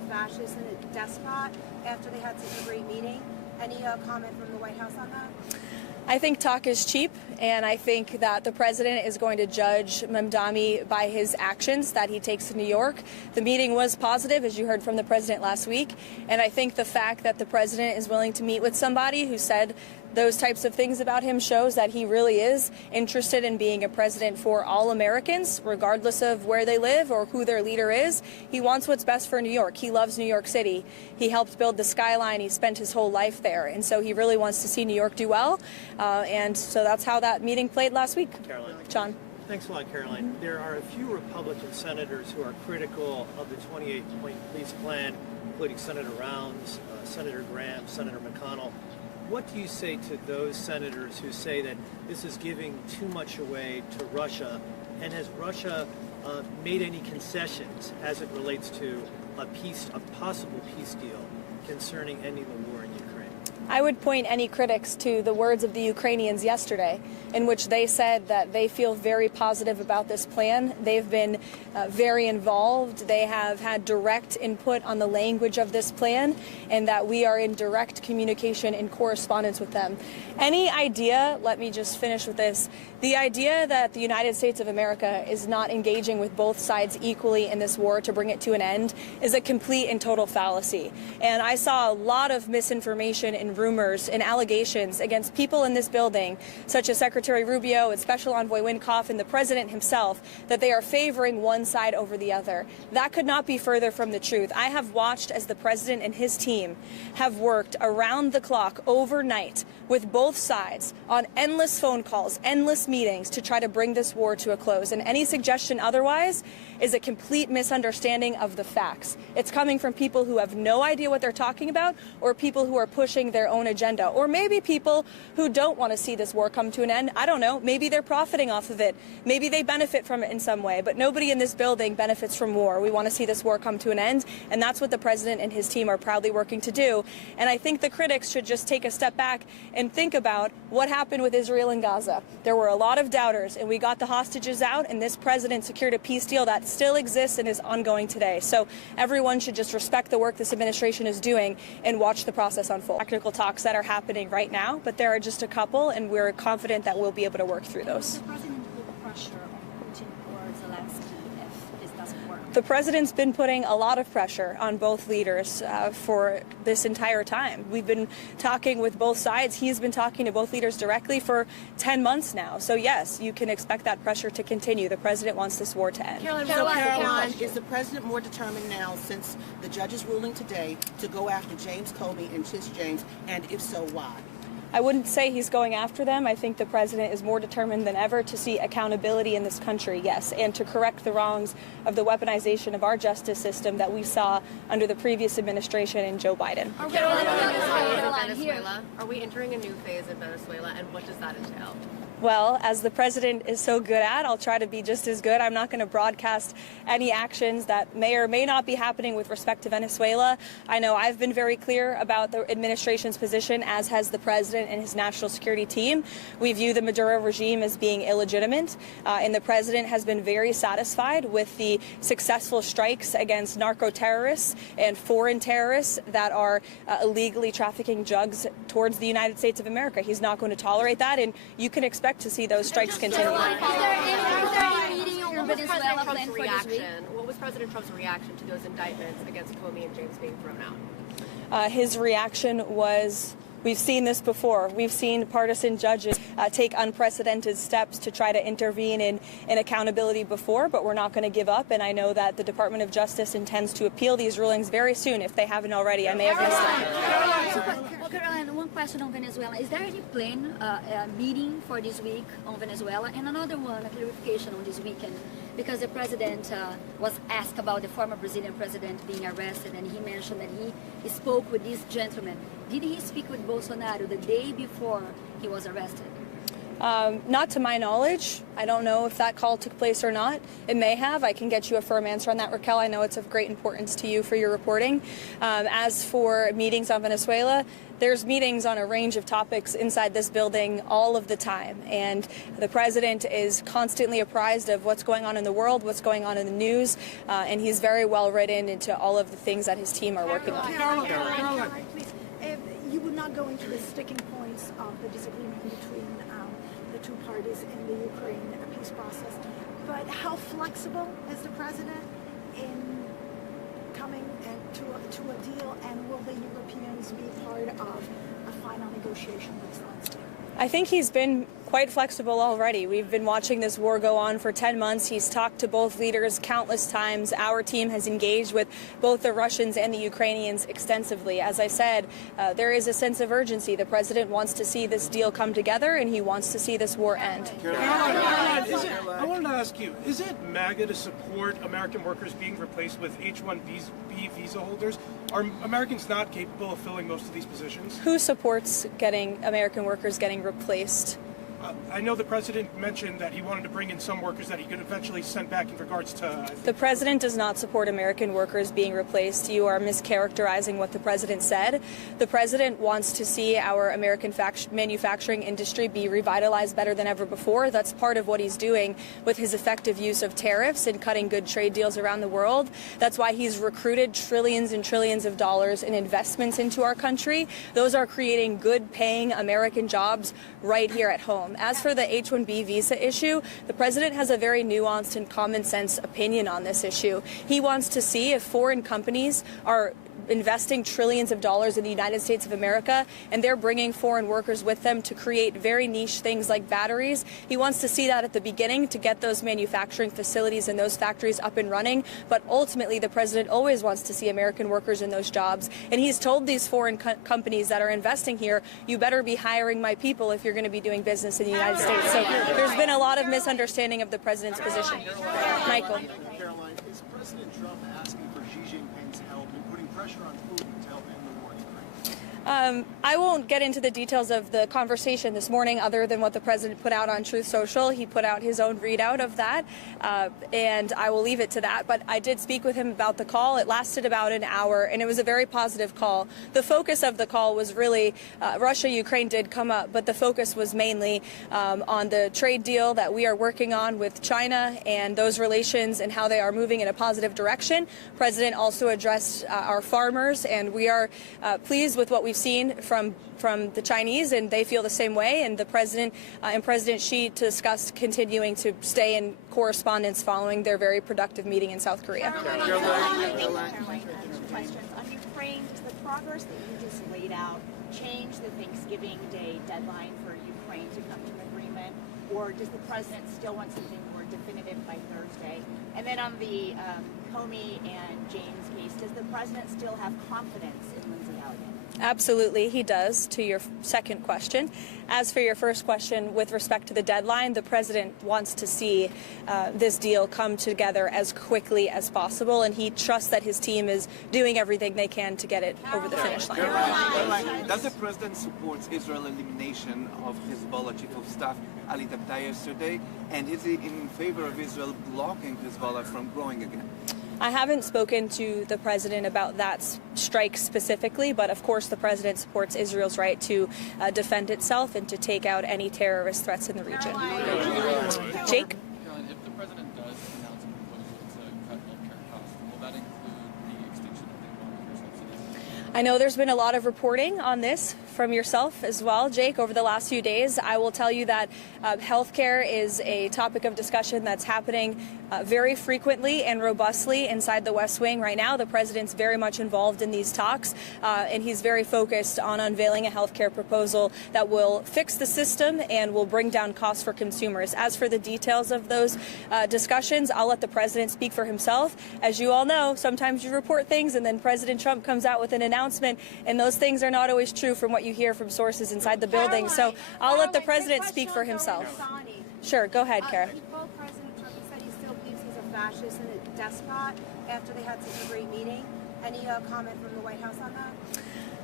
fascist and a despot after they had such a great meeting. Any comment from the White House on that? I think talk is cheap, and I think that the president is going to judge Mamdani by his actions that he takes in New York. The meeting was positive, as you heard from the president last week, and I think the fact that the president is willing to meet with somebody who said those types of things about him shows that he really is interested in being a president for all Americans, regardless of where they live or who their leader is. He wants what's best for New York. He loves New York City. He helped build the skyline. He spent his whole life there. And so he really wants to see New York do well. And so that's how that meeting played last week. Caroline. John. Thanks a lot, Caroline. There are a few Republican senators who are critical of the 28-point police plan, including Senator Rounds, Senator Graham, Senator McConnell. What do you say to those senators who say that this is giving too much away to Russia? And has Russia made any concessions as it relates to a possible peace deal concerning ending the war in Ukraine? I would point any critics to the words of the Ukrainians yesterday, in which they said that they feel very positive about this plan. They've been very involved. They have had direct input on the language of this plan, and that we are in direct communication and correspondence with them. Any idea, let me just finish with this, the idea that the United States of America is not engaging with both sides equally in this war to bring it to an end is a complete and total fallacy. And I saw a lot of misinformation and rumors and allegations against people in this building, such as Secretary Rubio and Special Envoy Wynkoff and the President himself, that they are favoring one side over the other. That could not be further from the truth. I have watched as the President and his team have worked around the clock overnight with both sides on endless phone calls, endless meetings to try to bring this war to a close. And any suggestion otherwise is a complete misunderstanding of the facts. It's coming from people who have no idea what they're talking about, or people who are pushing their own agenda, or maybe people who don't want to see this war come to an end. I don't know. Maybe they're profiting off of it. Maybe they benefit from it in some way, but nobody in this building benefits from war. We want to see this war come to an end, and that's what the president and his team are proudly working to do. And I think the critics should just take a step back and think about what happened with Israel and Gaza. There were a lot of doubters, and we got the hostages out, and this president secured a peace deal that still exists and is ongoing today. So everyone should just respect the work this administration is doing and watch the process unfold. Technical talks that are happening right now, but there are just a couple, and we're confident that we'll be able to work through those. The president put pressure on Putin or Zelensky if this doesn't work. The president's been putting a lot of pressure on both leaders for this entire time. We've been talking with both sides. He's been talking to both leaders directly for 10 months now. So yes, you can expect that pressure to continue. The president wants this war to end. Caroline, is the president more determined now, since the judge's ruling today, to go after James Comey and Tish James, and if so, why? I wouldn't say he's going after them. I think the president is more determined than ever to see accountability in this country, yes, and to correct the wrongs of the weaponization of our justice system that we saw under the previous administration and Joe Biden. Venezuela. Are we entering a new phase in Venezuela, and what does that entail? Well, as the president is so good at, I'll try to be just as good. I'm not going to broadcast any actions that may or may not be happening with respect to Venezuela. I know I've been very clear about the administration's position, as has the president and his national security team. We view the Maduro regime as being illegitimate, and the president has been very satisfied with the successful strikes against narco terrorists and foreign terrorists that are illegally trafficking drugs towards the United States of America. He's not going to tolerate that, and you can expect to see those strikes continue. What was President Trump's reaction to those indictments against Comey and James being thrown out? His reaction was, we've seen this before. We've seen partisan judges take unprecedented steps to try to intervene in accountability before, but we're not going to give up. And I know that the Department of Justice intends to appeal these rulings very soon, if they haven't already. I may have missed them. Caroline, one question on Venezuela. Is there any plan, meeting for this week on Venezuela? And another one, a clarification on this weekend, because the president was asked about the former Brazilian president being arrested, and he mentioned that he spoke with this gentleman. Did he speak with Bolsonaro the day before he was arrested? Not to my knowledge. I don't know if that call took place or not. It may have. I can get you a firm answer on that, Raquel. I know it's of great importance to you for your reporting. As for meetings on Venezuela, there's meetings on a range of topics inside this building all of the time. And the president is constantly apprised of what's going on in the world, what's going on in the news, and he's very well written into all of the things that his team are working on. Caroline, please. You would not go into the sticking points of the disagreement between the two parties in the Ukraine peace process, but how flexible is the president in coming to a deal, and will the Europeans be part of a final negotiation next Wednesday? I think he's been quite flexible already. We've been watching this war go on for 10 months. He's talked to both leaders countless times. Our team has engaged with both the Russians and the Ukrainians extensively. As I said, there is a sense of urgency. The president wants to see this deal come together, and he wants to see this war end. Caroline, I wanted to ask you, is it MAGA to support American workers being replaced with H-1B visa holders? Are Americans not capable of filling most of these positions? Who supports getting American workers getting replaced? I know the president mentioned that he wanted to bring in some workers that he could eventually send back in regards to... The president does not support American workers being replaced. You are mischaracterizing what the president said. The president wants to see our American manufacturing industry be revitalized better than ever before. That's part of what he's doing with his effective use of tariffs and cutting good trade deals around the world. That's why he's recruited trillions and trillions of dollars in investments into our country. Those are creating good-paying American jobs right here at home. As for the H-1B visa issue, the president has a very nuanced and common sense opinion on this issue. He wants to see if foreign companies are investing trillions of dollars in the United States of America, and they're bringing foreign workers with them to create very niche things like batteries. He wants to see that at the beginning to get those manufacturing facilities and those factories up and running, but ultimately the president always wants to see American workers in those jobs, and he's told these foreign companies that are investing here, you better be hiring my people if you're going to be doing business in the United States. So there's been a lot of misunderstanding of the president's position. Michael. Caroline, is President Trump asking for Xi Jinping's help in putting pressure on Putin to help end the war in Ukraine? I won't get into the details of the conversation this morning other than what the president put out on Truth Social. He put out his own readout of that, and I will leave it to that. But I did speak with him about the call. It lasted about an hour, and it was a very positive call. The focus of the call was really Russia-Ukraine did come up, but the focus was mainly on the trade deal that we are working on with China and those relations and how they are moving in a positive direction. The president also addressed our farmers, and we are pleased with what we've seen from the Chinese, and they feel the same way. And the president and President Xi discussed continuing to stay in correspondence following their very productive meeting in South Korea. Caroline, questions on Ukraine. Does the progress that you just laid out change the Thanksgiving Day deadline for Ukraine to come to an agreement, or does the president still want something more definitive by Thursday? And then on the Comey and James case, does the president still have confidence in Lindsay Elliott? Absolutely, he does, to your second question. As for your first question, with respect to the deadline, the president wants to see this deal come together as quickly as possible, and he trusts that his team is doing everything they can to get it over the finish line. Caroline, does the president support Israel's elimination of Hezbollah chief of staff Ali Tabtai yesterday, and is he in favor of Israel blocking Hezbollah from growing again? I haven't spoken to the president about that strike specifically, but of course the president supports Israel's right to defend itself and to take out any terrorist threats in the region. Jake? Caroline, if the president does announce a proposal to cut healthcare costs, will that include the extinction of the Obamacare subsidies? I know there's been a lot of reporting on this from yourself as well, Jake, over the last few days. I will tell you that healthcare is a topic of discussion that's happening very frequently and robustly inside the West Wing right now. The president's very much involved in these talks, and he's very focused on unveiling a healthcare proposal that will fix the system and will bring down costs for consumers. As for the details of those discussions, I'll let the president speak for himself. As you all know, sometimes you report things and then President Trump comes out with an announcement, and those things are not always true from what you hear from sources inside the building. So I'll let the president speak for himself. Sure, go ahead, Kara. Both President Trump said he still believes he's a fascist and a despot after they had such a great meeting. Any comment from the White House on that?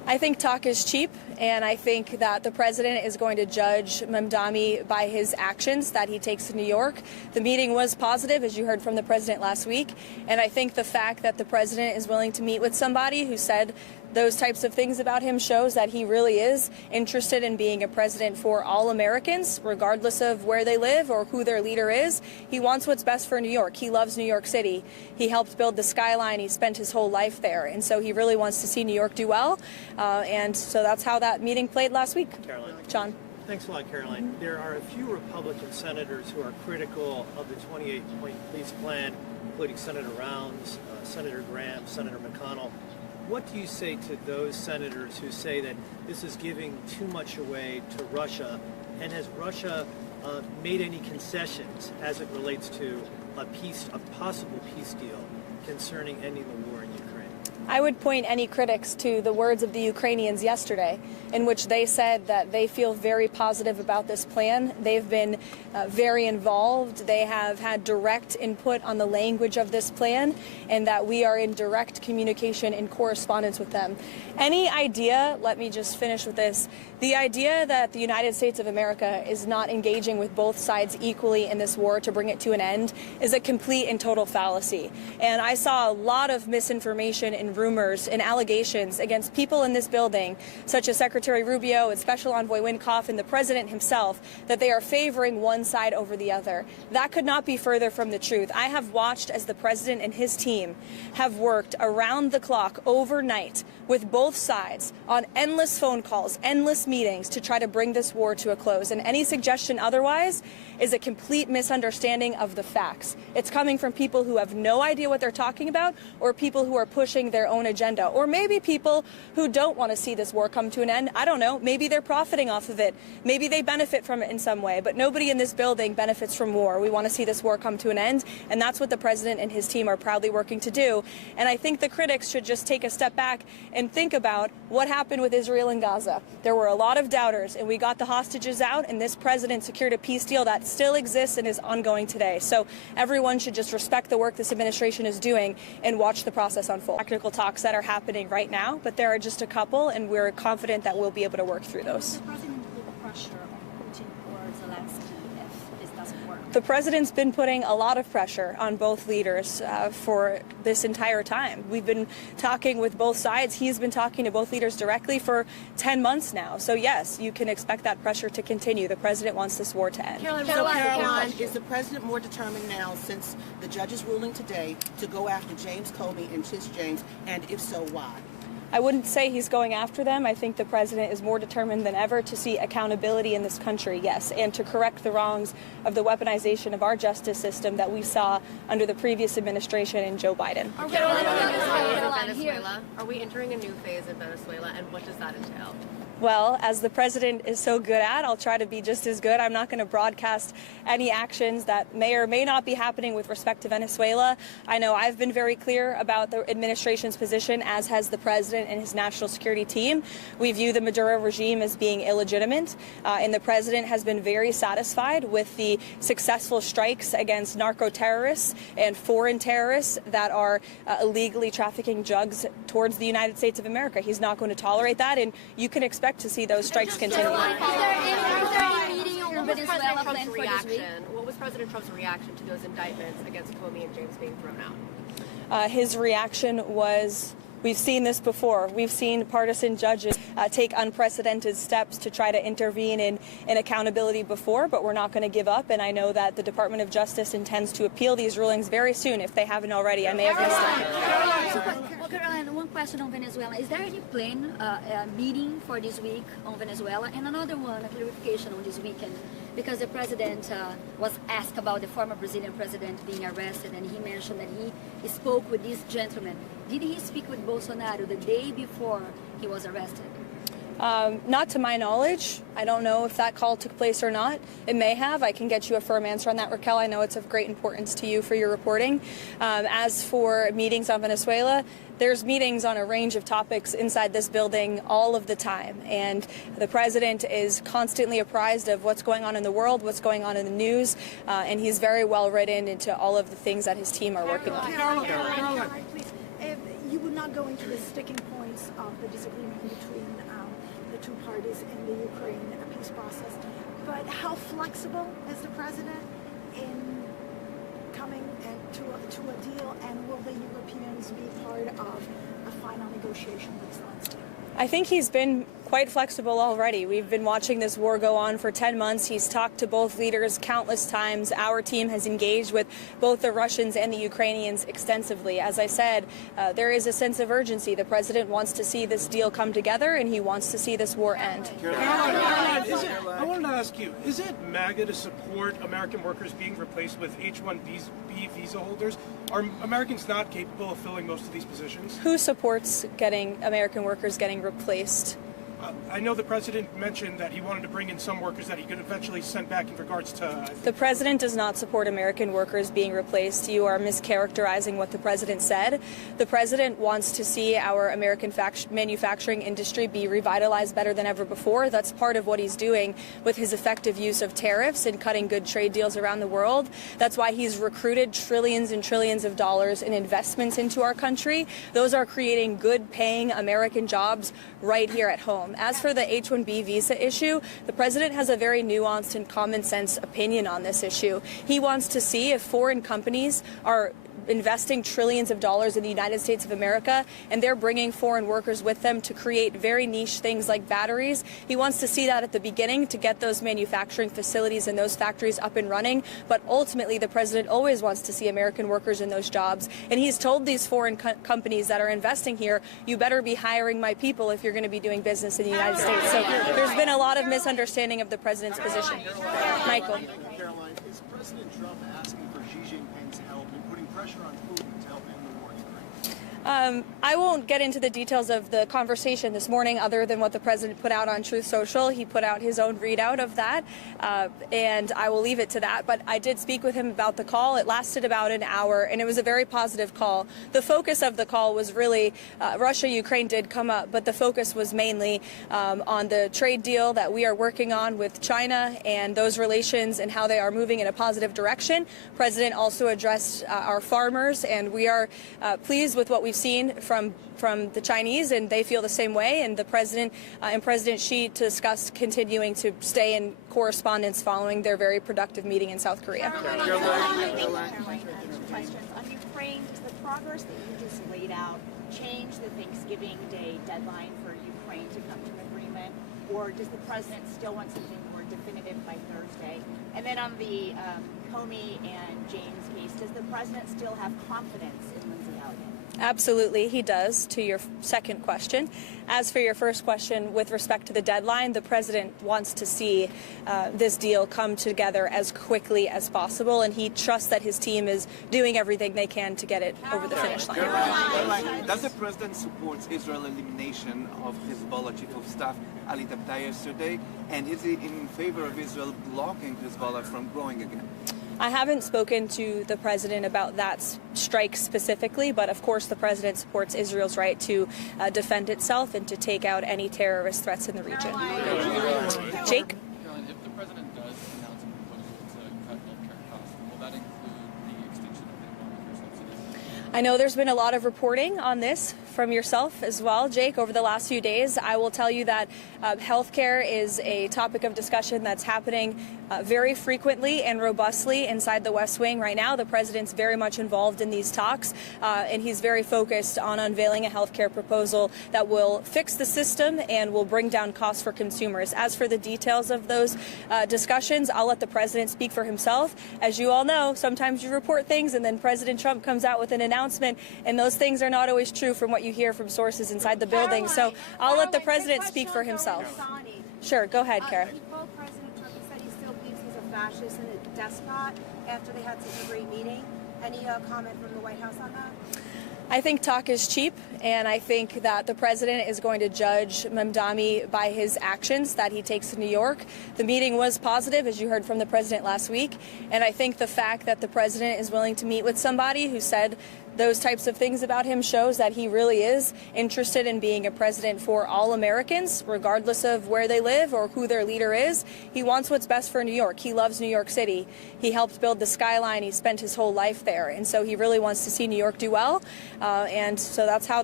I think talk is cheap, and I think that the president is going to judge Mamdani by his actions that he takes to New York. The meeting was positive, as you heard from the president last week, and I think the fact that the president is willing to meet with somebody who said those types of things about him shows that he really is interested in being a president for all Americans, regardless of where they live or who their leader is. He wants what's best for New York. He loves New York City. He helped build the skyline. He spent his whole life there. And so he really wants to see New York do well. And so that's how that meeting played last week. Caroline. John. Thanks a lot, Caroline. There are a few Republican senators who are critical of the 28-point police plan, including Senator Rounds, Senator Graham, Senator McConnell. What do you say to those senators who say that this is giving too much away to Russia? And has Russia made any concessions as it relates to a possible peace deal concerning ending the war in Ukraine? I would point any critics to the words of the Ukrainians yesterday, in which they said that they feel very positive about this plan. They've been very involved. They have had direct input on the language of this plan, and that we are in direct communication and correspondence with them. Any idea, let me just finish with this, the idea that the United States of America is not engaging with both sides equally in this war to bring it to an end is a complete and total fallacy. And I saw a lot of misinformation and rumors and allegations against people in this building, such as Secretary Rubio and Special Envoy Wynkoff and the President himself, that they are favoring one side over the other. That could not be further from the truth. I have watched as the President and his team have worked around the clock overnight with both sides on endless phone calls, endless meetings to try to bring this war to a close. And any suggestion otherwise is a complete misunderstanding of the facts. It's coming from people who have no idea what they're talking about, or people who are pushing their own agenda, or maybe people who don't want to see this war come to an end. I don't know. Maybe they're profiting off of it. Maybe they benefit from it in some way, but nobody in this building benefits from war. We want to see this war come to an end, and that's what the president and his team are proudly working to do. And I think the critics should just take a step back and think about what happened with Israel and Gaza. There were a lot of doubters, and we got the hostages out, and this president secured a peace deal that still exists and is ongoing today. So everyone should just respect the work this administration is doing and watch the process unfold. Technical talks that are happening right now, but there are just a couple, and we're confident that we'll be able to work through those. The president put pressure on Putin or Zelensky if this doesn't work? The president's been putting a lot of pressure on both leaders for this entire time. We've been talking with both sides. He's been talking to both leaders directly for 10 months now. So yes, you can expect that pressure to continue. The president wants this war to end. Caroline, is the president more determined now, since the judge's ruling today, to go after James Comey and Tish James, and if so, why? I wouldn't say he's going after them. I think the president is more determined than ever to see accountability in this country, yes, and to correct the wrongs of the weaponization of our justice system that we saw under the previous administration and Joe Biden. Are we entering a new phase in Venezuela, and what does that entail? Well, as the president is so good at, I'll try to be just as good. I'm not going to broadcast any actions that may or may not be happening with respect to Venezuela. I know I've been very clear about the administration's position, as has the president and his national security team. We view the Maduro regime as being illegitimate, and the president has been very satisfied with the successful strikes against narco terrorists and foreign terrorists that are illegally trafficking drugs towards the United States of America. He's not going to tolerate that, and you can expect to see those strikes continue. What was President Trump's reaction to those indictments against Comey and James being thrown out? His reaction was, we've seen this before. We've seen partisan judges take unprecedented steps to try to intervene in accountability before, but we're not going to give up. And I know that the Department of Justice intends to appeal these rulings very soon, if they haven't already. I may have missed it. Caroline, one question on Venezuela. Is there any plan, meeting for this week on Venezuela? And another one, a clarification on this weekend, because the president was asked about the former Brazilian president being arrested, and he mentioned that he spoke with this gentleman. Did he speak with Bolsonaro the day before he was arrested? Not to my knowledge. I don't know if that call took place or not. It may have. I can get you a firm answer on that, Raquel. I know it's of great importance to you for your reporting. As for meetings on Venezuela, there's meetings on a range of topics inside this building all of the time. And the president is constantly apprised of what's going on in the world, what's going on in the news, and he's very well written into all of the things that his team are working on. Caroline, please. You would not go into the sticking points of the disagreement between the two parties in the Ukraine peace process, but how flexible is the president in coming to a deal, and will the Europeans be part of a final negotiation with Zelensky? I think he's been quite flexible already. We've been watching this war go on for 10 months. He's talked to both leaders countless times. Our team has engaged with both the Russians and the Ukrainians extensively. As I said, there is a sense of urgency. The president wants to see this deal come together, and he wants to see this war end. Caroline, I wanted to ask you, is it MAGA to support American workers being replaced with H-1B visa holders? Are Americans not capable of filling most of these positions? Who supports American workers getting replaced? I know the president mentioned that he wanted to bring in some workers that he could eventually send back in regards to... The president does not support American workers being replaced. You are mischaracterizing what the president said. The president wants to see our American manufacturing industry be revitalized better than ever before. That's part of what he's doing with his effective use of tariffs and cutting good trade deals around the world. That's why he's recruited trillions and trillions of dollars in investments into our country. Those are creating good-paying American jobs right here at home. As for the H-1B visa issue, the president has a very nuanced and common sense opinion on this issue. He wants to see if foreign companies are investing trillions of dollars in the United States of America, and they're bringing foreign workers with them to create very niche things like batteries. He wants to see that at the beginning to get those manufacturing facilities and those factories up and running, but ultimately the president always wants to see American workers in those jobs, and he's told these foreign companies that are investing here, you better be hiring my people if you're going to be doing business in the United States. So there's been a lot of misunderstanding of the president's position. Michael. Caroline, is President Trump asking for Xi Jinping's help in putting pressure on Putin to help end the war in Ukraine? I won't get into the details of the conversation this morning other than what the president put out on Truth Social. He put out his own readout of that, and I will leave it to that. But I did speak with him about the call. It lasted about an hour, and it was a very positive call. The focus of the call was really Russia-Ukraine did come up, but the focus was mainly on the trade deal that we are working on with China and those relations and how they are moving in a positive direction. The president also addressed our farmers, and we are pleased with what we've seen from the Chinese, and they feel the same way. And the president and President Xi discussed continuing to stay in correspondence following their very productive meeting in South Korea. Caroline, questions on Ukraine. Does the progress that you just laid out change the Thanksgiving Day deadline for Ukraine to come to an agreement, or does the president still want something more definitive by Thursday? And then on the Comey and James case, does the president still have confidence in Lindsey Elliott? Absolutely, he does, to your second question. As for your first question, with respect to the deadline, the president wants to see this deal come together as quickly as possible, and he trusts that his team is doing everything they can to get it over the finish line. Does the president support Israel's elimination of Hezbollah chief of staff Ali Tabtai yesterday, and is he in favor of Israel blocking Hezbollah from growing again? I haven't spoken to the president about that strike specifically, but of course the president supports Israel's right to defend itself and to take out any terrorist threats in the region. Jake? Caroline, if the president does announce a proposal to cut healthcare costs, will that include the extension of the Obamacare subsidies? I know there's been a lot of reporting on this from yourself as well, Jake, over the last few days. I will tell you that healthcare is a topic of discussion that's happening very frequently and robustly inside the West Wing right now. The president's very much involved in these talks, and he's very focused on unveiling a healthcare proposal that will fix the system and will bring down costs for consumers. As for the details of those discussions, I'll let the president speak for himself. As you all know, sometimes you report things and then President Trump comes out with an announcement, and those things are not always true from what you hear from sources inside the building. So I'll let the president speak for himself. Sure, go ahead, Kara. President Trump said he still believes he's a fascist and a despot after they had such a great meeting. Any comment from the White House on that? I think talk is cheap, and I think that the president is going to judge Mamdani by his actions that he takes in New York. The meeting was positive, as you heard from the president last week, and I think the fact that the president is willing to meet with somebody who said those types of things about him shows that he really is interested in being a president for all Americans, regardless of where they live or who their leader is. He wants what's best for New York. He loves New York City. He helped build the skyline. He spent his whole life there. And so he really wants to see New York do well. And so that's how that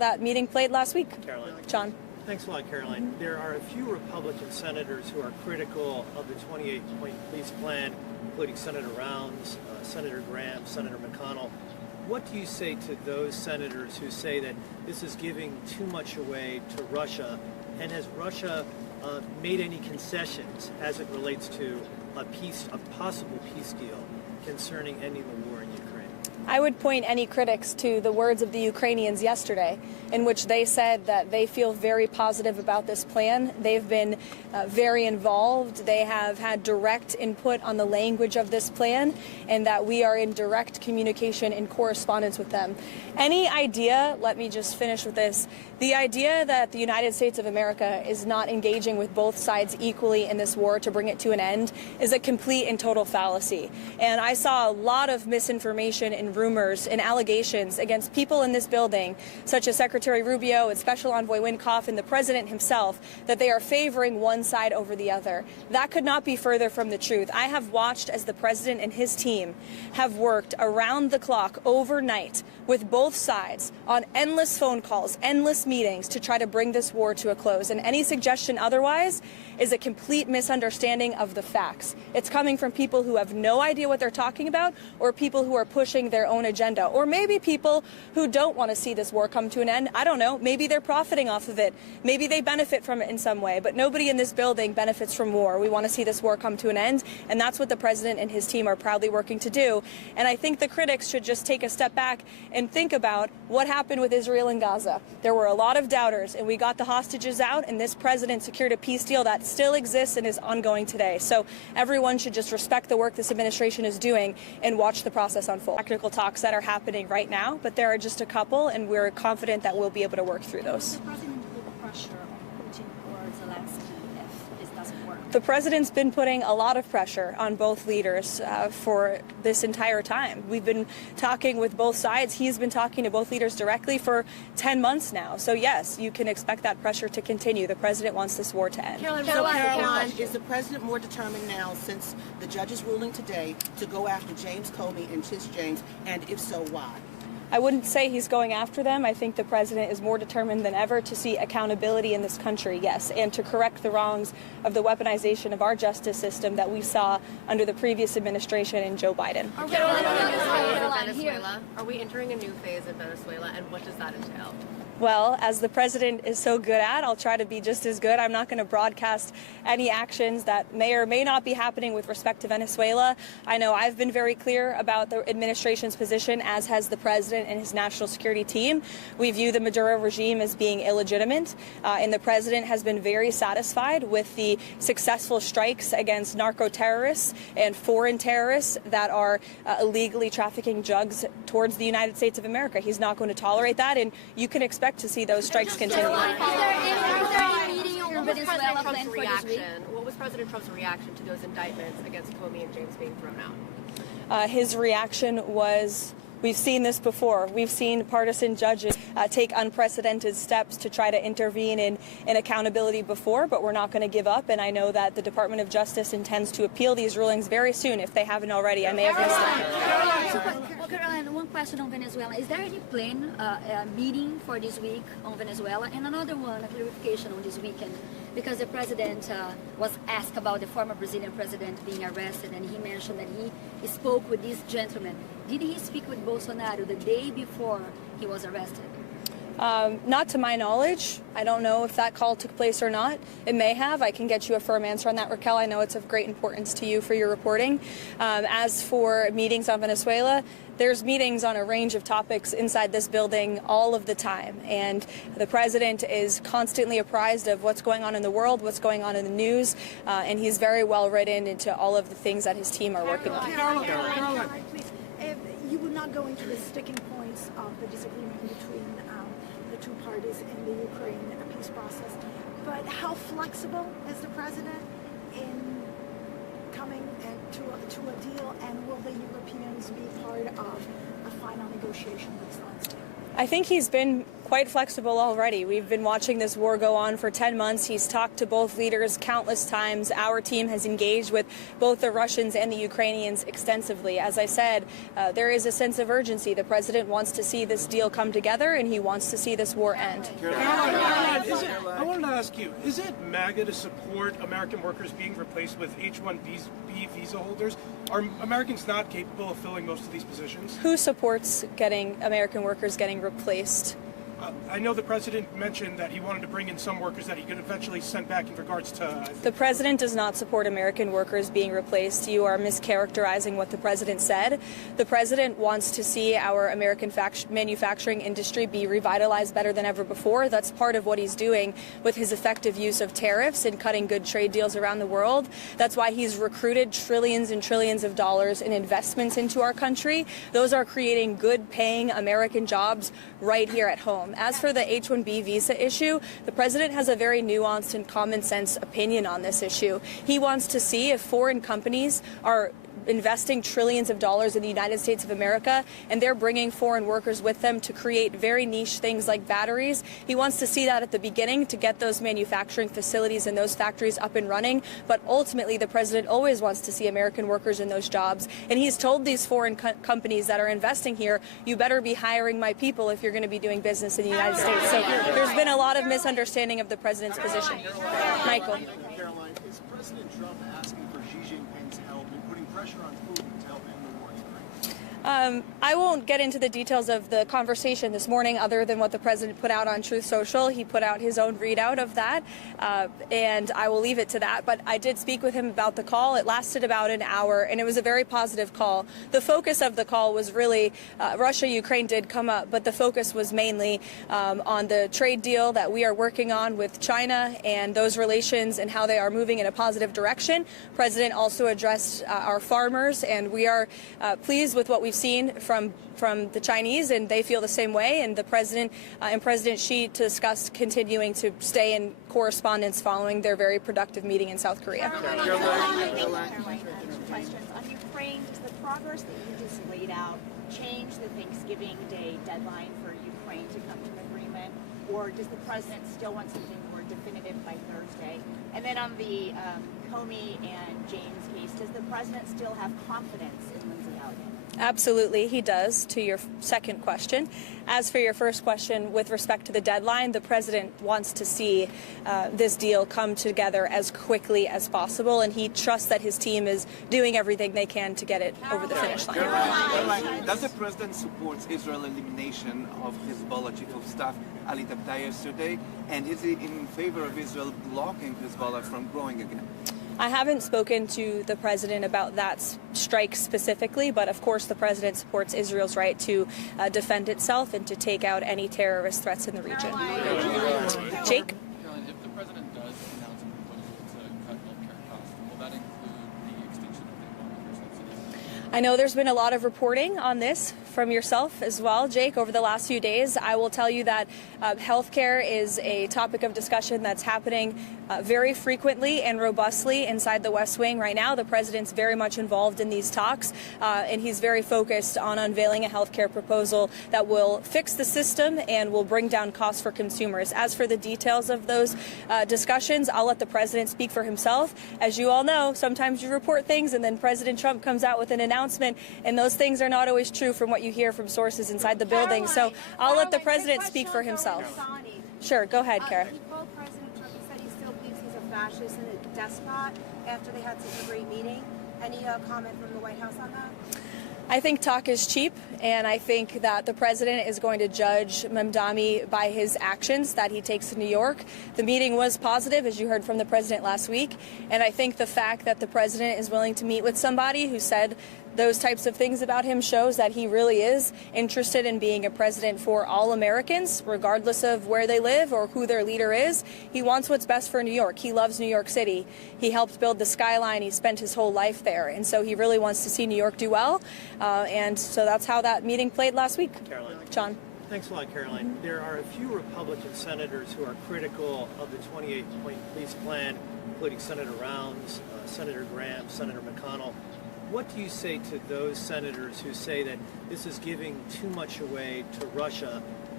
that meeting played last week. Caroline. John. Thanks a lot, Caroline. There are a few Republican senators who are critical of the 28-point peace plan, including Senator Rounds, Senator Graham, Senator McConnell. What do you say to those senators who say that this is giving too much away to Russia? And has Russia made any concessions as it relates to a possible peace deal concerning ending the war in Ukraine? I would point any critics to the words of the Ukrainians yesterday, in which they said that they feel very positive about this plan. They've been very involved. They have had direct input on the language of this plan, and that we are in direct communication and correspondence with them. Any idea, let me just finish with this, the idea that the United States of America is not engaging with both sides equally in this war to bring it to an end is a complete and total fallacy. And I saw a lot of misinformation and rumors and allegations against people in this building, such as Secretary Rubio and Special Envoy Wynkoff and the President himself, that they are favoring one side over the other. That could not be further from the truth. I have watched as the President and his team have worked around the clock overnight with both sides on endless phone calls, endless meetings to try to bring this war to a close. And any suggestion otherwise is a complete misunderstanding of the facts. It's coming from people who have no idea what they're talking about, or people who are pushing their own agenda, or maybe people who don't want to see this war come to an end. I don't know. Maybe they're profiting off of it. Maybe they benefit from it in some way, but nobody in this building benefits from war. We want to see this war come to an end, and that's what the President and his team are proudly working to do. And I think the critics should just take a step back and think about what happened with Israel and Gaza. There were a lot of doubters, and we got the hostages out, and this president secured a peace deal that still exists and is ongoing today. So everyone should just respect the work this administration is doing and watch the process unfold. Technical talks that are happening right now, but there are just a couple, and we're confident that we'll be able to work through those. The president put pressure on Putin or Zelensky if this doesn't work. The president's been putting a lot of pressure on both leaders for this entire time. We've been talking with both sides. He's been talking to both leaders directly for 10 months now. So yes, you can expect that pressure to continue. The president wants this war to end. Caroline, is the president more determined now, since the judge's ruling today, to go after James Comey and Tish James, and if so, why? I wouldn't say he's going after them. I think the president is more determined than ever to see accountability in this country, yes, and to correct the wrongs of the weaponization of our justice system that we saw under the previous administration and Joe Biden. Venezuela. Are we entering a new phase of Venezuela, and what does that entail? Well, as the president is so good at, I'll try to be just as good. I'm not going to broadcast any actions that may or may not be happening with respect to Venezuela. I know I've been very clear about the administration's position, as has the president and his national security team. We view the Maduro regime as being illegitimate, and the president has been very satisfied with the successful strikes against narco terrorists and foreign terrorists that are illegally trafficking drugs towards the United States of America. He's not going to tolerate that, and you can expect to see those strikes continue. What was President Trump's reaction to those indictments against Comey and James being thrown out? His reaction was, we've seen this before. We've seen partisan judges take unprecedented steps to try to intervene in accountability before, but we're not going to give up. And I know that the Department of Justice intends to appeal these rulings very soon, if they haven't already. I may have missed it. Well, Caroline, one question on Venezuela. Is there any plan, meeting for this week on Venezuela? And another one, a clarification on this weekend, because the president was asked about the former Brazilian president being arrested, and he mentioned that he spoke with this gentleman. Did he speak with Bolsonaro the day before he was arrested? Not to my knowledge. I don't know if that call took place or not. It may have. I can get you a firm answer on that, Raquel. I know it's of great importance to you for your reporting. As for meetings on Venezuela, there's meetings on a range of topics inside this building all of the time. And the president is constantly apprised of what's going on in the world, what's going on in the news, and he's very well written into all of the things that his team are working on. Caroline, please. You would not go into the sticking points of the disagreement between the two parties in the Ukraine peace process, but how flexible is the president in coming to a deal, and will the Europeans be part of a final negotiation with Zelensky? I think he's been quite flexible already. We've been watching this war go on for 10 months. He's talked to both leaders countless times. Our team has engaged with both the Russians and the Ukrainians extensively. As I said, there is a sense of urgency. The president wants to see this deal come together, and he wants to see this war end. I wanted to ask you, is it MAGA to support American workers being replaced with H-1B visa holders? Are Americans not capable of filling most of these positions? Who supports getting American workers getting replaced? I know the president mentioned that he wanted to bring in some workers that he could eventually send back in regards to... The president does not support American workers being replaced. You are mischaracterizing what the president said. The president wants to see our American manufacturing industry be revitalized better than ever before. That's part of what he's doing with his effective use of tariffs and cutting good trade deals around the world. That's why he's recruited trillions and trillions of dollars in investments into our country. Those are creating good-paying American jobs right here at home. As for the H-1B visa issue, the president has a very nuanced and common sense opinion on this issue. He wants to see if foreign companies are investing trillions of dollars in the United States of America, and they're bringing foreign workers with them to create very niche things like batteries. He wants to see that at the beginning to get those manufacturing facilities and those factories up and running, but ultimately the president always wants to see American workers in those jobs, and he's told these foreign companies that are investing here, you better be hiring my people if you're going to be doing business in the United States. So there's been a lot of misunderstanding of the president's position. Michael. Caroline, is President Trump asking for Xi Jinping's help in putting pressure on Putin to help end the war in Ukraine? I won't get into the details of the conversation this morning other than what the president put out on Truth Social. He put out his own readout of that, and I will leave it to that. But I did speak with him about the call. It lasted about an hour, and it was a very positive call. The focus of the call was really Russia-Ukraine did come up, but the focus was mainly on the trade deal that we are working on with China and those relations and how they are moving in a positive direction. The president also addressed our farmers, and we are pleased with what we've seen from the Chinese, and they feel the same way. And the president and President Xi discussed continuing to stay in correspondence following their very productive meeting in South Korea. Caroline, questions on Ukraine. Does the progress that you just laid out change the Thanksgiving Day deadline for Ukraine to come to an agreement, or does the president still want something more definitive by Thursday? And then on the Comey and James case, does the president still have confidence in Lindsay Elliott? Absolutely, he does, to your second question. As for your first question, with respect to the deadline, the president wants to see this deal come together as quickly as possible, and he trusts that his team is doing everything they can to get it over the finish line. Caroline, does the president support Israel's elimination of Hezbollah chief of staff Ali Tabtai yesterday, and is he in favor of Israel blocking Hezbollah from growing again? I haven't spoken to the president about that strike specifically, but of course the president supports Israel's right to defend itself and to take out any terrorist threats in the region. Jake? Caroline, if the president does announce a proposal to cut healthcare costs, will that include the extinction of the Obamacare subsidies? I know there's been a lot of reporting on this from yourself as well, Jake, over the last few days. I will tell you that healthcare is a topic of discussion that's happening very frequently and robustly inside the West Wing right now. The president's very much involved in these talks, and he's very focused on unveiling a healthcare proposal that will fix the system and will bring down costs for consumers. As for the details of those discussions, I'll let the president speak for himself. As you all know, sometimes you report things and then President Trump comes out with an announcement, and those things are not always true from what you hear from sources inside the building. So I'll let the president speak for himself. Sure, go ahead, Kara. President Trump said he still believes he's a fascist and a despot after they had such a great meeting. Any comment from the White House on that? I think talk is cheap, and I think that the president is going to judge Mamdani by his actions that he takes in New York. The meeting was positive, as you heard from the president last week, and I think the fact that the president is willing to meet with somebody who said those types of things about him shows that he really is interested in being a president for all Americans, regardless of where they live or who their leader is. He wants what's best for New York. He loves New York City. He helped build the skyline. He spent his whole life there. And so he really wants to see New York do well. And so that's how that meeting played last week. Caroline. John. Thanks a lot, Caroline. There are a few Republican senators who are critical of the 28-point police plan, including Senator Rounds, Senator Graham, Senator McConnell. What do you say to those senators who say that this is giving too much away to Russia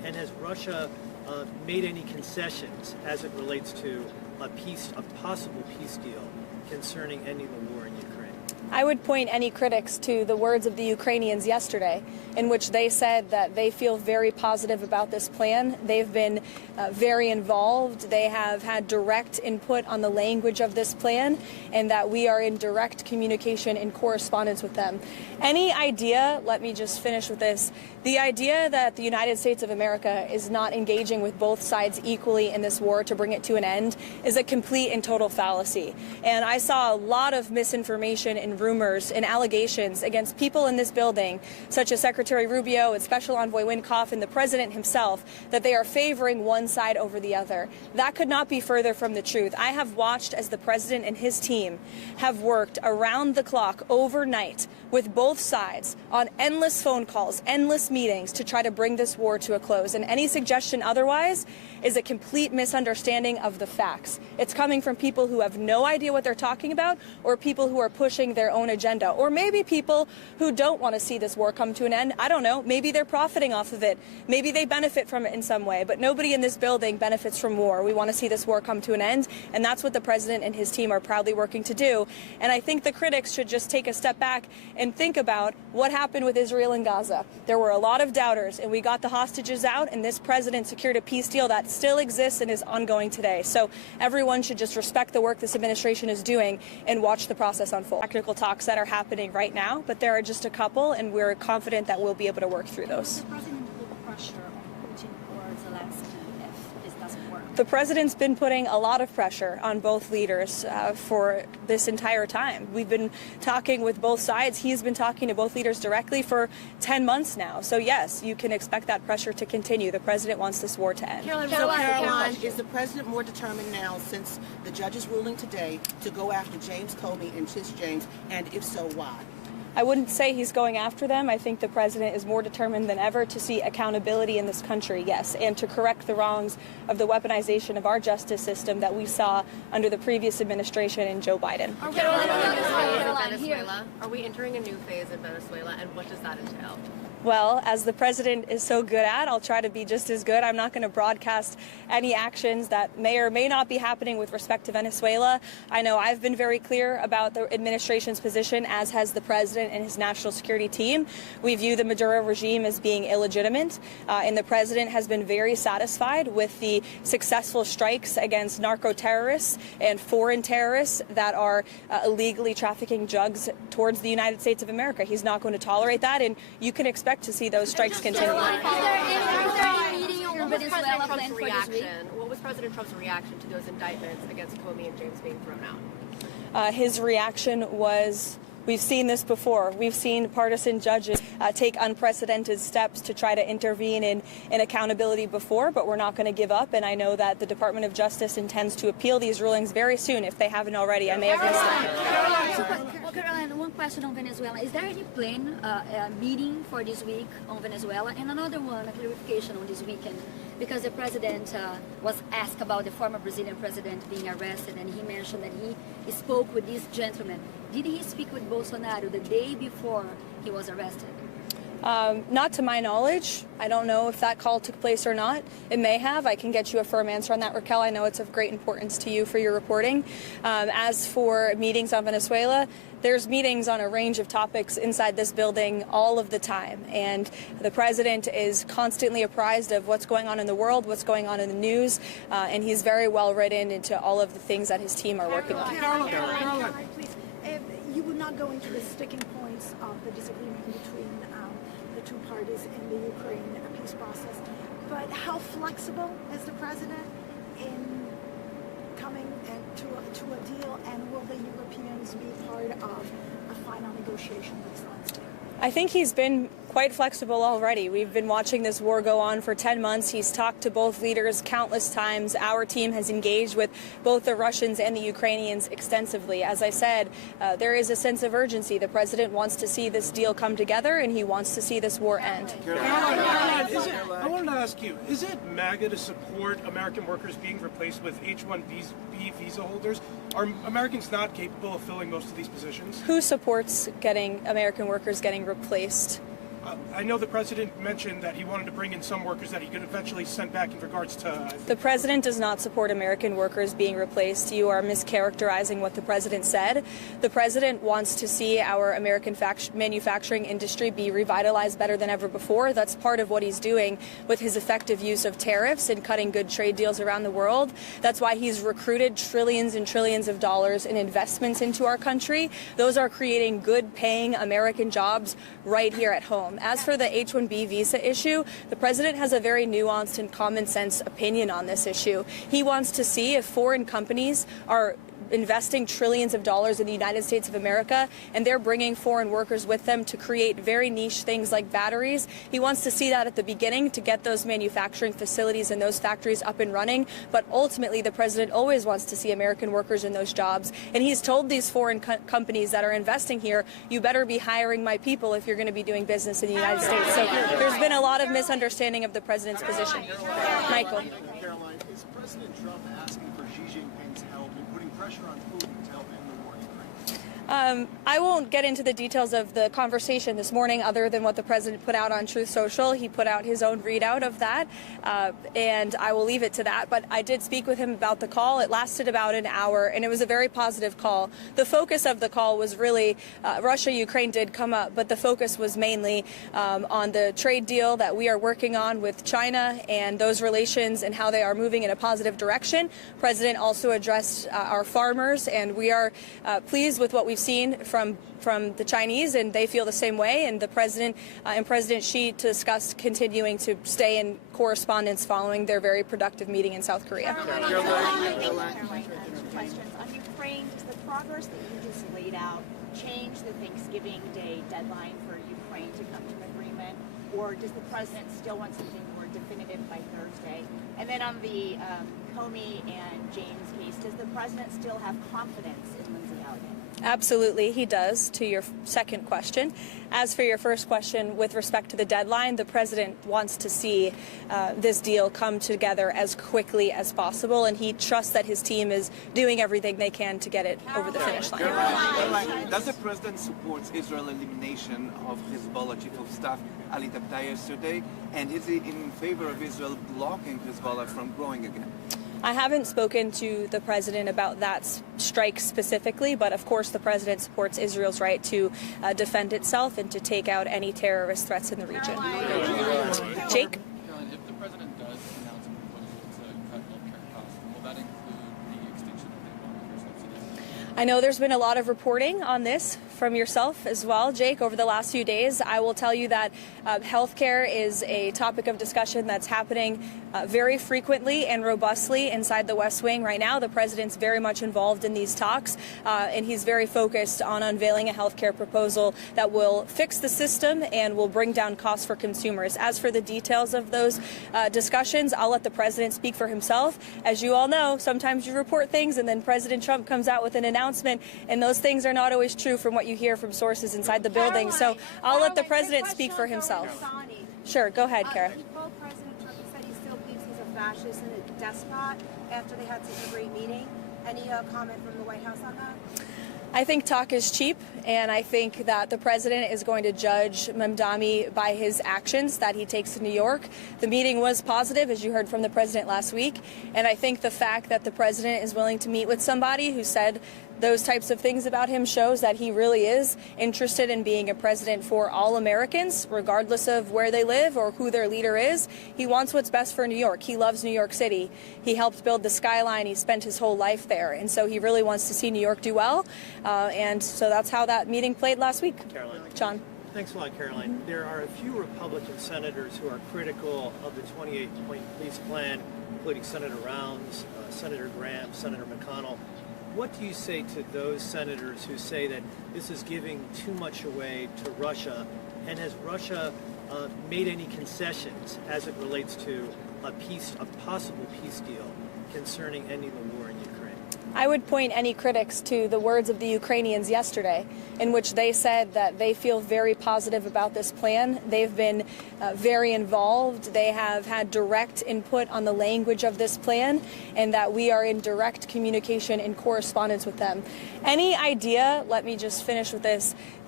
And has Russia made any concessions as it relates to a possible peace deal concerning ending the war in Ukraine? I would point any critics to the words of the Ukrainians yesterday, in which they said that they feel very positive about this plan. They've been very involved. They have had direct input on the language of this plan, and that we are in direct communication and correspondence with them. Any idea, let me just finish with this, the idea that the United States of America is not engaging with both sides equally in this war to bring it to an end is a complete and total fallacy. And I saw a lot of misinformation and rumors and allegations against people in this building, such as Secretary Rubio and Special Envoy Wynkoff and the President himself, that they are favoring one side over the other. That could not be further from the truth. I have watched as the President and his team have worked around the clock overnight with both sides on endless phone calls, endless meetings to try to bring this war to a close. And any suggestion otherwise is a complete misunderstanding of the facts. It's coming from people who have no idea what they're talking about, or people who are pushing their own agenda, or maybe people who don't want to see this war come to an end. I don't know. Maybe they're profiting off of it. Maybe they benefit from it in some way, but nobody in this building benefits from war. We want to see this war come to an end, and that's what the President and his team are proudly working to do. And I think the critics should just take a step back and think about what happened with Israel and Gaza. There were a lot of doubters, and we got the hostages out, and this president secured a peace deal that still exists and is ongoing today. So everyone should just respect the work this administration is doing and watch the process unfold. Technical talks that are happening right now, but there are just a couple, and we're confident that we'll be able to work through those. The president put pressure on Putin or Zelensky if this doesn't work. The president's been putting a lot of pressure on both leaders for this entire time. We've been talking with both sides. He's been talking to both leaders directly for 10 months now. So yes, you can expect that pressure to continue. The president wants this war to end. Caroline, is the president more determined now, since the judge's ruling today, to go after James Comey and Tish James, and if so, why? I wouldn't say he's going after them. I think the president is more determined than ever to see accountability in this country, yes, and to correct the wrongs of the weaponization of our justice system that we saw under the previous administration and Joe Biden. Are we entering a new phase in Venezuela, and what does that entail? Well, as the president is so good at, I'll try to be just as good. I'm not going to broadcast any actions that may or may not be happening with respect to Venezuela. I know I've been very clear about the administration's position, as has the president and his national security team. We view the Maduro regime as being illegitimate, and the president has been very satisfied with the successful strikes against narco terrorists and foreign terrorists that are illegally trafficking drugs towards the United States of America. He's not going to tolerate that, and you can expect to see those strikes continue. What was President Trump's reaction to those indictments against Comey and James being thrown out? His reaction was, we've seen this before. We've seen partisan judges take unprecedented steps to try to intervene in accountability before, but we're not going to give up. And I know that the Department of Justice intends to appeal these rulings very soon, if they haven't already. I may have missed it. Caroline, one question on Venezuela. Is there any plan, meeting for this week on Venezuela? And another one, a clarification on this weekend, because the president was asked about the former Brazilian president being arrested, and he mentioned that he spoke with this gentleman. Did he speak with Bolsonaro the day before he was arrested? Not to my knowledge. I don't know if that call took place or not. It may have. I can get you a firm answer on that, Raquel. I know it's of great importance to you for your reporting. As for meetings on Venezuela, there's meetings on a range of topics inside this building all of the time. And the president is constantly apprised of what's going on in the world, what's going on in the news, and he's very well written into all of the things that his team are working on. Caroline, please. You would not go into the sticking points of the disagreement between the two parties in the Ukraine peace process, but how flexible is the president in coming to a deal, and will the Europeans be part of a final negotiation with Zelensky? I think he's been quite flexible already. We've been watching this war go on for 10 months. He's talked to both leaders countless times. Our team has engaged with both the Russians and the Ukrainians extensively. As I said, there is a sense of urgency. The president wants to see this deal come together, and he wants to see this war end. I wanted to ask you, is it MAGA to support American workers being replaced with H-1B visa holders? Are Americans not capable of filling most of these positions? Who supports getting American workers getting replaced I know the president mentioned that he wanted to bring in some workers that he could eventually send back in regards to... The president does not support American workers being replaced. You are mischaracterizing what the president said. The president wants to see our American manufacturing industry be revitalized better than ever before. That's part of what he's doing with his effective use of tariffs and cutting good trade deals around the world. That's why he's recruited trillions and trillions of dollars in investments into our country. Those are creating good-paying American jobs right here at home. As for the H-1B visa issue, the president has a very nuanced and common sense opinion on this issue. He wants to see if foreign companies are investing trillions of dollars in the United States of America, and they're bringing foreign workers with them to create very niche things like batteries. He wants to see that at the beginning to get those manufacturing facilities and those factories up and running, but ultimately the president always wants to see American workers in those jobs, and he's told these foreign companies that are investing here, you better be hiring my people if you're going to be doing business in the United States. So there's been a lot of misunderstanding of the president's position. Michael. Caroline, is President Trump asking for Xi Jinping's help in putting pressure on Putin to help end the war in Ukraine? I won't get into the details of the conversation this morning other than what the president put out on Truth Social. He put out his own readout of that, and I will leave it to that. But I did speak with him about the call. It lasted about an hour, and it was a very positive call. The focus of the call was really Russia-Ukraine did come up, but the focus was mainly on the trade deal that we are working on with China and those relations and how they are moving in a positive direction. The president also addressed our farmers, and we are pleased with what we've seen from the Chinese, and they feel the same way. And the president and President Xi discussed continuing to stay in correspondence following their very productive meeting in South Korea. Caroline, questions on Ukraine. Does the progress that you just laid out change the Thanksgiving Day deadline for Ukraine to come to an agreement, or does the president still want something more definitive by Thursday? And then on the Comey and James case, does the president still have confidence in Lindsay Elliott? Absolutely, he does, to your second question. As for your first question, with respect to the deadline, the president wants to see this deal come together as quickly as possible, and he trusts that his team is doing everything they can to get it over the finish line. Caroline, does the president support Israel's elimination of Hezbollah chief of staff Ali Tabtai yesterday, and is he in favor of Israel blocking Hezbollah from growing again? I haven't spoken to the president about that strike specifically, but of course the president supports Israel's right to defend itself and to take out any terrorist threats in the region. Jake? Caroline, if the president does announce a proposal to cut healthcare costs, will that include the extinction of the Obamacare subsidies? I know there's been a lot of reporting on this from yourself as well, Jake, over the last few days. I will tell you that healthcare is a topic of discussion that's happening very frequently and robustly inside the West Wing right now. The president's very much involved in these talks, and he's very focused on unveiling a healthcare proposal that will fix the system and will bring down costs for consumers. As for the details of those discussions, I'll let the president speak for himself. As you all know, sometimes you report things and then President Trump comes out with an announcement, and those things are not always true from what you hear from sources inside the building. So I'll let the president speak for himself. Sure, go ahead, Kara. Both President Trump said he still believes he's a fascist and a despot after they had such a great meeting. Any comment from the White House on that? I think talk is cheap, and I think that the president is going to judge Mamdani by his actions that he takes to New York. The meeting was positive, as you heard from the president last week, and I think the fact that the president is willing to meet with somebody who said those types of things about him shows that he really is interested in being a president for all Americans, regardless of where they live or who their leader is. He wants what's best for New York. He loves New York City. He helped build the skyline. He spent his whole life there. And so he really wants to see New York do well. And so that's how that meeting played last week. Caroline. John. Thanks a lot, Caroline. There are a few Republican senators who are critical of the 28-point police plan, including Senator Rounds, Senator Graham, Senator McConnell. What do you say to those senators who say that this is giving too much away to Russia? And has Russia made any concessions as it relates to a possible peace deal concerning ending the war in Ukraine? I would point any critics to the words of the Ukrainians yesterday, in which they said that they feel very positive about this plan. They've been very involved. They have had direct input on the language of this plan, and that we are in direct communication and correspondence with them. Any idea, let me just finish with this,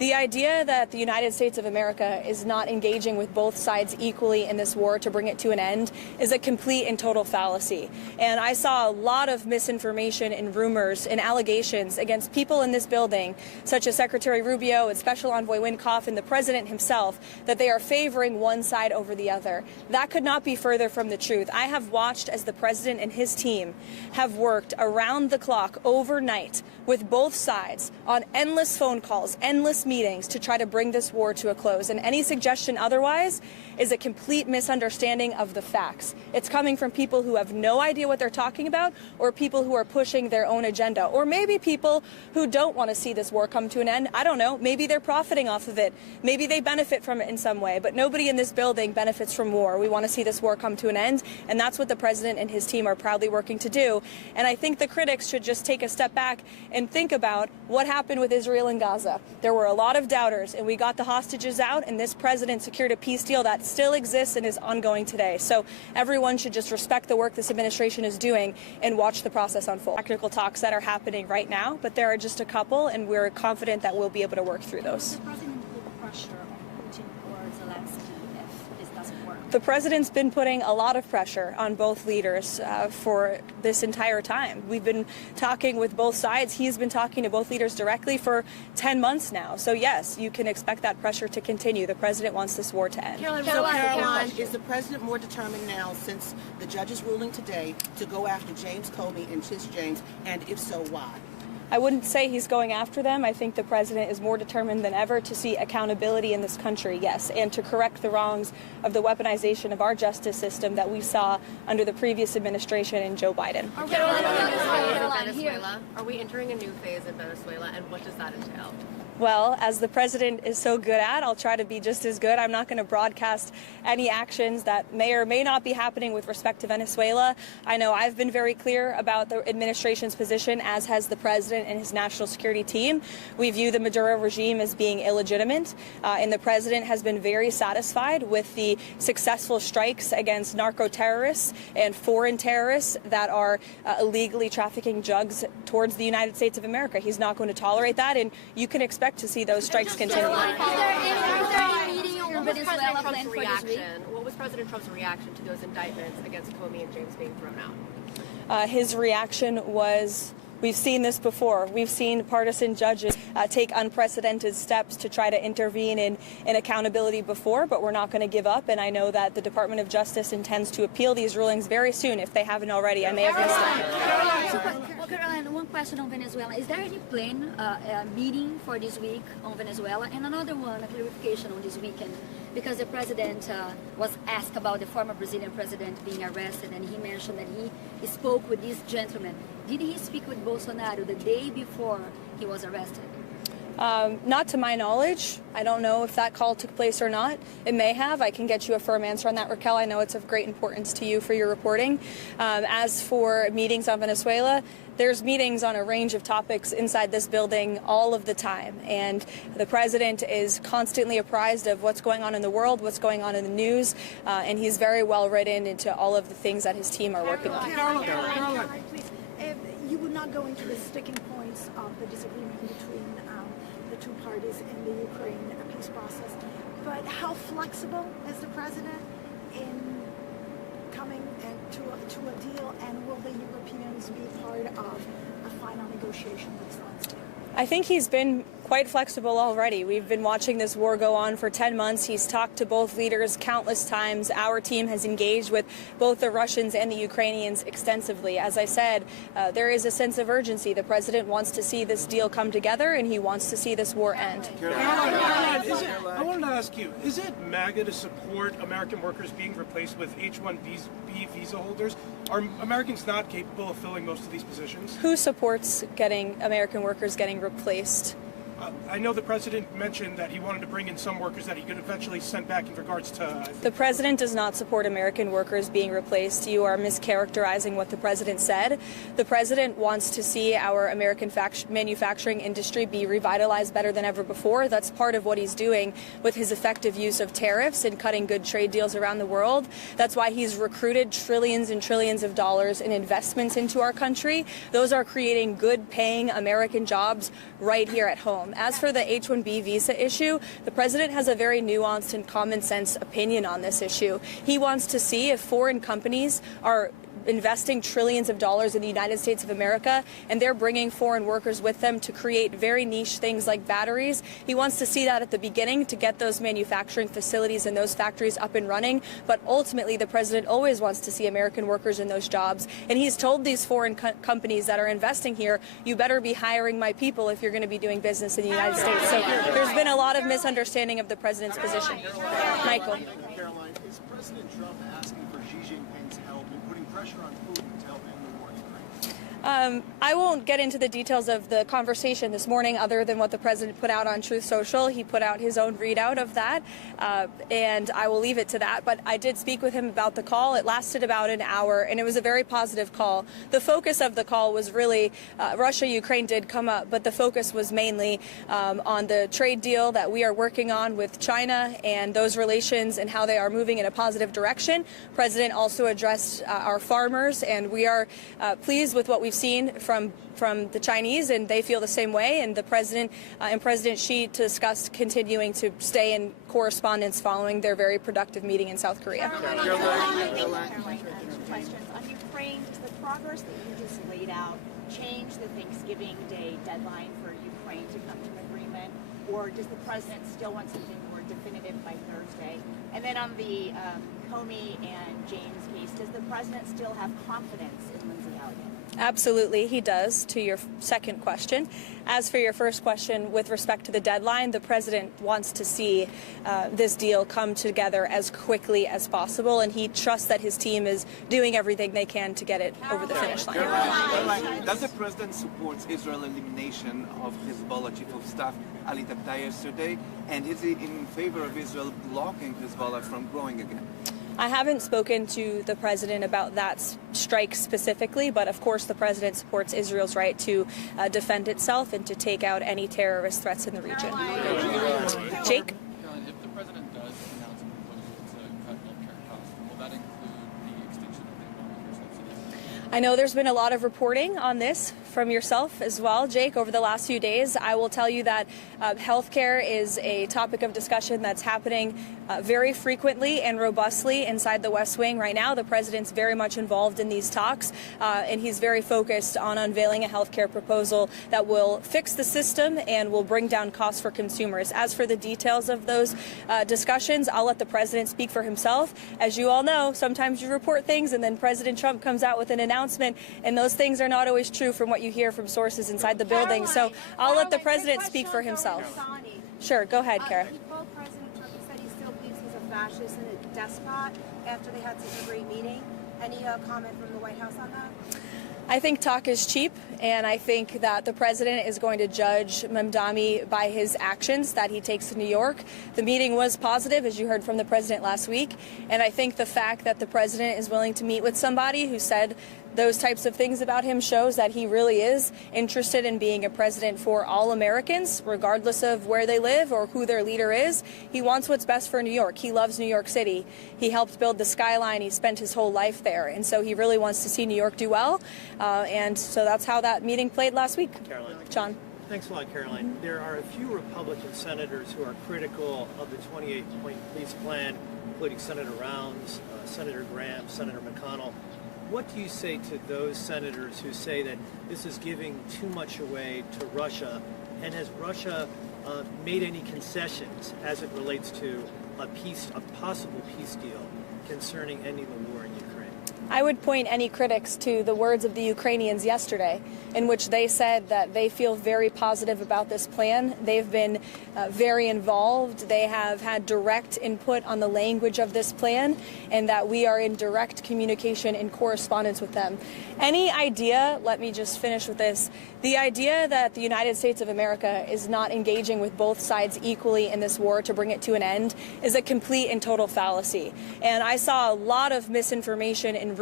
The idea that the United States of America is not engaging with both sides equally in this war to bring it to an end is a complete and total fallacy. And I saw a lot of misinformation and rumors and allegations against people in this building, such as Secretary Rubio and Special Envoy Wynkoff and the President himself, that they are favoring one side over the other. That could not be further from the truth. I have watched as the President and his team have worked around the clock overnight with both sides on endless phone calls, endless meetings to try to bring this war to a close. And any suggestion otherwise is a complete misunderstanding of the facts. It's coming from people who have no idea what they're talking about, or people who are pushing their own agenda, or maybe people who don't want to see this war come to an end. I don't know. Maybe they're profiting off of it. Maybe they benefit from it in some way, but nobody in this building benefits from war. We want to see this war come to an end, and that's what the President and his team are proudly working to do. And I think the critics should just take a step back and think about what happened with Israel and Gaza. There were a lot of doubters, and we got the hostages out, and this president secured a peace deal that still exists and is ongoing today. So everyone should just respect the work this administration is doing and watch the process unfold. Technical talks that are happening right now, but there are just a couple, and we're confident that we'll be able to work through those. The president put pressure on Putin or Zelensky if this doesn't work? The president's been putting a lot of pressure on both leaders for this entire time. We've been talking with both sides. He's been talking to both leaders directly for 10 months now. So yes, you can expect that pressure to continue. The president wants this war to end. Caroline, is the president more determined now since the judge's ruling today to go after James Comey and Tish James, and if so, why? I wouldn't say he's going after them. I think the president is more determined than ever to see accountability in this country, yes, and to correct the wrongs of the weaponization of our justice system that we saw under the previous administration and Joe Biden. Venezuela. Are we entering a new phase in Venezuela, and what does that entail? Well, as the president is so good at, I'll try to be just as good. I'm not going to broadcast any actions that may or may not be happening with respect to Venezuela. I know I've been very clear about the administration's position, as has the president and his national security team. We view the Maduro regime as being illegitimate, and the president has been very satisfied with the successful strikes against narco terrorists and foreign terrorists that are illegally trafficking drugs towards the United States of America. He's not going to tolerate that, and you can expect to see those strikes continue. What was President Trump's reaction to those indictments against Comey and James being thrown out? His reaction was, we've seen this before. We've seen partisan judges take unprecedented steps to try to intervene in accountability before, but we're not going to give up. And I know that the Department of Justice intends to appeal these rulings very soon, if they haven't already. I may have missed it. Well, Caroline, one question on Venezuela. Is there any plan, meeting for this week on Venezuela? And another one, a clarification on this weekend, because the president was asked about the former Brazilian president being arrested, and he mentioned that he spoke with this gentleman. Did he speak with Bolsonaro the day before he was arrested? Not to my knowledge. I don't know if that call took place or not. It may have. I can get you a firm answer on that, Raquel. I know it's of great importance to you for your reporting. As for meetings on Venezuela, there's meetings on a range of topics inside this building all of the time. And the president is constantly apprised of what's going on in the world, what's going on in the news, and he's very well written into all of the things that his team are working on. Caroline, please. You would not go into the sticking points of the disagreement between the two parties in the Ukraine peace process, but how flexible is the president in coming to a deal, and will the Europeans be part of a final negotiation with Zelensky? I think he's been quite flexible already. We've been watching this war go on for 10 months. He's talked to both leaders countless times. Our team has engaged with both the Russians and the Ukrainians extensively. As I said, there is a sense of urgency. The president wants to see this deal come together, and he wants to see this war end. I wanted to ask you, is it MAGA to support American workers being replaced with H-1B visa holders? Are Americans not capable of filling most of these positions? Who supports American workers getting replaced? I know the president mentioned that he wanted to bring in some workers that he could eventually send back in regards to... The president does not support American workers being replaced. You are mischaracterizing what the president said. The president wants to see our American manufacturing industry be revitalized better than ever before. That's part of what he's doing with his effective use of tariffs and cutting good trade deals around the world. That's why he's recruited trillions and trillions of dollars in investments into our country. Those are creating good-paying American jobs right here at home. As for the H-1B visa issue, the president has a very nuanced and common sense opinion on this issue. He wants to see if foreign companies are investing trillions of dollars in the United States of America, and they're bringing foreign workers with them to create very niche things like batteries. He wants to see that at the beginning to get those manufacturing facilities and those factories up and running. But ultimately, the president always wants to see American workers in those jobs. And he's told these foreign companies that are investing here, you better be hiring my people if you're going to be doing business in the United States. So there's been a lot of misunderstanding of the president's position. Michael. Caroline, is President Trump asking for Xi Jinping's help in putting pressure on Putin to help end the war in Ukraine? I won't get into the details of the conversation this morning other than what the president put out on Truth Social. He put out his own readout of that, and I will leave it to that. But I did speak with him about the call. It lasted about an hour, and it was a very positive call. The focus of the call was really Russia-Ukraine did come up, but the focus was mainly on the trade deal that we are working on with China and those relations and how they are moving in a positive direction. The president also addressed our farmers, and we are pleased with what we've seen from the Chinese, and they feel the same way. And the president and President Xi discussed continuing to stay in correspondence following their very productive meeting in South Korea. Caroline, questions on Ukraine. Does the progress that you just laid out change the Thanksgiving Day deadline for Ukraine to come to an agreement, or does the president still want something more definitive by Thursday? And then on the Comey and James case, does the president still have confidence in Lindsey Elliott? Absolutely, he does, to your second question. As for your first question, with respect to the deadline, the president wants to see this deal come together as quickly as possible, and he trusts that his team is doing everything they can to get it over the finish line. Caroline, does the president support Israel's elimination of Hezbollah chief of staff Ali Tabtai yesterday, and is he in favor of Israel blocking Hezbollah from growing again? I haven't spoken to the president about that strike specifically, but of course the president supports Israel's right to defend itself and to take out any terrorist threats in the region. Jake? Caroline, if the president does announce a proposal to cut healthcare costs, will that include the extinction of the Obamacare subsidies? I know there's been a lot of reporting on this from yourself as well, Jake, over the last few days. I will tell you that healthcare is a topic of discussion that's happening very frequently and robustly inside the West Wing right now. The president's very much involved in these talks, and he's very focused on unveiling a healthcare proposal that will fix the system and will bring down costs for consumers. As for the details of those discussions, I'll let the president speak for himself. As you all know, sometimes you report things and then President Trump comes out with an announcement, and those things are not always true from what you hear from sources inside the building. So I'll let the president speak for himself. Sure, go ahead, Kara. Well, President Trump said he still believes he's a fascist and a despot after they had such a great meeting. Any comment from the White House on that? I think talk is cheap, and I think that the president is going to judge Mamdani by his actions that he takes in New York. The meeting was positive, as you heard from the president last week, and I think the fact that the president is willing to meet with somebody who said those types of things about him shows that he really is interested in being a president for all Americans, regardless of where they live or who their leader is. He wants what's best for New York. He loves New York City. He helped build the skyline. He spent his whole life there. And so he really wants to see New York do well. And so that's how that meeting played last week. Caroline. John. Thanks a lot, Caroline. There are a few Republican senators who are critical of the 28-point peace plan, including Senator Rounds, Senator Graham, Senator McConnell. What do you say to those senators who say that this is giving too much away to Russia? And has Russia made any concessions as it relates to a possible peace deal concerning ending the war in Ukraine? I would point any critics to the words of the Ukrainians yesterday, in which they said that they feel very positive about this plan. They've been very involved. They have had direct input on the language of this plan, and that we are in direct communication and correspondence with them. Any idea, let me just finish with this, the idea that the United States of America is not engaging with both sides equally in this war to bring it to an end is a complete and total fallacy. And I saw a lot of misinformation and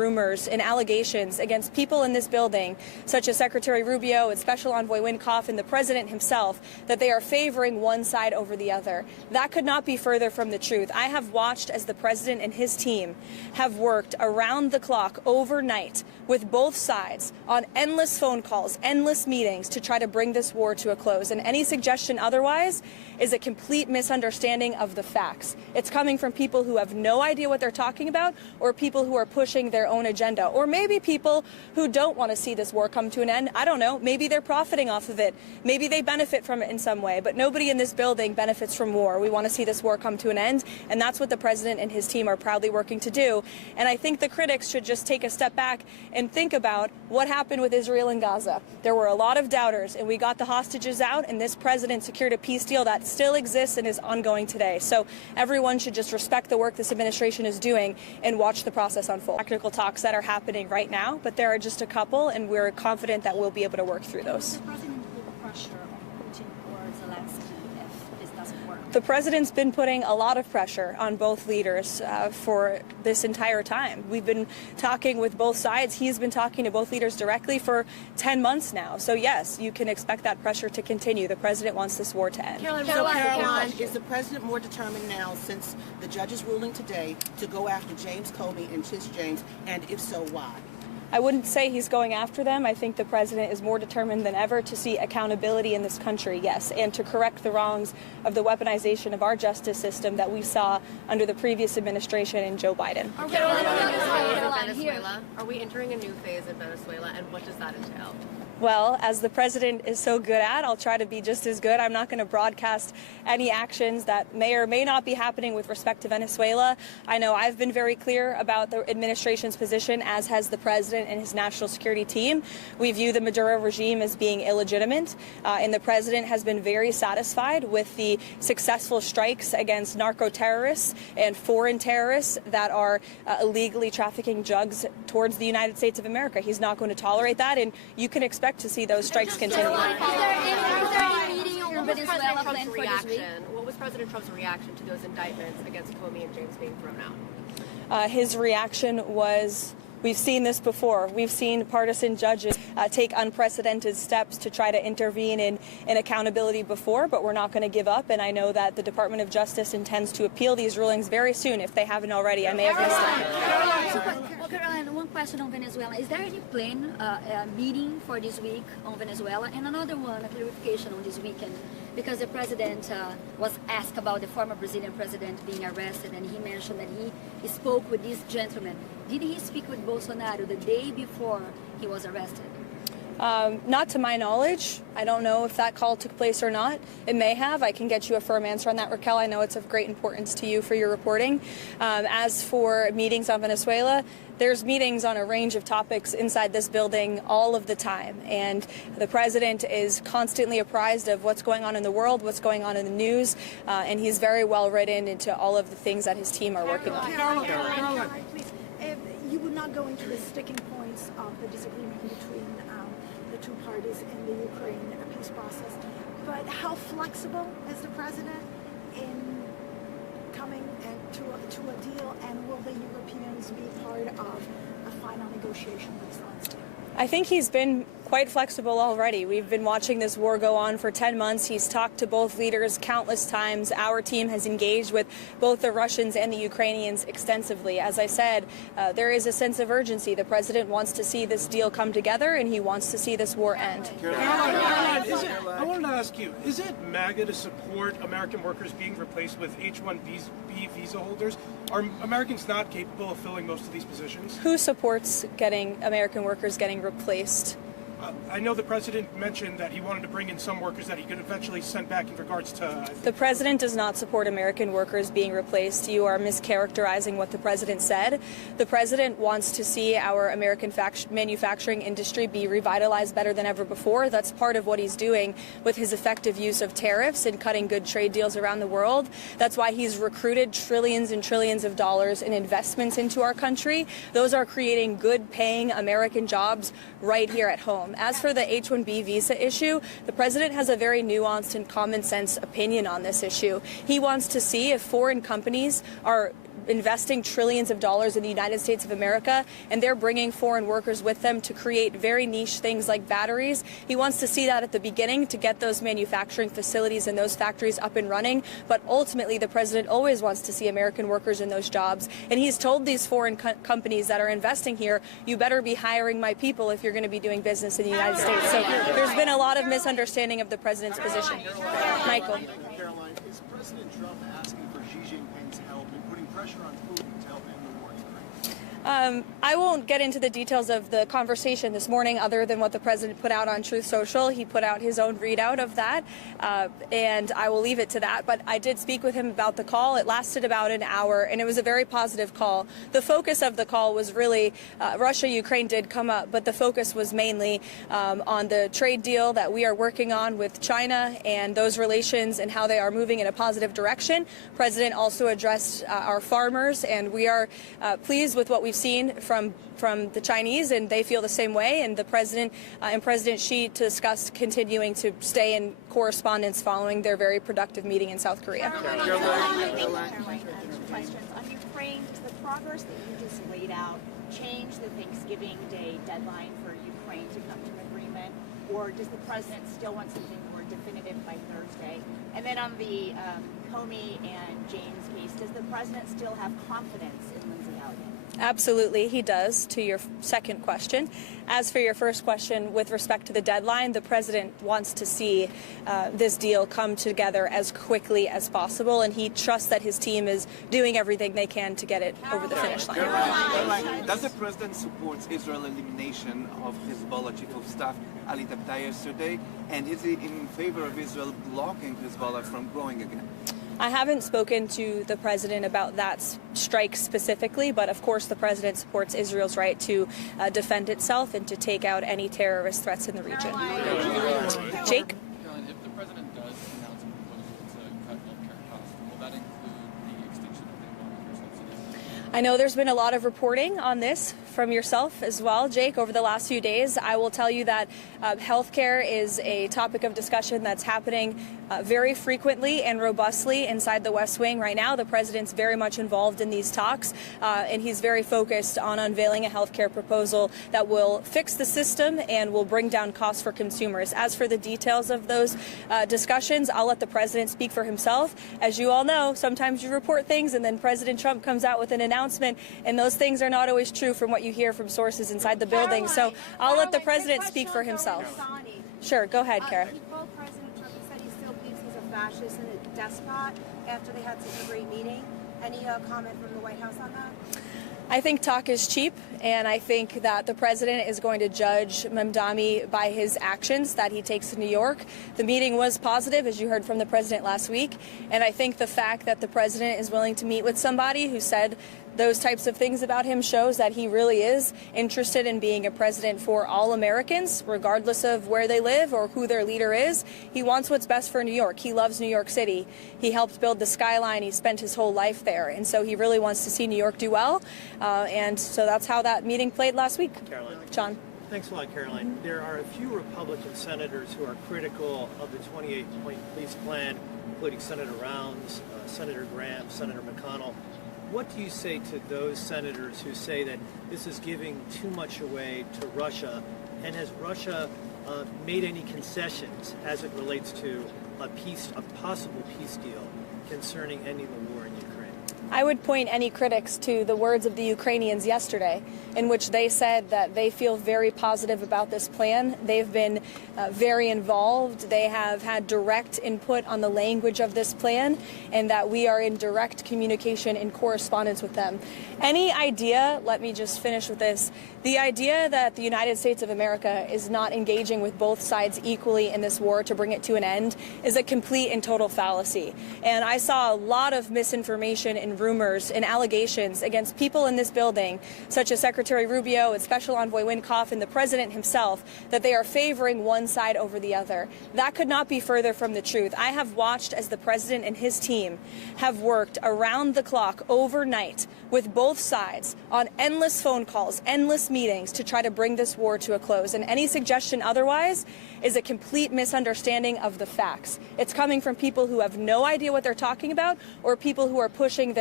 rumors and allegations against people in this building, such as Secretary Rubio and Special Envoy Wynkoff and the president himself, that they are favoring one side over the other. That could not be further from the truth. I have watched as the president and his team have worked around the clock overnight with both sides on endless phone calls, endless meetings to try to bring this war to a close. And any suggestion otherwise is a complete misunderstanding of the facts. It's coming from people who have no idea what they're talking about, or people who are pushing their own agenda, or maybe people who don't want to see this war come to an end. I don't know. Maybe they're profiting off of it. Maybe they benefit from it in some way, but nobody in this building benefits from war. We want to see this war come to an end, and that's what the president and his team are proudly working to do. And I think the critics should just take a step back and think about what happened with Israel and Gaza. There were a lot of doubters, and we got the hostages out, and this president secured a peace deal that still exists and is ongoing today. So everyone should just respect the work this administration is doing and watch the process unfold. Technical talks that are happening right now, but there are just a couple, and we're confident that we'll be able to work through those. The president put pressure on Putin or Zelensky if this doesn't work. The president's been putting a lot of pressure on both leaders for this entire time. We've been talking with both sides. He's been talking to both leaders directly for 10 months now. So yes, you can expect that pressure to continue. The president wants this war to end. Caroline, is the president more determined now, since the judge's ruling today, to go after James Comey and Tish James, and if so, why? I wouldn't say he's going after them. I think the president is more determined than ever to see accountability in this country, yes, and to correct the wrongs of the weaponization of our justice system that we saw under the previous administration and Joe Biden. Venezuela. Are we entering a new phase in Venezuela, and what does that entail? Well, as the president is so good at, I'll try to be just as good. I'm not going to broadcast any actions that may or may not be happening with respect to Venezuela. I know I've been very clear about the administration's position, as has the president and his national security team. We view the Maduro regime as being illegitimate, and the president has been very satisfied with the successful strikes against narco terrorists and foreign terrorists that are illegally trafficking drugs towards the United States of America. He's not going to tolerate that, and you can expect to see those strikes continue. What was President Trump's reaction to those indictments against Comey and James being thrown out? His reaction was, we've seen this before. We've seen partisan judges take unprecedented steps to try to intervene in accountability before, but we're not going to give up. And I know that the Department of Justice intends to appeal these rulings very soon, if they haven't already. I may have missed it. Well, Caroline, one question on Venezuela. Is there any plan, meeting for this week on Venezuela? And another one, a clarification on this weekend, because the president was asked about the former Brazilian president being arrested, and he mentioned that he spoke with this gentleman. Did he speak with Bolsonaro the day before he was arrested? Not to my knowledge. I don't know if that call took place or not. It may have. I can get you a firm answer on that, Raquel. I know it's of great importance to you for your reporting. As for meetings on Venezuela, there's meetings on a range of topics inside this building all of the time. And the president is constantly apprised of what's going on in the world, what's going on in the news, and he's very well written into all of the things that his team are working on. Caroline, please. You would not go into the sticking points of the disagreement between the two parties in the Ukraine peace process, but how flexible is the president in coming to a deal, and will the Europeans be part of a final negotiation with Zelensky? I think he's been quite flexible already. We've been watching this war go on for 10 months. He's talked to both leaders countless times. Our team has engaged with both the Russians and the Ukrainians extensively. As I said, there is a sense of urgency. The president wants to see this deal come together, and he wants to see this war end. I wanted to ask you, is it MAGA to support American workers being replaced with H-1B visa holders? Are Americans not capable of filling most of these positions? Who supports American workers getting replaced? I know the president mentioned that he wanted to bring in some workers that he could eventually send back in regards to... The president does not support American workers being replaced. You are mischaracterizing what the president said. The president wants to see our American manufacturing industry be revitalized better than ever before. That's part of what he's doing with his effective use of tariffs and cutting good trade deals around the world. That's why he's recruited trillions and trillions of dollars in investments into our country. Those are creating good-paying American jobs right here at home. As for the H-1B visa issue, the president has a very nuanced and common sense opinion on this issue. He wants to see if foreign companies are investing trillions of dollars in the United States of America, and they're bringing foreign workers with them to create very niche things like batteries. He wants to see that at the beginning to get those manufacturing facilities and those factories up and running. But ultimately, the president always wants to see American workers in those jobs. And he's told these foreign companies that are investing here, you better be hiring my people if you're going to be doing business in the United States. So there's been a lot of misunderstanding of the president's position. Michael. Caroline, is President Trump asking for Xi Jinping's help in putting pressure on Putin to help end the war in Ukraine? I won't get into the details of the conversation this morning other than what the president put out on Truth Social. He put out his own readout of that, and I will leave it to that. But I did speak with him about the call. It lasted about an hour, and it was a very positive call. The focus of the call was really Russia-Ukraine did come up, but the focus was mainly on the trade deal that we are working on with China and those relations and how they are moving in a positive direction. President also addressed our farmers, and we are pleased with what we've seen from the Chinese, and they feel the same way. And the president and President Xi discussed continuing to stay in correspondence following their very productive meeting in South Korea. Questions on Ukraine. Does the progress that you just laid out change the Thanksgiving Day deadline for Ukraine to come to an agreement, or does the president still want something more definitive by Thursday? And then on the Comey and James case, does the president still have confidence in Lindsey Elliott? Absolutely, he does, to your second question. As for your first question, with respect to the deadline, the president wants to see this deal come together as quickly as possible, and he trusts that his team is doing everything they can to get it over the finish line. Caroline, does the president support Israel's elimination of Hezbollah chief of staff Ali Tabtai yesterday, and is he in favor of Israel blocking Hezbollah from growing again? I haven't spoken to the president about that strike specifically, but of course the president supports Israel's right to defend itself and to take out any terrorist threats in the region. Jake? Caroline, if the president does announce a proposal to cut healthcare costs, will that include the extinction of the Obamacare subsidies? I know there's been a lot of reporting on this from yourself as well, Jake, over the last few days. I will tell you that healthcare is a topic of discussion that's happening very frequently and robustly inside the West Wing right now. The president's very much involved in these talks, and he's very focused on unveiling a healthcare proposal that will fix the system and will bring down costs for consumers. As for the details of those discussions, I'll let the president speak for himself. As you all know, sometimes you report things and then President Trump comes out with an announcement, and those things are not always true from what you hear from sources inside the building. So I'll let the president speak for himself. Sure, go ahead, Kara. President Trump said he still believes he's a fascist and a despot after they had such a great meeting. Any comment from the White House on that? I think talk is cheap, and I think that the president is going to judge Mamdani by his actions that he takes to New York. The meeting was positive, as you heard from the president last week, and I think the fact that the president is willing to meet with somebody who said those types of things about him shows that he really is interested in being a president for all Americans, regardless of where they live or who their leader is. He wants what's best for New York. He loves New York City. He helped build the skyline. He spent his whole life there. And so he really wants to see New York do well. And so that's how that meeting played last week. Caroline. John. Thanks a lot, Caroline. There are a few Republican senators who are critical of the 28-point police plan, including Senator Rounds, Senator Graham, Senator McConnell. What do you say to those senators who say that this is giving too much away to Russia? And has Russia made any concessions as it relates to a possible peace deal concerning ending the war in Ukraine? I would point any critics to the words of the Ukrainians yesterday, in which they said that they feel very positive about this plan. They've been very involved. They have had direct input on the language of this plan, and that we are in direct communication and correspondence with them. Any idea, let me just finish with this, the idea that the United States of America is not engaging with both sides equally in this war to bring it to an end is a complete and total fallacy. And I saw a lot of misinformation and rumors and allegations against people in this building, such as Secretary Rubio and Special Envoy Wynkoff and the President himself, that they are favoring one side over the other. That could not be further from the truth. I have watched as the President and his team have worked around the clock overnight with both sides on endless phone calls, endless meetings to try to bring this war to a close. And any suggestion otherwise is a complete misunderstanding of the facts. It's coming from people who have no idea what they're talking about, or people who are pushing their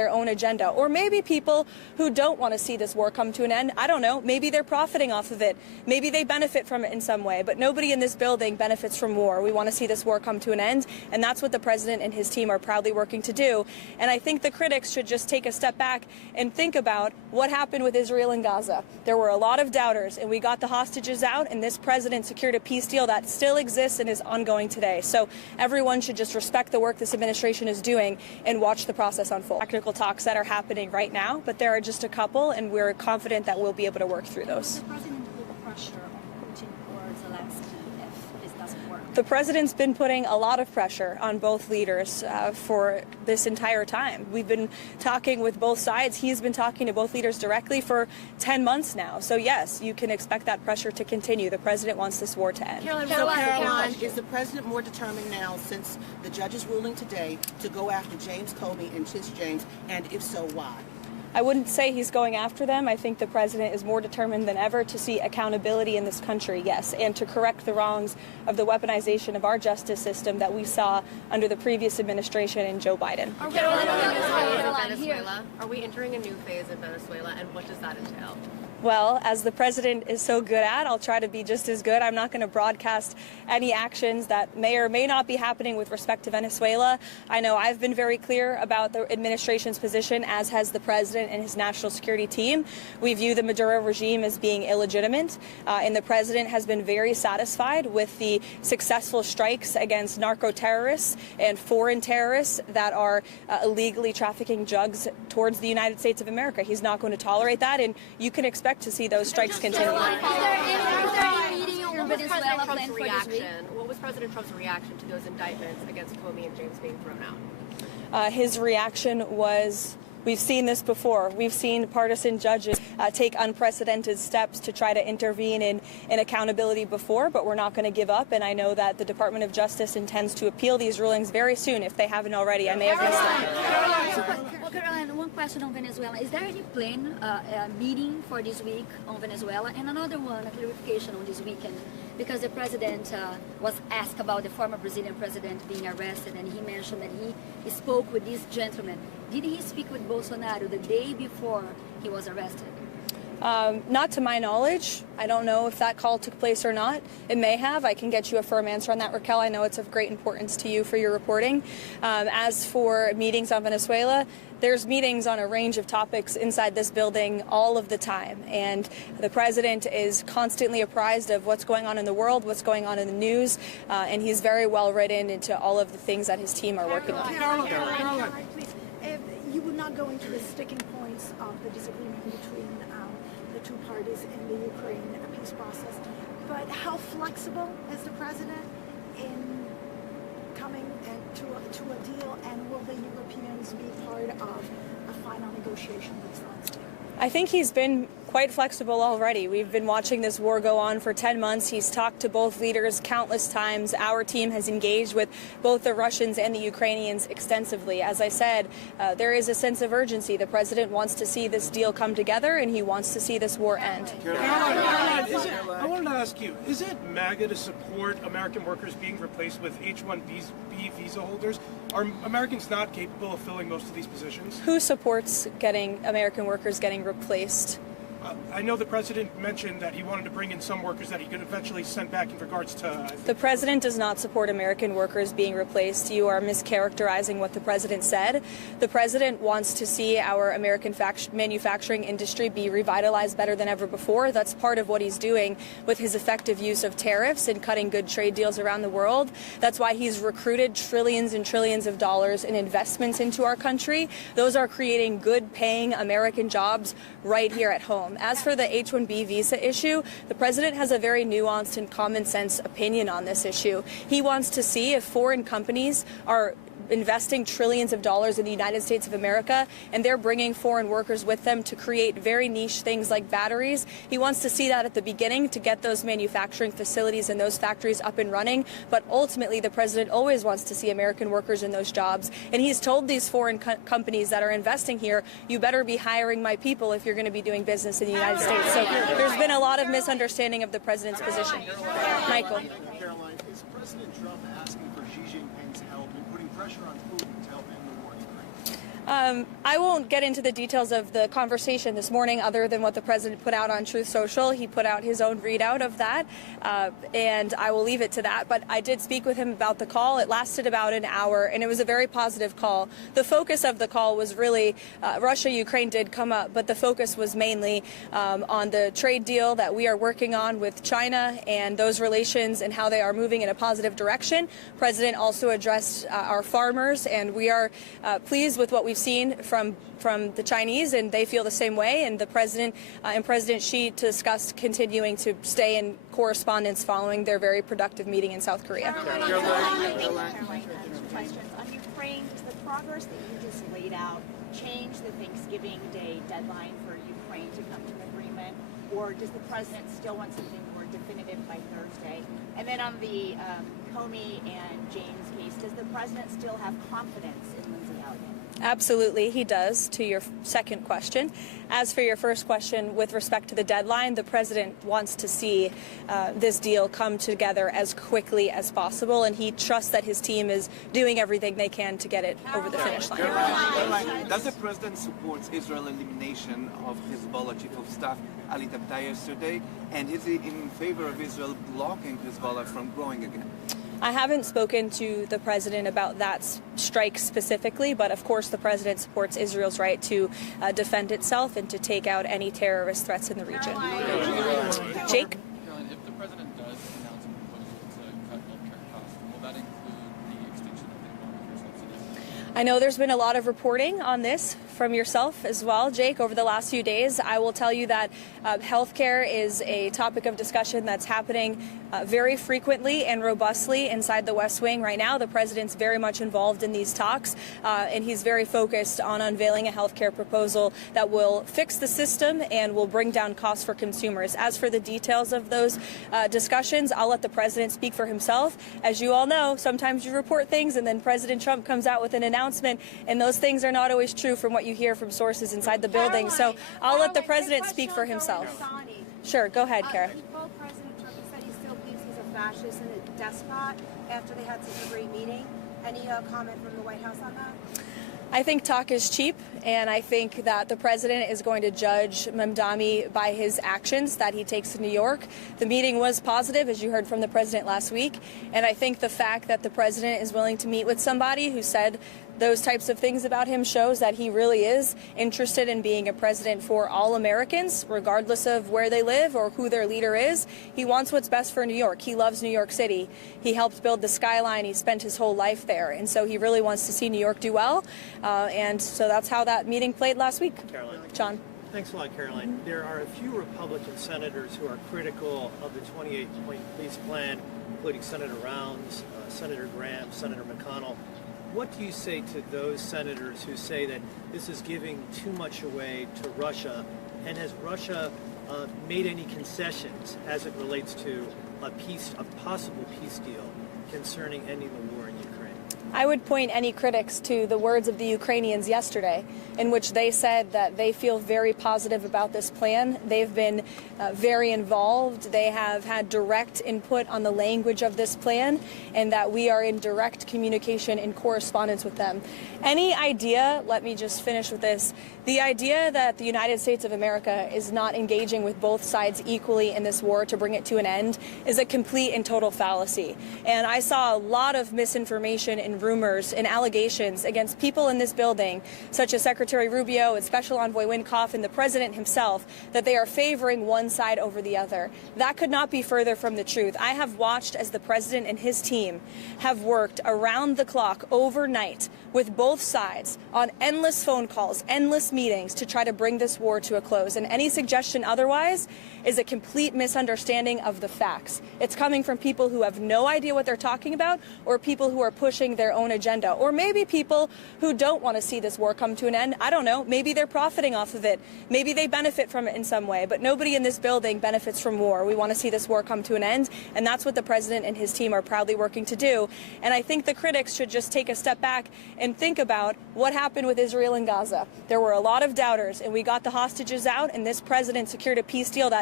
their own agenda. Or maybe people who don't want to see this war come to an end, I don't know, maybe they're profiting off of it. Maybe they benefit from it in some way, but nobody in this building benefits from war. We want to see this war come to an end, and that's what the president and his team are proudly working to do. And I think the critics should just take a step back and think about what happened with Israel and Gaza. There were a lot of doubters, and we got the hostages out, and this president secured a peace deal that still exists and is ongoing today. So everyone should just respect the work this administration is doing and watch the process unfold. Technical talks that are happening right now, but there are just a couple, and we're confident that we'll be able to work through those. Pressure on Putin or Zelensky if this doesn't work? The president's been putting a lot of pressure on both leaders for this entire time. We've been talking with both sides. He's been talking to both leaders directly for 10 months now. So yes, you can expect that pressure to continue. The president wants this war to end. Caroline, is the president more determined now, since the judge's ruling today, to go after James Comey and Tish James, and if so, why? I wouldn't say he's going after them. I think the president is more determined than ever to see accountability in this country, yes, and to correct the wrongs of the weaponization of our justice system that we saw under the previous administration and Joe Biden. Venezuela. Are we entering a new phase in Venezuela, and what does that entail? Well, as the president is so good at, I'll try to be just as good. I'm not going to broadcast any actions that may or may not be happening with respect to Venezuela. I know I've been very clear about the administration's position, as has the president and his national security team. We view the Maduro regime as being illegitimate, and the president has been very satisfied with the successful strikes against narco terrorists and foreign terrorists that are illegally trafficking drugs towards the United States of America. He's not going to tolerate that, and you can expect to see those strikes continue. What was President Trump's reaction to those indictments against Comey and James being thrown out? His reaction was, we've seen this before. We've seen partisan judges take unprecedented steps to try to intervene in accountability before, but we're not going to give up. And I know that the Department of Justice intends to appeal these rulings very soon, if they haven't already. I may have missed it. Well, Caroline, one question on Venezuela. Is there any plan, meeting for this week on Venezuela? And another one, a clarification on this weekend, because the president was asked about the former Brazilian president being arrested, and he mentioned that he spoke with this gentleman. Did he speak with Bolsonaro the day before he was arrested? Not to my knowledge. I don't know if that call took place or not. It may have. I can get you a firm answer on that, Raquel. I know it's of great importance to you for your reporting. As for meetings on Venezuela, there's meetings on a range of topics inside this building all of the time. And the president is constantly apprised of what's going on in the world, what's going on in the news, and he's very well written into all of the things that his team are working on. Caroline, please. You would not go into the sticking points of the disagreement between the two parties in the Ukraine peace process, but how flexible is the president in coming to a deal, and will the Europeans be part of a final negotiation with Zelensky? I think he's been quite flexible already. We've been watching this war go on for 10 months. He's talked to both leaders countless times. Our team has engaged with both the Russians and the Ukrainians extensively. As I said, there is a sense of urgency. The president wants to see this deal come together, and he wants to see this war end. Caroline, I wanted to ask you, is it MAGA to support American workers being replaced with H-1B visa holders? Are Americans not capable of filling most of these positions? Who supports American workers getting replaced? I know the president mentioned that he wanted to bring in some workers that he could eventually send back in regards to... The president does not support American workers being replaced. You are mischaracterizing what the president said. The president wants to see our American manufacturing industry be revitalized better than ever before. That's part of what he's doing with his effective use of tariffs and cutting good trade deals around the world. That's why he's recruited trillions and trillions of dollars in investments into our country. Those are creating good-paying American jobs right here at home. As for the H-1B visa issue, the president has a very nuanced and common sense opinion on this issue. He wants to see if foreign companies are investing trillions of dollars in the United States of America, and they're bringing foreign workers with them to create very niche things like batteries. He wants to see that at the beginning to get those manufacturing facilities and those factories up and running, but ultimately the president always wants to see American workers in those jobs, and he's told these foreign companies that are investing here, you better be hiring my people if you're going to be doing business in the United States. So there's been a lot of misunderstanding of the president's position. Michael. Caroline, is President Trump asking for Xi Jinping's help in putting pressure on Putin to help end the war in Ukraine? I won't get into the details of the conversation this morning other than what the president put out on Truth Social. He put out his own readout of that, and I will leave it to that. But I did speak with him about the call. It lasted about an hour, and it was a very positive call. The focus of the call was really Russia-Ukraine did come up, but the focus was mainly on the trade deal that we are working on with China and those relations and how they are moving in a positive direction. President also addressed our farmers, and we are pleased with what we've seen from the Chinese, and they feel the same way. And the president and President Xi discussed continuing to stay in correspondence following their very productive meeting in South Korea. Caroline, questions on Ukraine. Does the progress that you just laid out change the Thanksgiving Day deadline for Ukraine to come to an agreement, or does the president still want something more definitive by Thursday? And then on the Comey and James case, does the president still have confidence in Lindsey Elliott? Absolutely, he does, to your second question. As for your first question, with respect to the deadline, the president wants to see this deal come together as quickly as possible, and he trusts that his team is doing everything they can to get it over the finish line. Caroline, does the president support Israel's elimination of Hezbollah chief of staff Ali Tabtai yesterday, and is he in favor of Israel blocking Hezbollah from growing again? I haven't spoken to the president about that strike specifically, but of course the president supports Israel's right to defend itself and to take out any terrorist threats in the region. Jake? Caroline, if the president does announce a proposal to cut healthcare costs, will that include the extinction of the Obamacare subsidies? I know there's been a lot of reporting on this from yourself as well, Jake, over the last few days. I will tell you that healthcare is a topic of discussion that's happening very frequently and robustly inside the West Wing right now. The president's very much involved in these talks, and he's very focused on unveiling a healthcare proposal that will fix the system and will bring down costs for consumers. As for the details of those discussions, I'll let the president speak for himself. As you all know, sometimes you report things and then President Trump comes out with an announcement, and those things are not always true from what you hear from sources inside the building. So I'll let the president speak for himself. Sure, go ahead, Kara. He told President Trump, he said he still believes he's a fascist and a despot after they had such a great meeting. Any comment from the White House on that? I think talk is cheap, and I think that the president is going to judge Mamdani by his actions that he takes to New York. The meeting was positive, as you heard from the president last week, and I think the fact that the president is willing to meet with somebody who said those types of things about him shows that he really is interested in being a president for all Americans, regardless of where they live or who their leader is. He wants what's best for New York. He loves New York City. He helped build the skyline. He spent his whole life there. And so he really wants to see New York do well. And so that's how that meeting played last week. Caroline. John. Thanks a lot, Caroline. There are a few Republican senators who are critical of the 28-point police plan, including Senator Rounds, Senator Graham, Senator McConnell. What do you say to those senators who say that this is giving too much away to Russia? And has Russia made any concessions as it relates to a possible peace deal concerning ending the war in Ukraine? I would point any critics to the words of the Ukrainians yesterday, in which they said that they feel very positive about this plan. They've been very involved. They have had direct input on the language of this plan, and that we are in direct communication and correspondence with them. Any idea, let me just finish with this, the idea that the United States of America is not engaging with both sides equally in this war to bring it to an end is a complete and total fallacy. And I saw a lot of misinformation and rumors and allegations against people in this building, such as Secretary Rubio and Special Envoy Wynkoff and the President himself, that they are favoring one side over the other. That could not be further from the truth. I have watched as the President and his team have worked around the clock overnight with both sides on endless phone calls, endless meetings to try to bring this war to a close. And any suggestion otherwise is a complete misunderstanding of the facts. It's coming from people who have no idea what they're talking about, or people who are pushing their own agenda, or maybe people who don't want to see this war come to an end. I don't know. Maybe they're profiting off of it. Maybe they benefit from it in some way, but nobody in this building benefits from war. We want to see this war come to an end, and that's what the president and his team are proudly working to do. And I think the critics should just take a step back and think about what happened with Israel and Gaza. There were a lot of doubters, and we got the hostages out, and this president secured a peace deal that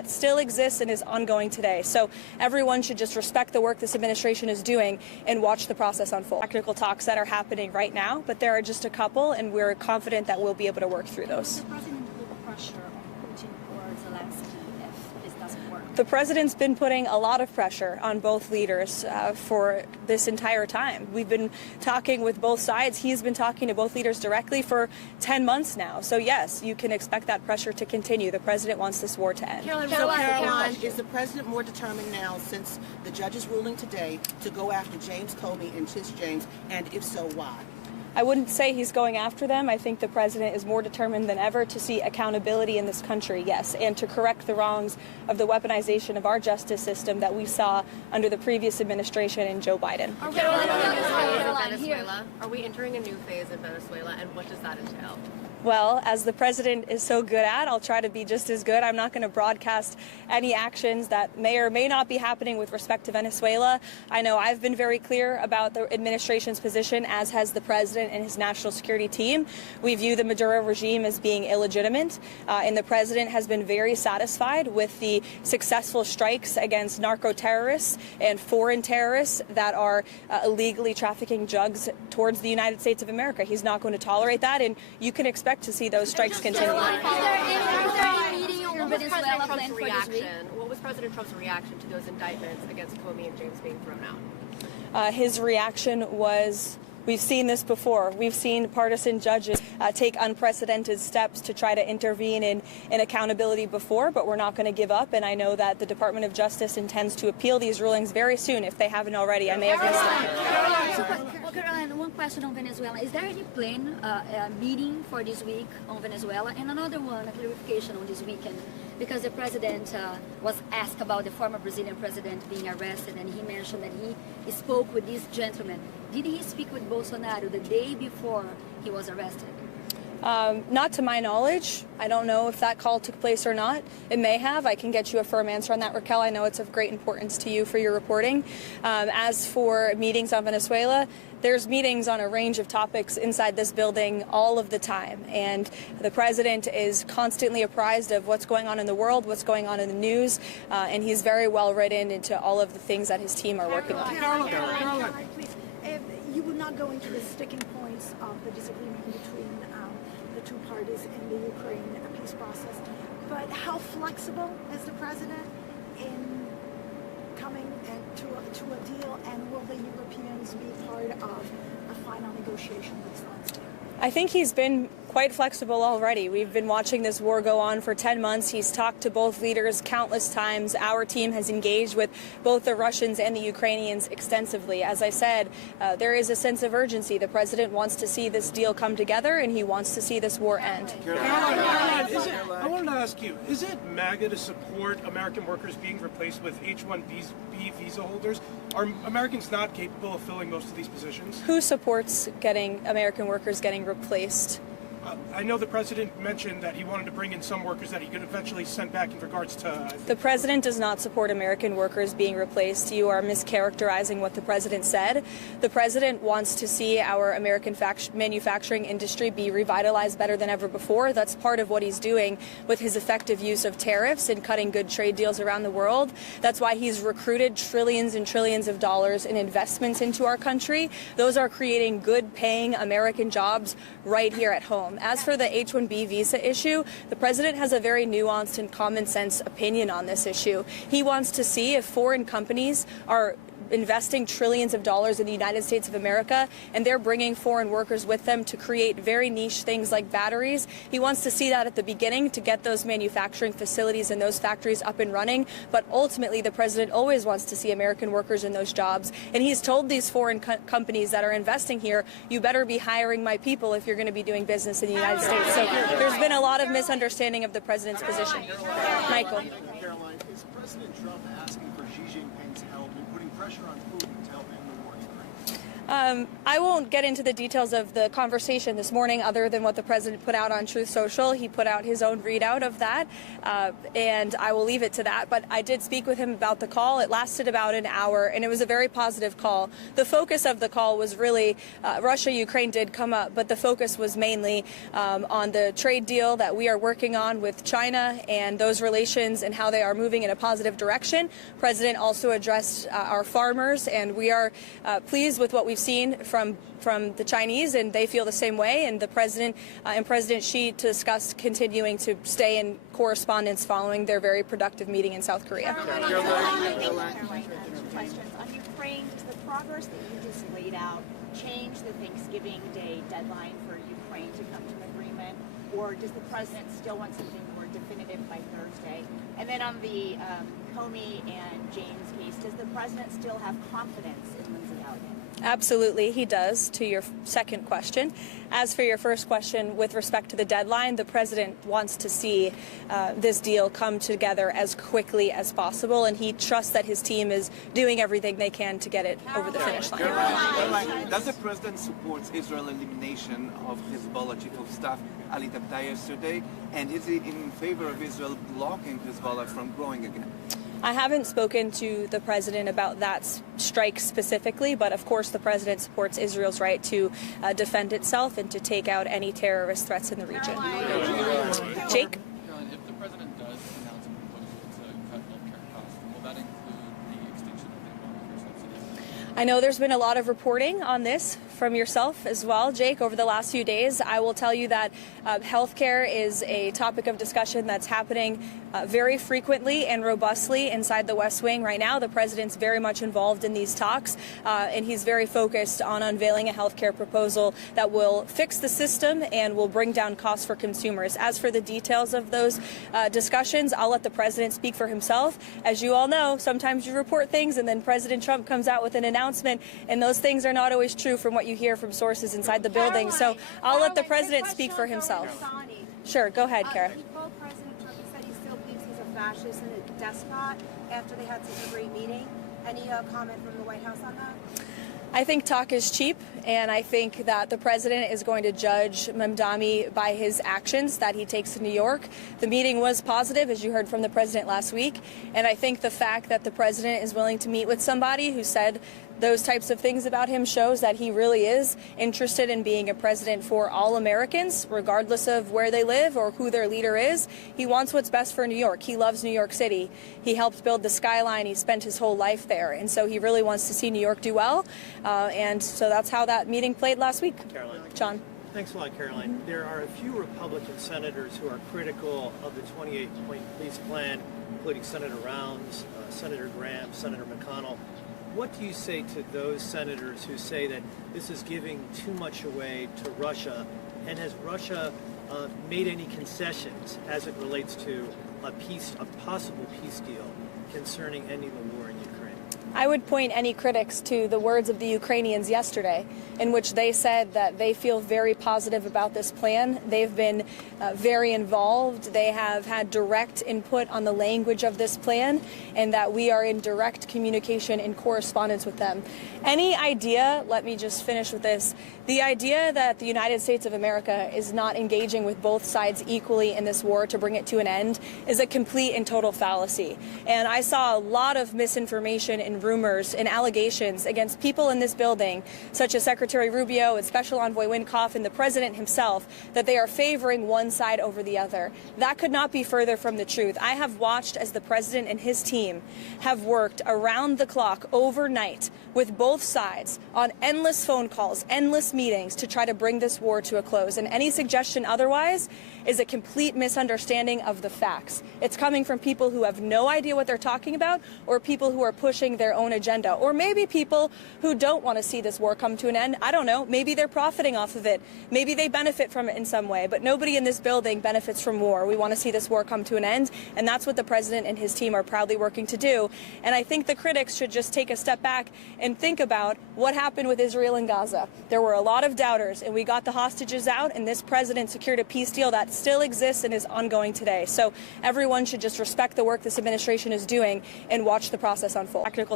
that still exists and is ongoing today. So everyone should just respect the work this administration is doing and watch the process unfold. Technical talks that are happening right now, but there are just a couple, and we're confident that we'll be able to work through those. The president put pressure on Putin or Zelensky if this doesn't work? The president's been putting a lot of pressure on both leaders for this entire time. We've been talking with both sides. He's been talking to both leaders directly for 10 months now. So yes, you can expect that pressure to continue. The president wants this war to end. Caroline, is the president more determined now since the judge's ruling today to go after James Comey and Tish James, and if so, why? I wouldn't say he's going after them. I think the president is more determined than ever to see accountability in this country, yes, and to correct the wrongs of the weaponization of our justice system that we saw under the previous administration and Joe Biden. Venezuela. Are we entering a new phase in Venezuela, and what does that entail? Well, as the president is so good at, I'll try to be just as good. I'm not going to broadcast any actions that may or may not be happening with respect to Venezuela. I know I've been very clear about the administration's position, as has the president and his national security team. We view the Maduro regime as being illegitimate, and the president has been very satisfied with the successful strikes against narco terrorists and foreign terrorists that are illegally trafficking drugs towards the United States of America. He's not going to tolerate that, and you can expect to see those strikes continue. What was President Trump's reaction to those indictments against Comey and James being thrown out? His reaction was, we've seen this before. We've seen partisan judges take unprecedented steps to try to intervene in accountability before, but we're not going to give up. And I know that the Department of Justice intends to appeal these rulings very soon, if they haven't already. I may have missed it. Well, Caroline, one question on Venezuela. Is there any plan, meeting for this week on Venezuela? And another one, a clarification on this weekend, because the president was asked about the former Brazilian president being arrested, and he mentioned that he spoke with this gentleman. Did he speak with Bolsonaro the day before he was arrested? Not to my knowledge. I don't know if that call took place or not. It may have. I can get you a firm answer on that, Raquel. I know it's of great importance to you for your reporting. As for meetings on Venezuela, there's meetings on a range of topics inside this building all of the time. And the president is constantly apprised of what's going on in the world, what's going on in the news, and he's very well written into all of the things that his team are working on. Caroline, please. You would not go into the sticking points of the disagreement between the two parties in the Ukraine peace process, but how flexible is the president in coming to a deal, and will the Europeans be part of a final negotiation with Zelensky? I think he's been quite flexible already. We've been watching this war go on for 10 months. He's talked to both leaders countless times. Our team has engaged with both the Russians and the Ukrainians extensively. As I said, there is a sense of urgency. The president wants to see this deal come together, and he wants to see this war end. I wanted to ask you, is it MAGA to support American workers being replaced with H-1B visa holders? Are Americans not capable of filling most of these positions? Who supports American workers getting replaced? I know the president mentioned that he wanted to bring in some workers that he could eventually send back in regards to... The president does not support American workers being replaced. You are mischaracterizing what the president said. The president wants to see our American manufacturing industry be revitalized better than ever before. That's part of what he's doing with his effective use of tariffs and cutting good trade deals around the world. That's why he's recruited trillions and trillions of dollars in investments into our country. Those are creating good-paying American jobs right here at home. As for the H-1B visa issue, the president has a very nuanced and common sense opinion on this issue. He wants to see if foreign companies are investing trillions of dollars in the United States of America, and they're bringing foreign workers with them to create very niche things like batteries. He wants to see that at the beginning to get those manufacturing facilities and those factories up and running, but ultimately the president always wants to see American workers in those jobs, and he's told these foreign companies that are investing here, you better be hiring my people if you're going to be doing business in the United States. So there's been a lot of misunderstanding of the president's position. Michael. Caroline, is President Trump asking for Xi Jinping's help in putting pressure on Putin to help end the war in Ukraine? I won't get into the details of the conversation this morning other than what the president put out on Truth Social. He put out his own readout of that, and I will leave it to that. But I did speak with him about the call. It lasted about an hour, and it was a very positive call. The focus of the call was really Russia-Ukraine did come up, but the focus was mainly on the trade deal that we are working on with China and those relations and how they are moving in a positive direction. The president also addressed our farmers, and we are pleased with what we've seen from the Chinese, and they feel the same way. And the president and President Xi discussed continuing to stay in correspondence following their very productive meeting in South Korea. Caroline, questions on Ukraine. Does the progress that you just laid out change the Thanksgiving Day deadline for Ukraine to come to an agreement, or does the president still want something more definitive by Thursday? And then on the Comey and James case, does the president still have confidence in Lindsey Elliott? Absolutely, he does, to your second question. As for your first question, with respect to the deadline, the president wants to see this deal come together as quickly as possible, and he trusts that his team is doing everything they can to get it over the finish line. Caroline, does the president support Israel's elimination of Hezbollah chief of staff Ali Tabtai yesterday, and is he in favor of Israel blocking Hezbollah from growing again? I haven't spoken to the president about that strike specifically, but of course the president supports Israel's right to defend itself and to take out any terrorist threats in the region. Jake? Caroline, if the president does announce a proposal to cut healthcare costs, will that include the extinction of the Obamacare subsidies? I know there's been a lot of reporting on this from yourself as well, Jake, over the last few days. I will tell you that healthcare is a topic of discussion that's happening very frequently and robustly inside the West Wing right now. The president's very much involved in these talks, and he's very focused on unveiling a healthcare proposal that will fix the system and will bring down costs for consumers. As for the details of those discussions, I'll let the president speak for himself. As you all know, sometimes you report things and then President Trump comes out with an announcement, and those things are not always true from what you hear from sources inside the building. So I'll let the president speak for himself. Sure, go ahead, Kara. President Trump said he still believes he's a fascist and a despot after they had such a great meeting. Any comment from the White House on that? I think talk is cheap, and I think that the president is going to judge Mamdani by his actions that he takes in New York. The meeting was positive, as you heard from the president last week, and I think the fact that the president is willing to meet with somebody who said those types of things about him shows that he really is interested in being a president for all Americans, regardless of where they live or who their leader is. He wants what's best for New York. He loves New York City. He helped build the skyline. He spent his whole life there. And so he really wants to see New York do well. And so that's how that meeting played last week. Caroline. John. Thanks a lot, Caroline. There are a few Republican senators who are critical of the 28-point police plan, including Senator Rounds, Senator Graham, Senator McConnell. What do you say to those senators who say that this is giving too much away to Russia? And has Russia made any concessions as it relates to a possible peace deal concerning ending the war in Ukraine? I would point any critics to the words of the Ukrainians yesterday, in which they said that they feel very positive about this plan. They've been very involved. They have had direct input on the language of this plan, and that we are in direct communication and correspondence with them. Any idea, let me just finish with this, the idea that the United States of America is not engaging with both sides equally in this war to bring it to an end is a complete and total fallacy. And I saw a lot of misinformation and rumors and allegations against people in this building, such as Secretary Rubio and Special Envoy Wynkoff and the President himself, that they are favoring one side over the other. That could not be further from the truth. I have watched as the President and his team have worked around the clock overnight with both sides on endless phone calls, endless meetings to try to bring this war to a close. And any suggestion otherwise is a complete misunderstanding of the facts. It's coming from people who have no idea what they're talking about, or people who are pushing their own agenda, or maybe people who don't want to see this war come to an end. I don't know. Maybe they're profiting off of it. Maybe they benefit from it in some way, but nobody in this building benefits from war. We want to see this war come to an end, and that's what the president and his team are proudly working to do. And I think the critics should just take a step back and think about what happened with Israel and Gaza. There were a lot of doubters, and we got the hostages out, and this president secured a peace deal that still exists and is ongoing today. So everyone should just respect the work this administration is doing and watch the process unfold. Technical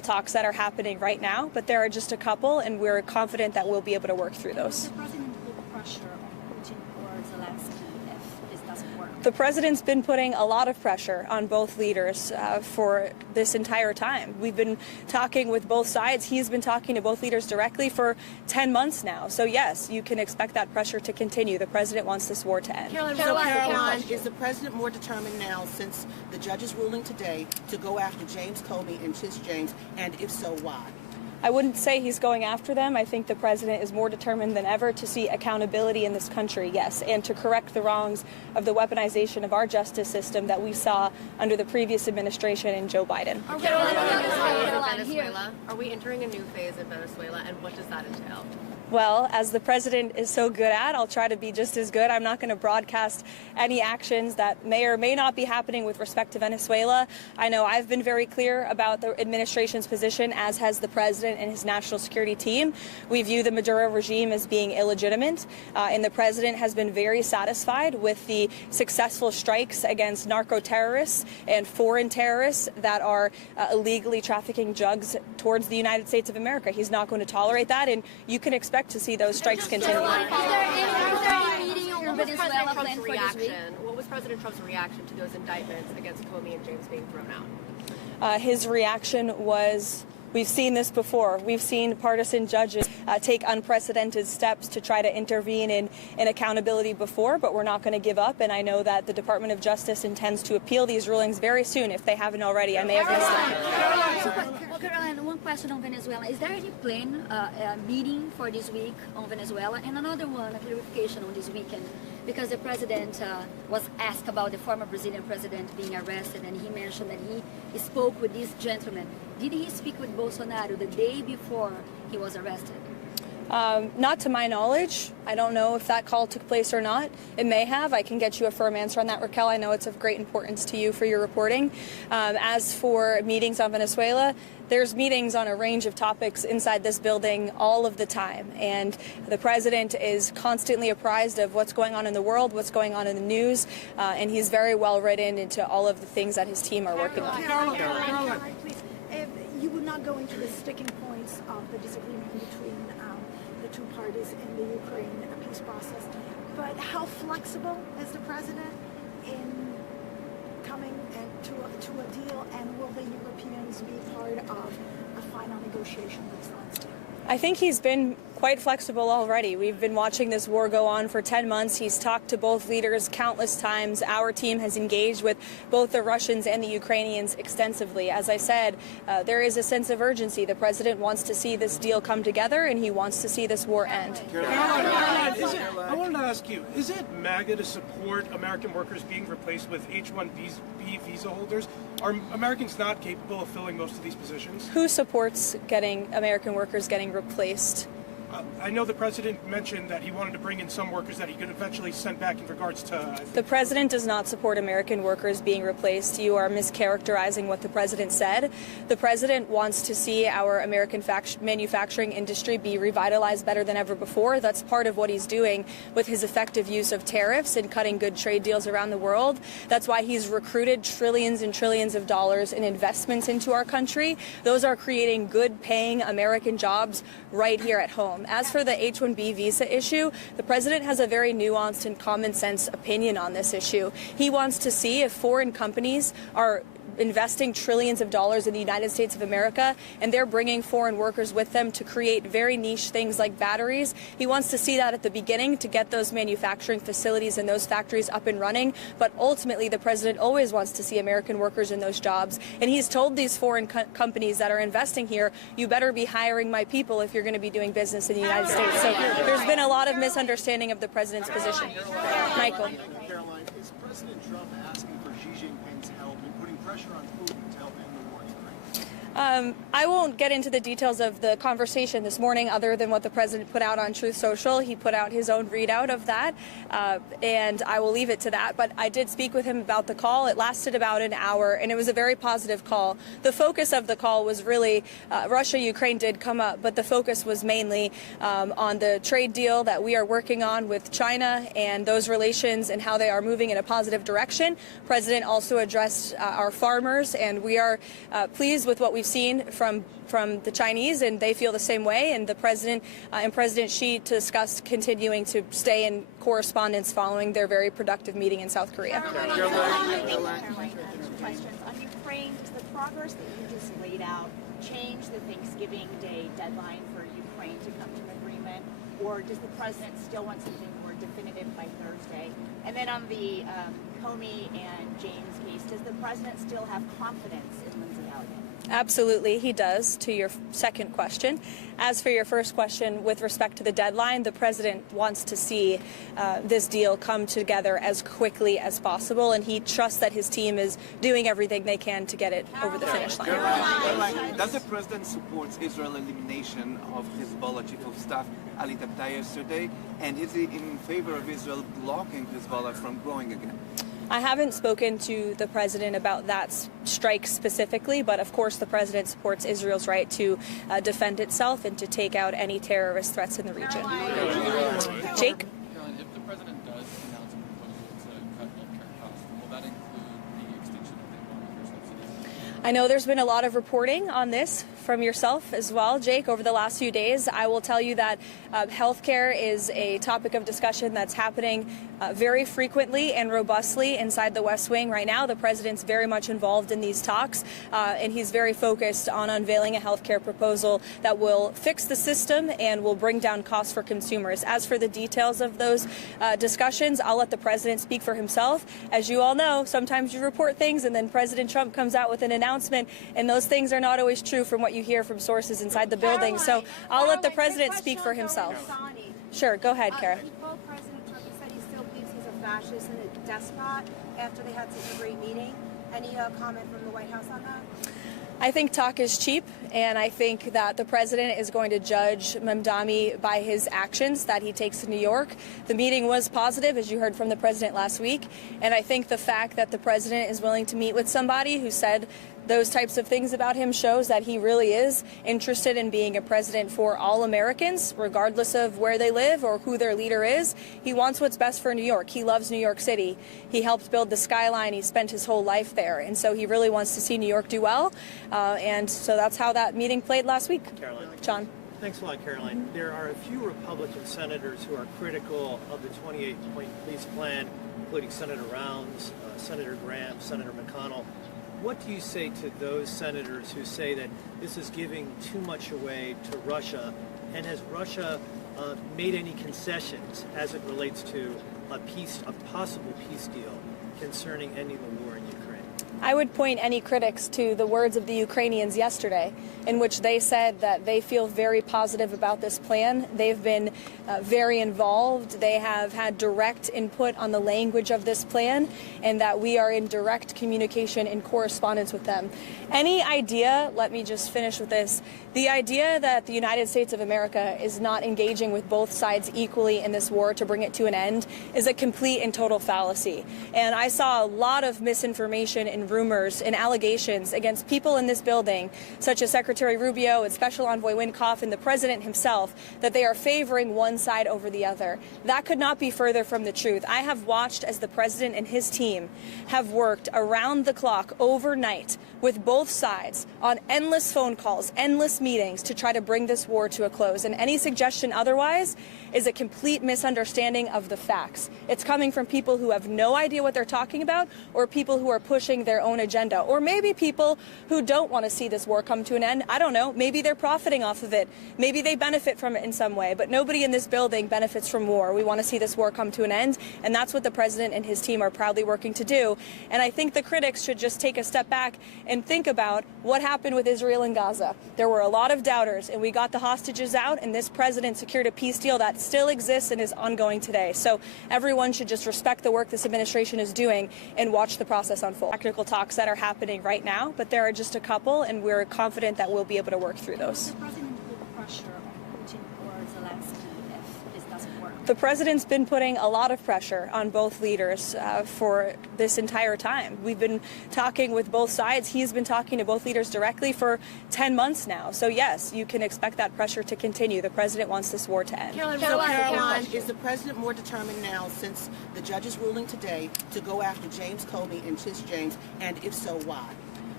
talks that are happening right now, but there are just a couple, and we're confident that we'll be able to work through those. Does the president put pressure on Putin or Zelensky if this doesn't work? The president's been putting a lot of pressure on both leaders for this entire time. We've been talking with both sides. He's been talking to both leaders directly for 10 months now. So yes, you can expect that pressure to continue. The president wants this war to end. Caroline, is the president more determined now, since the judge's ruling today, to go after James Comey and Tish James, and if so, why? I wouldn't say he's going after them. I think the president is more determined than ever to see accountability in this country, yes, and to correct the wrongs of the weaponization of our justice system that we saw under the previous administration and Joe Biden. Venezuela. Are we entering a new phase in Venezuela, and what does that entail? Well, as the president is so good at, I'll try to be just as good. I'm not going to broadcast any actions that may or may not be happening with respect to Venezuela. I know I've been very clear about the administration's position, as has the president and his national security team. We view the Maduro regime as being illegitimate, and the president has been very satisfied with the successful strikes against narco terrorists and foreign terrorists that are illegally trafficking drugs towards the United States of America. He's not going to tolerate that, and you can expect to see those strikes continue. What was President Trump's reaction to those indictments against Comey and James being thrown out? His reaction was, we've seen this before. We've seen partisan judges take unprecedented steps to try to intervene in accountability before, but we're not going to give up. And I know that the Department of Justice intends to appeal these rulings very soon, if they haven't already. I may have missed it. Well, Caroline, one question on Venezuela. Is there any plan, meeting for this week on Venezuela? And another one, a clarification on this weekend, because the president was asked about the former Brazilian president being arrested, and he mentioned that he spoke with this gentleman. Did he speak with Bolsonaro the day before he was arrested? Not to my knowledge. I don't know if that call took place or not. It may have. I can get you a firm answer on that, Raquel. I know it's of great importance to you for your reporting. As for meetings on Venezuela, there's meetings on a range of topics inside this building all of the time. And the president is constantly apprised of what's going on in the world, what's going on in the news, and he's very well written into all of the things that his team are working on. Caroline, please. You would not go into the sticking points of the disagreement between the two parties in the Ukraine peace process, but how flexible is the president in coming to a deal, and will the Europeans be part of a final negotiation with Zelensky? I think he's been quite flexible already. We've been watching this war go on for 10 months. He's talked to both leaders countless times. Our team has engaged with both the Russians and the Ukrainians extensively. As I said, there is a sense of urgency. The president wants to see this deal come together, and he wants to see this war end. Caroline, I wanted to ask you, is it MAGA to support American workers being replaced with H-1B visa holders? Are Americans not capable of filling most of these positions? Who supports American workers getting replaced? I know the president mentioned that he wanted to bring in some workers that he could eventually send back in regards to... The president does not support American workers being replaced. You are mischaracterizing what the president said. The president wants to see our American manufacturing industry be revitalized better than ever before. That's part of what he's doing with his effective use of tariffs and cutting good trade deals around the world. That's why he's recruited trillions and trillions of dollars in investments into our country. Those are creating good-paying American jobs right here at home. As for the H-1B visa issue, the president has a very nuanced and common sense opinion on this issue. He wants to see if foreign companies are investing trillions of dollars in the United States of America, and they're bringing foreign workers with them to create very niche things like batteries. He wants to see that at the beginning to get those manufacturing facilities and those factories up and running, but ultimately the president always wants to see American workers in those jobs, and he's told these foreign companies that are investing here, you better be hiring my people if you're going to be doing business in the United States. So there's been a lot of misunderstanding of the president's position. Michael. Caroline, is President Trump asking for Xi Jinping's help in putting pressure on Putin to help end the war in Ukraine? I won't get into the details of the conversation this morning other than what the president put out on Truth Social. He put out his own readout of that, and I will leave it to that. But I did speak with him about the call. It lasted about an hour, and it was a very positive call. The focus of the call was really Russia-Ukraine did come up, but the focus was mainly on the trade deal that we are working on with China and those relations and how they are moving in a positive direction. The president also addressed our farmers, and we are pleased with what we've we've seen from the Chinese, and they feel the same way. And the president and President Xi discussed continuing to stay in correspondence following their very productive meeting in South Korea. Questions on Ukraine. Does the progress that you just laid out change the Thanksgiving Day deadline for Ukraine to come to an agreement, or does the president still want something more definitive by Thursday? And then on the Comey and James case, does the president still have confidence in Lindsey Elliott? Absolutely, he does, to your second question. As for your first question, with respect to the deadline, the president wants to see this deal come together as quickly as possible, and he trusts that his team is doing everything they can to get it over the finish line. Caroline, does the president support Israel's elimination of Hezbollah chief of staff Ali Tabtai yesterday, and is he in favor of Israel blocking Hezbollah from growing again? I haven't spoken to the president about that strike specifically, but of course the president supports Israel's right to defend itself and to take out any terrorist threats in the region. Jake? Caroline, if the president does announce a proposal to cut healthcare costs, will that include the extension of the Obamacare subsidies? I know there's been a lot of reporting on this from yourself as well, Jake, over the last few days. I will tell you that healthcare is a topic of discussion that's happening very frequently and robustly inside the West Wing right now. The president's very much involved in these talks, and he's very focused on unveiling a healthcare proposal that will fix the system and will bring down costs for consumers. As for the details of those discussions, I'll let the president speak for himself. As you all know, sometimes you report things and then President Trump comes out with an announcement, and those things are not always true from what you hear from sources inside the building. So I'll let the president speak for himself. Sure, go ahead, Kara. Well, President Trump said he still believes he's a fascist and a despot after they had such a great meeting. Any comment from the White House on that? I think talk is cheap, and I think that the president is going to judge Mamdani by his actions that he takes to New York. The meeting was positive, as you heard from the president last week, and I think the fact that the president is willing to meet with somebody who said those types of things about him shows that he really is interested in being a president for all Americans, regardless of where they live or who their leader is. He wants what's best for New York. He loves New York City. He helped build the skyline. He spent his whole life there. And so he really wants to see New York do well. And so that's how that meeting played last week. Caroline. John. Thanks a lot, Caroline. There are a few Republican senators who are critical of the 28-point police plan, including Senator Rounds, Senator Graham, Senator McConnell. What do you say to those senators who say that this is giving too much away to Russia? And has Russia made any concessions as it relates to a possible peace deal concerning ending the war in Ukraine? I would point any critics to the words of the Ukrainians yesterday, in which they said that they feel very positive about this plan. They've been very involved. They have had direct input on the language of this plan, and that we are in direct communication and correspondence with them. Any idea, let me just finish with this, the idea that the United States of America is not engaging with both sides equally in this war to bring it to an end is a complete and total fallacy. And I saw a lot of misinformation and rumors and allegations against people in this building, such as Secretary Rubio and Special Envoy Wynkoff and the president himself, that they are favoring one side over the other. That could not be further from the truth. I have watched as the president and his team have worked around the clock overnight with both sides on endless phone calls, endless meetings to try to bring this war to a close. And any suggestion otherwise is a complete misunderstanding of the facts. It's coming from people who have no idea what they're talking about, or people who are pushing their own agenda, or maybe people who don't want to see this war come to an end. I don't know. Maybe they're profiting off of it. Maybe they benefit from it in some way, but nobody in this building benefits from war. We want to see this war come to an end, and that's what the president and his team are proudly working to do. And I think the critics should just take a step back and think about what happened with Israel and Gaza. There were a lot of doubters, and we got the hostages out, and this president secured a peace deal that still exists and is ongoing today. So everyone should just respect the work this administration is doing and watch the process unfold. Technical talks that are happening right now, but there are just a couple, and we're confident that we'll be able to work through those. The president put pressure on Putin or Zelensky if this doesn't work. The president's been putting a lot of pressure on both leaders for this entire time. We've been talking with both sides. He's been talking to both leaders directly for 10 months now. So yes, you can expect that pressure to continue. The president wants this war to end. Caroline, is the president more determined now, since the judge's ruling today, to go after James Comey and Tish James, and if so, why?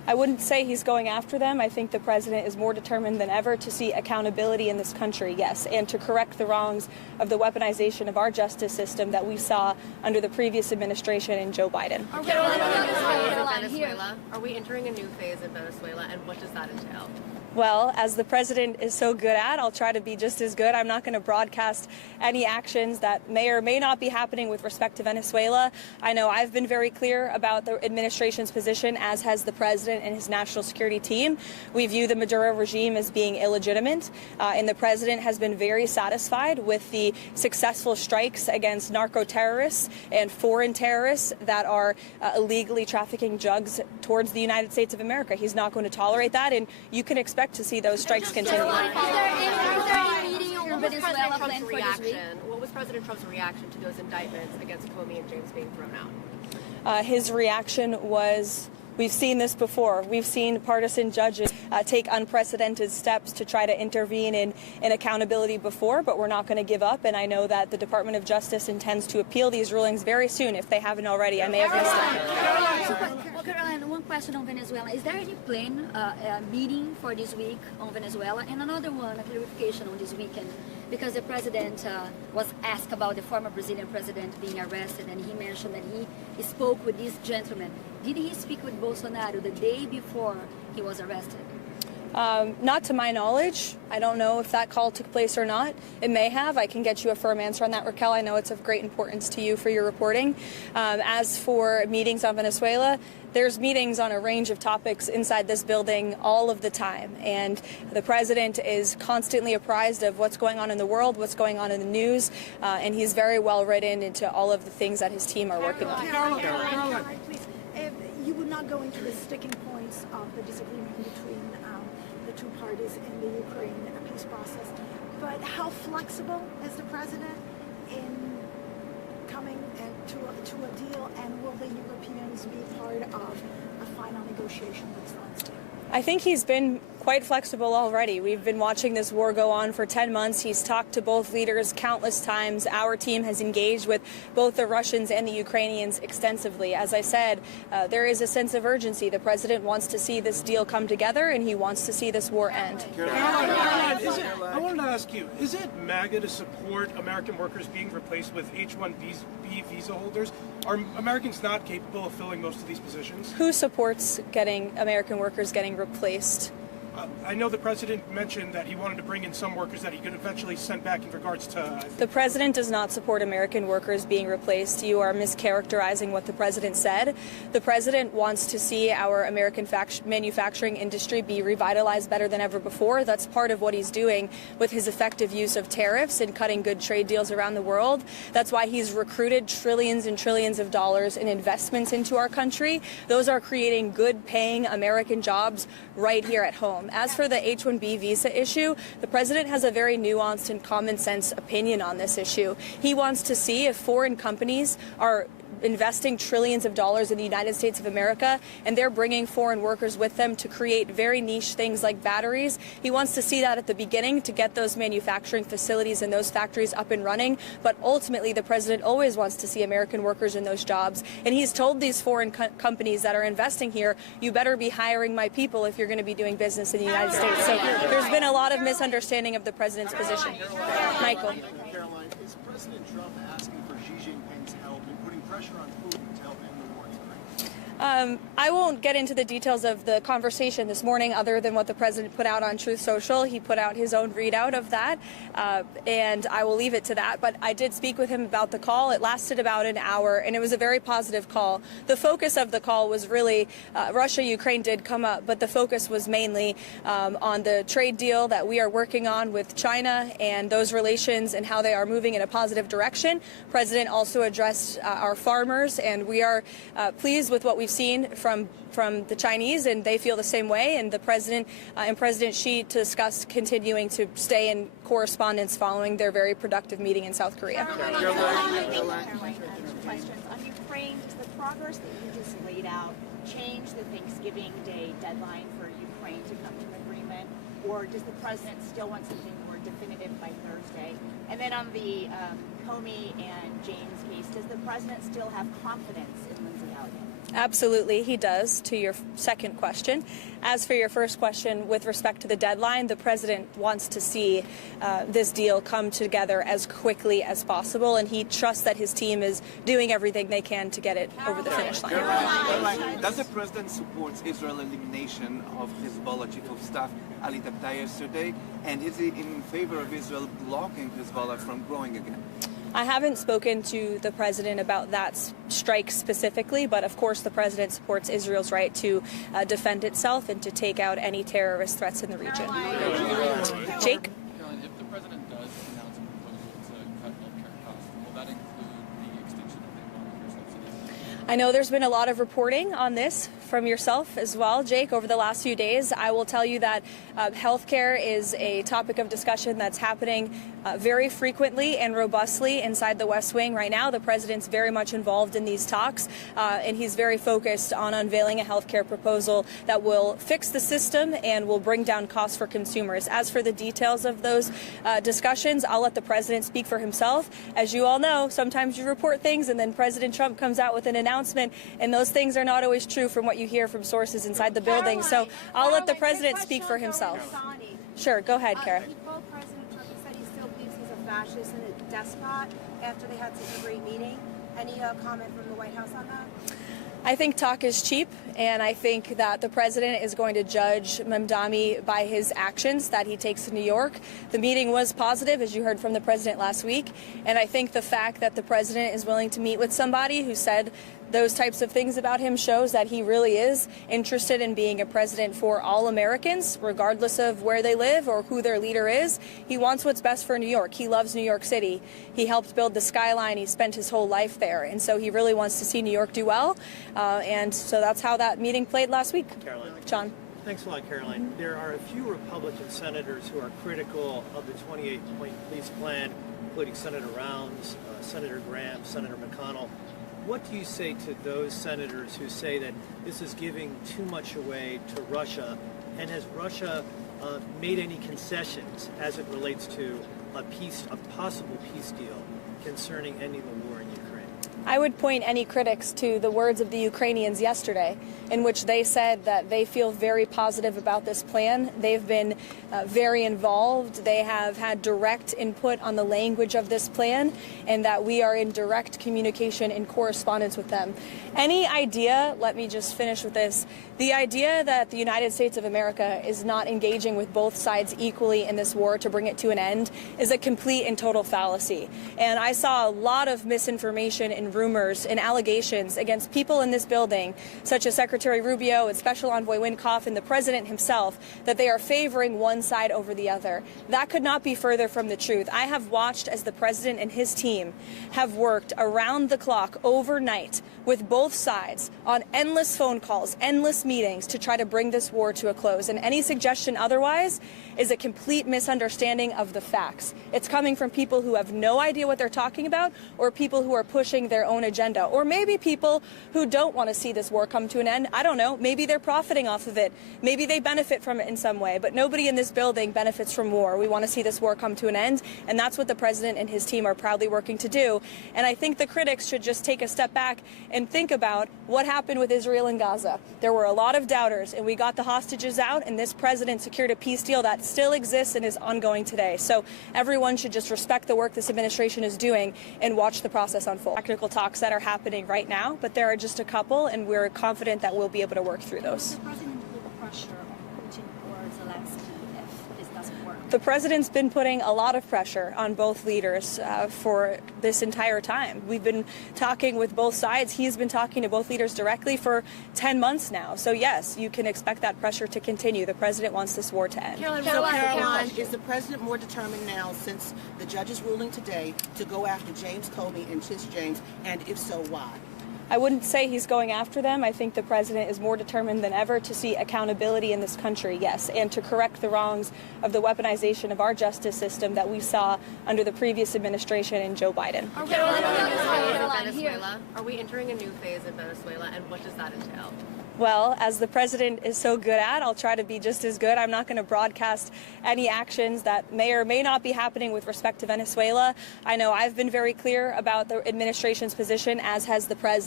I wouldn't say he's going after them. I think the president is more determined than ever to see accountability in this country, yes, and to correct the wrongs of the weaponization of our justice system that we saw under the previous administration and Joe Biden. Are we entering a new phase in Venezuela, and what does that entail? Well, as the president is so good at, I'll try to be just as good. I'm not going to broadcast any actions that may or may not be happening with respect to Venezuela. I know I've been very clear about the administration's position, as has the president and his national security team. We view the Maduro regime as being illegitimate, and the president has been very satisfied with the successful strikes against narco terrorists and foreign terrorists that are illegally trafficking drugs towards the United States of America. He's not going to tolerate that, and you can expect to see those strikes continue. What was President Trump's reaction to those indictments against Comey and James being thrown out? His reaction was, we've seen this before. We've seen partisan judges take unprecedented steps to try to intervene in accountability before, but we're not going to give up. And I know that the Department of Justice intends to appeal these rulings very soon, if they haven't already. I may have missed it. Caroline, one question on Venezuela. Is there any plan, meeting for this week on Venezuela? And another one, a clarification on this weekend, because the president was asked about the former Brazilian president being arrested, and he mentioned that he spoke with this gentleman. Did he speak with Bolsonaro the day before he was arrested? Not to my knowledge. I don't know if that call took place or not. It may have. I can get you a firm answer on that, Raquel. I know it's of great importance to you for your reporting. As for meetings on Venezuela, there's meetings on a range of topics inside this building all of the time. And the president is constantly apprised of what's going on in the world, what's going on in the news, and he's very well written into all of the things that his team are working on. Caroline, please. You would not go into the sticking points of the disagreement between the two parties in the Ukraine peace process, but how flexible is the president in coming to a deal, and will the Europeans be part of a final negotiation next Wednesday? I think he's been quite flexible already. We've been watching this war go on for 10 months. He's talked to both leaders countless times. Our team has engaged with both the Russians and the Ukrainians extensively. As I said, there is a sense of urgency. The president wants to see this deal come together, and he wants to see this war end. Caroline, I wanted to ask you, is it MAGA to support American workers being replaced with H-1B visa holders? Are Americans not capable of filling most of these positions? Who supports American workers getting replaced? I know the president mentioned that he wanted to bring in some workers that he could eventually send back in regards to... The president does not support American workers being replaced. You are mischaracterizing what the president said. The president wants to see our American manufacturing industry be revitalized better than ever before. That's part of what he's doing with his effective use of tariffs and cutting good trade deals around the world. That's why he's recruited trillions and trillions of dollars in investments into our country. Those are creating good-paying American jobs right here at home. As for the H-1B visa issue, the president has a very nuanced and common sense opinion on this issue. He wants to see if foreign companies are investing trillions of dollars in the United States of America, and they're bringing foreign workers with them to create very niche things like batteries. He wants to see that at the beginning to get those manufacturing facilities and those factories up and running, but ultimately the president always wants to see American workers in those jobs, and he's told these foreign companies that are investing here, you better be hiring my people if you're going to be doing business in the United States. So there's been a lot of misunderstanding of the president's position. Michael. Caroline, is President Trump asking for Xi Jinping's help in putting pressure on Putin to help end the war in Ukraine? I won't get into the details of the conversation this morning other than what the president put out on Truth Social. He put out his own readout of that, and I will leave it to that. But I did speak with him about the call. It lasted about an hour, and it was a very positive call. The focus of the call was really Russia-Ukraine did come up, but the focus was mainly on the trade deal that we are working on with China and those relations and how they are moving in a positive direction. The president also addressed our farmers, and we are pleased with what we've seen from the Chinese, and they feel the same way. And the president and President Xi discussed continuing to stay in correspondence following their very productive meeting in South Korea. Caroline, questions on Ukraine. Does the progress that you just laid out change the Thanksgiving Day deadline for Ukraine to come to an agreement, or does the president still want something more definitive by Thursday? And then on the Comey and James case, does the president still have confidence in Lindsay Elliott? Absolutely, he does, to your second question. As for your first question, with respect to the deadline, the president wants to see this deal come together as quickly as possible, and he trusts that his team is doing everything they can to get it over the finish line. Caroline, does the president support Israel's elimination of Hezbollah chief of staff Ali Tabtaei yesterday, and is he in favor of Israel blocking Hezbollah from growing again? I haven't spoken to the president about that strike specifically, but of course the president supports Israel's right to defend itself and to take out any terrorist threats in the region. Jake? Caroline, if the president does announce a proposal to cut healthcare costs, will that include the extension of the Obamacare subsidies? I know there's been a lot of reporting on this from yourself as well, Jake, over the last few days. I will tell you that healthcare is a topic of discussion that's happening very frequently and robustly inside the West Wing right now. The president's very much involved in these talks, and he's very focused on unveiling a healthcare proposal that will fix the system and will bring down costs for consumers. As for the details of those discussions, I'll let the president speak for himself. As you all know, sometimes you report things and then President Trump comes out with an announcement, and those things are not always true from what you hear from sources inside the building. So I'll let the president speak for himself. Sure, go ahead, Kara. He told President Trump, he said he still believes he's a fascist and a despot after they had such a great meeting. Any comment from the White House on that? I think talk is cheap, and I think that the president is going to judge Mamdani by his actions that he takes in New York. The meeting was positive, as you heard from the president last week, and I think the fact that the president is willing to meet with somebody who said those types of things about him shows that he really is interested in being a president for all Americans, regardless of where they live or who their leader is. He wants what's best for New York. He loves New York City. He helped build the skyline. He spent his whole life there. And so he really wants to see New York do well. And so that's how that meeting played last week. Caroline. John. Thanks a lot, Caroline. There are a few Republican senators who are critical of the 28-point police plan, including Senator Rounds, Senator Graham, Senator McConnell. What do you say to those senators who say that this is giving too much away to Russia? And has Russia made any concessions as it relates to a possible peace deal concerning ending the war in Ukraine? I would point any critics to the words of the Ukrainians yesterday, in which they said that they feel very positive about this plan. They've been very involved. They have had direct input on the language of this plan, and that we are in direct communication and correspondence with them. Any idea, let me just finish with this, the idea that the United States of America is not engaging with both sides equally in this war to bring it to an end is a complete and total fallacy. And I saw a lot of misinformation and rumors and allegations against people in this building, such as Secretary Rubio and Special Envoy Wynkoff and the President himself, that they are favoring one side over the other. That could not be further from the truth. I have watched as the President and his team have worked around the clock overnight with both sides on endless phone calls, endless meetings to try to bring this war to a close. And any suggestion otherwise is a complete misunderstanding of the facts. It's coming from people who have no idea what they're talking about, or people who are pushing their own agenda, or maybe people who don't want to see this war come to an end. I don't know. Maybe they're profiting off of it. Maybe they benefit from it in some way, but nobody in this building benefits from war. We want to see this war come to an end, and that's what the president and his team are proudly working to do. And I think the critics should just take a step back and think about what happened with Israel and Gaza. There were a lot of doubters, and we got the hostages out, and this president secured a peace deal that still exists and is ongoing today. So everyone should just respect the work this administration is doing and watch the process unfold. Technical talks that are happening right now, but there are just a couple, and we're confident that we'll be able to work through those. The president put pressure on Putin or Zelensky if this doesn't work? The president's been putting a lot of pressure on both leaders for this entire time. We've been talking with both sides. He's been talking to both leaders directly for 10 months now. So yes, you can expect that pressure to continue. The president wants this war to end. Caroline, is the president more determined now, since the judge's ruling today, to go after James Comey and Tish James, and if so, why? I wouldn't say he's going after them. I think the president is more determined than ever to see accountability in this country, yes, and to correct the wrongs of the weaponization of our justice system that we saw under the previous administration and Joe Biden. Are we entering a new phase in Venezuela, and what does that entail? Well, as the president is so good at, I'll try to be just as good. I'm not going to broadcast any actions that may or may not be happening with respect to Venezuela. I know I've been very clear about the administration's position, as has the president.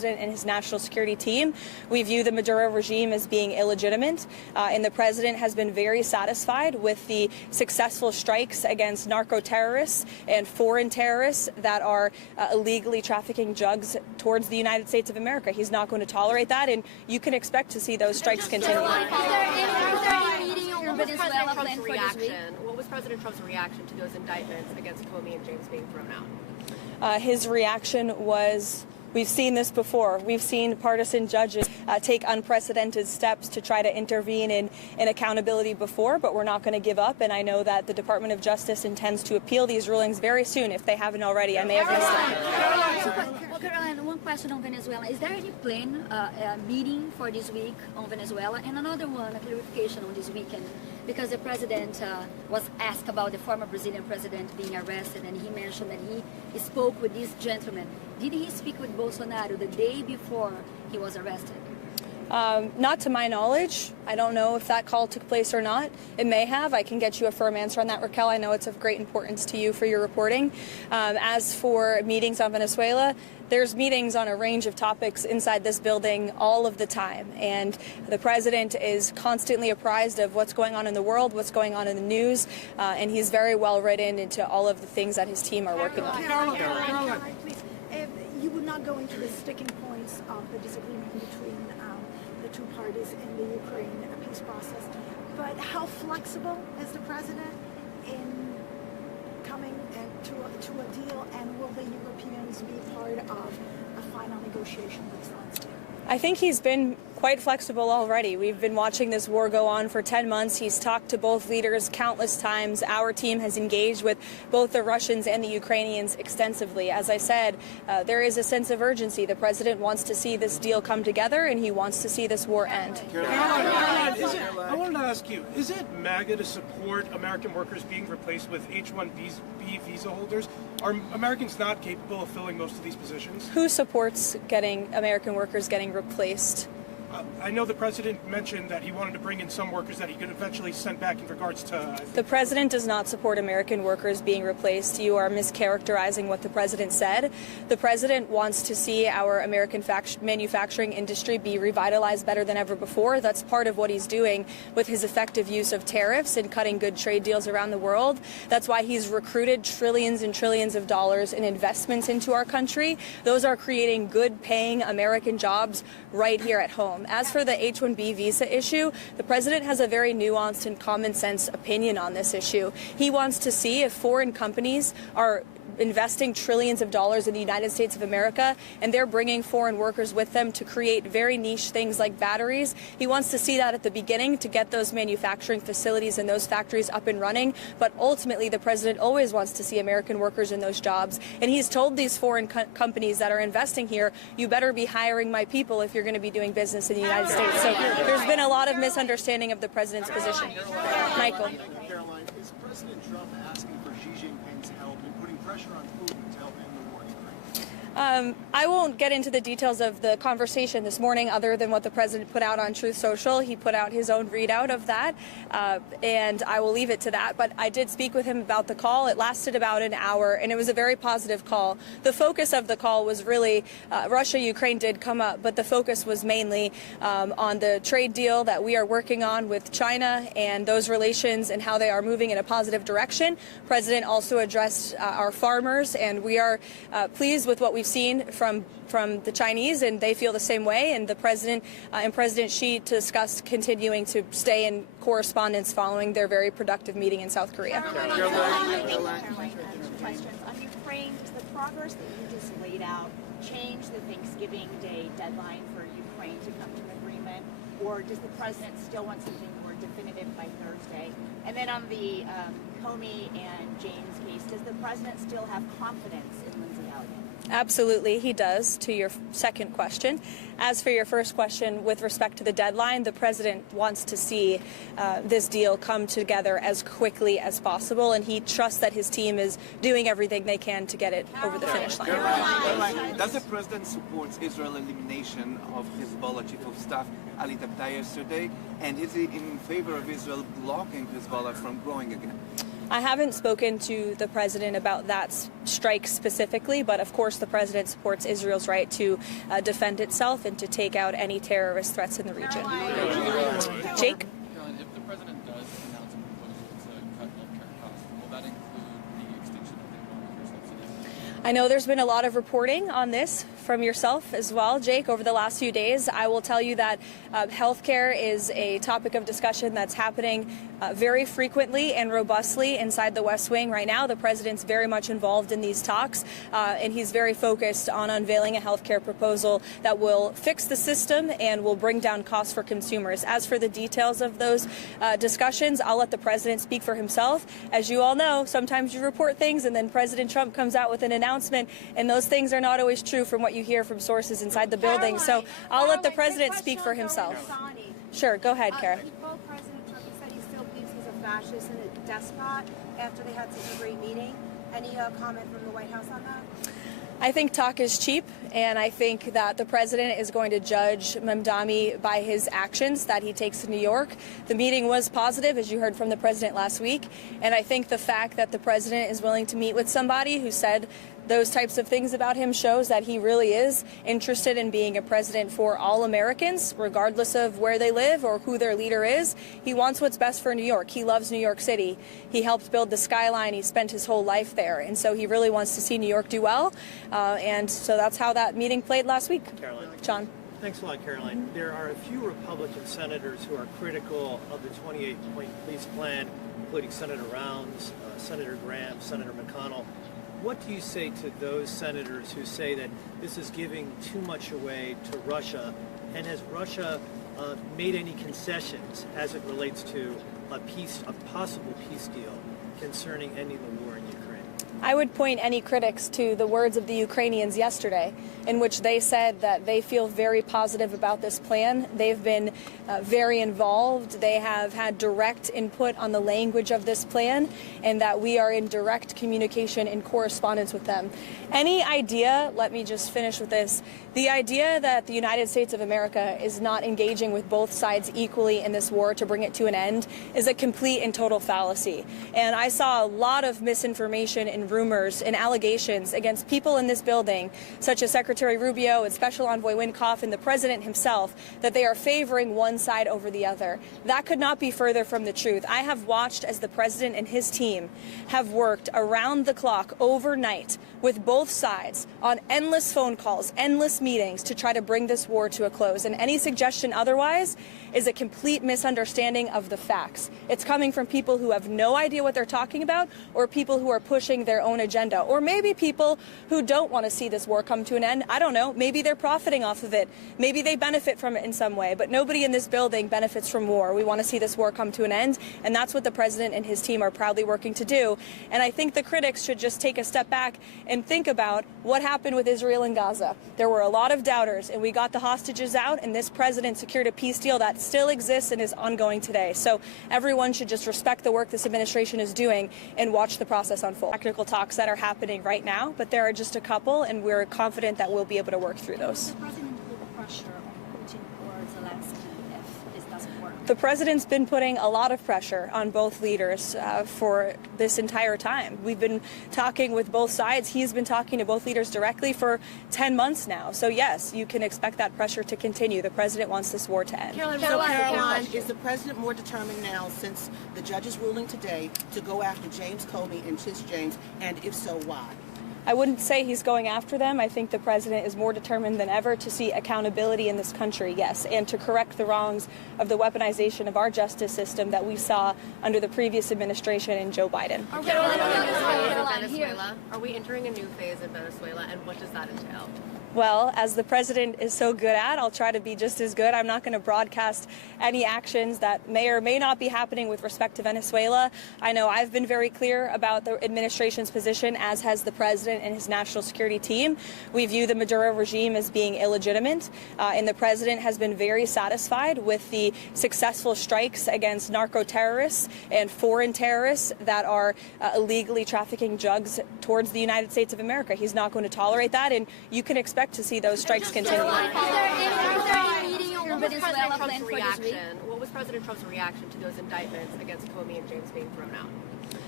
president and his national security team. We view the Maduro regime as being illegitimate, and the president has been very satisfied with the successful strikes against narco terrorists and foreign terrorists that are illegally trafficking drugs towards the United States of America. He's not going to tolerate that, and you can expect to see those strikes continue. What was President Trump's reaction to those indictments against Comey and James being thrown out? His reaction was, we've seen this before. We've seen partisan judges take unprecedented steps to try to intervene in accountability before, but we're not going to give up. And I know that the Department of Justice intends to appeal these rulings very soon, if they haven't already. I may have missed it. Well, Caroline, one question on Venezuela. Is there any plan, meeting for this week on Venezuela? And another one, a clarification on this weekend, because the president was asked about the former Brazilian president being arrested, and he mentioned that he spoke with this gentleman. Did he speak with Bolsonaro the day before he was arrested? Not to my knowledge. I don't know if that call took place or not. It may have. I can get you a firm answer on that, Raquel. I know it's of great importance to you for your reporting. As for meetings on Venezuela, there's meetings on a range of topics inside this building all of the time, and the president is constantly apprised of what's going on in the world, what's going on in the news, and he's very well written into all of the things that his team are working on. Caroline, please. You would not go into the sticking points of the disagreement between the two parties in the Ukraine peace process, but how flexible is the president in coming to a deal, and will the Europeans be part of a final negotiation with Zelensky? I think he's been quite flexible already. We've been watching this war go on for 10 months. He's talked to both leaders countless times. Our team has engaged with both the Russians and the Ukrainians extensively. As I said, there is a sense of urgency. The president wants to see this deal come together, and he wants to see this war end. Caroline, I wanted to ask you, is it MAGA to support American workers being replaced with H-1B visa holders? Are Americans not capable of filling most of these positions? Who supports getting American workers getting replaced? I know the president mentioned that he wanted to bring in some workers that he could eventually send back in regards to... The president does not support American workers being replaced. You are mischaracterizing what the president said. The president wants to see our American manufacturing industry be revitalized better than ever before. That's part of what he's doing with his effective use of tariffs and cutting good trade deals around the world. That's why he's recruited trillions and trillions of dollars in investments into our country. Those are creating good-paying American jobs right here at home. As for the H-1B visa issue, the president has a very nuanced and common sense opinion on this issue. He wants to see if foreign companies are investing trillions of dollars in the United States of America, and they're bringing foreign workers with them to create very niche things like batteries. He wants to see that at the beginning to get those manufacturing facilities and those factories up and running, but ultimately the president always wants to see American workers in those jobs, and he's told these foreign companies that are investing here, you better be hiring my people if you're going to be doing business in the United States. So there's been a lot of misunderstanding of the president's position. Michael. Caroline, is President Trump asking for Xi Jinping's help in putting pressure on Putin to help end the war in Ukraine? I won't get into the details of the conversation this morning other than what the president put out on Truth Social. He put out his own readout of that, and I will leave it to that. But I did speak with him about the call. It lasted about an hour, and it was a very positive call. The focus of the call was really Russia-Ukraine did come up, but the focus was mainly on the trade deal that we are working on with China and those relations and how they are moving in a positive direction. The president also addressed our farmers, and we are pleased with what we've seen from the Chinese, and they feel the same way. And the president and President Xi discussed continuing to stay in correspondence following their very productive meeting in South Korea. Caroline, questions on Ukraine. Does the progress that you just laid out change the Thanksgiving Day deadline for Ukraine to come to an agreement, or does the president still want something more definitive by Thursday? And then on the Comey and James case, does the president still have confidence in Lindsey Elliott? Absolutely, he does, to your second question. As for your first question, with respect to the deadline, the president wants to see this deal come together as quickly as possible, and he trusts that his team is doing everything they can to get it over the finish line. Does the president support Israel's elimination of Hezbollah chief of staff Ali Tabtaei yesterday, and is he in favor of Israel blocking Hezbollah from growing again? I haven't spoken to the president about that strike specifically, but of course the president supports Israel's right to defend itself and to take out any terrorist threats in the region. Jake? Caroline, if the president does announce a proposal to cut healthcare costs, will that include the extinction of the Obamacare subsidies? I know there's been a lot of reporting on this from yourself as well, Jake, over the last few days. I will tell you that healthcare is a topic of discussion that's happening very frequently and robustly inside the West Wing right now. The president's very much involved in these talks, and he's very focused on unveiling a healthcare proposal that will fix the system and will bring down costs for consumers. As for the details of those discussions, I'll let the president speak for himself. As you all know, sometimes you report things and then President Trump comes out with an announcement, and those things are not always true from what you hear from sources inside the building. So I'll let the president speak for himself. Sure, go ahead, Kara. Well, President Trump said he still believes he's a fascist and a despot after they had such a great meeting. Any comment from the White House on that? I think talk is cheap, and I think that the president is going to judge Mamdani by his actions that he takes to New York. The meeting was positive, as you heard from the president last week, and I think the fact that the president is willing to meet with somebody who said those types of things about him shows that he really is interested in being a president for all Americans, regardless of where they live or who their leader is. He wants what's best for New York. He loves New York City. He helped build the skyline. He spent his whole life there. And so he really wants to see New York do well. And so that's how that meeting played last week. Caroline. John. Thanks a lot, Caroline. There are a few Republican senators who are critical of the 28-point police plan, including Senator Rounds, Senator Graham, Senator McConnell. What do you say to those senators who say that this is giving too much away to Russia? And has Russia made any concessions as it relates to a possible peace deal concerning ending the war in Ukraine? I would point any critics to the words of the Ukrainians yesterday, in which they said that they feel very positive about this plan. They've been very involved. They have had direct input on the language of this plan, and that we are in direct communication and correspondence with them. Any idea, let me just finish with this, the idea that the United States of America is not engaging with both sides equally in this war to bring it to an end is a complete and total fallacy. And I saw a lot of misinformation and rumors and allegations against people in this building, such as Secretary Rubio and Special Envoy Wynkoff and the President himself, that they are favoring one side over the other. That could not be further from the truth. I have watched as the President and his team have worked around the clock overnight with both sides on endless phone calls, endless meetings to try to bring this war to a close. And any suggestion otherwise is a complete misunderstanding of the facts. It's coming from people who have no idea what they're talking about, or people who are pushing their own agenda, or maybe people who don't want to see this war come to an end. I don't know. Maybe they're profiting off of it. Maybe they benefit from it in some way, but nobody in this building benefits from war. We want to see this war come to an end, and that's what the president and his team are proudly working to do. And I think the critics should just take a step back and think about what happened with Israel and Gaza. There were a lot of doubters, and we got the hostages out, and this president secured a peace deal that still exists and is ongoing today. So everyone should just respect the work this administration is doing and watch the process unfold. Technical talks that are happening right now, but there are just a couple, and we're confident that we'll be able to work through those. The president put pressure on Putin or Zelensky if this doesn't work. The president's been putting a lot of pressure on both leaders for this entire time. We've been talking with both sides. He's been talking to both leaders directly for 10 months now. So yes, you can expect that pressure to continue. The president wants this war to end. Caroline, is the president more determined now, since the judge's ruling today, to go after James Comey and Tish James, and if so, why? I wouldn't say he's going after them. I think the president is more determined than ever to see accountability in this country, yes, and to correct the wrongs of the weaponization of our justice system that we saw under the previous administration and Joe Biden. Venezuela. Are we entering a new phase in Venezuela, and what does that entail? Well, as the president is so good at, I'll try to be just as good. I'm not going to broadcast any actions that may or may not be happening with respect to Venezuela. I know I've been very clear about the administration's position, as has the president and his national security team. We view the Maduro regime as being illegitimate, and the president has been very satisfied with the successful strikes against narco terrorists and foreign terrorists that are illegally trafficking drugs towards the United States of America. He's not going to tolerate that, and you can expect to see those strikes continue. What was President Trump's reaction to those indictments against Comey and James being thrown out?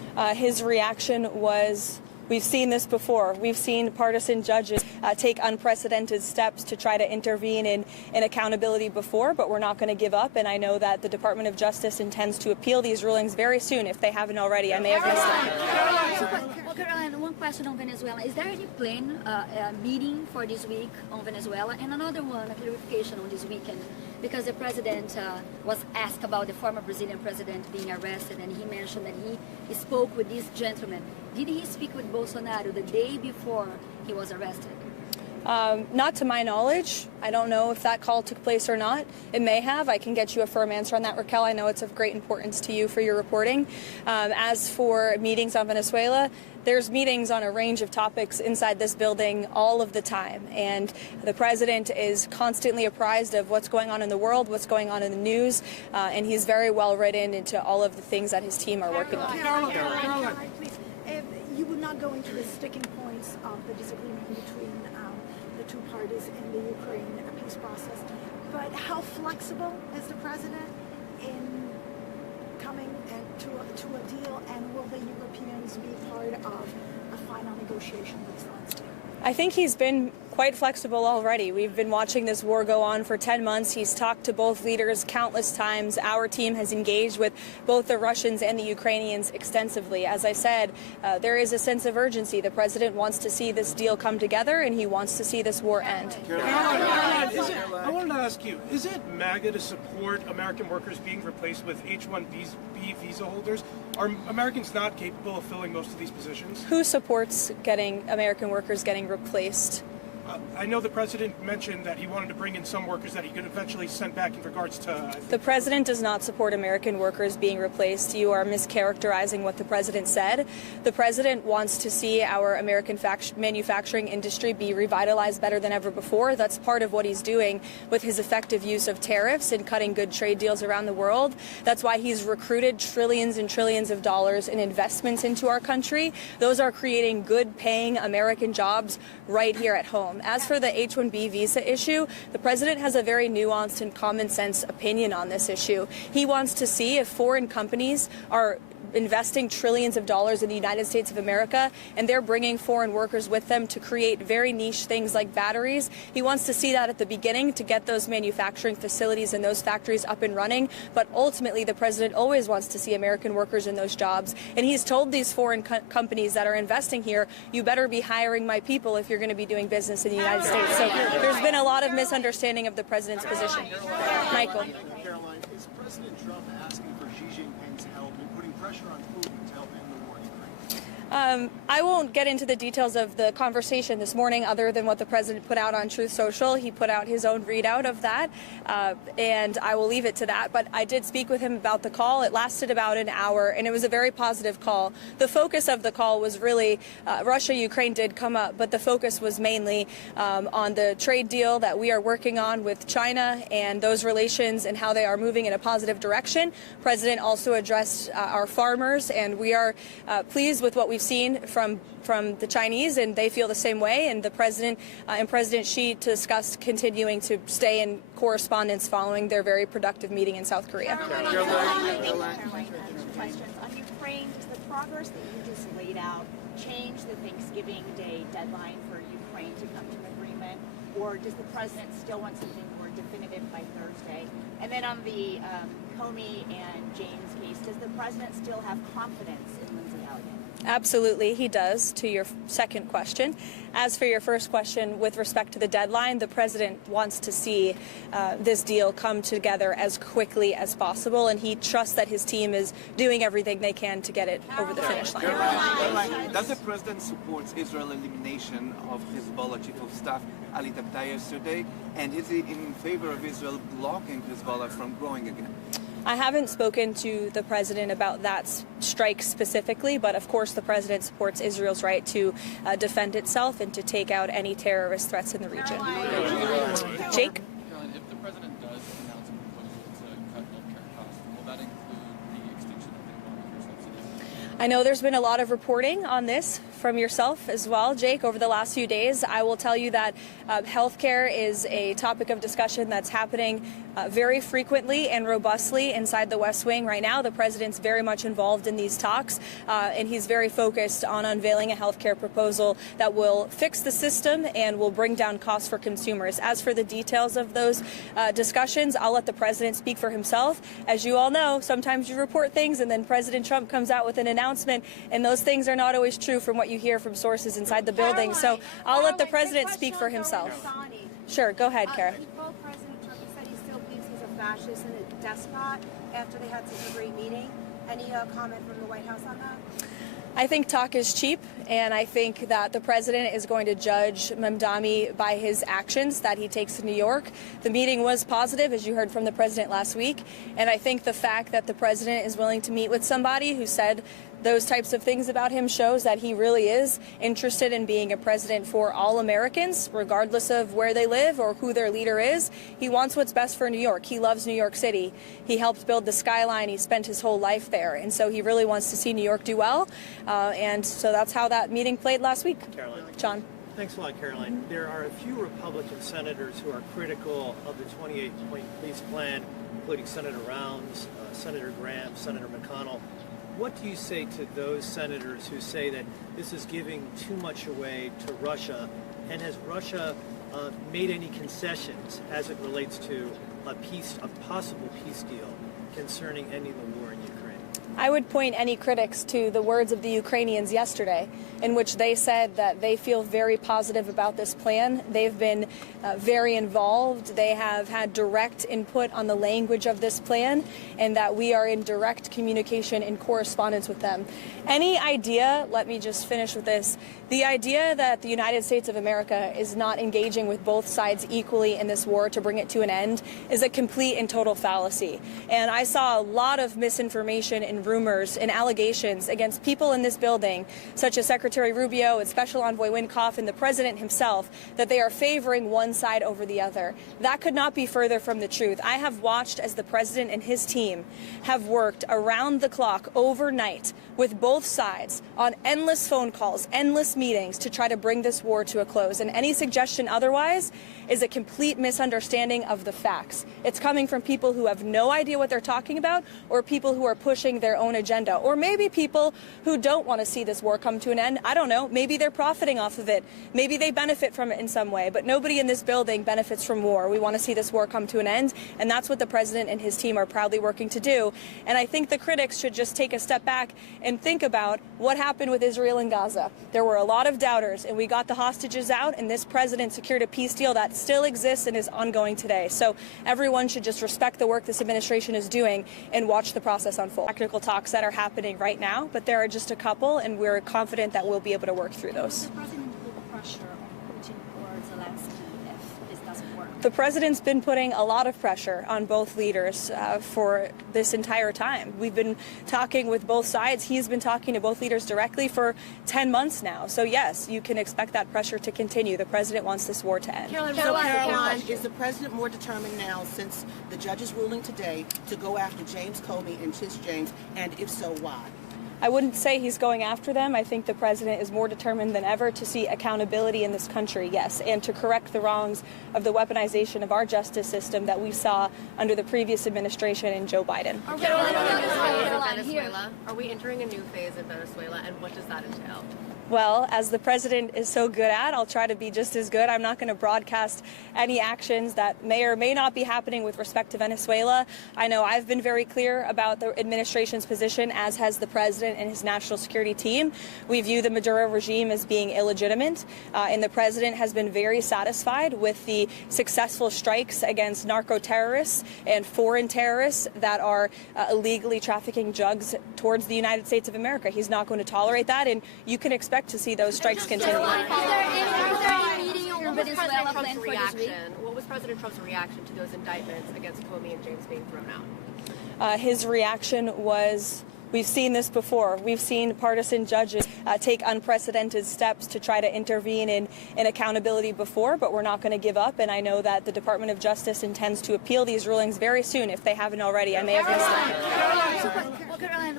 His reaction was, we've seen this before. We've seen partisan judges take unprecedented steps to try to intervene in accountability before, but we're not going to give up. And I know that the Department of Justice intends to appeal these rulings very soon, if they haven't already. I may have missed it. Well, Caroline, one question on Venezuela. Is there any plan, meeting for this week on Venezuela? And another one, a clarification on this weekend, because the president was asked about the former Brazilian president being arrested, and he mentioned that he spoke with this gentleman. Did he speak with Bolsonaro the day before he was arrested? Not to my knowledge. I don't know if that call took place or not. It may have. I can get you a firm answer on that, Raquel. I know it's of great importance to you for your reporting. As for meetings on Venezuela, there's meetings on a range of topics inside this building all of the time. And the president is constantly apprised of what's going on in the world, what's going on in the news, and he's very well written into all of the things that his team are working on. Caroline, please. You would not go into the sticking points of the disagreement between the two parties in the Ukraine peace process, but how flexible is the president in coming to a deal, and will the Europeans be part of a final negotiation with Zelensky? I think he's been quite flexible already. We've been watching this war go on for 10 months. He's talked to both leaders countless times. Our team has engaged with both the Russians and the Ukrainians extensively. As I said, there is a sense of urgency. The president wants to see this deal come together, and he wants to see this war end. Caroline, I wanted to ask you, is it MAGA to support American workers being replaced with H-1B visa holders? Are Americans not capable of filling most of these positions? Who supports getting American workers getting replaced? I know the president mentioned that he wanted to bring in some workers that he could eventually send back in regards to... The president does not support American workers being replaced. You are mischaracterizing what the president said. The president wants to see our American manufacturing industry be revitalized better than ever before. That's part of what he's doing with his effective use of tariffs and cutting good trade deals around the world. That's why he's recruited trillions and trillions of dollars in investments into our country. Those are creating good-paying American jobs right here at home. As for the H-1B visa issue, the president has a very nuanced and common sense opinion on this issue. He wants to see if foreign companies are investing trillions of dollars in the United States of America, and they're bringing foreign workers with them to create very niche things like batteries. He wants to see that at the beginning to get those manufacturing facilities and those factories up and running, but ultimately the president always wants to see American workers in those jobs, and he's told these foreign companies that are investing here, you better be hiring my people if you're going to be doing business in the United States. So there's been a lot of misunderstanding of the president's position. Michael. Caroline, is President Trump asking for Xi Jinping's help in putting pressure on Putin to help end the war in Ukraine? I won't get into the details of the conversation this morning other than what the president put out on Truth Social. He put out his own readout of that, and I will leave it to that. But I did speak with him about the call. It lasted about an hour, and it was a very positive call. The focus of the call was really Russia-Ukraine did come up, but the focus was mainly on the trade deal that we are working on with China and those relations and how they are moving in a positive direction. The president also addressed our farmers, and we are pleased with what we've seen from the Chinese, and they feel the same way. And the president and President Xi discussed continuing to stay in correspondence following their very productive meeting in South Korea. Questions on Ukraine. Does the progress that you just laid out change the Thanksgiving Day deadline for Ukraine to come to an agreement, or does the president still want something more definitive by Thursday? And then on the Comey and James case, does the president still have confidence in Lindsey Elliott? Absolutely, he does, to your second question. As for your first question, with respect to the deadline, the president wants to see this deal come together as quickly as possible, and he trusts that his team is doing everything they can to get it over the finish line. Caroline, does the president support Israel's elimination of Hezbollah chief of staff Ali Tabtai yesterday, and is he in favor of Israel blocking Hezbollah from growing again? I haven't spoken to the president about that strike specifically, but of course the president supports Israel's right to defend itself and to take out any terrorist threats in the region. Jake? Caroline, if the president does announce a proposal to cut healthcare costs, will that include the extinction of the Obamacare subsidies? I know there's been a lot of reporting on this from yourself as well, Jake, over the last few days. I will tell you that healthcare is a topic of discussion that's happening very frequently and robustly inside the West Wing right now. The president's very much involved in these talks, and he's very focused on unveiling a healthcare proposal that will fix the system and will bring down costs for consumers. As for the details of those discussions, I'll let the president speak for himself. As you all know, sometimes you report things and then President Trump comes out with an announcement, and those things are not always true from what you hear from sources inside the building. So I'll let the president speak for himself. Sure, go ahead, Kara. Well, President Trump said he still believes he's a fascist and a despot after they had such a great meeting. Any comment from the White House on that? I think talk is cheap, and I think that the president is going to judge Mamdani by his actions that he takes in New York. The meeting was positive, as you heard from the president last week, and I think the fact that the president is willing to meet with somebody who said those types of things about him shows that he really is interested in being a president for all Americans, regardless of where they live or who their leader is. He wants what's best for New York. He loves New York City. He helped build the skyline. He spent his whole life there. And so he really wants to see New York do well. And so that's how that meeting played last week. Caroline. John. Thanks a lot, Caroline. There are a few Republican senators who are critical of the 28-point peace plan, including Senator Rounds, Senator Graham, Senator McConnell. What do you say to those senators who say that this is giving too much away to Russia? And has Russia made any concessions as it relates to a possible peace deal concerning ending the war in Ukraine? I would point any critics to the words of the Ukrainians yesterday, in which they said that they feel very positive about this plan. They've been very involved. They have had direct input on the language of this plan, and that we are in direct communication and correspondence with them. Any idea, let me just finish with this, the idea that the United States of America is not engaging with both sides equally in this war to bring it to an end is a complete and total fallacy. And I saw a lot of misinformation and rumors and allegations against people in this building, such as Secretary Rubio and Special Envoy Wynkoff and the president himself, that they are favoring one side over the other. That could not be further from the truth. I have watched as the president and his team have worked around the clock overnight with both sides on endless phone calls, endless meetings to try to bring this war to a close. And any suggestion otherwise is a complete misunderstanding of the facts. It's coming from people who have no idea what they're talking about, or people who are pushing their own agenda, or maybe people who don't want to see this war come to an end. I don't know. Maybe they're profiting off of it. Maybe they benefit from it in some way, but nobody in this building benefits from war. We want to see this war come to an end, and that's what the president and his team are proudly working to do. And I think the critics should just take a step back and think about what happened with Israel and Gaza. There were a lot of doubters, and we got the hostages out, and this president secured a peace deal that still exists and is ongoing today. So everyone should just respect the work this administration is doing and watch the process unfold. Technical talks that are happening right now, but there are just a couple, and we're confident that we'll be able to work through those. The president put pressure on Putin or Zelensky if this doesn't work? The president's been putting a lot of pressure on both leaders for this entire time. We've been talking with both sides. He's been talking to both leaders directly for 10 months now. So yes, you can expect that pressure to continue. The president wants this war to end. Caroline, is the president more determined now, since the judge's ruling today, to go after James Comey and Tish James, and if so, why? I wouldn't say he's going after them. I think the president is more determined than ever to see accountability in this country, yes, and to correct the wrongs of the weaponization of our justice system that we saw under the previous administration and Joe Biden. Are we entering a new phase in Venezuela, and what does that entail? Well, as the president is so good at, I'll try to be just as good. I'm not going to broadcast any actions that may or may not be happening with respect to Venezuela. I know I've been very clear about the administration's position, as has the president and his national security team. We view the Maduro regime as being illegitimate, and the president has been very satisfied with the successful strikes against narco terrorists and foreign terrorists that are illegally trafficking drugs towards the United States of America. He's not going to tolerate that, and you can expect to see those strikes continue. What was President Trump's reaction to those indictments against Comey and James being thrown out? His reaction was, we've seen this before. We've seen partisan judges take unprecedented steps to try to intervene in accountability before, but we're not going to give up. And I know that the Department of Justice intends to appeal these rulings very soon if they haven't already. I may have missed it. Caroline,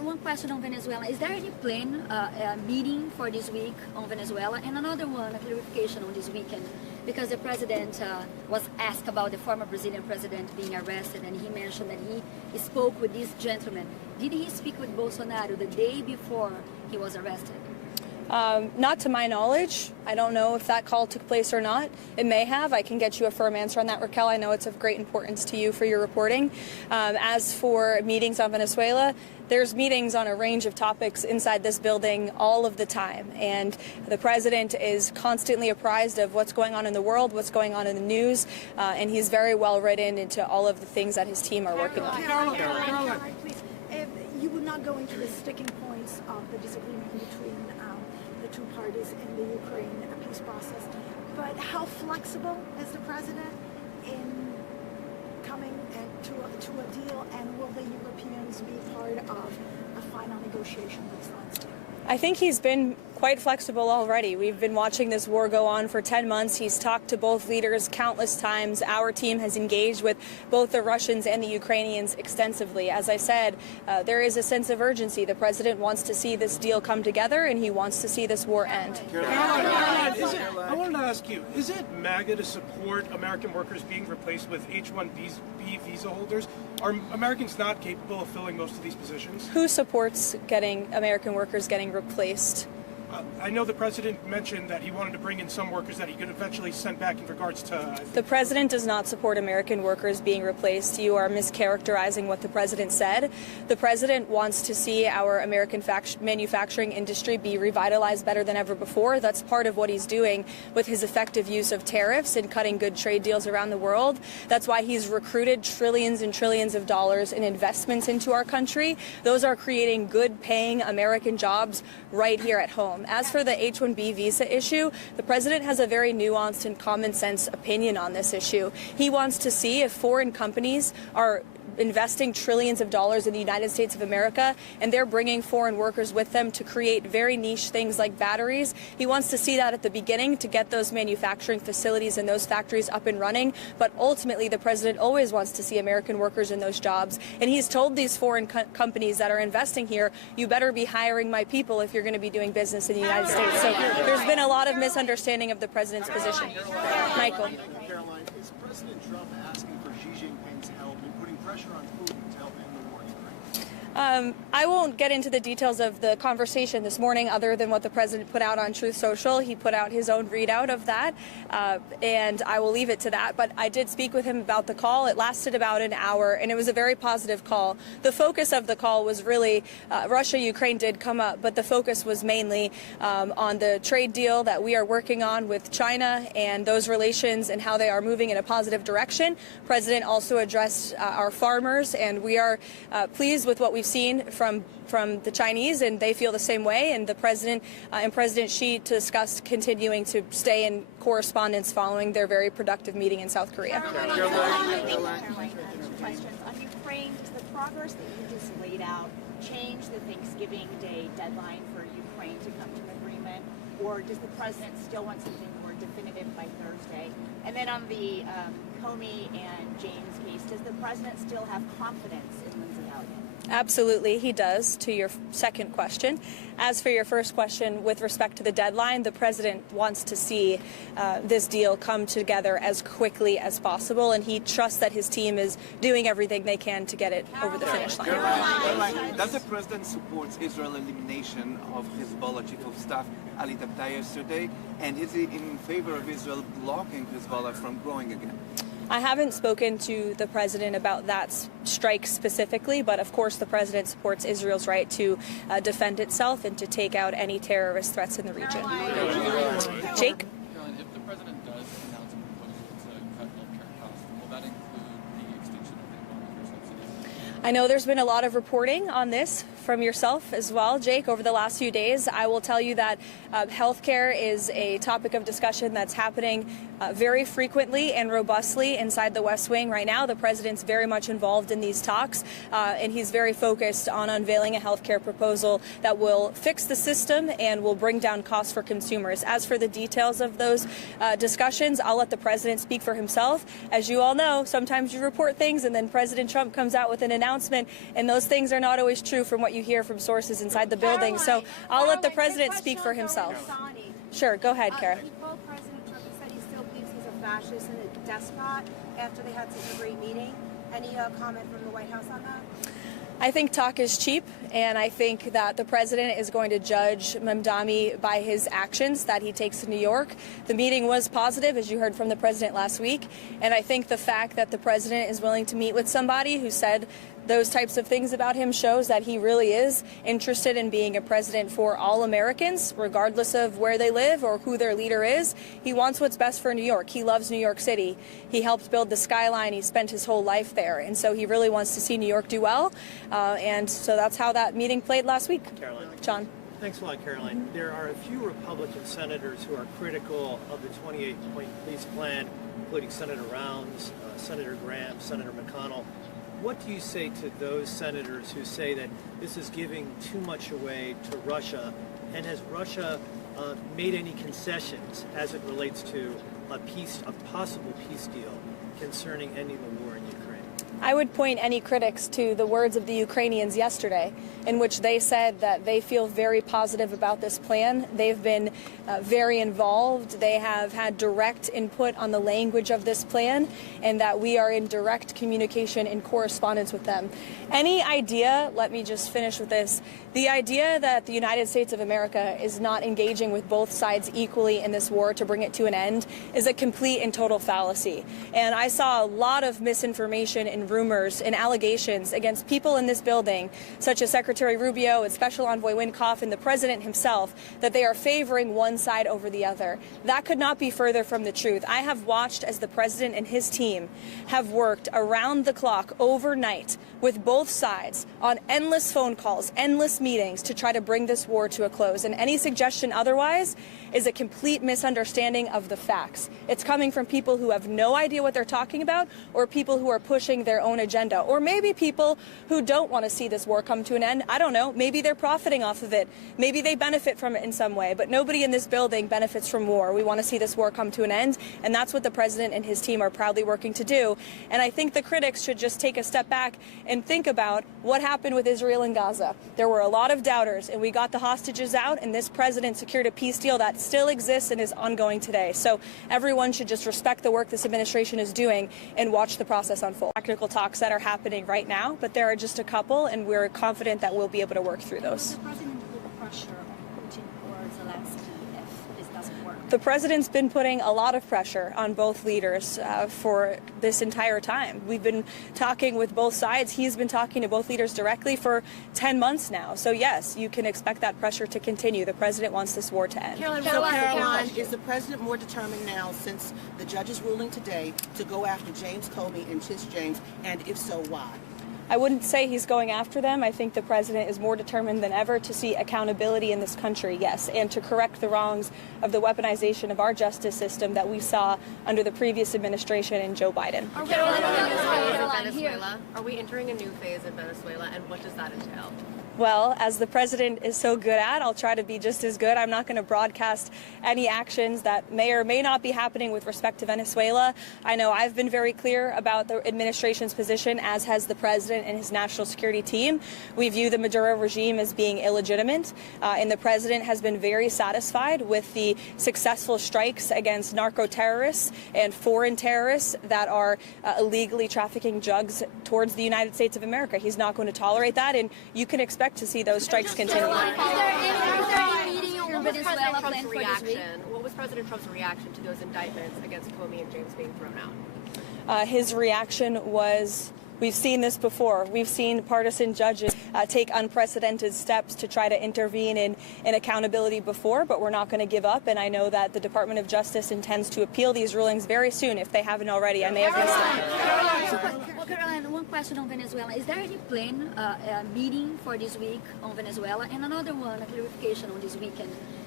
one question on Venezuela. Is there any plan, meeting for this week on Venezuela? And another one, a clarification on this weekend, because the president was asked about the former Brazilian president being arrested, and he mentioned that he spoke with this gentleman. Did he speak with Bolsonaro the day before he was arrested? Not to my knowledge. I don't know if that call took place or not. It may have. I can get you a firm answer on that, Raquel. I know it's of great importance to you for your reporting. As for meetings on Venezuela, there's meetings on a range of topics inside this building all of the time. And the president is constantly apprised of what's going on in the world, what's going on in the news, and he's very well written into all of the things that his team are working on. Caroline, please. You would not go into the sticking points of the disagreement between the two parties in the Ukraine peace process, but how flexible is the president in coming to a deal, and will the Europeans be part of a final negotiation with France? I think he's been quite flexible already. We've been watching this war go on for 10 months. He's talked to both leaders countless times. Our team has engaged with both the Russians and the Ukrainians extensively. As I said, there is a sense of urgency. The president wants to see this deal come together, and he wants to see this war end. Caroline, I wanted to ask you, is it MAGA to support American workers being replaced with H-1B visa holders? Are Americans not capable of filling most of these positions? Who supports American workers getting replaced? I know the president mentioned that he wanted to bring in some workers that he could eventually send back in regards to... The president does not support American workers being replaced. You are mischaracterizing what the president said. The president wants to see our American manufacturing industry be revitalized better than ever before. That's part of what he's doing with his effective use of tariffs and cutting good trade deals around the world. That's why he's recruited trillions and trillions of dollars in investments into our country. Those are creating good-paying American jobs right here at home. As for the H-1B visa issue, the president has a very nuanced and common sense opinion on this issue. He wants to see if foreign companies are investing trillions of dollars in the United States of America, and they're bringing foreign workers with them to create very niche things like batteries. He wants to see that at the beginning to get those manufacturing facilities and those factories up and running, but ultimately the president always wants to see American workers in those jobs, and he's told these foreign companies that are investing here, you better be hiring my people if you're going to be doing business in the United States. So there's been a lot of misunderstanding of the president's position. Michael. Caroline, is President Trump asking for Xi Jinping's help in putting pressure on Putin to help end the war in Ukraine? I won't get into the details of the conversation this morning other than what the president put out on Truth Social. He put out his own readout of that, and I will leave it to that. But I did speak with him about the call. It lasted about an hour, and it was a very positive call. The focus of the call was really Russia-Ukraine did come up, but the focus was mainly on the trade deal that we are working on with China and those relations and how they are moving in a positive direction. The president also addressed our farmers, and we are pleased with what we've seen from the Chinese, and they feel the same way. And the president and President Xi discussed continuing to stay in correspondence following their very productive meeting in South Korea. Caroline, questions on Ukraine. Does the progress that you just laid out change the Thanksgiving Day deadline for Ukraine to come to an agreement, or does the president still want something more definitive by Thursday? And then on the Comey and James case, does the president still have confidence in Lindsey Elliott? Absolutely, he does, to your second question. As for your first question, with respect to the deadline, the president wants to see this deal come together as quickly as possible, and he trusts that his team is doing everything they can to get it over the finish line. Caroline, does the president support Israel's elimination of Hezbollah chief of staff Ali Tabtai yesterday, and is he in favor of Israel blocking Hezbollah from growing again? I haven't spoken to the president about that strike specifically, but of course the president supports Israel's right to defend itself and to take out any terrorist threats in the region. Jake? Caroline, if the president does announce a proposal to cut healthcare costs, will that include the extinction of the Obamacare subsidies? I know there's been a lot of reporting on this from yourself as well, Jake, over the last few days. I will tell you that healthcare is a topic of discussion that's happening very frequently and robustly inside the West Wing. Right now, the president's very much involved in these talks, and he's very focused on unveiling a health care proposal that will fix the system and will bring down costs for consumers. As for the details of those discussions, I'll let the president speak for himself. As you all know, sometimes you report things and then President Trump comes out with an announcement, and those things are not always true from what you hear from sources inside the building. So I'll let the president speak for himself. Sure, go ahead, Kara. He told President Trump, he said he still believes he's a fascist and a despot after they had such a great meeting. Any comment from the White House on that? I think talk is cheap, and I think that the president is going to judge Mamdani by his actions that he takes in New York. The meeting was positive, as you heard from the president last week, and I think the fact that the president is willing to meet with somebody who said those types of things about him shows that he really is interested in being a president for all Americans, regardless of where they live or who their leader is. He wants what's best for New York. He loves New York City. He helped build the skyline. He spent his whole life there. And so he really wants to see New York do well. And so that's how that meeting played last week. Caroline. John. Thanks a lot, Caroline. There are a few Republican senators who are critical of the 28-point peace plan, including Senator Rounds, Senator Graham, Senator McConnell. What do you say to those senators who say that this is giving too much away to Russia? And has Russia made any concessions as it relates to a possible peace deal concerning ending the war in Ukraine? I would point any critics to the words of the Ukrainians yesterday, in which they said that they feel very positive about this plan. They've been very involved. They have had direct input on the language of this plan, and that we are in direct communication and correspondence with them. Any idea, let me just finish with this, the idea that the United States of America is not engaging with both sides equally in this war to bring it to an end is a complete and total fallacy. And I saw a lot of misinformation and rumors and allegations against people in this building, such as Secretary Rubio and Special Envoy Wynkoff and the President himself, that they are favoring one side over the other. That could not be further from the truth. I have watched as the President and his team have worked around the clock overnight with both sides on endless phone calls, endless meetings to try to bring this war to a close. And any suggestion otherwise is a complete misunderstanding of the facts. It's coming from people who have no idea what they're talking about, or people who are pushing their own agenda, or maybe people who don't want to see this war come to an end. I don't know. Maybe they're profiting off of it. Maybe they benefit from it in some way, but nobody in this building benefits from war. We want to see this war come to an end, and that's what the president and his team are proudly working to do. And I think the critics should just take a step back and think about what happened with Israel and Gaza. There were a lot of doubters, and we got the hostages out, and this president secured a peace deal that still exists and is ongoing today. So everyone should just respect the work this administration is doing and watch the process unfold. Technical talks that are happening right now, but there are just a couple, and we're confident that we'll be able to work through those. The president put pressure on Putin or Zelensky if this doesn't work? The president's been putting a lot of pressure on both leaders for this entire time. We've been talking with both sides. He's been talking to both leaders directly for 10 months now. So yes, you can expect that pressure to continue. The president wants this war to end. Caroline, is the president more determined now, since the judge's ruling today, to go after James Comey and Tish James, and if so, why? I wouldn't say he's going after them. I think the president is more determined than ever to see accountability in this country, yes, and to correct the wrongs of the weaponization of our justice system that we saw under the previous administration and Joe Biden. Venezuela. Are we entering a new phase in Venezuela, and what does that entail? Well, as the president is so good at, I'll try to be just as good. I'm not going to broadcast any actions that may or may not be happening with respect to Venezuela. I know I've been very clear about the administration's position, as has the president and his national security team. We view the Maduro regime as being illegitimate, and the president has been very satisfied with the successful strikes against narco terrorists and foreign terrorists that are illegally trafficking drugs towards the United States of America. He's not going to tolerate that, and you can expect to see those strikes continue. What was President Trump's reaction to those indictments against Comey and James being thrown out? His reaction was, we've seen this before. We've seen partisan judges take unprecedented steps to try to intervene in accountability before, but we're not going to give up. And I know that the Department of Justice intends to appeal these rulings very soon, if they haven't already. I may have missed it. Well, Caroline, one question on Venezuela. Is there any plan, meeting for this week on Venezuela? And another one, a clarification on this weekend.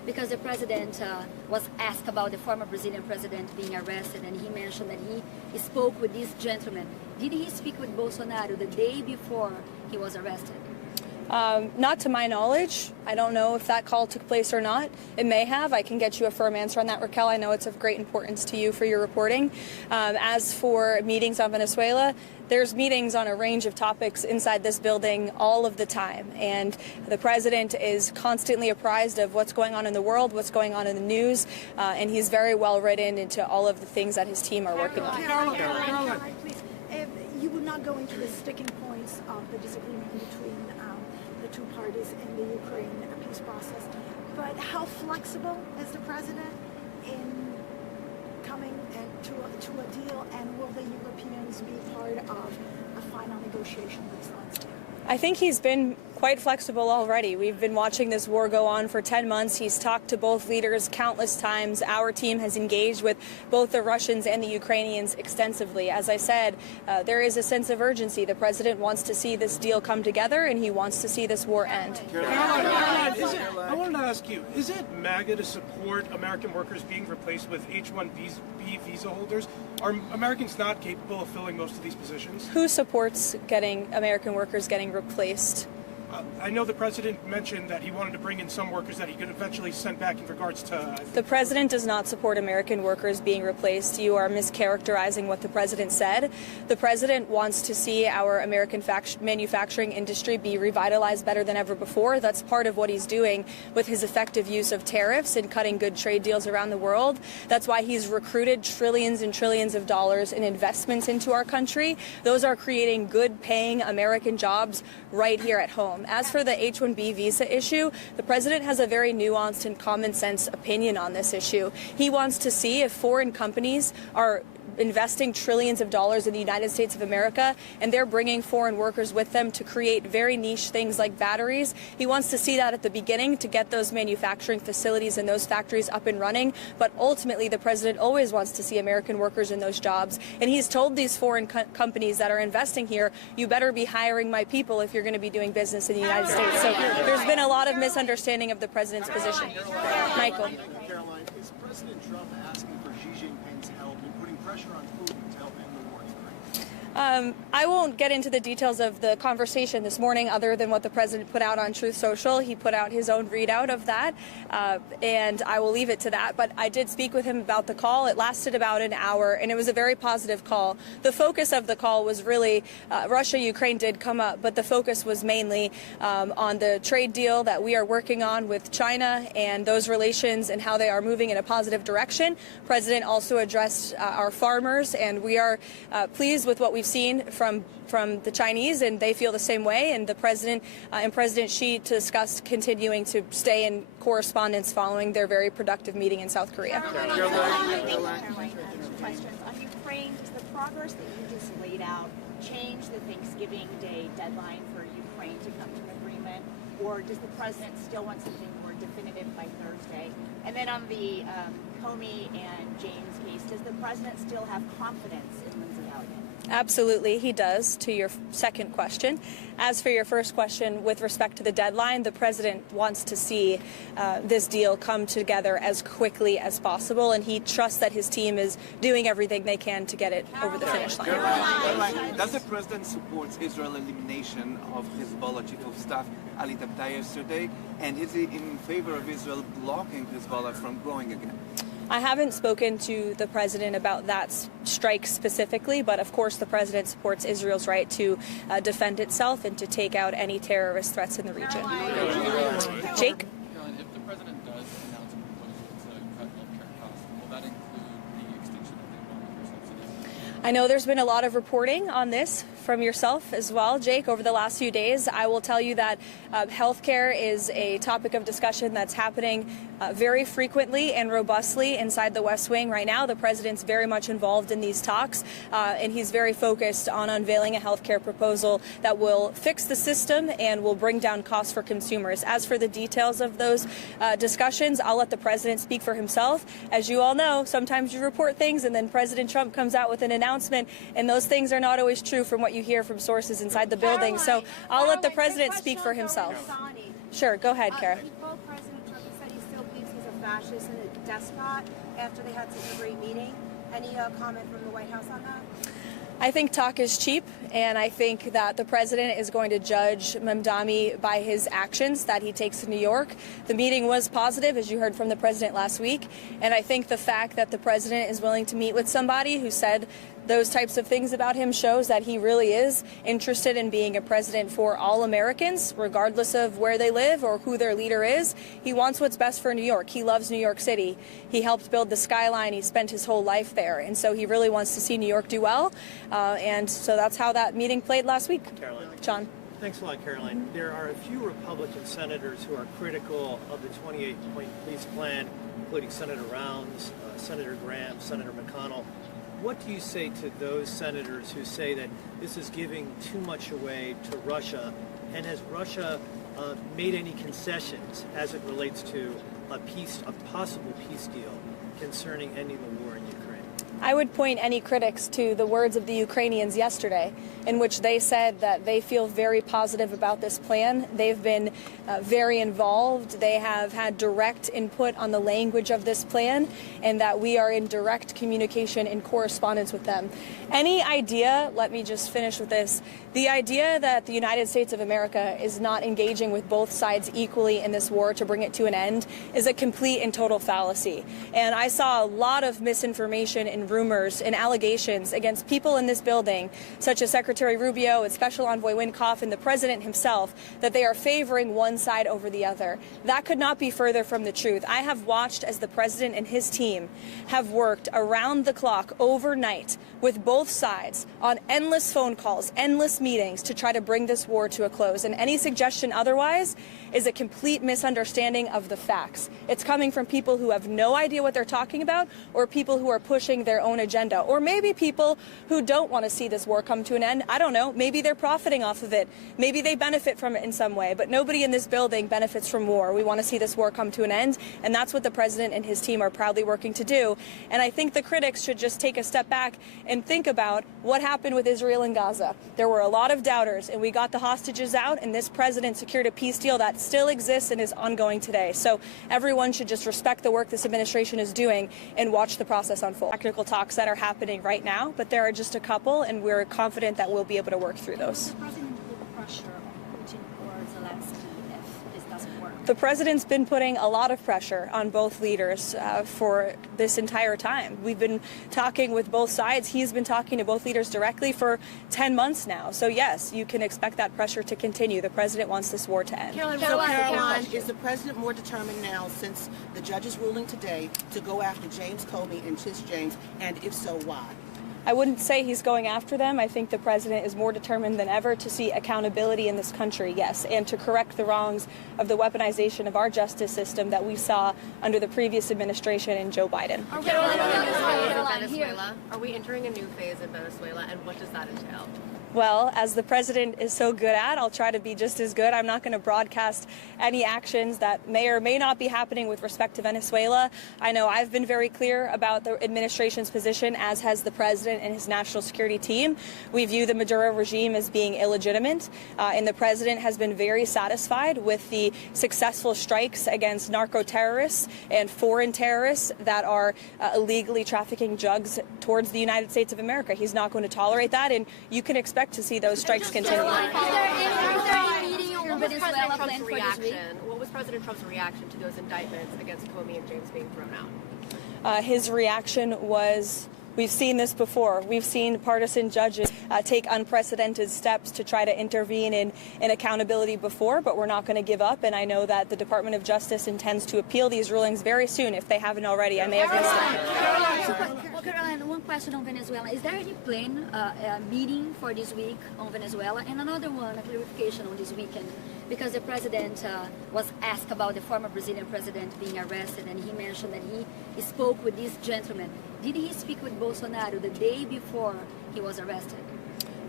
because the president was asked about the former Brazilian president being arrested, and he mentioned that he spoke with this gentleman. Did he speak with Bolsonaro the day before he was arrested? Not to my knowledge. I don't know if that call took place or not. It may have. I can get you a firm answer on that, Raquel. I know it's of great importance to you for your reporting. As for meetings on Venezuela, there's meetings on a range of topics inside this building all of the time. And the president is constantly apprised of what's going on in the world, what's going on in the news, and he's very well written into all of the things that his team are working on. Caroline, please. You would not go into the sticking points of the disagreement between the two parties in the Ukraine peace process, but how flexible is the president in coming to a deal, and will the Europeans be part of a final negotiation with Zelensky? I think he's been quite flexible already. We've been watching this war go on for 10 months. He's talked to both leaders countless times. Our team has engaged with both the Russians and the Ukrainians extensively. As I said, there is a sense of urgency. The president wants to see this deal come together, and he wants to see this war end. Caroline, I wanted to ask you, is it MAGA to support American workers being replaced with H-1B visa holders? Are Americans not capable of filling most of these positions? Who supports getting American workers getting replaced? I know the president mentioned that he wanted to bring in some workers that he could eventually send back in regards to... The president does not support American workers being replaced. You are mischaracterizing what the president said. The president wants to see our American manufacturing industry be revitalized better than ever before. That's part of what he's doing with his effective use of tariffs and cutting good trade deals around the world. That's why he's recruited trillions and trillions of dollars in investments into our country. Those are creating good-paying American jobs right here at home. As for the H-1B visa issue, the president has a very nuanced and common sense opinion on this issue. He wants to see if foreign companies are investing trillions of dollars in the United States of America, and they're bringing foreign workers with them to create very niche things like batteries. He wants to see that at the beginning to get those manufacturing facilities and those factories up and running, but ultimately the president always wants to see American workers in those jobs, and he's told these foreign companies that are investing here, you better be hiring my people if you're going to be doing business in the United States. So there's been a lot of misunderstanding of the president's position. Michael. Caroline, is President Trump asking for Xi Jinping's help in putting pressure on Putin to help end the war in Ukraine? I won't get into the details of the conversation this morning other than what the president put out on Truth Social. He put out his own readout of that, and I will leave it to that. But I did speak with him about the call. It lasted about an hour, and it was a very positive call. The focus of the call was really Russia-Ukraine did come up, but the focus was mainly on the trade deal that we are working on with China and those relations and how they are moving in a positive direction. The president also addressed our farmers, and we are pleased with what we've seen from the Chinese, and they feel the same way. And the president and President Xi discussed continuing to stay in correspondence following their very productive meeting in South Korea. Questions on Ukraine. Does the progress that you just laid out change the Thanksgiving Day deadline for Ukraine to come to an agreement, or does the president still want something more definitive by Thursday? And then on the Comey and James case, does the president still have confidence in Lindsey Elliott? Absolutely, he does, to your second question. As for your first question, with respect to the deadline, the president wants to see this deal come together as quickly as possible, and he trusts that his team is doing everything they can to get it over the finish line. Caroline, does the president support Israel's elimination of Hezbollah chief of staff Ali Tabtai yesterday, and is he in favor of Israel blocking Hezbollah from growing again? I haven't spoken to the president about that strike specifically, but of course the president supports Israel's right to defend itself and to take out any terrorist threats in the region. Jake? Caroline, if the president does announce a proposal to cut healthcare costs, will that include the extension of the Obamacare subsidies? I know there's been a lot of reporting on this from yourself as well, Jake, over the last few days. I will tell you that healthcare is a topic of discussion that's happening very frequently and robustly inside the West Wing right now. The president's very much involved in these talks, and he's very focused on unveiling a healthcare proposal that will fix the system and will bring down costs for consumers. As for the details of those discussions, I'll let the president speak for himself. As you all know, sometimes you report things and then President Trump comes out with an announcement, and those things are not always true from what you hear from sources inside the building. So I'll let the president speak for himself. Sure, go ahead, Kara. President Trump said he still believes he's fascist and a despot after they had such a great meeting. Any comment from the White House on that? I think talk is cheap, and I think that the president is going to judge Mamdani by his actions that he takes in New York. The meeting was positive, as you heard from the president last week, and I think the fact that the president is willing to meet with somebody who said those types of things about him shows that he really is interested in being a president for all Americans, regardless of where they live or who their leader is. He wants what's best for New York. He loves New York City. He helped build the skyline. He spent his whole life there. And so he really wants to see New York do well. And so that's how that meeting played last week. Caroline. John. Thanks a lot, Caroline. There are a few Republican senators who are critical of the 28-point peace plan, including Senator Rounds, Senator Graham, Senator McConnell. What do you say to those senators who say that this is giving too much away to Russia? And has Russia made any concessions as it relates to a possible peace deal concerning ending the war in Ukraine? I would point any critics to the words of the Ukrainians yesterday, in which they said that they feel very positive about this plan. They've been very involved. They have had direct input on the language of this plan, and that we are in direct communication and correspondence with them. Any idea, let me just finish with this, the idea that the United States of America is not engaging with both sides equally in this war to bring it to an end is a complete and total fallacy. And I saw a lot of misinformation and rumors and allegations against people in this building, such as Secretary Rubio and Special Envoy Wynkoff and the President himself, that they are favoring one side over the other. That could not be further from the truth. I have watched as the President and his team have worked around the clock overnight with both sides on endless phone calls, endless meetings to try to bring this war to a close. And any suggestion otherwise is a complete misunderstanding of the facts. It's coming from people who have no idea what they're talking about, or people who are pushing their own agenda, or maybe people who don't want to see this war come to an end. I don't know. Maybe they're profiting off of it. Maybe they benefit from it in some way, but nobody in this building benefits from war. We want to see this war come to an end, and that's what the president and his team are proudly working to do. And I think the critics should just take a step back and think about what happened with Israel and Gaza. There were a lot of doubters, and we got the hostages out, and this president secured a peace deal that still exists and is ongoing today. So everyone should just respect the work this administration is doing and watch the process unfold. Technical talks that are happening right now, but there are just a couple, and we're confident that we'll be able to work through those. The president put pressure on Putin or Zelensky if this doesn't work? The president's been putting a lot of pressure on both leaders for this entire time. We've been talking with both sides. He's been talking to both leaders directly for 10 months now. So yes, you can expect that pressure to continue. The president wants this war to end. Caroline, is the president more determined now, since the judge's ruling today, to go after James Comey and Tish James, and if so, why? I wouldn't say he's going after them. I think the president is more determined than ever to see accountability in this country, yes, and to correct the wrongs of the weaponization of our justice system that we saw under the previous administration and Joe Biden. Venezuela. Are we entering a new phase in Venezuela, and what does that entail? Well, as the president is so good at, I'll try to be just as good. I'm not going to broadcast any actions that may or may not be happening with respect to Venezuela. I know I've been very clear about the administration's position, as has the president and his national security team. We view the Maduro regime as being illegitimate, and the president has been very satisfied with the successful strikes against narco terrorists and foreign terrorists that are illegally trafficking drugs towards the United States of America. He's not going to tolerate that, and you can expect to see those strikes continue. What was President Trump's reaction to those indictments against Comey and James being thrown out? His reaction was, we've seen this before. We've seen partisan judges take unprecedented steps to try to intervene in accountability before, but we're not going to give up. And I know that the Department of Justice intends to appeal these rulings very soon, if they haven't already. I may have missed it. Caroline, one question on Venezuela. Is there any plan, meeting for this week on Venezuela? And another one, a clarification on this weekend, because the president was asked about the former Brazilian president being arrested, and he mentioned that he spoke with this gentleman. Did he speak with Bolsonaro the day before he was arrested?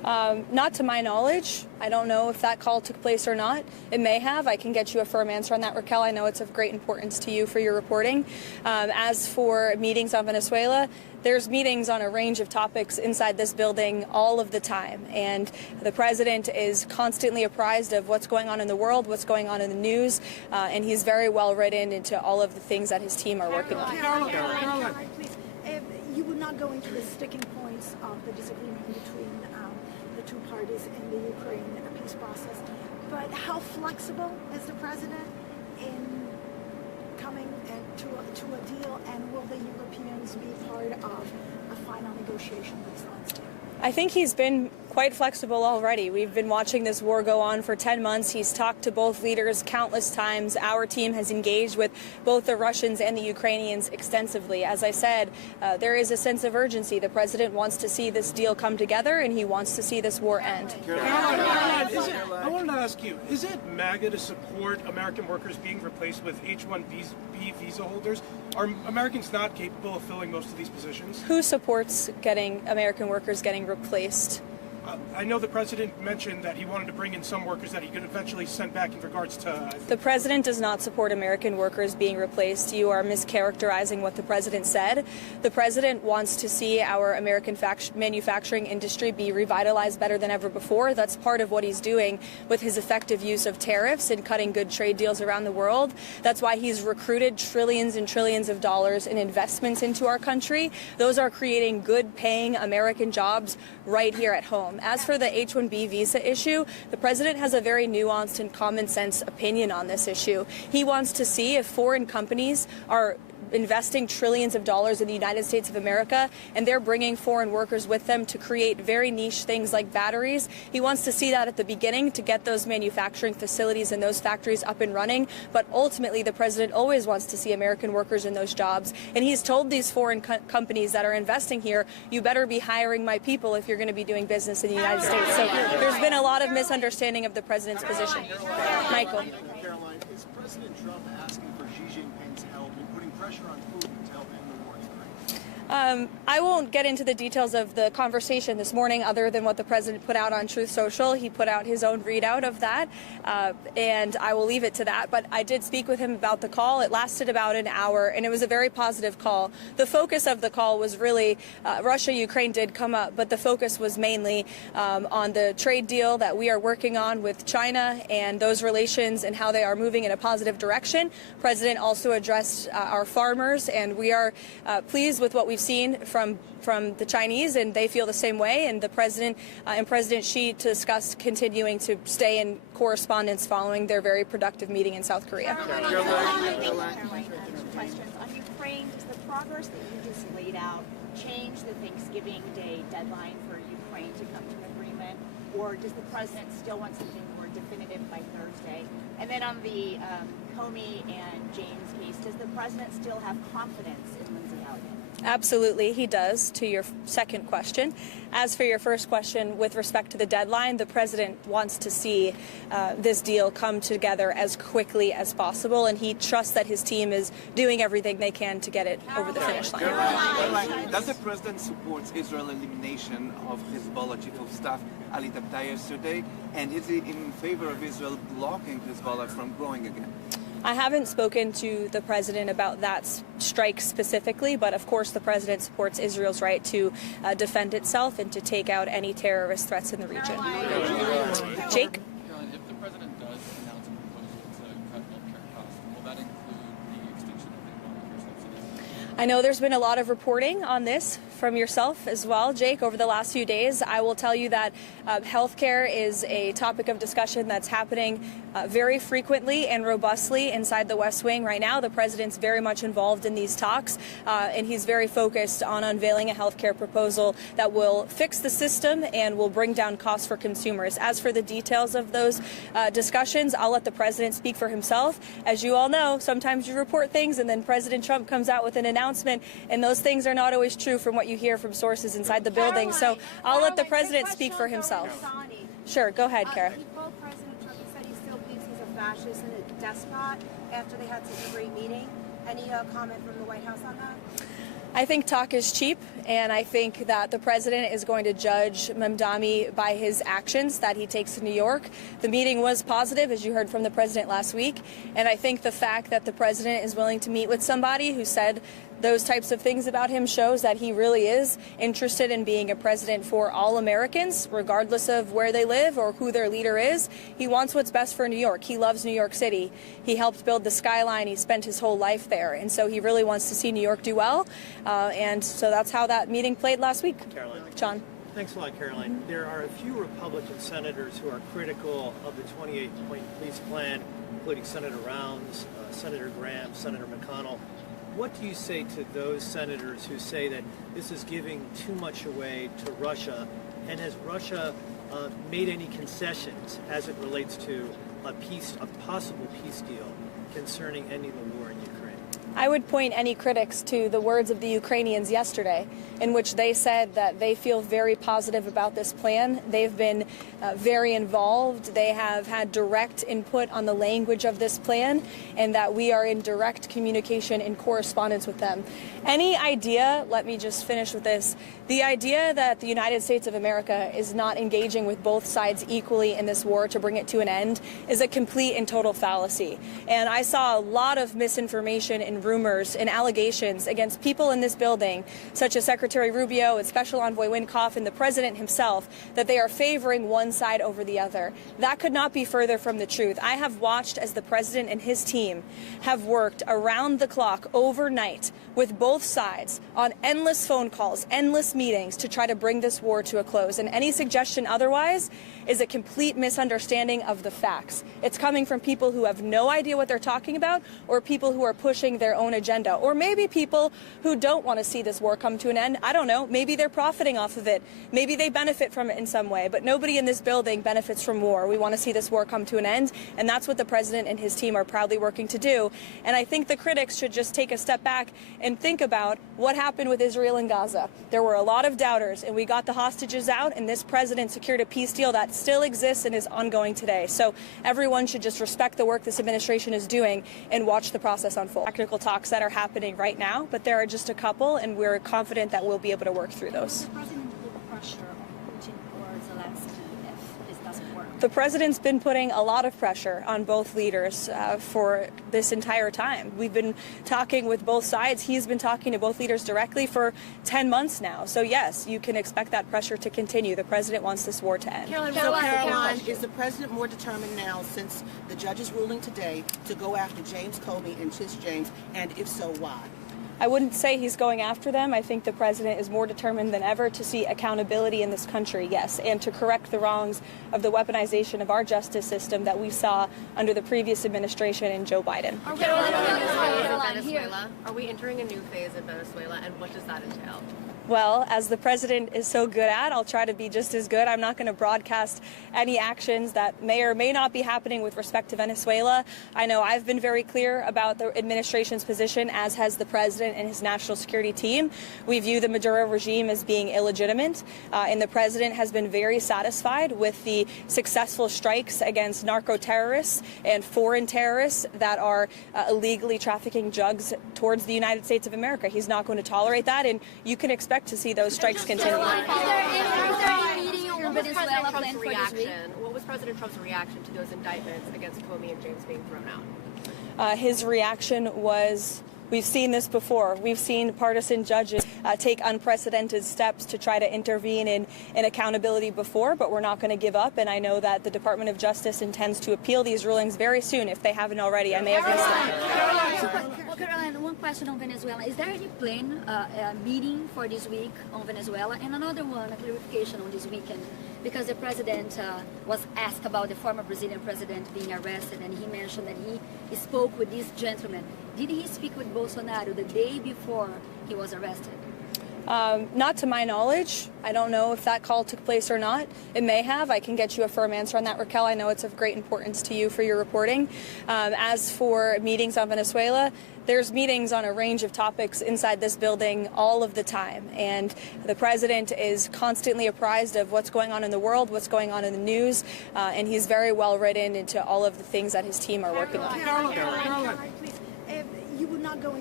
Not to my knowledge. I don't know if that call took place or not. It may have. I can get you a firm answer on that, Raquel. I know it's of great importance to you for your reporting. As for meetings on Venezuela, there's meetings on a range of topics inside this building all of the time. And the president is constantly apprised of what's going on in the world, what's going on in the news, and he's very well written into all of the things that his team are working on. Caroline, please. You would not go into the sticking points of the disagreement between the two parties in the Ukraine peace process, but how flexible is the president in coming to a deal, and will the Europeans be part of a final negotiation with France? I think he's been quite flexible already. We've been watching this war go on for 10 months. He's talked to both leaders countless times. Our team has engaged with both the Russians and the Ukrainians extensively. As I said, there is a sense of urgency. The president wants to see this deal come together, and he wants to see this war end. Caroline, I wanted to ask you, is it MAGA to support American workers being replaced with H-1B visa holders? Are Americans not capable of filling most of these positions? Who supports getting American workers getting replaced? I know the president mentioned that he wanted to bring in some workers that he could eventually send back in regards to... The president does not support American workers being replaced. You are mischaracterizing what the president said. The president wants to see our American manufacturing industry be revitalized better than ever before. That's part of what he's doing with his effective use of tariffs and cutting good trade deals around the world. That's why he's recruited trillions and trillions of dollars in investments into our country. Those are creating good-paying American jobs right here at home. As for the H-1B visa issue, the president has a very nuanced and common sense opinion on this issue. He wants to see if foreign companies are investing trillions of dollars in the United States of America, and they're bringing foreign workers with them to create very niche things like batteries. He wants to see that at the beginning to get those manufacturing facilities and those factories up and running, but ultimately the president always wants to see American workers in those jobs, and he's told these foreign companies that are investing here, you better be hiring my people if you're going to be doing business in the United States. So there's been a lot of misunderstanding of the president's position. Michael. Caroline, is President Trump asking for Xi Jinping's help in putting pressure on Putin to help end the war in Ukraine? I won't get into the details of the conversation this morning other than what the president put out on Truth Social. He put out his own readout of that, and I will leave it to that. But I did speak with him about the call. It lasted about an hour, and it was a very positive call. The focus of the call was really Russia-Ukraine did come up, but the focus was mainly on the trade deal that we are working on with China and those relations and how they are moving in a positive direction. The president also addressed our farmers, and we are pleased with what we've seen from the Chinese, and they feel the same way. And the president and President Xi discussed continuing to stay in correspondence following their very productive meeting in South Korea. Caroline, questions on Ukraine. Does the progress that you just laid out change the Thanksgiving Day deadline for Ukraine to come to an agreement, or does the president still want something more definitive by Thursday? And then on the Comey and James case, does the president still have confidence in Lindsey Elliott? Absolutely, he does, to your second question. As for your first question, with respect to the deadline, the president wants to see this deal come together as quickly as possible, and he trusts that his team is doing everything they can to get it over the finish line. Caroline, does the president support Israel's elimination of Hezbollah chief of staff Ali Tabtai yesterday, and is he in favor of Israel blocking Hezbollah from growing again? I haven't spoken to the president about that strike specifically, but of course the president supports Israel's right to defend itself and to take out any terrorist threats in the region. Jake? Caroline, if the president does announce a proposal to cut healthcare costs, will that include the extinction of the Obamacare subsidies? I know there's been a lot of reporting on this from yourself as well, Jake, over the last few days. I will tell you that healthcare is a topic of discussion that's happening very frequently and robustly inside the West Wing right now. The president's very much involved in these talks, and he's very focused on unveiling a healthcare proposal that will fix the system and will bring down costs for consumers. As for the details of those discussions, I'll let the president speak for himself. As you all know, sometimes you report things and then President Trump comes out with an announcement, and those things are not always true from what you hear from sources inside the building. So I'll let the president speak for himself. Sure, go ahead, Kara. He told President Trump, he said he still believes he's a fascist and a despot after they had such a great meeting. Any comment from the White House on that? I think talk is cheap, and I think that the president is going to judge Mamdani by his actions that he takes in New York. The meeting was positive, as you heard from the president last week, and I think the fact that the president is willing to meet with somebody who said those types of things about him shows that he really is interested in being a president for all Americans, regardless of where they live or who their leader is. He wants what's best for New York. He loves New York City. He helped build the skyline. He spent his whole life there. And so he really wants to see New York do well. And so that's how that meeting played last week. Caroline. John. Thanks a lot, Caroline. There are a few Republican senators who are critical of the 28-point peace plan, including Senator Rounds, Senator Graham, Senator McConnell. What do you say to those senators who say that this is giving too much away to Russia? And has Russia made any concessions as it relates to a possible peace deal concerning ending the war in Ukraine? I would point any critics to the words of the Ukrainians yesterday, in which they said that they feel very positive about this plan. They've been very involved. They have had direct input on the language of this plan, and that we are in direct communication and correspondence with them. Any idea, let me just finish with this, the idea that the United States of America is not engaging with both sides equally in this war to bring it to an end is a complete and total fallacy. And I saw a lot of misinformation and rumors and allegations against people in this building, such as Secretary Rubio and Special Envoy Wynkoff and the President himself, that they are favoring one side over the other. That could not be further from the truth. I have watched as the President and his team have worked around the clock overnight with both sides on endless phone calls, endless meetings to try to bring this war to a close. And any suggestion otherwise is a complete misunderstanding of the facts. It's coming from people who have no idea what they're talking about, or people who are pushing their own agenda, or maybe people who don't want to see this war come to an end. I don't know. Maybe they're profiting off of it. Maybe they benefit from it in some way, but nobody in this building benefits from war. We want to see this war come to an end, and that's what the president and his team are proudly working to do. And I think the critics should just take a step back and think about what happened with Israel and Gaza. There were a lot of doubters, and we got the hostages out, and this president secured a peace deal that still exists and is ongoing today. So everyone should just respect the work this administration is doing and watch the process unfold. Technical talks that are happening right now, but there are just a couple, and we're confident that we'll be able to work through those. The president put pressure on Putin or Zelensky if this doesn't work? The president's been putting a lot of pressure on both leaders for this entire time. We've been talking with both sides. He's been talking to both leaders directly for 10 months now. So yes, you can expect that pressure to continue. The president wants this war to end. Caroline, is the president more determined now, since the judge's ruling today, to go after James Comey and Tish James, and if so, why? I wouldn't say he's going after them. I think the president is more determined than ever to see accountability in this country, yes, and to correct the wrongs of the weaponization of our justice system that we saw under the previous administration and Joe Biden. Are we entering a new phase in Venezuela, and what does that entail? Well, as the president is so good at, I'll try to be just as good. I'm not going to broadcast any actions that may or may not be happening with respect to Venezuela. I know I've been very clear about the administration's position, as has the president and his national security team. We view the Maduro regime as being illegitimate, and the president has been very satisfied with the successful strikes against narco terrorists and foreign terrorists that are illegally trafficking drugs towards the United States of America. He's not going to tolerate that, and you can expect to see those strikes continue. What was President Trump's reaction to those indictments against Comey and James being thrown out? His reaction was, we've seen this before. We've seen partisan judges take unprecedented steps to try to intervene in accountability before, but we're not going to give up. And I know that the Department of Justice intends to appeal these rulings very soon, if they haven't already. I may have missed it. Well, Caroline, one question on Venezuela. Is there any plan, meeting for this week on Venezuela? And another one, a clarification on this weekend, because the president was asked about the former Brazilian president being arrested, and he mentioned that he spoke with this gentleman. Did he speak with Bolsonaro the day before he was arrested? Not to my knowledge. I don't know if that call took place or not. It may have. I can get you a firm answer on that, Raquel. I know it's of great importance to you for your reporting. As for meetings on Venezuela, there's meetings on a range of topics inside this building all of the time, and the president is constantly apprised of what's going on in the world, what's going on in the news, and he's very well written into all of the things that his team are working on. Caroline, please. You would not go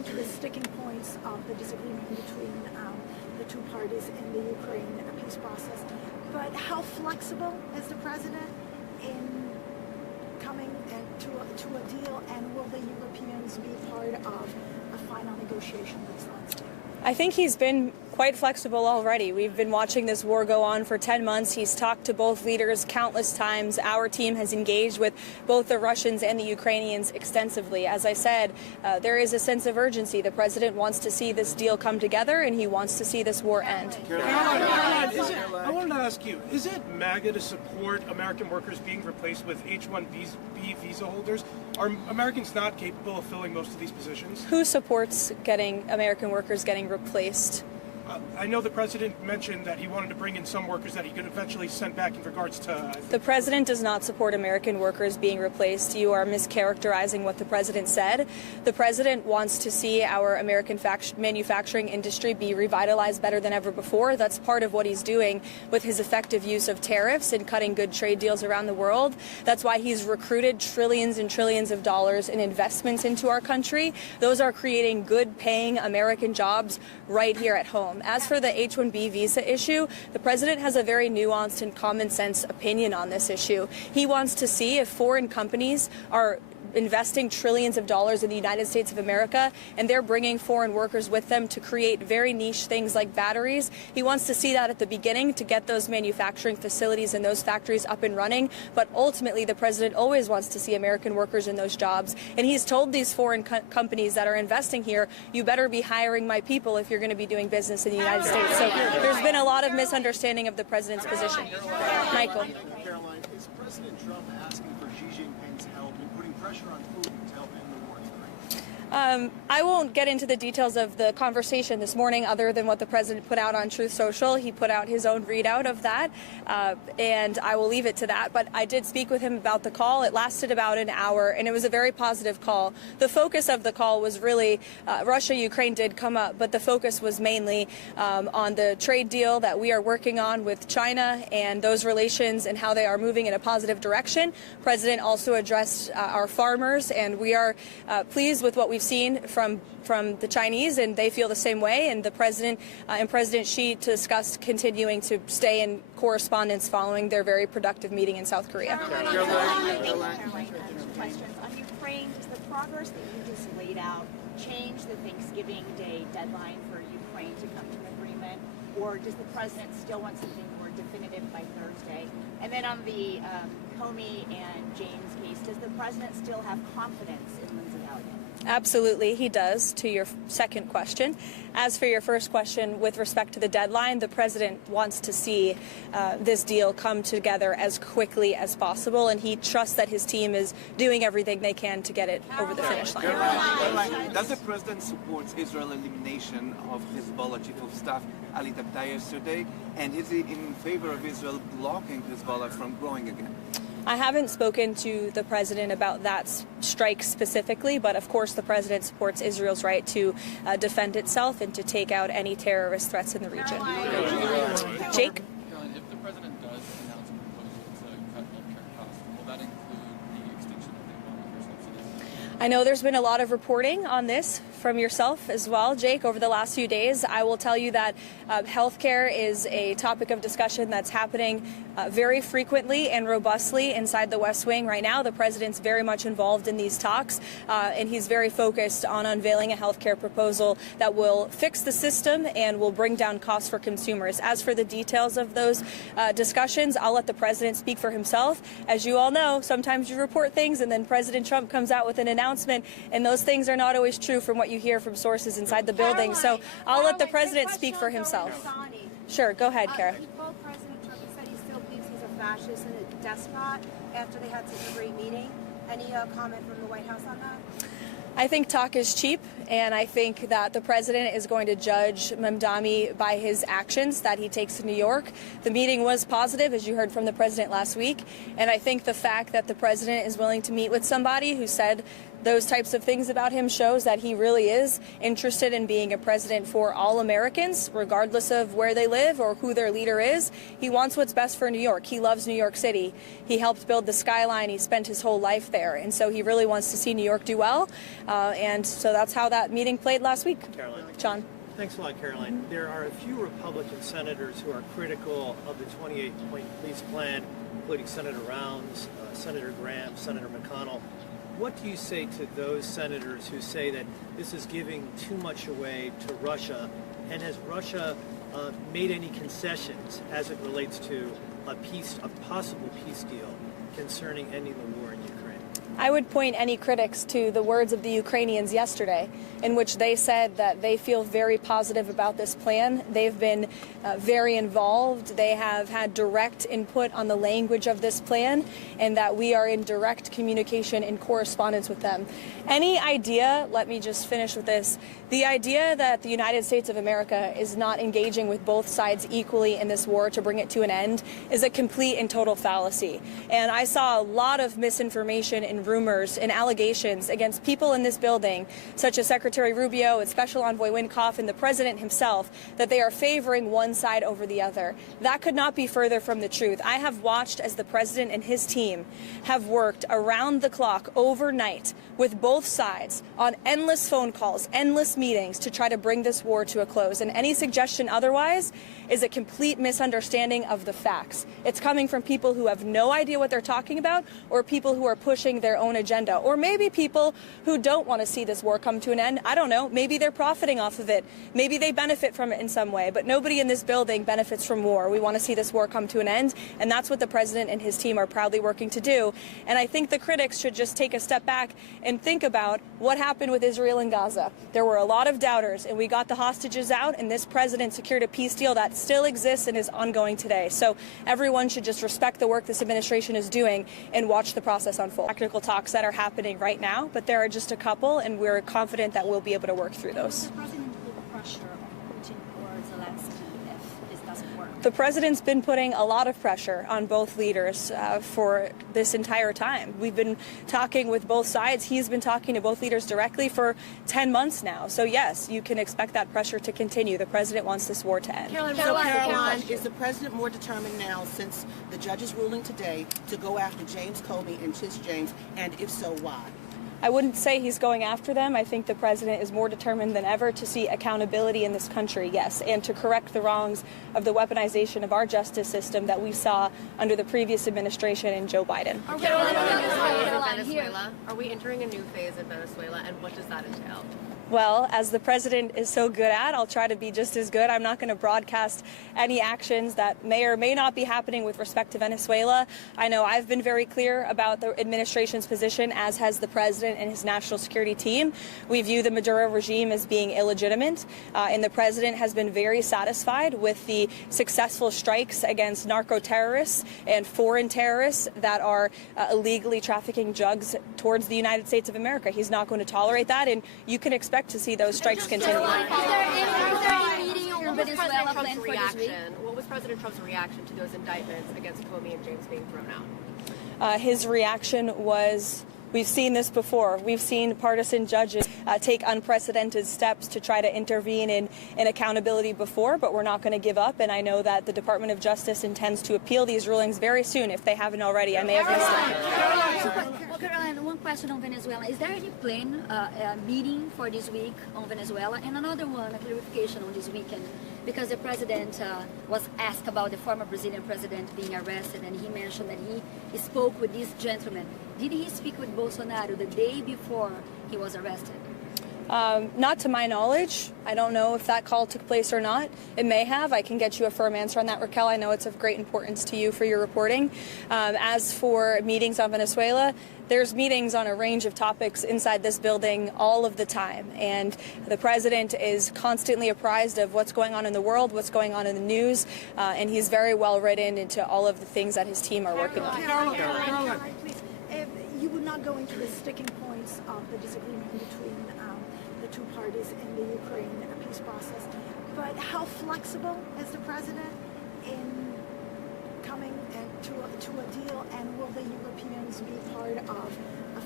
going to the sticking points of the disagreement between the two parties in the Ukraine peace process. But how flexible is the president in coming to a deal, and will the Europeans be part of a final negotiation this Wednesday? I think he's been quite flexible already. We've been watching this war go on for 10 months. He's talked to both leaders countless times. Our team has engaged with both the Russians and the Ukrainians extensively. As I said, there is a sense of urgency. The president wants to see this deal come together, and he wants to see this war end. Caroline, I wanted to ask you, is it MAGA to support American workers being replaced with H-1B visa holders? Are Americans not capable of filling most of these positions? Who supports getting American workers getting replaced? I know the president mentioned that he wanted to bring in some workers that he could eventually send back in regards to... The president does not support American workers being replaced. You are mischaracterizing what the president said. The president wants to see our American manufacturing industry be revitalized better than ever before. That's part of what he's doing with his effective use of tariffs and cutting good trade deals around the world. That's why he's recruited trillions and trillions of dollars in investments into our country. Those are creating good-paying American jobs right here at home. As for the H-1B visa issue, the president has a very nuanced and common sense opinion on this issue. He wants to see if foreign companies are investing trillions of dollars in the United States of America, and they're bringing foreign workers with them to create very niche things like batteries. He wants to see that at the beginning to get those manufacturing facilities and those factories up and running. But ultimately, the president always wants to see American workers in those jobs. And he's told these foreign companies that are investing here, you better be hiring my people if you're going to be doing business in the United States. So there's been a lot of misunderstanding of the president's position. Michael. Caroline, is President Trump asking for Xi Jinping's help in putting pressure on Putin to help end the war in Ukraine? I won't get into the details of the conversation this morning other than what the president put out on Truth Social. He put out his own readout of that, and I will leave it to that. But I did speak with him about the call. It lasted about an hour, and it was a very positive call. The focus of the call was really Russia-Ukraine did come up, but the focus was mainly on the trade deal that we are working on with China and those relations and how they are moving in a positive direction. The president also addressed our farmers, and we are pleased with what we've seen from the Chinese, and they feel the same way. And the president and President Xi discussed continuing to stay in correspondence following their very productive meeting in South Korea. Caroline, questions on Ukraine. Does the progress that you just laid out change the Thanksgiving Day deadline for Ukraine to come to an agreement, or does the president still want something more definitive by Thursday? And then on the Comey and James case, does the president still have confidence in Lindsey Elliott? Absolutely, he does, to your second question. As for your first question, with respect to the deadline, the president wants to see this deal come together as quickly as possible, and he trusts that his team is doing everything they can to get it over the finish line. Caroline, does the president support Israel's elimination of Hezbollah chief of staff Ali Tabtaei yesterday, and is he in favor of Israel blocking Hezbollah from growing again? I haven't spoken to the president about that strike specifically, but of course the president supports Israel's right to defend itself and to take out any terrorist threats in the region. Jake? Caroline, if the president does announce a proposal to cut healthcare costs, will that include the extension of the Obamacare subsidies? I know there's been a lot of reporting on this from yourself as well, Jake, over the last few days. I will tell you that healthcare is a topic of discussion that's happening very frequently and robustly inside the West Wing right now. The president's very much involved in these talks, and he's very focused on unveiling a healthcare proposal that will fix the system and will bring down costs for consumers. As for the details of those discussions, I'll let the president speak for himself. As you all know, sometimes you report things and then President Trump comes out with an announcement, and those things are not always true from what you hear from sources inside the building. So I'll let the president speak for himself. Sure, go ahead, Kara. Both President Trump said he still believes he's a fascist and a despot after they had such a great meeting. Any comment from the White House on that? I think talk is cheap, and I think that the president is going to judge Mamdani by his actions that he takes in New York. The meeting was positive, as you heard from the president last week, and I think the fact that the president is willing to meet with somebody who said those types of things about him shows that he really is interested in being a president for all Americans, regardless of where they live or who their leader is. He wants what's best for New York. He loves New York City. He helped build the skyline. He spent his whole life there. And so he really wants to see New York do well. And so that's how that meeting played last week. Caroline. John. Thanks a lot, Caroline. There are a few Republican senators who are critical of the 28-point police plan, including Senator Rounds, Senator Graham, Senator McConnell. What do you say to those senators who say that this is giving too much away to Russia? And has Russia made any concessions as it relates to a possible peace deal concerning ending the war in Ukraine? I would point any critics to the words of the Ukrainians yesterday, in which they said that they feel very positive about this plan. They've been very involved. They have had direct input on the language of this plan, and that we are in direct communication and correspondence with them. Any idea, let me just finish with this, the idea that the United States of America is not engaging with both sides equally in this war to bring it to an end is a complete and total fallacy. And I saw a lot of misinformation and rumors and allegations against people in this building, such as Secretary Rubio and Special Envoy Wynkoff and the President himself, that they are favoring one side over the other. That could not be further from the truth. I have watched as the President and his team have worked around the clock overnight with both sides on endless phone calls, endless meetings to try to bring this war to a close. And any suggestion otherwise is a complete misunderstanding of the facts. It's coming from people who have no idea what they're talking about, or people who are pushing their own agenda, or maybe people who don't want to see this war come to an end. I don't know. Maybe they're profiting off of it. Maybe they benefit from it in some way, but nobody in this building benefits from war. We want to see this war come to an end, and that's what the President and his team are proudly working to do. And I think the critics should just take a step back and think about what happened with Israel and Gaza. There were a lot of doubters, and we got the hostages out, and this president secured a peace deal that still exists and is ongoing today. So everyone should just respect the work this administration is doing and watch the process unfold. Technical talks that are happening right now, but there are just a couple, and we're confident that we'll be able to work through those. The president put pressure on Putin or Zelensky if this doesn't work? The president's been putting a lot of pressure on both leaders for this entire time. We've been talking with both sides. He's been talking to both leaders directly for 10 months now. So yes, you can expect that pressure to continue. The president wants this war to end. Caroline, is the president more determined now, since the judge's ruling today, to go after James Comey and Tish James, and if so, why? I wouldn't say he's going after them. I think the president is more determined than ever to see accountability in this country, yes, and to correct the wrongs of the weaponization of our justice system that we saw under the previous administration and Joe Biden. Venezuela. Are we entering a new phase in Venezuela, and what does that entail? Well, as the president is so good at, I'll try to be just as good. I'm not going to broadcast any actions that may or may not be happening with respect to Venezuela. I know I've been very clear about the administration's position, as has the president and his national security team. We view the Maduro regime as being illegitimate, and the president has been very satisfied with the successful strikes against narco terrorists and foreign terrorists that are illegally trafficking drugs towards the United States of America. He's not going to tolerate that, and you can expect to see those strikes continue. What was President Trump's reaction to those indictments against Comey and James being thrown out? His reaction was, we've seen this before. We've seen partisan judges take unprecedented steps to try to intervene in accountability before, but we're not going to give up. And I know that the Department of Justice intends to appeal these rulings very soon, if they haven't already. I may have missed it. Well, Caroline, one question on Venezuela. Is there any plan, meeting for this week on Venezuela? And another one, a clarification on this weekend, because the president was asked about the former Brazilian president being arrested, and he mentioned that he spoke with this gentleman. Did he speak with Bolsonaro the day before he was arrested? Not to my knowledge. I don't know if that call took place or not. It may have. I can get you a firm answer on that, Raquel. I know it's of great importance to you for your reporting. As for meetings on Venezuela, there's meetings on a range of topics inside this building all of the time. And the president is constantly apprised of what's going on in the world, what's going on in the news, and he's very well written into all of the things that his team are working on. Caroline, please. You would not go into the sticking points of the disagreement between the two parties in the Ukraine peace process, but how flexible is the president in coming to a deal, and will the Europeans be part of a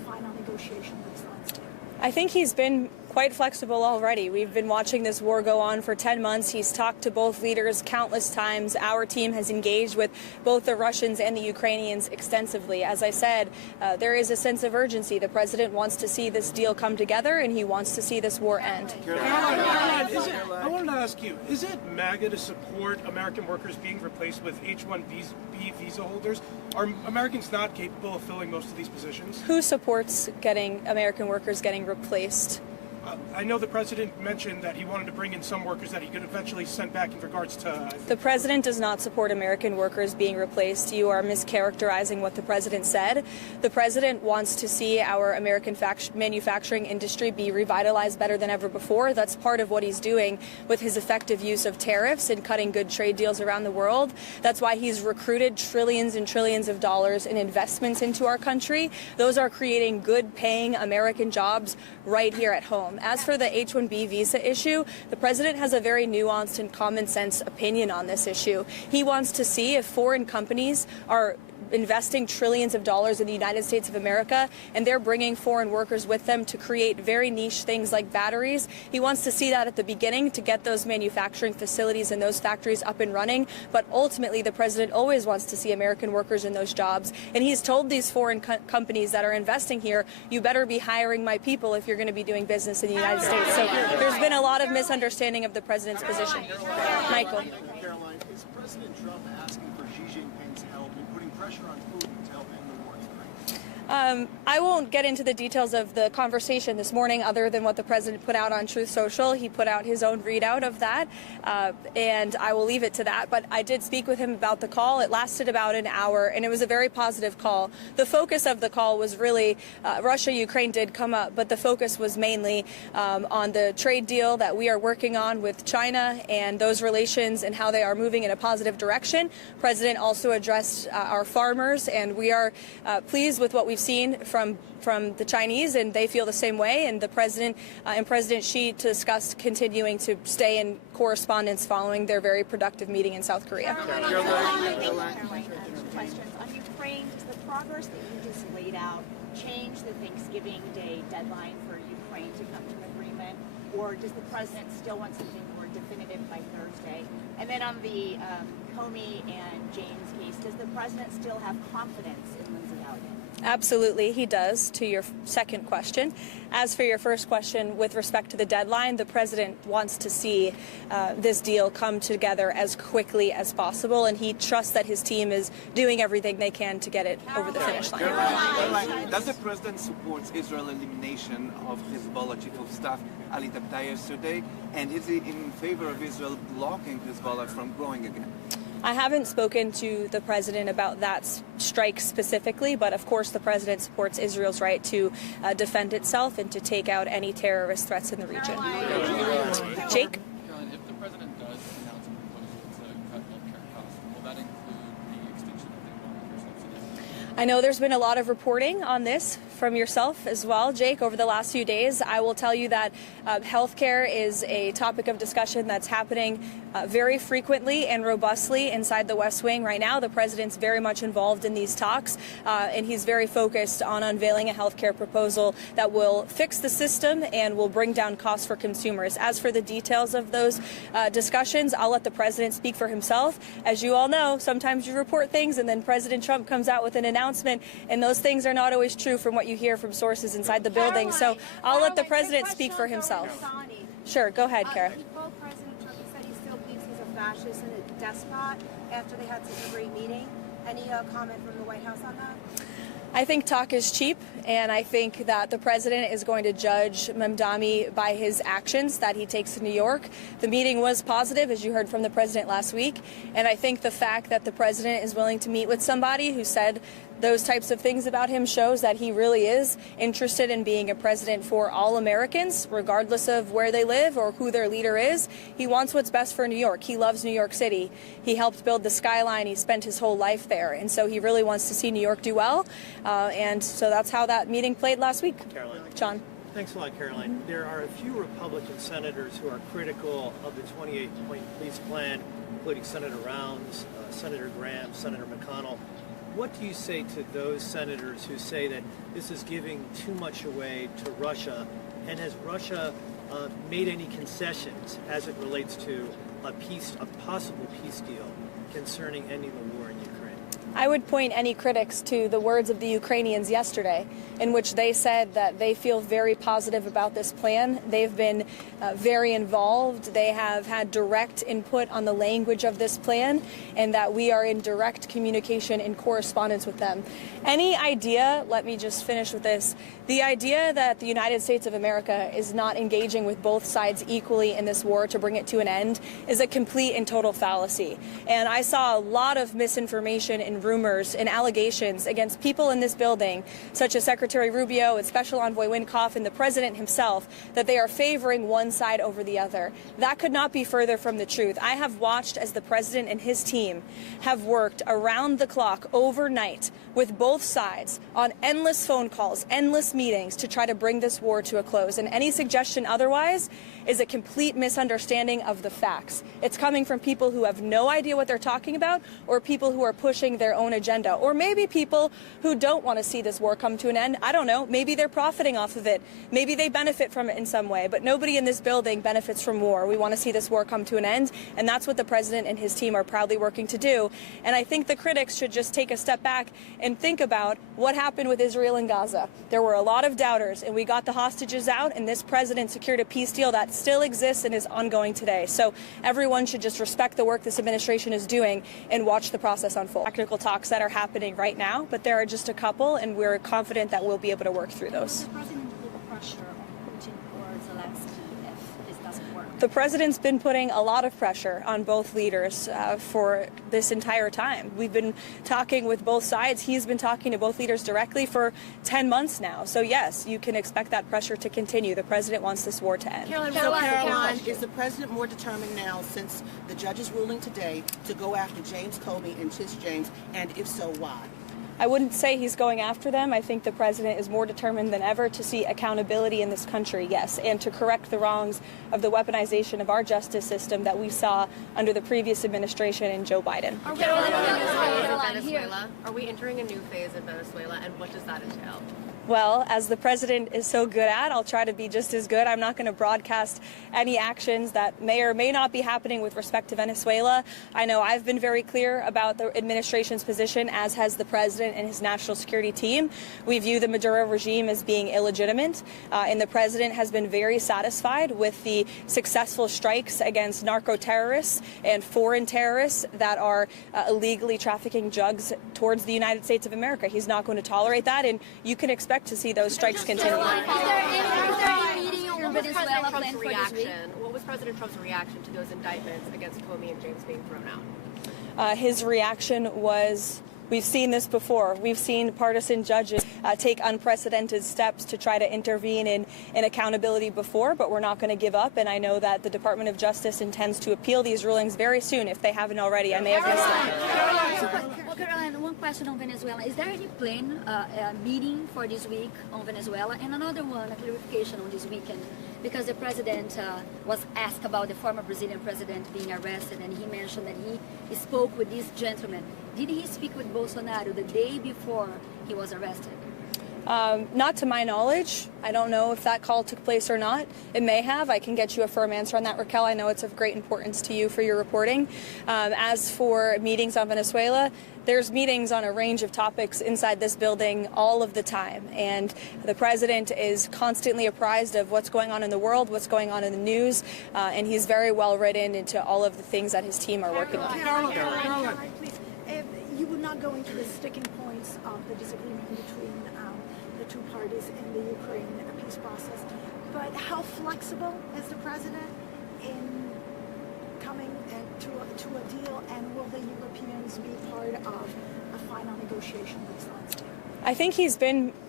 final negotiation looks like? I think he's been quite flexible already. We've been watching this war go on for 10 months. He's talked to both leaders countless times. Our team has engaged with both the Russians and the Ukrainians extensively. As I said, there is a sense of urgency. The president wants to see this deal come together, and he wants to see this war end. Caroline, I wanted to ask you, is it MAGA to support American workers being replaced with H-1B visa holders? Are Americans not capable of filling most of these positions? Who supports getting American workers getting replaced? I know the president mentioned that he wanted to bring in some workers that he could eventually send back in regards to... The president does not support American workers being replaced. You are mischaracterizing what the president said. The president wants to see our American manufacturing industry be revitalized better than ever before. That's part of what he's doing with his effective use of tariffs and cutting good trade deals around the world. That's why he's recruited trillions and trillions of dollars in investments into our country. Those are creating good-paying American jobs right here at home. As for the H-1B visa issue, the president has a very nuanced and common sense opinion on this issue. He wants to see if foreign companies are investing trillions of dollars in the United States of America, and they're bringing foreign workers with them to create very niche things like batteries. He wants to see that at the beginning to get those manufacturing facilities and those factories up and running, but ultimately the president always wants to see American workers in those jobs, and he's told these foreign companies that are investing here, you better be hiring my people if you're going to be doing business in the United States. So there's been a lot of misunderstanding of the president's position. Michael. Caroline, is President Trump asking for Xi Jinping's help in putting pressure on Putin to help end the war in Ukraine? I won't get into the details of the conversation this morning other than what the president put out on Truth Social. He put out his own readout of that, and I will leave it to that. But I did speak with him about the call. It lasted about an hour, and it was a very positive call. The focus of the call was really Russia-Ukraine did come up, but the focus was mainly on the trade deal that we are working on with China and those relations and how they are moving in a positive direction. The president also addressed our farmers, and we are pleased with what we've seen from the Chinese, and they feel the same way. And the president and President Xi discussed continuing to stay in correspondence following their very productive meeting in South Korea. Questions on Ukraine. Does the progress that you just laid out change the Thanksgiving Day deadline for Ukraine to come to an agreement, or does the president still want something more definitive by Thursday? And then on the Comey and James case, does the president still have confidence in Lindsey Elliott? Absolutely, he does, to your second question. As for your first question, with respect to the deadline, the president wants to see this deal come together as quickly as possible, and he trusts that his team is doing everything they can to get it over the finish line. Caroline, does the president support Israel's elimination of Hezbollah chief of staff Ali Tabtai yesterday, and is he in favor of Israel blocking Hezbollah from growing again? I haven't spoken to the president about that strike specifically, but of course the president supports Israel's right to defend itself and to take out any terrorist threats in the region. Jake? Caroline, if the president does announce a proposal to cut healthcare costs, will that include the extension of the Obamacare subsidies? I know there's been a lot of reporting on this from yourself as well, Jake, over the last few days. I will tell you that healthcare is a topic of discussion that's happening very frequently and robustly inside the West Wing right now. The president's very much involved in these talks, and he's very focused on unveiling a healthcare proposal that will fix the system and will bring down costs for consumers. As for the details of those discussions, I'll let the president speak for himself. As you all know, sometimes you report things and then President Trump comes out with an announcement, and those things are not always true from what you hear from sources inside the building. So I'll let the president speak for himself. Sure, go ahead, Kara. Well, President Trump said he still believes he's a fascist and a despot after they had such a great meeting. Any comment from the White House on that? I think talk is cheap, and I think that the president is going to judge Mamdani by his actions that he takes in New York. The meeting was positive, as you heard from the president last week, and I think the fact that the president is willing to meet with somebody who said those types of things about him shows that he really is interested in being a president for all Americans, regardless of where they live or who their leader is. He wants what's best for New York. He loves New York City. He helped build the skyline. He spent his whole life there. And so he really wants to see New York do well. And so that's how that meeting played last week. Caroline. John. Thanks a lot, Caroline. There are a few Republican senators who are critical of the 28-point peace plan, including Senator Rounds, Senator Graham, Senator McConnell. What do you say to those senators who say that this is giving too much away to Russia? And has Russia made any concessions as it relates to a possible peace deal concerning ending the war in Ukraine? I would point any critics to the words of the Ukrainians yesterday, in which they said that they feel very positive about this plan. They've been very involved. They have had direct input on the language of this plan, and that we are in direct communication and correspondence with them. Any idea, let me just finish with this, the idea that the United States of America is not engaging with both sides equally in this war to bring it to an end is a complete and total fallacy. And I saw a lot of misinformation and rumors and allegations against people in this building, such as Secretary Rubio and Special Envoy Wynkoff and the President himself, that they are favoring one side over the other. That could not be further from the truth. I have watched as the President and his team have worked around the clock overnight with both sides on endless phone calls, endless meetings to try to bring this war to a close. And any suggestion otherwise is a complete misunderstanding of the facts. It's coming from people who have no idea what they're talking about, or people who are pushing their own agenda, or maybe people who don't want to see this war come to an end. I don't know. Maybe they're profiting off of it. Maybe they benefit from it in some way, but nobody in this building benefits from war. We want to see this war come to an end, and that's what the President and his team are proudly working to do. And I think the critics should just take a step back and think about what happened with Israel and Gaza. There were a lot of doubters, and we got the hostages out, and this President secured a peace deal that still exists and is ongoing today. So everyone should just respect the work this administration is doing and watch the process unfold. Technical talks that are happening right now, but there are just a couple, and we're confident that we'll be able to work through those. The President put pressure on Putin or Zelensky if this doesn't work? The President's been putting a lot of pressure on both leaders for this entire time. We've been talking with both sides. He's been talking to both leaders directly for 10 months now. So yes, you can expect that pressure to continue. The President wants this war to end. Caroline, is the President more determined now, since the judge's ruling today, to go after James Comey and Tish James, and if so, why? I wouldn't say he's going after them. I think the President is more determined than ever to see accountability in this country, yes, and to correct the wrongs of the weaponization of our justice system that we saw under the previous administration and Joe Biden. Venezuela. Are we entering a new phase in Venezuela, and what does that entail? Well, as the President is so good at, I'll try to be just as good. I'm not going to broadcast any actions that may or may not be happening with respect to Venezuela. I know I've been very clear about the administration's position, as has the President and his national security team. We view the Maduro regime as being illegitimate, and the President has been very satisfied with the successful strikes against narco terrorists and foreign terrorists that are illegally trafficking drugs towards the United States of America. He's not going to tolerate that, and you can expect to see those strikes continue. What was President Trump's reaction to those indictments against Comey and James being thrown out? His reaction was, we've seen this before. We've seen partisan judges take unprecedented steps to try to intervene in accountability before, but we're not going to give up. And I know that the Department of Justice intends to appeal these rulings very soon, if they haven't already. I may have missed it. Caroline, one question on Venezuela. Is there any plan, meeting for this week on Venezuela? And another one, a clarification on this weekend, because the President was asked about the former Brazilian President being arrested, and he mentioned that he spoke with this gentleman. Did he speak with Bolsonaro the day before he was arrested? Not to my knowledge. I don't know if that call took place or not. It may have. I can get you a firm answer on that, Raquel. I know it's of great importance to you for your reporting. As for meetings on Venezuela, there's meetings on a range of topics inside this building all of the time. And the President is constantly apprised of what's going on in the world, what's going on in the news, and he's very well written into all of the things that his team are working on. Caroline, please. You would not go into the sticking points of the disagreement between the two parties in the Ukraine peace process, but how flexible is the President in coming to a deal, and will the Europeans be part of a final negotiation with Zelensky? I think he's been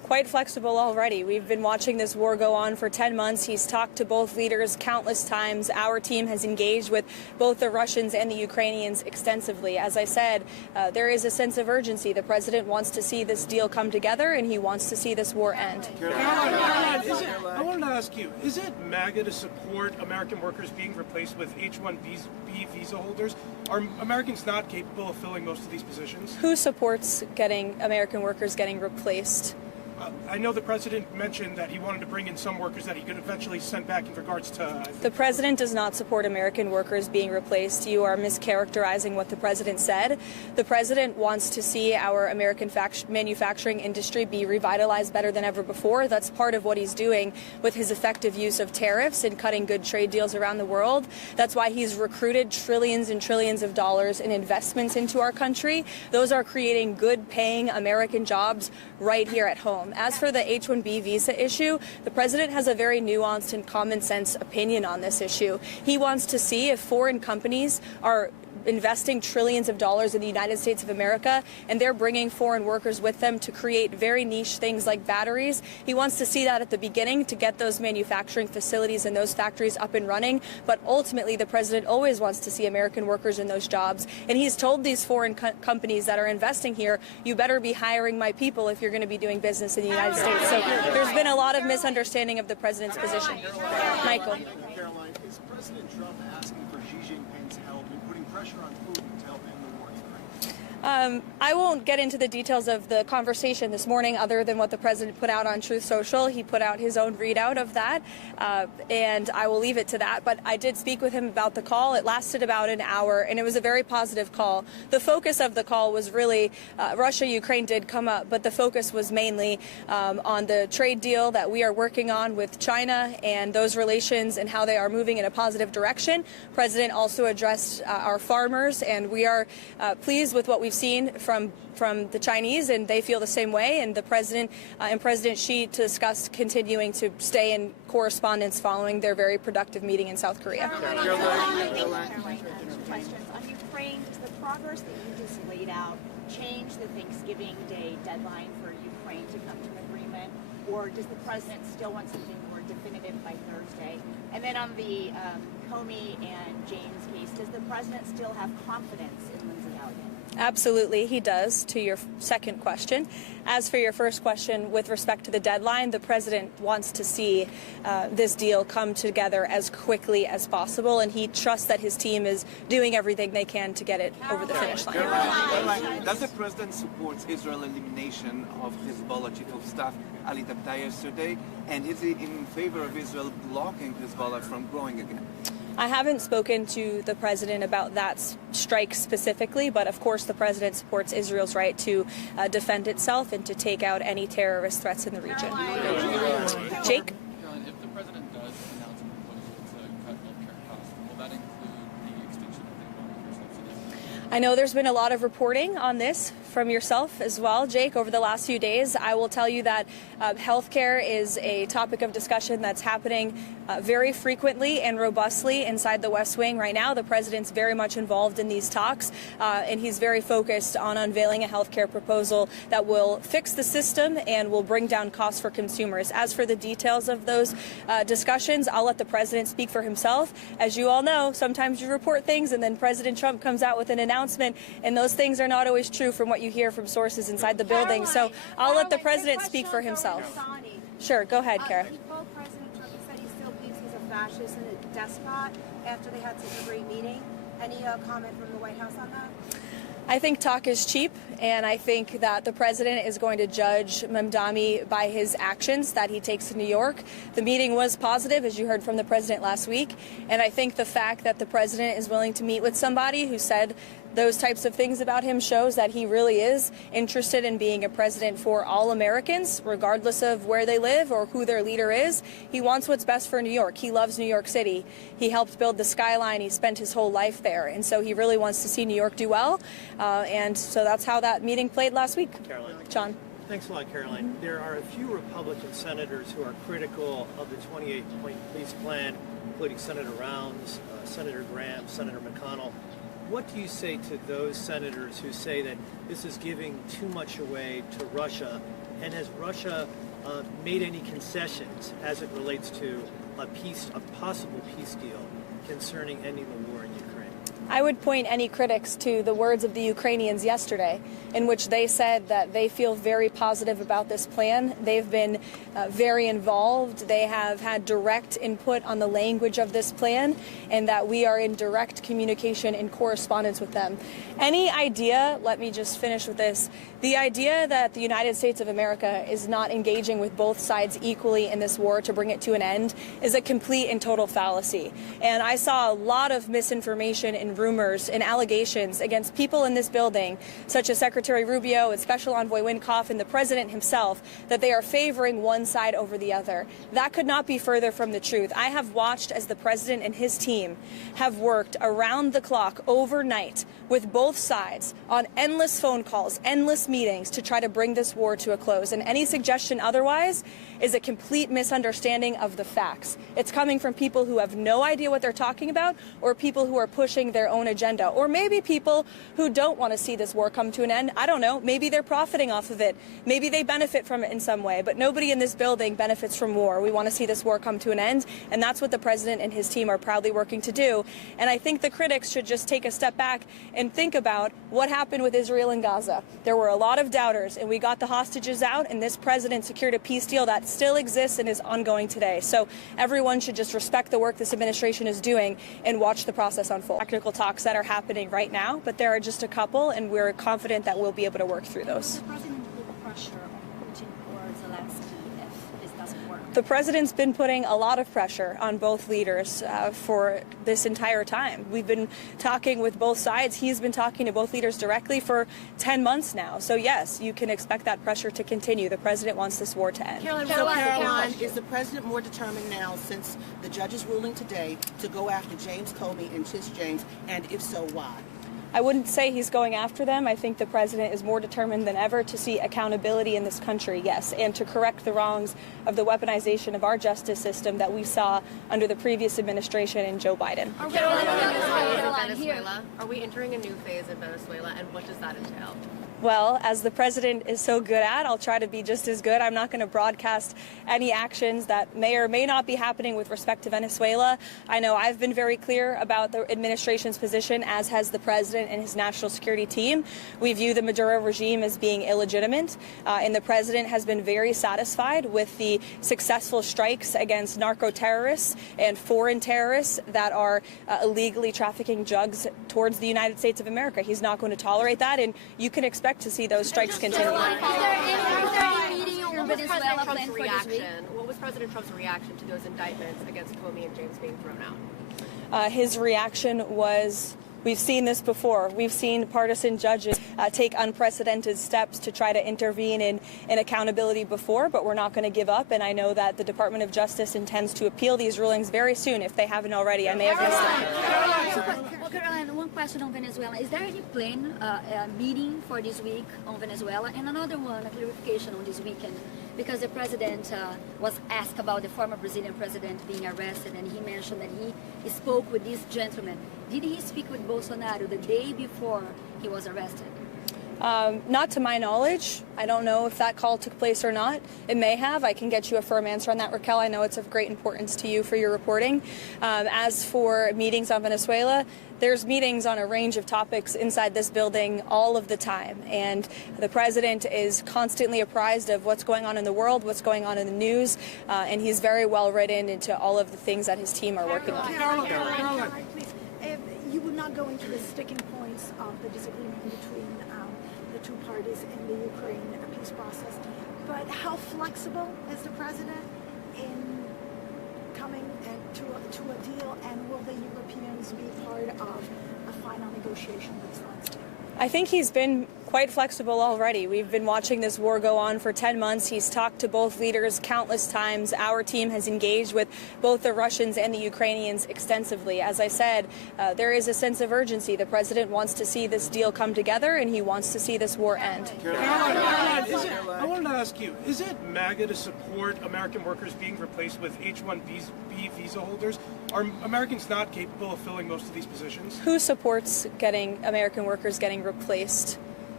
quite flexible already. We've been watching this war go on for 10 months. He's talked to both leaders countless times. Our team has engaged with both the Russians and the Ukrainians extensively. As I said, there is a sense of urgency. The president wants to see this deal come together, and he wants to see this war end. I wanted to ask you, is it MAGA to support American workers being replaced with H-1B visa holders? Are Americans not capable of filling most of these positions? Who supports getting American workers getting replaced? I know the president mentioned that he wanted to bring in some workers that he could eventually send back in regards to... The president does not support American workers being replaced. You are mischaracterizing what the president said. The president wants to see our American manufacturing industry be revitalized better than ever before. That's part of what he's doing with his effective use of tariffs and cutting good trade deals around the world. That's why he's recruited trillions and trillions of dollars in investments into our country. Those are creating good-paying American jobs right here at home. As for the H-1B visa issue, the president has a very nuanced and common sense opinion on this issue. He wants to see if foreign companies are investing trillions of dollars in the United States of America, and they're bringing foreign workers with them to create very niche things like batteries. He wants to see that at the beginning to get those manufacturing facilities and those factories up and running, but ultimately the president always wants to see American workers in those jobs, and he's told these foreign companies that are investing here, you better be hiring my people if you're going to be doing business in the United States. So there's been a lot of misunderstanding of the president's position. Michael. Caroline, is President Trump asking for Xi Jinping's help in putting pressure on Putin to help end the war in Ukraine? I won't get into the details of the conversation this morning other than what the president put out on Truth Social. He put out his own readout of that, and I will leave it to that. But I did speak with him about the call. It lasted about an hour, and it was a very positive call. The focus of the call was really Russia-Ukraine did come up, but the focus was mainly on the trade deal that we are working on with China and those relations and how they are moving in a positive direction. The president also addressed our farmers, and we are pleased with what we've seen from the Chinese, and they feel the same way. And the president and President Xi discussed continuing to stay in correspondence following their very productive meeting in South Korea. Caroline, questions on Ukraine. Does the progress that you just laid out change the Thanksgiving Day deadline for Ukraine to come to an agreement, or does the president still want something more definitive by Thursday? And then on the Comey and James case, does the president still have confidence in Lindsey Elliott? Absolutely, he does, to your second question. As for your first question, with respect to the deadline, the president wants to see this deal come together as quickly as possible, and he trusts that his team is doing everything they can to get it over the finish line. Caroline, does the president support Israel's elimination of Hezbollah chief of staff Ali Tabtai yesterday, and is he in favor of Israel blocking Hezbollah from growing again? I haven't spoken to the president about that strike specifically, but of course the president supports Israel's right to defend itself and to take out any terrorist threats in the region. Jake? Caroline, if the president does announce a proposal to cut healthcare costs, will that include the extinction of the Obamacare subsidies? I know there's been a lot of reporting on this from yourself as well, Jake, over the last few days. I will tell you that healthcare is a topic of discussion that's happening very frequently and robustly inside the West Wing right now. The president's very much involved in these talks, and he's very focused on unveiling a healthcare proposal that will fix the system and will bring down costs for consumers. As for the details of those discussions, I'll let the president speak for himself. As you all know, sometimes you report things and then President Trump comes out with an announcement, and those things are not always true from what you hear from sources inside the building. So I'll let the president speak for himself. Sure, go ahead, Kara. He told President Trump, he said he still believes he's a fascist and a despot after they had such a great meeting. Any comment from the White House on that? I think talk is cheap, and I think that the president is going to judge Mamdani by his actions that he takes in New York. The meeting was positive, as you heard from the president last week, and I think the fact that the president is willing to meet with somebody who said those types of things about him shows that he really is interested in being a president for all Americans, regardless of where they live or who their leader is. He wants what's best for New York. He loves New York City. He helped build the skyline. He spent his whole life there. And so he really wants to see New York do well. And so that's how that meeting played last week. Caroline. John. Thanks a lot, Caroline. There are a few Republican senators who are critical of the 28-point peace plan, including Senator Rounds, Senator Graham, Senator McConnell. What do you say to those senators who say that this is giving too much away to Russia And has Russia made any concessions as it relates to a possible peace deal concerning ending the war in Ukraine? I would point any critics to the words of the Ukrainians yesterday, in which they said that they feel very positive about this plan. They've been very involved. They have had direct input on the language of this plan, and that we are in direct communication and correspondence with them. Any idea, let me just finish with this, the idea that the United States of America is not engaging with both sides equally in this war to bring it to an end is a complete and total fallacy. And I saw a lot of misinformation and rumors and allegations against people in this building, such as Secretary Rubio and Special Envoy Wynkoff and the President himself, that they are favoring one side over the other. That could not be further from the truth. I have watched as the President and his team have worked around the clock overnight with both sides on endless phone calls, endless meetings to try to bring this war to a close. And any suggestion otherwise is a complete misunderstanding of the facts. It's coming from people who have no idea what they're talking about, or people who are pushing their own agenda, or maybe people who don't want to see this war come to an end. I don't know. Maybe they're profiting off of it. Maybe they benefit from it in some way, but nobody in this building benefits from war. We want to see this war come to an end, and that's what the President and his team are proudly working to do. And I think the critics should just take a step back and think about what happened with Israel and Gaza. There were a lot of doubters, and we got the hostages out, and this president secured a peace deal that still exists and is ongoing today. So everyone should just respect the work this administration is doing and watch the process unfold. Technical talks that are happening right now, but there are just a couple, and we're confident that we'll be able to work through those. The president put pressure on Putin or Zelensky if this doesn't work? The president's been putting a lot of pressure on both leaders for this entire time. We've been talking with both sides. He's been talking to both leaders directly for 10 months now. So yes, you can expect that pressure to continue. The president wants this war to end. Caroline, is the president more determined now, since the judge's ruling today, to go after James Comey and Tish James, and if so, why? I wouldn't say he's going after them. I think the president is more determined than ever to see accountability in this country, yes, and to correct the wrongs of the weaponization of our justice system that we saw under the previous administration and Joe Biden. Venezuela. Are we entering a new phase in Venezuela, and what does that entail? Well, as the president is so good at, I'll try to be just as good. I'm not going to broadcast any actions that may or may not be happening with respect to Venezuela. I know I've been very clear about the administration's position, as has the president and his national security team. We view the Maduro regime as being illegitimate, and the president has been very satisfied with the successful strikes against narco terrorists and foreign terrorists that are illegally trafficking drugs towards the United States of America. He's not going to tolerate that, and you can expect to see those strikes continue. What was President Trump's reaction to those indictments against Comey and James being thrown out? His reaction was, we've seen this before. We've seen partisan judges take unprecedented steps to try to intervene in accountability before, but we're not going to give up. And I know that the Department of Justice intends to appeal these rulings very soon, if they haven't already. I may have missed it. Well, Caroline, one question on Venezuela. Is there any plan, meeting for this week on Venezuela? And another one, a clarification on this weekend, because the president was asked about the former Brazilian president being arrested, and he mentioned that he spoke with this gentleman. Did he speak with Bolsonaro the day before he was arrested? Not to my knowledge. I don't know if that call took place or not. It may have. I can get you a firm answer on that, Raquel. I know it's of great importance to you for your reporting. As for meetings on Venezuela, there's meetings on a range of topics inside this building all of the time. And the president is constantly apprised of what's going on in the world, what's going on in the news, and he's very well written into all of the things that his team are working on. Caroline, please. You would not go into the sticking points of the disagreement between the two parties in the Ukraine peace process, but how flexible is the president in coming to a deal, and will the Europeans be part of a final negotiation with Zelensky? I think he's been quite flexible already. We've been watching this war go on for 10 months. He's talked to both leaders countless times. Our team has engaged with both the Russians and the Ukrainians extensively. As I said, there is a sense of urgency. The president wants to see this deal come together, and he wants to see this war end. I wanted to ask you, is it MAGA to support American workers being replaced with H-1B visa holders? Are Americans not capable of filling most of these positions? Who supports American workers getting replaced?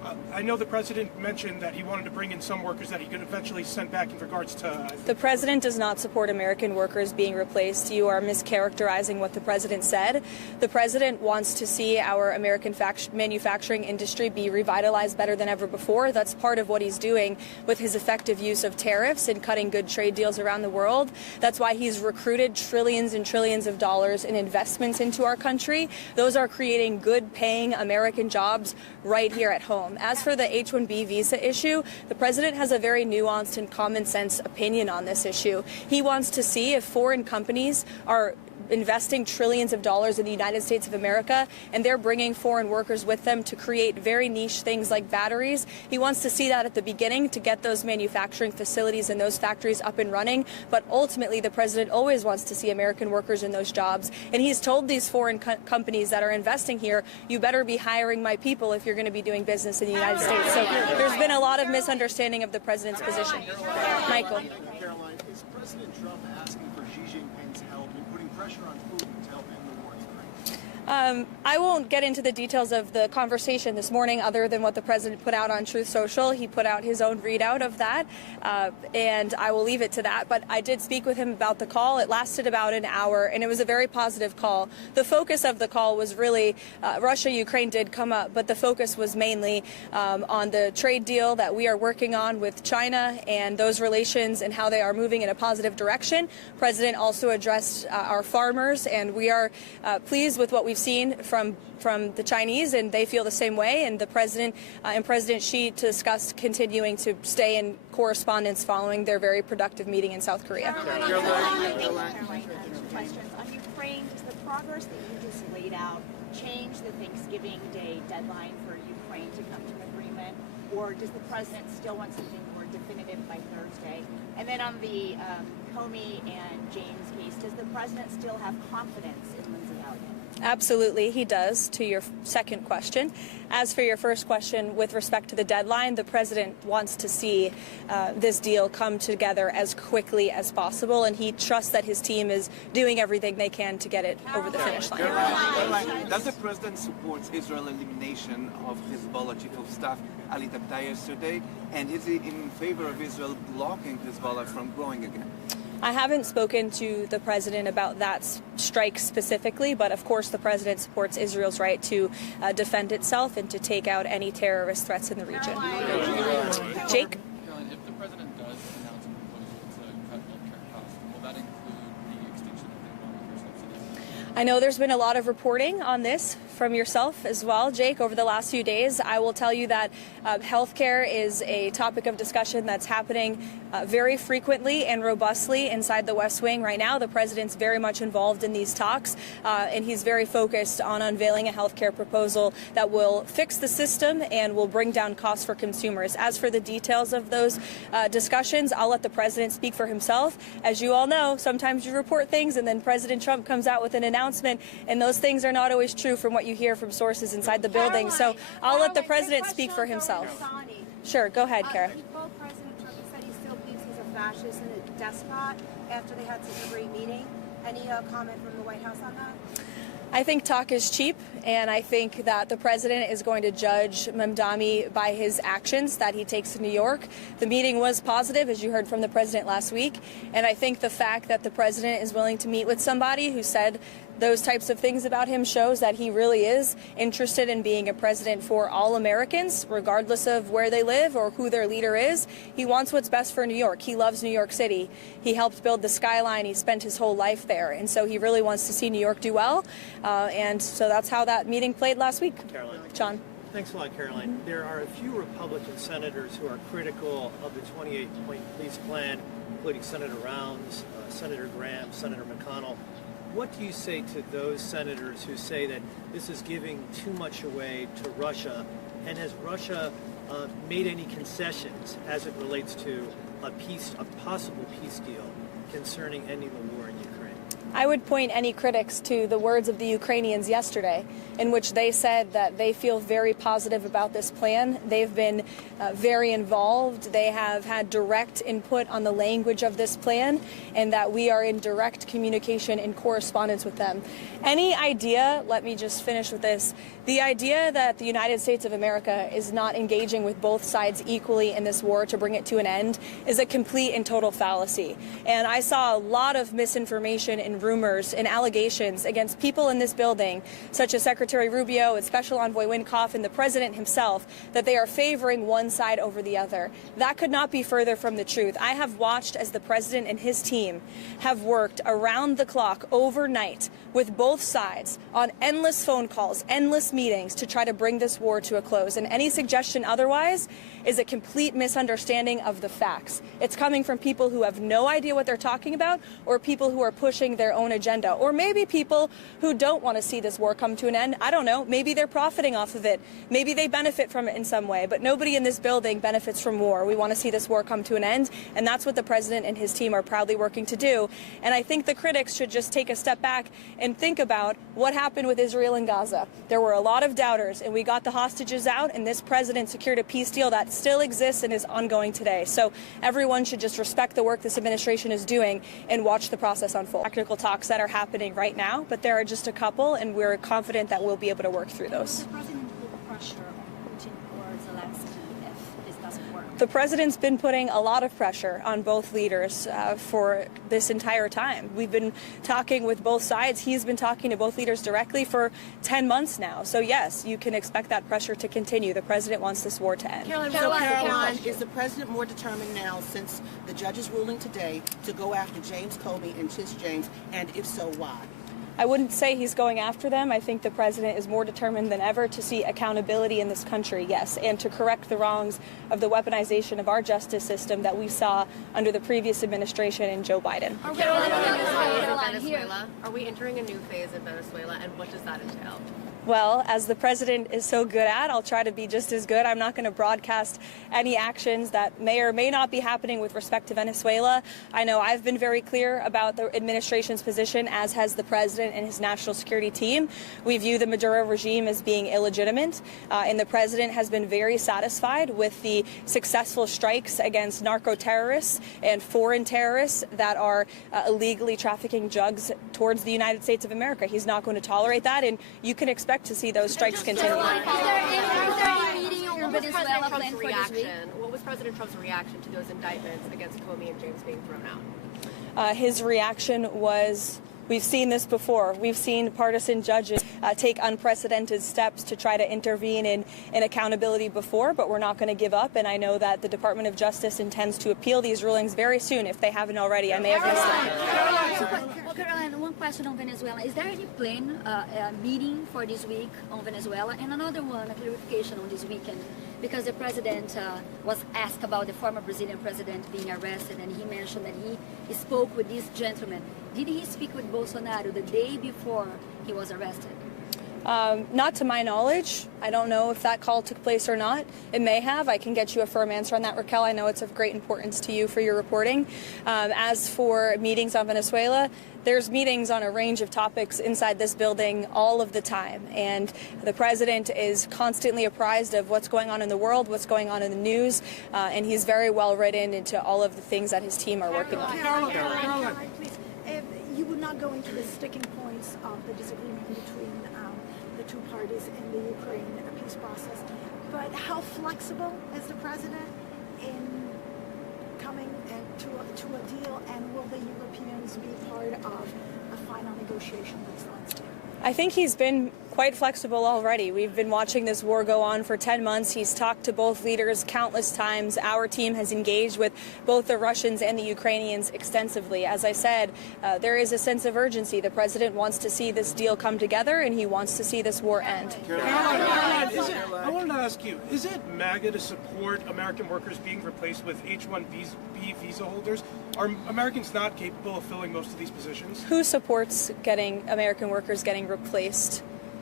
I know the president mentioned that he wanted to bring in some workers that he could eventually send back in regards to... The president does not support American workers being replaced. You are mischaracterizing what the president said. The president wants to see our American manufacturing industry be revitalized better than ever before. That's part of what he's doing with his effective use of tariffs and cutting good trade deals around the world. That's why he's recruited trillions and trillions of dollars in investments into our country. Those are creating good paying American jobs right here at home. As for the H-1B visa issue, the president has a very nuanced and common sense opinion on this issue. He wants to see if foreign companies are investing trillions of dollars in the United States of America, and they're bringing foreign workers with them to create very niche things like batteries. He wants to see that at the beginning to get those manufacturing facilities and those factories up and running, but ultimately the president always wants to see American workers in those jobs, and he's told these foreign companies that are investing here, you better be hiring my people if you're going to be doing business in the United States. So there's been a lot of misunderstanding of the president's position. Michael. Caroline, is President Trump asking for Xi Jinping's help in putting pressure on Putin to help end the war in Ukraine? I won't get into the details of the conversation this morning other than what the president put out on Truth Social. He put out his own readout of that, and I will leave it to that. But I did speak with him about the call. It lasted about an hour, and it was a very positive call. The focus of the call was really Russia-Ukraine did come up, but the focus was mainly on the trade deal that we are working on with China and those relations and how they are moving in a positive direction. The president also addressed our farmers, and we are pleased with what we've seen from the Chinese, and they feel the same way. And the president and President Xi discussed continuing to stay in correspondence following their very productive meeting in South Korea. Caroline, questions on Ukraine. Does the progress that you just laid out change the Thanksgiving Day deadline for Ukraine to come to an agreement, or does the president still want something more definitive by Thursday? And then on the Comey and James case, does the president still have confidence in Lindsey Elliott? Absolutely, he does, to your second question. As for your first question, with respect to the deadline, the president wants to see this deal come together as quickly as possible, and he trusts that his team is doing everything they can to get it over the finish line. Caroline, does the president support Israel's elimination of Hezbollah chief of staff Ali Tabtaei yesterday, and is he in favor of Israel blocking Hezbollah from growing again? I haven't spoken to the president about that strike specifically, but of course the president supports Israel's right to defend itself and to take out any terrorist threats in the region. Jake? Caroline, if the president does announce a proposal to cut healthcare costs, will that include the extinction of the welfare subsidies? I know there's been a lot of reporting on this from yourself as well, Jake, over the last few days. I will tell you that healthcare is a topic of discussion that's happening very frequently and robustly inside the West Wing right now. The president's very much involved in these talks, and he's very focused on unveiling a healthcare proposal that will fix the system and will bring down costs for consumers. As for the details of those discussions, I'll let the president speak for himself. As you all know, sometimes you report things and then President Trump comes out with an announcement, and those things are not always true from what you hear from sources inside the building. So I'll let the president speak for himself. Sure, go ahead, Kara. Both President Trump said he still believes he's a fascist and a despot after they had such a great meeting. Any comment from the White House on that? I think talk is cheap, and I think that the president is going to judge Mamdani by his actions that he takes in New York. The meeting was positive, as you heard from the president last week, and I think the fact that the president is willing to meet with somebody who said those types of things about him shows that he really is interested in being a president for all Americans, regardless of where they live or who their leader is. He wants what's best for New York. He loves New York City. He helped build the skyline. He spent his whole life there. And so he really wants to see New York do well. And so that's how that meeting played last week. Caroline. John. Thanks a lot, Caroline. There are a few Republican senators who are critical of the 28-point police plan, including Senator Rounds, Senator Graham, Senator McConnell. What do you say to those senators who say that this is giving too much away to Russia? And has Russia made any concessions as it relates to a possible peace deal concerning ending the war in Ukraine? I would point any critics to the words of the Ukrainians yesterday, in which they said that they feel very positive about this plan. They've been very involved. They have had direct input on the language of this plan, and that we are in direct communication and correspondence with them. Any idea, let me just finish with this, the idea that the United States of America is not engaging with both sides equally in this war to bring it to an end is a complete and total fallacy. And I saw a lot of misinformation and rumors and allegations against people in this building, such as Secretary Rubio and Special Envoy Wynkoff and the President himself, that they are favoring one side over the other. That could not be further from the truth. I have watched as the President and his team have worked around the clock overnight with both sides on endless phone calls, endless meetings to try to bring this war to a close. And any suggestion otherwise is a complete misunderstanding of the facts. It's coming from people who have no idea what they're talking about, or people who are pushing their own agenda, or maybe people who don't want to see this war come to an end. I don't know. Maybe they're profiting off of it. Maybe they benefit from it in some way, but nobody in this building benefits from war. We want to see this war come to an end, and that's what the President and his team are proudly working to do. And I think the critics should just take a step back and think about what happened with Israel and Gaza. There were a lot of doubters, and we got the hostages out, and this president secured a peace deal that still exists and is ongoing today. So everyone should just respect the work this administration is doing and watch the process unfold. Technical talks that are happening right now, but there are just a couple, and we're confident that we'll be able to work through those. The president put pressure on Putin or Zelensky if this doesn't work? The president's been putting a lot of pressure on both leaders for this entire time. We've been talking with both sides. He's been talking to both leaders directly for 10 months now. So yes, you can expect that pressure to continue. The president wants this war to end. Caroline, is the president more determined now, since the judge's ruling today, to go after James Comey and Tish James, and if so, why? I wouldn't say he's going after them. I think the president is more determined than ever to see accountability in this country, yes, and to correct the wrongs of the weaponization of our justice system that we saw under the previous administration and Joe Biden. Venezuela. Are we entering a new phase in Venezuela, and what does that entail? Well, as the president is so good at, I'll try to be just as good. I'm not going to broadcast any actions that may or may not be happening with respect to Venezuela. I know I've been very clear about the administration's position, as has the president and his national security team. We view the Maduro regime as being illegitimate, and the president has been very satisfied with the successful strikes against narco terrorists and foreign terrorists that are illegally trafficking drugs towards the United States of America. He's not going to tolerate that, and you can expect to see those strikes continue. What was President Trump's reaction to those indictments against Comey and James being thrown out? His reaction was, we've seen this before. We've seen partisan judges take unprecedented steps to try to intervene in accountability before, but we're not going to give up. And I know that the Department of Justice intends to appeal these rulings very soon, if they haven't already. I may have missed it. Well, Caroline, one question on Venezuela. Is there any plan, meeting for this week on Venezuela? And another one, a clarification on this weekend, because the president was asked about the former Brazilian president being arrested, and he mentioned that he spoke with this gentleman. Did he speak with Bolsonaro the day before he was arrested? Not to my knowledge. I don't know if that call took place or not. It may have. I can get you a firm answer on that, Raquel. I know it's of great importance to you for your reporting. As for meetings on Venezuela, there's meetings on a range of topics inside this building all of the time. And the president is constantly apprised of what's going on in the world, what's going on in the news, and he's very well written into all of the things that his team are working on. Caroline, please. You would not go into the sticking points of the disagreement between the two parties in the Ukraine peace process, but how flexible is the president in coming to a deal, and will the Europeans be part of a final negotiation that starts? I think he's been quite flexible already. We've been watching this war go on for 10 months. He's talked to both leaders countless times. Our team has engaged with both the Russians and the Ukrainians extensively. As I said, there is a sense of urgency. The president wants to see this deal come together, and he wants to see this war end. Caroline, I wanted to ask you, is it MAGA to support American workers being replaced with H-1B visa holders? Are Americans not capable of filling most of these positions? Who supports getting American workers getting replaced?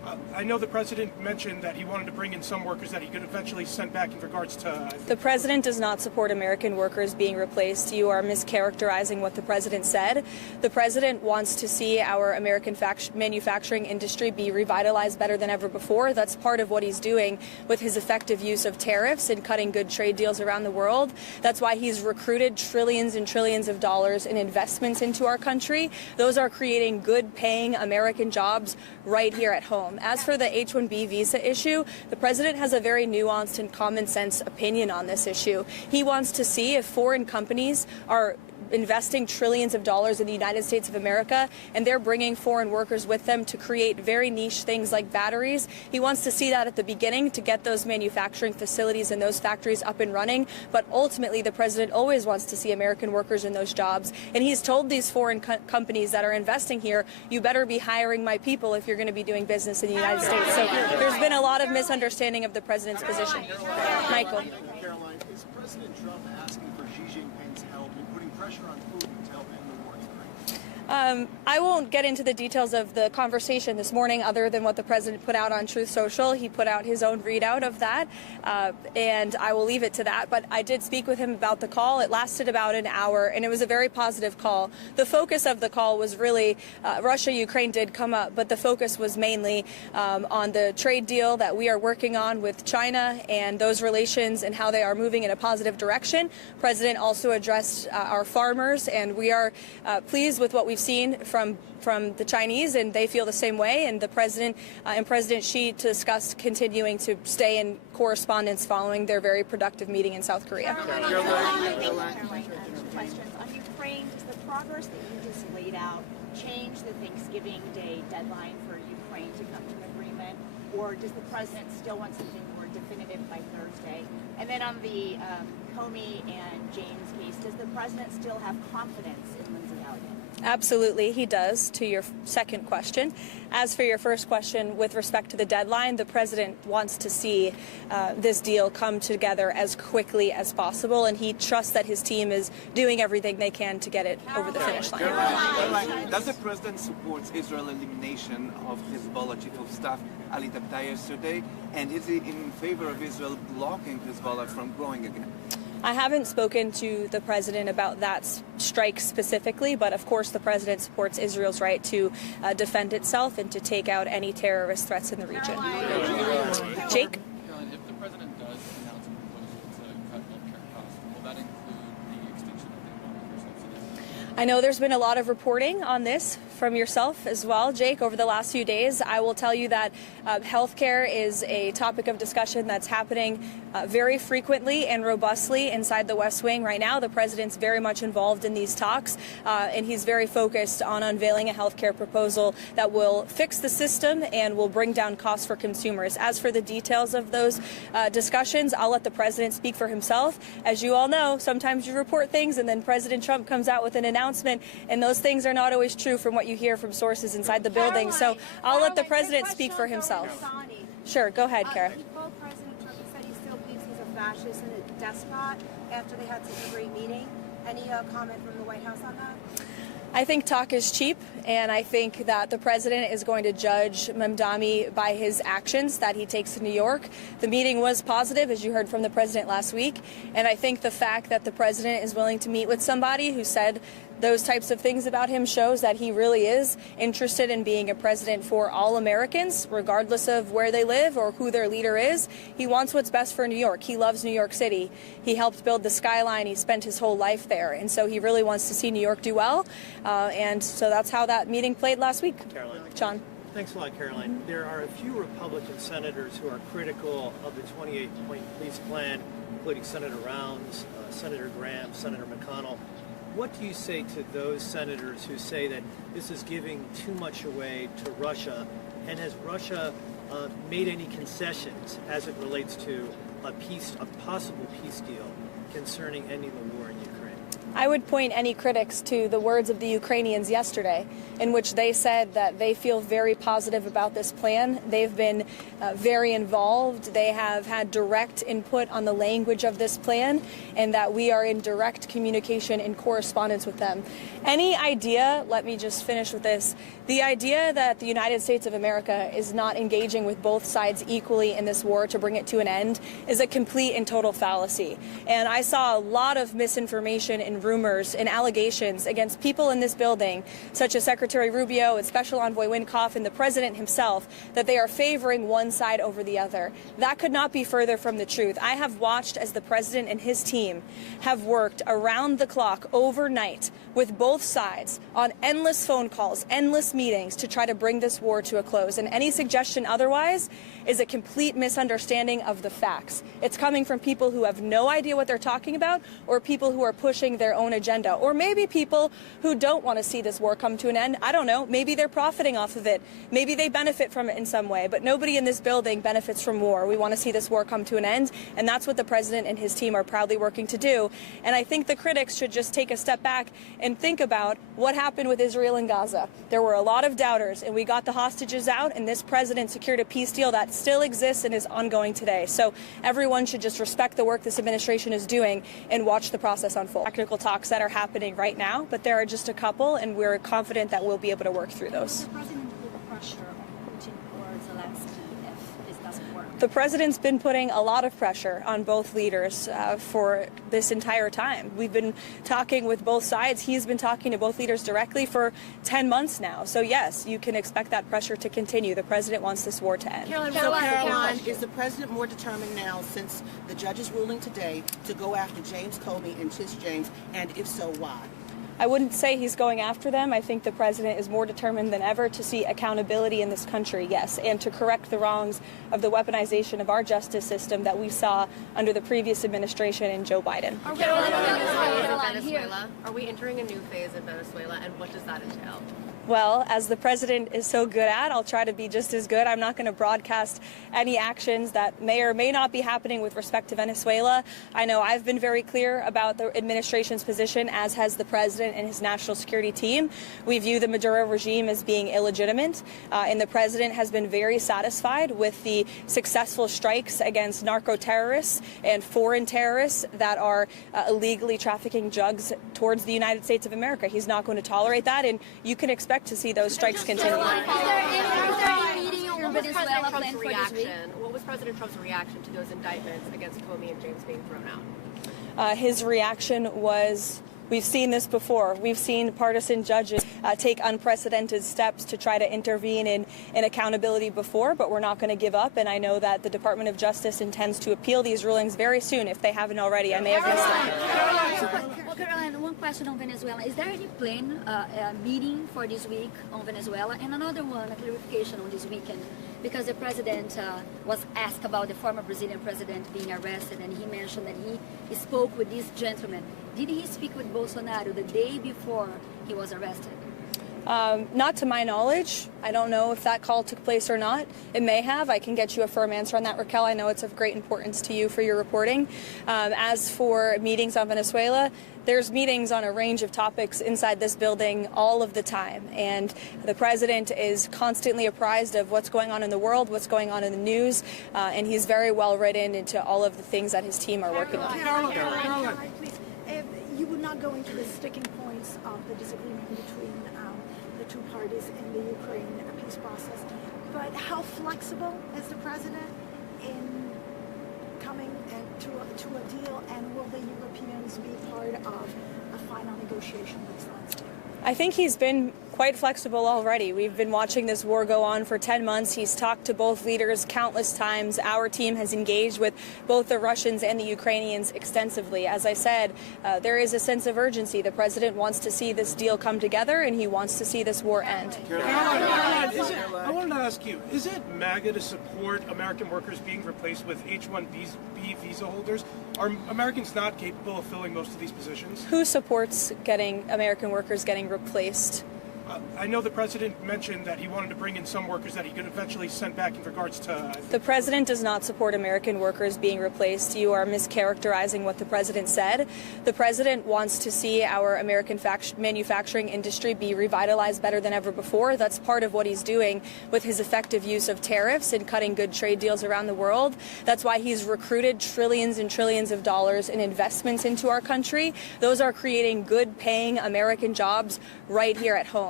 I know the president mentioned that he wanted to bring in some workers that he could eventually send back in regards to... The president does not support American workers being replaced. You are mischaracterizing what the president said. The president wants to see our American manufacturing industry be revitalized better than ever before. That's part of what he's doing with his effective use of tariffs and cutting good trade deals around the world. That's why he's recruited trillions and trillions of dollars in investments into our country. Those are creating good-paying American jobs right here at home. As for the H-1B visa issue, the president has a very nuanced and common sense opinion on this issue. He wants to see if foreign companies are investing trillions of dollars in the United States of America and they're bringing foreign workers with them to create very niche things like batteries. He wants to see that at the beginning to get those manufacturing facilities and those factories up and running. But ultimately, the president always wants to see American workers in those jobs. And he's told these foreign companies that are investing here, you better be hiring my people if you're going to be doing business in the United States. So there's been a lot of misunderstanding of the president's position. Michael. Caroline, is President Trump asking for Xi Jinping's help in putting pressure on Putin to help end the war in Ukraine? I won't get into the details of the conversation this morning other than what the president put out on Truth Social. He put out his own readout of that, and I will leave it to that. But I did speak with him about the call. It lasted about an hour, and it was a very positive call. The focus of the call was really Russia-Ukraine did come up, but the focus was mainly on the trade deal that we are working on with China and those relations and how they are moving in a positive direction. The president also addressed our farmers, and we are pleased with what we've seen from the Chinese, and they feel the same way. And the president and President Xi discussed continuing to stay in correspondence following their very productive meeting in South Korea. Caroline, questions on Ukraine. Does the progress that you just laid out change the Thanksgiving Day deadline for Ukraine to come to an agreement, or does the president still want something more definitive by Thursday? And then on the Comey and James case, does the president still have confidence in Lindsey Elliott? Absolutely, he does, to your second question. As for your first question, with respect to the deadline, the president wants to see this deal come together as quickly as possible, and he trusts that his team is doing everything they can to get it over the finish line. Caroline, does the president support Israel's elimination of Hezbollah chief of staff Ali Tabtai yesterday, and is he in favor of Israel blocking Hezbollah from growing again? I haven't spoken to the president about that strike specifically, but of course the president supports Israel's right to defend itself and to take out any terrorist threats in the region. Jake? Caroline, if the president does announce a proposal to cut healthcare costs, will that include the extinction of the Obamacare subsidies? I know there's been a lot of reporting on this from yourself as well, Jake, over the last few days. I will tell you that healthcare is a topic of discussion that's happening very frequently and robustly inside the West Wing right now. The president's very much involved in these talks, and he's very focused on unveiling a healthcare proposal that will fix the system and will bring down costs for consumers. As for the details of those discussions, I'll let the president speak for himself. As you all know, sometimes you report things and then President Trump comes out with an announcement, and those things are not always true from what you hear from sources inside the building. So I'll let the president speak for himself. Sure, go ahead, Kara. Both President Trump said he still believes he's a fascist and a despot after they had such a great meeting. Any comment from the White House on that? I think talk is cheap, and I think that the president is going to judge Mamdani by his actions that he takes in New York. The meeting was positive, as you heard from the president last week, and I think the fact that the president is willing to meet with somebody who said those types of things about him shows that he really is interested in being a president for all Americans, regardless of where they live or who their leader is. He wants what's best for New York. He loves New York City. He helped build the skyline. He spent his whole life there. And so he really wants to see New York do well. And so that's how that meeting played last week. Caroline. John. Thanks a lot, Caroline. There are a few Republican senators who are critical of the 28-point police plan, including Senator Rounds, Senator Graham, Senator McConnell. What do you say to those senators who say that this is giving too much away to Russia? And has Russia made any concessions as it relates to a possible peace deal concerning ending the war in Ukraine? I would point any critics to the words of the Ukrainians yesterday, in which they said that they feel very positive about this plan. They've been very involved. They have had direct input on the language of this plan, and that we are in direct communication and correspondence with them. Any idea, let me just finish with this, The idea that the United States of America is not engaging with both sides equally in this war to bring it to an end is a complete and total fallacy. And I saw a lot of misinformation and rumors and allegations against people in this building, such as Secretary Rubio and Special Envoy Wynkoff and the President himself, that they are favoring one side over the other. That could not be further from the truth. I have watched as the President and his team have worked around the clock overnight with both sides on endless phone calls, endless meetings to try to bring this war to a close. And any suggestion otherwise is a complete misunderstanding of the facts. It's coming from people who have no idea what they're talking about, or people who are pushing their own agenda, or maybe people who don't want to see this war come to an end. I don't know. Maybe they're profiting off of it. Maybe they benefit from it in some way, but nobody in this building benefits from war. We want to see this war come to an end, and that's what the President and his team are proudly working to do. And I think the critics should just take a step back and think about what happened with Israel and Gaza. There were a lot of doubters, and we got the hostages out, and this president secured a peace deal that still exists and is ongoing today. So everyone should just respect the work this administration is doing and watch the process unfold. Technical talks that are happening right now, but there are just a couple, and we're confident that we'll be able to work through those. The president put pressure on Putin or Zelensky if this doesn't work. The president's been putting a lot of pressure on both leaders for this entire time. We've been talking with both sides. He's been talking to both leaders directly for 10 months now. So yes, you can expect that pressure to continue. The president wants this war to end. Caroline, is the president more determined now, since the judge's ruling today, to go after James Comey and Tish James, and if so, why? I wouldn't say he's going after them. I think the president is more determined than ever to see accountability in this country, yes, and to correct the wrongs of the weaponization of our justice system that we saw under the previous administration and Joe Biden. Are we entering a new phase in Venezuela, and what does that entail? Well, as the president is so good at, I'll try to be just as good. I'm not going to broadcast any actions that may or may not be happening with respect to Venezuela. I know I've been very clear about the administration's position, as has the president and his national security team. We view the Maduro regime as being illegitimate, and the president has been very satisfied with the successful strikes against narco terrorists and foreign terrorists that are illegally trafficking drugs towards the United States of America. He's not going to tolerate that, and you can expect to see those strikes continue. What was President Trump's reaction to those indictments against Comey and James being thrown out? His reaction was, we've seen this before. We've seen partisan judges take unprecedented steps to try to intervene in accountability before, but we're not going to give up. And I know that the Department of Justice intends to appeal these rulings very soon, if they haven't already. I may have missed it. Well, Caroline, one question on Venezuela. Is there any plan, meeting for this week on Venezuela? And another one, a clarification on this weekend, because the president was asked about the former Brazilian president being arrested, and he mentioned that he spoke with this gentleman. Did he speak with Bolsonaro the day before he was arrested? Not to my knowledge. I don't know if that call took place or not. It may have. I can get you a firm answer on that, Raquel. I know it's of great importance to you for your reporting. As for meetings on Venezuela, there's meetings on a range of topics inside this building all of the time. And the president is constantly apprised of what's going on in the world, what's going on in the news, and he's very well written into all of the things that his team are working on. Caroline, please. You would not go into the sticking points of the disagreement between the two parties in the Ukraine peace process, but how flexible is the president in coming to a deal, and will the Europeans be part of a final negotiation next Wednesday? I think he's been quite flexible already. We've been watching this war go on for 10 months. He's talked to both leaders countless times. Our team has engaged with both the Russians and the Ukrainians extensively. As I said, there is a sense of urgency. The president wants to see this deal come together, and he wants to see this war end. Caroline, I wanted to ask you, is it MAGA to support American workers being replaced with H-1B visa holders? Are Americans not capable of filling most of these positions? Who supports American workers getting replaced? I know the president mentioned that he wanted to bring in some workers that he could eventually send back in regards to... The president does not support American workers being replaced. You are mischaracterizing what the president said. The president wants to see our American manufacturing industry be revitalized better than ever before. That's part of what he's doing with his effective use of tariffs and cutting good trade deals around the world. That's why he's recruited trillions and trillions of dollars in investments into our country. Those are creating good-paying American jobs right here at home.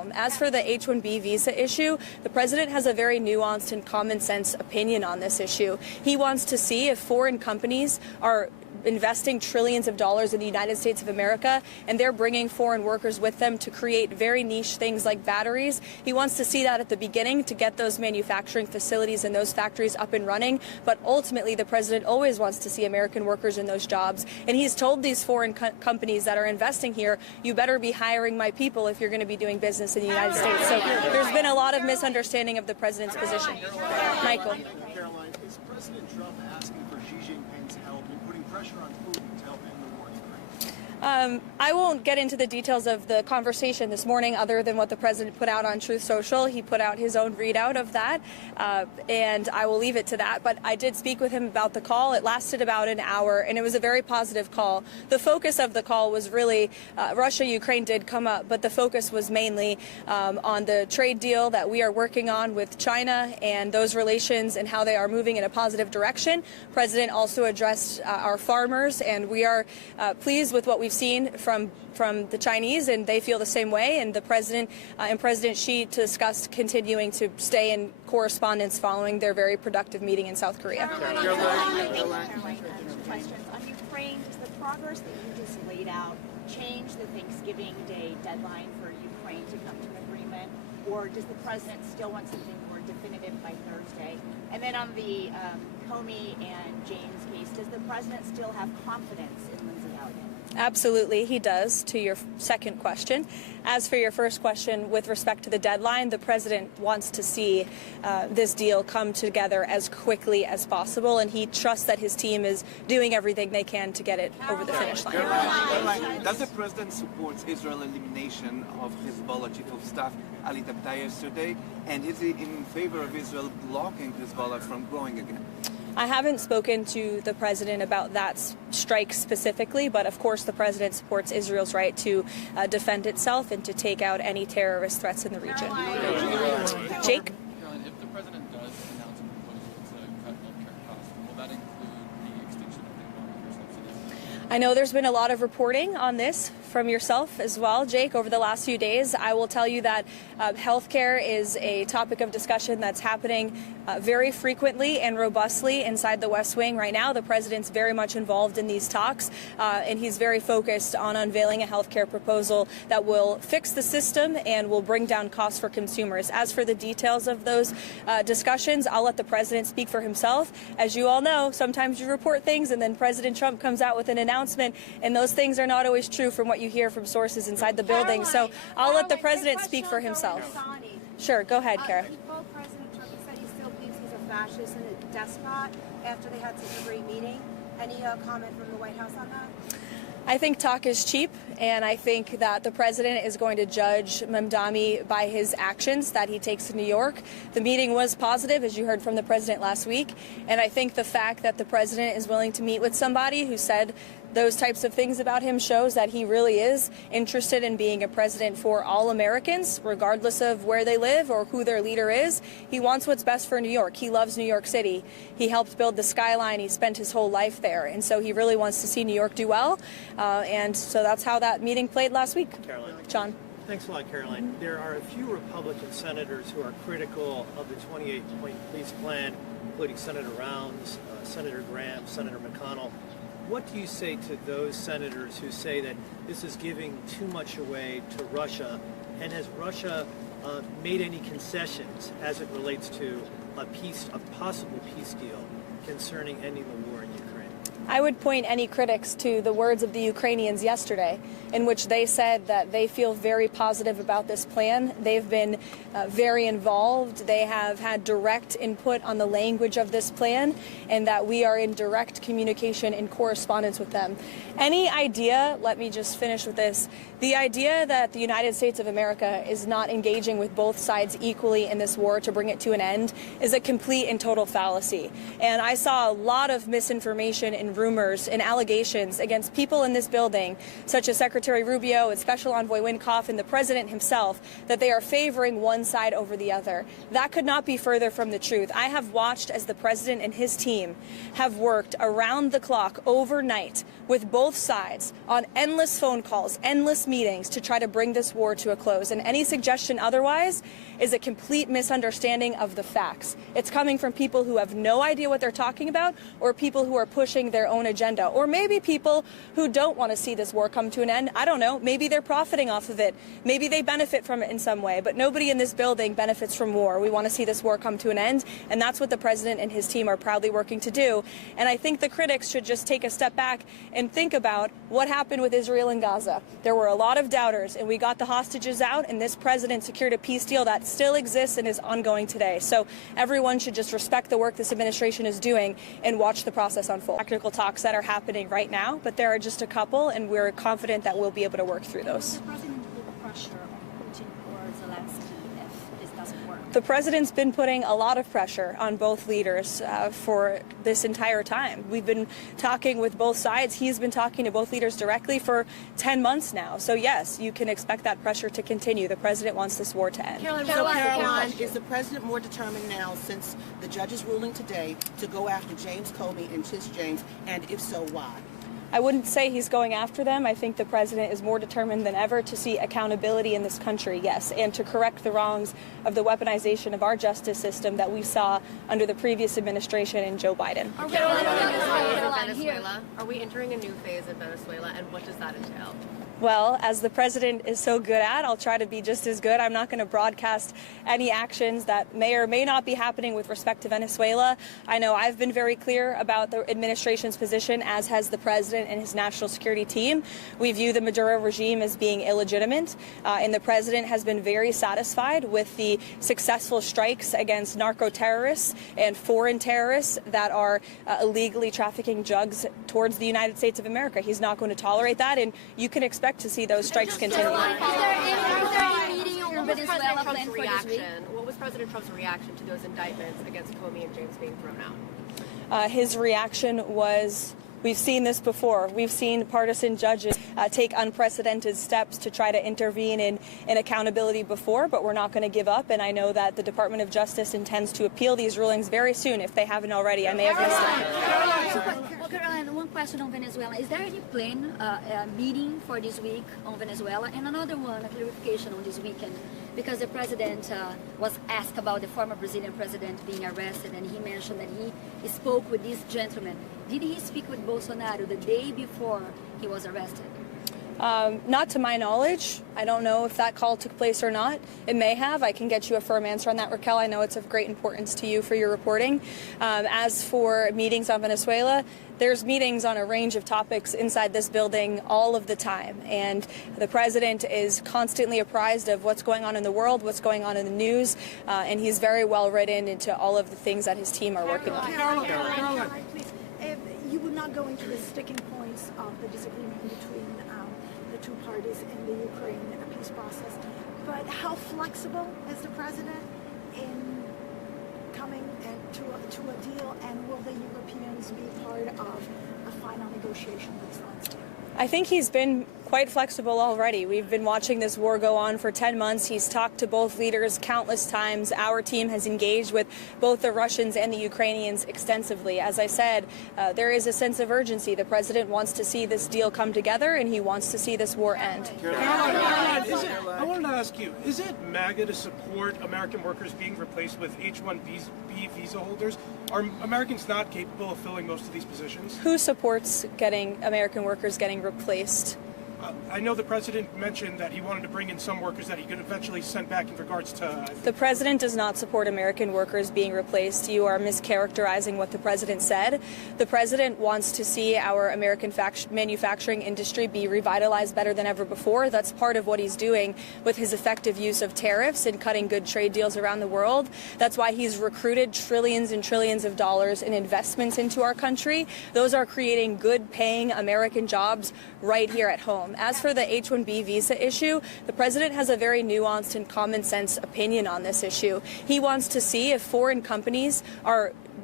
As for the H-1B visa issue, the president has a very nuanced and common sense opinion on this issue. He wants to see if foreign companies are investing trillions of dollars in the United States of America, and they're bringing foreign workers with them to create very niche things like batteries. He wants to see that at the beginning to get those manufacturing facilities and those factories up and running, but ultimately the president always wants to see American workers in those jobs, and he's told these foreign companies that are investing here, you better be hiring my people if you're going to be doing business in the United States. So there's been a lot of misunderstanding of the president's position. Michael. Caroline, is President Trump asking for Xi Jinping's help in putting pressure on Putin to help end the war in Ukraine? I won't get into the details of the conversation this morning other than what the president put out on Truth Social. He put out his own readout of that, and I will leave it to that. But I did speak with him about the call. It lasted about an hour, and it was a very positive call. The focus of the call was really Russia-Ukraine did come up, but the focus was mainly on the trade deal that we are working on with China and those relations and how they are moving in a positive direction. The president also addressed our farmers, and we are pleased with what we've seen from the Chinese, and they feel the same way. And the president and President Xi discussed continuing to stay in correspondence following their very productive meeting in South Korea. Caroline, questions on Ukraine. Does the progress that you just laid out change the Thanksgiving Day deadline for Ukraine to come to an agreement, or does the president still want something more definitive by Thursday? And then on the Comey and James case, does the president still have confidence in Lindsey Elliott? Absolutely, he does, to your second question. As for your first question, with respect to the deadline, the president wants to see this deal come together as quickly as possible, and he trusts that his team is doing everything they can to get it over the finish line. Caroline, does the president support Israel's elimination of Hezbollah chief of staff Ali Tabtai yesterday, and is he in favor of Israel blocking Hezbollah from growing again? I haven't spoken to the president about that strike specifically, but of course the president supports Israel's right to defend itself and to take out any terrorist threats in the region. Jake? Caroline, if the president does announce a proposal to cut healthcare costs, will that include the extinction of the Obamacare subsidies? I know there's been a lot of reporting on this from yourself as well, Jake, over the last few days. I will tell you that healthcare is a topic of discussion that's happening very frequently and robustly inside the West Wing right now. The president's very much involved in these talks, and he's very focused on unveiling a healthcare proposal that will fix the system and will bring down costs for consumers. As for the details of those discussions, I'll let the president speak for himself. As you all know, sometimes you report things and then President Trump comes out with an announcement, and those things are not always true from what you hear from sources inside the building. So I'll let the president speak for himself. Sure, go ahead, Kara. He told President Trump, he said he still believes he's a fascist and a despot after they had such a great meeting. Any comment from the White House on that? I think talk is cheap, and I think that the president is going to judge Mamdani by his actions that he takes in New York. The meeting was positive, as you heard from the president last week, and I think the fact that the president is willing to meet with somebody who said those types of things about him shows that he really is interested in being a president for all Americans, regardless of where they live or who their leader is. He wants what's best for New York. He loves New York City. He helped build the skyline. He spent his whole life there. And so he really wants to see New York do well. And so that's how that meeting played last week. Caroline. John. Thanks a lot, Caroline. There are a few Republican senators who are critical of the 28-point police plan, including Senator Rounds, Senator Graham, Senator McConnell. What do you say to those senators who say that this is giving too much away to Russia? And has Russia made any concessions as it relates to a possible peace deal concerning ending the war in Ukraine? I would point any critics to the words of the Ukrainians yesterday, in which they said that they feel very positive about this plan. They've been very involved. They have had direct input on the language of this plan, and that we are in direct communication and correspondence with them. Any idea, let me just finish with this, the idea that the United States of America is not engaging with both sides equally in this war to bring it to an end is a complete and total fallacy. And I saw a lot of misinformation and and rumors and allegations against people in this building, such as Secretary Rubio and Special Envoy Wynkoff and the president himself, that they are favoring one side over the other. That could not be further from the truth. I have watched as the president and his team have worked around the clock overnight with both sides on endless phone calls, endless meetings to try to bring this war to a close. And any suggestion otherwise is a complete misunderstanding of the facts. It's coming from people who have no idea what they're talking about, or people who are pushing their own agenda, or maybe people who don't want to see this war come to an end. I don't know. Maybe they're profiting off of it. Maybe they benefit from it in some way, but nobody in this building benefits from war. We want to see this war come to an end, and that's what the president and his team are proudly working to do. And I think the critics should just take a step back and think about what happened with Israel and Gaza. There were a lot of doubters, and we got the hostages out, and this president secured a peace deal that still exists and is ongoing today. So everyone should just respect the work this administration is doing and watch the process unfold. Technical talks that are happening right now, but there are just a couple, and we're confident that we'll be able to work through those. The president put pressure on Putin or Zelensky if this doesn't work. The president's been putting a lot of pressure on both leaders for this entire time. We've been talking with both sides. He's been talking to both leaders directly for 10 months now. So yes, you can expect that pressure to continue. The president wants this war to end. Caroline, is the president more determined now, since the judge's ruling today, to go after James Comey and Tish James, and if so, why? I wouldn't say he's going after them. I think the president is more determined than ever to see accountability in this country, yes, and to correct the wrongs of the weaponization of our justice system that we saw under the previous administration and Joe Biden. Are we entering a new phase in Venezuela, and what does that entail? Well, as the president is so good at, I'll try to be just as good. I'm not going to broadcast any actions that may or may not be happening with respect to Venezuela. I know I've been very clear about the administration's position, as has the president and his national security team. We view the Maduro regime as being illegitimate, and the president has been very satisfied with the successful strikes against narco terrorists and foreign terrorists that are illegally trafficking drugs towards the United States of America. He's not going to tolerate that, and you can expect to see those strikes continue. What was President Trump's reaction to those indictments against Comey and James being thrown out? His reaction was, we've seen this before. We've seen partisan judges take unprecedented steps to try to intervene in accountability before, but we're not going to give up. And I know that the Department of Justice intends to appeal these rulings very soon, if they haven't already. I may have missed it. Well, Caroline, one question on Venezuela. Is there any plan, meeting for this week on Venezuela? And another one, a clarification on this weekend, because the president was asked about the former Brazilian president being arrested, and he mentioned that he spoke with this gentleman. Did he speak with Bolsonaro the day before he was arrested? Not to my knowledge. I don't know if that call took place or not. It may have. I can get you a firm answer on that, Raquel. I know it's of great importance to you for your reporting. As for meetings on Venezuela, there's meetings on a range of topics inside this building all of the time. And the president is constantly apprised of what's going on in the world, what's going on in the news, and he's very well written into all of the things that his team are working on. Caroline, please. You would not go into the sticking points of the disagreement between the two parties in the Ukraine peace process, but how flexible is the president in coming to a deal, and will the Europeans be part of a final negotiation with Zelensky? I think he's been quite flexible already. We've been watching this war go on for 10 months. He's talked to both leaders countless times. Our team has engaged with both the Russians and the Ukrainians extensively. As I said, there is a sense of urgency. The president wants to see this deal come together, and he wants to see this war end. I wanted to ask you, is it MAGA to support American workers being replaced with H-1B visa holders? Are Americans not capable of filling most of these positions? Who supports getting American workers getting replaced? I know the president mentioned that he wanted to bring in some workers that he could eventually send back in regards to... The president does not support American workers being replaced. You are mischaracterizing what the president said. The president wants to see our American manufacturing industry be revitalized better than ever before. That's part of what he's doing with his effective use of tariffs and cutting good trade deals around the world. That's why he's recruited trillions and trillions of dollars in investments into our country. Those are creating good-paying American jobs right here at home. As for the H-1B visa issue, the president has a very nuanced and common sense opinion on this issue. He wants to see if foreign companies are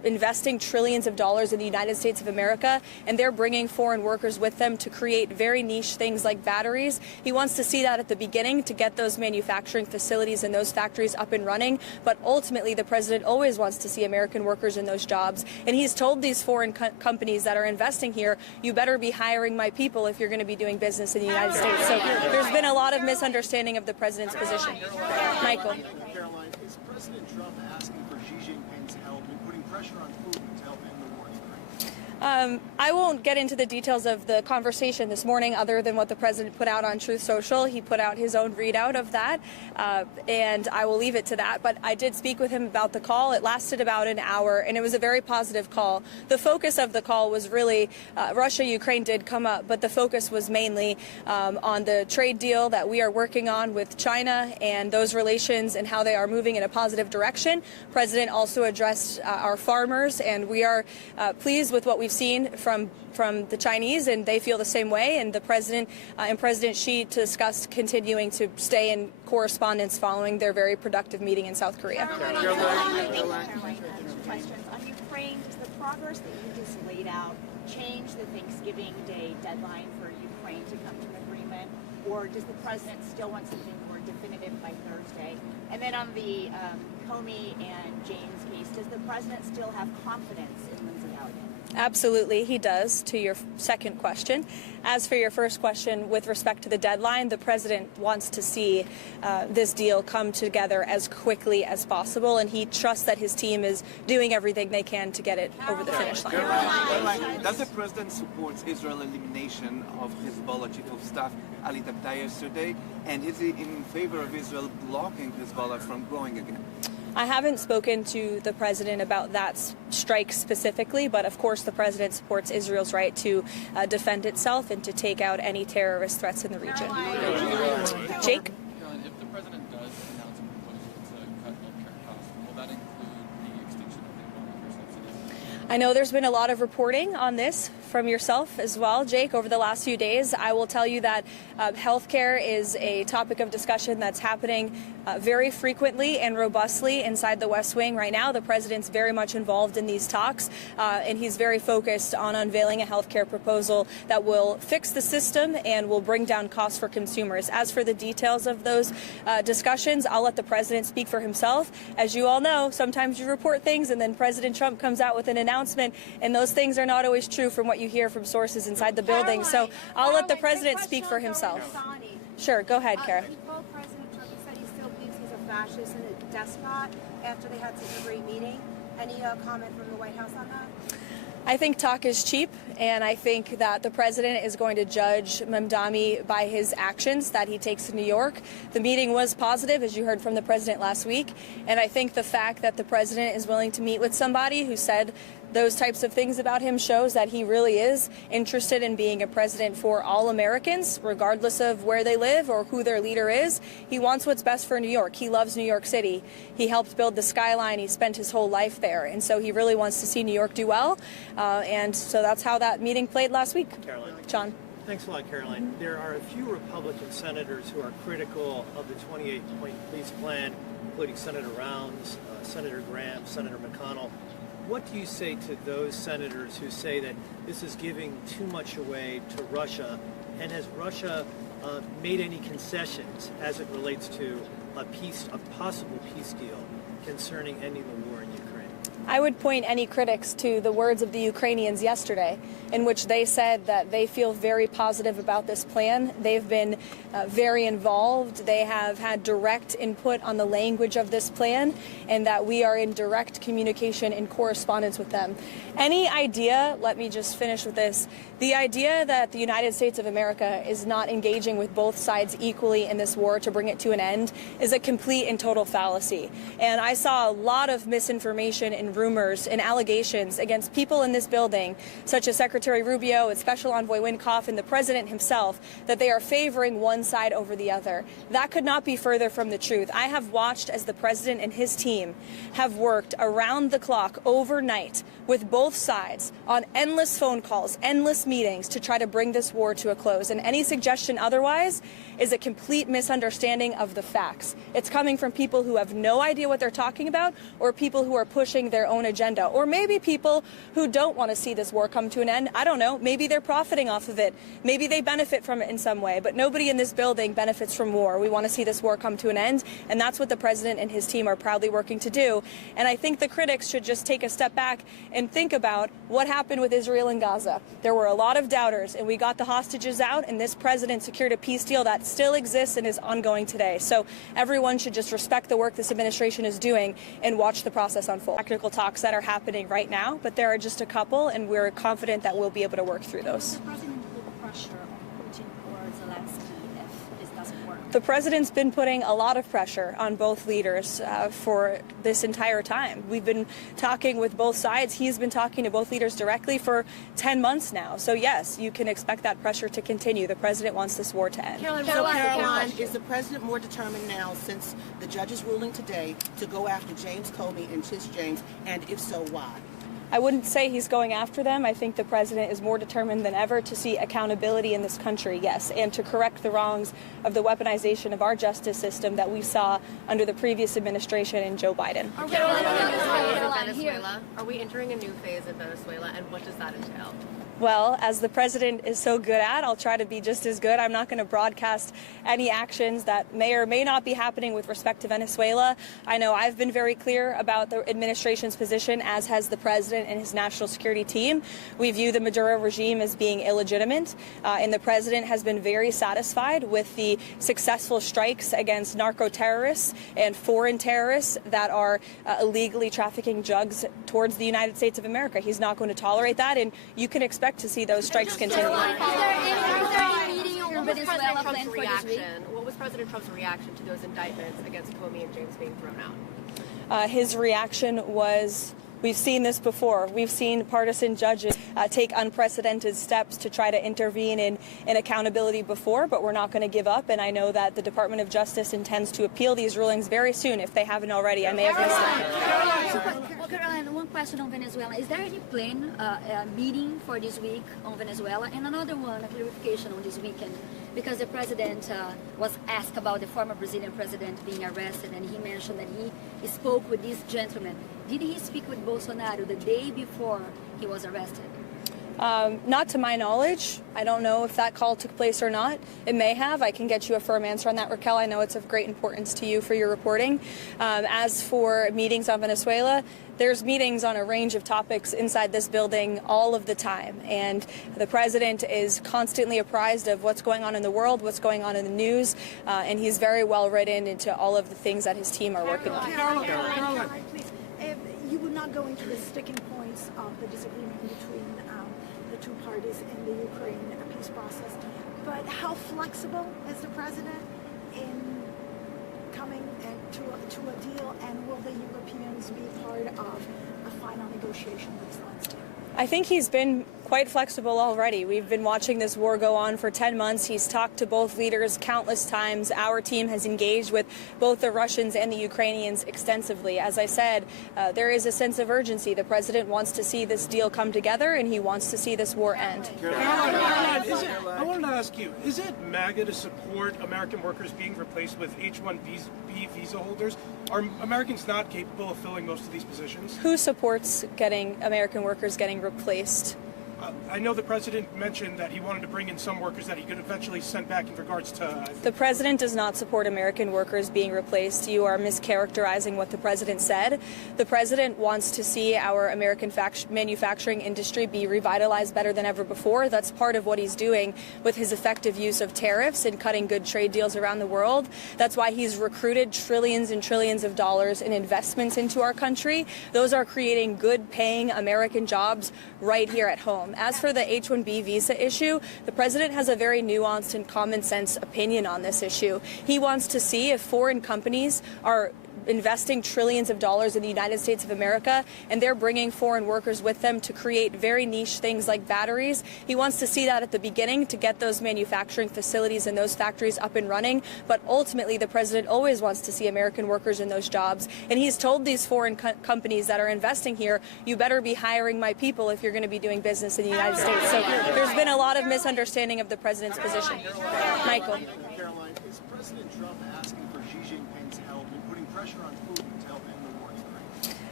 investing trillions of dollars in the United States of America, and they're bringing foreign workers with them to create very niche things like batteries. He wants to see that at the beginning to get those manufacturing facilities and those factories up and running. But ultimately, the president always wants to see American workers in those jobs. And he's told these foreign companies that are investing here, you better be hiring my people if you're going to be doing business in the United States. So there's been a lot of misunderstanding of the president's position. Michael. Caroline, is President Trump asking for Xi Jinping's help in putting pressure on Putin to help end the war in Ukraine? I won't get into the details of the conversation this morning other than what the president put out on Truth Social. He put out his own readout of that, and I will leave it to that. But I did speak with him about the call. It lasted about an hour, and it was a very positive call. The focus of the call was really Russia-Ukraine did come up, but the focus was mainly on the trade deal that we are working on with China and those relations and how they are moving in a positive direction. President also addressed our farmers, and we are pleased with what we've seen from the Chinese, and they feel the same way. And the president and President Xi discussed continuing to stay in correspondence following their very productive meeting in South Korea. Caroline, questions on Ukraine. Does the progress that you just laid out change the Thanksgiving Day deadline for Ukraine to come to an agreement, or does the president still want something more definitive by Thursday? And then on the Comey and James case, does the president still have confidence in Lindsey Elliott? Absolutely, he does, to your second question. As for your first question, with respect to the deadline, the president wants to see this deal come together as quickly as possible, and he trusts that his team is doing everything they can to get it over the finish line. Does the president support Israel's elimination of Hezbollah chief of staff Ali Tabtaei yesterday, and is he in favor of Israel blocking Hezbollah from growing again? I haven't spoken to the president about that strike specifically, but of course the president supports Israel's right to defend itself and to take out any terrorist threats in the region. Jake? Caroline, if the president does announce a proposal to cut healthcare costs, will that include the extinction of the Obamacare subsidies? I know there's been a lot of reporting on this from yourself as well, Jake, over the last few days. I will tell you that healthcare is a topic of discussion that's happening very frequently and robustly inside the West Wing right now. The president's very much involved in these talks, and he's very focused on unveiling a healthcare proposal that will fix the system and will bring down costs for consumers. As for the details of those discussions, I'll let the president speak for himself. As you all know, sometimes you report things and then President Trump comes out with an announcement, and those things are not always true from what you hear from sources inside the building. So I'll let the president speak for himself. Sure, go ahead, Kara. President Trump said he still believes he's a fascist and a despot after they had such a great meeting. Any comment from the White House on that? I think talk is cheap, and I think that the president is going to judge Mamdani by his actions that he takes to New York. The meeting was positive, as you heard from the president last week, and I think the fact that the president is willing to meet with somebody who said those types of things about him shows that he really is interested in being a president for all Americans, regardless of where they live or who their leader is. He wants what's best for New York. He loves New York City. He helped build the skyline. He spent his whole life there. And so he really wants to see New York do well. And so that's how that meeting played last week. Caroline. John. Thanks a lot, Caroline. There are a few Republican senators who are critical of the 28-point police plan, including Senator Rounds, Senator Graham, Senator McConnell. What do you say to those senators who say that this is giving too much away to Russia? And has Russia made any concessions as it relates to a possible peace deal concerning ending the war in Ukraine? I would point any critics to the words of the Ukrainians yesterday, in which they said that they feel very positive about this plan. They've been very involved. They have had direct input on the language of this plan, and that we are in direct communication and correspondence with them. Any idea, let me just finish with this, the idea that the United States of America is not engaging with both sides equally in this war to bring it to an end is a complete and total fallacy. And I saw a lot of misinformation and rumors and allegations against people in this building, such as Secretary Rubio and Special Envoy Wynkoff and the President himself, that they are favoring one side over the other. That could not be further from the truth. I have watched as the President and his team have worked around the clock overnight with both sides on endless phone calls, endless meetings to try to bring this war to a close. And any suggestion otherwise is a complete misunderstanding of the facts. It's coming from people who have no idea what they're talking about, or people who are pushing their own agenda, or maybe people who don't want to see this war come to an end. I don't know. Maybe they're profiting off of it. Maybe they benefit from it in some way, but nobody in this building benefits from war. We want to see this war come to an end, and that's what the president and his team are proudly working to do. And I think the critics should just take a step back and think about what happened with Israel and Gaza. There were a lot of doubters, and we got the hostages out, and this president secured a peace deal that still exists and is ongoing today. So everyone should just respect the work this administration is doing and watch the process unfold. Technical talks that are happening right now, but there are just a couple, and we're confident that we'll be able to work through those. The president put pressure on Putin or Zelensky if this doesn't work? The president's been putting a lot of pressure on both leaders for this entire time. We've been talking with both sides. He's been talking to both leaders directly for 10 months now. So yes, you can expect that pressure to continue. The president wants this war to end. Caroline, is the president more determined now, since the judge's ruling today, to go after James Comey and Tish James, and if so, why? I wouldn't say he's going after them. I think the president is more determined than ever to see accountability in this country, yes, and to correct the wrongs of the weaponization of our justice system that we saw under the previous administration and Joe Biden. Venezuela. Are we entering a new phase of Venezuela, and what does that entail? Well, as the president is so good at, I'll try to be just as good. I'm not going to broadcast any actions that may or may not be happening with respect to Venezuela. I know I've been very clear about the administration's position, as has the president and his national security team. We view the Maduro regime as being illegitimate, and the president has been very satisfied with the successful strikes against narco terrorists and foreign terrorists that are illegally trafficking drugs towards the United States of America. He's not going to tolerate that, and you can expect to see those strikes continue. What was President Trump's reaction to those indictments against Comey and James being thrown out? His reaction was, we've seen this before. We've seen partisan judges take unprecedented steps to try to intervene in accountability before, but we're not going to give up. And I know that the Department of Justice intends to appeal these rulings very soon, if they haven't already. I may have missed it. Well, Caroline, one question on Venezuela. Is there any plan, meeting for this week on Venezuela? And another one, a clarification on this weekend, because the president was asked about the former Brazilian president being arrested, and he mentioned that he spoke with this gentleman. Did he speak with Bolsonaro the day before he was arrested? Not to my knowledge. I don't know if that call took place or not. It may have. I can get you a firm answer on that, Raquel. I know it's of great importance to you for your reporting. As for meetings on Venezuela, there's meetings on a range of topics inside this building all of the time. And the president is constantly apprised of what's going on in the world, what's going on in the news, and he's very well written into all of the things that his team are working on. Caroline, please. You would not go into the sticking points of the disagreement between the two parties in the Ukraine peace process, but how flexible is the president in coming to a deal, and will the Europeans be part of a final negotiation with Zelensky? I think he's been quite flexible already. We've been watching this war go on for 10 months. He's talked to both leaders countless times. Our team has engaged with both the Russians and the Ukrainians extensively. As I said, there is a sense of urgency. The president wants to see this deal come together, and he wants to see this war end. Caroline, I wanted to ask you, is it MAGA to support American workers being replaced with H-1B visa holders? Are Americans not capable of filling most of these positions? Who supports getting American workers getting replaced? I know the president mentioned that he wanted to bring in some workers that he could eventually send back in regards to... The president does not support American workers being replaced. You are mischaracterizing what the president said. The president wants to see our American manufacturing industry be revitalized better than ever before. That's part of what he's doing with his effective use of tariffs and cutting good trade deals around the world. That's why he's recruited trillions and trillions of dollars in investments into our country. Those are creating good-paying American jobs right here at home. As for the H-1B visa issue, the president has a very nuanced and common sense opinion on this issue. He wants to see if foreign companies are investing trillions of dollars in the United States of America, and they're bringing foreign workers with them to create very niche things like batteries. He wants to see that at the beginning to get those manufacturing facilities and those factories up and running, but ultimately the president always wants to see American workers in those jobs, and he's told these foreign companies that are investing here, you better be hiring my people if you're going to be doing business in the United States. So there's been a lot of misunderstanding of the president's position. Michael. Caroline.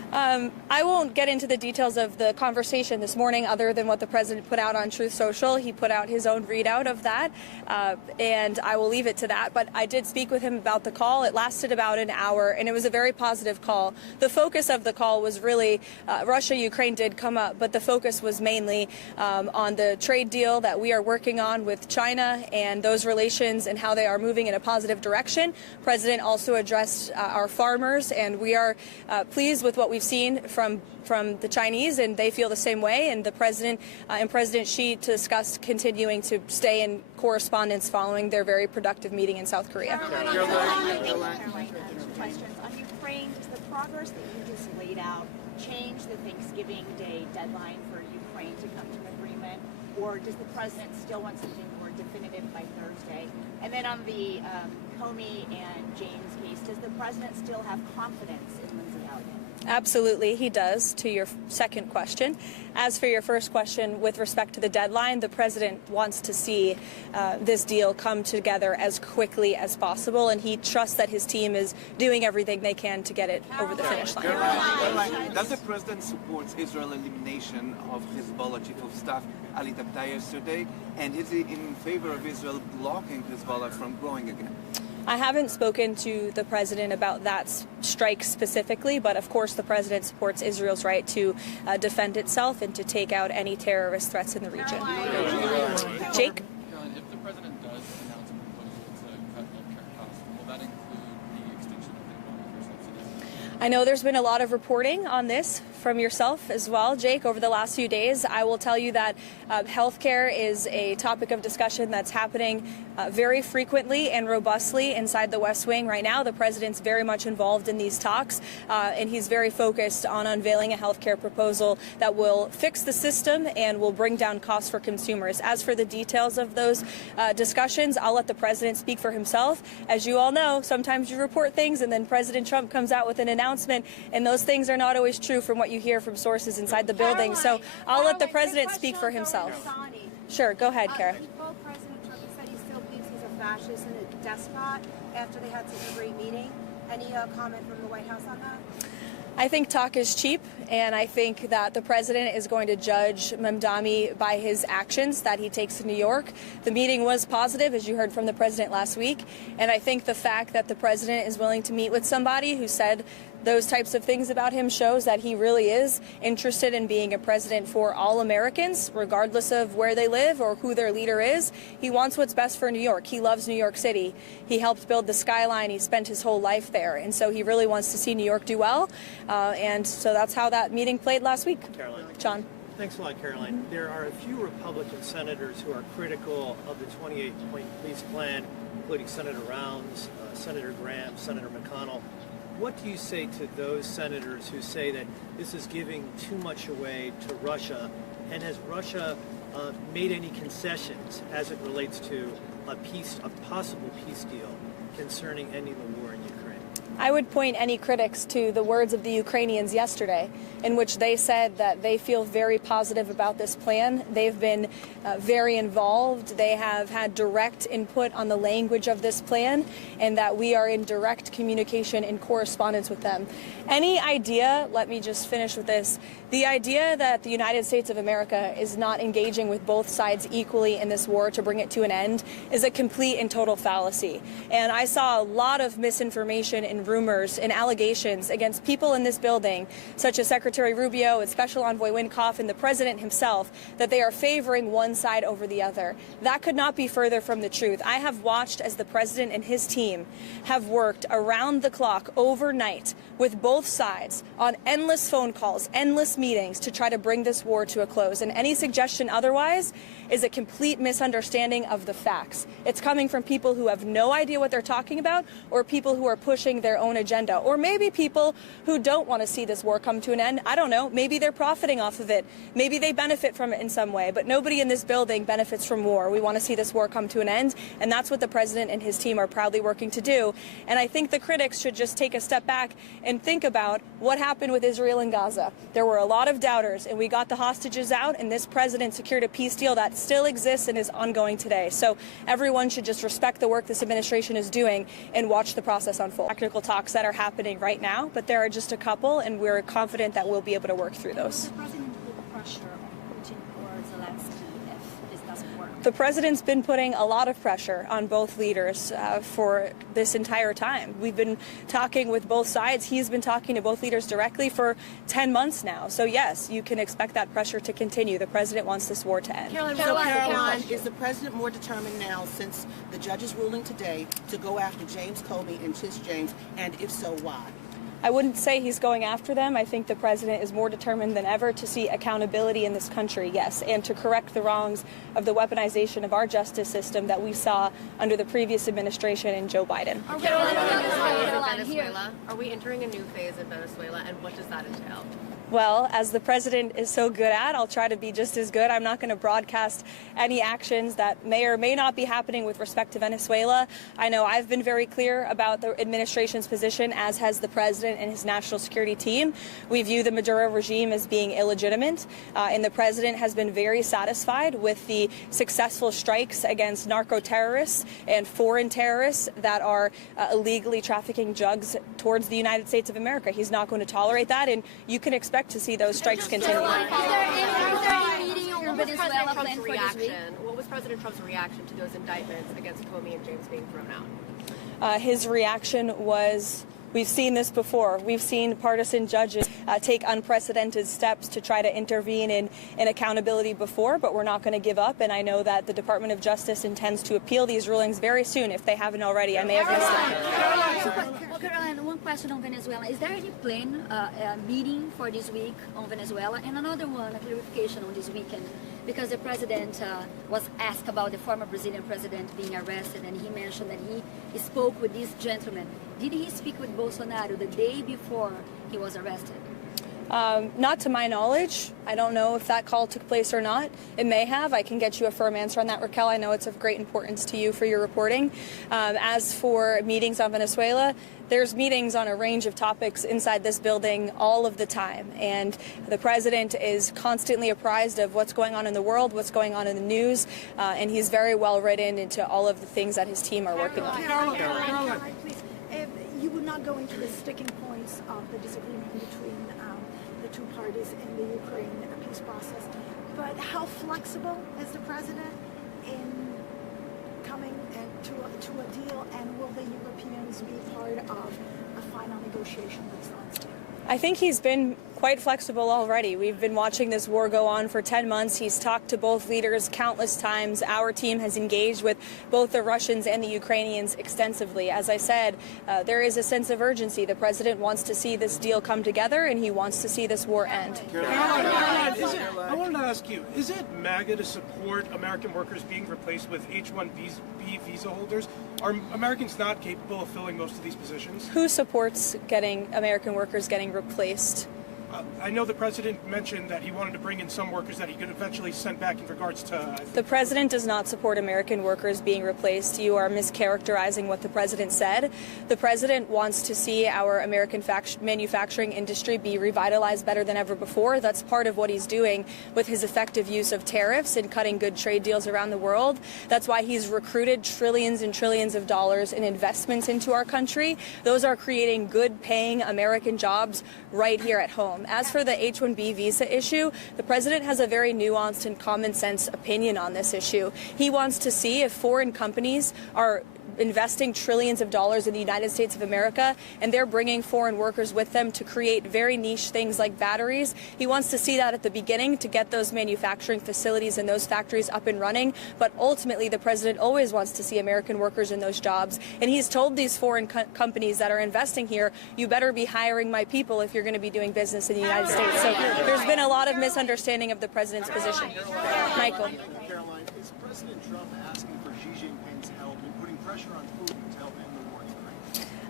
I won't get into the details of the conversation this morning other than what the president put out on Truth Social. He put out his own readout of that, and I will leave it to that. But I did speak with him about the call. It lasted about an hour, and it was a very positive call. The focus of the call was really Russia-Ukraine did come up, but the focus was mainly on the trade deal that we are working on with China and those relations and how they are moving in a positive direction. The president also addressed our farmers, and we are pleased with what we've seen from the Chinese, and they feel the same way. And the president and President Xi discussed continuing to stay in correspondence following their very productive meeting in South Korea. Caroline, questions on Ukraine. Does the progress that you just laid out change the Thanksgiving Day deadline for Ukraine to come to an agreement, or does the president still want something more definitive by Thursday? And then on the Comey and James case, does the president still have confidence in Lindsay Elliott? Absolutely, he does, to your second question. As for your first question, with respect to the deadline, the president wants to see this deal come together as quickly as possible, and he trusts that his team is doing everything they can to get it over the finish line. Caroline, does the president support Israel's elimination of Hezbollah chief of staff Ali Tabtai yesterday, and is he in favor of Israel blocking Hezbollah from growing again? I haven't spoken to the president about that strike specifically, but of course the president supports Israel's right to defend itself and to take out any terrorist threats in the region. Jake? Caroline, if the president does announce a proposal to cut healthcare costs, will that include the extension of the Obamacare subsidies? I know there's been a lot of reporting on this from yourself as well, Jake, over the last few days. I will tell you that healthcare is a topic of discussion that's happening very frequently and robustly inside the West Wing right now. The president's very much involved in these talks, and he's very focused on unveiling a healthcare proposal that will fix the system and will bring down costs for consumers. As for the details of those discussions, I'll let the president speak for himself. As you all know, sometimes you report things and then President Trump comes out with an announcement, and those things are not always true from what you hear from sources inside the building. So I'll let the president speak for himself. Sure, go ahead, Kara. Well, President Trump said he still believes he's a fascist and a despot after they had such a great meeting. Any comment from the White House on that? I think talk is cheap, and I think that the president is going to judge Mamdani by his actions that he takes in New York. The meeting was positive, as you heard from the president last week, and I think the fact that the president is willing to meet with somebody who said those types of things about him shows that he really is interested in being a president for all Americans, regardless of where they live or who their leader is. He wants what's best for New York. He loves New York City. He helped build the skyline. He spent his whole life there. And so he really wants to see New York do well. And so that's how that meeting played last week. Caroline. John. Thanks a lot, Caroline. There are a few Republican senators who are critical of the 28-point peace plan, including Senator Rounds, Senator Graham, Senator McConnell. What do you say to those senators who say that this is giving too much away to Russia? And has Russia made any concessions as it relates to a possible peace deal concerning ending the war in Ukraine? I would point any critics to the words of the Ukrainians yesterday, in which they said that they feel very positive about this plan. They've been very involved. They have had direct input on the language of this plan, and that we are in direct communication and correspondence with them. Any idea, let me just finish with this, the idea that the United States of America is not engaging with both sides equally in this war to bring it to an end is a complete and total fallacy. And I saw a lot of misinformation and rumors and allegations against people in this building, such as Secretary Rubio and Special Envoy Wynkoff and the President himself, that they are favoring one side over the other. That could not be further from the truth. I have watched as the President and his team have worked around the clock overnight with both sides on endless phone calls, endless meetings to try to bring this war to a close. And any suggestion otherwise is a complete misunderstanding of the facts. It's coming from people who have no idea what they're talking about, or people who are pushing their own agenda, or maybe people who don't want to see this war come to an end. I don't know. Maybe they're profiting off of it. Maybe they benefit from it in some way, but nobody in this building benefits from war. We want to see this war come to an end, and that's what the president and his team are proudly working to do. And I think the critics should just take a step back and think about what happened with Israel and Gaza. There were a lot of doubters, and we got the hostages out, and this president secured a peace deal that still exists and is ongoing today. So everyone should just respect the work this administration is doing and watch the process unfold. Technical talks that are happening right now, but there are just a couple, and we're confident that we'll be able to work through those. The president put pressure on Putin or Zelensky if this doesn't work? The president's been putting a lot of pressure on both leaders for this entire time. We've been talking with both sides. He's been talking to both leaders directly for 10 months now. So yes, you can expect that pressure to continue. The president wants this war to end. Caroline, is the president more determined now since the judge's ruling today to go after James Comey and Tish James, and if so, why? I wouldn't say he's going after them. I think the president is more determined than ever to see accountability in this country, yes, and to correct the wrongs of the weaponization of our justice system that we saw under the previous administration and Joe Biden. Venezuela. Are we entering a new phase in Venezuela, and what does that entail? Well, as the president is so good at, I'll try to be just as good. I'm not going to broadcast any actions that may or may not be happening with respect to Venezuela. I know I've been very clear about the administration's position, as has the president and his national security team. We view the Maduro regime as being illegitimate, and the president has been very satisfied with the successful strikes against narco terrorists and foreign terrorists that are illegally trafficking drugs towards the United States of America. He's not going to tolerate that, and you can expect to see those strikes continue. What was President Trump's reaction to those indictments against Comey and James being thrown out? His reaction was, we've seen this before. We've seen partisan judges take unprecedented steps to try to intervene in accountability before, but we're not going to give up. And I know that the Department of Justice intends to appeal these rulings very soon, if they haven't already. I may have missed it. Caroline, one question on Venezuela. Is there any plan, meeting for this week on Venezuela? And another one, a clarification on this weekend, because the president was asked about the former Brazilian president being arrested, and he mentioned that he spoke with this gentleman. Did he speak with Bolsonaro the day before he was arrested? Not to my knowledge. I don't know if that call took place or not. It may have. I can get you a firm answer on that, Raquel. I know it's of great importance to you for your reporting. As for meetings on Venezuela, there's meetings on a range of topics inside this building all of the time. And the president is constantly apprised of what's going on in the world, what's going on in the news, and he's very well written into all of the things that his team are working on. Caroline, please. You would not go into the sticking points of the disagreement between the two parties in the Ukraine peace process, but how flexible is the president in coming to a deal, and will the Europeans be part of a final negotiation that's on stage? I think he's been quite flexible already. We've been watching this war go on for 10 months. He's talked to both leaders countless times. Our team has engaged with both the Russians and the Ukrainians extensively. As I said, there is a sense of urgency. The president wants to see this deal come together, and he wants to see this war end. Caroline, I wanted to ask you, is it MAGA to support American workers being replaced with H-1B visa holders? Are Americans not capable of filling most of these positions? Who supports getting American workers getting replaced? I know the president mentioned that he wanted to bring in some workers that he could eventually send back in regards to... The president does not support American workers being replaced. You are mischaracterizing what the president said. The president wants to see our American manufacturing industry be revitalized better than ever before. That's part of what he's doing with his effective use of tariffs and cutting good trade deals around the world. That's why he's recruited trillions and trillions of dollars in investments into our country. Those are creating good-paying American jobs right here at home. As for the H-1B visa issue, the president has a very nuanced and common sense opinion on this issue. He wants to see if foreign companies are investing trillions of dollars in the United States of America, and they're bringing foreign workers with them to create very niche things like batteries. He wants to see that at the beginning to get those manufacturing facilities and those factories up and running, but ultimately the president always wants to see American workers in those jobs, and he's told these foreign companies that are investing here, you better be hiring my people if you're going to be doing business in the United States. So there's been a lot of misunderstanding of the president's position. Michael. Caroline, is President Trump asking for Xi Jinping's help in putting pressure on Putin to help end the war in Ukraine?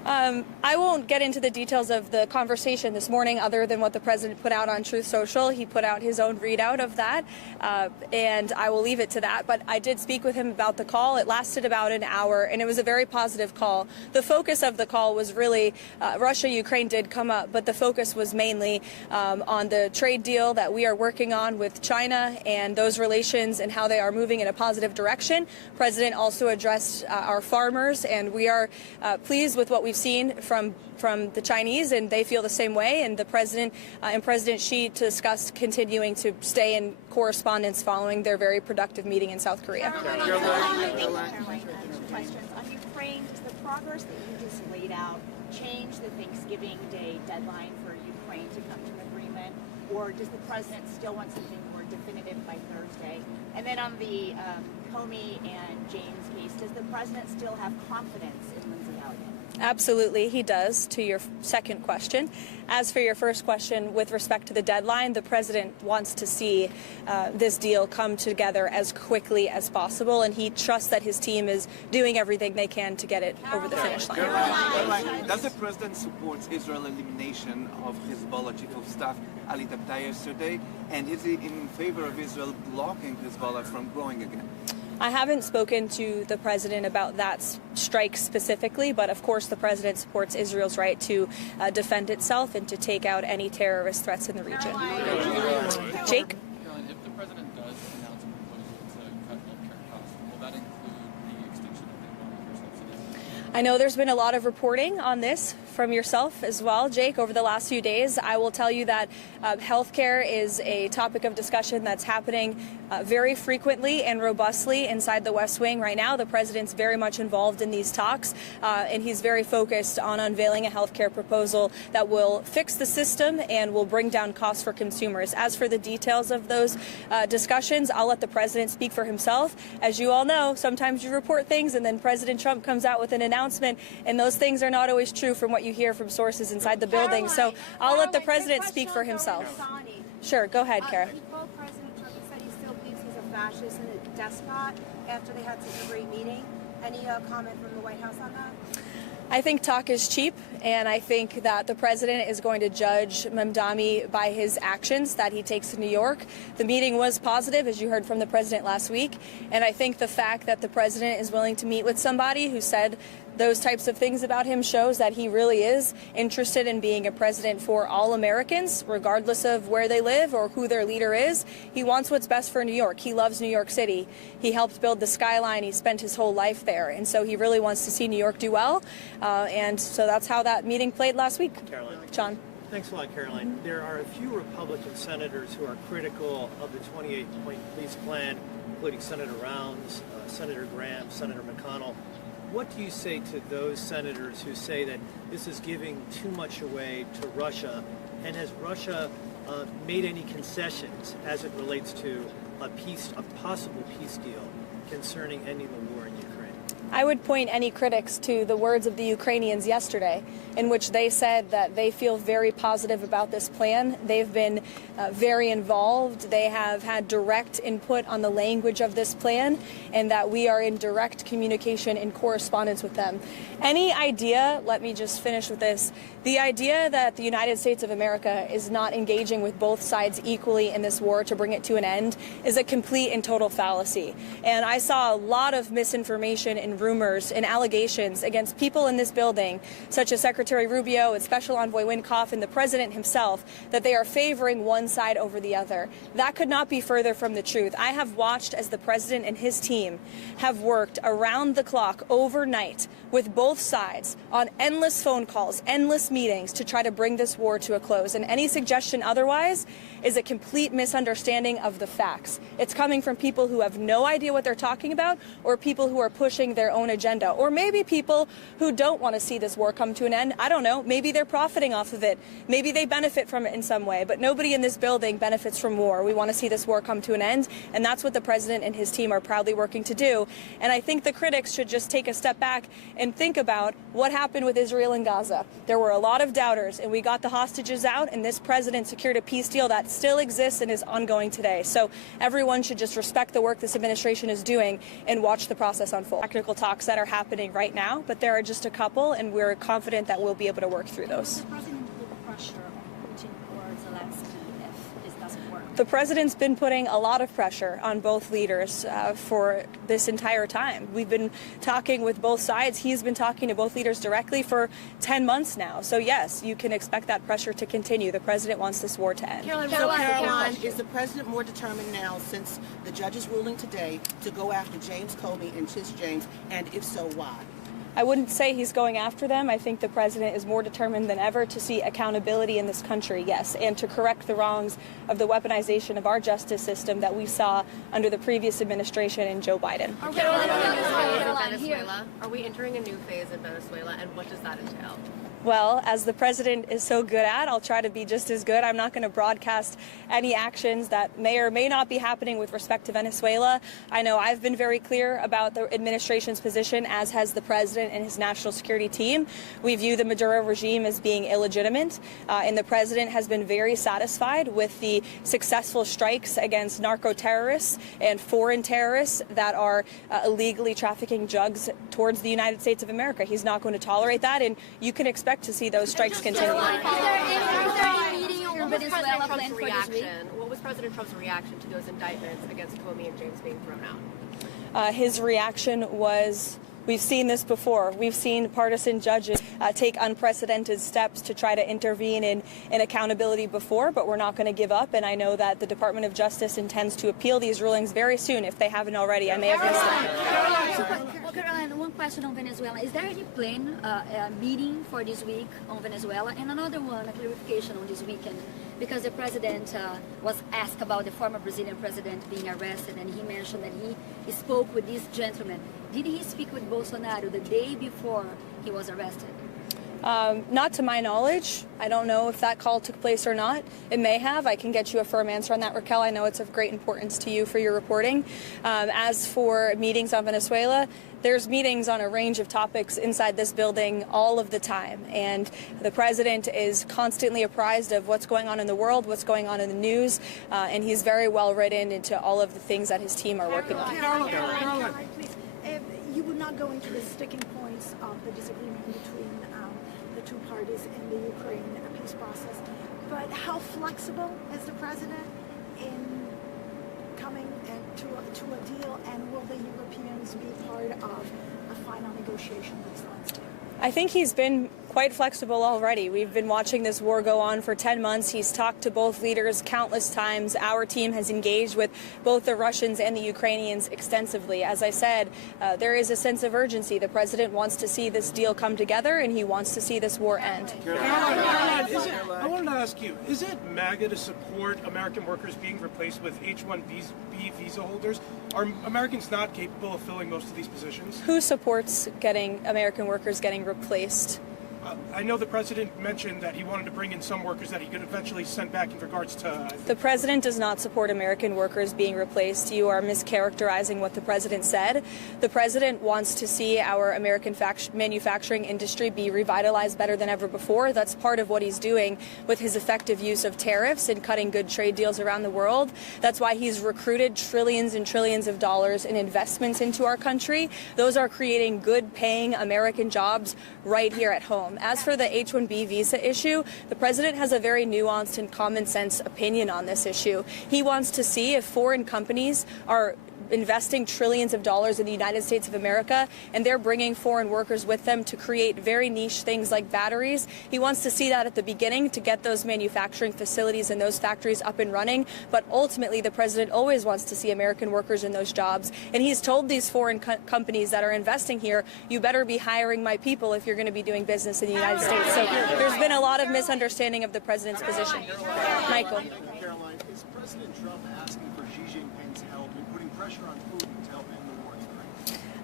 I won't get into the details of the conversation this morning other than what the president put out on Truth Social. He put out his own readout of that, and I will leave it to that. But I did speak with him about the call. It lasted about an hour, and it was a very positive call. The focus of the call was really Russia-Ukraine did come up, but the focus was mainly on the trade deal that we are working on with China and those relations and how they are moving in a positive direction. The president also addressed our farmers, and we are pleased with what we've seen from the Chinese, and they feel the same way. And the president and President Xi discussed continuing to stay in correspondence following their very productive meeting in South Korea. Caroline, questions on Ukraine. Does the progress that you just laid out change the Thanksgiving Day deadline for Ukraine to come to an agreement, or does the president still want something more definitive by Thursday? And then on the Comey and James case, does the president still have confidence in Lindsay Elliott? Absolutely, he does, to your second question. As for your first question, with respect to the deadline, the president wants to see this deal come together as quickly as possible, and he trusts that his team is doing everything they can to get it over the finish line. Caroline, does the president support Israel's elimination of Hezbollah chief of staff Ali Tabtai yesterday, and is he in favor of Israel blocking Hezbollah from growing again? I haven't spoken to the president about that strike specifically, but of course the president supports Israel's right to defend itself and to take out any terrorist threats in the region. Jake? Caroline, if the president does announce a proposal to cut healthcare costs, will that include the extinction of the Obamacare subsidies? I know there's been a lot of reporting on this from yourself as well, Jake, over the last few days. I will tell you that healthcare is a topic of discussion that's happening very frequently and robustly inside the West Wing right now. The president's very much involved in these talks, and he's very focused on unveiling a healthcare proposal that will fix the system and will bring down costs for consumers. As for the details of those discussions, I'll let the president speak for himself. As you all know, sometimes you report things and then President Trump comes out with an announcement, and those things are not always true from what you hear from sources inside the building. So I'll let the president speak for himself. Sure, go ahead, Kara. He told President Trump, he said he still believes he's a fascist and a despot after they had such a great meeting. Any comment from the White House on that? I think talk is cheap, and I think that the president is going to judge Mamdani by his actions that he takes in New York. The meeting was positive, as you heard from the president last week, and I think the fact that the president is willing to meet with somebody who said those types of things about him shows that he really is interested in being a president for all Americans, regardless of where they live or who their leader is. He wants what's best for New York. He loves New York City. He helped build the skyline. He spent his whole life there. And so he really wants to see New York do well. And so that's how that meeting played last week. Caroline. John. Thanks a lot, Caroline. There are a few Republican senators who are critical of the 28-point police plan, including Senator Rounds, Senator Graham, Senator McConnell. What do you say to those senators who say that this is giving too much away to Russia? And has Russia made any concessions as it relates to a possible peace deal concerning ending the war in Ukraine? I would point any critics to the words of the Ukrainians yesterday, in which they said that they feel very positive about this plan. They've been very involved. They have had direct input on the language of this plan, and that we are in direct communication and correspondence with them. Any idea, let me just finish with this, the idea that the United States of America is not engaging with both sides equally in this war to bring it to an end is a complete and total fallacy. And I saw a lot of misinformation and rumors and allegations against people in this building, such as Secretary Rubio and Special Envoy Wynkoff and the President himself, that they are favoring one side over the other. That could not be further from the truth. I have watched as the President and his team have worked around the clock overnight with both sides on endless phone calls, endless meetings to try to bring this war to a close. And any suggestion otherwise is a complete misunderstanding of the facts. It's coming from people who have no idea what they're talking about, or people who are pushing their own agenda, or maybe people who don't want to see this war come to an end. I don't know. Maybe they're profiting off of it. Maybe they benefit from it in some way, but nobody in this building benefits from war. We want to see this war come to an end, and that's what the president and his team are proudly working to do. And I think the critics should just take a step back and think about what happened with Israel and Gaza. There were a lot of doubters, and we got the hostages out, and this president secured a peace deal that still exists and is ongoing today. So everyone should just respect the work this administration is doing and watch the process unfold. Technical talks that are happening right now, but there are just a couple, and we're confident that we'll be able to work through those. The president put pressure on Putin or Zelensky if this doesn't work. The president's been putting a lot of pressure on both leaders for this entire time. We've been talking with both sides. He's been talking to both leaders directly for 10 months now. So yes, you can expect that pressure to continue. The president wants this war to end. Caroline, is the president more determined now since the judge's ruling today to go after James Comey and Tish James, and if so, why? I wouldn't say he's going after them. I think the president is more determined than ever to see accountability in this country, yes, and to correct the wrongs of the weaponization of our justice system that we saw under the previous administration and Joe Biden. Venezuela. Are we entering a new phase in Venezuela, and what does that entail? Well, as the president is so good at, I'll try to be just as good. I'm not going to broadcast any actions that may or may not be happening with respect to Venezuela. I know I've been very clear about the administration's position, as has the president and his national security team. We view the Maduro regime as being illegitimate, and the president has been very satisfied with the successful strikes against narco terrorists and foreign terrorists that are illegally trafficking drugs towards the United States of America. He's not going to tolerate that, and you can expect to see those strikes continue. What was President Trump's reaction to those indictments against Comey and James being thrown out? His reaction was, we've seen this before. We've seen partisan judges take unprecedented steps to try to intervene in accountability before, but we're not going to give up. And I know that the Department of Justice intends to appeal these rulings very soon, if they haven't already. I may have missed them. Well, Caroline, one question on Venezuela. Is there any plan, meeting for this week on Venezuela? And another one, a clarification on this weekend, because the president was asked about the former Brazilian president being arrested, and he mentioned that he spoke with this gentleman. Did he speak with Bolsonaro the day before he was arrested? Not to my knowledge. I don't know if that call took place or not. It may have. I can get you a firm answer on that, Raquel. I know it's of great importance to you for your reporting. As for meetings on Venezuela, there's meetings on a range of topics inside this building all of the time. And the president is constantly apprised of what's going on in the world, what's going on in the news, and he's very well written into all of the things that his team are working on. Caroline, please. You would not go into the sticking points of the disagreement between the two parties in the Ukraine peace process, but how flexible is the president in coming to a deal, and will the Europeans be part of a final negotiation with Zelensky? I think he's been quite flexible already. We've been watching this war go on for 10 months. He's talked to both leaders countless times. Our team has engaged with both the Russians and the Ukrainians extensively. As I said, there is a sense of urgency. The president wants to see this deal come together, and he wants to see this war end. Caroline, I wanted to ask you, is it MAGA to support American workers being replaced with H-1B visa holders? Are Americans not capable of filling most of these positions? Who supports American workers getting replaced? I know the president mentioned that he wanted to bring in some workers that he could eventually send back in regards to... The president does not support American workers being replaced. You are mischaracterizing what the president said. The president wants to see our American manufacturing industry be revitalized better than ever before. That's part of what he's doing with his effective use of tariffs and cutting good trade deals around the world. That's why he's recruited trillions and trillions of dollars in investments into our country. Those are creating good-paying American jobs right here at home. As for the H-1B visa issue, the president has a very nuanced and common sense opinion on this issue. He wants to see if foreign companies are investing trillions of dollars in the United States of America, and they're bringing foreign workers with them to create very niche things like batteries. He wants to see that at the beginning to get those manufacturing facilities and those factories up and running, but ultimately the president always wants to see American workers in those jobs, and he's told these foreign companies that are investing here, you better be hiring my people if you're going to be doing business in the United States. So there's been a lot of misunderstanding of the president's position. Michael. Caroline, is President Trump asking for Xi Jinping's help in putting pressure on Putin to help end the war in Ukraine?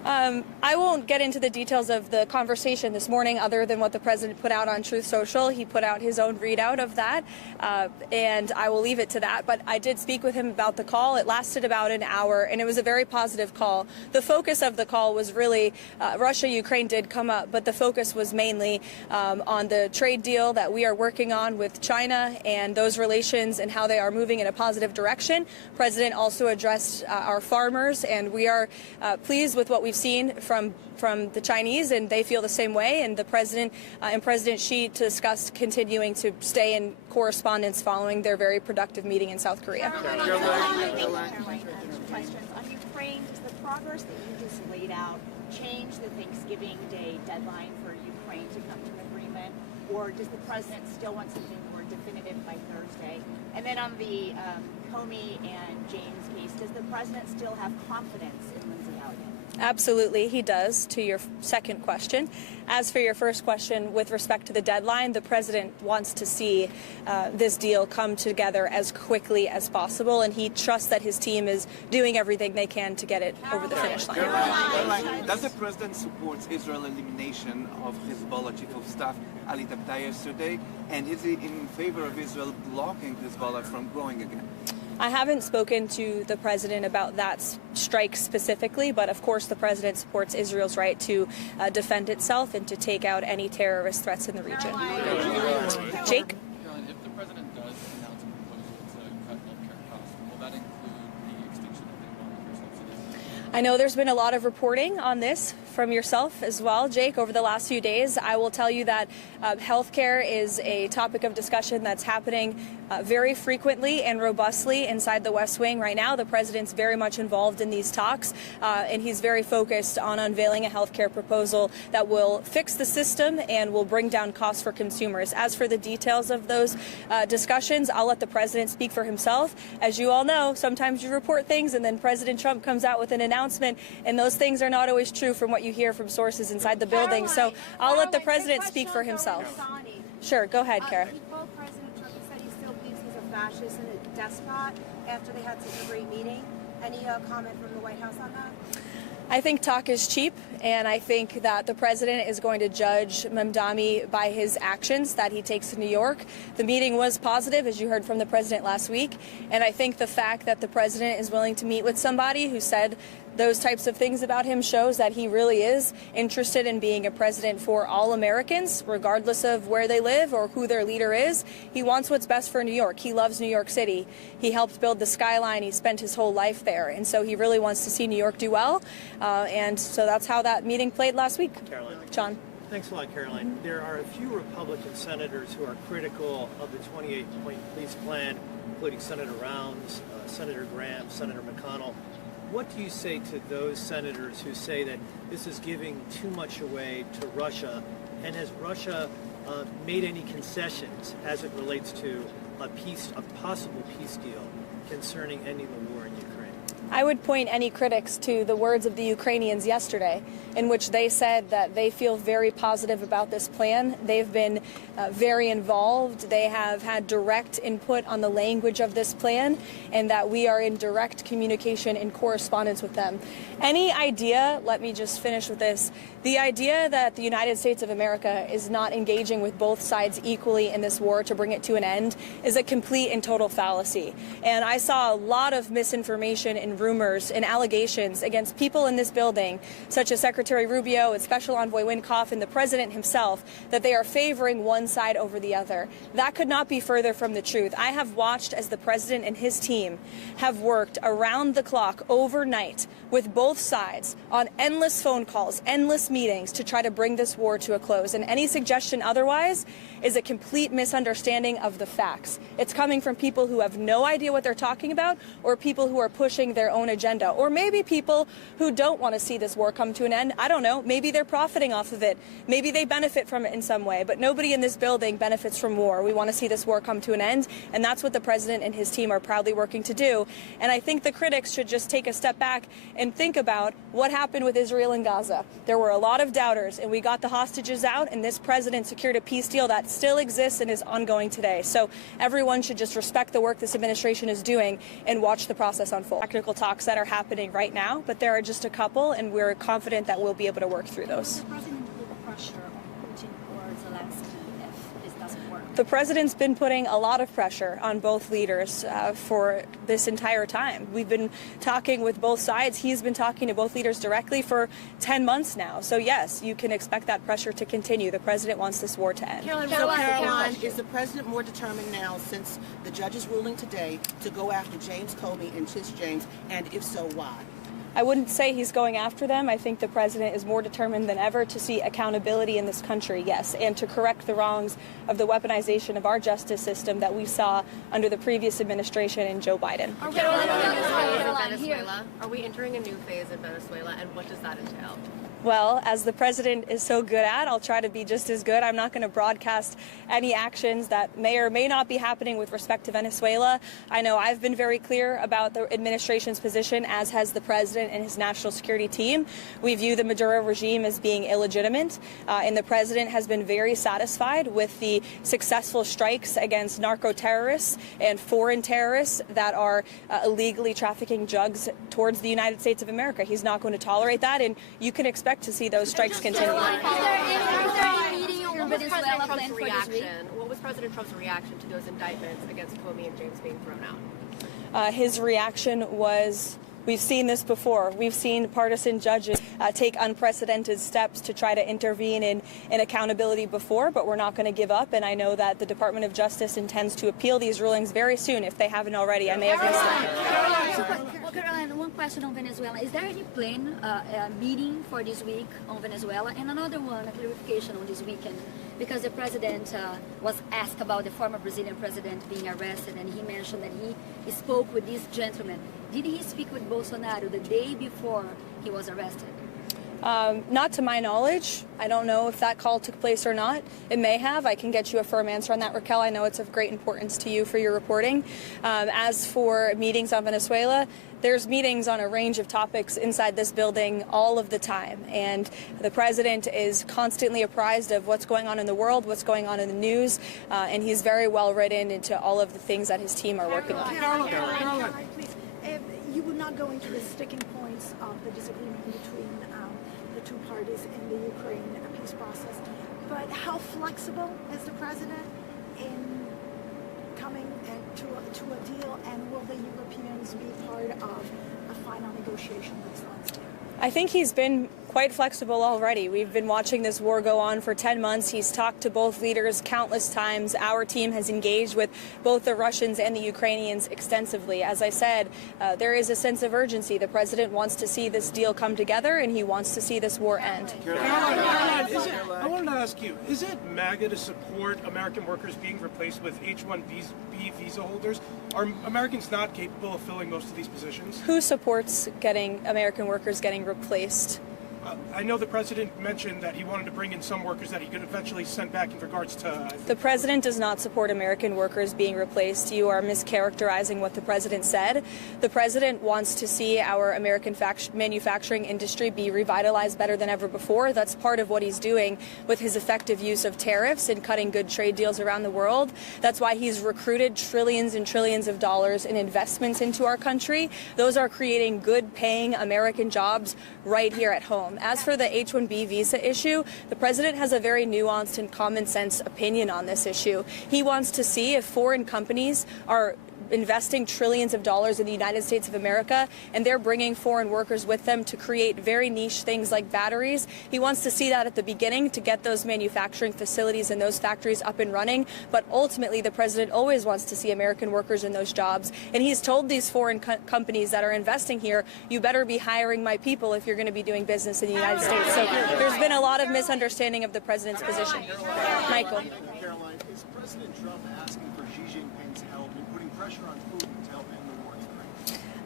I won't get into the details of the conversation this morning other than what the president put out on Truth Social. He put out his own readout of that, and I will leave it to that. But I did speak with him about the call. It lasted about an hour, and it was a very positive call. The focus of the call was really Russia-Ukraine did come up, but the focus was mainly on the trade deal that we are working on with China and those relations and how they are moving in a positive direction. The president also addressed our farmers, and we are pleased with what we've seen from the Chinese, and they feel the same way. And the president and President Xi discussed continuing to stay in correspondence following their very productive meeting in South Korea. Caroline, questions on Ukraine. Does the progress that you just laid out change the Thanksgiving Day deadline for Ukraine to come to an agreement, or does the president still want something more definitive by Thursday? And then on the Comey and James case, does the president still have confidence in Lindsay Elliott? Absolutely, he does, to your second question. As for your first question, with respect to the deadline, the president wants to see this deal come together as quickly as possible, and he trusts that his team is doing everything they can to get it over the finish line. Caroline, does the president support Israel's elimination of Hezbollah chief of staff Ali Tabtaei yesterday, and is he in favor of Israel blocking Hezbollah from growing again? I haven't spoken to the president about that strike specifically, but of course the president supports Israel's right to defend itself and to take out any terrorist threats in the region. Jake? Caroline, if the president does announce a proposal to cut healthcare costs, will that include the extinction of the Obamacare subsidies? I know there's been a lot of reporting on this from yourself as well, Jake, over the last few days. I will tell you that healthcare is a topic of discussion that's happening very frequently and robustly inside the West Wing right now. The president's very much involved in these talks, and he's very focused on unveiling a healthcare proposal that will fix the system and will bring down costs for consumers. As for the details of those discussions, I'll let the president speak for himself. As you all know, sometimes you report things and then President Trump comes out with an announcement, and those things are not always true from what you hear from sources inside the building. So I'll let the president speak for himself. Sure, go ahead, Kara. Both President Trump said he still believes he's a fascist and a despot after they had such a great meeting. Any comment from the White House on that? I think talk is cheap, and I think that the president is going to judge Mamdani by his actions that he takes to New York. The meeting was positive, as you heard from the president last week, and I think the fact that the president is willing to meet with somebody who said those types of things about him shows that he really is interested in being a president for all Americans, regardless of where they live or who their leader is. He wants what's best for New York. He loves New York City. He helped build the skyline. He spent his whole life there. And so he really wants to see New York do well. And so that's how that meeting played last week. Caroline. John. Thanks a lot, Caroline. There are a few Republican senators who are critical of the 28-point police plan, including Senator Rounds, Senator Graham, Senator McConnell. What do you say to those senators who say that this is giving too much away to Russia? And has Russia made any concessions as it relates to a possible peace deal concerning ending the war in Ukraine? I would point any critics to the words of the Ukrainians yesterday, in which they said that they feel very positive about this plan. They've been very involved. They have had direct input on the language of this plan, and that we are in direct communication and correspondence with them. Any idea, let me just finish with this, the idea that the United States of America is not engaging with both sides equally in this war to bring it to an end is a complete and total fallacy. And I saw a lot of misinformation and rumors and allegations against people in this building, such as Secretary Rubio and Special Envoy Wynkoff and the President himself, that they are favoring one side over the other. That could not be further from the truth. I have watched as the President and his team have worked around the clock overnight with both sides on endless phone calls, endless meetings to try to bring this war to a close. And any suggestion otherwise is a complete misunderstanding of the facts. It's coming from people who have no idea what they're talking about, or people who are pushing their own agenda, or maybe people who don't want to see this war come to an end. I don't know. Maybe they're profiting off of it. Maybe they benefit from it in some way, but nobody in this building benefits from war. We want to see this war come to an end, and that's what the president and his team are proudly working to do. And I think the critics should just take a step back and think about what happened with Israel and Gaza. There were a lot lot of doubters, and we got the hostages out, and this president secured a peace deal that still exists and is ongoing today. So everyone should just respect the work this administration is doing and watch the process unfold. Technical talks that are happening right now, but there are just a couple, and we're confident that we'll be able to work through those. The president's been putting a lot of pressure on both leaders for this entire time. We've been talking with both sides. He's been talking to both leaders directly for 10 months now. So yes, you can expect that pressure to continue. The president wants this war to end. Caroline, is the president more determined now since the judge's ruling today to go after James Comey and Tish James, and if so, why? I wouldn't say he's going after them. I think the president is more determined than ever to see accountability in this country, yes, and to correct the wrongs of the weaponization of our justice system that we saw under the previous administration and Joe Biden. Are we entering a new phase in Venezuela, and what does that entail? Well, as the president is so good at, I'll try to be just as good. I'm not going to broadcast any actions that may or may not be happening with respect to Venezuela. I know I've been very clear about the administration's position, as has the president and his national security team. We view the Maduro regime as being illegitimate, and the president has been very satisfied with the successful strikes against narco terrorists and foreign terrorists that are illegally trafficking drugs towards the United States of America. He's not going to tolerate that, and you can expect to see those strikes continue. What was President Trump's reaction to those indictments against Comey and James being thrown out? His reaction was, we've seen this before. We've seen partisan judges take unprecedented steps to try to intervene in accountability before, but we're not going to give up. And I know that the Department of Justice intends to appeal these rulings very soon, if they haven't already. I may have missed it. Well, Caroline, one question on Venezuela. Is there any plan, meeting for this week on Venezuela? And another one, a clarification on this weekend, because the president was asked about the former Brazilian president being arrested, and he mentioned that he spoke with this gentleman. Did he speak with Bolsonaro the day before he was arrested? Not to my knowledge. I don't know if that call took place or not. It may have. I can get you a firm answer on that, Raquel. I know it's of great importance to you for your reporting. As for meetings on Venezuela, there's meetings on a range of topics inside this building all of the time. And the president is constantly apprised of what's going on in the world, what's going on in the news, and he's very well written into all of the things that his team are working on. Caroline, please. You would not go into the sticking points of the disagreement between the two parties in the Ukraine peace process, but how flexible is the president in coming to a deal, and will the Europeans be part of a final negotiation with Zelensky? I think he's been quite flexible already. We've been watching this war go on for 10 months. He's talked to both leaders countless times. Our team has engaged with both the Russians and the Ukrainians extensively. As I said, there is a sense of urgency. The president wants to see this deal come together, and he wants to see this war end. Caroline, I wanted to ask you, is it MAGA to support American workers being replaced with H-1B visa holders? Are Americans not capable of filling most of these positions? Who supports American workers getting replaced? I know the president mentioned that he wanted to bring in some workers that he could eventually send back in regards to... The president does not support American workers being replaced. You are mischaracterizing what the president said. The president wants to see our American manufacturing industry be revitalized better than ever before. That's part of what he's doing with his effective use of tariffs and cutting good trade deals around the world. That's why he's recruited trillions and trillions of dollars in investments into our country. Those are creating good-paying American jobs right here at home. As for the H-1B visa issue, the president has a very nuanced and common sense opinion on this issue. He wants to see if foreign companies are investing trillions of dollars in the United States of America, and they're bringing foreign workers with them to create very niche things like batteries. He wants to see that at the beginning to get those manufacturing facilities and those factories up and running, but ultimately the president always wants to see American workers in those jobs, and he's told these foreign companies that are investing here, you better be hiring my people if you're going to be doing business in the United States. So there's been a lot of misunderstanding of the president's position. Michael. Caroline, is President Trump asking for Xi Jinping's help in putting pressure on Putin to help end the war in Ukraine?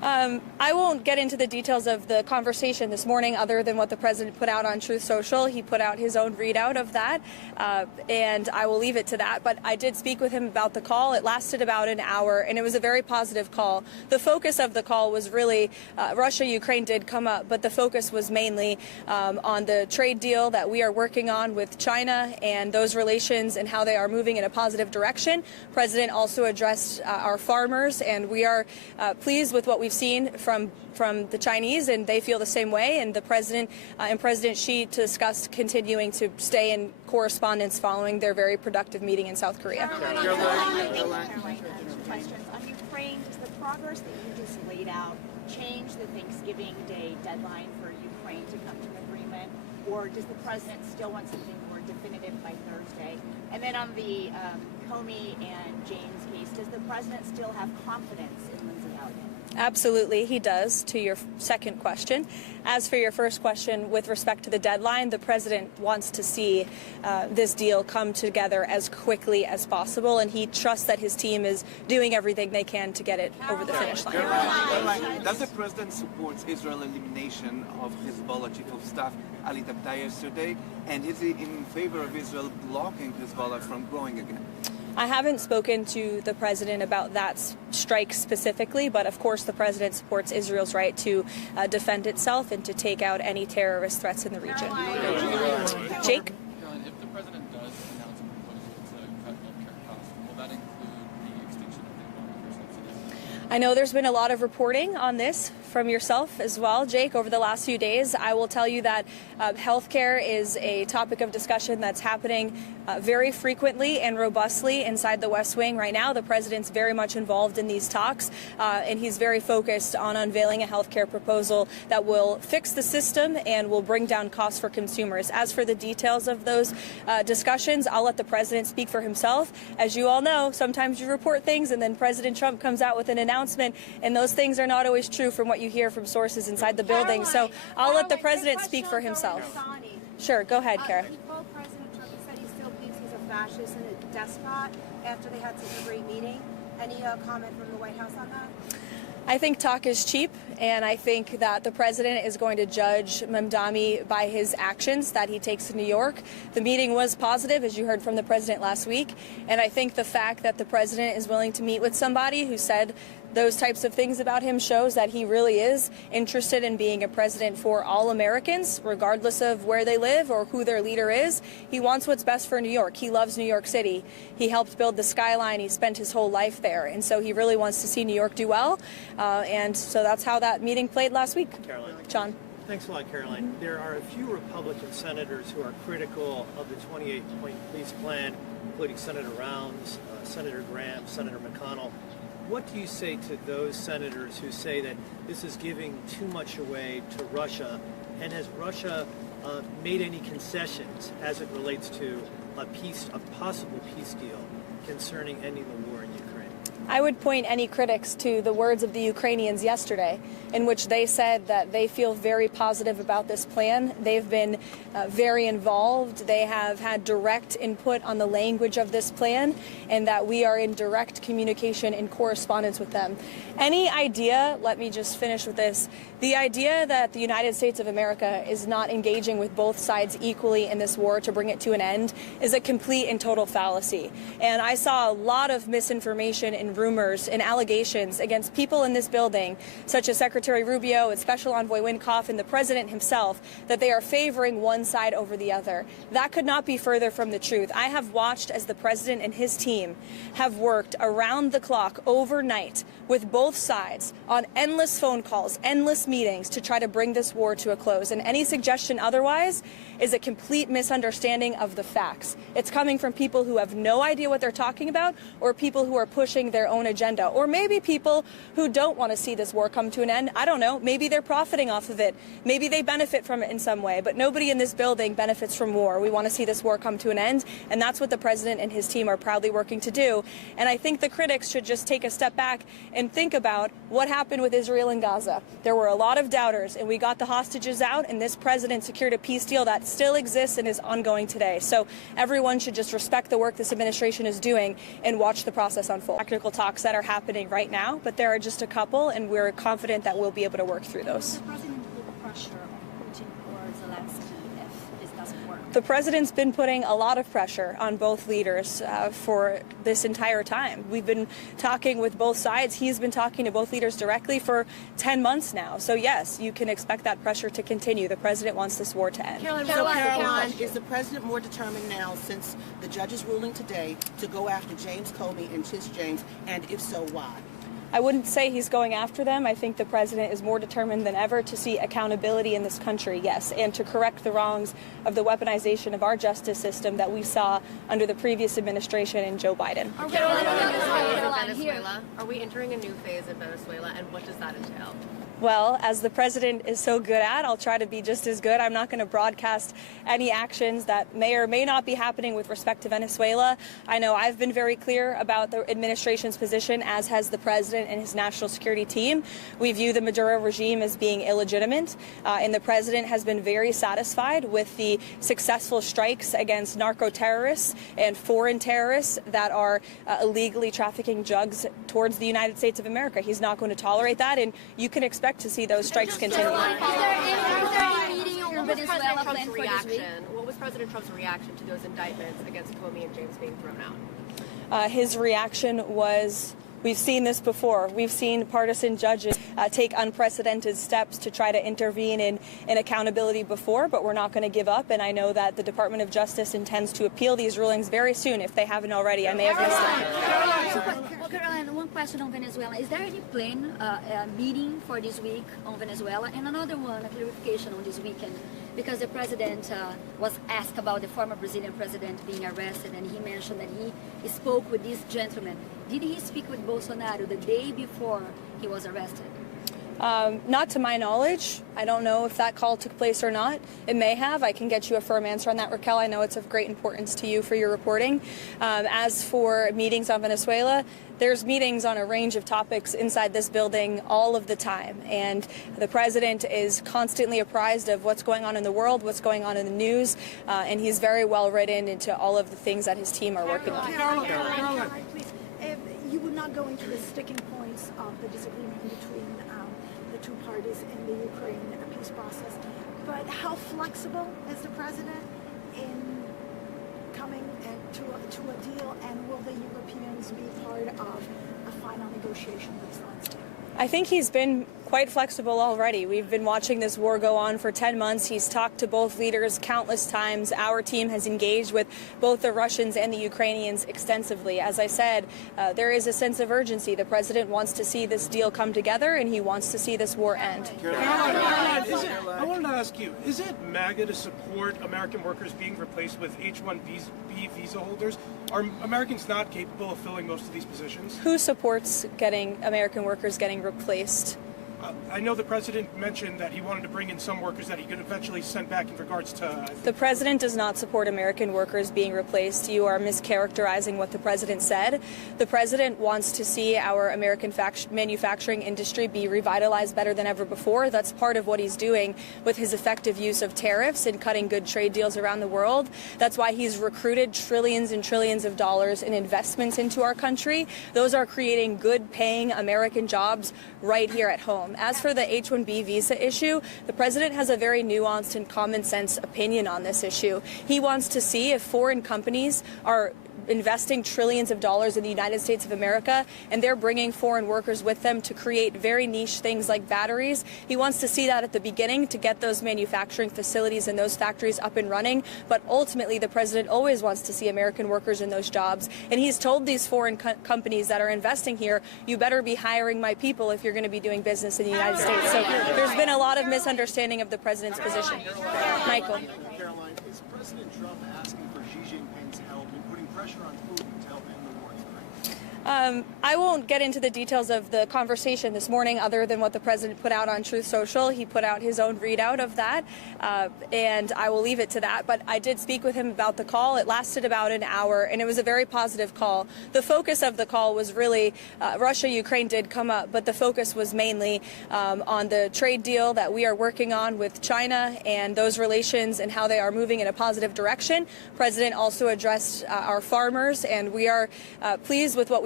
I won't get into the details of the conversation this morning other than what the president put out on Truth Social. He put out his own readout of that, and I will leave it to that. But I did speak with him about the call. It lasted about an hour, and it was a very positive call. The focus of the call was really Russia-Ukraine did come up, but the focus was mainly on the trade deal that we are working on with China and those relations and how they are moving in a positive direction. The president also addressed our farmers, and we are pleased with what we've seen from the Chinese, and they feel the same way. And the president and President Xi discussed continuing to stay in correspondence following their very productive meeting in South Korea. Caroline, questions on Ukraine. Does the progress that you just laid out change the Thanksgiving Day deadline for Ukraine to come to an agreement, or does the president still want something more definitive by Thursday? And then on the Comey and James case, does the president still have confidence in Lindsey Elliott? Absolutely, he does, to your second question. As for your first question, with respect to the deadline, the president wants to see this deal come together as quickly as possible, and he trusts that his team is doing everything they can to get it over the finish line. Caroline, does the president support Israel's elimination of Hezbollah chief of staff Ali Tabtai yesterday, and is he in favor of Israel blocking Hezbollah from growing again? I haven't spoken to the president about that strike specifically, but of course the president supports Israel's right to defend itself and to take out any terrorist threats in the region. Jake? Caroline, if the president does announce a proposal to cut healthcare costs, will that include the extinction of the Obamacare subsidies? I know there's been a lot of reporting on this from yourself as well, Jake, over the last few days. I will tell you that healthcare is a topic of discussion that's happening very frequently and robustly inside the West Wing right now. The president's very much involved in these talks, and he's very focused on unveiling a healthcare proposal that will fix the system and will bring down costs for consumers. As for the details of those discussions, I'll let the president speak for himself. As you all know, sometimes you report things and then President Trump comes out with an announcement, and those things are not always true from what you hear from sources inside the building. So I'll let the president speak for himself. Sure, go ahead, Kara. President Trump said he still believes he's a fascist and a despot after they had such a great meeting. Any comment from the White House on that? I think talk is cheap, and I think that the president is going to judge Mamdani by his actions that he takes in New York. The meeting was positive, as you heard from the president last week, and I think the fact that the president is willing to meet with somebody who said those types of things about him shows that he really is interested in being a president for all Americans, regardless of where they live or who their leader is. He wants what's best for New York. He loves New York City. He helped build the skyline. He spent his whole life there. And so he really wants to see New York do well. And so that's how that meeting played last week. Caroline. John. Thanks a lot, Caroline. There are a few Republican senators who are critical of the 28-point peace plan, including Senator Rounds, Senator Graham, Senator McConnell. What do you say to those senators who say that this is giving too much away to Russia? And has Russia made any concessions as it relates to a possible peace deal concerning ending the war in Ukraine? I would point any critics to the words of the Ukrainians yesterday, in which they said that they feel very positive about this plan. They've been very involved. They have had direct input on the language of this plan, and that we are in direct communication and correspondence with them. Any idea, let me just finish with this, the idea that the United States of America is not engaging with both sides equally in this war to bring it to an end is a complete and total fallacy. And I saw a lot of misinformation and rumors and allegations against people in this building, such as Secretary Rubio and Special Envoy Wynkoff and the President himself, that they are favoring one side over the other. That could not be further from the truth. I have watched as the President and his team have worked around the clock overnight with both sides on endless phone calls, endless meetings to try to bring this war to a close. And any suggestion otherwise is a complete misunderstanding of the facts. It's coming from people who have no idea what they're talking about, or people who are pushing their own agenda, or maybe people who don't want to see this war come to an end. I don't know. Maybe they're profiting off of it. Maybe they benefit from it in some way, but nobody in this building benefits from war. We want to see this war come to an end, and that's what the president and his team are proudly working to do. And I think the critics should just take a step back and think about what happened with Israel and Gaza. There were a lot of doubters, and we got the hostages out, and this president secured a peace deal that still exists and is ongoing today. So everyone should just respect the work this administration is doing and watch the process unfold. Technical difficult talks that are happening right now, but there are just a couple, and we're confident that we'll be able to work through those. The president put pressure on Putin or Zelensky if this doesn't work. The president's been putting a lot of pressure on both leaders for this entire time. We've been talking with both sides. He's been talking to both leaders directly for 10 months now. So yes, you can expect that pressure to continue. The president wants this war to end. Caroline, is the president more determined now since the judge's ruling today to go after James Comey and Tish James, and if so, why? I wouldn't say he's going after them. I think the president is more determined than ever to see accountability in this country, yes, and to correct the wrongs of the weaponization of our justice system that we saw under the previous administration and Joe Biden. Venezuela. Are we entering a new phase in Venezuela, and what does that entail? Well, as the president is so good at, I'll try to be just as good. I'm not going to broadcast any actions that may or may not be happening with respect to Venezuela. I know I've been very clear about the administration's position, as has the president and his national security team. We view the Maduro regime as being illegitimate, and the president has been very satisfied with the successful strikes against narco terrorists and foreign terrorists that are illegally trafficking drugs towards the United States of America. He's not going to tolerate that, and you can expect to see those strikes continue. What was President Trump's reaction to those indictments against Comey and James being thrown out? His reaction was, we've seen this before. We've seen partisan judges take unprecedented steps to try to intervene in accountability before, but we're not going to give up. And I know that the Department of Justice intends to appeal these rulings very soon, if they haven't already. I may have missed it. Well, Caroline, one question on Venezuela. Is there any plan, meeting for this week on Venezuela? And another one, a clarification on this weekend, because the president was asked about the former Brazilian president being arrested, and he mentioned that he spoke with this gentleman. Did he speak with Bolsonaro the day before he was arrested? Not to my knowledge. I don't know if that call took place or not. It may have. I can get you a firm answer on that, Raquel. I know it's of great importance to you for your reporting. As for meetings on Venezuela, there's meetings on a range of topics inside this building all of the time. And the president is constantly apprised of what's going on in the world, what's going on in the news, and he's very well written into all of the things that his team are working on. Caroline, please. You would not go into the sticking points of the disagreement between the two parties in the Ukraine peace process, but how flexible is the president in coming to a deal, and will the Europeans be part of a final negotiation with Zelensky? I think he's been quite flexible already. We've been watching this war go on for 10 months. He's talked to both leaders countless times. Our team has engaged with both the Russians and the Ukrainians extensively. As I said, there is a sense of urgency. The president wants to see this deal come together, and he wants to see this war end. I wanted to ask you, is it MAGA to support American workers being replaced with H-1B visa holders? Are Americans not capable of filling most of these positions? Who supports getting American workers getting replaced? I know the president mentioned that he wanted to bring in some workers that he could eventually send back in regards to... The president does not support American workers being replaced. You are mischaracterizing what the president said. The president wants to see our American manufacturing industry be revitalized better than ever before. That's part of what he's doing with his effective use of tariffs and cutting good trade deals around the world. That's why he's recruited trillions and trillions of dollars in investments into our country. Those are creating good-paying American jobs right here at home. As for the H-1B visa issue, the president has a very nuanced and common sense opinion on this issue. He wants to see if foreign companies are investing trillions of dollars in the United States of America, and they're bringing foreign workers with them to create very niche things like batteries. He wants to see that at the beginning to get those manufacturing facilities and those factories up and running, but ultimately the president always wants to see American workers in those jobs, and he's told these foreign companies that are investing here, you better be hiring my people if you're going to be doing business in the United States. So there's been a lot of misunderstanding of the president's position. Michael. Caroline, is President Trump asking for Xi Jinping's help in putting pressure on Putin to help end the war in Ukraine? I won't get into the details of the conversation this morning other than what the president put out on Truth Social. He put out his own readout of that, and I will leave it to that. But I did speak with him about the call. It lasted about an hour, and it was a very positive call. The focus of the call was really Russia-Ukraine did come up, but the focus was mainly on the trade deal that we are working on with China and those relations and how they are moving in a positive direction. The president also addressed our farmers, and we are pleased with what we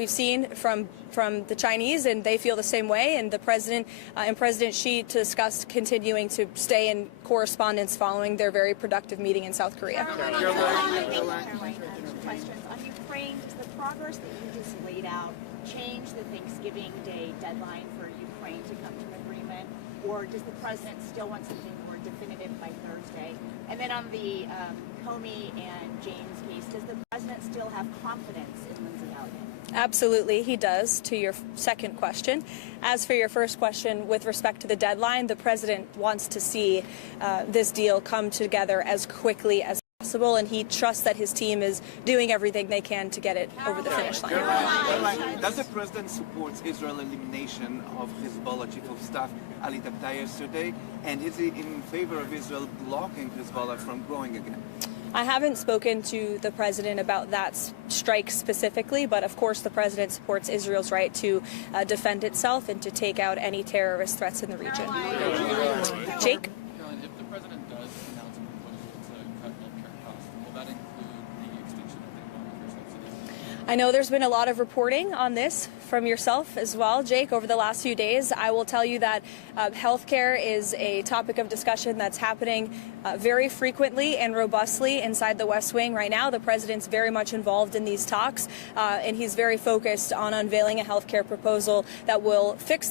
we've seen from the Chinese, and they feel the same way. And the president and President Xi discussed continuing to stay in correspondence following their very productive meeting in South Korea. Questions on Ukraine. Does the progress that you just laid out change the Thanksgiving Day deadline for Ukraine to come to an agreement, or does the president still want something more definitive by Thursday? And then on the Comey and James case, does the president still have confidence in Lindsey Elliott? Absolutely, he does, to your second question. As for your first question, with respect to the deadline, the president wants to see this deal come together as quickly as possible, and he trusts that his team is doing everything they can to get it over the finish line. Does the president support Israel elimination of Hezbollah chief of staff Ali Tabtai yesterday, and is he in favor of Israel blocking Hezbollah from growing again? I haven't spoken to the president about that strike specifically, but of course the president supports Israel's right to defend itself and to take out any terrorist threats in the region. Jake? Caroline, if the president does announce a proposal to cut healthcare costs, will that include the extension of the Obamacare subsidies? I know there's been a lot of reporting on this from yourself as well, Jake, over the last few days. I will tell you that healthcare is a topic of discussion that's happening very frequently and robustly inside the West Wing right now. The president's very much involved in these talks, and he's very focused on unveiling a healthcare proposal that will fix